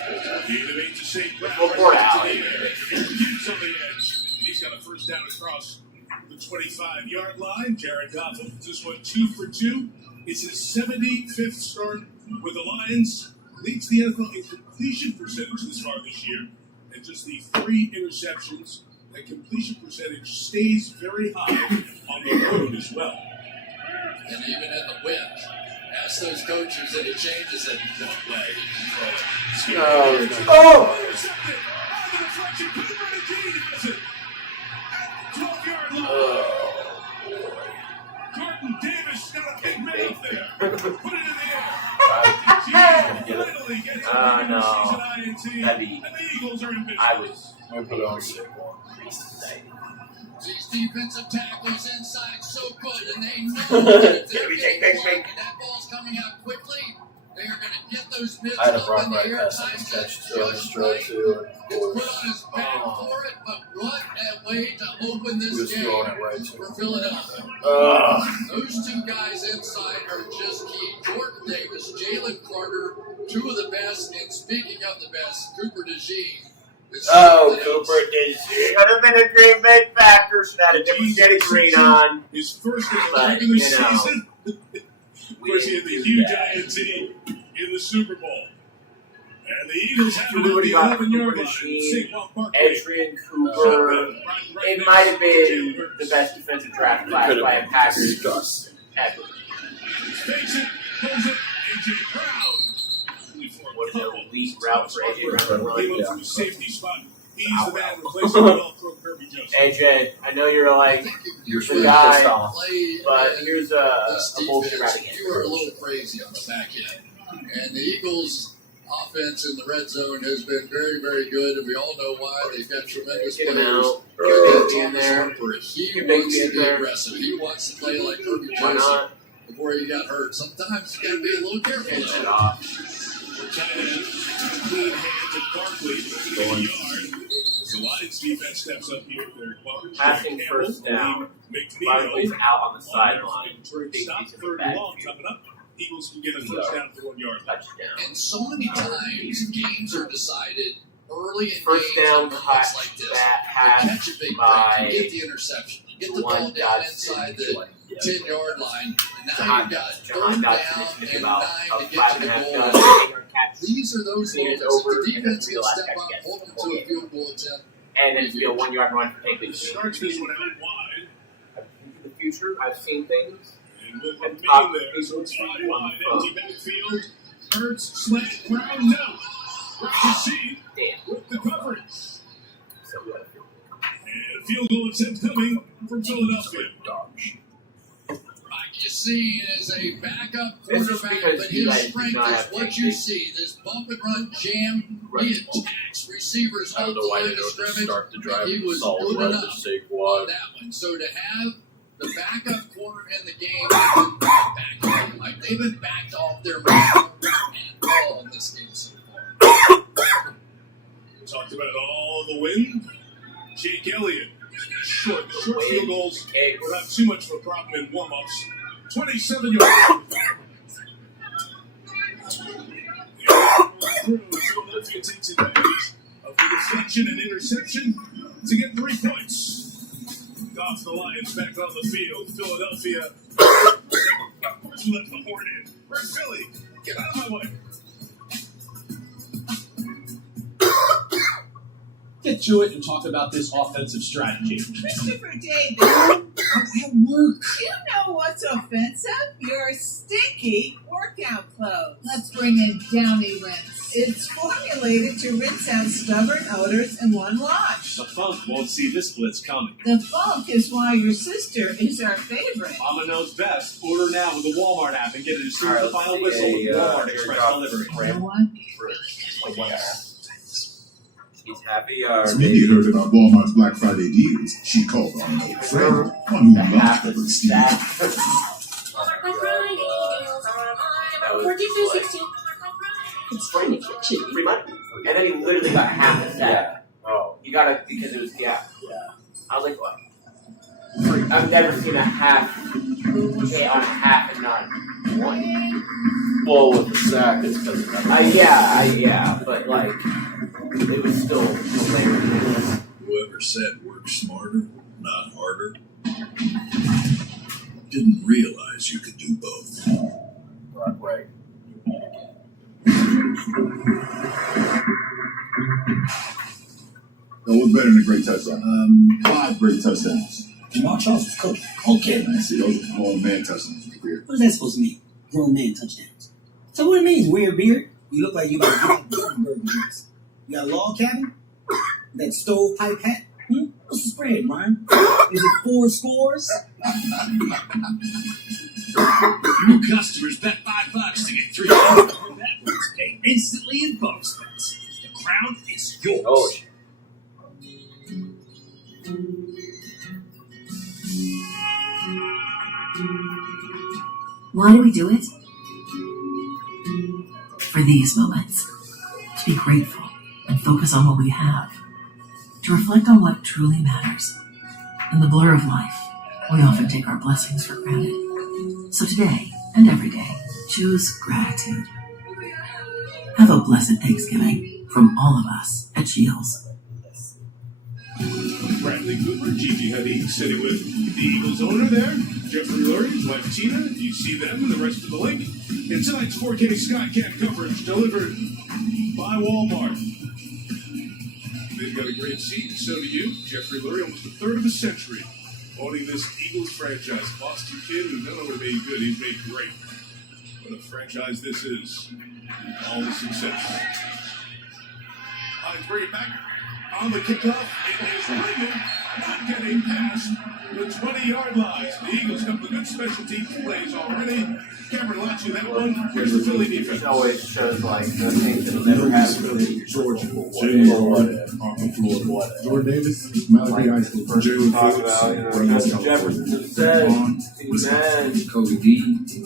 Gain of 8 to St. Brown. Gibbs on the edge. He's got a first down across the 25-yard line. Jared Goff opens this one 2 for 2. It's his 75th start with the Lions. Leads the NFL in completion percentage this far this year. And just the 3 interceptions. That completion percentage stays very high on the road as well. And even in the wind, ask those coaches any changes in no way. Carton Davis got a big man up there. Put it in the air. Finally gets a regular season INT. And the Eagles are in business. I was going to put on sick one. These defensive tackles inside so good, and they know that they're getting blocked, and that ball's coming out quickly. They are going to get those mids I had a up Brock in the Wright air. pass on Time his to catch too, on his just throw right. too. It's put on his back for it, but what a way to open He this was game throwing it right to for Philadelphia. Those two guys inside are just key. Jordan Davis, Jalen Carter, two of the best, and speaking of the best, Cooper DeJean. Cooper DeJean. Could have been a Green Bay Packer, so that it was getting green on. His first in the regular season. Of course, he had the huge INT in the Super Bowl. And And the Eagles have We would have got Cooper Machine, Adrian Cooper. It might have been the best defensive draft class by a Packers ever. What an elite route for AJ Brown to run. AJ, I know you're like the guy, but here's a bullshit route again. You were a little crazy on the back end. And the Eagles' offense in the red zone has been very, very good, and we all know why. They've got tremendous Get him players. out. Thomas Harper, he wants to be aggressive. He wants to play like Kirby Joseph before he got hurt. Sometimes you got to be a little careful. Get it off. Clean hands of Barkley in the yard. The Lions defense steps up here. Passing first down. Barkley's out on the sideline. Stop third and long coming up. Eagles can get a first down for 1 yard. Touchdown. And so many times games are decided early in First games down on moments like this. pass You catch a big by break, you get the interception, you get the ball down inside the 10-yard line, and now you've got third down and 9 to get to the goal. These are those moments that the defense can step up, hold them to a field goal attempt. And then be a 1 yard run for take it. Starts this one out wide. In the future, I've seen things. And we'll put Maine there. So it's 5 wide. Empty backfield. Hurts, slant, Brown, no. Rashid with the coverage. So we got a field goal. And a field goal attempt coming from Philadelphia. You see is a backup This is quarterback, because but you his guys do strength not is have what you see. This bump and run jam, he attacks receivers I don't out know the why line they of don't just scrimmage. start the drive He with was solid good run enough to on Saquon. that one. So to have the backup corner in the game, backed off, like they've been backed off their man at all in this game so far. We talked about all the wind. Jake Elliott. Short field goals without too much of a problem in warm-ups. 27 yards. Philadelphia takes advantage of the deflection and interception to get 3 points. Off the Lions back on the field. Philadelphia let the horn in. Where's Philly? Get out of my way. Get to it and talk about this offensive strategy. Christopher David, I'm at work. You know what's offensive? Your stinky workout clothes. Let's bring in Downy Rinse. It's formulated to rinse out stubborn odors in one wash. The funk won't see this blitz coming. The funk is why your sister is our favorite. Mama knows best. Order now with the Walmart app and get it as soon as the final whistle with Walmart Express delivery. You know what? He's happy. As Mindy heard about Walmart's Black Friday deals, she called on an old friend, one who loves Pepper Steve. It's free in the kitchen. Free money. And then he literally got half a set. Yeah. Oh. He got it because it was, yeah. I was like, what? I've never seen a half hit on a half and not one. Well, with the sack, it's because of that. Yeah, but like, it was still hilarious. Whoever said work smarter, not harder, didn't realize you could do both. Right. No, what's better than a great touchdown? 5 great touchdowns. Jamal Charles was cooked. Okay. I see those are grown man touchdowns. Weird. What is that supposed to mean? Grown man touchdowns. So what it means? Wear a beard? You look like you about to get that burger juice. You got a log cabin? That stovepipe hat? What's the spread, Ryan? Is it 4 scores? New customers bet $5 to get $3. That one's paid instantly in bonus bets. The crown is yours. Oh. Why do we do it? For these moments. To be grateful and focus on what we have. To reflect on what truly matters. In the blur of life, we often take our blessings for granted. So today, and every day, choose gratitude. Have a blessed Thanksgiving from all of us at Shields. Bradley Cooper, Gigi Hadid, sitting with the Eagles owner there, Jeffrey Lurie, his wife Tina. You see them and the rest of the link in tonight's 4K Skycam coverage delivered by by Walmart. They've got a great seat, and so do you. Jeffrey Lurie, almost a third of a century owning this Eagles franchise. Boston kid who not only made good, he's made great. What a franchise this is. All the success. Hines bring it back on the kickoff. It is Raymond not getting past the 20-yard line. The Eagles have the good special teams plays already. Cameron watching that one. Here's the Philly defense. It always shows like the things that never happened. Georgia. Arthur Floyd. Jordan Davis, Malachi High School. Jalen Talk Phillips, about, Brothers, Jefferson California. said, Amen. Kobe D,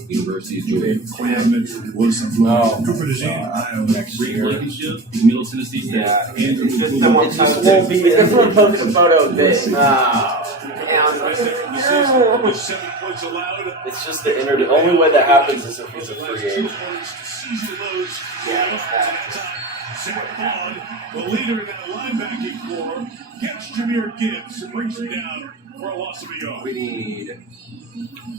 University of Georgia. Quinn, Wilson, Florida. Cooper DeJean, Iowa. Rick Blankenship, Middle Tennessee State. yeah. Andrew It's just Lurie. someone It just won't be. If someone posts a photo of this, With 7 points allowed. It's just the inner. The only way that happens is if he's a free agent. Zach Bond, the leader in that linebacking core, gets Jahmyr Gibbs and brings him down for a loss of a yard. we need.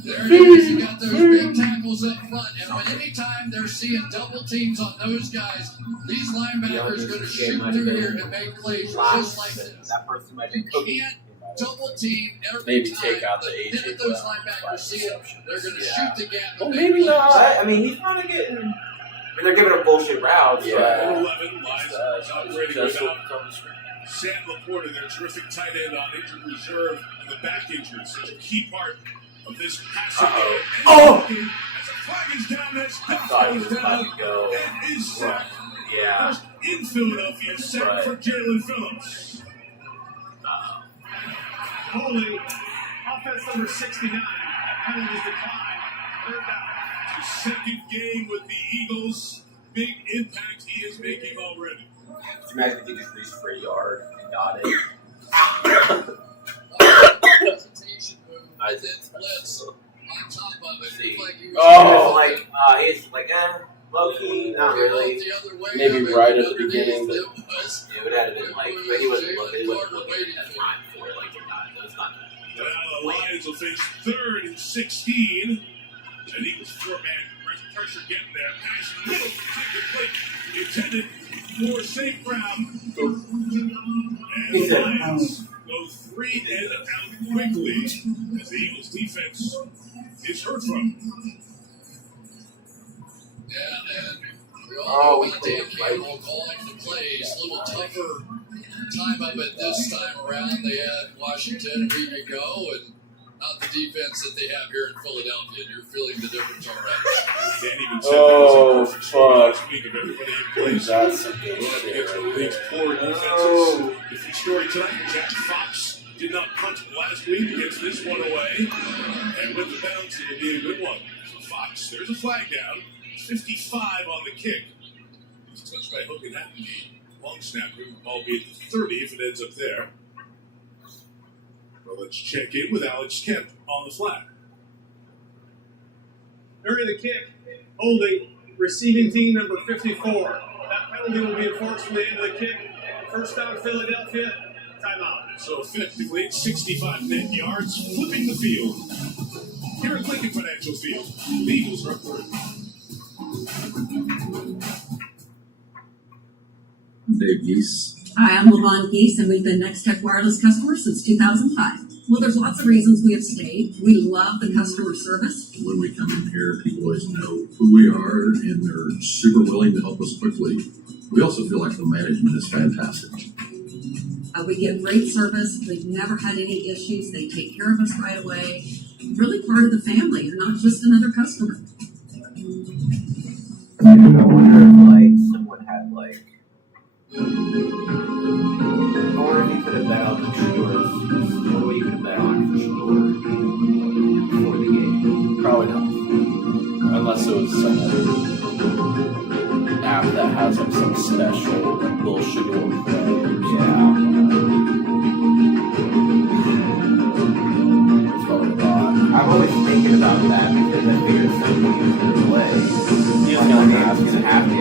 There it is. You got those big tackles up front, and when anytime they're seeing double teams on those guys, these linebackers are going to shoot through here and make plays just like this. That person might be You can't double team every Maybe time. take out the The agent, minute those linebackers see it, they're going to shoot the gap. Well, and maybe make not. plays. I mean, he's kind of getting. I mean, they're giving him bullshit routes. Yeah. 11 lies operating That's without what comes from. Sam Laporta, their terrific tight end on injured reserve, and the back injury. Such a key part of this passing game. Oh! As the flag is down, as thought he was about to go. and is sacked. Yeah. First in Philadelphia, sack Right. for Jalen Phillips. Holy, offense number 69. Penalties decline. Third down. His second game with the Eagles. Big impact he is making already. Could you imagine if he just reached for a yard and got it? Hesitation move. I Then blitz on top of it. Looked like he was He's like, low key, not really. the other way Maybe of it, right at the underneath beginning, but- it was It would have been like, but he wasn't looking at that time for it. Like, it was not. Now the Lions will face 3rd and 16. And Eagles 4-man pressure getting there. Pass in the middle. Take the plate. Intended for safe ground. And the Lions go 3 and out quickly as the Eagles defense is heard from. Yeah, and we all know about Dan Campbell calling the plays. A little tougher time of it this time around. They had Washington a week ago, and not the defense that they have here in Philadelphia. And you're feeling the difference already. Dan even said Oh, that was a perfect story fuck. last week of everybody in place. That's some good Against shit the right league's there. poor defenses. If you story tonight, Jack Fox did not punt last week, gets this one away. And with the bounce, it'll be a good one. So Fox, there's a flag down. 55 on the kick. He's touched by Hook and Hatton, the long snapper, albeit the 30 if it ends up there. Well, let's check in with Alex Kemp on the flag. During the kick, holding receiving team number 54. That penalty will be enforced from the end of the kick. First down, Philadelphia. Timeout. So effectively, it's 65 net yards, flipping the field. Here at Lincoln Financial Field, the Eagles are up 3rd. Dave Geese. Hi, I'm LaVon Geese, and we've been Next Tech Wireless customers since 2005. Well, there's lots of reasons we have stayed. We love the customer service. When we come in here, people always know who we are, and they're super willing to help us quickly. We also feel like the management is fantastic. We get great service. We've never had any issues. They take care of us right away. Really part of the family. You're not just another customer. I wonder if, like, someone had, like, I wonder if you could have bet on the Steelers. What you could have bet on for sure before the game. Probably not. Unless it was some app that has like some special like, little schedule play. Yeah. That's probably a lot. I'm always thinking about that because I figured something was going to play. He's One gonna game's going to have to.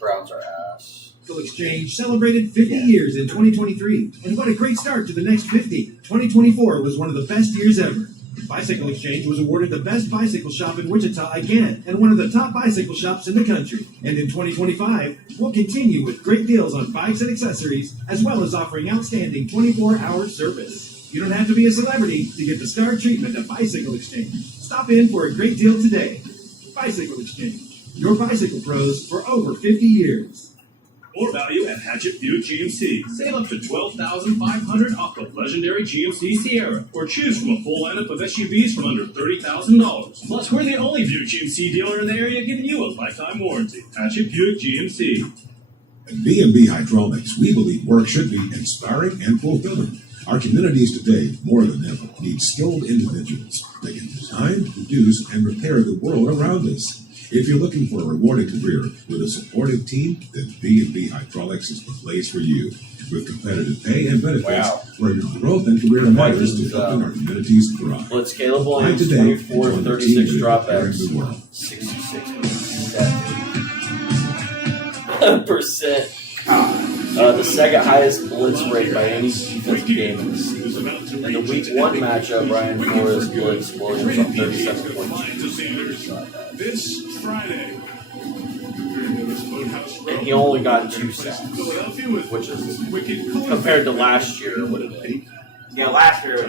Browns are ass. Exchange celebrated 50 years in 2023. And what a great start to the next 50. 2024 was one of the best years ever. Bicycle Exchange was awarded the best bicycle shop in Wichita again, and one of the top bicycle shops in the country. And in 2025, we'll continue with great deals on bikes and accessories, as well as offering outstanding 24-hour service. You don't have to be a celebrity to get the star treatment at Bicycle Exchange. Stop in for a great deal today. Bicycle Exchange, your bicycle pros for over 50 years. More value at Hatchet Buick GMC. Save up to $12,500 off the legendary GMC Sierra, or choose from a full lineup of SUVs from under $30,000. Plus, we're the only Buick GMC dealer in the area giving you a lifetime warranty. Hatchet Buick GMC. At B&B Hydraulics, we believe work should be inspiring and fulfilling. Our communities today, more than ever, need skilled individuals that can design, produce, and repair the world around us. If you're looking for a rewarding career with a supportive team, then B&B Hydraulics is the place for you. With competitive pay and benefits, where your growth and career matters to helping our communities thrive. Well, it's scalable Find and today 24, and join the 36 team that is dropbacks. repairing the world. 66%. The second highest blitz rate by any defensive game in the season. In the week 1 matchup, Brian Flores blitzed Williams on 37.2%. This Friday. And he only got 2 sacks, which is compared to last year, it would have been. Yeah, last year it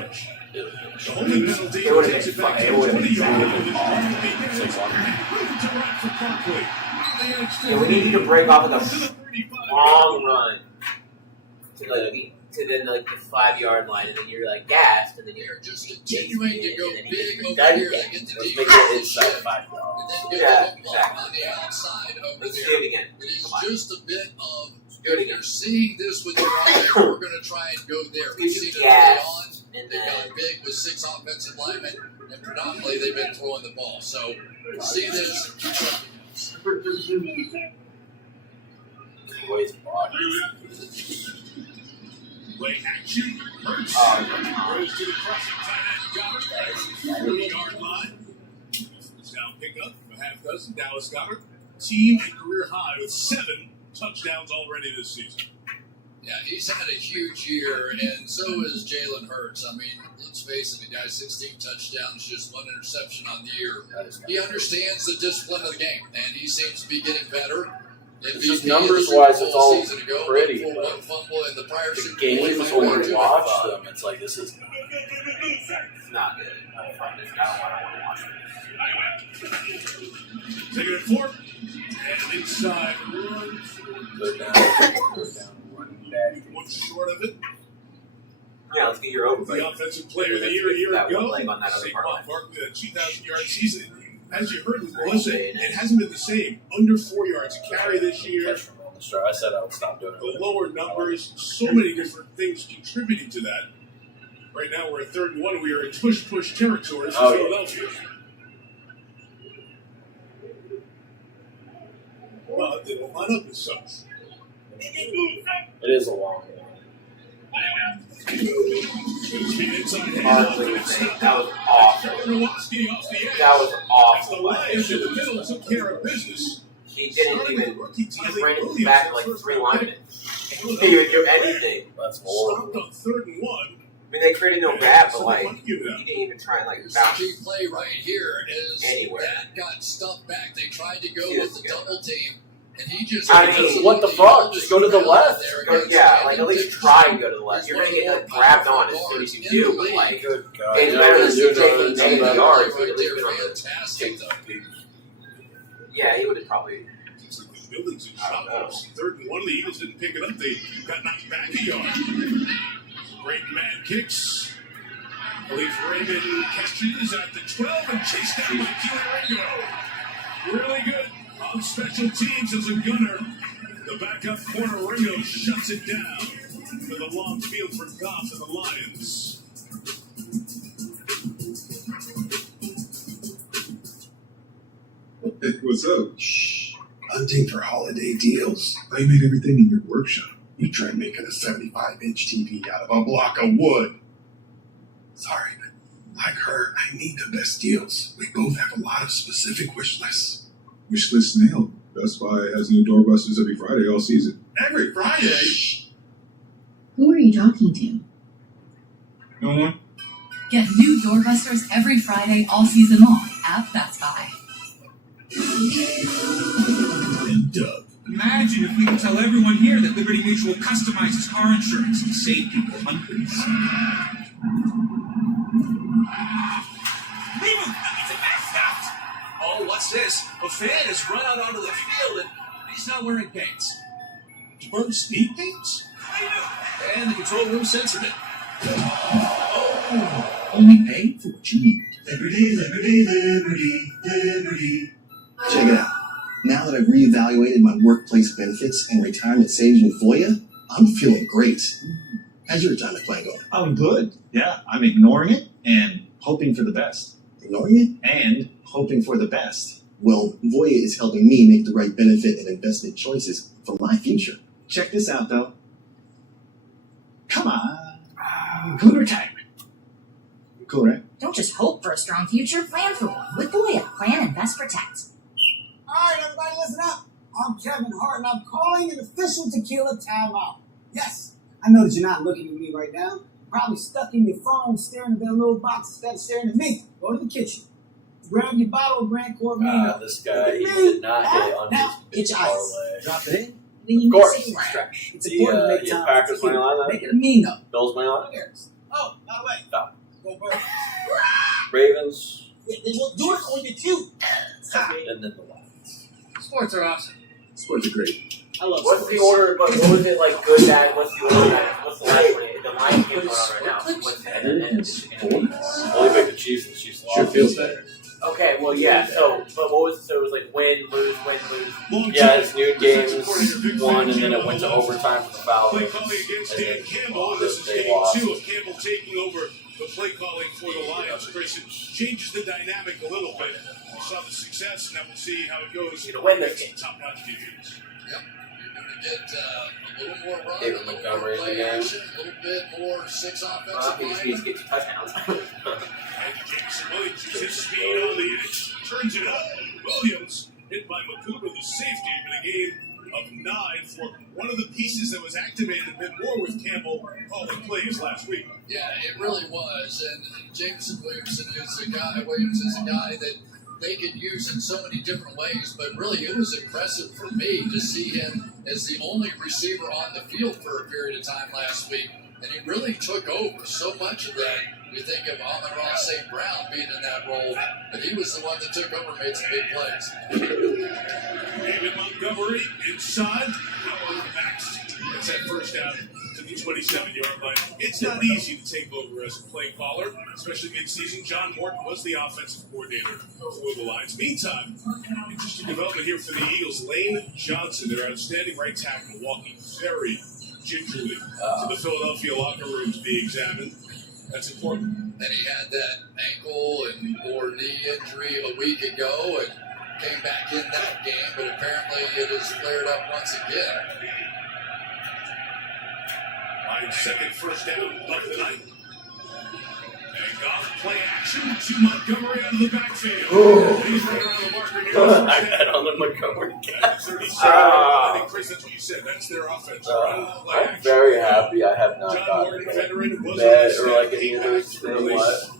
would have been fine. It would have been Yeah, we need to break off with a long run to then like the 5-yard line, and then you're like gassed, and then you're just continuing to go big over done here. again. They get the Let's deep make ball it inside position, 5 yards. and then get Yeah, the ball exactly. on the outside over Let's there. do it again. It is Come on. just a bit of Do it again. you're seeing this with your eye. We're going to try and go there. We've seen it early Gas, on. They've got big with 6 offensive linemen, and predominantly they've been throwing the ball. So see this. Boys block. Play action. Hurts. Throws to the crossing tight end. Goddard. 30-yard line. Touchdown pickup. A half dozen. Dallas Goddard. Team and career high with 7 touchdowns already this season. Yeah, he's had a huge year, and so is Jalen Hurts. I mean, let's face it, the guy's 16 touchdowns, just 1 interception on the year. He understands the discipline of the game, and he seems to be getting better. It's just numbers-wise, it's all pretty. One fumble in the prior The games when you watch them, it's like, this is not good. Not fun. It's not what I want to watch. Taking it 4. And inside runs. They're down, running back. 1 short of it. Yeah, let's get your over. The offensive player of the year a year that ago. one leg on that other part Saquon Barkley, that 2,000-yard season. As you heard with Melissa, it hasn't been the same. Under 4 yards a carry this year. I said I would stop doing it. The lower numbers, so many different things contributing to that. Right now we're at 3rd and 1. We are in push territory for Philadelphia. Well, they will line up as such. It is a long one. That was awful. That was awful. The Lions in the middle took care of business. He didn't even. He just ran it back like 3 linemen. He didn't do anything. That's horrible. On 3rd and 1. I mean, they created no gap, but like he didn't even try and like This bounce. key play right here is Anywhere. that got stuffed back. They tried to go with the double team, and he just. I mean, what the fuck? Just go to the left. Yeah, like at least try and go to the left. You're gonna get like, grabbed on as soon as you do, but like it's better than taking 80 yards. Right there, fantastic though. Yeah, he would have probably. Buildings and shops. 3rd and 1. The Eagles didn't pick it up. They got knocked back a yard. Great man kicks. I believe Raymond catches at the 12 and chased down by Keelan Ringo. Really good on special teams as a gunner. The backup corner Ringo shuts it down for the long field for Goff and the Lions. Hey, what's up? Shh. Hunting for holiday deals. I made everything in your workshop. You try making a 75-inch TV out of a block of wood. Sorry, but like her, I need the best deals. We both have a lot of specific wish lists. Wish list nailed. Best Buy has new doorbusters every Friday all season. Every Friday? Who are you talking to? No one? Get new doorbusters every Friday all season long at Best Buy. And Doug. Imagine if we could tell everyone here that Liberty Mutual customizes car insurance and save people hundreds. Leave him! It's a mascot! Oh, what's this? A fan has run out onto the field and he's not wearing pants. Burn speed paints? And the control room censored it. Oh, only pay for what you need. Liberty, liberty, liberty, liberty. Check it out. Now that I've reevaluated my workplace benefits and retirement savings with Voya, I'm feeling great. How's your retirement plan going? I'm good. Yeah, I'm ignoring it and hoping for the best. Ignoring it? And hoping for the best. Well, Voya is helping me make the right benefit and investment choices for my future. Check this out, though. Come on. Good retirement. Cool, right? Don't just hope for a strong future, plan for one. With Voya, plan, invest, protect. All right, everybody, listen up. I'm Kevin Hart, and I'm calling an official tequila timeout. Yes, I know that you're not looking at me right now. You're probably stuck in your phone, staring at that little box instead of staring at me. Go to the kitchen. Grab your bottle of Grand Corvino. This guy, he did not hit it on now, his get your ice. parlay. Drop it in. Then you Of course, mix it around. stretch. It's important to make the time. Packers money line. Make it a Mino. Bills money line. Oh, by the way. Stop. Go Birds. Ravens. Yeah, they will do it on your cue. And then the Lions. Sports are awesome. Sports are great. I love What's sports. the order? But what was it like? Good, bad. What's the order? What's the last one? The Lions game going on right now. What's that? Only pick the Chiefs. The Chiefs lost. Sure feels better. Okay, well, yeah. So, but what was it? So it was like win, lose, win, lose. Yeah, it's noon games, won, and then it went to overtime for the Falcons. Play calling against Dan Campbell. And This is they game lost. 2 of Campbell taking over the play calling for the Lions. Chris, it changes the dynamic a little bit. We saw the success, now we'll see how it goes. You know, win this game. Top-notch defense. Yep. You're going to get a little more run, David a little Montgomery more in the play game. action, a little bit more six offensive He just needs to get 2 touchdowns. And Jameson Williams uses his speed on the edge, turns it up. Williams hit by Makuba, the safety, in a game of 9 for one of the pieces that was activated a bit more with Campbell calling plays last week. Yeah, it really was. And Jameson Williams is a guy that they could use in so many different ways, but really it was impressive for me to see him as the only receiver on the field for a period of time last week. And he really took over so much of that. You think of Amon-Ra St. Brown being in that role, but he was the one that took over and made some big plays. David Montgomery inside. Howard backs. It's that first down to the 27-yard line. It's not easy to take over as a play caller, especially mid-season. John Morton was the offensive coordinator for the Lions. Meantime, interesting development here for the Eagles. Lane Johnson, their outstanding right tackle, walking very gingerly to the Philadelphia locker room to be examined. That's important. And he had that ankle or knee injury a week ago and came back in that game, but apparently it has flared up once again. Lions' second first down of the night. And Goff play action to Montgomery out of the backfield. He's right around the marker here. I bet on the Montgomery catch. 37. I think, Chris, that's what you said. That's their offense. I'm very happy I have not gotten bet or like any of those things,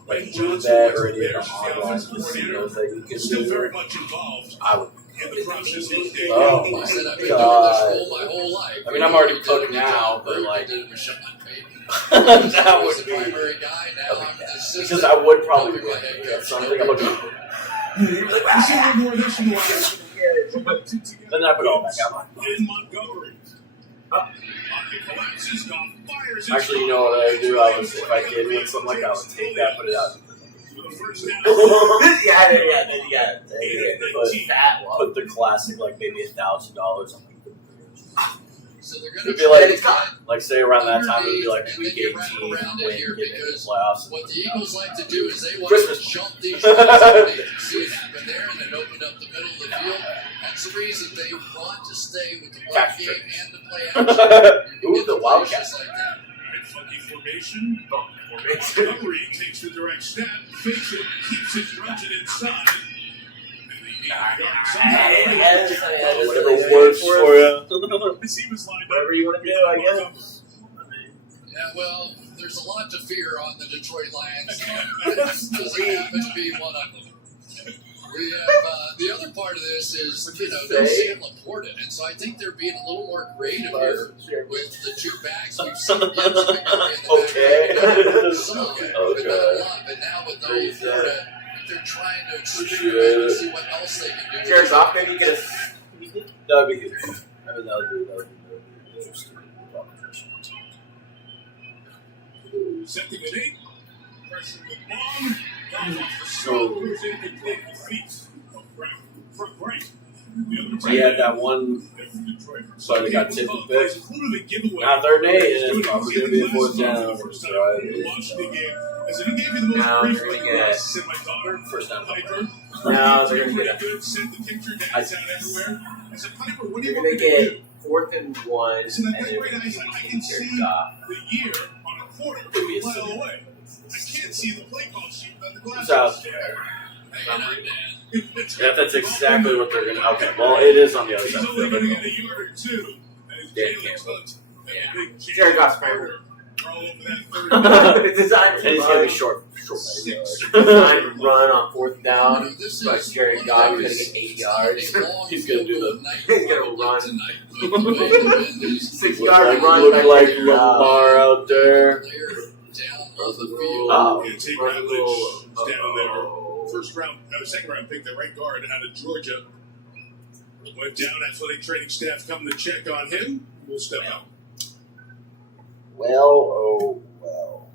like bet or any of the online casinos that you can Still do. very much involved I would. in the process of the day. Oh my He said, I've been god! doing this role my whole life. I mean, I'm already cooked now, but like Did it with Sean Payton. that was would the be primary guy. Now I'm the assistant. because I would probably Helping win. my head That's coach. something I'm looking for. Then I put all back out. In Montgomery. Pocket collapses. Goff fires. Actually, you know what I do? If I did win something like that, I would take that, put it out. Put the classic, like maybe $1,000 on So they're It'd going be to like say around that time, it'd be like week 18, win, get in the playoffs. What the Eagles like to do is they want Christmas. to jump these plays and they can see it happen there and then open up the middle of the field. That's the reason they want to stay with the run game and the play action. Ooh, the Wildcat. Just like that. And funky formation. Montgomery takes the direct snap, fakes it, keeps it, runs it inside. Whatever works for you. Whatever you want to do, I guess. Yeah, well, there's a lot to fear on the Detroit Lions. This doesn't happen to be one of them. We have the other part of this is, no Sam Laporta, and so I think they're being a little more creative here with the two backs. We've seen Gibbs in the some of it, but not a lot. But now with no Laporta, they're trying to experiment and see what else they can do. Jared Goff maybe get a That would be good. I mean, that would be interesting. Second and 8. Pressure with bomb. So he had that one play that got tipped and picked. Now third and 8, and it's probably going to be a fourth down. Now they're going to get first down. Now they're going to get they're going to get 4th and 1, and they're going to be taking Jared Goff. Could be a silly. I can't see the play call sheet without the glasses. South. Yeah, that's exactly what they're gonna. Okay, well, it is on the other side. Jared Goff's favorite. It's designed to be short. Designed to run on 4th down, but Jared Goff is gonna get 8 yards. He's gonna do He's gonna run. 6 yard Look run. like Lamar out there. Down there. Second round pick, the right guard out of Georgia. Went down, athletic training staff coming to check on him. We'll step out. Well, oh well.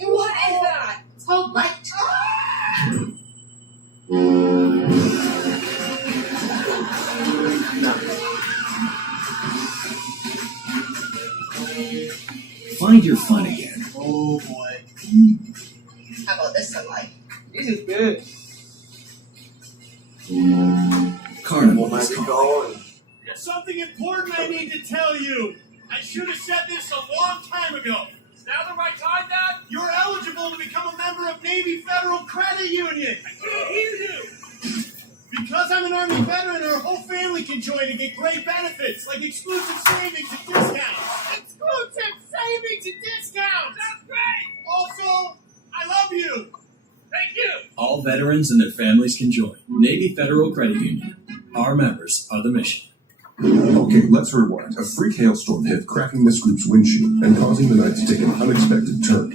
What is that? It's called light. Find your fun again. Oh boy. How about this sunlight? This is good. Carnival is calling. Going. Something important I need to tell you. I should have said this a long time ago. Is now the right time, Dad? You're eligible to become a member of Navy Federal Credit Union. I can't hear you. Because I'm an Army veteran, our whole family can join and get great benefits, like exclusive savings and discounts. Exclusive savings and discounts! That's great! Also, I love you! Thank you! All veterans and their families can join. Navy Federal Credit Union. Our members are the mission. Okay, let's rewind. A freak hailstorm hit, cracking this group's windshield and causing the night to take an unexpected turn.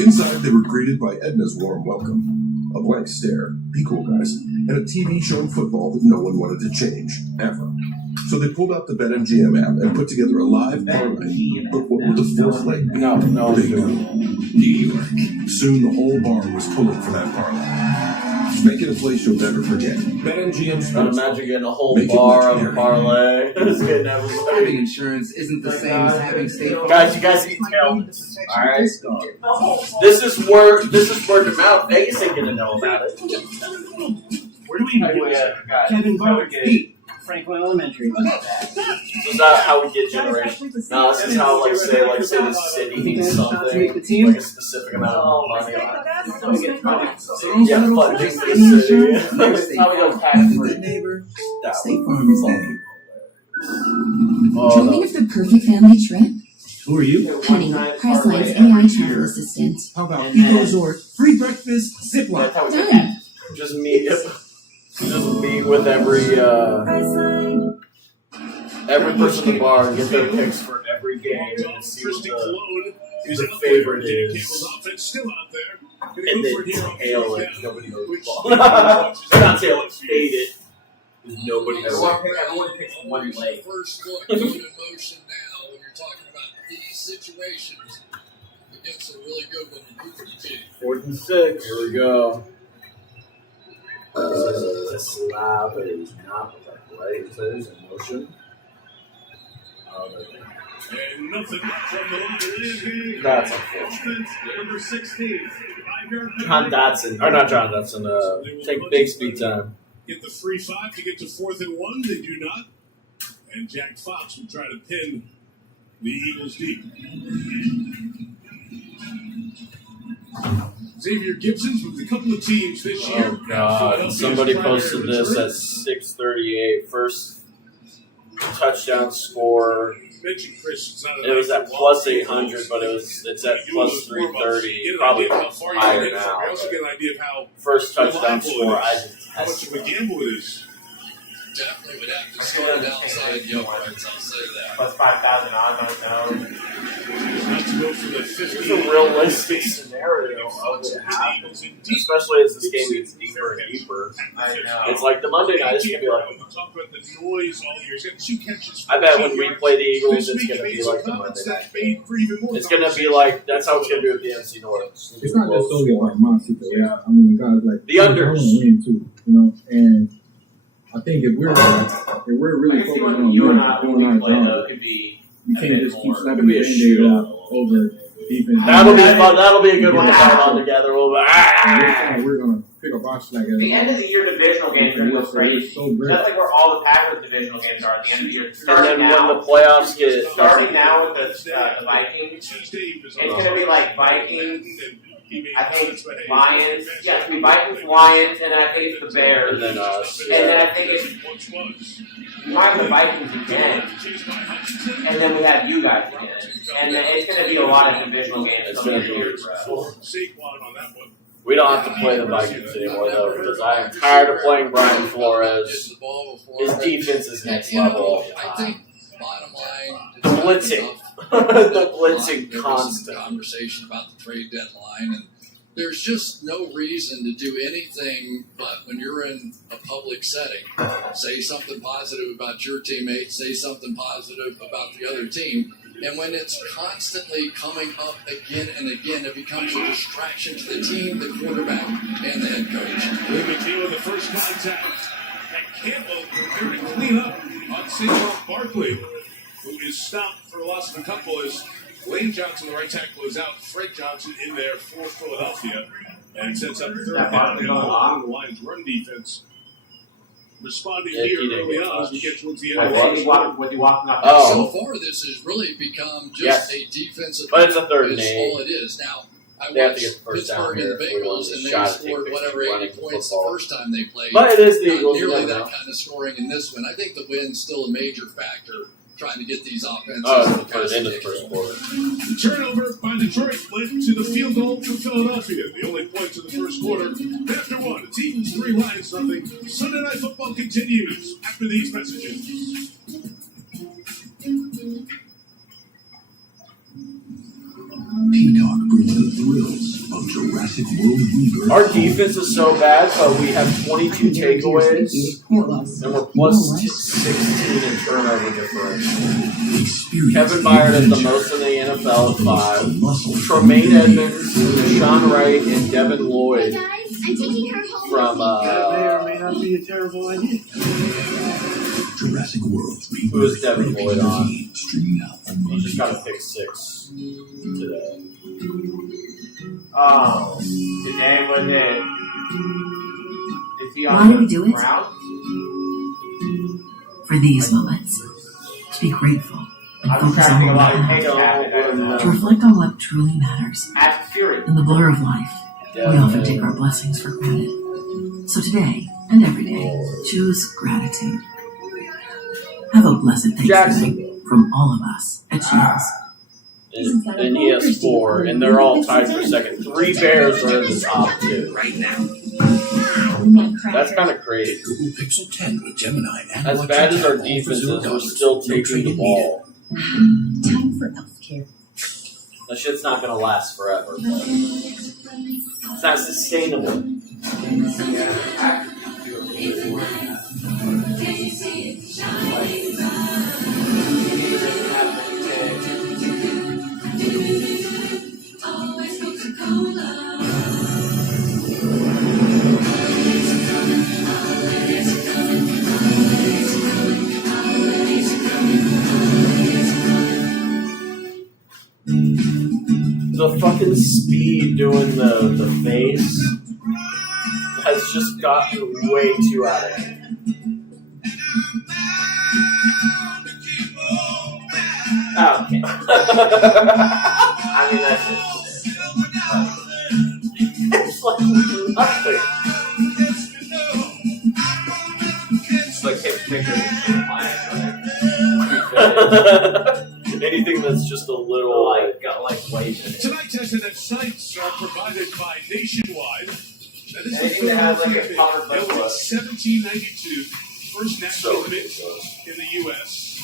Inside, they were greeted by Edna's warm welcome. A blank stare, be cool guys, and a TV showing football that no one wanted to change, ever. So they pulled out the BetMGM app and put together a live parlay, but what with the fourth leg? No. Bingo. New York. Soon the whole bar was pulling for that parlay. Make it a place you'll never forget. BetMGM I'd Sports. imagine getting a whole bar of parlay. Having insurance isn't the same as having state farm. Guys, you guys need help. Alright? This is word of mouth. Vegas ain't gonna know about it. Where do we even get Kevin Bowers, Pete, Franklin Elementary. So is that how we get generations? No, this is how, say the city needs something, like a specific amount of money. Yeah, funding for the city. That's how we go tax free. State Farm is there. Dreaming of the perfect family trip? Who are you? Penny, Priceline's AI travel assistant. How about Eco Resort, free breakfast, zip line? That's how we Done. get Just meet with every person at the bar and get their picks for every game and see what the favorite is. And then tail it. Nobody knows the ball. Not tail it, fade it. Nobody knows. Everyone picks one leg. First look, going in motion now when you're talking about these situations against a really good one. 4th and 6. Here we go. The slab is not right. So there's a motion. And nothing from the That's unfortunate. Number 16. John Dotson. Or not John Dotson. Take big speed time. Get the free 5 to get to 4th and 1. They do not. And Jack Fox will try to pin the Eagles deep. Xavier Gibson's with a couple of teams this year. Oh, God. Somebody posted this at 6:30 38. First touchdown score. Mention Chris, it's not It was at plus 800, but it's at plus 330. Probably higher now. I also get an idea of how First touchdown score, I just how much of a gamble it is. Definitely would have to start outside the uprights, I'll say that. Plus 5,000 odds on its own. Not to go for the 50. It's a realistic scenario of it happening, especially as this game gets deeper and deeper. I know. It's like the Monday night is going to be like. Talk about the noise all year. He's got 2 catches. I bet when we play the Eagles, it's going to be like the Monday night game. It's going to be like, that's how it's going to be with the MC North. It's not just solely like my situation. Yeah. I mean, guys like the unders. I want to win too, you know. And I think if we're really focused on doing our job, we can't just keep slapping the band-aid off over defense. That'll be fun. That'll be a good one to fight on together a little bit. We're gonna pick a box like The end of the year divisional games are real crazy. That's like where all the Packers divisional games are at the end of the year. And Starting then now, when the playoffs get starting now with the Vikings, it's going to be like Vikings. I think Lions. Yeah, it's going to be Vikings, Lions, and then I think it's the Bears. And then us. And then I think it's we might have the Vikings again. And then we have you guys again. And then it's going to be a lot of divisional games. It's going to be. We don't have to play the Vikings anymore, though, because I am tired of playing Brian Flores. His defense is next level. I think, bottom line, The blitzing. The blitzing constant. Conversation about the trade deadline, and there's just no reason to do anything but when you're in a public setting, say something positive about your teammates, say something positive about the other team. And when it's constantly coming up again and again, it becomes a distraction to the team, the quarterback, and the head coach. Lee McNeil with the first contact. And Campbell preparing to clean up on Saquon Barkley, who is stopped for a loss of a couple as Lane Johnson, the right tackle, is out. Fred Johnson in there for Philadelphia. And sets up third down. And the Lions' run defense responding here early on as we get towards the end of the So far, this has really become just a defensive. But it's a third and is 8. all it is. Now, I They have to watched get the first down Pittsburgh and the here if we want Bengals, to and they shot at scored Big whatever Big 80 running points football. the first time they played. But it is the Not Eagles, nearly you never that know. kind of scoring in this one. I think the win's still a major factor trying to get these offenses. For the end of the first quarter. turnover by Detroit led to the field goal for Philadelphia. The only points of the first quarter. After one, it's Eagles 3, Lions nothing. Sunday Night Football continues after these messages. Peacock brings the thrills of Jurassic World Rebirth. Our defense is so bad, but we have 22 takeaways, and we're plus 16 in turnover differential. Kevin Byard has the most in the NFL at 5. Tremaine Edmonds, Deshaun Wright, and Devin Lloyd from That may or may not be a terrible idea. Jurassic World Rebirth. who is Devin Lloyd on? Streaming out on He just got a pick 6 today. Oh, today was it? Is he Why on do we the do it? ground? For these moments, to be grateful and I was focus trying to on think what about it. matters. To reflect on what truly matters. Ask Fury. In the blur of life, we often take our blessings for granted. So today, and every day, choose gratitude. Have a blessed Thanksgiving from all of us at Shields. And he has 4, and they're all tied for second. 3 Bears are in the top 2 right now. That's kind of crazy. Google Pixel 10 with Gemini and As bad as our defense is, we're still taking the ball. Time for healthcare. That shit's not going to last forever. It's not sustainable. The fucking speed doing the face has just gotten way too out of hand. Okay. I mean, that's it. It's like nothing. It's like him Anything that's just a little like waving. Tonight's internet sites are provided by Nationwide. That is Anything that has like a power built in 1792, first national mint in the U.S.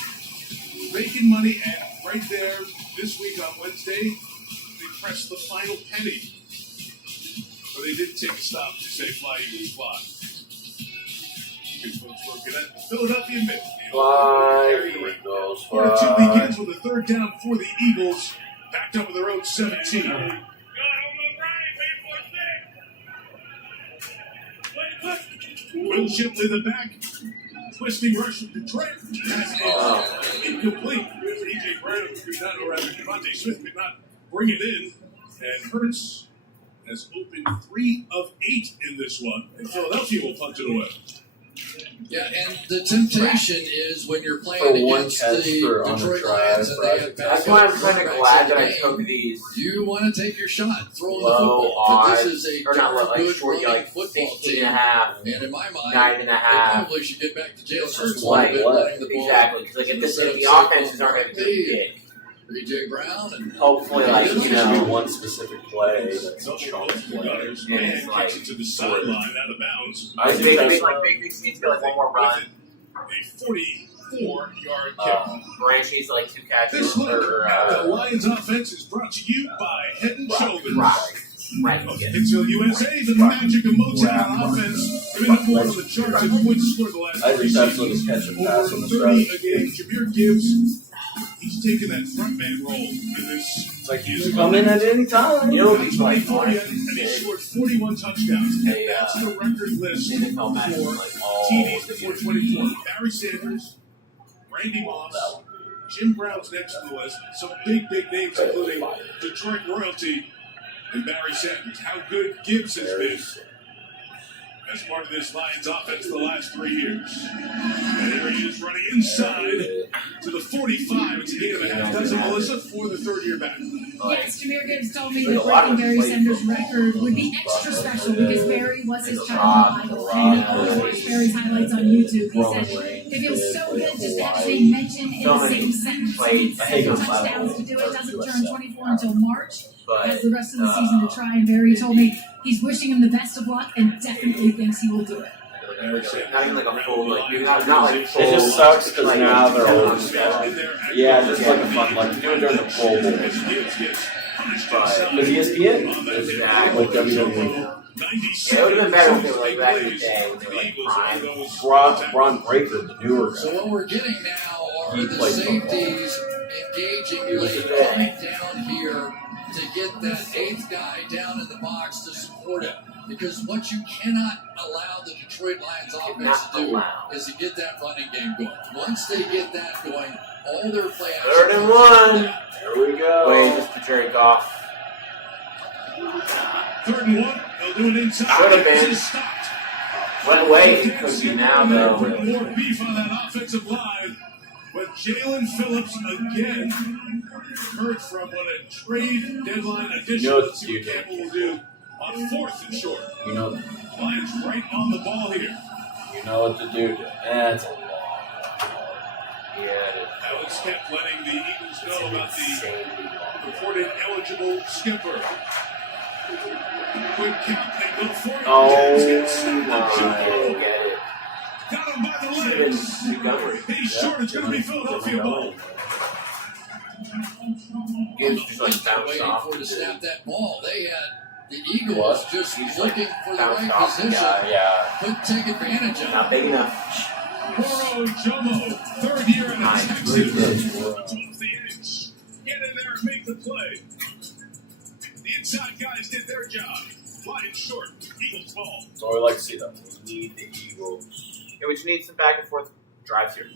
Making money, and right there this week on Wednesday, they pressed the final penny. But they did take a stop to say "Fly Eagles Fly." Good folks working at the Philadelphia Mint. Fly Eagles Fly. Quarter two begins with a third down for the Eagles, backed up with their own 17. Will Shipley the back, twisting rush from Detroit. Pass incomplete. E.J. Brown could not, or rather Devontae Smith could not bring it in, and Hurts has opened 3 of 8 in this one, and Philadelphia will punt it away. Yeah, and the temptation is when you're playing against the Detroit Lions and they have that's why I'm kind of glad that I took these. You want to take your shot, throwing the low football. odds, This is a or not darn like good short, running like football 16 team. and a half, And in my mind, 9 and a half. they probably should get back to Jalen Hurts a Like, little bit running the ball. exactly, because like if the offenses aren't going to do big, E.J. Brown and hopefully like It's just be one specific play that's a chunk play. And it's like kicks it to the sideline out of bounds. I think big things need to go like one more run. A 44-yard kick. Branch needs like 2 catches. This look at the Lions offense is brought to you by Head & Shoulders. Hicksville USA, the magic of Motown offense, giving up more on the charts and points scored the last I 3 just have to seasons. catch a Over pass on the 30 a stretch. game. Jameer Gibbs, he's taking that front man role in this. It's like you can come in at any time. You know, he's like 2040, and he scored 41 touchdowns. And that's the record list for TDs before 24. Barry Sanders, Randy Moss, Jim Brown's next to the list. Some big names, including Detroit royalty and Barry Sanders. How good Gibbs has been as part of this Lions offense the last 3 years. And here he is running inside to the 45. It's a gain of a half dozen, Melissa, for the third-year back. Yes, Jameer Gibbs told me that breaking Barry Sanders' record would be extra special because Barry was his childhood idol. And he always watched Barry's highlights on YouTube. He said it feels so good just to have his name mentioned in the same sentence. 7 touchdowns to do it. Doesn't turn 24 until March. Has the rest of the season to try. And Barry told me he's wishing him the best of luck and definitely thinks he will do it. Not even like a full, like, not like full. It just sucks because like, now they're all yeah, just like a fun, like do it during the Pro Bowl. With ESPN? Exactly. Like WWE. It would have been better if it was like back in the day when they were like prime. Ron Breaker, the newer guy. So what we're getting now are He the played safeties engaging you and coming down here to get that 8th guy down in the box to support it. Because what you cannot allow the Detroit Lions offense to do is to get that running game going. Once they get that going, all their play action. 3rd and 1. There we go. Wait, just to Jerry Goff. 3rd and 1. They'll do it inside. Should have been. Went away. It could be now, though. More beef on that offensive line. But Jalen Phillips again heard from what a trade deadline addition. Let's see what Campbell will do on 4th and short. You know, Lions right on the ball here. you know what to do. That's a long. Yeah. Alex kept letting the Eagles know about the reported eligible skipper. Quick count, they go for it. Oh, get it. Got him by the legs. He's short. It's going to be Philadelphia ball. Gibbs just like bounced Waiting off. for to snap that ball. They had the Eagles just looking for the right position. Couldn't take advantage of it. Not big enough. Moro Jomo, 3rd year in Texas. Off the edge. Get in there and make the play. The inside guys did their job. Lions short. Eagles ball. That's all we like to see, though. We need the Eagles. Yeah, we just need some back and forth drives here.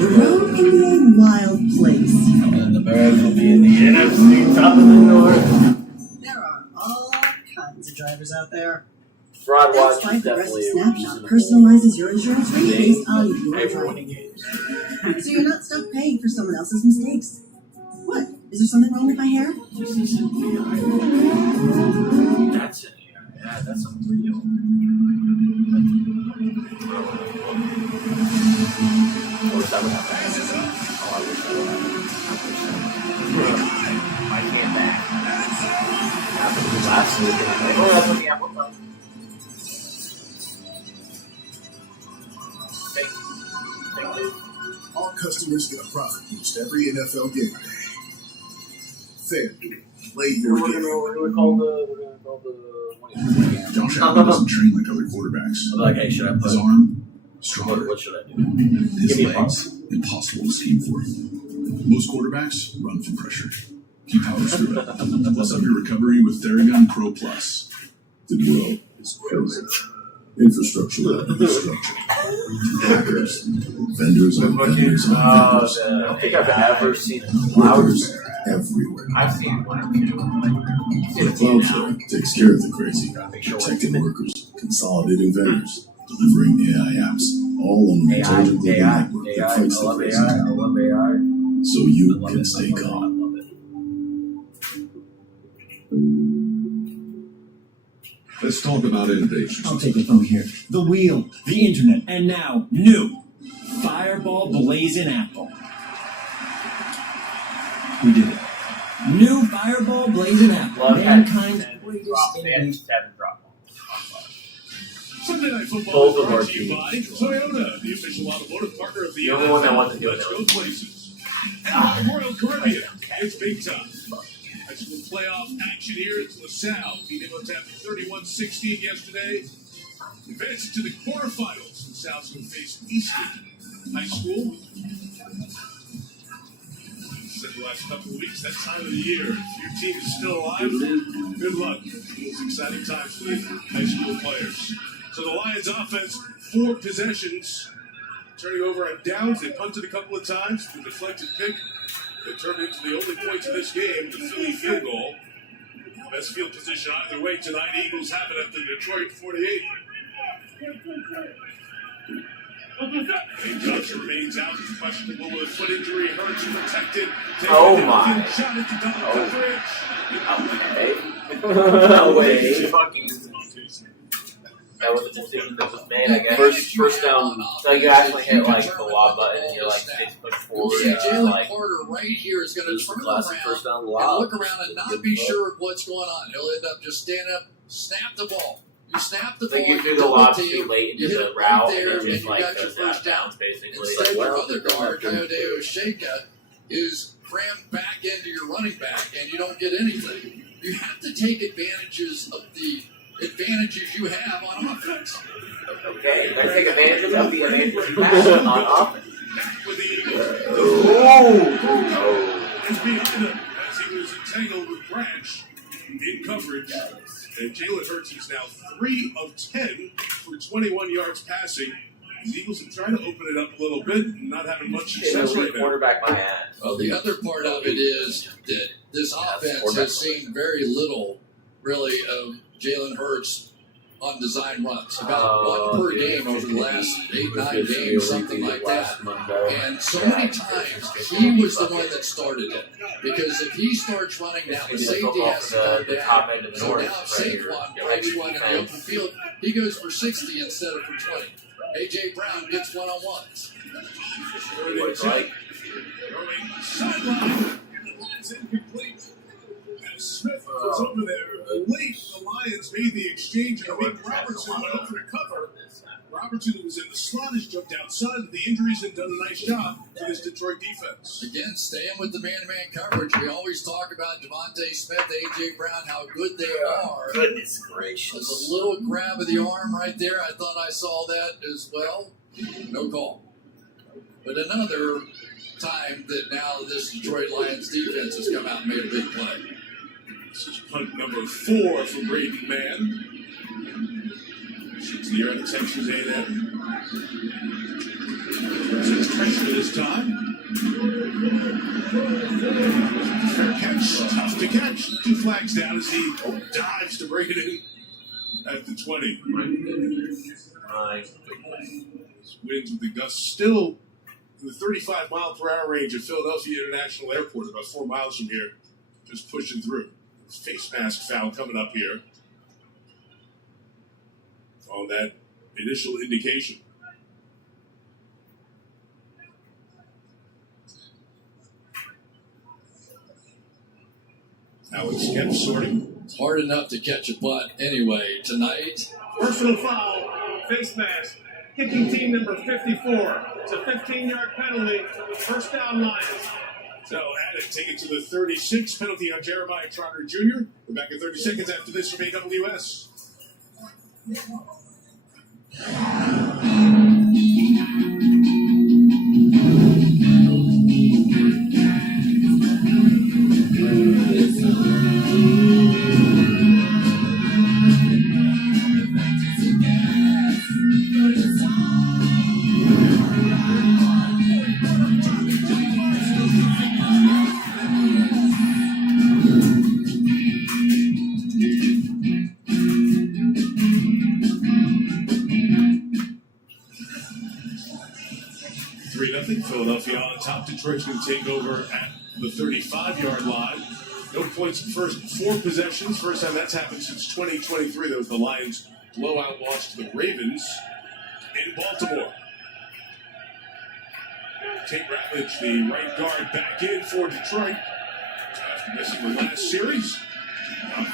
The road can be a wild place. And the Bears will be in the NFC top of the North. There are all kinds of drivers out there. Fraud That's Watch why is Progressive definitely Snapshot personalizes your insurance rate based on your driving. So you're not stuck paying for someone else's mistakes. What? Is there something wrong with my hair? That's it. Yeah, that's unreal. I wish that would happen. Oh, I wish that would happen. I can't back. Happened to me last week. Oh, that's what the apple does. All customers get a profit boost every NFL game day. FanDuel, play your game. We're gonna call the Josh Allen doesn't train like other quarterbacks. I'm like, hey, should I put his arm stronger? What should I do? His legs impossible to scheme for. Most quarterbacks run from pressure. He powers through it. Plus up your recovery with Theragun Pro Plus. The world is crazy. Infrastructure, infrastructure. Hackers, vendors on vendors on vendors. I don't think I've ever seen Workers everywhere. I've seen one or two. The Cloudflare takes care of the crazy, protecting workers, consolidating vendors, delivering AI apps, all on an intelligent global network that fights the crazy. I love AI. So you can stay calm. Let's talk about innovation. I'll take it from here. The wheel, the internet, and now new Fireball Blazing Apple. We did it. New Fireball Blazing Apple. Mankind's greatest innovation. Sunday Night Football Both is of our brought to you by teams. Toyota, the official automotive partner of the The only one that NFL. wants to do it Let's now. go places. And by Royal Caribbean, it's big time. High school playoff action here at LaSalle. Beat him up after 31-16 yesterday. Advancing to the quarterfinals. LaSalle's going to face Eastern High School. Said the last couple of weeks, that time of the year. If your team is still alive, good luck. It's exciting times for the high school players. So the Lions offense, 4 possessions. Turning over on downs. They punted a couple of times. The deflected pick that turned into the only points of this game, the Philly field goal. Best field position either way tonight. Eagles have it at the Detroit 48. Johnson remains out. Questionable with a foot injury. Hurts protected. Oh my. Shot into double coverage. No way. Fucking. That was a decision that was made, I guess. First down. So you actually hit like the lob button and you're like 6 foot forward. See, Jalen Carter right here is going to turn around first down and lob. look around and not be sure of what's going on. He'll end up just standing up, snap the ball. You snap the ball. Like you do the double lob team, too late you into hit the it route right there, and and just you like got your goes first down. out basically. Instead, Like, your other guard, Coyote Osheka, is crammed back into your running back, and you don't get anything. You have to take advantages of the advantages you have on offense. Okay, you gotta take advantage of the advantages you have on offense. Back with the Eagles. Oh. Is behind him as he was entangled with Branch in coverage. And Jalen Hurts is now 3 of 10 for 21 yards passing. The Eagles have tried to open it up a little bit and not having much success right now. Quarterback my ass. Well, the other part of it is that this offense has seen very little, really, of Jalen Hurts on design runs. About one per game over the last 8-9 games, something like that. And so many times, he was the one that started it. Because if he starts running down, the safety has to come down. So now if Saquon breaks one in the open field, he goes for 60 instead of for 20. A.J. Brown gets one-on-ones. Sideline. It's incomplete. And Smith was over there late. The Lions made the exchange. And Nick Robertson went over to cover. Robertson, who was in the slot, has jumped outside of the injuries and done a nice job for this Detroit defense. Again, staying with the man-to-man coverage. We always talk about Devontae Smith, A.J. Brown, how good they are. Goodness gracious. There's a little grab of the arm right there. I thought I saw that as well. No call. But another time that now this Detroit Lions defense has come out and made a big play. This is punt number 4 for Braden Mann. Shoots the air at Texas A&M. It's pressure this time. Fair catch. Tough to catch. 2 flags down as he dives to break it in at the 20. Winds with the gusts still in the 35-mile-per-hour range at Philadelphia International Airport, about 4 miles from here. Just pushing through. Face mask foul coming up here. on that initial indication. Alex kept sorting. It's hard enough to catch a butt anyway tonight. Personal foul, face mask, kicking team number 54. It's a 15-yard penalty, first down Lions. So Haddock take it to the 36, penalty on Jeremiah Trotter Jr. We're back in 30 seconds after this from AWS. Philadelphia on the top. Detroit's going to take over at the 35-yard line. No points in first 4 possessions. First time that's happened since 2023. That was the Lions' blowout loss to the Ravens in Baltimore. Tate Ratledge, the right guard, back in for Detroit after missing the last series.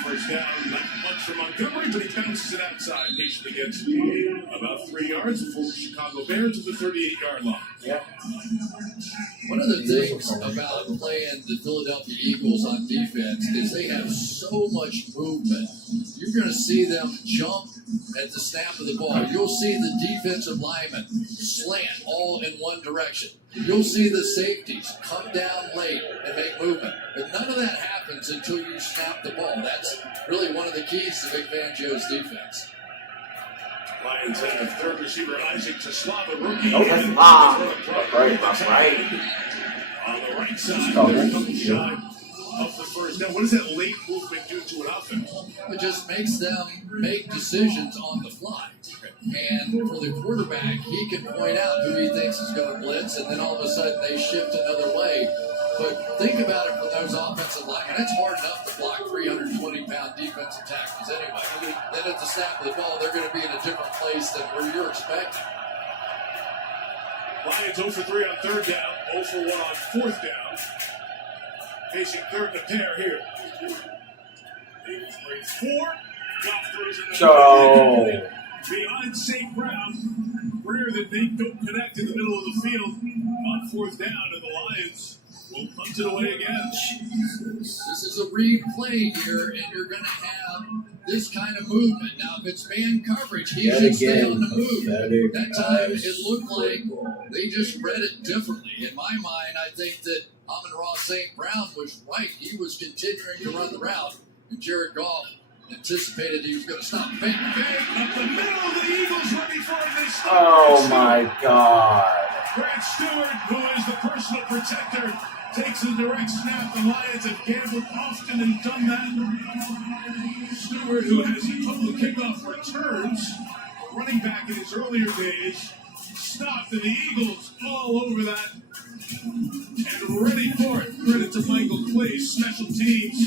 First down, not much for Montgomery, but he bounces it outside. Patiently gets about 3 yards before Chicago Bears to the 38-yard line. Yeah. One of the things about playing the Philadelphia Eagles on defense is they have so much movement. You're going to see them jump at the snap of the ball. You'll see the defensive linemen slant all in one direction. You'll see the safeties come down late and make movement. But none of that happens until you snap the ball. That's really one of the keys to Vic Fangio's defense. Lions have third receiver Isaac Taslava, rookie. Oh, that's right. On the right side, they're a couple shy of the first down. What does that late movement do to an offense? It just makes them make decisions on the fly. And for the quarterback, he can point out who he thinks is going to blitz, and then all of a sudden they shift another way. But think about it for those offensive linemen. It's hard enough to block 320-pound defensive tackles anyway. Then at the snap of the ball, they're going to be in a different place than where you're expecting. Lions 0 for 3 on third down, 0 for 1 on fourth down. Facing third and a pair here. Eagles bring 4. Goff throws in the behind St. Brown. Rare that they don't connect in the middle of the field on fourth down, and the Lions will punt it away again. This is a read play here, and you're going to have this kind of movement. Now, if it's man coverage, he should stay on the move. That time, it looked like they just read it differently. In my mind, I think that Amon-Ra St. Brown was right. He was continuing to run the route, and Jared Goff anticipated he was going to stop. Bang, up the middle of the Eagles ready for this. Oh, my God. Grant Stewart, who is the personal protector, takes a direct snap. The Lions have gambled often and done that. Stewart, who has a total kickoff returns, running back in his earlier days, stopped, and the Eagles all over that and ready for it. Credit to Michael Clay's special teams.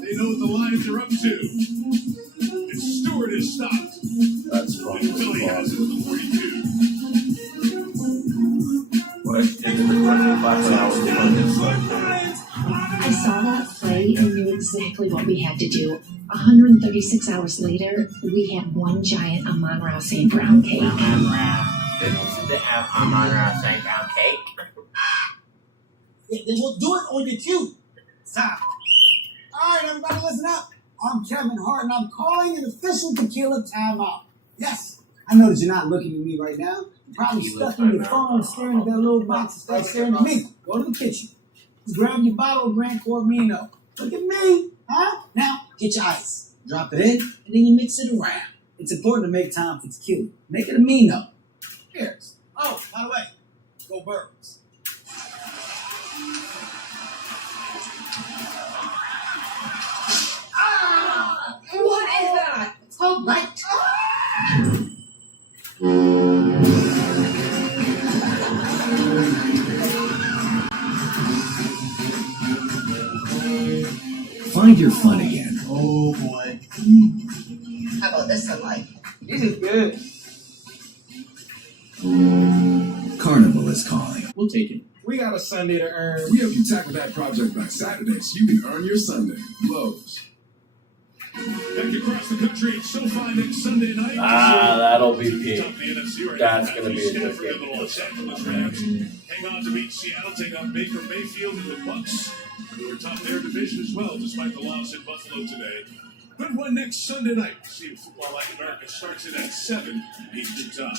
They know what the Lions are up to. And Stewart is stopped. That's funny. And Philly has it with the 42. I saw that play and knew exactly what we had to do. 136 hours later, we had one giant Amon-Ra St. Brown cake. Amon-Ra St. Brown cake. Yeah, then we'll do it on your cue. Stop. All right, everybody, listen up. I'm Kevin Hart, and I'm calling an official tequila timeout. Yes, I know that you're not looking at me right now. You're probably stuck in your phone, staring at that little box instead of staring at me. Go to the kitchen. Grab your bottle of Grand Corvino. Look at me, huh? Now, get your ice. Drop it in, and then you mix it around. It's important to make time for tequila. Make it a Mino. Cheers. Oh, by the way, go Birds. What is that? It's called light. Find your fun again. Oh boy. How about this one, like? This is good. Carnival is calling. We'll take it. We got a Sunday to earn. We help you tackle that project by Saturday so you can earn your Sunday. Lowe's. Back across the country, it's SoFi next Sunday night. That'll be big. Top of the NFC right That's now. going to be a good Stafford and the game. Los Angeles Rams hang on to beat Seattle, take on Baker Mayfield and the Bucks, who are top their division as well, despite the loss in Buffalo today. Good one next Sunday night. See if Football Like America starts it at 7 Eastern time.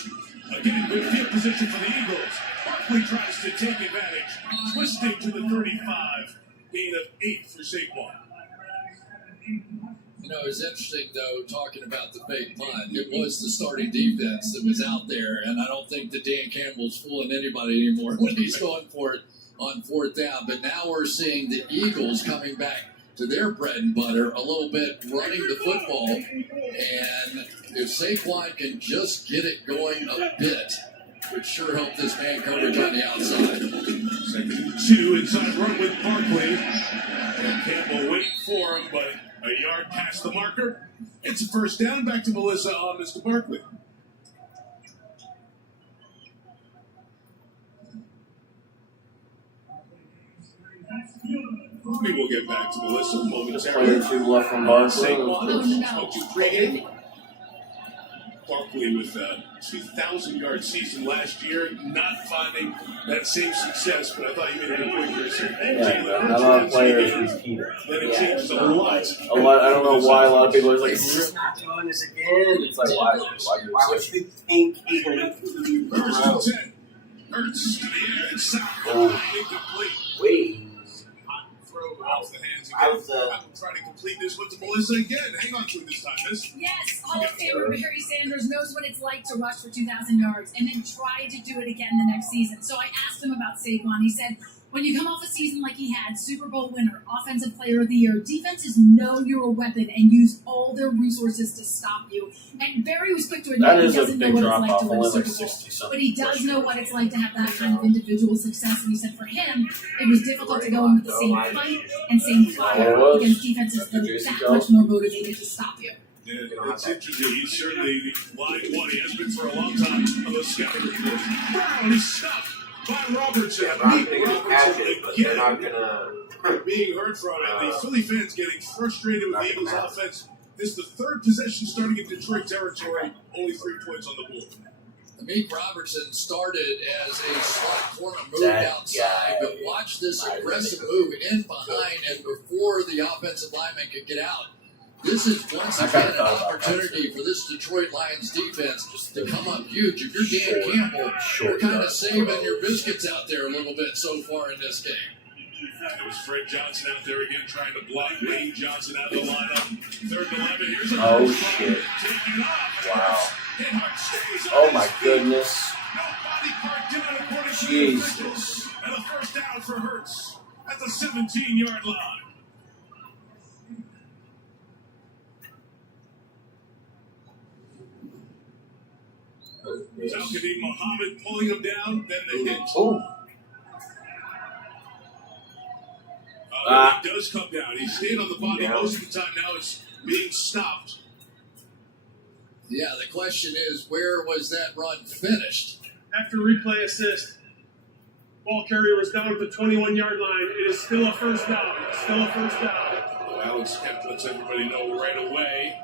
Again, good field position for the Eagles. Barkley tries to take advantage, twisting to the 35. Gain of 8 for Saquon. You know, it's interesting, though, talking about the fake punt. It was the starting defense that was out there, and I don't think that Dan Campbell's fooling anybody anymore when he's going for it on 4th down. But now we're seeing the Eagles coming back to their bread and butter a little bit, running the football. And if Saquon can just get it going a bit, it would sure help this man coverage on the outside. 2nd and 2 inside run with Barkley. And Campbell waiting for him, but a yard past the marker. It's a first down. Back to Melissa on Mr. Barkley. We will get back to Melissa momentarily. Play 2 left from Barkley. Saquon spoke to pregame. Barkley with a 2,000-yard season last year, not finding that same success, but I thought you made a good point, Chris. Yeah, a lot of players repeat it. Then it changes a lot. I don't know why a lot of people are like, we're not doing this again. It's like, why would you think he's going to do it? First and 10. Hurts to the air and south. Incomplete. Wait. Throw off the hands again. I'm trying to complete this with Melissa again. Hang on to it this time, Miss. Yes, Hall of Famer Barry Sanders knows what it's like to rush for 2,000 yards and then try to do it again the next season. So I asked him about Saquon. He said, when you come off a season like he had, Super Bowl winner, Offensive Player of the Year, defenses know you're a weapon and use all their resources to stop you. And Barry was quick to admit he doesn't know what it's like to win a Super Bowl. But he does know what it's like to have that kind of individual success. And he said for him, it was difficult to go in with the same fight and same fire against defenses that are that much more motivated to stop you. Yeah, it's interesting. He's certainly line one. He has been for a long time on those scouting reports. Brown is stopped by Robertson. Being heard from, and the Philly fans getting frustrated with the Eagles' offense. This is the 3rd possession starting in Detroit territory. Only 3 points on the board. Amik Robertson started as a slot corner, moved outside, but watch this aggressive move in behind and before the offensive lineman could get out. This is once again an opportunity for this Detroit Lions defense to come up huge. If you're Dan Campbell, you're kind of saving your biscuits out there a little bit so far in this game. It was Fred Johnson out there again trying to block Lane Johnson out of the lineup. 3rd and 11. Here's a shit. Taking off. Wow. Oh my goodness. No body part down according to Jesus. And a first down for Hurts at the 17-yard line. Al-Qadim Muhammad pulling him down, then the hit. He does come down. He stayed on the body most of the time. Now it's being stopped. Yeah, the question is, where was that run finished? After replay assist, ball carrier was down at the 21-yard line. It is still a first down. Still a first down. Well, Alex Kemp lets everybody know right away.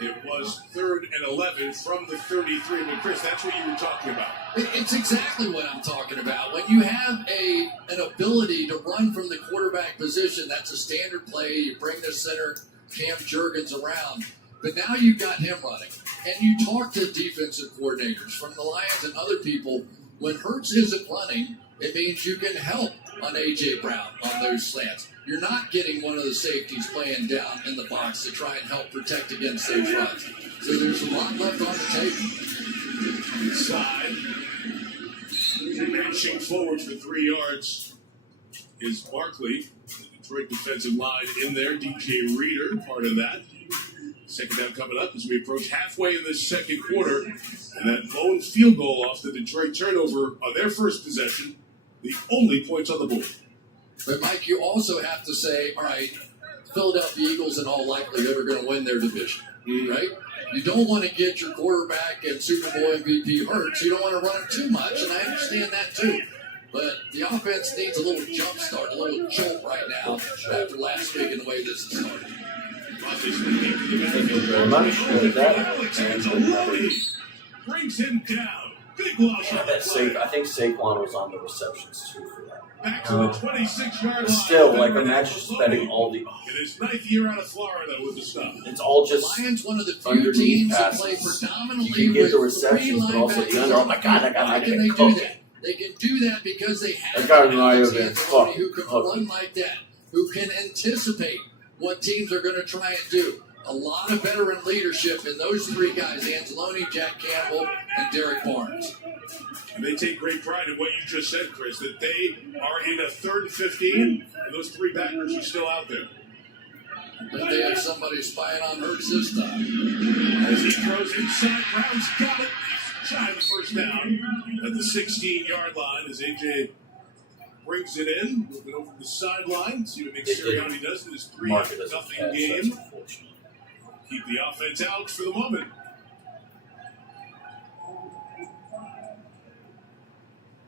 It was 3rd and 11 from the 33. But Chris, that's what you were talking about. It's exactly what I'm talking about. When you have an ability to run from the quarterback position, that's a standard play. You bring the center, Cam Jurgens, around. But now you've got him running. And you talk to defensive coordinators from the Lions and other people. When Hurts isn't running, it means you can help on A.J. Brown on those slants. You're not getting one of the safeties playing down in the box to try and help protect against those runs. So there's a lot left on the table. Inside. Reaching forward for 3 yards is Barkley. The Detroit defensive line in there. DJ Reader, part of that. 2nd down coming up as we approach halfway in this 2nd quarter. And that lone field goal off the Detroit turnover on their first possession. The only points on the board. But, Mike, you also have to say, all right, Philadelphia Eagles in all likelihood are going to win their division, right? You don't want to get your quarterback and Super Bowl MVP hurt, so you don't want to run him too much, and I understand that too. But the offense needs a little jump start, a little jolt right now after last week and the way this is started. Thank you very much. Brings him down. Big loss. I think Saquon was on the receptions too for that. Back to the 26-yard line. Still, like, imagine spending all the. In his 9th year out of Florida with the stuff. It's all just Lions, one of the few underneath teams that passes. play predominantly You can get the with three receptions, but also the under. Oh my God, I How can they can't do cook that? it. They can do that because they have That guy in Alex Iowa, Anzalone who can run like that, who can anticipate what teams are going to try and do. A lot of veteran leadership in those three guys, Anzalone, Jack Campbell, and Derek Barnes. And they take great pride in what you just said, Chris, that they are in a 3rd and 15, and those three backers are still out there. But they have somebody spying on Hurts this time. As he throws inside, Brown's got it. Shy of the first down at the 16-yard line as AJ brings it in. Moving over the sideline. See what Nick Sirianni does in his 3-0 game. Keep the offense out for the moment.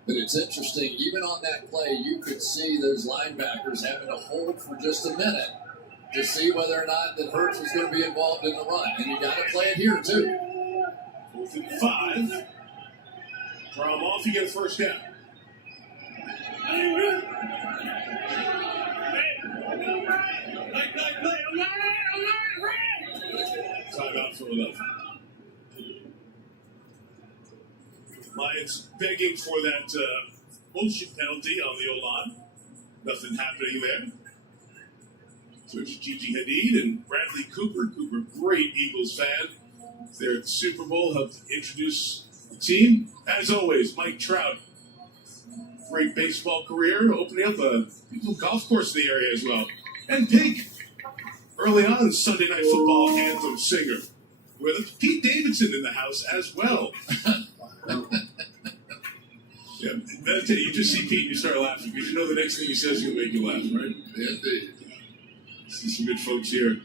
But it's interesting, even on that play, you could see those linebackers having to hold for just a minute to see whether or not that Hurts was going to be involved in the run. And you got to play it here, too. 4th and 5. Draw them off, you get a first down. Timeout Philadelphia. Lions begging for that motion penalty on the O-line. Nothing happening there. Switch Gigi Hadid and Bradley Cooper. Cooper, great Eagles fan. They're at the Super Bowl, helped introduce the team. As always, Mike Trout. Great baseball career, opening up a golf course in the area as well. And Pink, early on, Sunday Night Football anthem singer. With Pete Davidson in the house as well. Yeah, that's it. You just see Pete and you start laughing because you know the next thing he says is going to make you laugh, right? Indeed. See some good folks here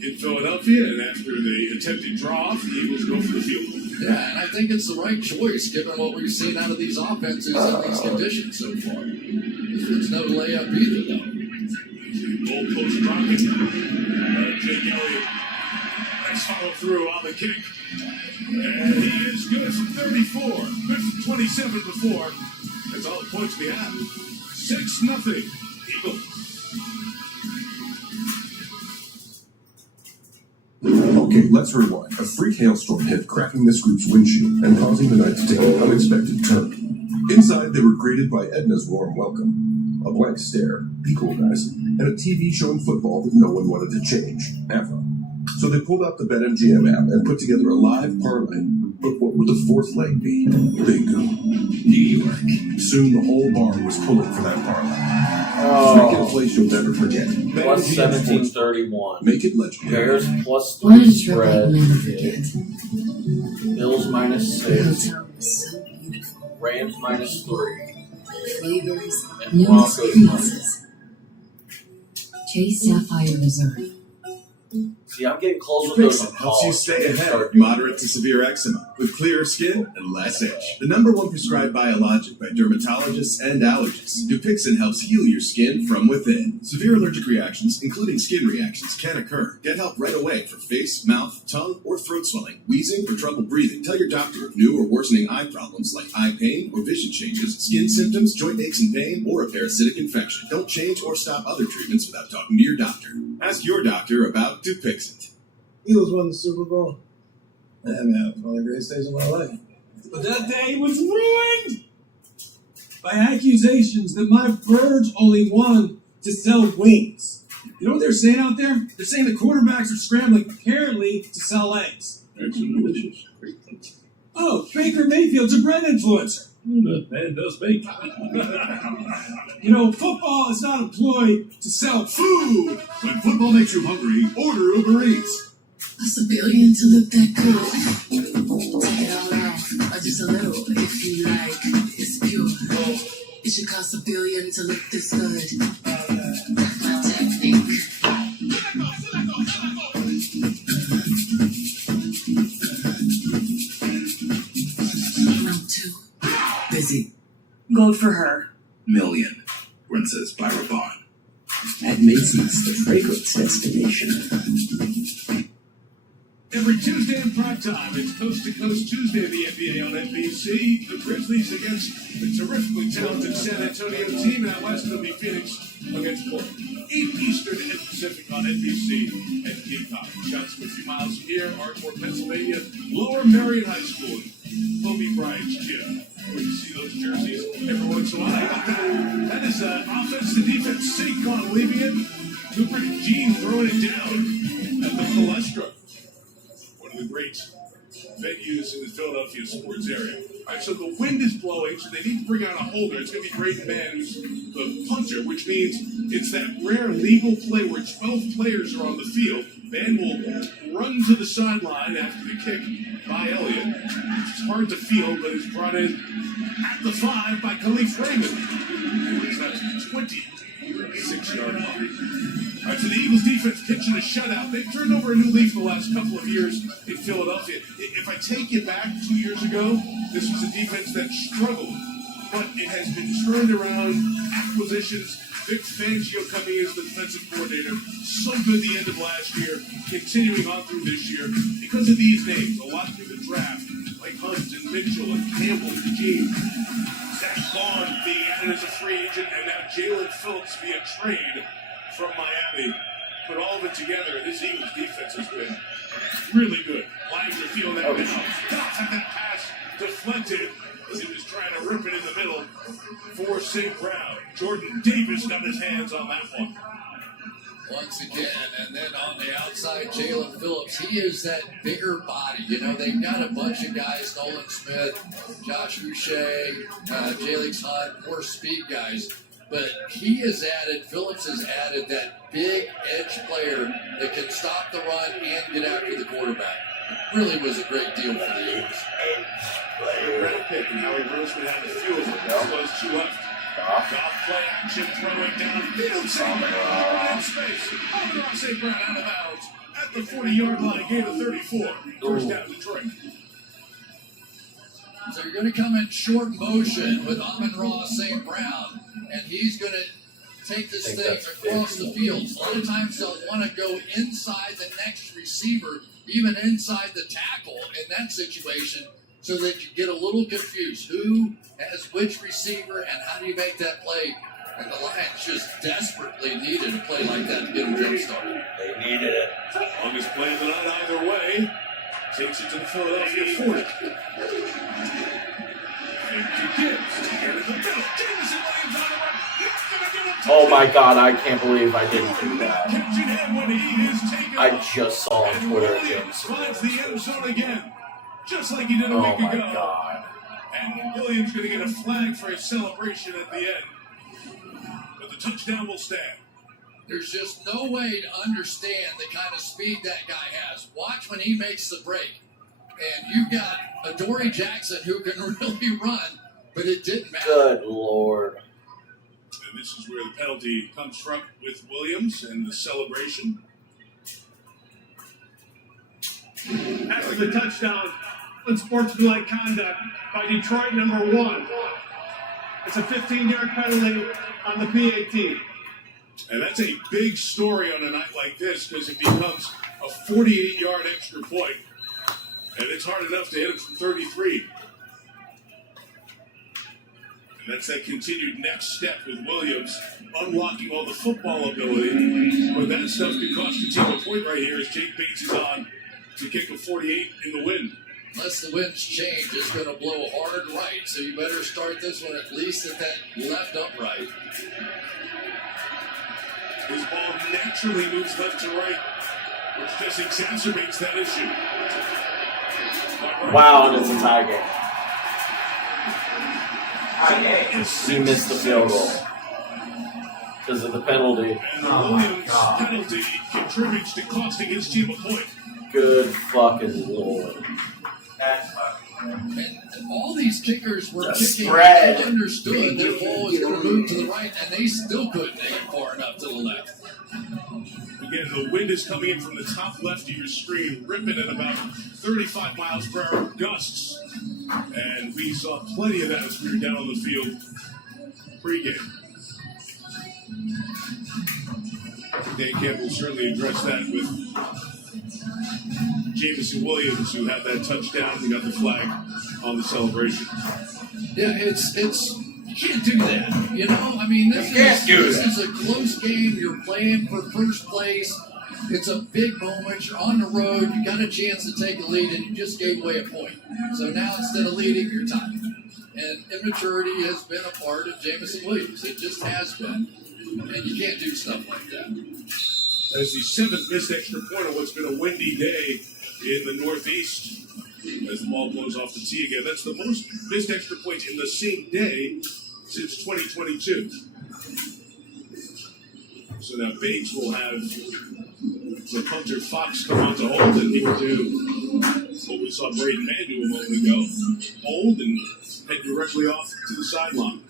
in Philadelphia, and after the attempted draw off, the Eagles go for the field goal. Yeah, and I think it's the right choice given what we've seen out of these offenses in these conditions so far. There's no layup either, though. Goalpost dropping. Jake Elliott. Nice follow through on the kick. And he is good from 34. Good from 27 before. That's all the points we have. 6-0. Eagles. Okay, let's rewind. A freak hailstorm hit, cracking this group's windshield and causing the night to take an unexpected turn. Inside, they were greeted by Edna's warm welcome, a blank stare, be cool guys, and a TV showing football that no one wanted to change, ever. So they pulled out the BetMGM app and put together a live parlay. But what would the fourth leg be? Bingo. New York. Soon the whole bar was pulling for that parlay. Make it a place you'll never forget. Plus 1731. Make it legendary. Bears plus Why 3 did spread. never forget? Bills minus 6. Hotel was so beautiful. Rams minus 3. Flavors, And new Broncos experiences. Chase Sapphire Reserve. See, I'm getting closer to those Dupixent helps you calls. stay ahead of moderate to severe eczema with clearer skin and less itch. The #1 prescribed biologic by dermatologists and allergists. Dupixent helps heal your skin from within. Severe allergic reactions, including skin reactions, can occur. Get help right away for face, mouth, tongue, or throat swelling, wheezing, or trouble breathing. Tell your doctor of new or worsening eye problems like eye pain or vision changes, skin symptoms, joint aches and pain, or a parasitic infection. Don't change or stop other treatments without talking to your doctor. Ask your doctor about Dupixent. Eagles won the Super Bowl. Yeah, man, one of the greatest days of my life. But that day was ruined by accusations that my birds only want to sell wings. You know what they're saying out there? They're saying the quarterbacks are scrambling, apparently, to sell eggs. That's delicious. Oh, Baker Mayfield's a bread influencer. That man does bake. You know, football is not employed to sell food. When football makes you hungry, order Uber Eats. Cost $1 billion to look that good. Take it all off, or just a little if you like. It's pure. It should cost $1 billion to look this good. My technique. Good for her. Million. Princess Byrabon. That makes us the fragrance destination. Every Tuesday in prime time, it's Coast to Coast Tuesday of the NBA on NBC. The Grizzlies against the terrifically talented San Antonio team, and out west it'll be Phoenix against Portland. 8 Eastern and Pacific on NBC and Gamecock. Shots 50 miles from here, Ardmore, Pennsylvania, Lower Marion High School, Kobe Bryant's gym. Where you see those jerseys every once in a while. That is offense to defense sync on leaving it. Cooper to Gene throwing it down at the Palestra. One of the great venues in the Philadelphia sports area. All right, so the wind is blowing, so they need to bring out a holder. It's going to be Braden Mann, who's the punter, which means it's that rare legal play where 12 players are on the field. Mann will run to the sideline after the kick by Elliott. It's hard to feel, but is brought in at the 5 by Khalif Raymond. It's that 26-yard line. All right, so the Eagles defense pitching a shutout. They've turned over a new leaf the last couple of years in Philadelphia. If I take you back 2 years ago, this was a defense that struggled, but it has been turned around. Acquisitions, Vic Fangio coming as the defensive coordinator, so good the end of last year, continuing on through this year. Because of these names, a lot through the draft, like Hunt and Mitchell and Campbell and Gene. Zach Vaughn being added as a free agent, and now Jalen Phillips via trade from Miami. Put all of it together, this Eagles defense has been really good. Lions are feeling that now. Dots had that pass deflected as he was trying to rip it in the middle for St. Brown. Jordan Davis got his hands on that one. Once again, and then on the outside, Jalen Phillips. He is that bigger body. You know, they've got a bunch of guys, Nolan Smith, Josh Boucher, Jalix Hunt, more speed guys. But he has added, Phillips has added that big edge player that can stop the run and get after the quarterback. It really was a great deal for the Eagles. Red pick, and Howie Roseman had the few of them. Close to left. Golf play action, throwing downfield. St. Brown in space. Amon-Ra St. Brown out of bounds at the 40-yard line, gain of 34. First down, Detroit. So you're going to come in short motion with Amon-Ra St. Brown, and he's going to take this thing across the field. A lot of times they'll want to go inside the next receiver, even inside the tackle in that situation, so that you get a little confused. Who has which receiver, and how do you make that play? And the Lions just desperately needed a play like that to get them jump-started. They needed it. Longest play of the night either way. Takes it to the Philadelphia 40. Oh my god, I can't believe I didn't do that. I just saw on Twitter James finds the end zone again, just like he did a week ago. Oh my god. And Williams going to get a flag for his celebration at the end. But the touchdown will stand. There's just no way to understand the kind of speed that guy has. Watch when he makes the break. And you've got Adoree Jackson who can really run, but it didn't matter. Good Lord. And this is where the penalty comes from with Williams and the celebration. After the touchdown, unsportsmanlike conduct by Detroit number 1. It's a 15-yard penalty on the PAT. And that's a big story on a night like this because it becomes a 48-yard extra point. And it's hard enough to hit it from 33. And that's that continued next step with Williams, unlocking all the football ability. But that stuff could cost the team a point right here as Jake Bates is on to kick a 48 in the wind. Unless the winds change, it's going to blow hard right, so you better start this one at least at that left upright. His ball naturally moves left to right, which just exacerbates that issue. Wow, and it's a tie game. He missed the field goal because of the penalty. And the Williams penalty contributes to costing his team a point. Good fucking Lord. And all these kickers were The kicking spread. and understood their ball was going to move to the right, and they still couldn't aim far enough to the left. We Again, the wind is coming in from the top left of your screen, ripping at about 35 miles per hour gusts. And we saw plenty of that as we were down on the field pregame. Dan Campbell certainly addressed that with Jameson Williams, who had that touchdown and got the flag on the celebration. Yeah, it's you can't do that. You know, I mean, this is a close game. You're playing for first place. It's a big moment. You're on the road. You got a chance to take a lead, and you just gave away a point. So now instead of leading, you're tied. And immaturity has been a part of Jameson Williams. It just has been. And you can't do stuff like that. As the 7th missed extra point on what's been a windy day in the Northeast. As the ball blows off the tee again. That's the most missed extra points in the same day since 2022. So now Bates will have the punter Fox come on to hold, and he will do what we saw Braden Mann do a moment ago. Hold and head directly off to the sideline.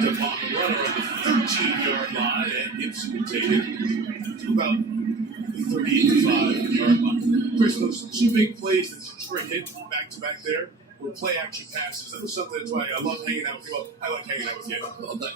To pop the runner on the 13-yard line, and Gibson will take it to about the 35-yard line. Chris, those two big plays that Detroit hit back-to-back there were play-action passes. That was something that's why I love hanging out with you. Well, I like hanging out with you.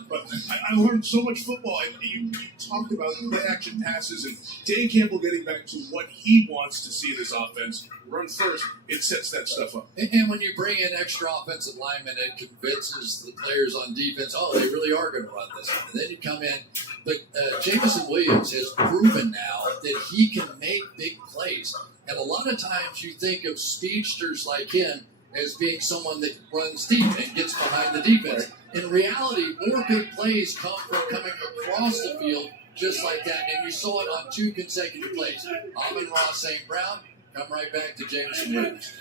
But I learned so much football. And you talked about play-action passes and Dan Campbell getting back to what he wants to see in this offense. Run first, it sets that stuff up. And when you bring in extra offensive linemen, it convinces the players on defense, oh, they really are going to run this. And then you come in. But Jameson Williams has proven now that he can make big plays. And a lot of times you think of speedsters like him as being someone that runs deep and gets behind the defense. In reality, more big plays come from coming across the field just like that. And you saw it on 2 consecutive plays. Amon-Ra St. Brown, come right back to Jameson Williams.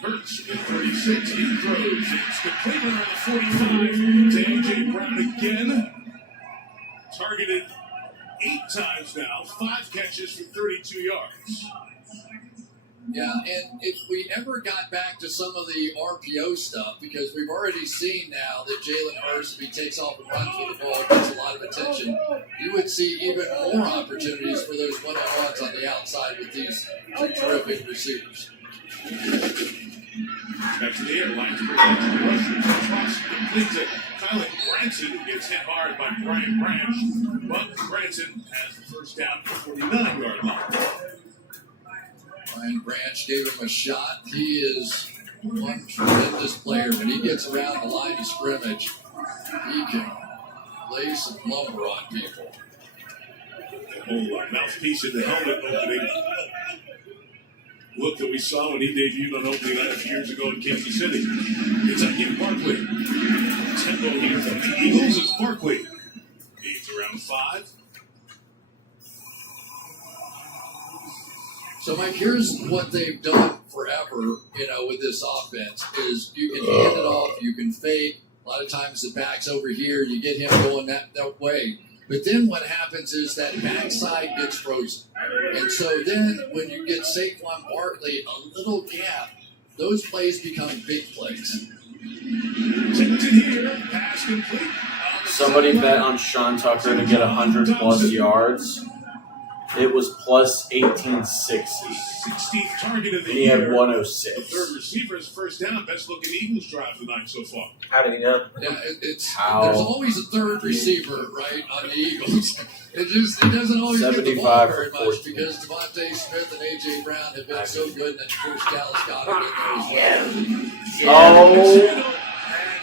Hurts at 36, he throws. It's complete around the 45 to A.J. Brown again. Targeted 8 times now, 5 catches for 32 yards. Yeah, and if we ever got back to some of the RPO stuff, because we've already seen now that Jalen Hurts, if he takes off and runs with the ball, gets a lot of attention, you would see even more opportunities for those one-on-ones on the outside with these 2 terrific receivers. Back to the air, lines bring back to the rusher. Cross completes it. Kylan Branson, who gets hit hard by Brian Branch, but Branson has the first down at the 49-yard line. Brian Branch gave him a shot. He is one tremendous player. When he gets around the line of scrimmage, he can lay some lumber on people. The whole mouthpiece in the helmet opening. Look that we saw when he debuted on opening night a few years ago in Kansas City. It's Ian Barkley. Tempo here from the Eagles. It's Barkley. He's around 5. So, Mike, here's what they've done forever, with this offense, is you can hand it off, you can fake. A lot of times the back's over here, you get him going that way. But then what happens is that backside gets frozen. And so then when you get Saquon Barkley a little gap, those plays become big plays. Somebody bet on Sean Tucker to get 100-plus yards. It was plus 1860. 16th target of the and he year. had 106. The third receiver's first down. Best looking Eagles drive tonight so far. How did he know? Yeah, there's always a third receiver, right, on the Eagles. It doesn't always get the ball very much because Devontae Smith and A.J. Brown have been so good, and then Bruce Dallas got him in there as well. And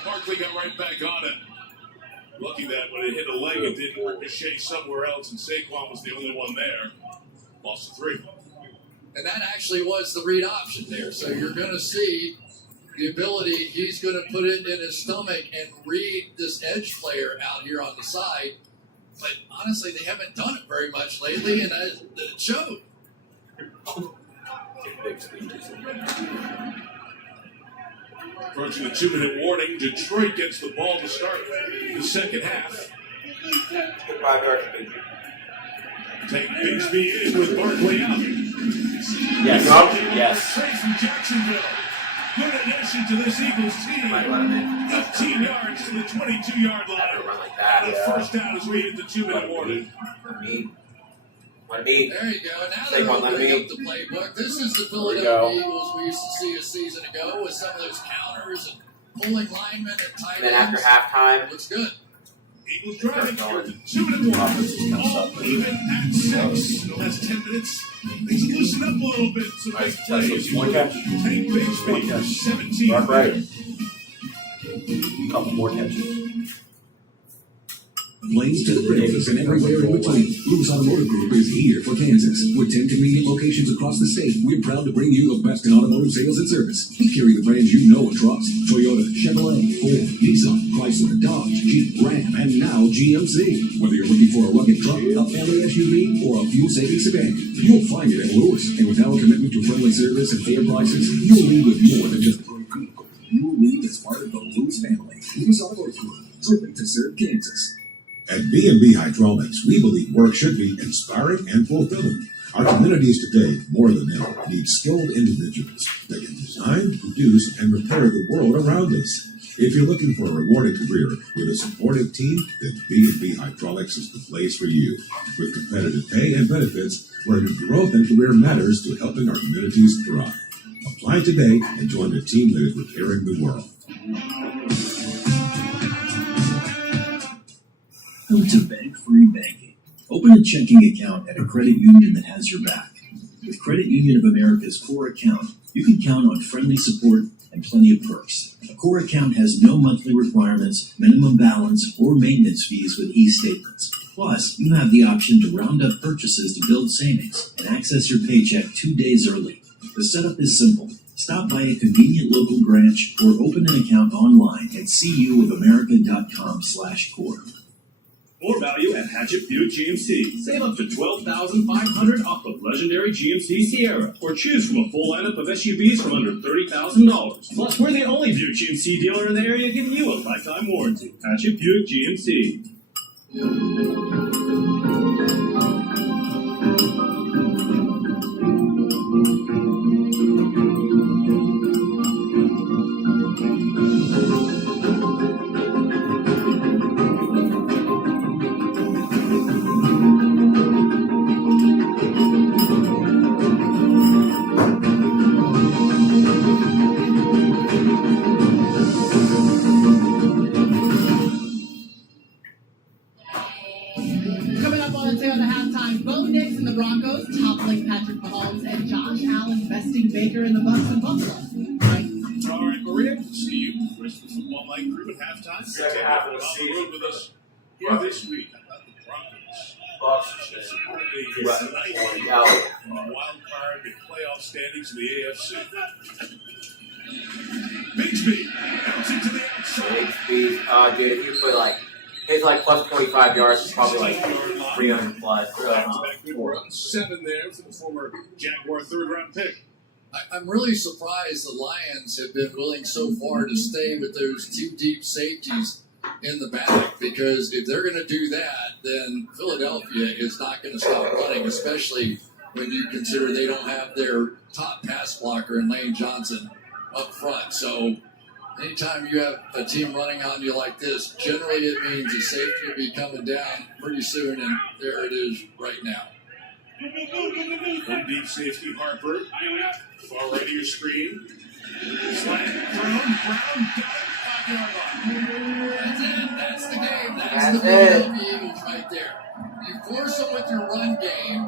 Barkley got right back on it. Lucky that when it hit a leg, it didn't ricochet somewhere else, and Saquon was the only one there. Lost to 3. And that actually was the read option there. So you're going to see the ability, he's going to put it in his stomach and read this edge player out here on the side. But honestly, they haven't done it very much lately, and it showed. Approaching the 2-minute warning, Detroit gets the ball to start the second half. Take Bigsby in with Barkley out. Yes. Trey from Jacksonville. Good addition to this Eagles team. 15 yards to the 22-yard line. And a first down as we hit the 2-minute warning. There you go. Now they're opening up the playbook. This is the Philadelphia Eagles we used to see a season ago with some of those counters and pulling linemen and tight ends. And then after halftime, looks good. Eagles driving for the 2-minute warning. All even at 6. Still has 10 minutes. Things loosen up a little bit. Some big plays. One catch. Tank Bigsby for 17. Mark right. Couple more catches. Plains to the Bridges and everywhere in between, Lewis Automotive Group is here for Kansas. With 10 convenient locations across the state, we're proud to bring you the best in automotive sales and service. We carry the brands you know and trust: Toyota, Chevrolet, Ford, Nissan, Chrysler, Dodge, Jeep, Ram, and now GMC. Whether you're looking for a rugged truck, a family SUV, or a fuel-saving sedan, you'll find it at Lewis. And with our commitment to friendly service and fair prices, you'll leave with more than just a great vehicle. You'll leave as part of the Lewis family. Lewis Automotive Group, driven to serve Kansas. At B&B Hydraulics, we believe work should be inspiring and fulfilling. Our communities today, more than ever, need skilled individuals that can design, produce, and repair the world around us. If you're looking for a rewarding career with a supportive team, then B&B Hydraulics is the place for you. With competitive pay and benefits, where your growth and career matters to helping our communities thrive. Apply today and join the team that is repairing the world. Welcome to Bank-Free Banking. Open a checking account at a credit union that has your back. With Credit Union of America's core account, you can count on friendly support and plenty of perks. A core account has no monthly requirements, minimum balance, or maintenance fees with e-statements. Plus, you have the option to round up purchases to build savings and access your paycheck 2 days early. The setup is simple. Stop by a convenient local branch or open an account online at cuofamerica.com/core. More value at Hatchet Buick GMC. Save up to $12,500 off the legendary GMC Sierra, or choose from a full lineup of SUVs from under $30,000. Plus, we're the only Buick GMC dealer in the area giving you a lifetime warranty. Hatchet Buick GMC. Coming up on the tail of the halftime, Bo Nix in the Broncos toppling Patrick Mahomes, and Josh Allen besting Baker in the Bucs in Buffalo. All right, Maria, see you. Rest of the football night crew at halftime. Second half of the On season. the road with us here this week. How about the Broncos? Bucs. Tonight, wild card and playoff standings in the AFC. Bigsby bouncing to the outside. Bigsby, dude, if you put it's like plus 25 yards, it's probably like 300 plus. Back-to-back big run, 7 there for the former Jaguar third-round pick. I'm really surprised the Lions have been willing so far to stay with those 2 deep safeties in the back, because if they're going to do that, then Philadelphia is not going to stop running, especially when you consider they don't have their top pass blocker in Lane Johnson up front. So anytime you have a team running on you like this, generally it means the safety will be coming down pretty soon, and there it is right now. One deep safety, Harper. Far right of your screen. Slant thrown. Brown got it. 5-yard line. That's it. That's the game. That's the Philadelphia Eagles right there. You force them with your run game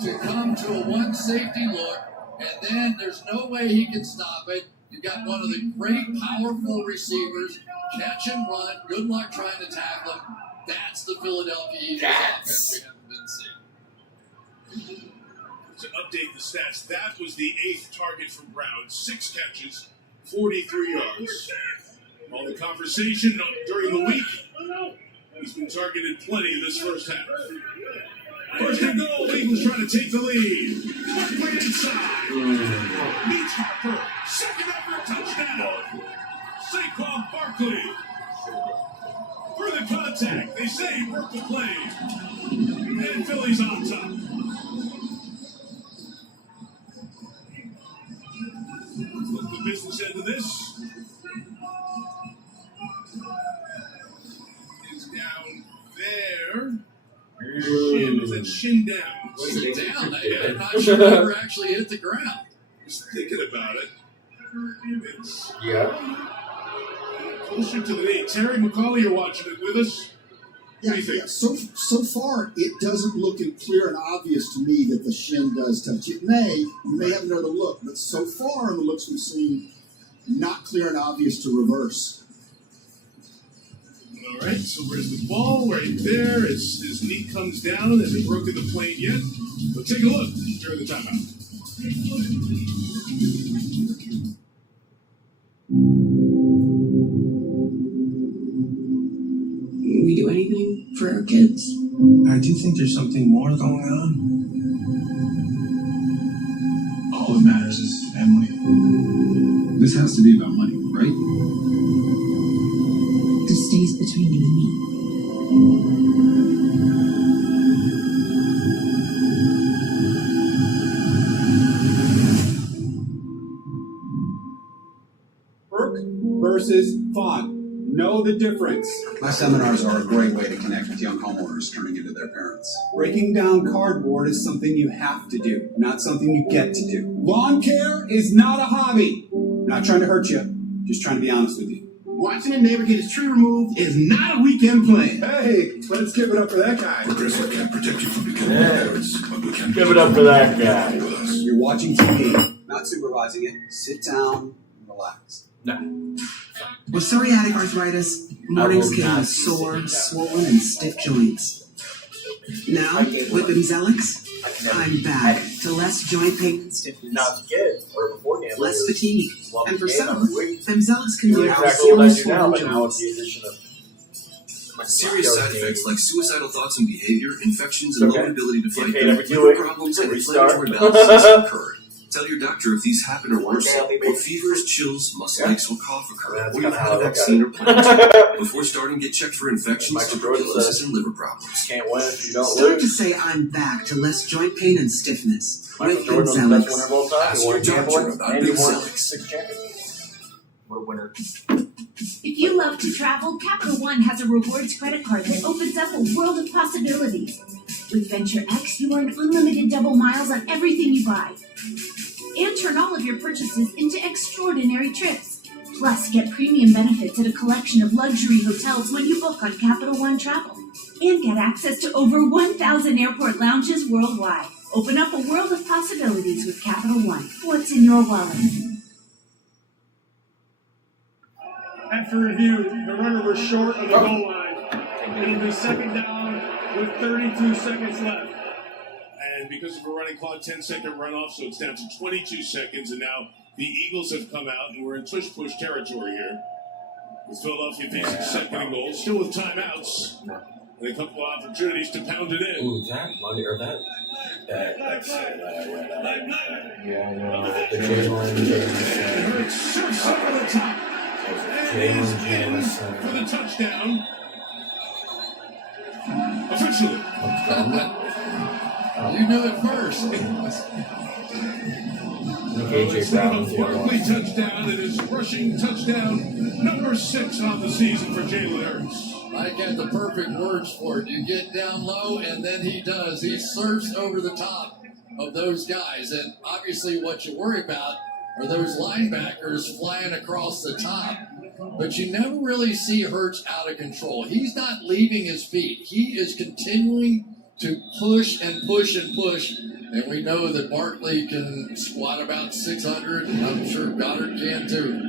to come to a one safety look, and then there's no way he can stop it. You've got one of the great, powerful receivers. Catch and run. Good luck trying to tackle him. That's the Philadelphia Eagles offense we haven't been seeing. To update the stats, that was the 8th target for Brown. 6 catches, 43 yards. All the conversation during the week, he's been targeted plenty this first half. First and goal, Eagles trying to take the lead. Barkley inside. Meets Harper. Second effort, touchdown. Saquon Barkley. Through the contact, they say he broke the play. And Philly's on top. the business end of this. Is down there. Shin, is that shin down? Was it down? I'm not sure it ever actually hit the ground. Just thinking about it. It's closer to the knee. Terry McCauley, you're watching it with us. Yeah. So far, it doesn't look clear and obvious to me that the shin does touch. You may have another look, but so far in the looks we've seen, not clear and obvious to reverse. All right, so where's the ball? Right there. His knee comes down. Hasn't broken the plane yet. But take a look during the timeout. We do anything for our kids? I do think there's something more going on. All that matters is family. This has to be about money, right? This stays between you and me. Work versus fun. Know the difference. My seminars are a great way to connect with young homeowners turning into their parents. Breaking down cardboard is something you have to do, not something you get to do. Lawn care is not a hobby. I'm not trying to hurt you, just trying to be honest with you. Watching a neighbor get his tree removed is not a weekend plan. Hey, let's give it up for that guy. Progressive can't protect you from becoming parents, but we can Give it up for that guy. You're watching TV, not supervising it. Sit down and relax. No. With psoriatic arthritis, mornings came with sore, swollen, and stiff joints. Now, with Bimzelx, I'm back to less joint pain and stiffness, Not as a kid or before game. less fatigue, and for some, Exactly Bimzelx can be exactly what I do now, swollen but now with joints. the addition of Serious side effects like suicidal thoughts and behavior, infections, and Okay. low ability to fight paid them, every 2 liver weeks. problems, and Restart. inflammatory bowel disease occur. Tell your doctor if these happen or worsen, or fevers, chills, muscle aches, or cough occur, or you've had a vaccine or plan to. Before starting, get checked for infections, tuberculosis, and liver problems. Can't win if you don't Start lose. to say I'm back to less joint pain and stiffness Michael with Jordan was the best winner of all Bimzelx. time. He won gambling, and he won 6 championships. What a winner. If you love to travel, Capital One has a rewards credit card that opens up a world of possibilities. With Venture X, you earn unlimited double miles on everything you buy. And turn all of your purchases into extraordinary trips. Plus, get premium benefits at a collection of luxury hotels when you book on Capital One Travel. And get access to over 1,000 airport lounges worldwide. Open up a world of possibilities with Capital One. What's in your wallet? After review, the runner was short of the goal line. It'll be second down with 32 seconds left. And because of a running clock, 10-second runoff, so it's down to 22 seconds. And now the Eagles have come out, and we're in tush-push territory here. With Philadelphia facing second and goal, still with timeouts. And a couple of opportunities to pound it in. Ooh, that money or that. That's Yeah, the Jalen Shoots over the top. And is in for the touchdown. Officially. You knew it first. AJ Brown's the other Barkley one. touchdown. It is rushing touchdown number 6 on the season for Jalen Hurts. I got the perfect words for it. You get down low, and then he does. He surfs over the top of those guys. And obviously what you worry about are those linebackers flying across the top. But you never really see Hurts out of control. He's not leaving his feet. He is continuing to push and push and push. And we know that Barkley can squat about 600. And I'm sure Goddard can too.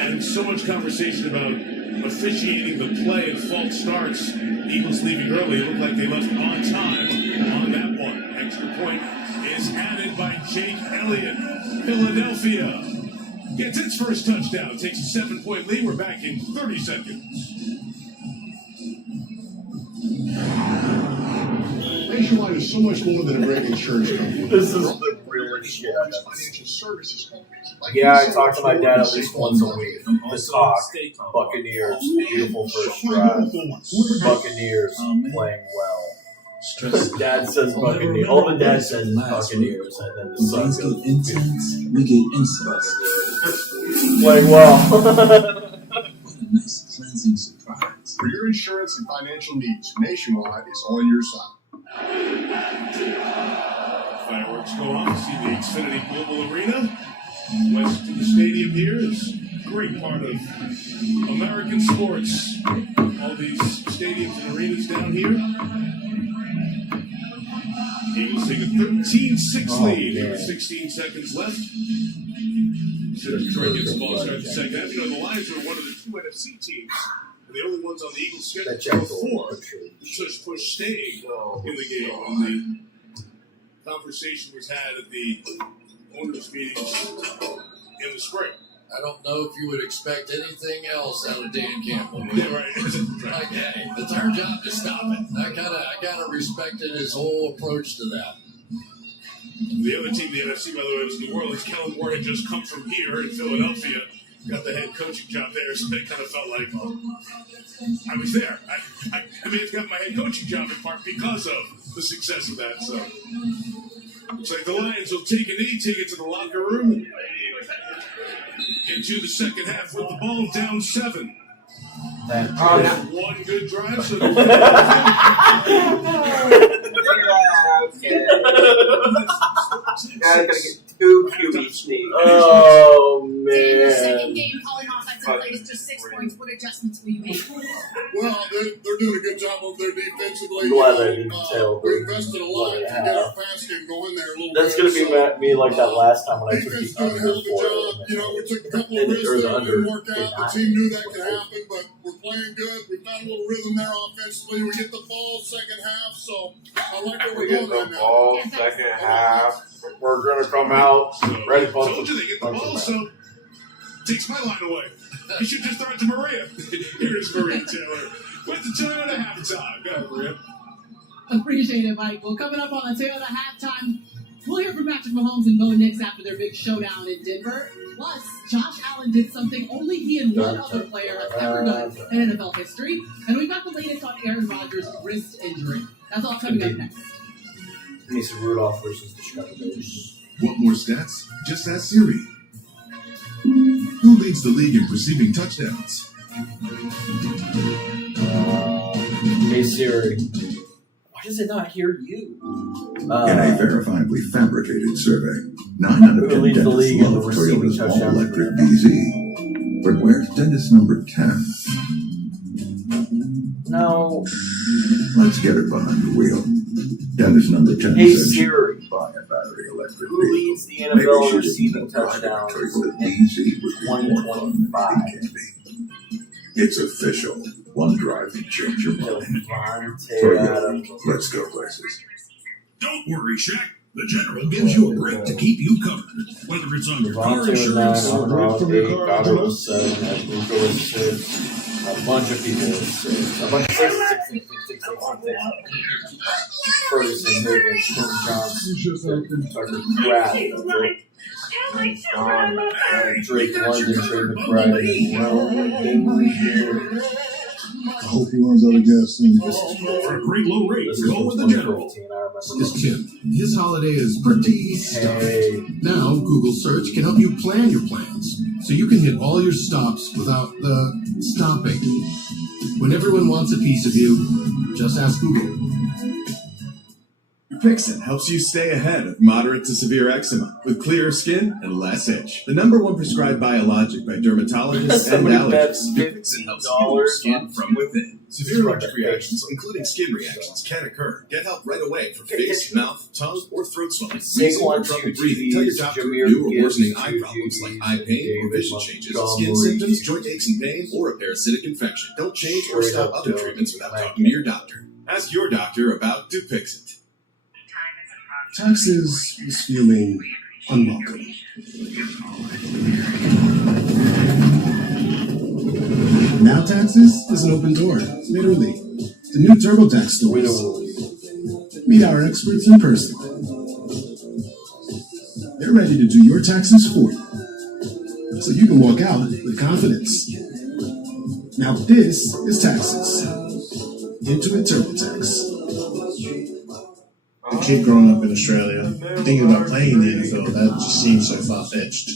And so much conversation about officiating the play and false starts. Eagles leaving early. It looked like they left on time on that one. Extra point is added by Jake Elliott. Philadelphia gets its first touchdown. Takes a 7-point lead. We're back in 30 seconds. Nationwide is so much more than a great insurance company. This is the real shit. Financial services companies. Yeah, I talk to my dad at least once a week. The talk. Buccaneers, beautiful first drive. Buccaneers playing well. Stress. Dad says Buccaneers. All the dad says is Buccaneers, and then the son Things goes get intense. We get insights. playing well. What a nice cleansing surprise. For your insurance and financial needs, Nationwide is on your side. Fireworks go off. See the Xfinity Global Arena. West of the stadium here is a great part of American sports. All these stadiums and arenas down here. Eagles take a 13-6 lead with 16 seconds left. So Detroit gets the ball started the second half. You know, the Lions are one of the two NFC teams. And the only ones on the Eagles schedule before the push staying in the game. When the conversation was had at the owners' meetings in the spring. I don't know if you would expect anything else out of Dan Campbell. Yeah, right. Like, hey, it's our job to stop it. I kind of respected his whole approach to that. The other team in the NFC, by the way, was New Orleans. Kellen Moore had just come from here in Philadelphia, got the head coaching job there, so it kind of felt like, well, I was there. I may have got my head coaching job in part because of the success of that. So looks like the Lions will take a knee, take it to the locker room, into the second half with the ball down 7. One good drive, so Gonna get 2 QB sneaks. Oh Your man. second game calling offensive plays, just 6 points. What adjustments will you make? Well, they're doing a good job over there defensively. Glad I didn't tell We invested a lot to get our pass game going there a little That's bit. gonna be me like that last time when I took Defense the doing a hell of a under job. You know, we took a couple of Or risks the there. It under. didn't work out. The team knew that could happen, but we're playing good. We found a little rhythm there offensively. We get the ball second half, so I like where we're going right now. Ball, second half. We're gonna come out ready for told you they get the ball, so takes my line away. You should just throw it to Maria. Here's Maria Taylor with the turn at halftime. Go ahead, Maria. Appreciate it, Mike. Well, coming up on the tail of halftime, we'll hear from Patrick Mahomes and Bo Nix after their big showdown in Denver. Plus, Josh Allen did something only he and one other player have ever done in NFL history. And we've got the latest on Aaron Rodgers' wrist injury. That's all coming up next. Mason Rudolph versus the Chicago Bears. Want more stats? Just ask Siri. Who leads the league in receiving touchdowns? Hey Siri. Why does it not hear you? In a verifiably fabricated survey, 9 out of 10 leads the dentists league in the love receiving Toyota's touchdowns. all-electric BZ. But where's dentist number 10? No. Let's get her behind the wheel. Dentist number 10 Hey says Siri. buy a battery electric Who vehicle. leads the Maybe NFL she in receiving didn't drive a touchdowns Toyota in BZ would be more fun than 2025? it can be. It's official. One drive can change your mind. Toyota, let's go places. Don't worry, Shaq. The General gives you a break to keep you covered. Whether it's on your car Devontae was 9, insurance or Amon-Ra from was your 8, car Goddard was insurance. 7, Edinco was 6, a bunch of people was 6, a bunch of 6. Ferguson, Higgins, Quentin Johnson, Tucker Pratt, Drake London, Trey McBride, I hope he runs out of gas soon. For a great low rate, go with the General. This Tim. His holiday is pretty stuffy. Now, Google search can help you plan your plans, so you can hit all your stops without the stopping. When everyone wants a piece of you, just ask Google. Pixin helps you stay ahead of moderate to severe eczema with clearer skin and less itch. The #1 prescribed biologic by dermatologists and allergists. Pixin helps heal your skin from within. Severe allergic reactions, including skin reactions, can occur. Get help right away for face, mouth, tongue, or throat swelling. Wheezing or trouble breathing. Tell your doctor new or worsening eye problems like eye pain or vision changes, skin symptoms, joint aches and pain, or a parasitic infection. Don't change or stop other treatments without talking to your doctor. Ask your doctor about Dupixent. Taxes is feeling unwelcome. Now Taxes is an open door, literally. The new TurboTax stores. Meet our experts in person. They're ready to do your taxes for you, so you can walk out with confidence. Now this is Taxes. Intuit TurboTax. kid growing up in Australia, thinking about playing in the NFL, that just seems so far-fetched.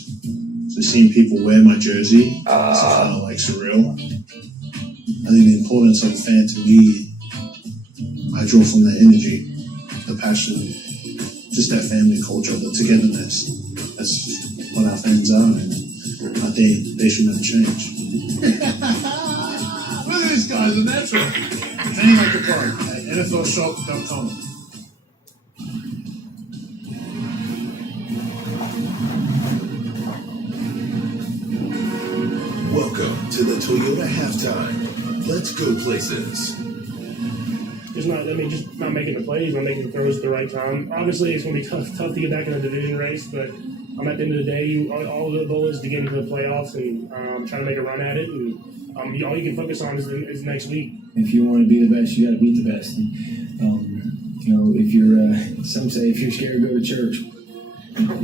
So seeing people wear my jersey, it's kind of like surreal. I think the importance of a fan to me, I draw from that energy, the passion, just that family culture, the togetherness. That's just what our fans are, and I think they should never change. Look at this guy, the natural. Fan like a pro at NFLshop.com. Welcome to the Toyota Halftime. Let's go places. Just not making the plays, not making the throws at the right time. Obviously, it's going to be tough to get back in the division race, but at the end of the day, all the goal is to get into the playoffs and try to make a run at it. And all you can focus on is next week. If you want to be the best, you got to beat the best. And, if you're, some say, if you're scared, go to church.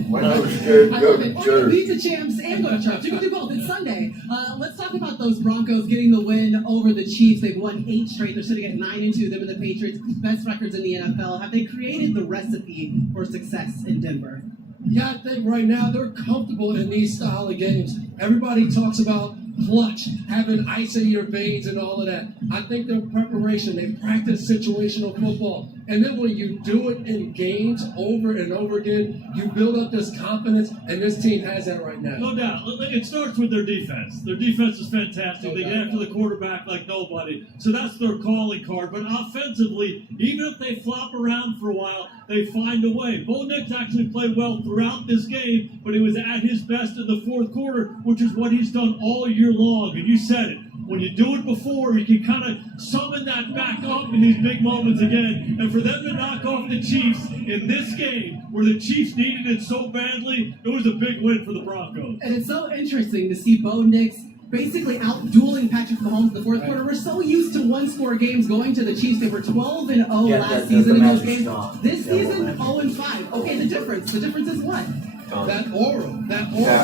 Why not scared to go to church? Beat the champs and go to church. You can do both. It's Sunday. Let's talk about those Broncos getting the win over the Chiefs. They've won 8 straight. They're sitting at 9-2. Them and the Patriots, best records in the NFL. Have they created the recipe for success in Denver? Yeah, I think right now they're comfortable in these style of games. Everybody talks about clutch, having ice in your veins and all of that. I think their preparation, they practice situational football. And then when you do it in games over and over again, you build up this confidence, and this team has that right now. No doubt. It starts with their defense. Their defense is fantastic. They get after the quarterback like nobody. So that's their calling card. But offensively, even if they flop around for a while, they find a way. Bo Nix actually played well throughout this game, but he was at his best in the fourth quarter, which is what he's done all year long. And you said it. When you do it before, you can kind of summon that back up in these big moments again. And for them to knock off the Chiefs in this game, where the Chiefs needed it so badly, it was a big win for the Broncos. And it's so interesting to see Bo Nix basically out-dueling Patrick Mahomes in the fourth quarter. We're so used to one-score games going to the Chiefs. They were 12-0 last season in those games. This season, 0-5. Okay, the difference is what? That aura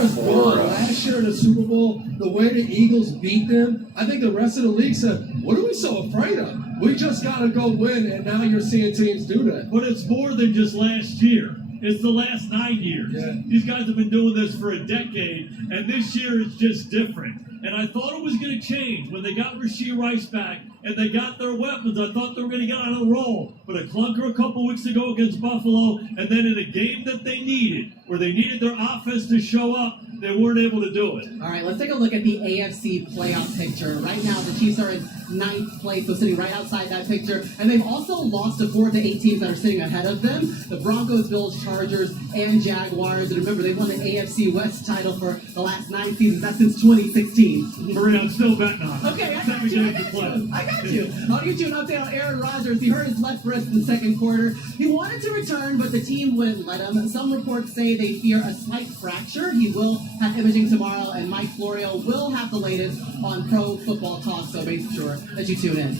is gone. Last year in the Super Bowl, the way the Eagles beat them, I think the rest of the league said, what are we so afraid of? We just got to go win, and now you're seeing teams do that. But it's more than just last year. It's the last 9 years. Yeah. These guys have been doing this for a decade, and this year it's just different. And I thought it was going to change when they got Rashee Rice back and they got their weapons. I thought they were going to get on a roll. But a clunker a couple weeks ago against Buffalo, and then in a game that they needed, where they needed their offense to show up, they weren't able to do it. All right, let's take a look at the AFC playoff picture. Right now, the Chiefs are in 9th place, so sitting right outside that picture. And they've also lost to 4 of the 8 teams that are sitting ahead of them. The Broncos, Bills, Chargers, and Jaguars. And remember, they've won the AFC West title for the last 9 seasons. That's since 2016. Maria, I'm still betting on it. Okay, I got you. I'll give you an update on Aaron Rodgers. He hurt his left wrist in the second quarter. He wanted to return, but the team wouldn't let him. Some reports say they fear a slight fracture. He will have imaging tomorrow, and Mike Florio will have the latest on Pro Football Talk, so make sure that you tune in.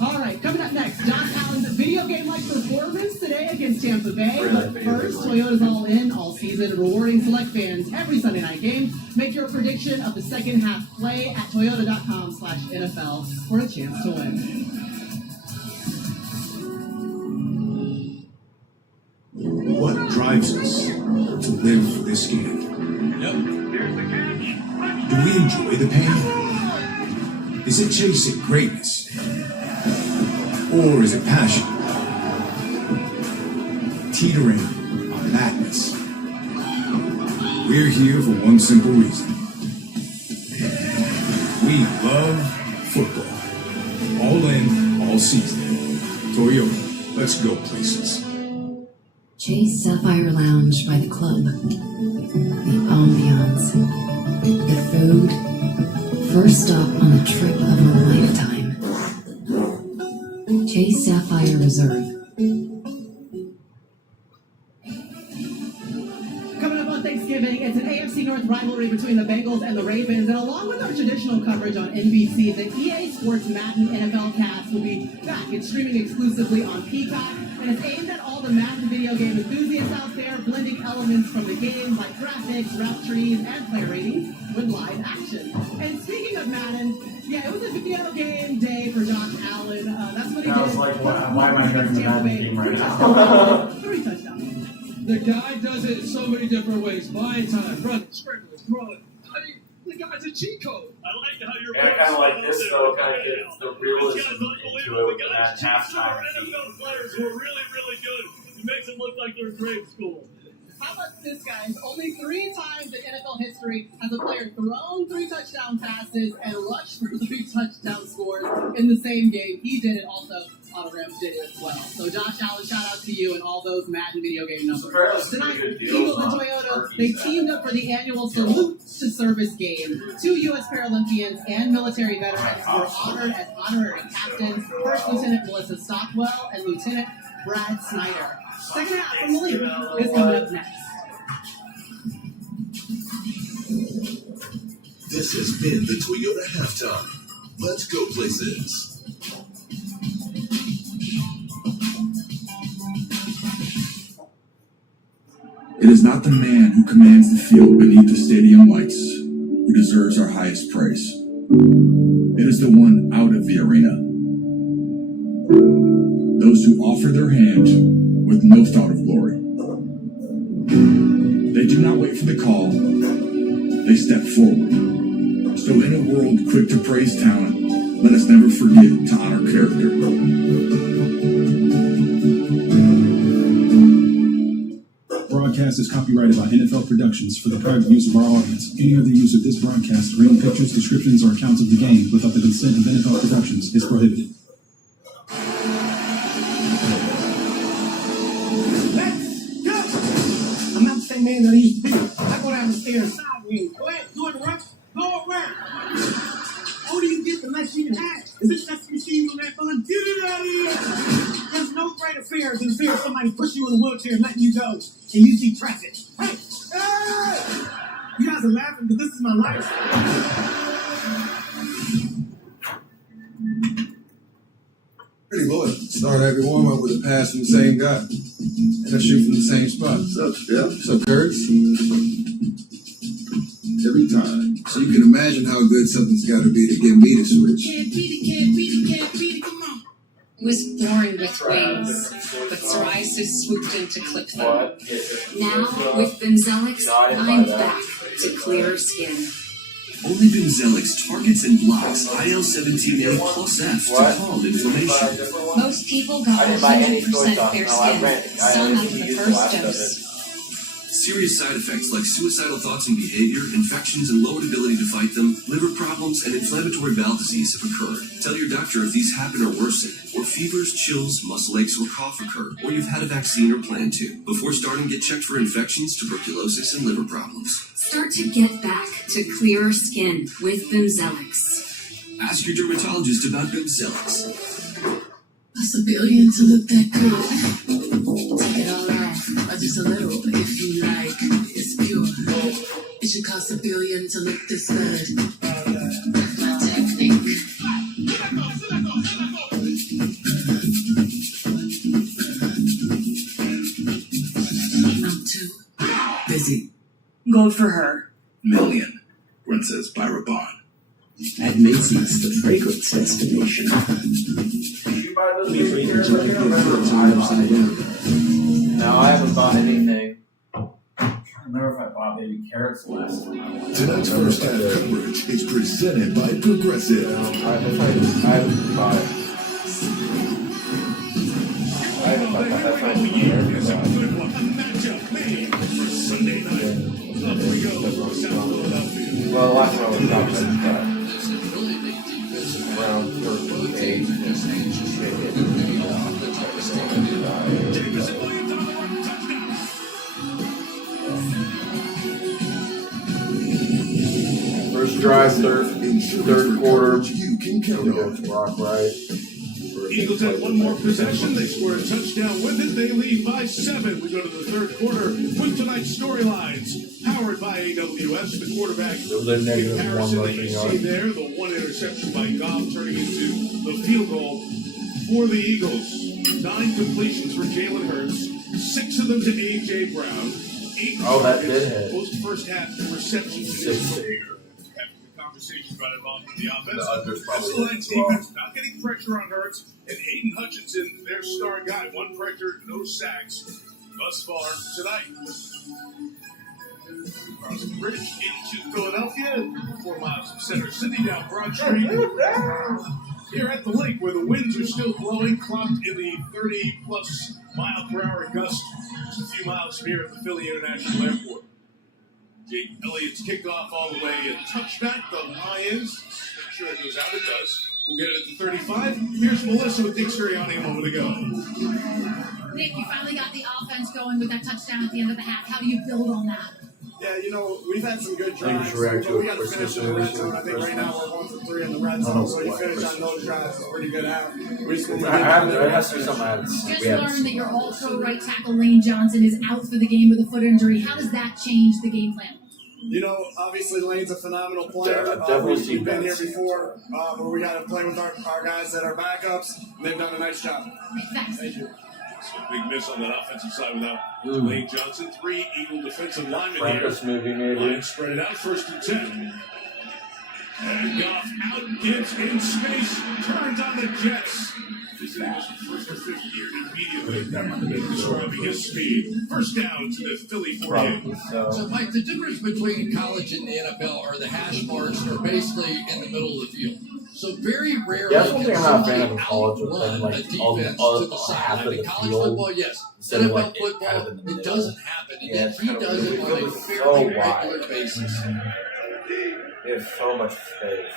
All right, coming up next, Josh Allen's video game-like performance today against Tampa Bay. But first, Toyota's all in all season, rewarding select fans every Sunday night game. Make your prediction of the second half play at toyota.com/NFL for a chance to win. What drives us to live this game? Yep. Do we enjoy the pain? Is it chasing greatness? Or is it passion? Teetering on madness. We're here for one simple reason. We love football. All in, all season. Toyota, let's go places. Chase Sapphire Lounge by the club. The ambiance. The food. First stop on the trip of a lifetime. Chase Sapphire Reserve. Coming up on on Thanksgiving, it's an AFC North rivalry between the Bengals and the Ravens, and along with our traditional coverage on NBC, the EA Sports Madden NFL cast will be back. It's streaming exclusively on Peacock, and it's aimed at all the Madden video game enthusiasts out there, blending elements from the game like graphics, route trees, and player ratings with live action. And speaking of Madden, yeah, it was a video game day for Josh Allen. That's what he did. I was like, why am I hearing the Madden theme right now? 3 touchdowns. The guy does it in so many different ways. Buying time, running, scrambling, throwing. I mean, the guy's a cheat code. I like how you're Yeah, kind of like this though, kind of gets the realism into it with that halftime feed. NFL players who are really, really good. It makes them look like they're in grade school. How about this, guys? Only 3 times in NFL history has a player thrown 3 touchdown passes and rushed for 3 touchdown scores in the same game. He did it also. Auto Rams did it as well. So Josh Allen, shout out to you and all those Madden video game numbers. Tonight, Eagles and Toyota, they teamed up for the annual Salute to Service game. 2 U.S. Paralympians and military veterans were honored as honorary captains. First Lieutenant Melissa Stockwell and Lieutenant Brad Snyder. Second half from the league is coming up next. This has been the Toyota Halftime. Let's go places. It is not the man who commands the field beneath the stadium lights who deserves our highest praise. It is the one out of the arena. Those who offer their hand with no thought of glory. They do not wait for the call. They step forward. So in a world quick to praise talent, let us never forget to honor character. Broadcast is copyrighted by NFL Productions for the private use of our audience. Any other use of this broadcast or any pictures, descriptions, or accounts of the game without the consent of NFL Productions is prohibited. Let's go! I'm not the same man that I used to be. I go down the stairs sideways. Go ahead, do it rush, go around. Older you get, the less you can have. Is it Sesame Street on that fun? Get it out of here! There's no greater fear than fear of somebody push you in a wheelchair and letting you go, and you see traffic. Hey! Hey! You guys are laughing, but this is my life. Pretty boy. Start every warm-up with a pass from the same guy. And a shoot from the same spot. What's up, Jeff? What's up, Kurt? Every time. So you can imagine how good something's got to be to get me to switch. Can't beat it, come on. It was born with wings, but psoriasis swooped in to clip them. Now, with Bimzelx, I'm back to clearer skin. Only Bimzelx targets and blocks IL-17A plus F to calm inflammation. Most people got 100% of their skin, some after the first dose. Serious side effects like suicidal thoughts and behavior, infections and lowered ability to fight them, liver problems, and inflammatory bowel disease have occurred. Tell your doctor if these happen or worsen, or fevers, chills, muscle aches, or cough occur, or you've had a vaccine or plan to. Before starting, get checked for infections, tuberculosis, and liver problems. Start to get back to clearer skin with Bimzelx. Ask your dermatologist about Bimzelx. Cost $1 billion to look that good. Take it all off, or just a little if you like. It's pure. It should cost $1 billion to look this good. That's my technique. I'm too busy. Gold for her. Million, Princess Pyrabon. At Macy's, the fragrance destination. No, I haven't bought anything. I'm trying to remember if I bought baby carrots last time. Tonight's first half coverage is presented by Progressive. I haven't bought it. I haven't bought that. That's not carrots. Well, the last one was probably around 38. First drive, third quarter. You can count on. Rock right. Eagles had one more possession. They scored a touchdown with it. They lead by 7. We go to the third quarter with tonight's storylines. Powered by AWS, the quarterback comparison that you see there. The one interception by Goff turning into the field goal for the Eagles. 9 completions for Jalen Hurts. 6 of them to A.J. Brown. 8 that did hit. Most first half receptions in his career. Conversation about involved in the offense. The Lions defense not getting pressure on Hurts, and Aiden Hutchinson, their star guy. 1 pressure, no sacks thus far tonight. Across the bridge into Philadelphia, 4 miles from Center City down Broad Street. Here at the lake where the winds are still blowing, clocked in the 30-plus mile per hour gust, just a few miles from here at the Philly International Airport. Jake Elliott's kicked off all the way and touchback. The Lions, make sure it goes out. It does. We'll get it at the 35. Here's Melissa with Dick Sirianni a moment ago. Nick, you finally got the offense going with that touchdown at the end of the half. How do you build on that? Yeah, we've had some good drives, but we got to finish in the red zone. I think right now we're 1 for 3 in the red zone, so you finish on those drives, it's pretty good out. We just Just learned that your all-pro right tackle Lane Johnson is out for the game with a foot injury. How does that change the game plan? Obviously Lane's a phenomenal player. We've been here before, but we got to play with our guys that are backups, and they've done a nice job. Thank you. So big miss on that offensive side without Lane Johnson. 3 Eagle defensive linemen here. Lions spread it out, 1st and 10. And Goff out, gives in space, turns on the Jets. This is his 1st or 5th year immediately. Describing his speed. 1st down to the Philly 48. So, Mike, the difference between college and the NFL are the hash marks are basically in the middle of the field. So very rarely that's one thing I'm not a fan of in college with them, like a defense to the side. half of the College field football, yes. instead of NFL like football, kind of in the middle. it doesn't happen. And Yeah, then he does it on a fairly regular basis. He has so much space.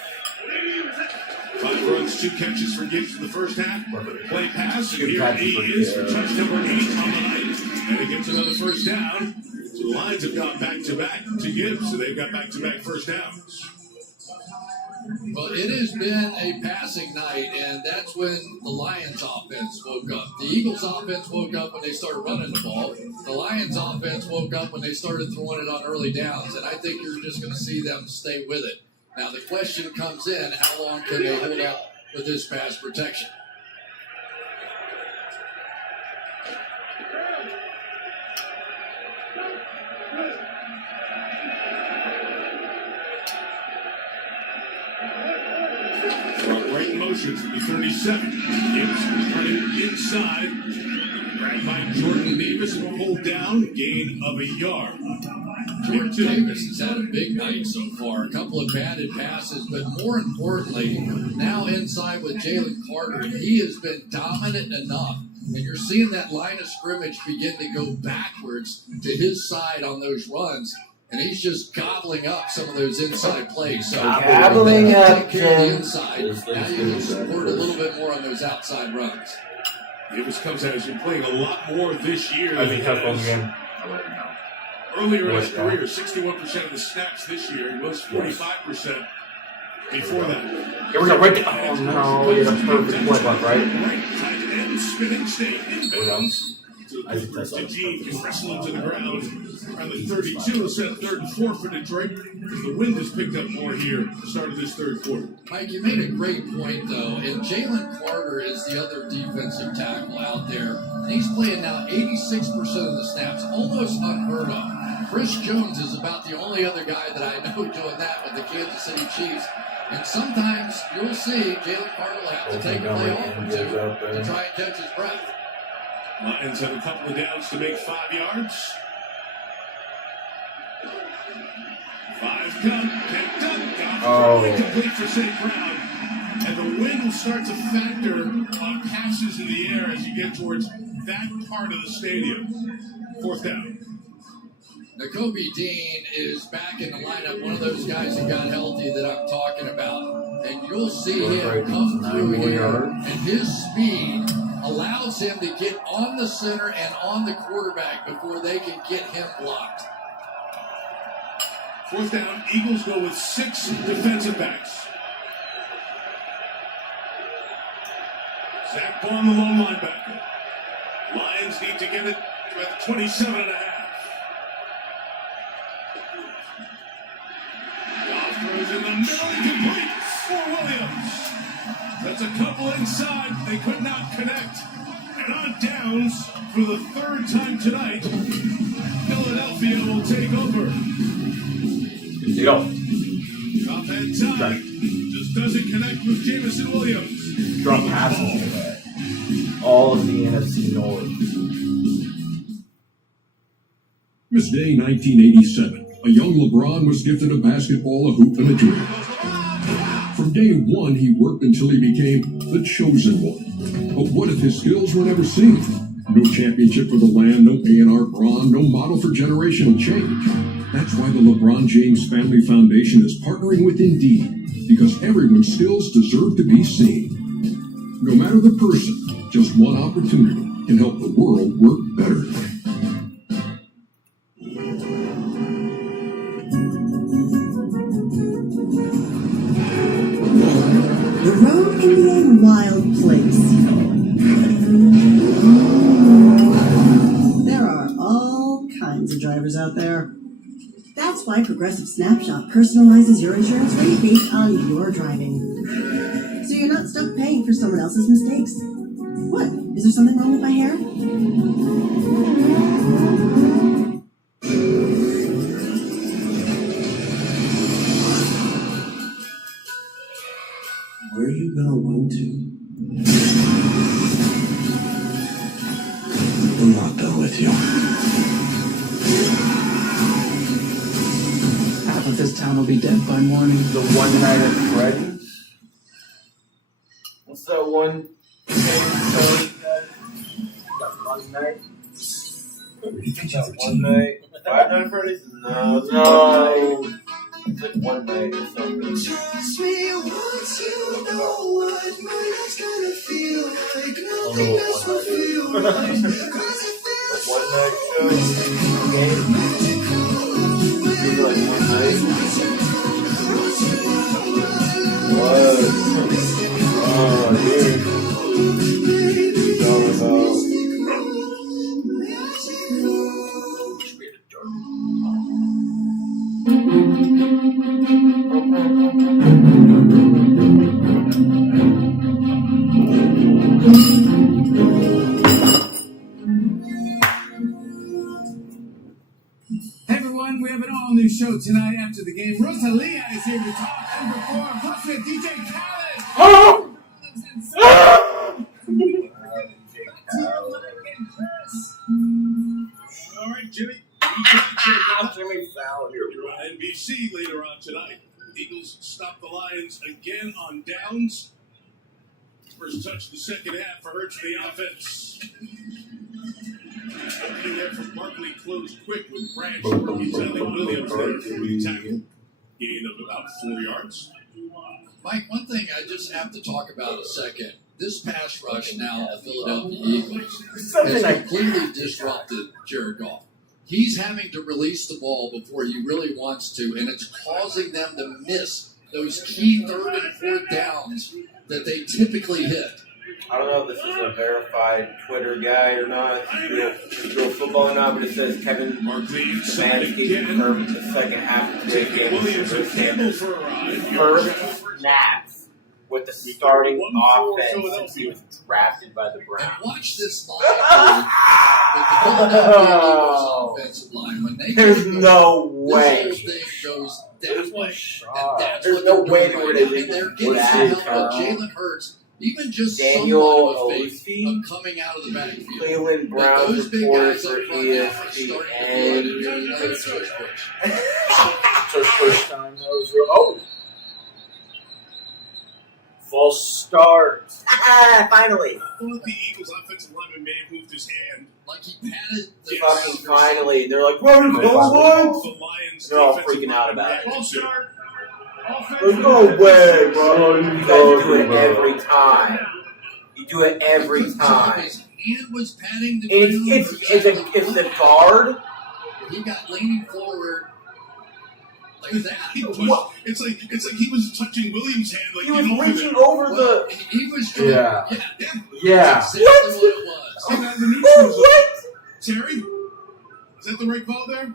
5 runs, 2 catches for Gibbs in the first half. Play pass, and here he is for touch number 8 on the night. And he gets another 1st down. So the Lions have gone back-to-back to Gibbs, so they've got back-to-back 1st downs. Well, it has been a passing night, and that's when the Lions offense woke up. The Eagles offense woke up when they started running the ball. The Lions offense woke up when they started throwing it on early downs, and I think you're just going to see them stay with it. Now, the question comes in, how long can they hold up with this pass protection? Right in motion for the 37. Gibbs running inside. Grabbed by Jordan Davis and pulled down. Gain of a yard. Jordan Davis has had a big night so far. A couple of batted passes, but more importantly, now inside with Jalen Carter, he has been dominant enough. And you're seeing that line of scrimmage begin to go backwards to his side on those runs. And he's just gobbling up some of those inside plays. So Gobbling up, take care of the inside. Now you can support a little bit more on those outside runs. Davis comes out, has been playing a lot more this year. I think that's one game. Earlier in his career, 61% of the snaps this year. He was 45% before that. Here we go, right there. Oh no, he had a perfect play block, right? Tight end, spinning, staying inbounds. To Gene, can wrestle him to the ground around the 32. It'll set 3rd and 4 for Detroit because the wind has picked up more here at the start of this 3rd quarter. Mike, you made a great point, though, and Jalen Carter is the other defensive tackle out there. And he's playing now 86% of the snaps, almost unheard of. Chris Jones is about the only other guy that I know doing that with the Kansas City Chiefs. And sometimes you'll see Jalen Carter will have to take a play off or two to try and catch his breath. Lions have a couple of downs to make 5 yards. 5 come, picked up, got complete for St. Brown. And the wind will start to factor on passes in the air as you get towards that part of the stadium. 4th down. Nakobe Dean is back in the lineup, one of those guys that got healthy that I'm talking about. And you'll see him come through here, and his speed allows him to get on the center and on the quarterback before they can get him blocked. 4th down, Eagles go with 6 defensive backs. Zach Bond, the lone linebacker. Lions need to get it at 27.5. Goff throws in the middle, incomplete for Williams. That's a couple inside. They could not connect. And on downs for the third time tonight, Philadelphia will take over. Goff had time. Just doesn't connect with Jamison Williams. Drop passes today. All of the NFC North. This day, 1987, a young LeBron was gifted a basketball, a hoop, and a dream. From day one, he worked until he became the chosen one. But what if his skills were never seen? No championship for the land, no A&R bronze, no model for generational change. That's why the LeBron James Family Foundation is partnering with Indeed, because everyone's skills deserve to be seen. No matter the person, just one opportunity can help the world work better. The road can be a wild place. There are all kinds of drivers out there. That's why Progressive Snapshot personalizes your insurance rate based on your driving. So you're not stuck paying for someone else's mistakes. What? Is there something wrong with my hair? Where are you gonna run to? I'm not done with you. Half of this town will be dead by morning. The one night at Freddy's? What's that one that one night? That one night? Five Nights at Freddy's? No. It's like one night or something. Trust me once you know what my life's gonna feel like. Nothing else will feel right. Cause it feels one night show. Like one night. What? Oh, dude. Hey everyone, we have an all-new show tonight after the game. Rosalia is here to talk and perform. Plus we have DJ Khaled. All right, Jimmy. Jimmy Fallon here. You're on NBC later on tonight. Eagles stop the Lions again on downs. First touch of the second half for Hurts the offense. Opening there from Barkley closed quick with Branch working Sally Williams there for the tackle. Gain of about 4 yards. Mike, one thing I just have to talk about a second. This pass rush now of the Philadelphia Eagles has completely disrupted Jared Goff. He's having to release the ball before he really wants to, and it's causing them to miss those key third and fourth downs that they typically hit. I don't know if this is a verified Twitter guy or not, real football or not, but it says Kevin Stefanski confirmed the second half of today's game with Sanders. First snaps with the starting offense since he was drafted by the Browns. And watch this line with the Philadelphia Eagles offensive line. When they There's no way. This whole thing goes that way. And that's There's what no they're way doing they right would now. have And they're getting some help of Jalen Hurts. Even just Daniel somewhat of a fake of coming out of the backfield. Cleveland Browns those big reporter guys for up front now are starting to blood and get another touch push. So first time that was real. Oh! False start. Finally. I thought the Eagles offensive lineman may have moved his hand. Like he patted the Fucking finally. They're like, what? The Lions They're all freaking out about it. False start. There's no way, bro. You guys do it every time. You do it every time. His hand was patting the It's the guard. He got leaning forward. like that. It's like he was touching Williams' hand. Like he was reaching over the. He was trying. Yeah. Yeah. Exactly what it was. What? Terry? Is that the right call there?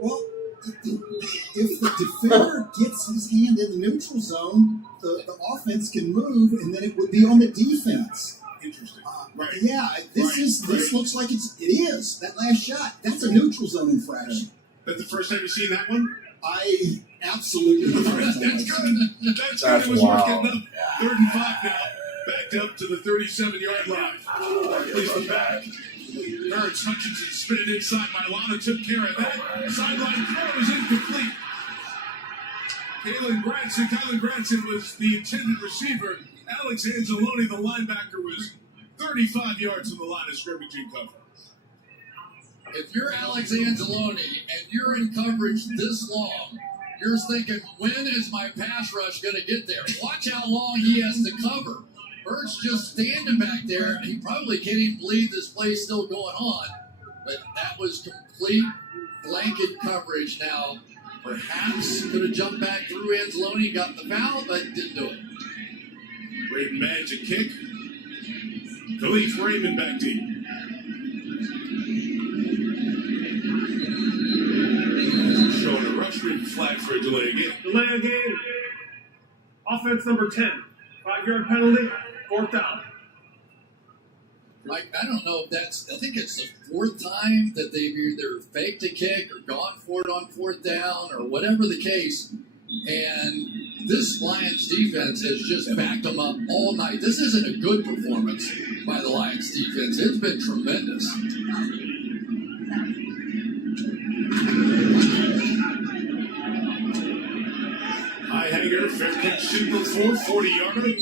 Well, if the defender gets his hand in the neutral zone, the offense can move, and then it would be on the defense. Interesting. Right. Yeah, this looks like it is. That last shot, that's a neutral zone infraction. That's the first time you've seen that one? I absolutely. That's good. That's good. It was worth getting up. 3rd and 5 now. Backed up to the 37-yard line. Please look back. Hurts, Hutchinson spin it inside. Milano took care of that. Sideline throw is incomplete. Kylan Granson was the intended receiver. Alex Anzalone, the linebacker, was 35 yards from the line of scrimmage in cover. If you're Alex Anzalone and you're in coverage this long, you're thinking, when is my pass rush going to get there? Watch how long he has to cover. Hurts just standing back there, and he probably can't even believe this play's still going on. But that was complete blanket coverage. Now, perhaps could have jumped back through Anzalone, got the foul, but didn't do it. Braden Magic kick. Khalif Raymond back deep. Showing a rush rig flag for a delay again. Delay again. Offense number 10. 5-yard penalty. 4th down. Mike, I don't know if that's, I think it's the 4th time that they've either faked a kick or gone for it on 4th down or whatever the case. And this Lions defense has just backed them up all night. This isn't a good performance by the Lions defense. It's been tremendous. High hanger, fair catch, super 40-yarder,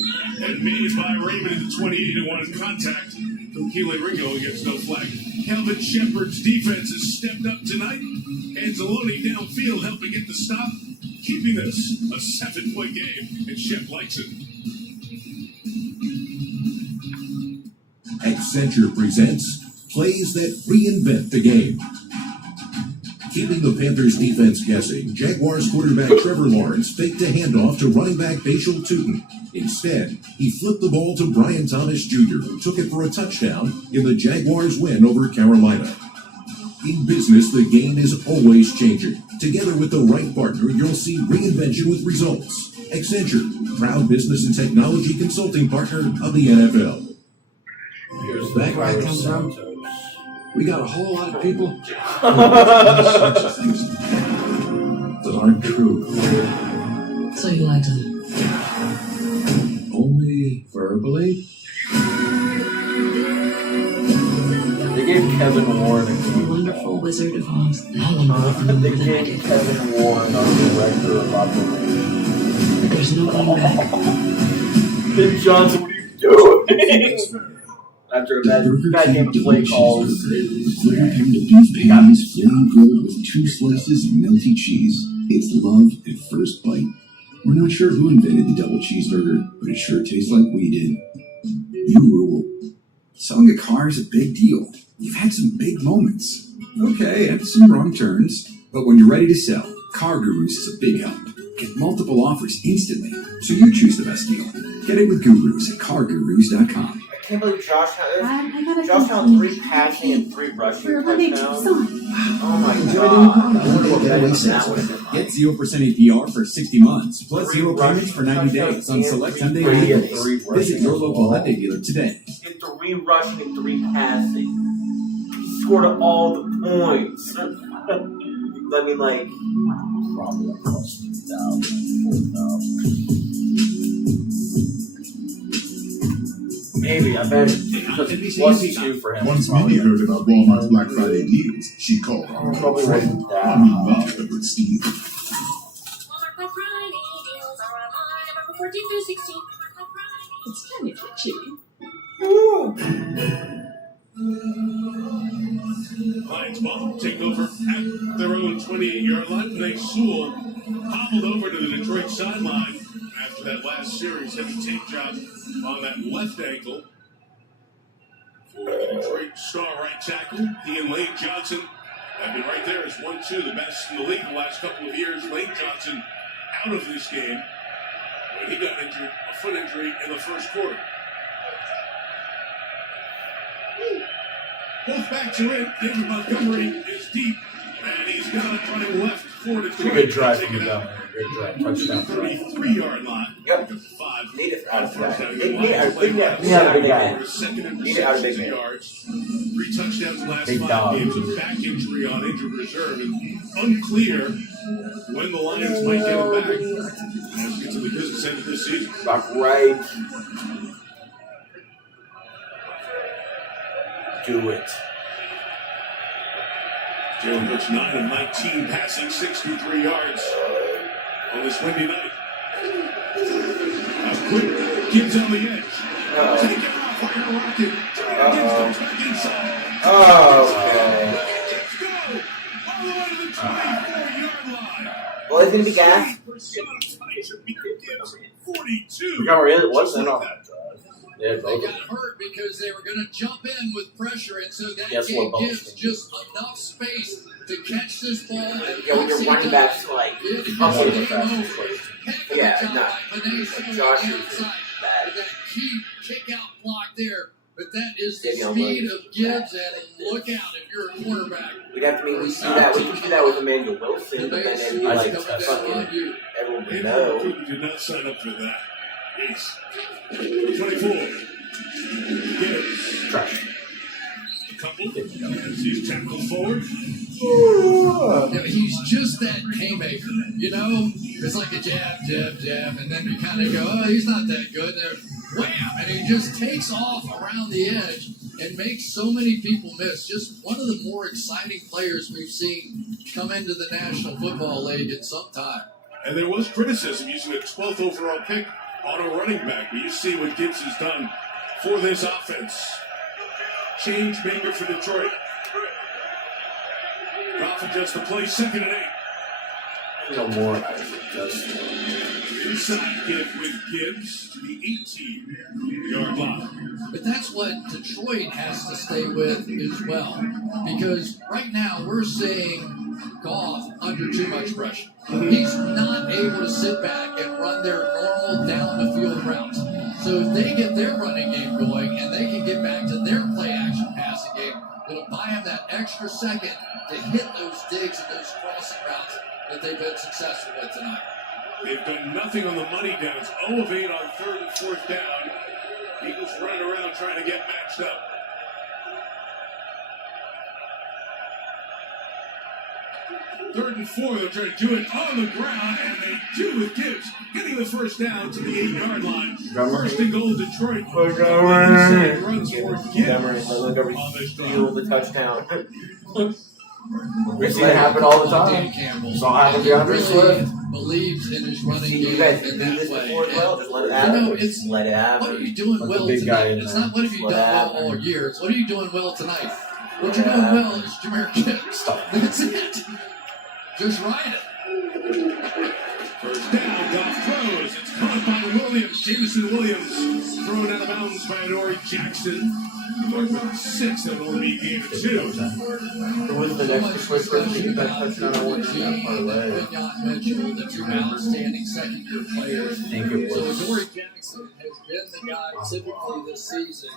and made by Raymond at the 28 and wanted contact from Keelan Ringo against no flag. Kelvin Shepard's defense has stepped up tonight. Anzalone downfield helping get the stop, keeping this a 7-point game, and Shep likes it. Accenture presents plays that reinvent the game. Keeping the Panthers defense guessing, Jaguars quarterback Trevor Lawrence faked a handoff to running back Bashal Tootin. Instead, he flipped the ball to Brian Thomas Jr., who took it for a touchdown in the Jaguars' win over Carolina. In business, the game is always changing. Together with the right partner, you'll see reinvention with results. Accenture, proud business and technology consulting partner of the NFL. Here's Back where I come from, we got a whole lot of people who sorts of things that aren't true. So you like them? Only verbally? They gave Kevin Warren a Wonderful Wizard of Oz. They gave Kevin Warren our director of operations. But there's no going back. Ben Johnson, what are you doing? After a bad game of play calls. Quarter pound of beef patties, flame grilled with 2 slices of melty cheese. It's love at first bite. We're not sure who invented the double cheeseburger, but it sure tastes like we did. You rule. Selling a car is a big deal. You've had some big moments. Okay, and some wrong turns. But when you're ready to sell, Car Gurus is a big help. Get multiple offers instantly, so you choose the best deal. Get it with Gurus at cargurus.com. I can't believe Josh found 3 passing and 3 rushing touchdowns. Oh my god. Get 0% APR for 60 months, plus 0 payments for 90 days on select Hyundai vehicles. Visit your local Hyundai dealer today. Get 3 rushing and 3 passing. He scored all the points. I mean, like, probably like 4,000. Maybe, I bet it wasn't 2 for him. Once Minnie heard about Walmart's Black Friday deals, she called her probably friend, wasn't Bob the Good Steve. Walmart Black Friday deals are online November 14th through 16th. It's time to get cheap. Lions ball, take over at their own 28-yard line. Blake Sewell hobbled over to the Detroit sideline after that last series. Heavy tape job on that left ankle. For the Detroit star right tackle, he and Lane Johnson I mean, right there is 1-2, the best in the league the last couple of years. Lane Johnson out of this game when he got injured, a foot injury in the first quarter. Both backs are in. David Montgomery is deep, and he's got it running left for Detroit. Good drive from the down. Good drive. Touchdown. 33-yard line. Yep. Five. Need it out of First that. down. Need it out of big man. Need it out of big man. Second and Need it out of big 6 man. yards. 3 touchdowns in the last Big 5 dog. games. A back injury on injured reserve. And unclear when the Lions might get him back as we get to the business end of this season. Back right. Do it. Jalen Hurts 9 of 19, passing 63 yards on this windy night. Now quick, Gibbs on the edge. Take it off, fire rocket. Gibbs comes back inside. Oh, Gibbs go all the way to the 24-yard line. well, it's going to be gas. 42. We got really wasn't on that drive. Yeah, They both. got hurt because they were going to jump in with pressure, and so that Guess gave what, both? Gibbs just enough space to catch this ball. And Yeah, when your running back's like, up in the fast. Yeah, no. Josh is With bad. that key kick-out block there. But that is the Davion speed Williams. of Gibbs, and look out if you're a quarterback. We'd have to mean we see that. We can see that with Emmanuel Wilson, but then it'd be I like think that's fucking everyone would Andrew know. Recruiter did not sign up for that. Yes. 24. Gibbs. Trash. A couple. As he's tackled forward. Yeah, he's just that haymaker, you know? It's like a jab, jab, jab, and then you kind of go, oh, he's not that good. There, wham! And he just takes off around the edge and makes so many people miss. Just one of the more exciting players we've seen come into the National Football League in some time. And there was criticism using a 12th overall pick on a running back. But you see what Gibbs has done for this offense. Change maker for Detroit. Goff adjusts the play, 2nd and 8. No more. Just Inside give with Gibbs to the 18-yard line. But that's what Detroit has to stay with as well. Because right now we're seeing Goff under too much pressure. He's not able to sit back and run their normal down-the-field routes. So if they get their running game going and they can get back to their play-action passing game, it'll buy them that extra second to hit those digs and those crossing routes that they've been successful with tonight. They've done nothing on the money downs. 0 of 8 on 3rd and 4th down. Eagles running around trying to get matched up. Third and 4, they're trying to do it on the ground, and they do with Gibbs getting the first down to the 8-yard line. First and goal, Detroit. Inside runs for Gibbs Look over on this steal drive. the touchdown. we see it happen all the Dan time. Campbell Saw it happen to he DeAndre Swift. believes in his running See, you game guys in do that this way. before as well. And, Just let it you happen. know, it's Let it happen. what are you doing Let the well big guy tonight? in It's there. not what have you Let done it well happen. all year. It's what are you doing well tonight? What you're doing well is Jahmyr Gibbs. Stop. That's it. Just ride it. First down, Goff throws. It's caught by Williams. Jameson Williams thrown out of bounds by Adoree Jackson. About 6, that will only be game 2. Who was the next quick person that touchdown I wanted to get by the way? Quinyon Mitchell, the two outstanding second-year players. I think it So was. Adoree Jackson has been the guy typically this season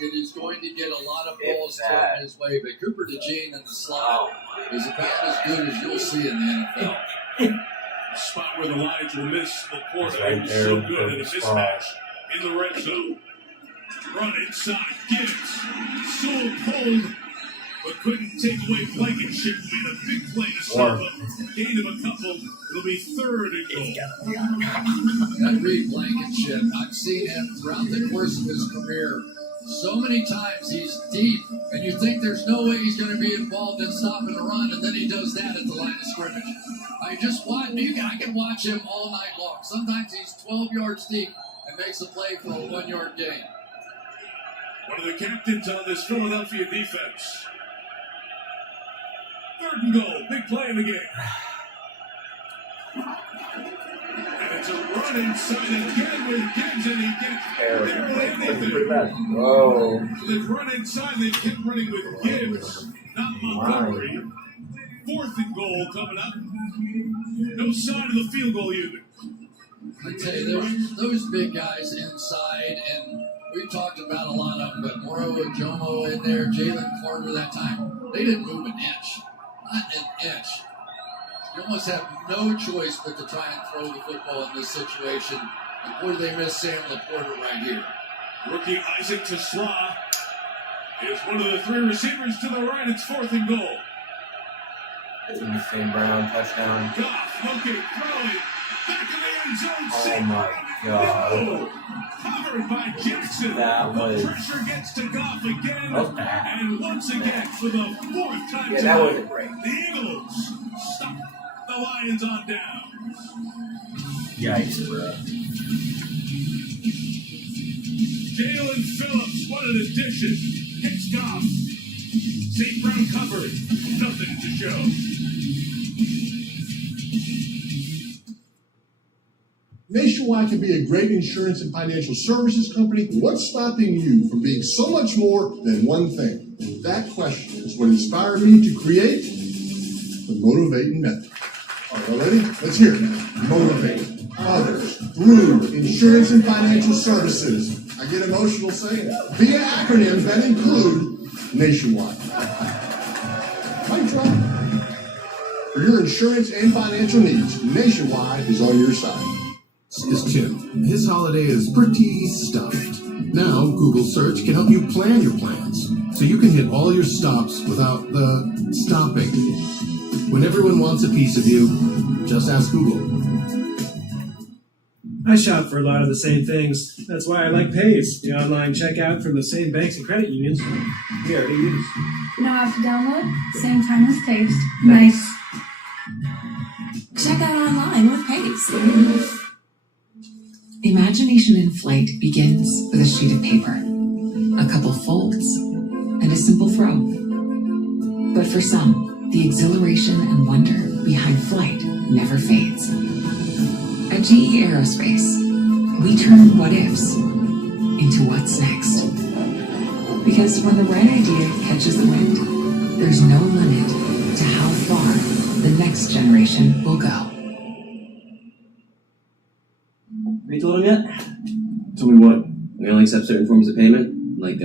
that is going to get a lot of balls thrown his way. But Cooper DeJean in the slot is about as good as you'll see in the NFL. Spot where the Lions will miss Laporta. Right He was there, so good in a perfect spot. mismatch in the red zone. Run inside, Gibbs. So pulled, but couldn't take away Blankenship. Made a big play to stop him. Gain of a couple. It'll be 3rd and goal. That Reed Blankenship, I've seen him throughout the course of his career. So many times he's deep, and you think there's no way he's going to be involved in stopping the run, and then he does that at the line of scrimmage. I can watch him all night long. Sometimes he's 12 yards deep and makes a play for a 1-yard gain. One of the captains on this Philadelphia defense. 3rd and goal. Big play in the game. And it's a run inside again with Gibbs, and he gets barely anything. Whoa. So they've run inside, they kept running with Gibbs. Not Montgomery. 4th and goal coming up. No sign of the field goal unit. I tell you, those big guys inside, and we talked about a lot of them, but Moro and Jomo in there, Jalen Carter that time, they didn't move an inch. Not an inch. You almost have no choice but to try and throw the football in this situation. And boy, they miss Sam Laporta right here. Rookie Isaac Tesla is one of the 3 receivers to the right. It's 4th and goal. Sam Brown touchdown. Goff looking, throwing, back in the end zone. Oh my God. Covered by Jackson. That was. The pressure gets to Goff again. That was bad. And once again, for the 4th time Yeah, that wasn't great. the Eagles stop the Lions on down. Yikes, bro. Jalen Phillips, what an addition. Hits Goff. St. Brown covered. Nothing to show. Nationwide can be a great insurance and financial services company. What's stopping you from being so much more than one thing? And that question is what inspired me to create the Motivating Method. Are you ready? Let's hear it. Motivate others through insurance and financial services. I get emotional saying it. Via acronyms that include Nationwide. Mic drop. For your insurance and financial needs, Nationwide is on your side. Is Tim. His holiday is pretty stuffed. Now, Google Search can help you plan your plans, so you can hit all your stops without the stopping. When everyone wants a piece of you, just ask Google. I shop for a lot of the same things. That's why I like Pace, the online checkout from the same banks and credit unions we already use. Now have to download, same time as Taste. Nice. Check out online with Pace. Imagination in flight begins with a sheet of paper, a couple folds, and a simple throw. But for some, the exhilaration and wonder behind flight never fades. At GE Aerospace, we turn what-ifs into what's next. Because when the right idea catches the wind, there's no limit to how far the next generation will go. Have you told him yet? Told me what? We only accept certain forms of payment, like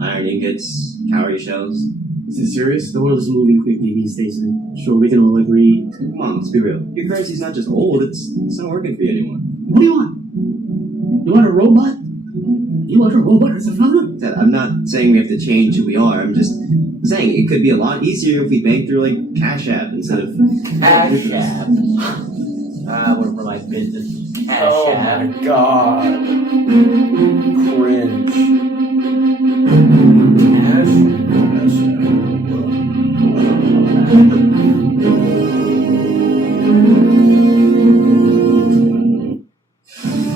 iron ingots, cowrie shells. Is it serious? The world is moving quickly these days, man. Sure, we can all agree. Come on, let's be real. Your currency's not just old, it's not working for you anymore. What do you want? You want a robot? You want a robot as a father? I'm not saying we have to change who we are. I'm just saying it could be a lot easier if we bank through like Cash App instead of Cash App. What for like business? Cash App. My God. Cringe.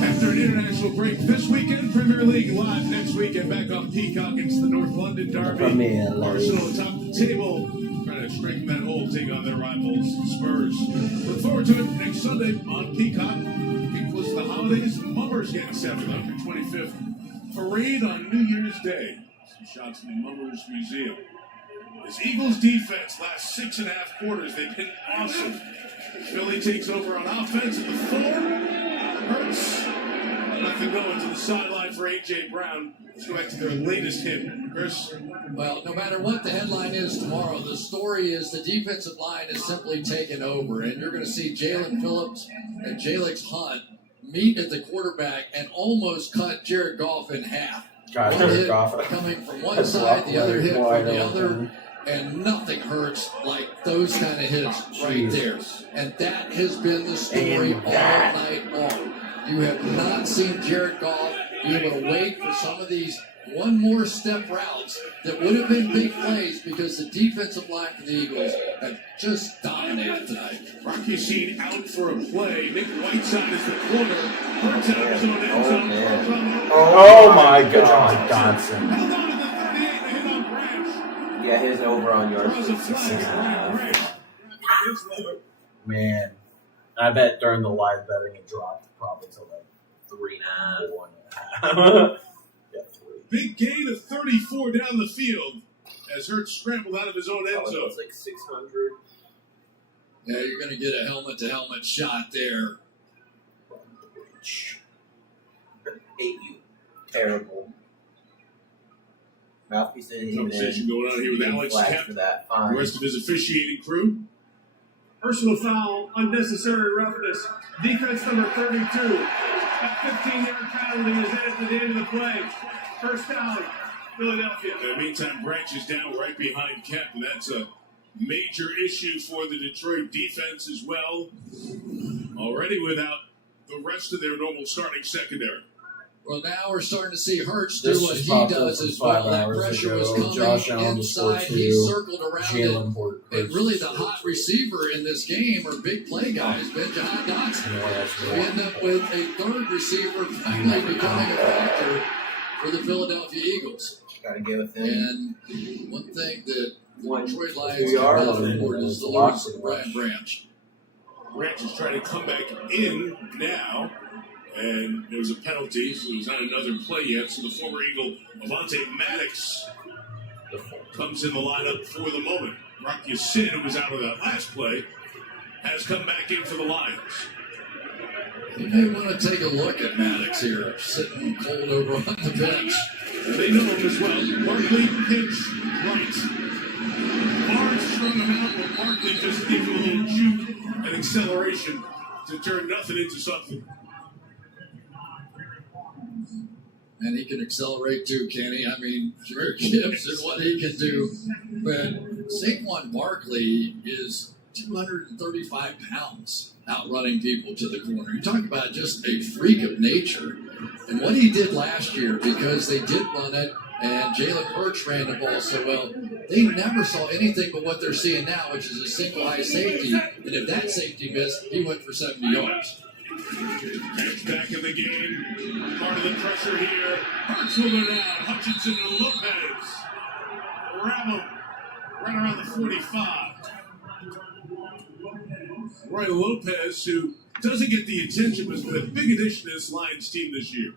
After an international break this weekend, Premier League live next weekend back on Peacock. It's the North London Derby. Arsenal atop the table, trying to strengthen that hold, take on their rivals, Spurs. Look forward to it next Sunday on Peacock. Equals the holidays, Mummers getting set for the 125th parade on New Year's Day. Some shots in the Mummers Museum. This Eagles defense, last 6.5 quarters, they've been awesome. Philly takes over on offense at the 4. Hurts. Nothing going to the sideline for A.J. Brown. Let's go back to their latest hit. Chris? Well, no matter what the headline is tomorrow, the story is the defensive line is simply taken over, and you're going to see Jalen Phillips and Jalix Hunt meet at the quarterback and almost cut Jared Goff in half. God, one hit Goff. coming from one side, the other hit from the other, and nothing hurts like those kind of hits right there. And that has been the story all night long. You have not seen Jared Goff be able to wait for some of these one more step routes that would have been big plays because the defensive line for the Eagles have just dominated tonight. Rocky Sheen out for a play. Nick Whiteside is the corner. Hurts out of his own end zone. Oh my God, Dodson. Yeah, his over on yards was 6.5. Man, I bet during the live betting it dropped probably to like 3.5, 1.5. Big gain of 34 down the field. as Hurts scrambled out of his own end zone. It's like 600. Yeah, you're going to get a helmet-to-helmet shot there. Hate you. Terrible. Mouthpiece in Conversation going on here with Alex Kemp, the rest of his officiating crew. Personal foul, unnecessary roughness. Defense number 32. That 15-yard penalty is in at the end of the play. First down, Philadelphia. In the meantime, Branch is down right behind Kemp, and that's a major issue for the Detroit defense as well. Already without the rest of their normal starting secondary. Well, now we're starting to see Hurts do what he does as well. That pressure was coming inside. He circled around it. And really the hot receiver in this game are big play guys, Ben Jahan Dotson. We end up with a third receiver finally becoming a factor for the Philadelphia Eagles. Got to get with him. And one thing that Detroit Lions can afford is the loss of Brian Branch. Branch is trying to come back in now. And there was a penalty, so there's not another play yet. So the former Eagle, Avonte Maddox, comes in the lineup for the moment. Rock Ya-Sin, who was out of that last play, has come back in for the Lions. You may want to take a look at Maddox here, sitting cold over on the bench. And they know him as well. Barkley pitch right. Barnes strung him out, but Barkley just gave him a little juke and acceleration to turn nothing into something. And he can accelerate too, can he? I mean, Jameer Gibbs and what he can do. But Saquon Barkley is 235 pounds outrunning people to the corner. You talk about just a freak of nature. And what he did last year, because they did run it, and Jalen Hurts ran the ball so well, they never saw anything but what they're seeing now, which is a single high safety. And if that safety missed, he went for 70 yards. Back in the game. Part of the pressure here. Hurts will go down. Hutchinson and Lopez. Grab him. Right around the 45. Roy Lopez, who doesn't get the attention, was a big addition to this Lions team this year.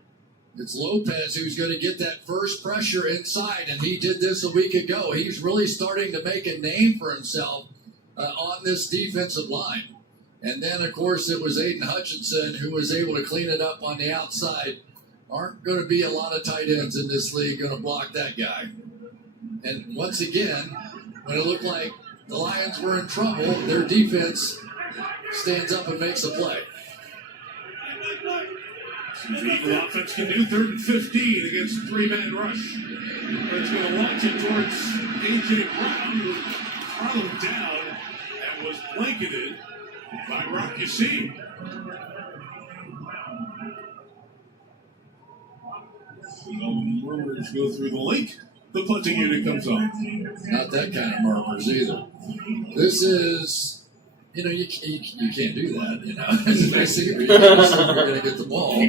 It's Lopez who's going to get that first pressure inside, and he did this a week ago. He's really starting to make a name for himself on this defensive line. And then, of course, it was Aiden Hutchinson who was able to clean it up on the outside. Aren't going to be a lot of tight ends in this league going to block that guy. And once again, when it looked like the Lions were in trouble, their defense stands up and makes a play. See what the Eagle offense can do. 3rd and 15 against a 3-man rush. But it's going to launch it towards A.J. Brown, who followed down and was blanketed by Rock Ya-Sin. Murmurs go through the link. The punting unit comes on. Not that kind of murmurs either. This is, you can't do that, It's basically you're going to get the ball.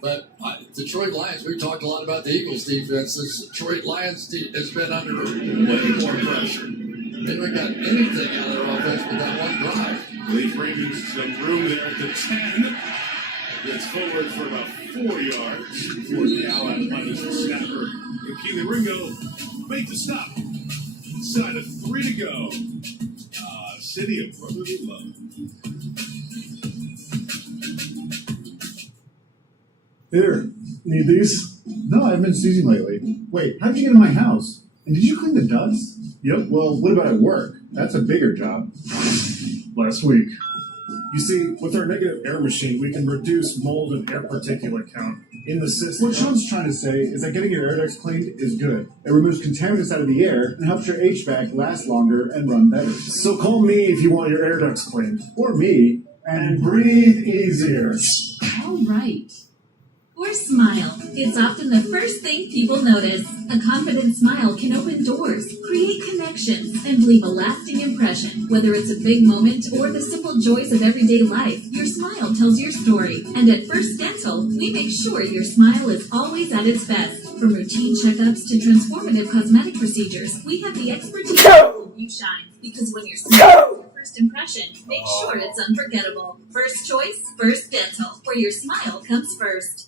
But Detroit Lions, we've talked a lot about the Eagles defense. This Detroit Lions has been under way more pressure. They haven't got anything out of their offense with that one drive. Leave Ravens some room there at the 10. Gets forward for about 4 yards before the Allies punish the snapper. And Keely Ringo make the stop. Inside of 3 to go. City of Brotherly Love. Here, need these? No, I haven't been sneezing lately. Wait, how'd you get in my house? And did you clean the ducts? Yep, well, what about at work? That's a bigger job. Last week. You see, with our negative air machine, we can reduce mold and air particulate count in the system. What Sean's trying to say is that getting your air ducts cleaned is good. It removes contaminants out of the air and helps your HVAC last longer and run better. So call me if you want your air ducts cleaned. Or me. And breathe easier. All right. Or smile. It's often the first thing people notice. A confident smile can open doors, create connections, and leave a lasting impression. Whether it's a big moment or the simple joys of everyday life, your smile tells your story. And at First Dental, we make sure your smile is always at its best. From routine checkups to transformative cosmetic procedures, we have the expertise to help you shine. Because when you're smiling, your first impression, make sure it's unforgettable. First choice, First Dental, where your smile comes first.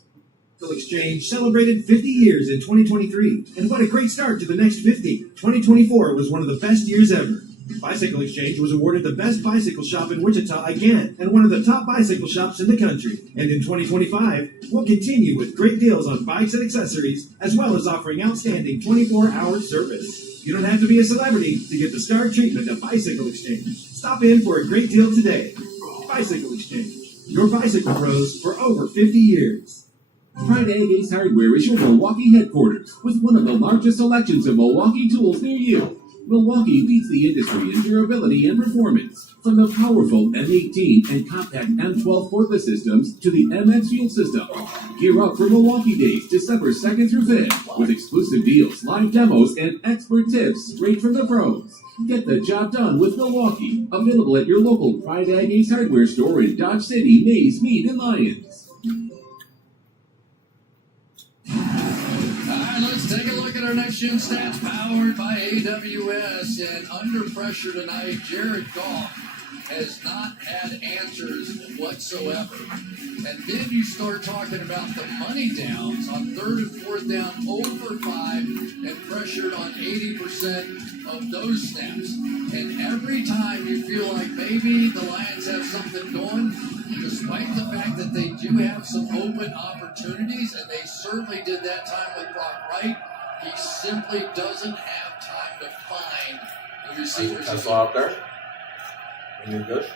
Exchange celebrated 50 years in 2023, and what a great start to the next 50. 2024 was one of the best years ever. Bicycle Exchange was awarded the best bicycle shop in Wichita again, and one of the top bicycle shops in the country. And in 2025, we'll continue with great deals on bikes and accessories, as well as offering outstanding 24-hour service. You don't have to be a celebrity to get the star treatment of Bicycle Exchange. Stop in for a great deal today. Bicycle Exchange, your bicycle pros for over 50 years. Friday Ace Hardware is your Milwaukee headquarters with one of the largest selections of Milwaukee tools near you. Milwaukee leads the industry in durability and performance. From the powerful M18 and compact M12 cordless systems to the MX fuel system. Gear up for Milwaukee Days, December 2nd through 5th, with exclusive deals, live demos, and expert tips straight from the pros. Get the job done with Milwaukee. Available at your local Pride Ag Ace Hardware store in Dodge City, Mays, Meade, and Lyons. Let's take a look at our next gen stats powered by AWS. And under pressure tonight, Jared Goff has not had answers whatsoever. And then you start talking about the money downs on 3rd and 4th down, 0 for 5, and pressured on 80% of those snaps. And every time you feel like maybe the Lions have something going, despite the fact that they do have some open opportunities, and they certainly did that time with Brock Wright, he simply doesn't have time to find the receivers. That's out there. And you're good.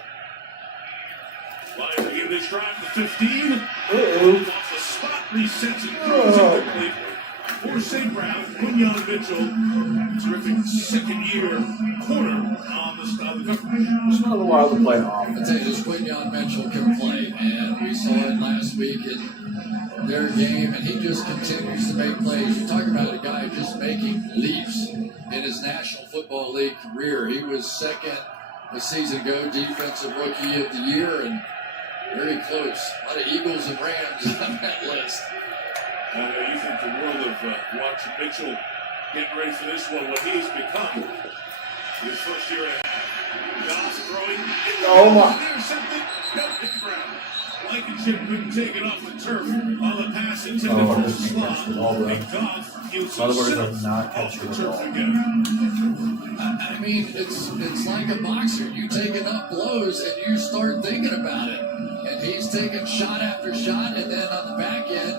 Lions begin this drive to 15. Off the spot, resets and throws it quickly. For St. Brown, Quinyon Mitchell, terrific second-year corner on the stop. It's not a while to play off. I'll tell you, this Quinyon Mitchell can play, and we saw it last week in their game, and he just continues to make plays. You talk about a guy just making leaps in his National Football League career. He was second a season ago, Defensive Rookie of the Year, and very close. A lot of Eagles and Rams on that list. You think the world of watching Mitchell getting ready for this one, what he's become his first year and a half. Goff throwing. Oh my. There's something. Nope, hit the ground. Blankenship couldn't take it off the turf on the pass intended for Slot. And Goff gives himself off the turf again. I mean, it's like a boxer. You take enough blows and you start thinking about it. And he's taking shot after shot, and then on the back end,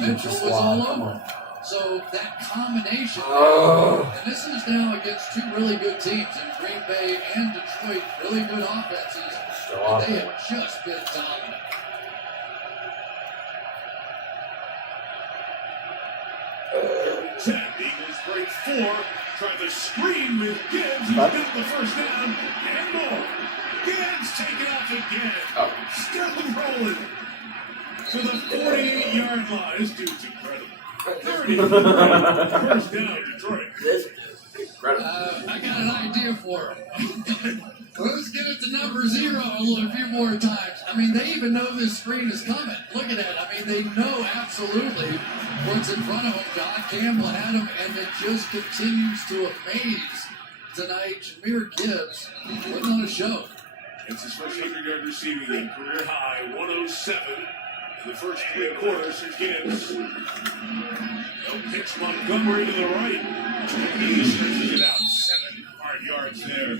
Mitchell was all over. So that combination, and this is now against two really good teams in Green Bay and Detroit, really good offenses, and they have just been dominant. Eagles break 4. Try the screen with Gibbs. He's got the first down and more. Gibbs taken off again. Still rolling to the 48-yard line. This dude's incredible. 30. First down, Detroit. This is incredible. I got an idea for him. Let's get it to number 0 a few more times. I mean, they even know this screen is coming. Look at that. I mean, they know absolutely what's in front of them. John Campbell had him, and it just continues to amaze tonight. Jahmyr Gibbs putting on a show. It's his first 100-yard receiving game, career high, 107 in the first 3 quarters for Gibbs. No pitch, Montgomery to the right. He stretches it out, 7 hard yards there.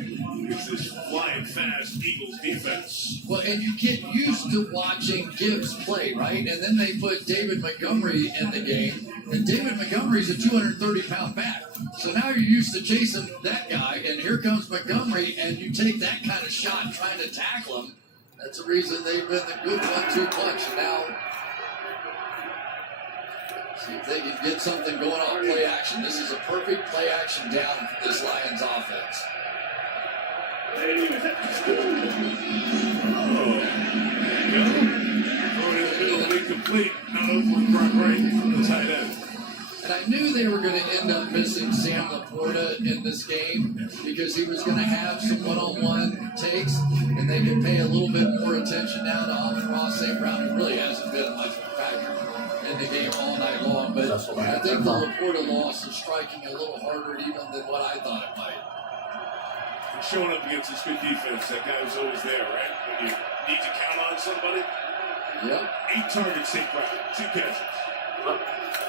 It's this flying fast Eagles defense. Well, and you get used to watching Gibbs play, right? And then they put David Montgomery in the game. And David Montgomery's a 230-pound back. So now you're used to chasing that guy, and here comes Montgomery, and you take that kind of shot trying to tackle him. That's the reason they've been the good 1-2 punch. And now, see if they can get something going on play action. This is a perfect play action down for this Lions offense. Incomplete, not over with Brock Wright, the tight end. And I knew they were going to end up missing Sam Laporta in this game because he was going to have some one-on-one takes, and they could pay a little bit more attention now to Ross St. Brown, who really hasn't been much of a factor in the game all night long. But I think the Laporta loss is striking a little harder even than what I thought it might. And showing up against this good defense, that guy was always there, right? When you need to count on somebody. Yep. 8 targets, St. Brown. 2 catches.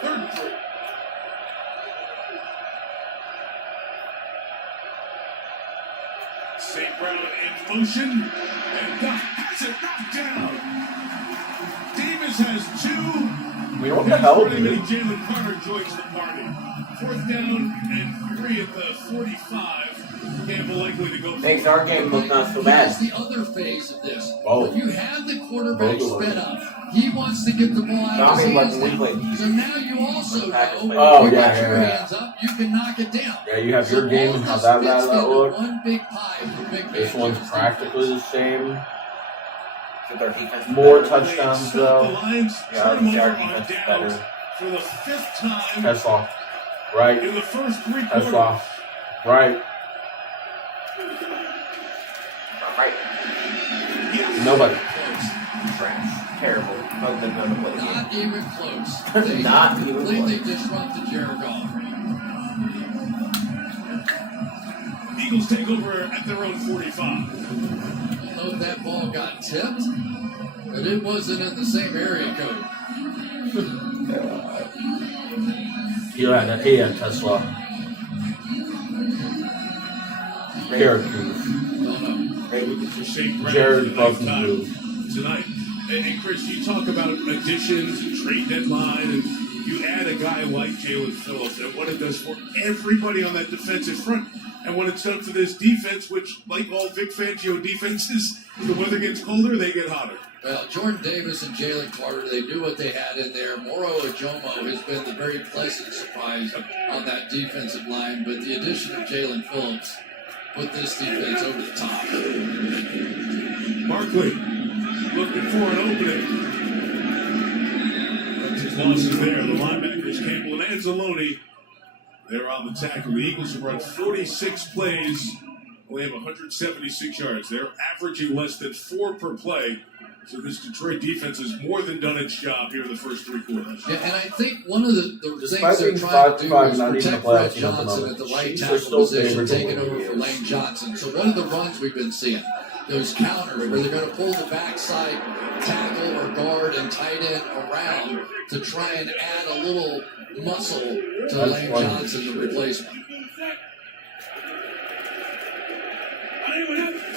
3rd and 3. St. Brown in motion. And Duck has it knocked down. Davis has 2. We know what the hell, Running dude. mate Jalen Carter joins the party. 4th down and 3 at the 45. Campbell likely to go. Thanks, our game looked not so bad. Here's the other phase of this. Oh. When you have the quarterback sped up, he wants to get the ball out of his hands now. So now you also know, Oh, you yeah, got your yeah. hands up, you can knock it down. Yeah, you have your So game, all how this that fits into look. one big pie for Big This Ben. one's practically the same. With our defense. More better. touchdowns, Stop the though. Lions. Yeah, Turn I would say our over on defense is downs better. for the 5th time Tesla. Right. in the first 3 quarters. Tesla. Right. Right. Nobody. Trash. Terrible. Not been done to play the Not game. even close. They Not even completely close. disrupted Jared Goff. Eagles take over at their own 45. I don't know if that ball got tipped, but it wasn't in the same area code. He had Tesla. Syracuse. For St. Brown Jared for the Buffett ninth move. time tonight. And Chris, you talk about additions and trade deadline, and you add a guy like Jalen Phillips and what it does for everybody on that defensive front. And when it's done for this defense, which, like all Vic Fangio defenses, the weather gets colder, they get hotter. Well, Jordan Davis and Jalen Carter, they knew what they had in there. Moro Ajomo has been the very pleasant surprise on that defensive line, but the addition of Jalen Phillips put this defense over the top. Barkley looking for an opening. But his losses there. The linebackers, Campbell and Anzalone, they're on the tackle. The Eagles have run 46 plays, only have 176 yards. They're averaging less than 4 per play. So this Detroit defense has more than done its job here in the first 3 quarters. Yeah, and I think one of the Despite things they're being trying to do 5-5, is not even protect a playoff Brett team at the Johnson moment. at the right Chiefs are tackle still position, favored taking over over the for Eagles. Lane Johnson. So one of the runs we've been seeing, those counters where they're going to pull the backside tackle or guard and tight end around to try and add a little muscle to That's Lane funny. Johnson, the replacement.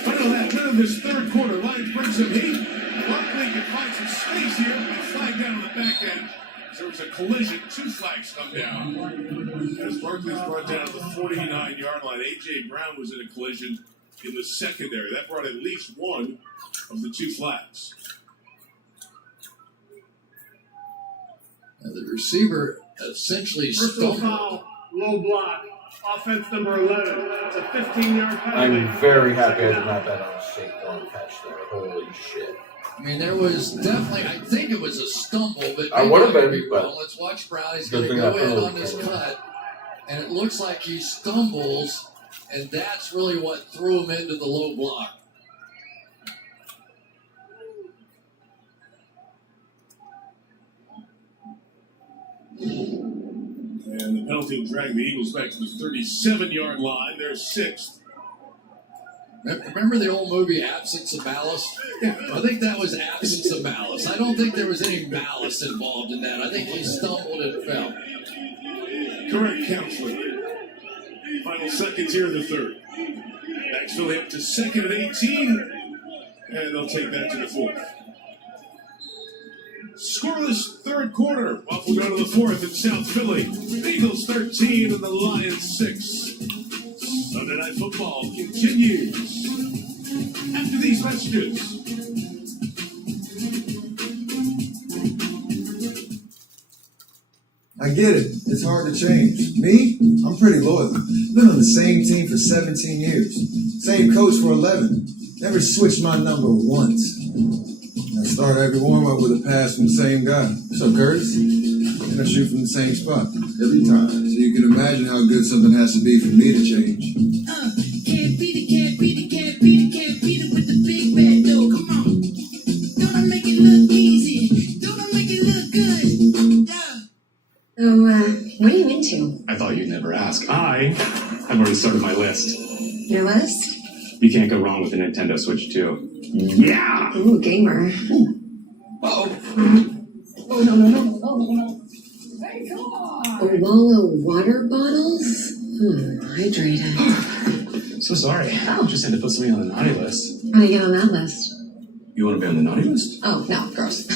Final half of this 3rd quarter, Lions bring some heat. Barkley can find some space here, but a flag down on the back end. There was a collision, 2 flags come down. As Barkley's brought down to the 49-yard line, A.J. Brown was in a collision in the secondary. That brought at least 1 of the 2 flags. And the receiver essentially Personal stumbled. foul, low block, offense number 11. It's a 15-yard penalty. I'm very happy I did not bet on a Saquon catch there. Holy shit. I mean, there was definitely, I think it was a stumble, but I maybe would have could been, be but wrong. Let's watch Brown. He's good going to thing go that in penalty on this came. cut, and it looks like he stumbles, and that's really what threw him into the low block. And the penalty will drag the Eagles back to the 37-yard line. They're 6th. Remember the old movie Absence of Malice? I think that was Absence of Malice. I don't think there was any malice involved in that. I think he stumbled and fell. Correct, counselor. Final seconds here in the 3rd. Maxville up to 2nd and 18. And they'll take that to the 4th. Scoreless 3rd quarter. Off we'll go to the 4th in South Philly. Eagles 13 and the Lions 6. Sunday Night Football continues after these messages. I get it. It's hard to change. Me? I'm pretty loyal. Been on the same team for 17 years. Same coach for 11. Never switched my number once. I start every warm-up with a pass from the same guy. So, Curtis? And I shoot from the same spot. Every time. So you can imagine how good something has to be for me to change. Can't beat it, can't beat it, can't beat it, can't beat it with the big bad dough. Come on. Don't I make it look easy? Don't I make it look good? So, what are you into? I thought you'd never ask. I've already started my list. Your list? You can't go wrong with a Nintendo Switch 2. Yeah! Ooh, gamer. Oh, no. Hey, come on! A wall of water bottles? Hydrated. So sorry. Just had to put something on the naughty list. How do you get on that list? You want to be on the naughty list? Oh, no, gross.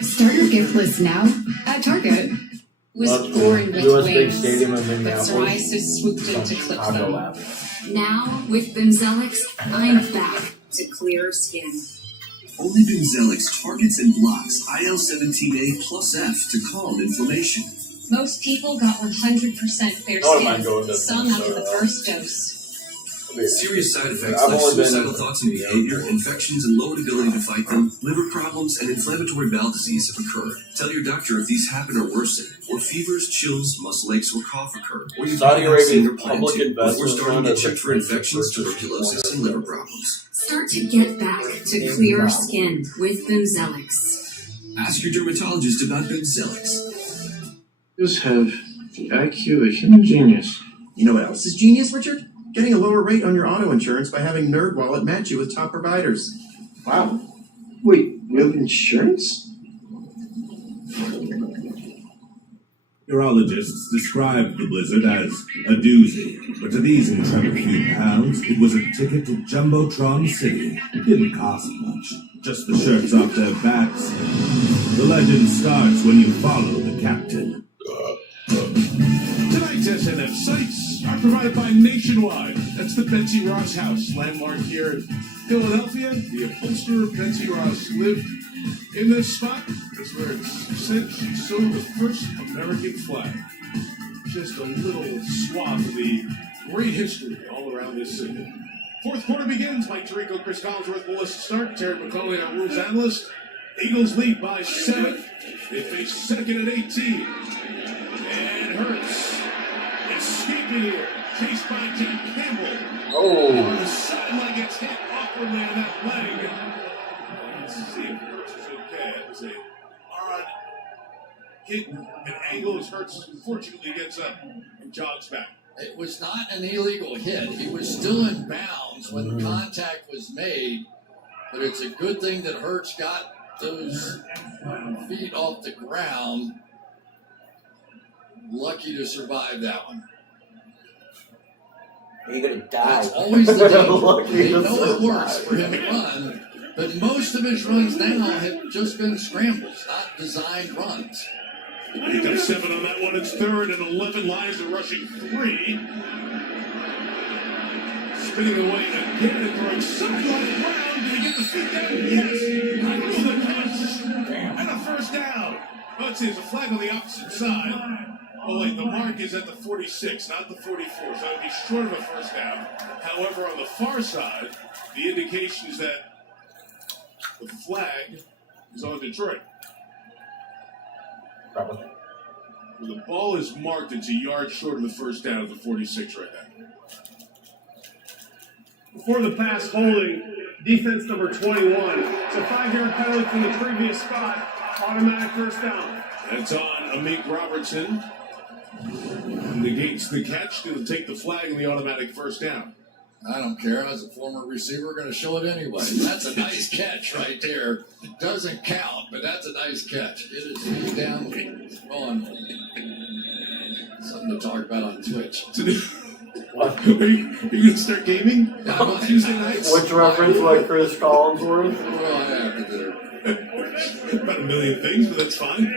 Start your gift list now at Target. Was born with US Big wings, Stadium in but Minneapolis. psoriasis swooped in to clip Chicago them. Avenue. Now, with Bimzelx, I'm back to clear skin. Only Bimzelx targets and blocks IL-17A plus F to calm inflammation. Most people got 100% clear Oh, am I going skin, to some after the first dose. Serious side effects I've like only been- suicidal thoughts and behavior, infections and lowered ability to fight them, liver problems, and inflammatory bowel disease have occurred. Tell your doctor if these happen or worsen, or fevers, chills, muscle aches, or cough occur, or you Saudi have vaccine Arabia's or plan public to, investment before starting fund to is check for expensive infections, versus tuberculosis, and liver problems. Start to get back to clear skin with Bimzelx. Ask your dermatologist about Bimzelx. Just have the IQ of a human genius. You know what else is genius, Richard? Getting a lower rate on your auto insurance by having NerdWallet match you with top providers. Wow. Wait, you have insurance? Urologists described the blizzard as a doozy, but to these intrepid few pals, it was a ticket to Jumbotron City. It didn't cost much, just the shirts off their backs. The legend starts when you follow the captain. Tonight's SNF sites are provided by Nationwide. That's the Betsy Ross house, landmark here in Philadelphia. The upholsterer Betsy Ross lived in this spot. That's where it's said she sewed the first American flag. Just a little swath of the great history all around this city. Fourth quarter begins. Mike Tirico, Chris Collinsworth, Melissa Stark, Terry McCauley, our rules analyst. Eagles lead by 7. They face second and 18. And Hurts escaping here, chased by Tim Campbell. On the sideline, gets hit awkwardly on that leg. Let's see if Hurts is okay. That was a odd hit and angle as Hurts unfortunately gets up and jogs back. It was not an illegal hit. He was still in bounds when the contact was made, but it's a good thing that Hurts got those feet off the ground. Lucky to survive that one. You're gonna die. That's always the danger. Lucky They to know it works survive. for him to run, but most of his runs now have just been scrambles, not designed runs. Picked up 7 on that one. It's 3rd and 11. Lions are rushing 3. Spinning away again and throwing sideline round. Did he get the feet down? Yes. I know the catch. And a first down. Oh, let's see, there's a flag on the opposite side. Oh, wait, the mark is at the 46, not the 44, so it would be short of a first down. However, on the far side, the indication is that the flag is on Detroit. Probably. When the ball is marked, it's a yard short of the first down at the 46 right now. Before the pass holding, defense number 21. It's a 5-yard penalty from the previous spot. Automatic first down. That's on Amik Robertson. Negates the catch. Going to take the flag and the automatic first down. I don't care. As a former receiver, going to show it anyway. That's a nice catch right there. It doesn't count, but that's a nice catch. It is feet down on something to talk about on Twitch. What? Are you going to start gaming on Tuesday nights? Which reference, like Chris Collinsworth? Well, I have to do. About a million things, but that's fine.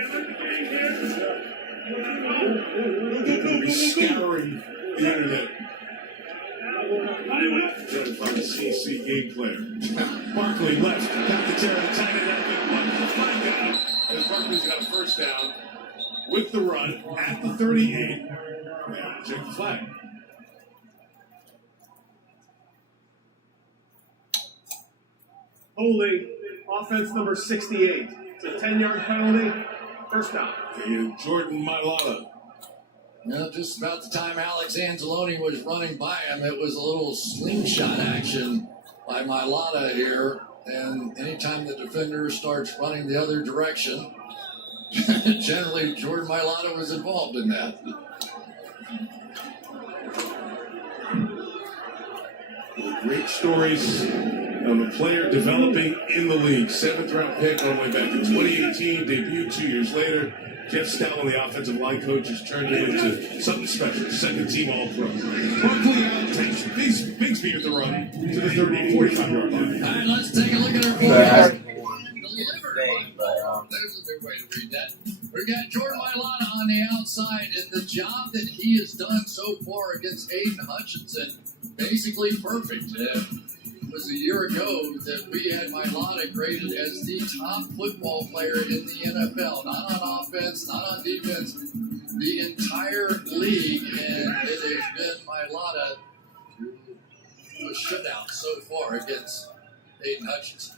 We're scouring the internet. Trying to find a CC game player. Barkley left. Got the tear the tight end out of the flag down. As Barkley's got a first down with the run at the 38. Now check the flag. Holding, offense number 68. It's a 10-yard penalty, first down. Okay, Jordan Mailata. Well, just about the time Alex Anzalone was running by him, it was a little slingshot action by Mailata here. And anytime the defender starts running the other direction, generally Jordan Mailata was involved in that. Great stories of a player developing in the league. 7th round pick all the way back in 2018, debuted 2 years later. Jeff Stoutland, the offensive line coach, has turned it into something special. 2nd team All-Pro. Barkley out takes Bigsby at the run to the 30 and 45-yard line. All right, let's take a look at our boys. There's a new way to read that. We got Jordan Mailata on the outside, and the job that he has done so far against Aiden Hutchinson, basically perfect. It was a year ago that we had Mailata graded as the top football player in the NFL, not on offense, not on defense, the entire league, and it has been Mailata a shutout so far against Aiden Hutchinson.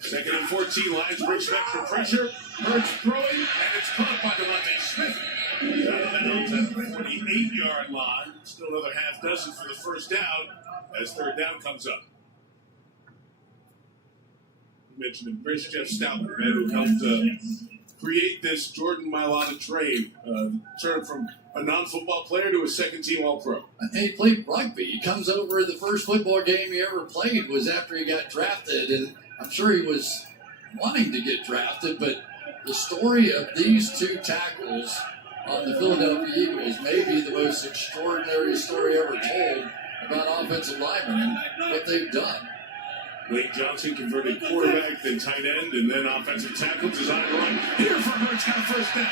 2nd and 14, Lions bring some extra pressure. Hurts throwing, and it's caught by Devontae Smith. Out of bounds at the 48-yard line. Still another half dozen for the first down as 3rd down comes up. You mentioned him, Chris Jeff Stoutland, the man who helped create this Jordan Mailata trade. Turned from a non-football player to a 2nd team All-Pro. He played rugby. He comes over, the first football game he ever played was after he got drafted, and I'm sure he was wanting to get drafted, but the story of these 2 tackles on the Philadelphia Eagles may be the most extraordinary story ever told about offensive linemen and what they've done. Wade Johnson converted quarterback, then tight end, and then offensive tackle. Design run. Here for Hurts, got a first down.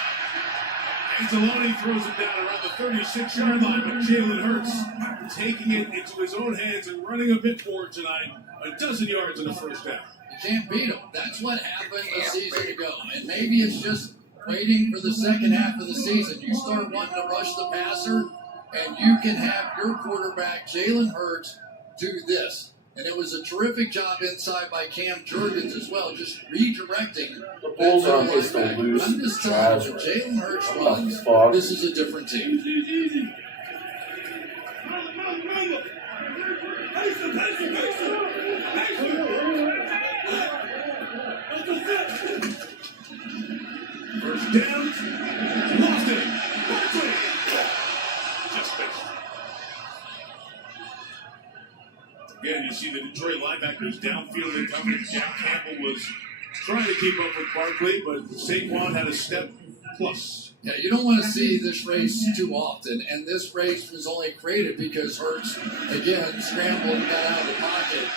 Anzalone throws it down around the 36-yard line, but Jalen Hurts taking it into his own hands and running a bit forward tonight. A dozen yards in the first down. You can't beat him. That's what happened a season ago. And maybe it's just waiting for the second half of the season. You start wanting to rush the passer, and you can have your quarterback, Jalen Hurts, do this. And it was a terrific job inside by Cam Jurgens as well, just redirecting the Bulls are on his linebacker. I'm just telling you, when Jalen Hurts runs, this is a different team. First down, lost it. Barkley. Just missed. Again, you see the Detroit linebackers downfield in coverage. Jack Campbell was trying to keep up with Barkley, but Saquon had a step plus. Yeah, you don't want to see this race too often, and this race was only created because Hurts, again, scrambled and got out of the pocket.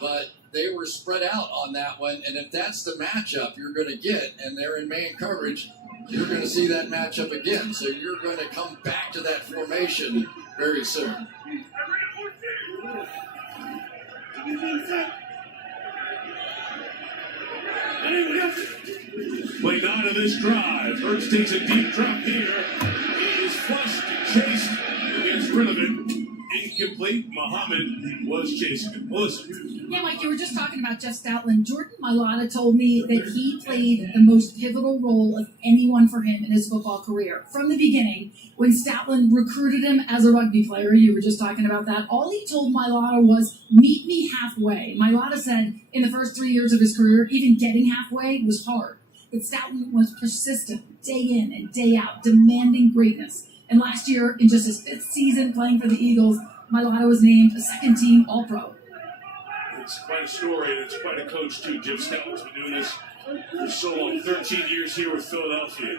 But they were spread out on that one, and if that's the matchup you're going to get, and they're in man coverage, you're going to see that matchup again. So you're going to come back to that formation very soon. Play 9 of this drive. Hurts takes a deep drop here. He is flushed and chased and gets rid of it. Incomplete. Muhammad was chasing him. Melissa. Yeah, Mike, you were just talking about Jeff Stoutland. Jordan Mailata told me that he played the most pivotal role of anyone for him in his football career. From the beginning, when Stoutland recruited him as a rugby player, you were just talking about that, all he told Mailata was, meet me halfway. Mailata said in the first 3 years of his career, even getting halfway was hard. But Stoutland was persistent, day in and day out, demanding greatness. And last year, in just his 5th season playing for the Eagles, Mailata was named a 2nd team All-Pro. It's quite a story, and it's quite a coach, too. Jim Stoutland's been doing this for so long. 13 years here with Philadelphia.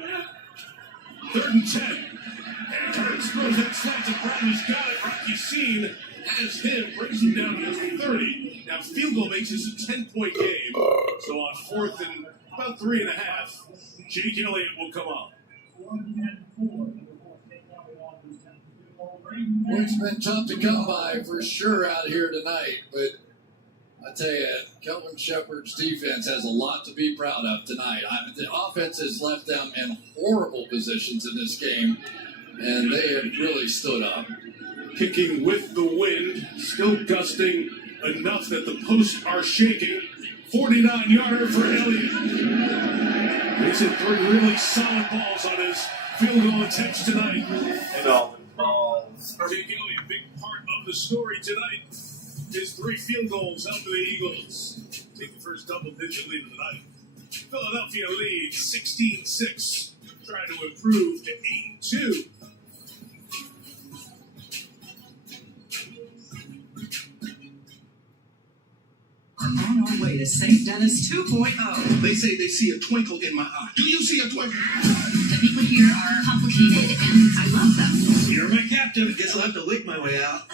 3rd and 10. And Hurts throws that slant to Bradley's got it. Rocky Scene has him, brings him down to the 30. Now, field goal makes this a 10-point game. So on 4th and about 3.5, Jake Elliott will come up. It's been tough to come by for sure out here tonight, but I tell you, Kelvin Shepard's defense has a lot to be proud of tonight. The offense has left them in horrible positions in this game, and they have really stood up. Kicking with the wind, still gusting enough that the posts are shaking. 49-yarder for Elliott. He's hit 3 really solid balls on his field goal attempts tonight. Jake Elliott, big part of the story tonight. His 3 field goals helping the Eagles take the first double-digit lead of the night. Philadelphia leads 16-6, trying to improve to 8-2. our way to St. Dennis 2.0. They say they see a twinkle in my eye. Do you see a twinkle? The people here are complicated and I love them. You're my captain. Guess I'll have to lick my way out.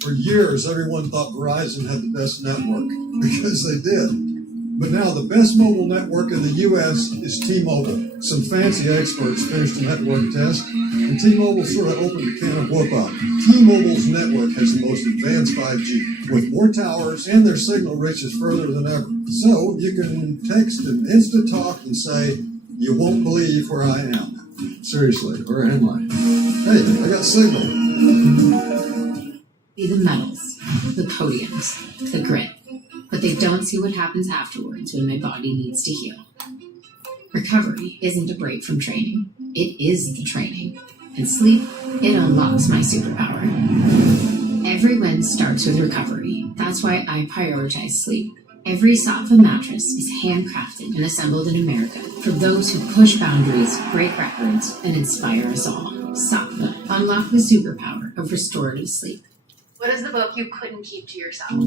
For years, everyone thought Verizon had the best network, because they did. But now the best mobile network in the U.S. is T-Mobile. Some fancy experts finished a network test, and T-Mobile sort of opened a can of whoop-up. T-Mobile's network has the most advanced 5G, with more towers, and their signal reaches further than ever. So you can text and Insta-talk and say, "You won't believe where I am." Seriously, where am I? Hey, I got signal. See the medals, the podiums, the grit. But they don't see what happens afterwards when my body needs to heal. Recovery isn't a break from training. It is the training. And sleep, it unlocks my superpower. Every win starts with recovery. That's why I prioritize sleep. Every Sattva mattress is handcrafted and assembled in America for those who push boundaries, break records, and inspire us all. Sattva, unlock the superpower of restorative sleep. What is the book you couldn't keep to yourself?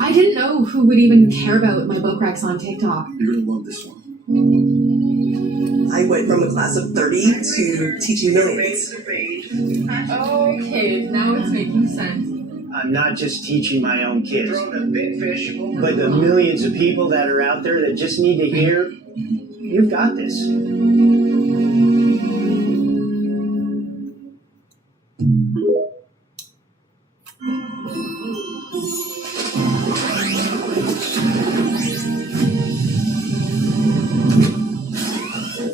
I didn't know who would even care about my book recs on TikTok. You're gonna love this one. I went from a class of 30 to teaching millions. Okay, now it's making sense. I'm not just teaching my own kids, but the millions of people that are out there that just need to hear, you've got this.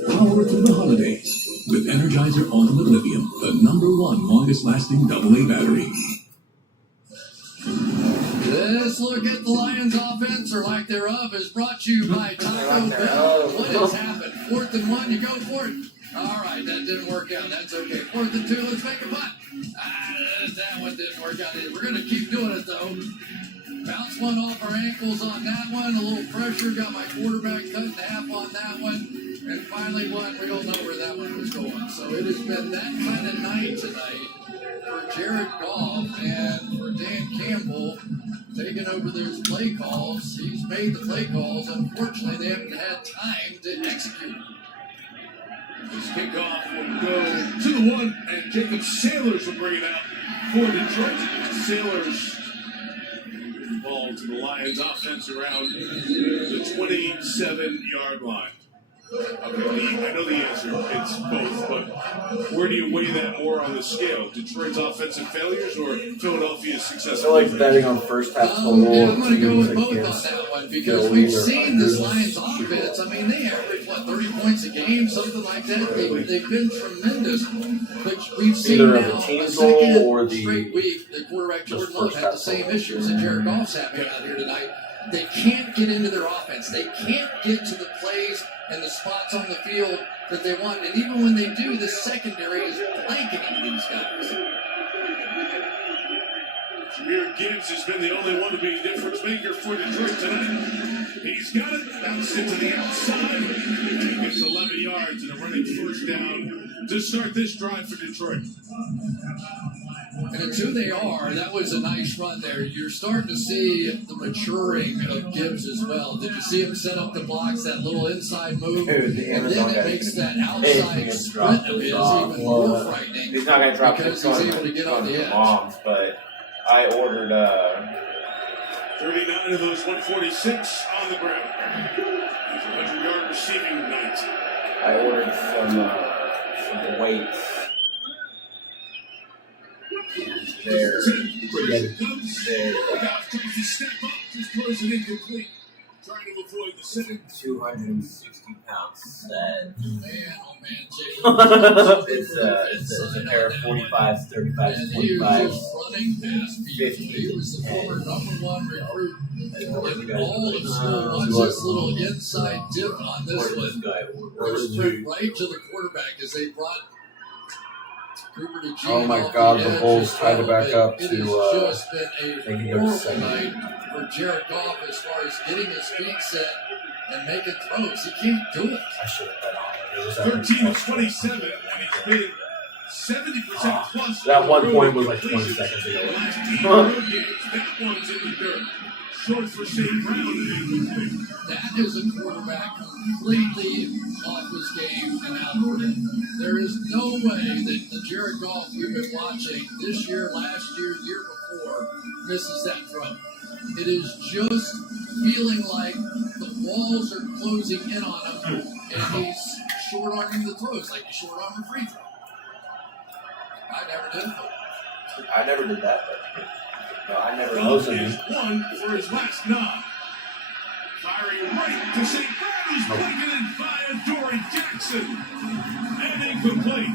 Power through the holidays with Energizer Ultimate Lithium, the #1 longest-lasting AA battery. This look at the Lions' offense, or lack thereof, is brought to you by Taco Bell. What has happened? 4th and 1, you go for it. All right, that didn't work out. That's okay. 4th and 2, let's make a punt. That one didn't work out either. We're going to keep doing it, though. Bounce one off our ankles on that one. A little pressure. Got my quarterback cut in half on that one. And finally one. We don't know where that one was going. So it has been that kind of night tonight for Jared Goff and for Dan Campbell taking over those play calls. He's made the play calls. Unfortunately, they haven't had time to execute. This kickoff will go to the one, and Jacob Sailors will bring it out for Detroit. Sailors ball to the Lions offense around the 27-yard line. Okay, I know the answer. It's both, but where do you weigh that more on the scale? Detroit's offensive failures or Philadelphia's success? I feel like betting on first half total. Yeah, I'm going to go with both on that one because we've seen this Lions offense. I mean, they average, 30 points a game, something like that. They've been tremendous. But we've seen Either now of the team a second or the straight week, the quarterback Jordan Love had the same issues that Jared Goff's having out here tonight. They can't get into their offense. They can't get to the plays and the spots on the field that they want. And even when they do, the secondary is blanketing these guys. Jameer Gibbs has been the only one to be a difference maker for Detroit tonight. He's got it. Bounced it to the outside. And he gets 11 yards and a running first down to start this drive for Detroit. And it's who they are. That was a nice run there. You're starting to see the maturing of Gibbs as well. Did you see him set up the blocks, that little inside move? Dude, the and Amazon then it guy makes that He's outside sprint of his even more frightening. He's not going to drop because he's able to get on the edge. Bombs, but I ordered 39 of those 146 on the ground. He's a 100-yard receiving night. I ordered some weights. They're pretty The guy tries to step up, just throws it incomplete. Trying to avoid the second. 260-pound set. Man, oh man, it's a pair of 45s, 35s, and he was 45s. just running past people. He was the former #1 recruit in all of school. Watch this little inside dip on this one. Goes right to the quarterback as they brought Cooper to Oh my God, the Bulls tied it back up to it has just been a make it go to horrible 7. night for Jared Goff as far as getting his feet set and making throws. He can't do it. I should have bet on it. It was 13 of 27, and he's been 70% plus. That one point was like 20 seconds ago. The last 8 road games, that one's in the dirt. Short for St. Brown. That is a quarterback completely off his game and out of it. There is no way that the Jared Goff we've been watching this year, last year, year before, misses that throw. It is just feeling like the walls are closing in on him, and he's short-arming the throws like a short-arm free throw. I never did that. But no, I never. Goff is one for his last knock. Firing right to St. Brown, who's blanketed by Dory Jackson. And incomplete.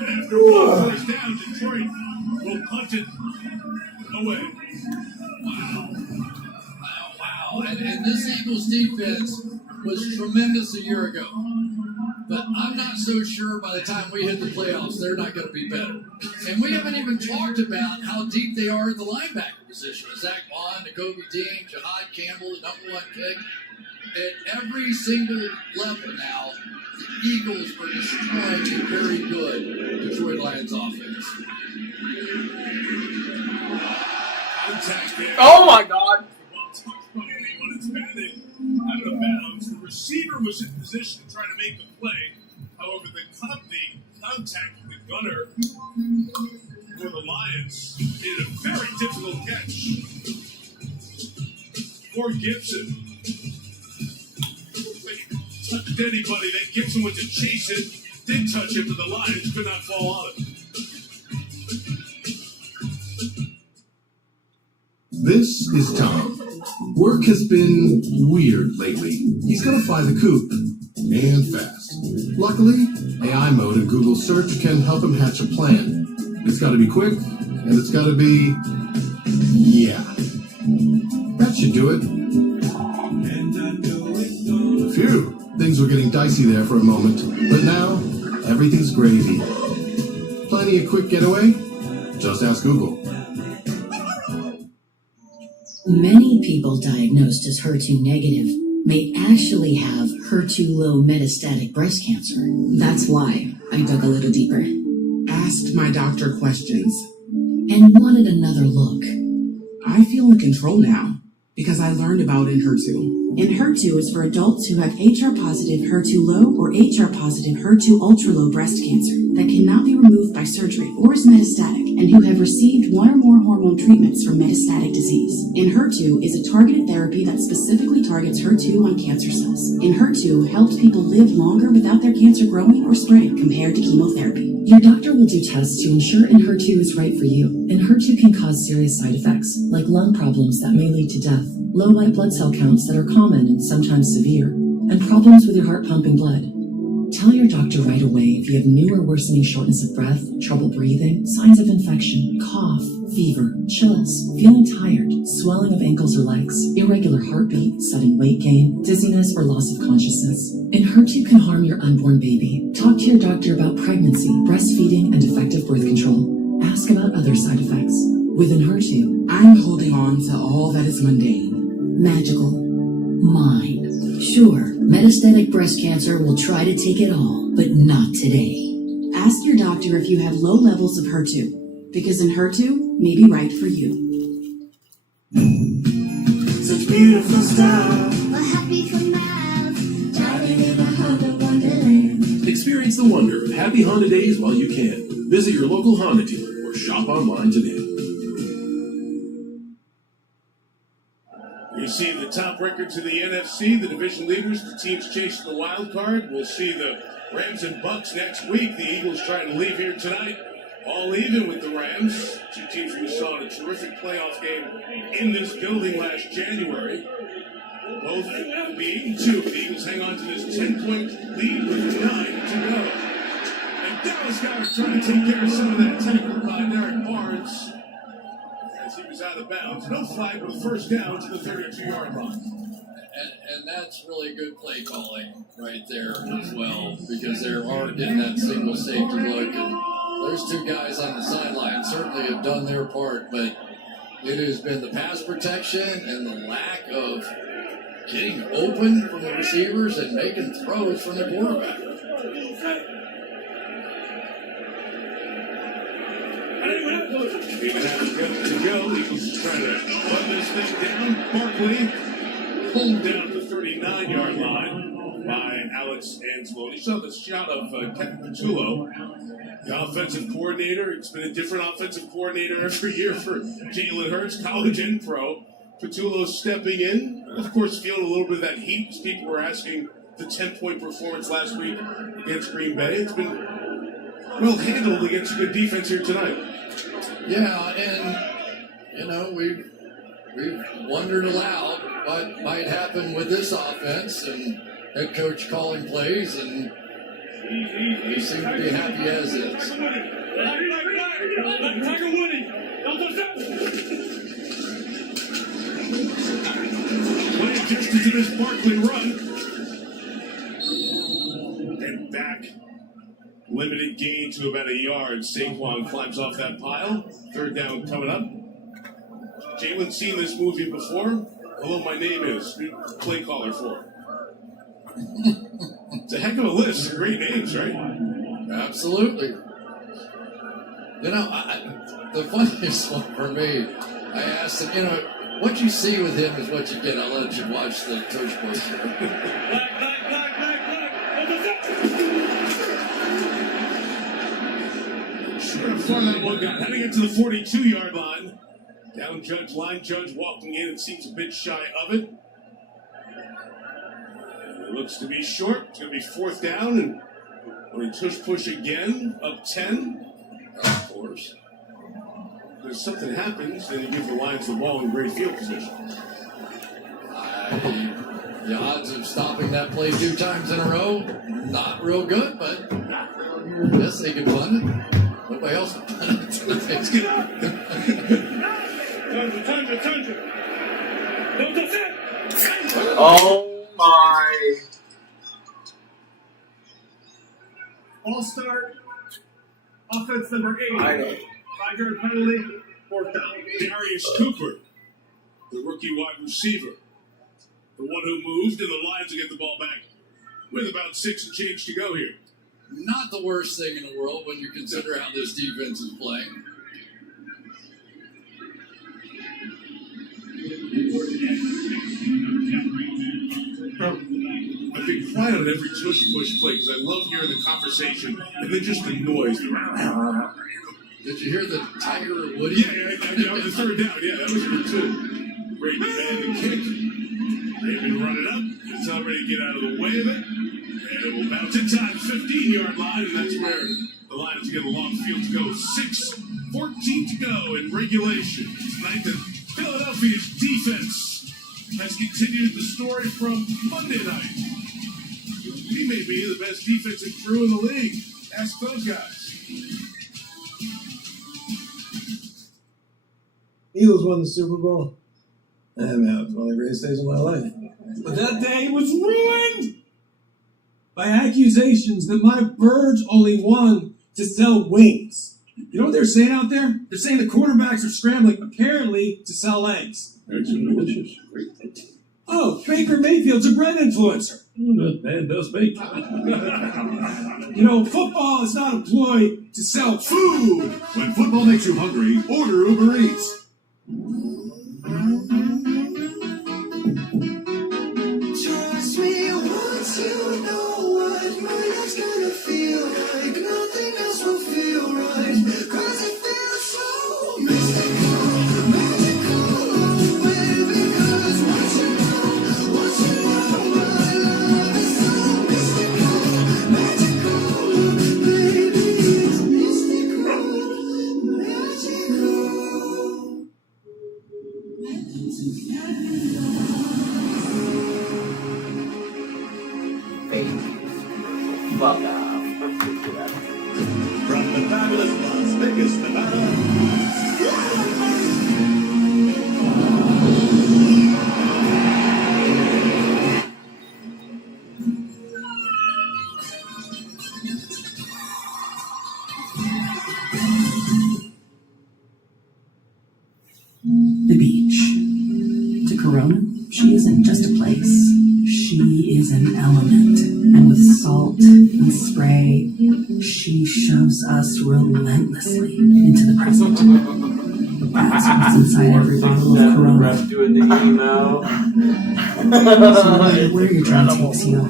And after one first down, Detroit will punt it away. Wow. And this Eagles defense was tremendous a year ago. But I'm not so sure by the time we hit the playoffs, they're not going to be better. And we haven't even talked about how deep they are at the linebacker position. Zach Bond, Nakobe Dean, Jahad Campbell, the number 1 pick. At every single level now, the Eagles are destroying a very good Detroit Lions offense. Oh my God! Out of bounds. The receiver was in position to try to make the play. However, the contact with the gunner for the Lions made a very difficult catch for Gibson. They touched anybody. That Gibson went to chase it. Did touch it, but the Lions could not fall on it. This is Tom. Work has been weird lately. He's got to fly the coop, and fast. Luckily, AI mode in Google search can help him hatch a plan. It's got to be quick, and it's got to be... yeah. That should do it. Phew, things were getting dicey there for a moment, but now, everything's gravy. Planning a quick getaway? Just ask Google. Many people diagnosed as HER2 negative may actually have HER2 low metastatic breast cancer. That's why I dug a little deeper. Asked my doctor questions. And wanted another look. I feel in control now because I learned about Enhertu. Enhertu is for adults who have HR-positive HER2 low or HR-positive HER2 ultra-low breast cancer that cannot be removed by surgery or is metastatic, and who have received one or more hormone treatments for metastatic disease. Enhertu is a targeted therapy that specifically targets HER2 on cancer cells. Enhertu helps people live longer without their cancer growing or spreading compared to chemotherapy. Your doctor will do tests to ensure Enhertu is right for you. Enhertu can cause serious side effects, like lung problems that may lead to death, low white blood cell counts that are common and sometimes severe, and problems with your heart pumping blood. Tell your doctor right away if you have new or worsening shortness of breath, trouble breathing, signs of infection, cough, fever, chills, feeling tired, swelling of ankles or legs, irregular heartbeat, sudden weight gain, dizziness, or loss of consciousness. Enhertu can harm your unborn baby. Talk to your doctor about pregnancy, breastfeeding, and effective birth control. Ask about other side effects. With Enhertu, I'm holding on to all that is mundane. Magical. Mine. Sure, metastatic breast cancer will try to take it all, but not today. Ask your doctor if you have low levels of HER2, because Enhertu may be right for you. Such beautiful stuff. We're happy for miles, driving in a Honda Wonderland. Experience the wonder of happy Honda days while you can. Visit your local Honda dealer or shop online today. We see the top records in the NFC, the division leaders, the teams chasing the wild card. We'll see the Rams and Bucks next week. The Eagles trying to leave here tonight, all even with the Rams. Two teams we saw in a terrific playoff game in this building last January. Both will be 8-2. The Eagles hang on to this 10-point lead with 9 to go. And Dallas Goedert trying to take care of some of that tackle by Derek Barnes. As he was out of bounds. No flag, but a first down to the 32-yard line. And that's really good play calling right there as well, because they are getting that single safety look. And those two guys on the sideline certainly have done their part, but it has been the pass protection and the lack of getting open from the receivers and making throws from the quarterback. To go. Eagles trying to run this thing down. Barkley pulled down the 39-yard line by Alex Ansel. You saw the shot of Kevin Petullo, the offensive coordinator. It's been a different offensive coordinator every year for Jalen Hurts, college and pro. Petullo stepping in, of course, feeling a little bit of that heat. People were asking the 10-point performance last week against Green Bay. It's been well handled against a good defense here tonight. Yeah, and we've wondered aloud what might happen with this offense, and head coach calling plays, and they seem to be happy as is. Play adjusted to this Barkley run. And back. Limited gain to about a yard. Saquon climbs off that pile. Third down coming up. Jalen's seen this movie before. Hello, my name is. New play caller for. It's a heck of a list of great names, right? Absolutely. The funniest one for me, I asked him, what you see with him is what you get. I'll let you watch the Coach Bush here. Far that one got heading into the 42-yard line. Down line judge walking in. It seems a bit shy of it. It looks to be short. It's going to be fourth down. And when he push again, up 10. Of course. If something happens, then you give the Lions the ball in great field position. The odds of stopping that play 2 times in a row, not real good, but yes, they can run it. Nobody else will run it. Oh my. All-star, offense number 8. 5-yard penalty, fourth down. Darius Cooper, the rookie wide receiver. The one who moved, and the Lions will get the ball back with about 6 and change to go here. Not the worst thing in the world when you consider how this defense is playing. I've been quiet on every push play because I love hearing the conversation and then just the noise. Did you hear the Tiger Woody? Yeah, on the third down. Yeah, that was good too. Great man to kick. They've been running up. It's already get out of the way of it. And it will bounce inside 15-yard line, and that's where the Lions get a long field to go. 6:14 to go in regulation. Tonight, the Philadelphia's defense has continued the story from Monday night. We may be the best defensive crew in the league. Ask those guys. Eagles won the Super Bowl. And that was one of the greatest days of my life. But that day was ruined by accusations that my birds only won to sell wings. You know what they're saying out there? They're saying the quarterbacks are scrambling, apparently, to sell eggs. Eggs are delicious. Great. Oh, Baker Mayfield's a bread influencer. That man does make. Football is not employed to sell Food! When football makes you hungry, order Uber Eats. Trust me, once you know what my life's gonna feel like, nothing else will feel right, 'cause it feels so mystical, magical, baby, 'cause once you know, my love is so mystical, magical, baby, it's mystical, magical. Fuck off. From the fabulous Las Vegas, Nevada. The beach. To Corona, she isn't just a place. She She is an element, and with salt and spray, she shoves us relentlessly into the present. That's what's inside every bottle of Corona. Doing the emo. So no matter where your journey takes you,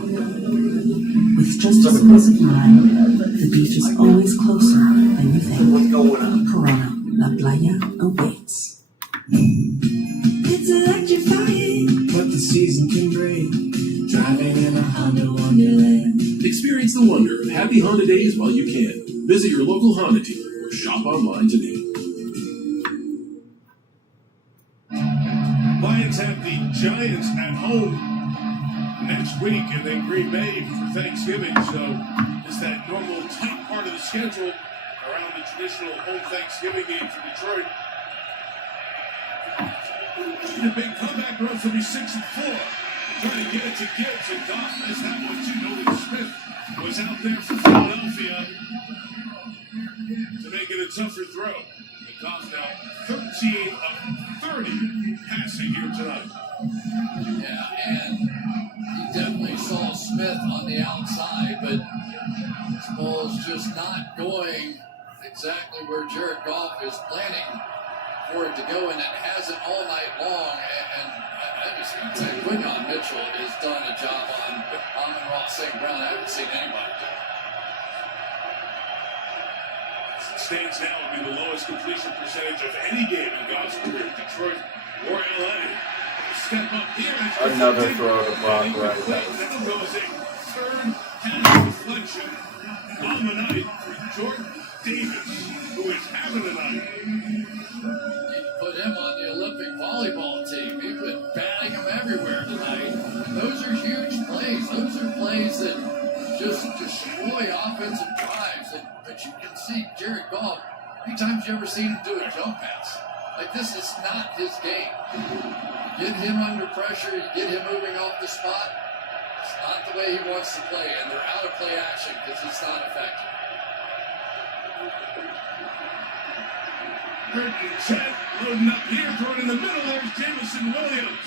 with just a squeeze of lime, the beach is always closer than you think. What's going on? Corona, La Playa awaits. It's electrifying. What the season can bring. Driving in a Honda Wonderland. Experience the wonder of happy Honda days while you can. Visit your local Honda dealer or shop online today. Lions have the Giants at home next week and then Green Bay for Thanksgiving. So it's that normal tight part of the schedule around the traditional home Thanksgiving game for Detroit. The big comeback runs will be 6-4. Trying to get it to Gibbs, and Goff missed that one too. Nolan Smith was out there for Philadelphia to make it a tougher throw. And Goff now 13 of 30 passing here tonight. Yeah, and he definitely saw Smith on the outside, but this ball's just not going exactly where Jared Goff is planning for it to go, and it hasn't all night long. And I just want to say, Quinyon Mitchell has done a job on Amon-Ra St. Brown. I haven't seen anybody do it. As it stands now, will be the lowest completion percentage of any game in Goff's career, Detroit or LA. Step up here. Another throw to block right. Now goes a third half deflection on the night for Jordan Davis, who is having a night. Put him on the Olympic volleyball team. He's been batting them everywhere tonight. And those are huge plays. Those are plays that just destroy offensive drives. But you can see Jared Goff, how many times you ever seen him do a jump pass? Like, this is not his game. You get him under pressure, you get him moving off the spot. It's not the way he wants to play, and they're out of play action because it's not effective. Chet loading up here, throwing in the middle. There's Jamison Williams.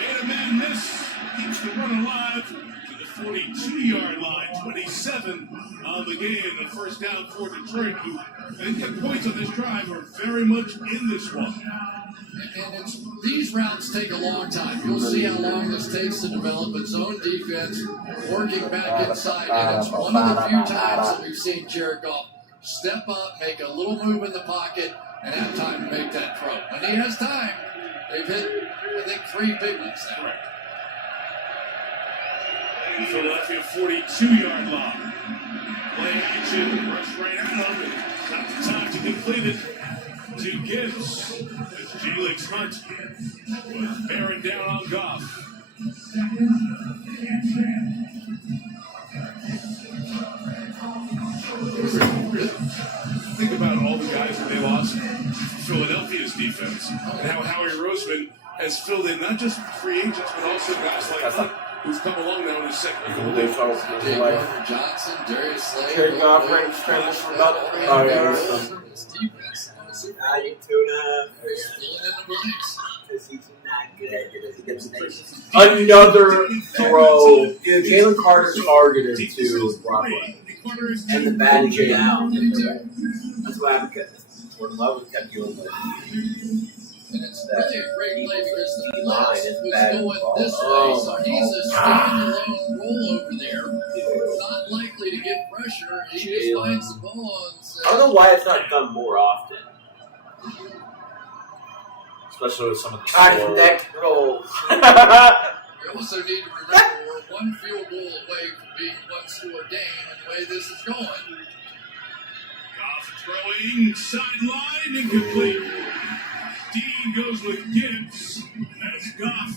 Made a man miss. Keeps the run alive to the 42-yard line. 27 on the game. The first down for Detroit, who didn't get points on this drive, are very much in this one. And these routes take a long time. You'll see how long this takes to develop its own defense, working back inside. And it's one of the few times that we've seen Jared Goff step up, make a little move in the pocket, and have time to make that throw. When he has time, they've hit, I think, 3 big ones now. Correct. Philadelphia 42-yard line. Play action, rush right at him, and not the time to complete it to Gibbs. As Jalix Hunt was bearing down on Goff. Think about all the guys that they lost for Philadelphia's defense and how Howie Roseman has filled in not just free agents, but also guys like Hunt, who's come along now in his second year. Johnson, Darius Slade. Jared Goff rank scrambles from about 3 yards. How you tuna? Another throw. Dude, Jalen Carter targeted to Broadway. And the bad down. That's what happened. Jordan Love kept dealing with. And it's really a great play because the line blitz is was bad going ball. this way, so he's a standalone roll over there. Not likely to get pressure. He just finds the ball and says, I don't know why it's not done more often. Especially with some of the Next roll. You also need to remember we're one field goal away from being one score game, and the way this is going. Goff throwing sideline incomplete. Dean goes with Gibbs as Goff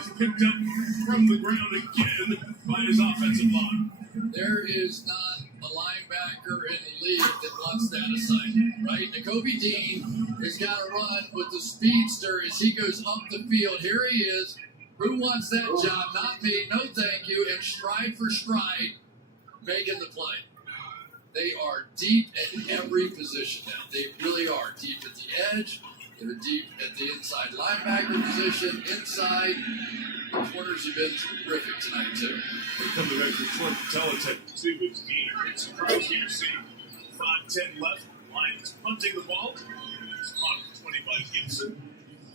is picked up from the ground again by his offensive line. There is not a linebacker in the league that wants that assignment, right? Nakobe Dean has got to run with the speedster as he goes up the field. Here he is. Who wants that job? Not me. No thank you. And stride for stride, making the play. They are deep at every position now. They really are deep at the edge, They're deep at the inside linebacker position, inside. The corners have been terrific tonight, too. Coming back to Clint Teletext, too, is Dean. It's surprising to see 5-10 left. Lions punting the ball. It's caught for 20 by Gibson.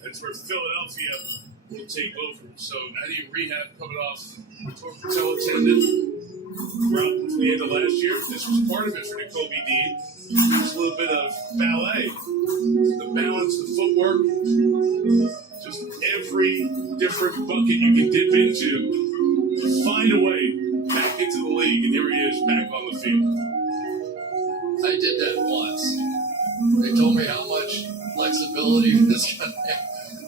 That's where Philadelphia will take over. So, Eddie rehab coming off with torn patella tendon. Throughout the end of last year, this was part of it for N'Kobe Dean. It was a little bit of ballet. The balance, the footwork, just every different bucket you can dip into. Find a way back into the league, and here he is back on the field. I did that once. They told me how much flexibility this guy had.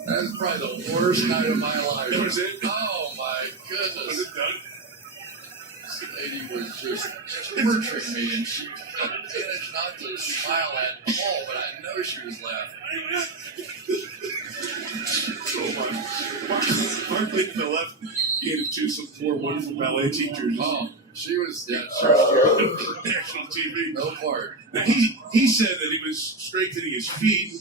That was probably the worst night of my life. That was it? Oh, my goodness. Was it done? This lady was just torturing me, and she managed not to smile at all, but I know she was laughing. So Mark Lee to the left gave it to some poor, wonderful ballet teachers. Oh, she was terrible. National TV. No part. Now, he said that he was strengthening his feet,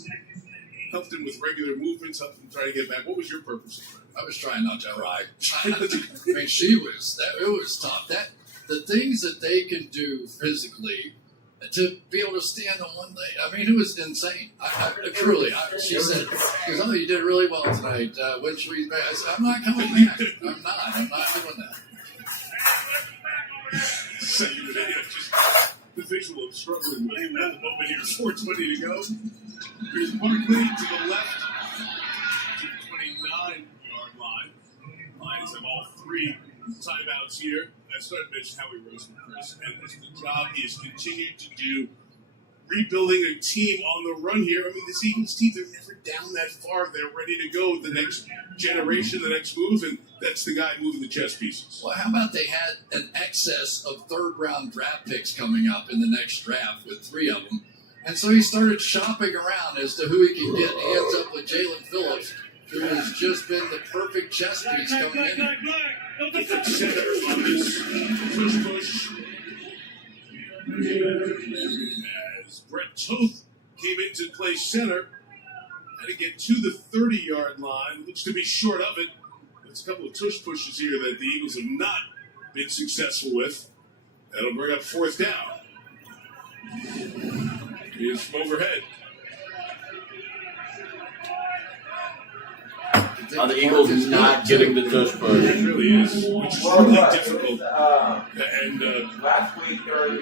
helped him with regular movements, helped him try to get back. What was your purpose? I was trying not to cry. I mean, it was tough. The things that they can do physically to be able to stand on one leg, I mean, it was insane. She said, because oh, you did really well tonight. When should we back? I said, I'm not coming back. I'm not doing that. The visual of struggling with him at the moment here. 4:20 to go. Here's Barkley to the left to the 29-yard line. Lions have all three timeouts here. I started to mention Howie Roseman, Chris, and that's the job he has continued to do, rebuilding a team on the run here. I mean, this Eagles team, they're never down that far. They're ready to go with the next generation, the next move, and that's the guy moving the chess pieces. Well, how about they had an excess of third-round draft picks coming up in the next draft with 3 of them, and so he started shopping around as to who he can get. He ends up with Jalen Phillips, who has just been the perfect chess piece coming in. Different center on this push. As Brett Toth came in to play center, had to get to the 30-yard line. Looks to be short of it. There's a couple of tush pushes here that the Eagles have not been successful with. That'll bring up 4th down. Here's from overhead. The Eagles is not getting the tush push. It really is, which is really difficult. And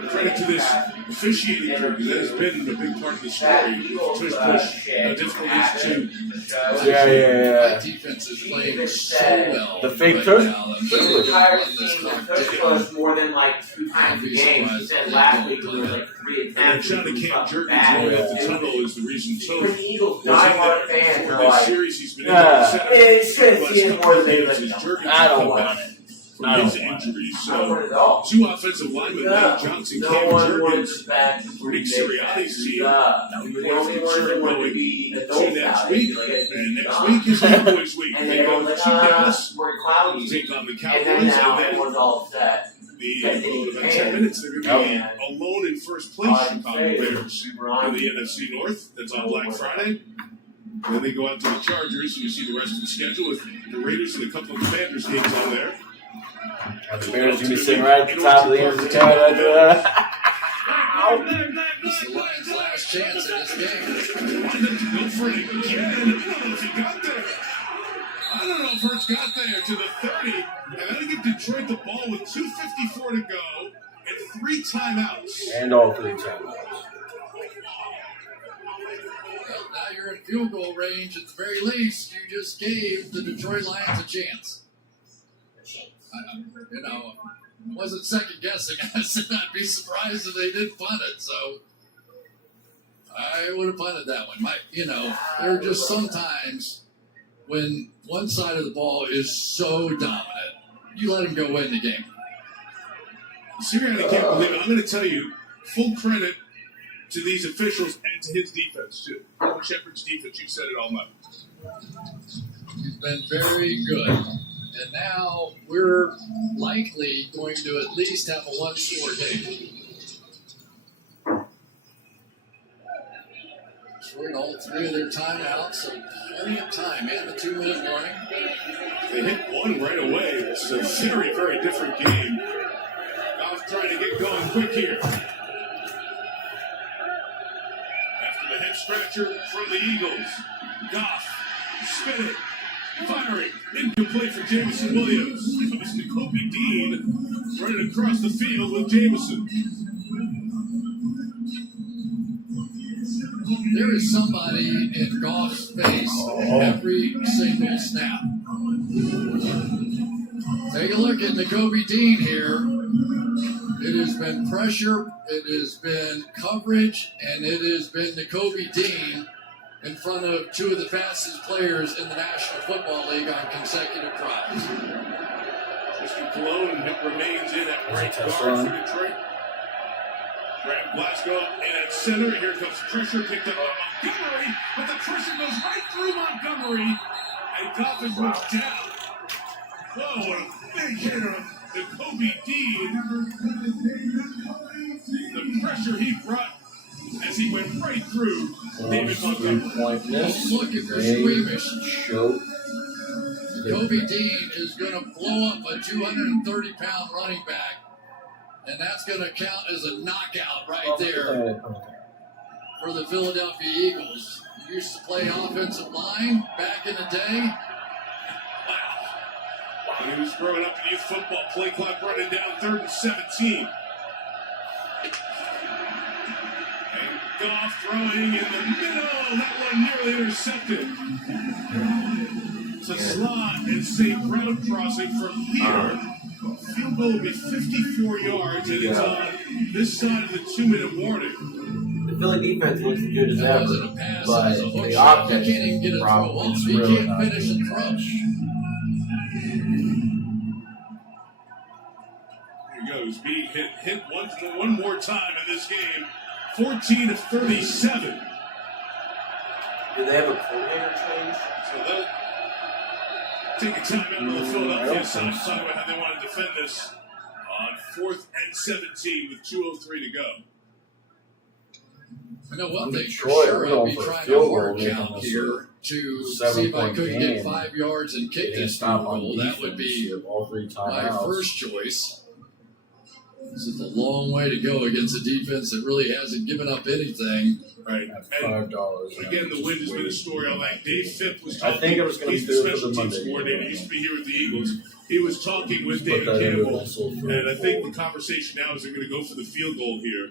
credit to this officiating crew, because that has been a big part of the story. Tush push difficulties too. Yeah. That defense is playing so well. The fake tush? The entire team tush push more than like 2 times a game. He said last week there was like 3 attempts. And Johnny Cam Jerkins going at the tunnel is the reason Toth Eagles diehard fans for are this like, series he's been in the center. it should see it more than they like, I don't want it. From his injuries. So, 2 offensive linemen, Nate Johnson, Cam Jerkins, Nick Sirianni's team. We're concerned going to next week. And next week is Cowboys week. They go to Dallas, take on the Cowboys, and then in about 10 minutes, they're going to be alone in first place, Chicago Bears, in the NFC North. That's on Black Friday. And then they go out to the Chargers, and you see the rest of the schedule with the Raiders and a couple of Commanders games on there. The Bears going to be sitting right at the top of the end. This is the Lions' last chance in this game. Go for it again. I don't know if he got there. I don't know if Hurts got there to the 30. And then give Detroit the ball with 2:54 to go and 3 timeouts. And all 3 timeouts. Well, now you're in field goal range. At the very least, you just gave the Detroit Lions a chance. I wasn't second guessing. I said I'd be surprised if they did punt it. So I would have punted that one. There are just sometimes when one side of the ball is so dominant, you let him go win the game. Sirianni can't believe it. I'm going to tell you, full credit to these officials and to his defense, too. Shepard's defense, you said it all night. He's been very good. And now we're likely going to at least have a 1-score game. through all three of their timeouts, so plenty of time and the 2-minute warning. They hit one right away. It's a very, very different game. Goff trying to get going quick here. After the head scratcher from the Eagles, Goff spinning, firing, incomplete for Jameson Williams. It was Nakobe Dean running across the field with Jameson. There is somebody in Goff's face every single snap. Take a look at Nakobe Dean here. It has been pressure, it has been coverage, and it has been Nakobe Dean in front of two of the fastest players in the National Football League on consecutive drives. Mr. Cologne remains in at right guard for Detroit. Graham Glasgow in at center. Here comes pressure picked up by Montgomery, but the pressure goes right through Montgomery, and Goff is moved down. Whoa, what a big hit on Nakobe Dean. The pressure he brought as he went right through David Montgomery. Look at this squeamish. Nakobe Dean is going to blow up a 230-pound running back. And that's going to count as a knockout right there for the Philadelphia Eagles. He used to play offensive line back in the day. Wow. When he was growing up in youth football, play clock running down 3rd and 17. And Goff throwing in the middle. That one nearly intercepted. It's a slot and safe route crossing from here. Field goal will be 54 yards, and it's on this side of the 2-minute warning. The Philly defense looks good as ever, but the offense You can't even get a throw off. You can't finish a throw. Here he goes, being hit one more time in this game. 14-37. Do they have a coordinator change? So they'll take a time out on the Philadelphia side, talk about how they want to defend this on 4th and 17 with 2:03 to go. I know one thing for Detroit, sure, I'd be trying to work goal out here to see if I couldn't get 5 yards and kick this field goal. That would be my first choice. This is a long way to go against a defense that really hasn't given up anything. Right. $5. Again, the wind has been a story all night. Dave Phipp was talking. I think it was going to be the special teams coordinator. He used to be here with the Eagles. He was talking with David Campbell, and I think the conversation now is they're going to go for the field goal here.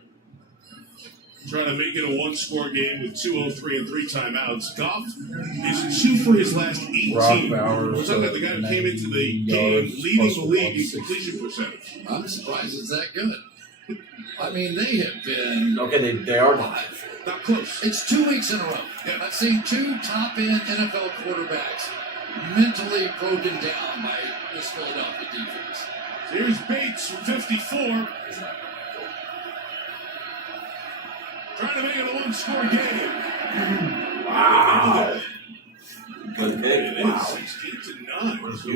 Trying to make it a one-score game with 2:03 and 3 timeouts. Goff is 2 for his last 18. We're talking about the guy who came into the game leading the league in completion percentage. I'm surprised it's that good. I mean, they have been... Okay, they are not. Not close. It's 2 weeks in a row. I've seen 2 top-end NFL quarterbacks mentally broken down by this Philadelphia defense. Here's Bates from 54. Trying to make it a one-score game. Wow. Good pick. It is 16-9. So a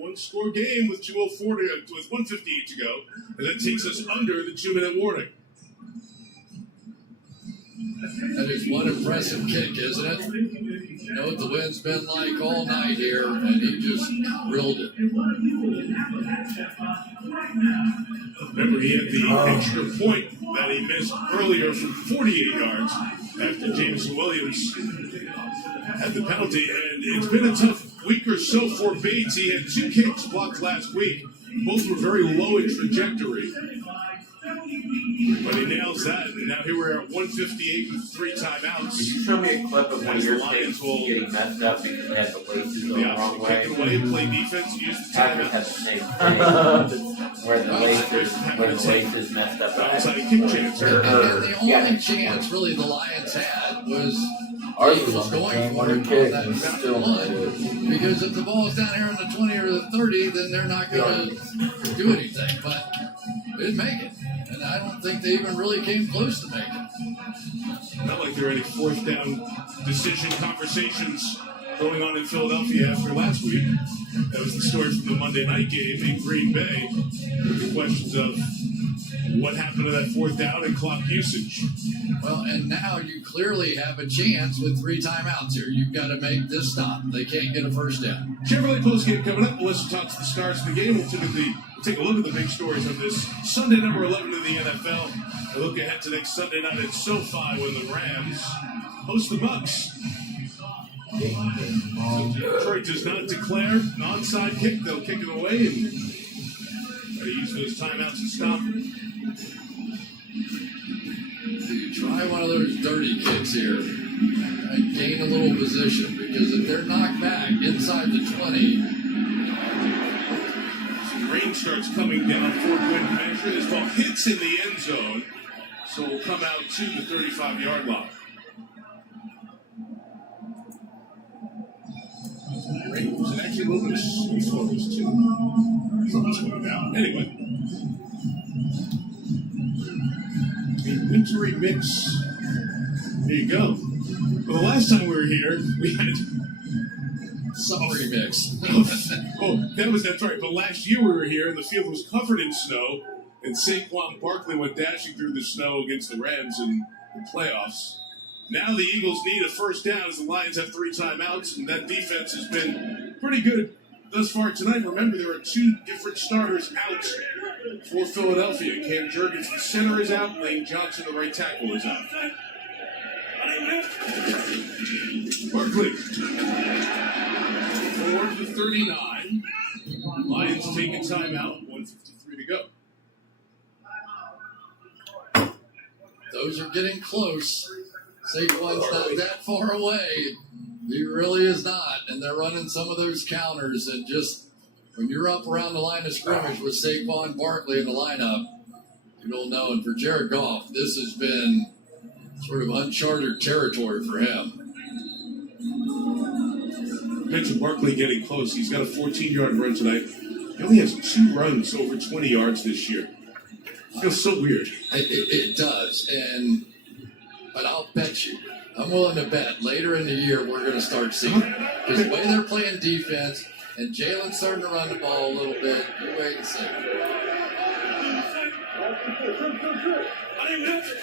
one-score game with 158 to go, and that takes us under the 2-minute warning. That is one impressive kick, isn't it? You know what the wind's been like all night here, and he just drilled it. Remember, he had the extra point that he missed earlier from 48 yards after Jameson Williams had the penalty. And it's been a tough week or so for Bates. He had 2 kicks blocked last week. Both were very low in trajectory. But he nails that, and now here we're at 158 with 3 timeouts. Could you show me a clip of one of your tapes getting messed up because they had the laces the wrong way? Kick away, play defense, use the Patrick timeout. had the same thing, where the laces messed up. Outside kick chance. And the only chance, really, the Lions had was Eagles going for it on that one. Because if the ball's down here in the 20 or the 30, then they're not going to do anything. But they didn't make it. And I don't think they even really came close to making it. Not like there are any 4th down decision conversations going on in Philadelphia after last week. That was the story from the Monday night game in Green Bay. With the questions of what happened to that fourth down and clock usage. Well, and now you clearly have a chance with 3 timeouts here. You've got to make this stop. They can't get a first down. Chevrolet postgame coming up. Melissa talks to the stars of the game. We'll take a look at the big stories of this Sunday, number 11 of the NFL. A look ahead to next Sunday night at SoFi when the Rams host the Bucs. Detroit does not declare an onside kick. They'll kick it away and try to use those timeouts to stop it. You try one of those dirty kicks here and gain a little position, because if they're knocked back inside the 20, rain starts coming down. Fort Wayne measure. This ball hits in the end zone, so will come out to the 35-yard line. Rain was actually a little bit of snow too. Something's going down. Anyway, a wintry mix. There you go. Well, the last time we were here, we had summery mix. That's right. But last year we were here and the field was covered in snow, and Saquon Barkley went dashing through the snow against the Rams in the playoffs. Now the Eagles need a first down as the Lions have 3 timeouts, and that defense has been pretty good thus far tonight. Remember, there are 2 different starters out for Philadelphia. Cam Jurgens, the center, is out. Lane Johnson, the right tackle, is out. Barkley. 4-39. Lions take a timeout. 1:53 to go. those are getting close. Saquon's not that far away. He really is not. And they're running some of those counters. And just when you're up around the line of scrimmage with Saquon Barkley in the lineup, you don't know. And for Jared Goff, this has been sort of uncharted territory for him. Mentioned Barkley getting close. He's got a 14-yard run tonight. He only has 2 runs over 20 yards this year. It feels so weird. It does. But I'll bet you, I'm willing to bet later in the year we're going to start seeing it. Because the way they're playing defense and Jalen's starting to run the ball a little bit, you wait and see.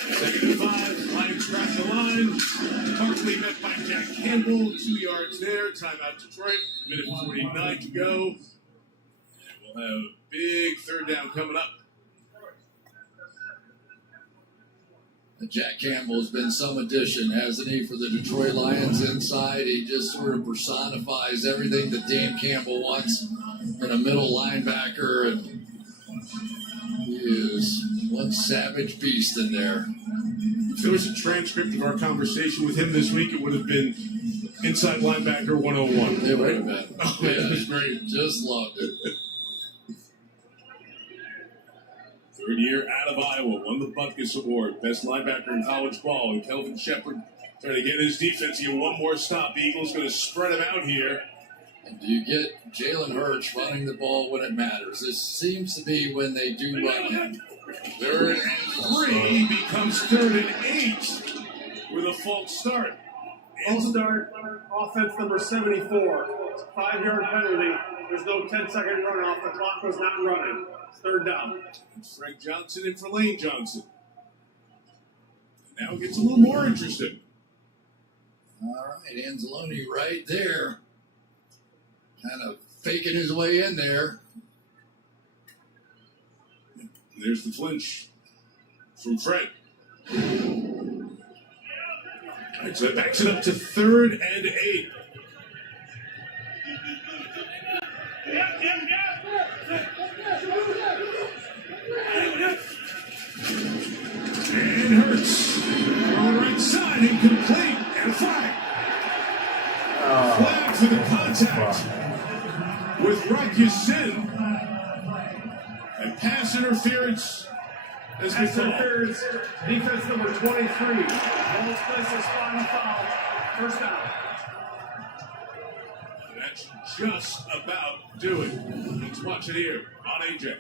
2nd and 5, Lions crack the line. Barkley met by Jack Campbell, 2 yards there. Timeout Detroit, minute 49 to go. And we'll have a big 3rd down coming up. Jack Campbell has been some addition, hasn't he, for the Detroit Lions inside? He just sort of personifies everything that Dan Campbell wants in a middle linebacker, and he is one savage beast in there. If there was a transcript of our conversation with him this week, it would have been inside linebacker 101. It would have been. Oh, yeah, it was great. Just loved it. 3rd year out of Iowa, won the Butkus Award, best linebacker in college ball, and Kelvin Shepard trying to get his defense here. One more stop. The Eagles going to spread him out here. And do you get Jalen Hurts running the ball when it matters? This seems to be when they do run him. 3rd and 3 becomes 3rd and 8 with a false start. False start, offense number 74. 5-yard penalty. There's no 10-second runoff. The clock was not running. It's 3rd down. Frank Johnson in for Lane Johnson. Now it gets a little more interesting. All right, Anzalone right there. Kind of faking his way in there. There's the flinch from Fred. All right, so that backs it up to 3rd and 8. And Hurts on the right side, incomplete, and a flag. Flag for the contact with Rocky Sin. And pass interference as we Pass interference, defense number 23. Ball's places, final foul. 1st down. That's just about do it. Let's watch it here on AJ.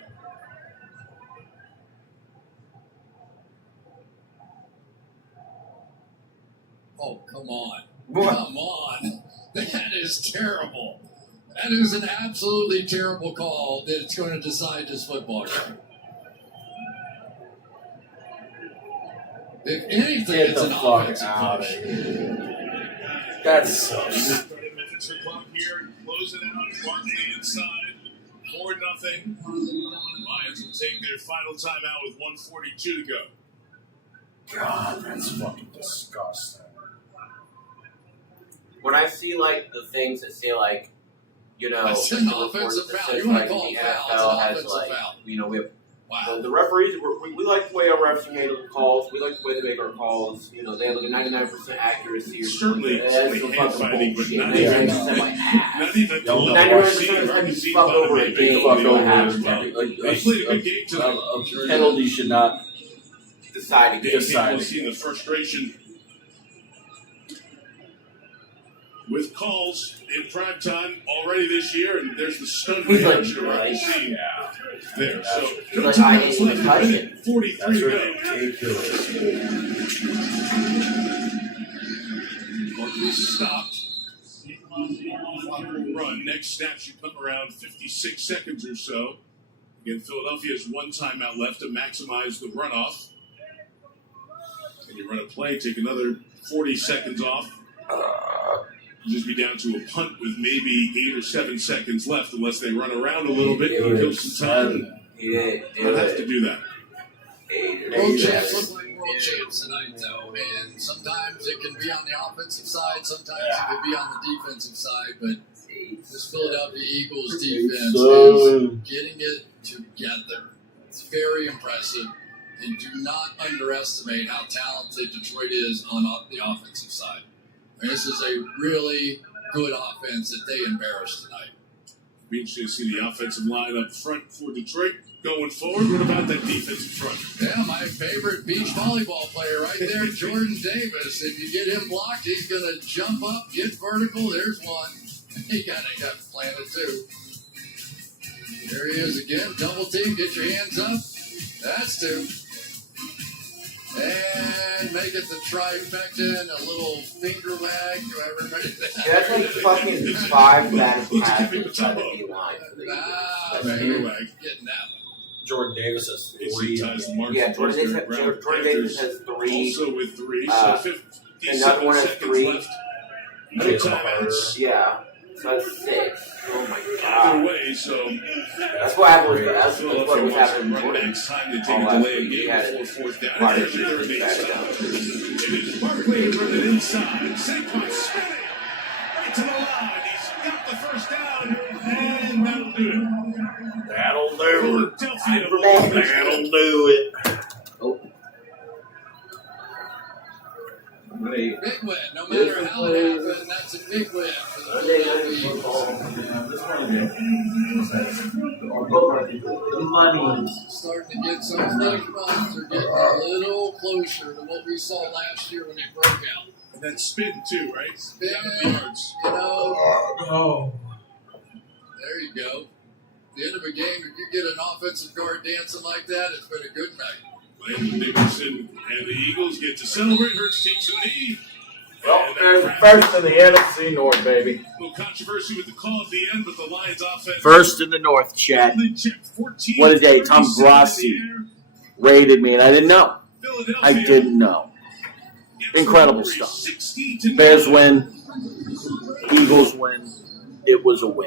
Oh, come on. Come on. That is terrible. That is an absolutely terrible call that's going to decide this football game. If anything, Get it's the an fuck offensive out push. of here. That's so 30 minutes of clock here. Close it out. Barkley inside. 4-0. Lions will take their final timeout with 1:42 to go. God, that's fucking disgusting. When I see like the things that say like, you know, That's like an the reports offensive that foul. says You wanna like call the a foul, it's NFL an has offensive like, foul. you know, we have Wow. the referees. We like the way our refs handle the calls. We like the way they make our calls. You know, they have like a 99% accuracy or something. Certainly, That's certainly some hand fucking fighting, but bullshit. not 99% like ass. Not even 99% of the time you fuck over a game. Fuck You over don't have as well. They played a good game tonight. A penalty should not decide Dave Campbell seeing the frustration with calls in prime time already this year, and there's the stunned He's like, reaction around the scene there. So, He's like, I ain't even touching it. 43 to go. ridiculous. Barkley stopped. Clock will run. Next snap should come around 56 seconds or so. Again, Philadelphia has one timeout left to maximize the runoff. And you run a play, take another 40 seconds off. Just be down to a punt with maybe 8 or 7 seconds left, unless they run around a little bit and kill some time. They'll have to do that. World champs look like world champs tonight, though, and sometimes it can be on the offensive side, sometimes it can be on the defensive side, but this Philadelphia Eagles defense is getting it together. It's very impressive, and do not underestimate how talented Detroit is on the offensive side. And this is a really good offense that they embarrassed tonight. Be interesting to see the offensive line up front for Detroit going forward. What about that defensive front? Yeah, my favorite beach volleyball player right there, Jordan Davis. If you get him blocked, he's going to jump up, get vertical. There's one. He got planted too. There he is again. Double team. Get your hands up. That's two. And make it the trifecta and a little finger wag to everybody. That's like fucking 5 bad passes by the D-line. Finger wag. Getting that. Jordan Davis has 3. Yeah, Jordan Davis has 3. Also with 3, so 57 another one has seconds 3. left. No timeouts. Yeah, so that's 6. Oh my Either god. way, so That's what happened. That's what was happening. Next time they take a delay game before 4th down. Quite a There's few your things third back down. It is Barkley running inside. Saquon spinning right to the line. He's got the first down, and that'll do it. That'll do it. Philadelphia. That'll do it. Oh. Big win. No matter how it happened, that's a big win for the Philadelphia Eagles. The money. Starting to get some of those runs are getting a little closer to what we saw last year when they broke out. And that spin, too, right? Spin, Down the yards. you know. Oh. There you go. At the end of a game, if you get an offensive guard dancing like that, it's been a good night. Landon Dickerson and the Eagles get to celebrate. Hurts takes a knee. Well, they're first in the NFC North, baby. A little controversy with the call at the end, but the Lions offense. First in the North, Chad. What a day. Tom Grassi rated me, and I didn't know. I didn't know. Incredible stuff. Bears win. Eagles win. It was a win.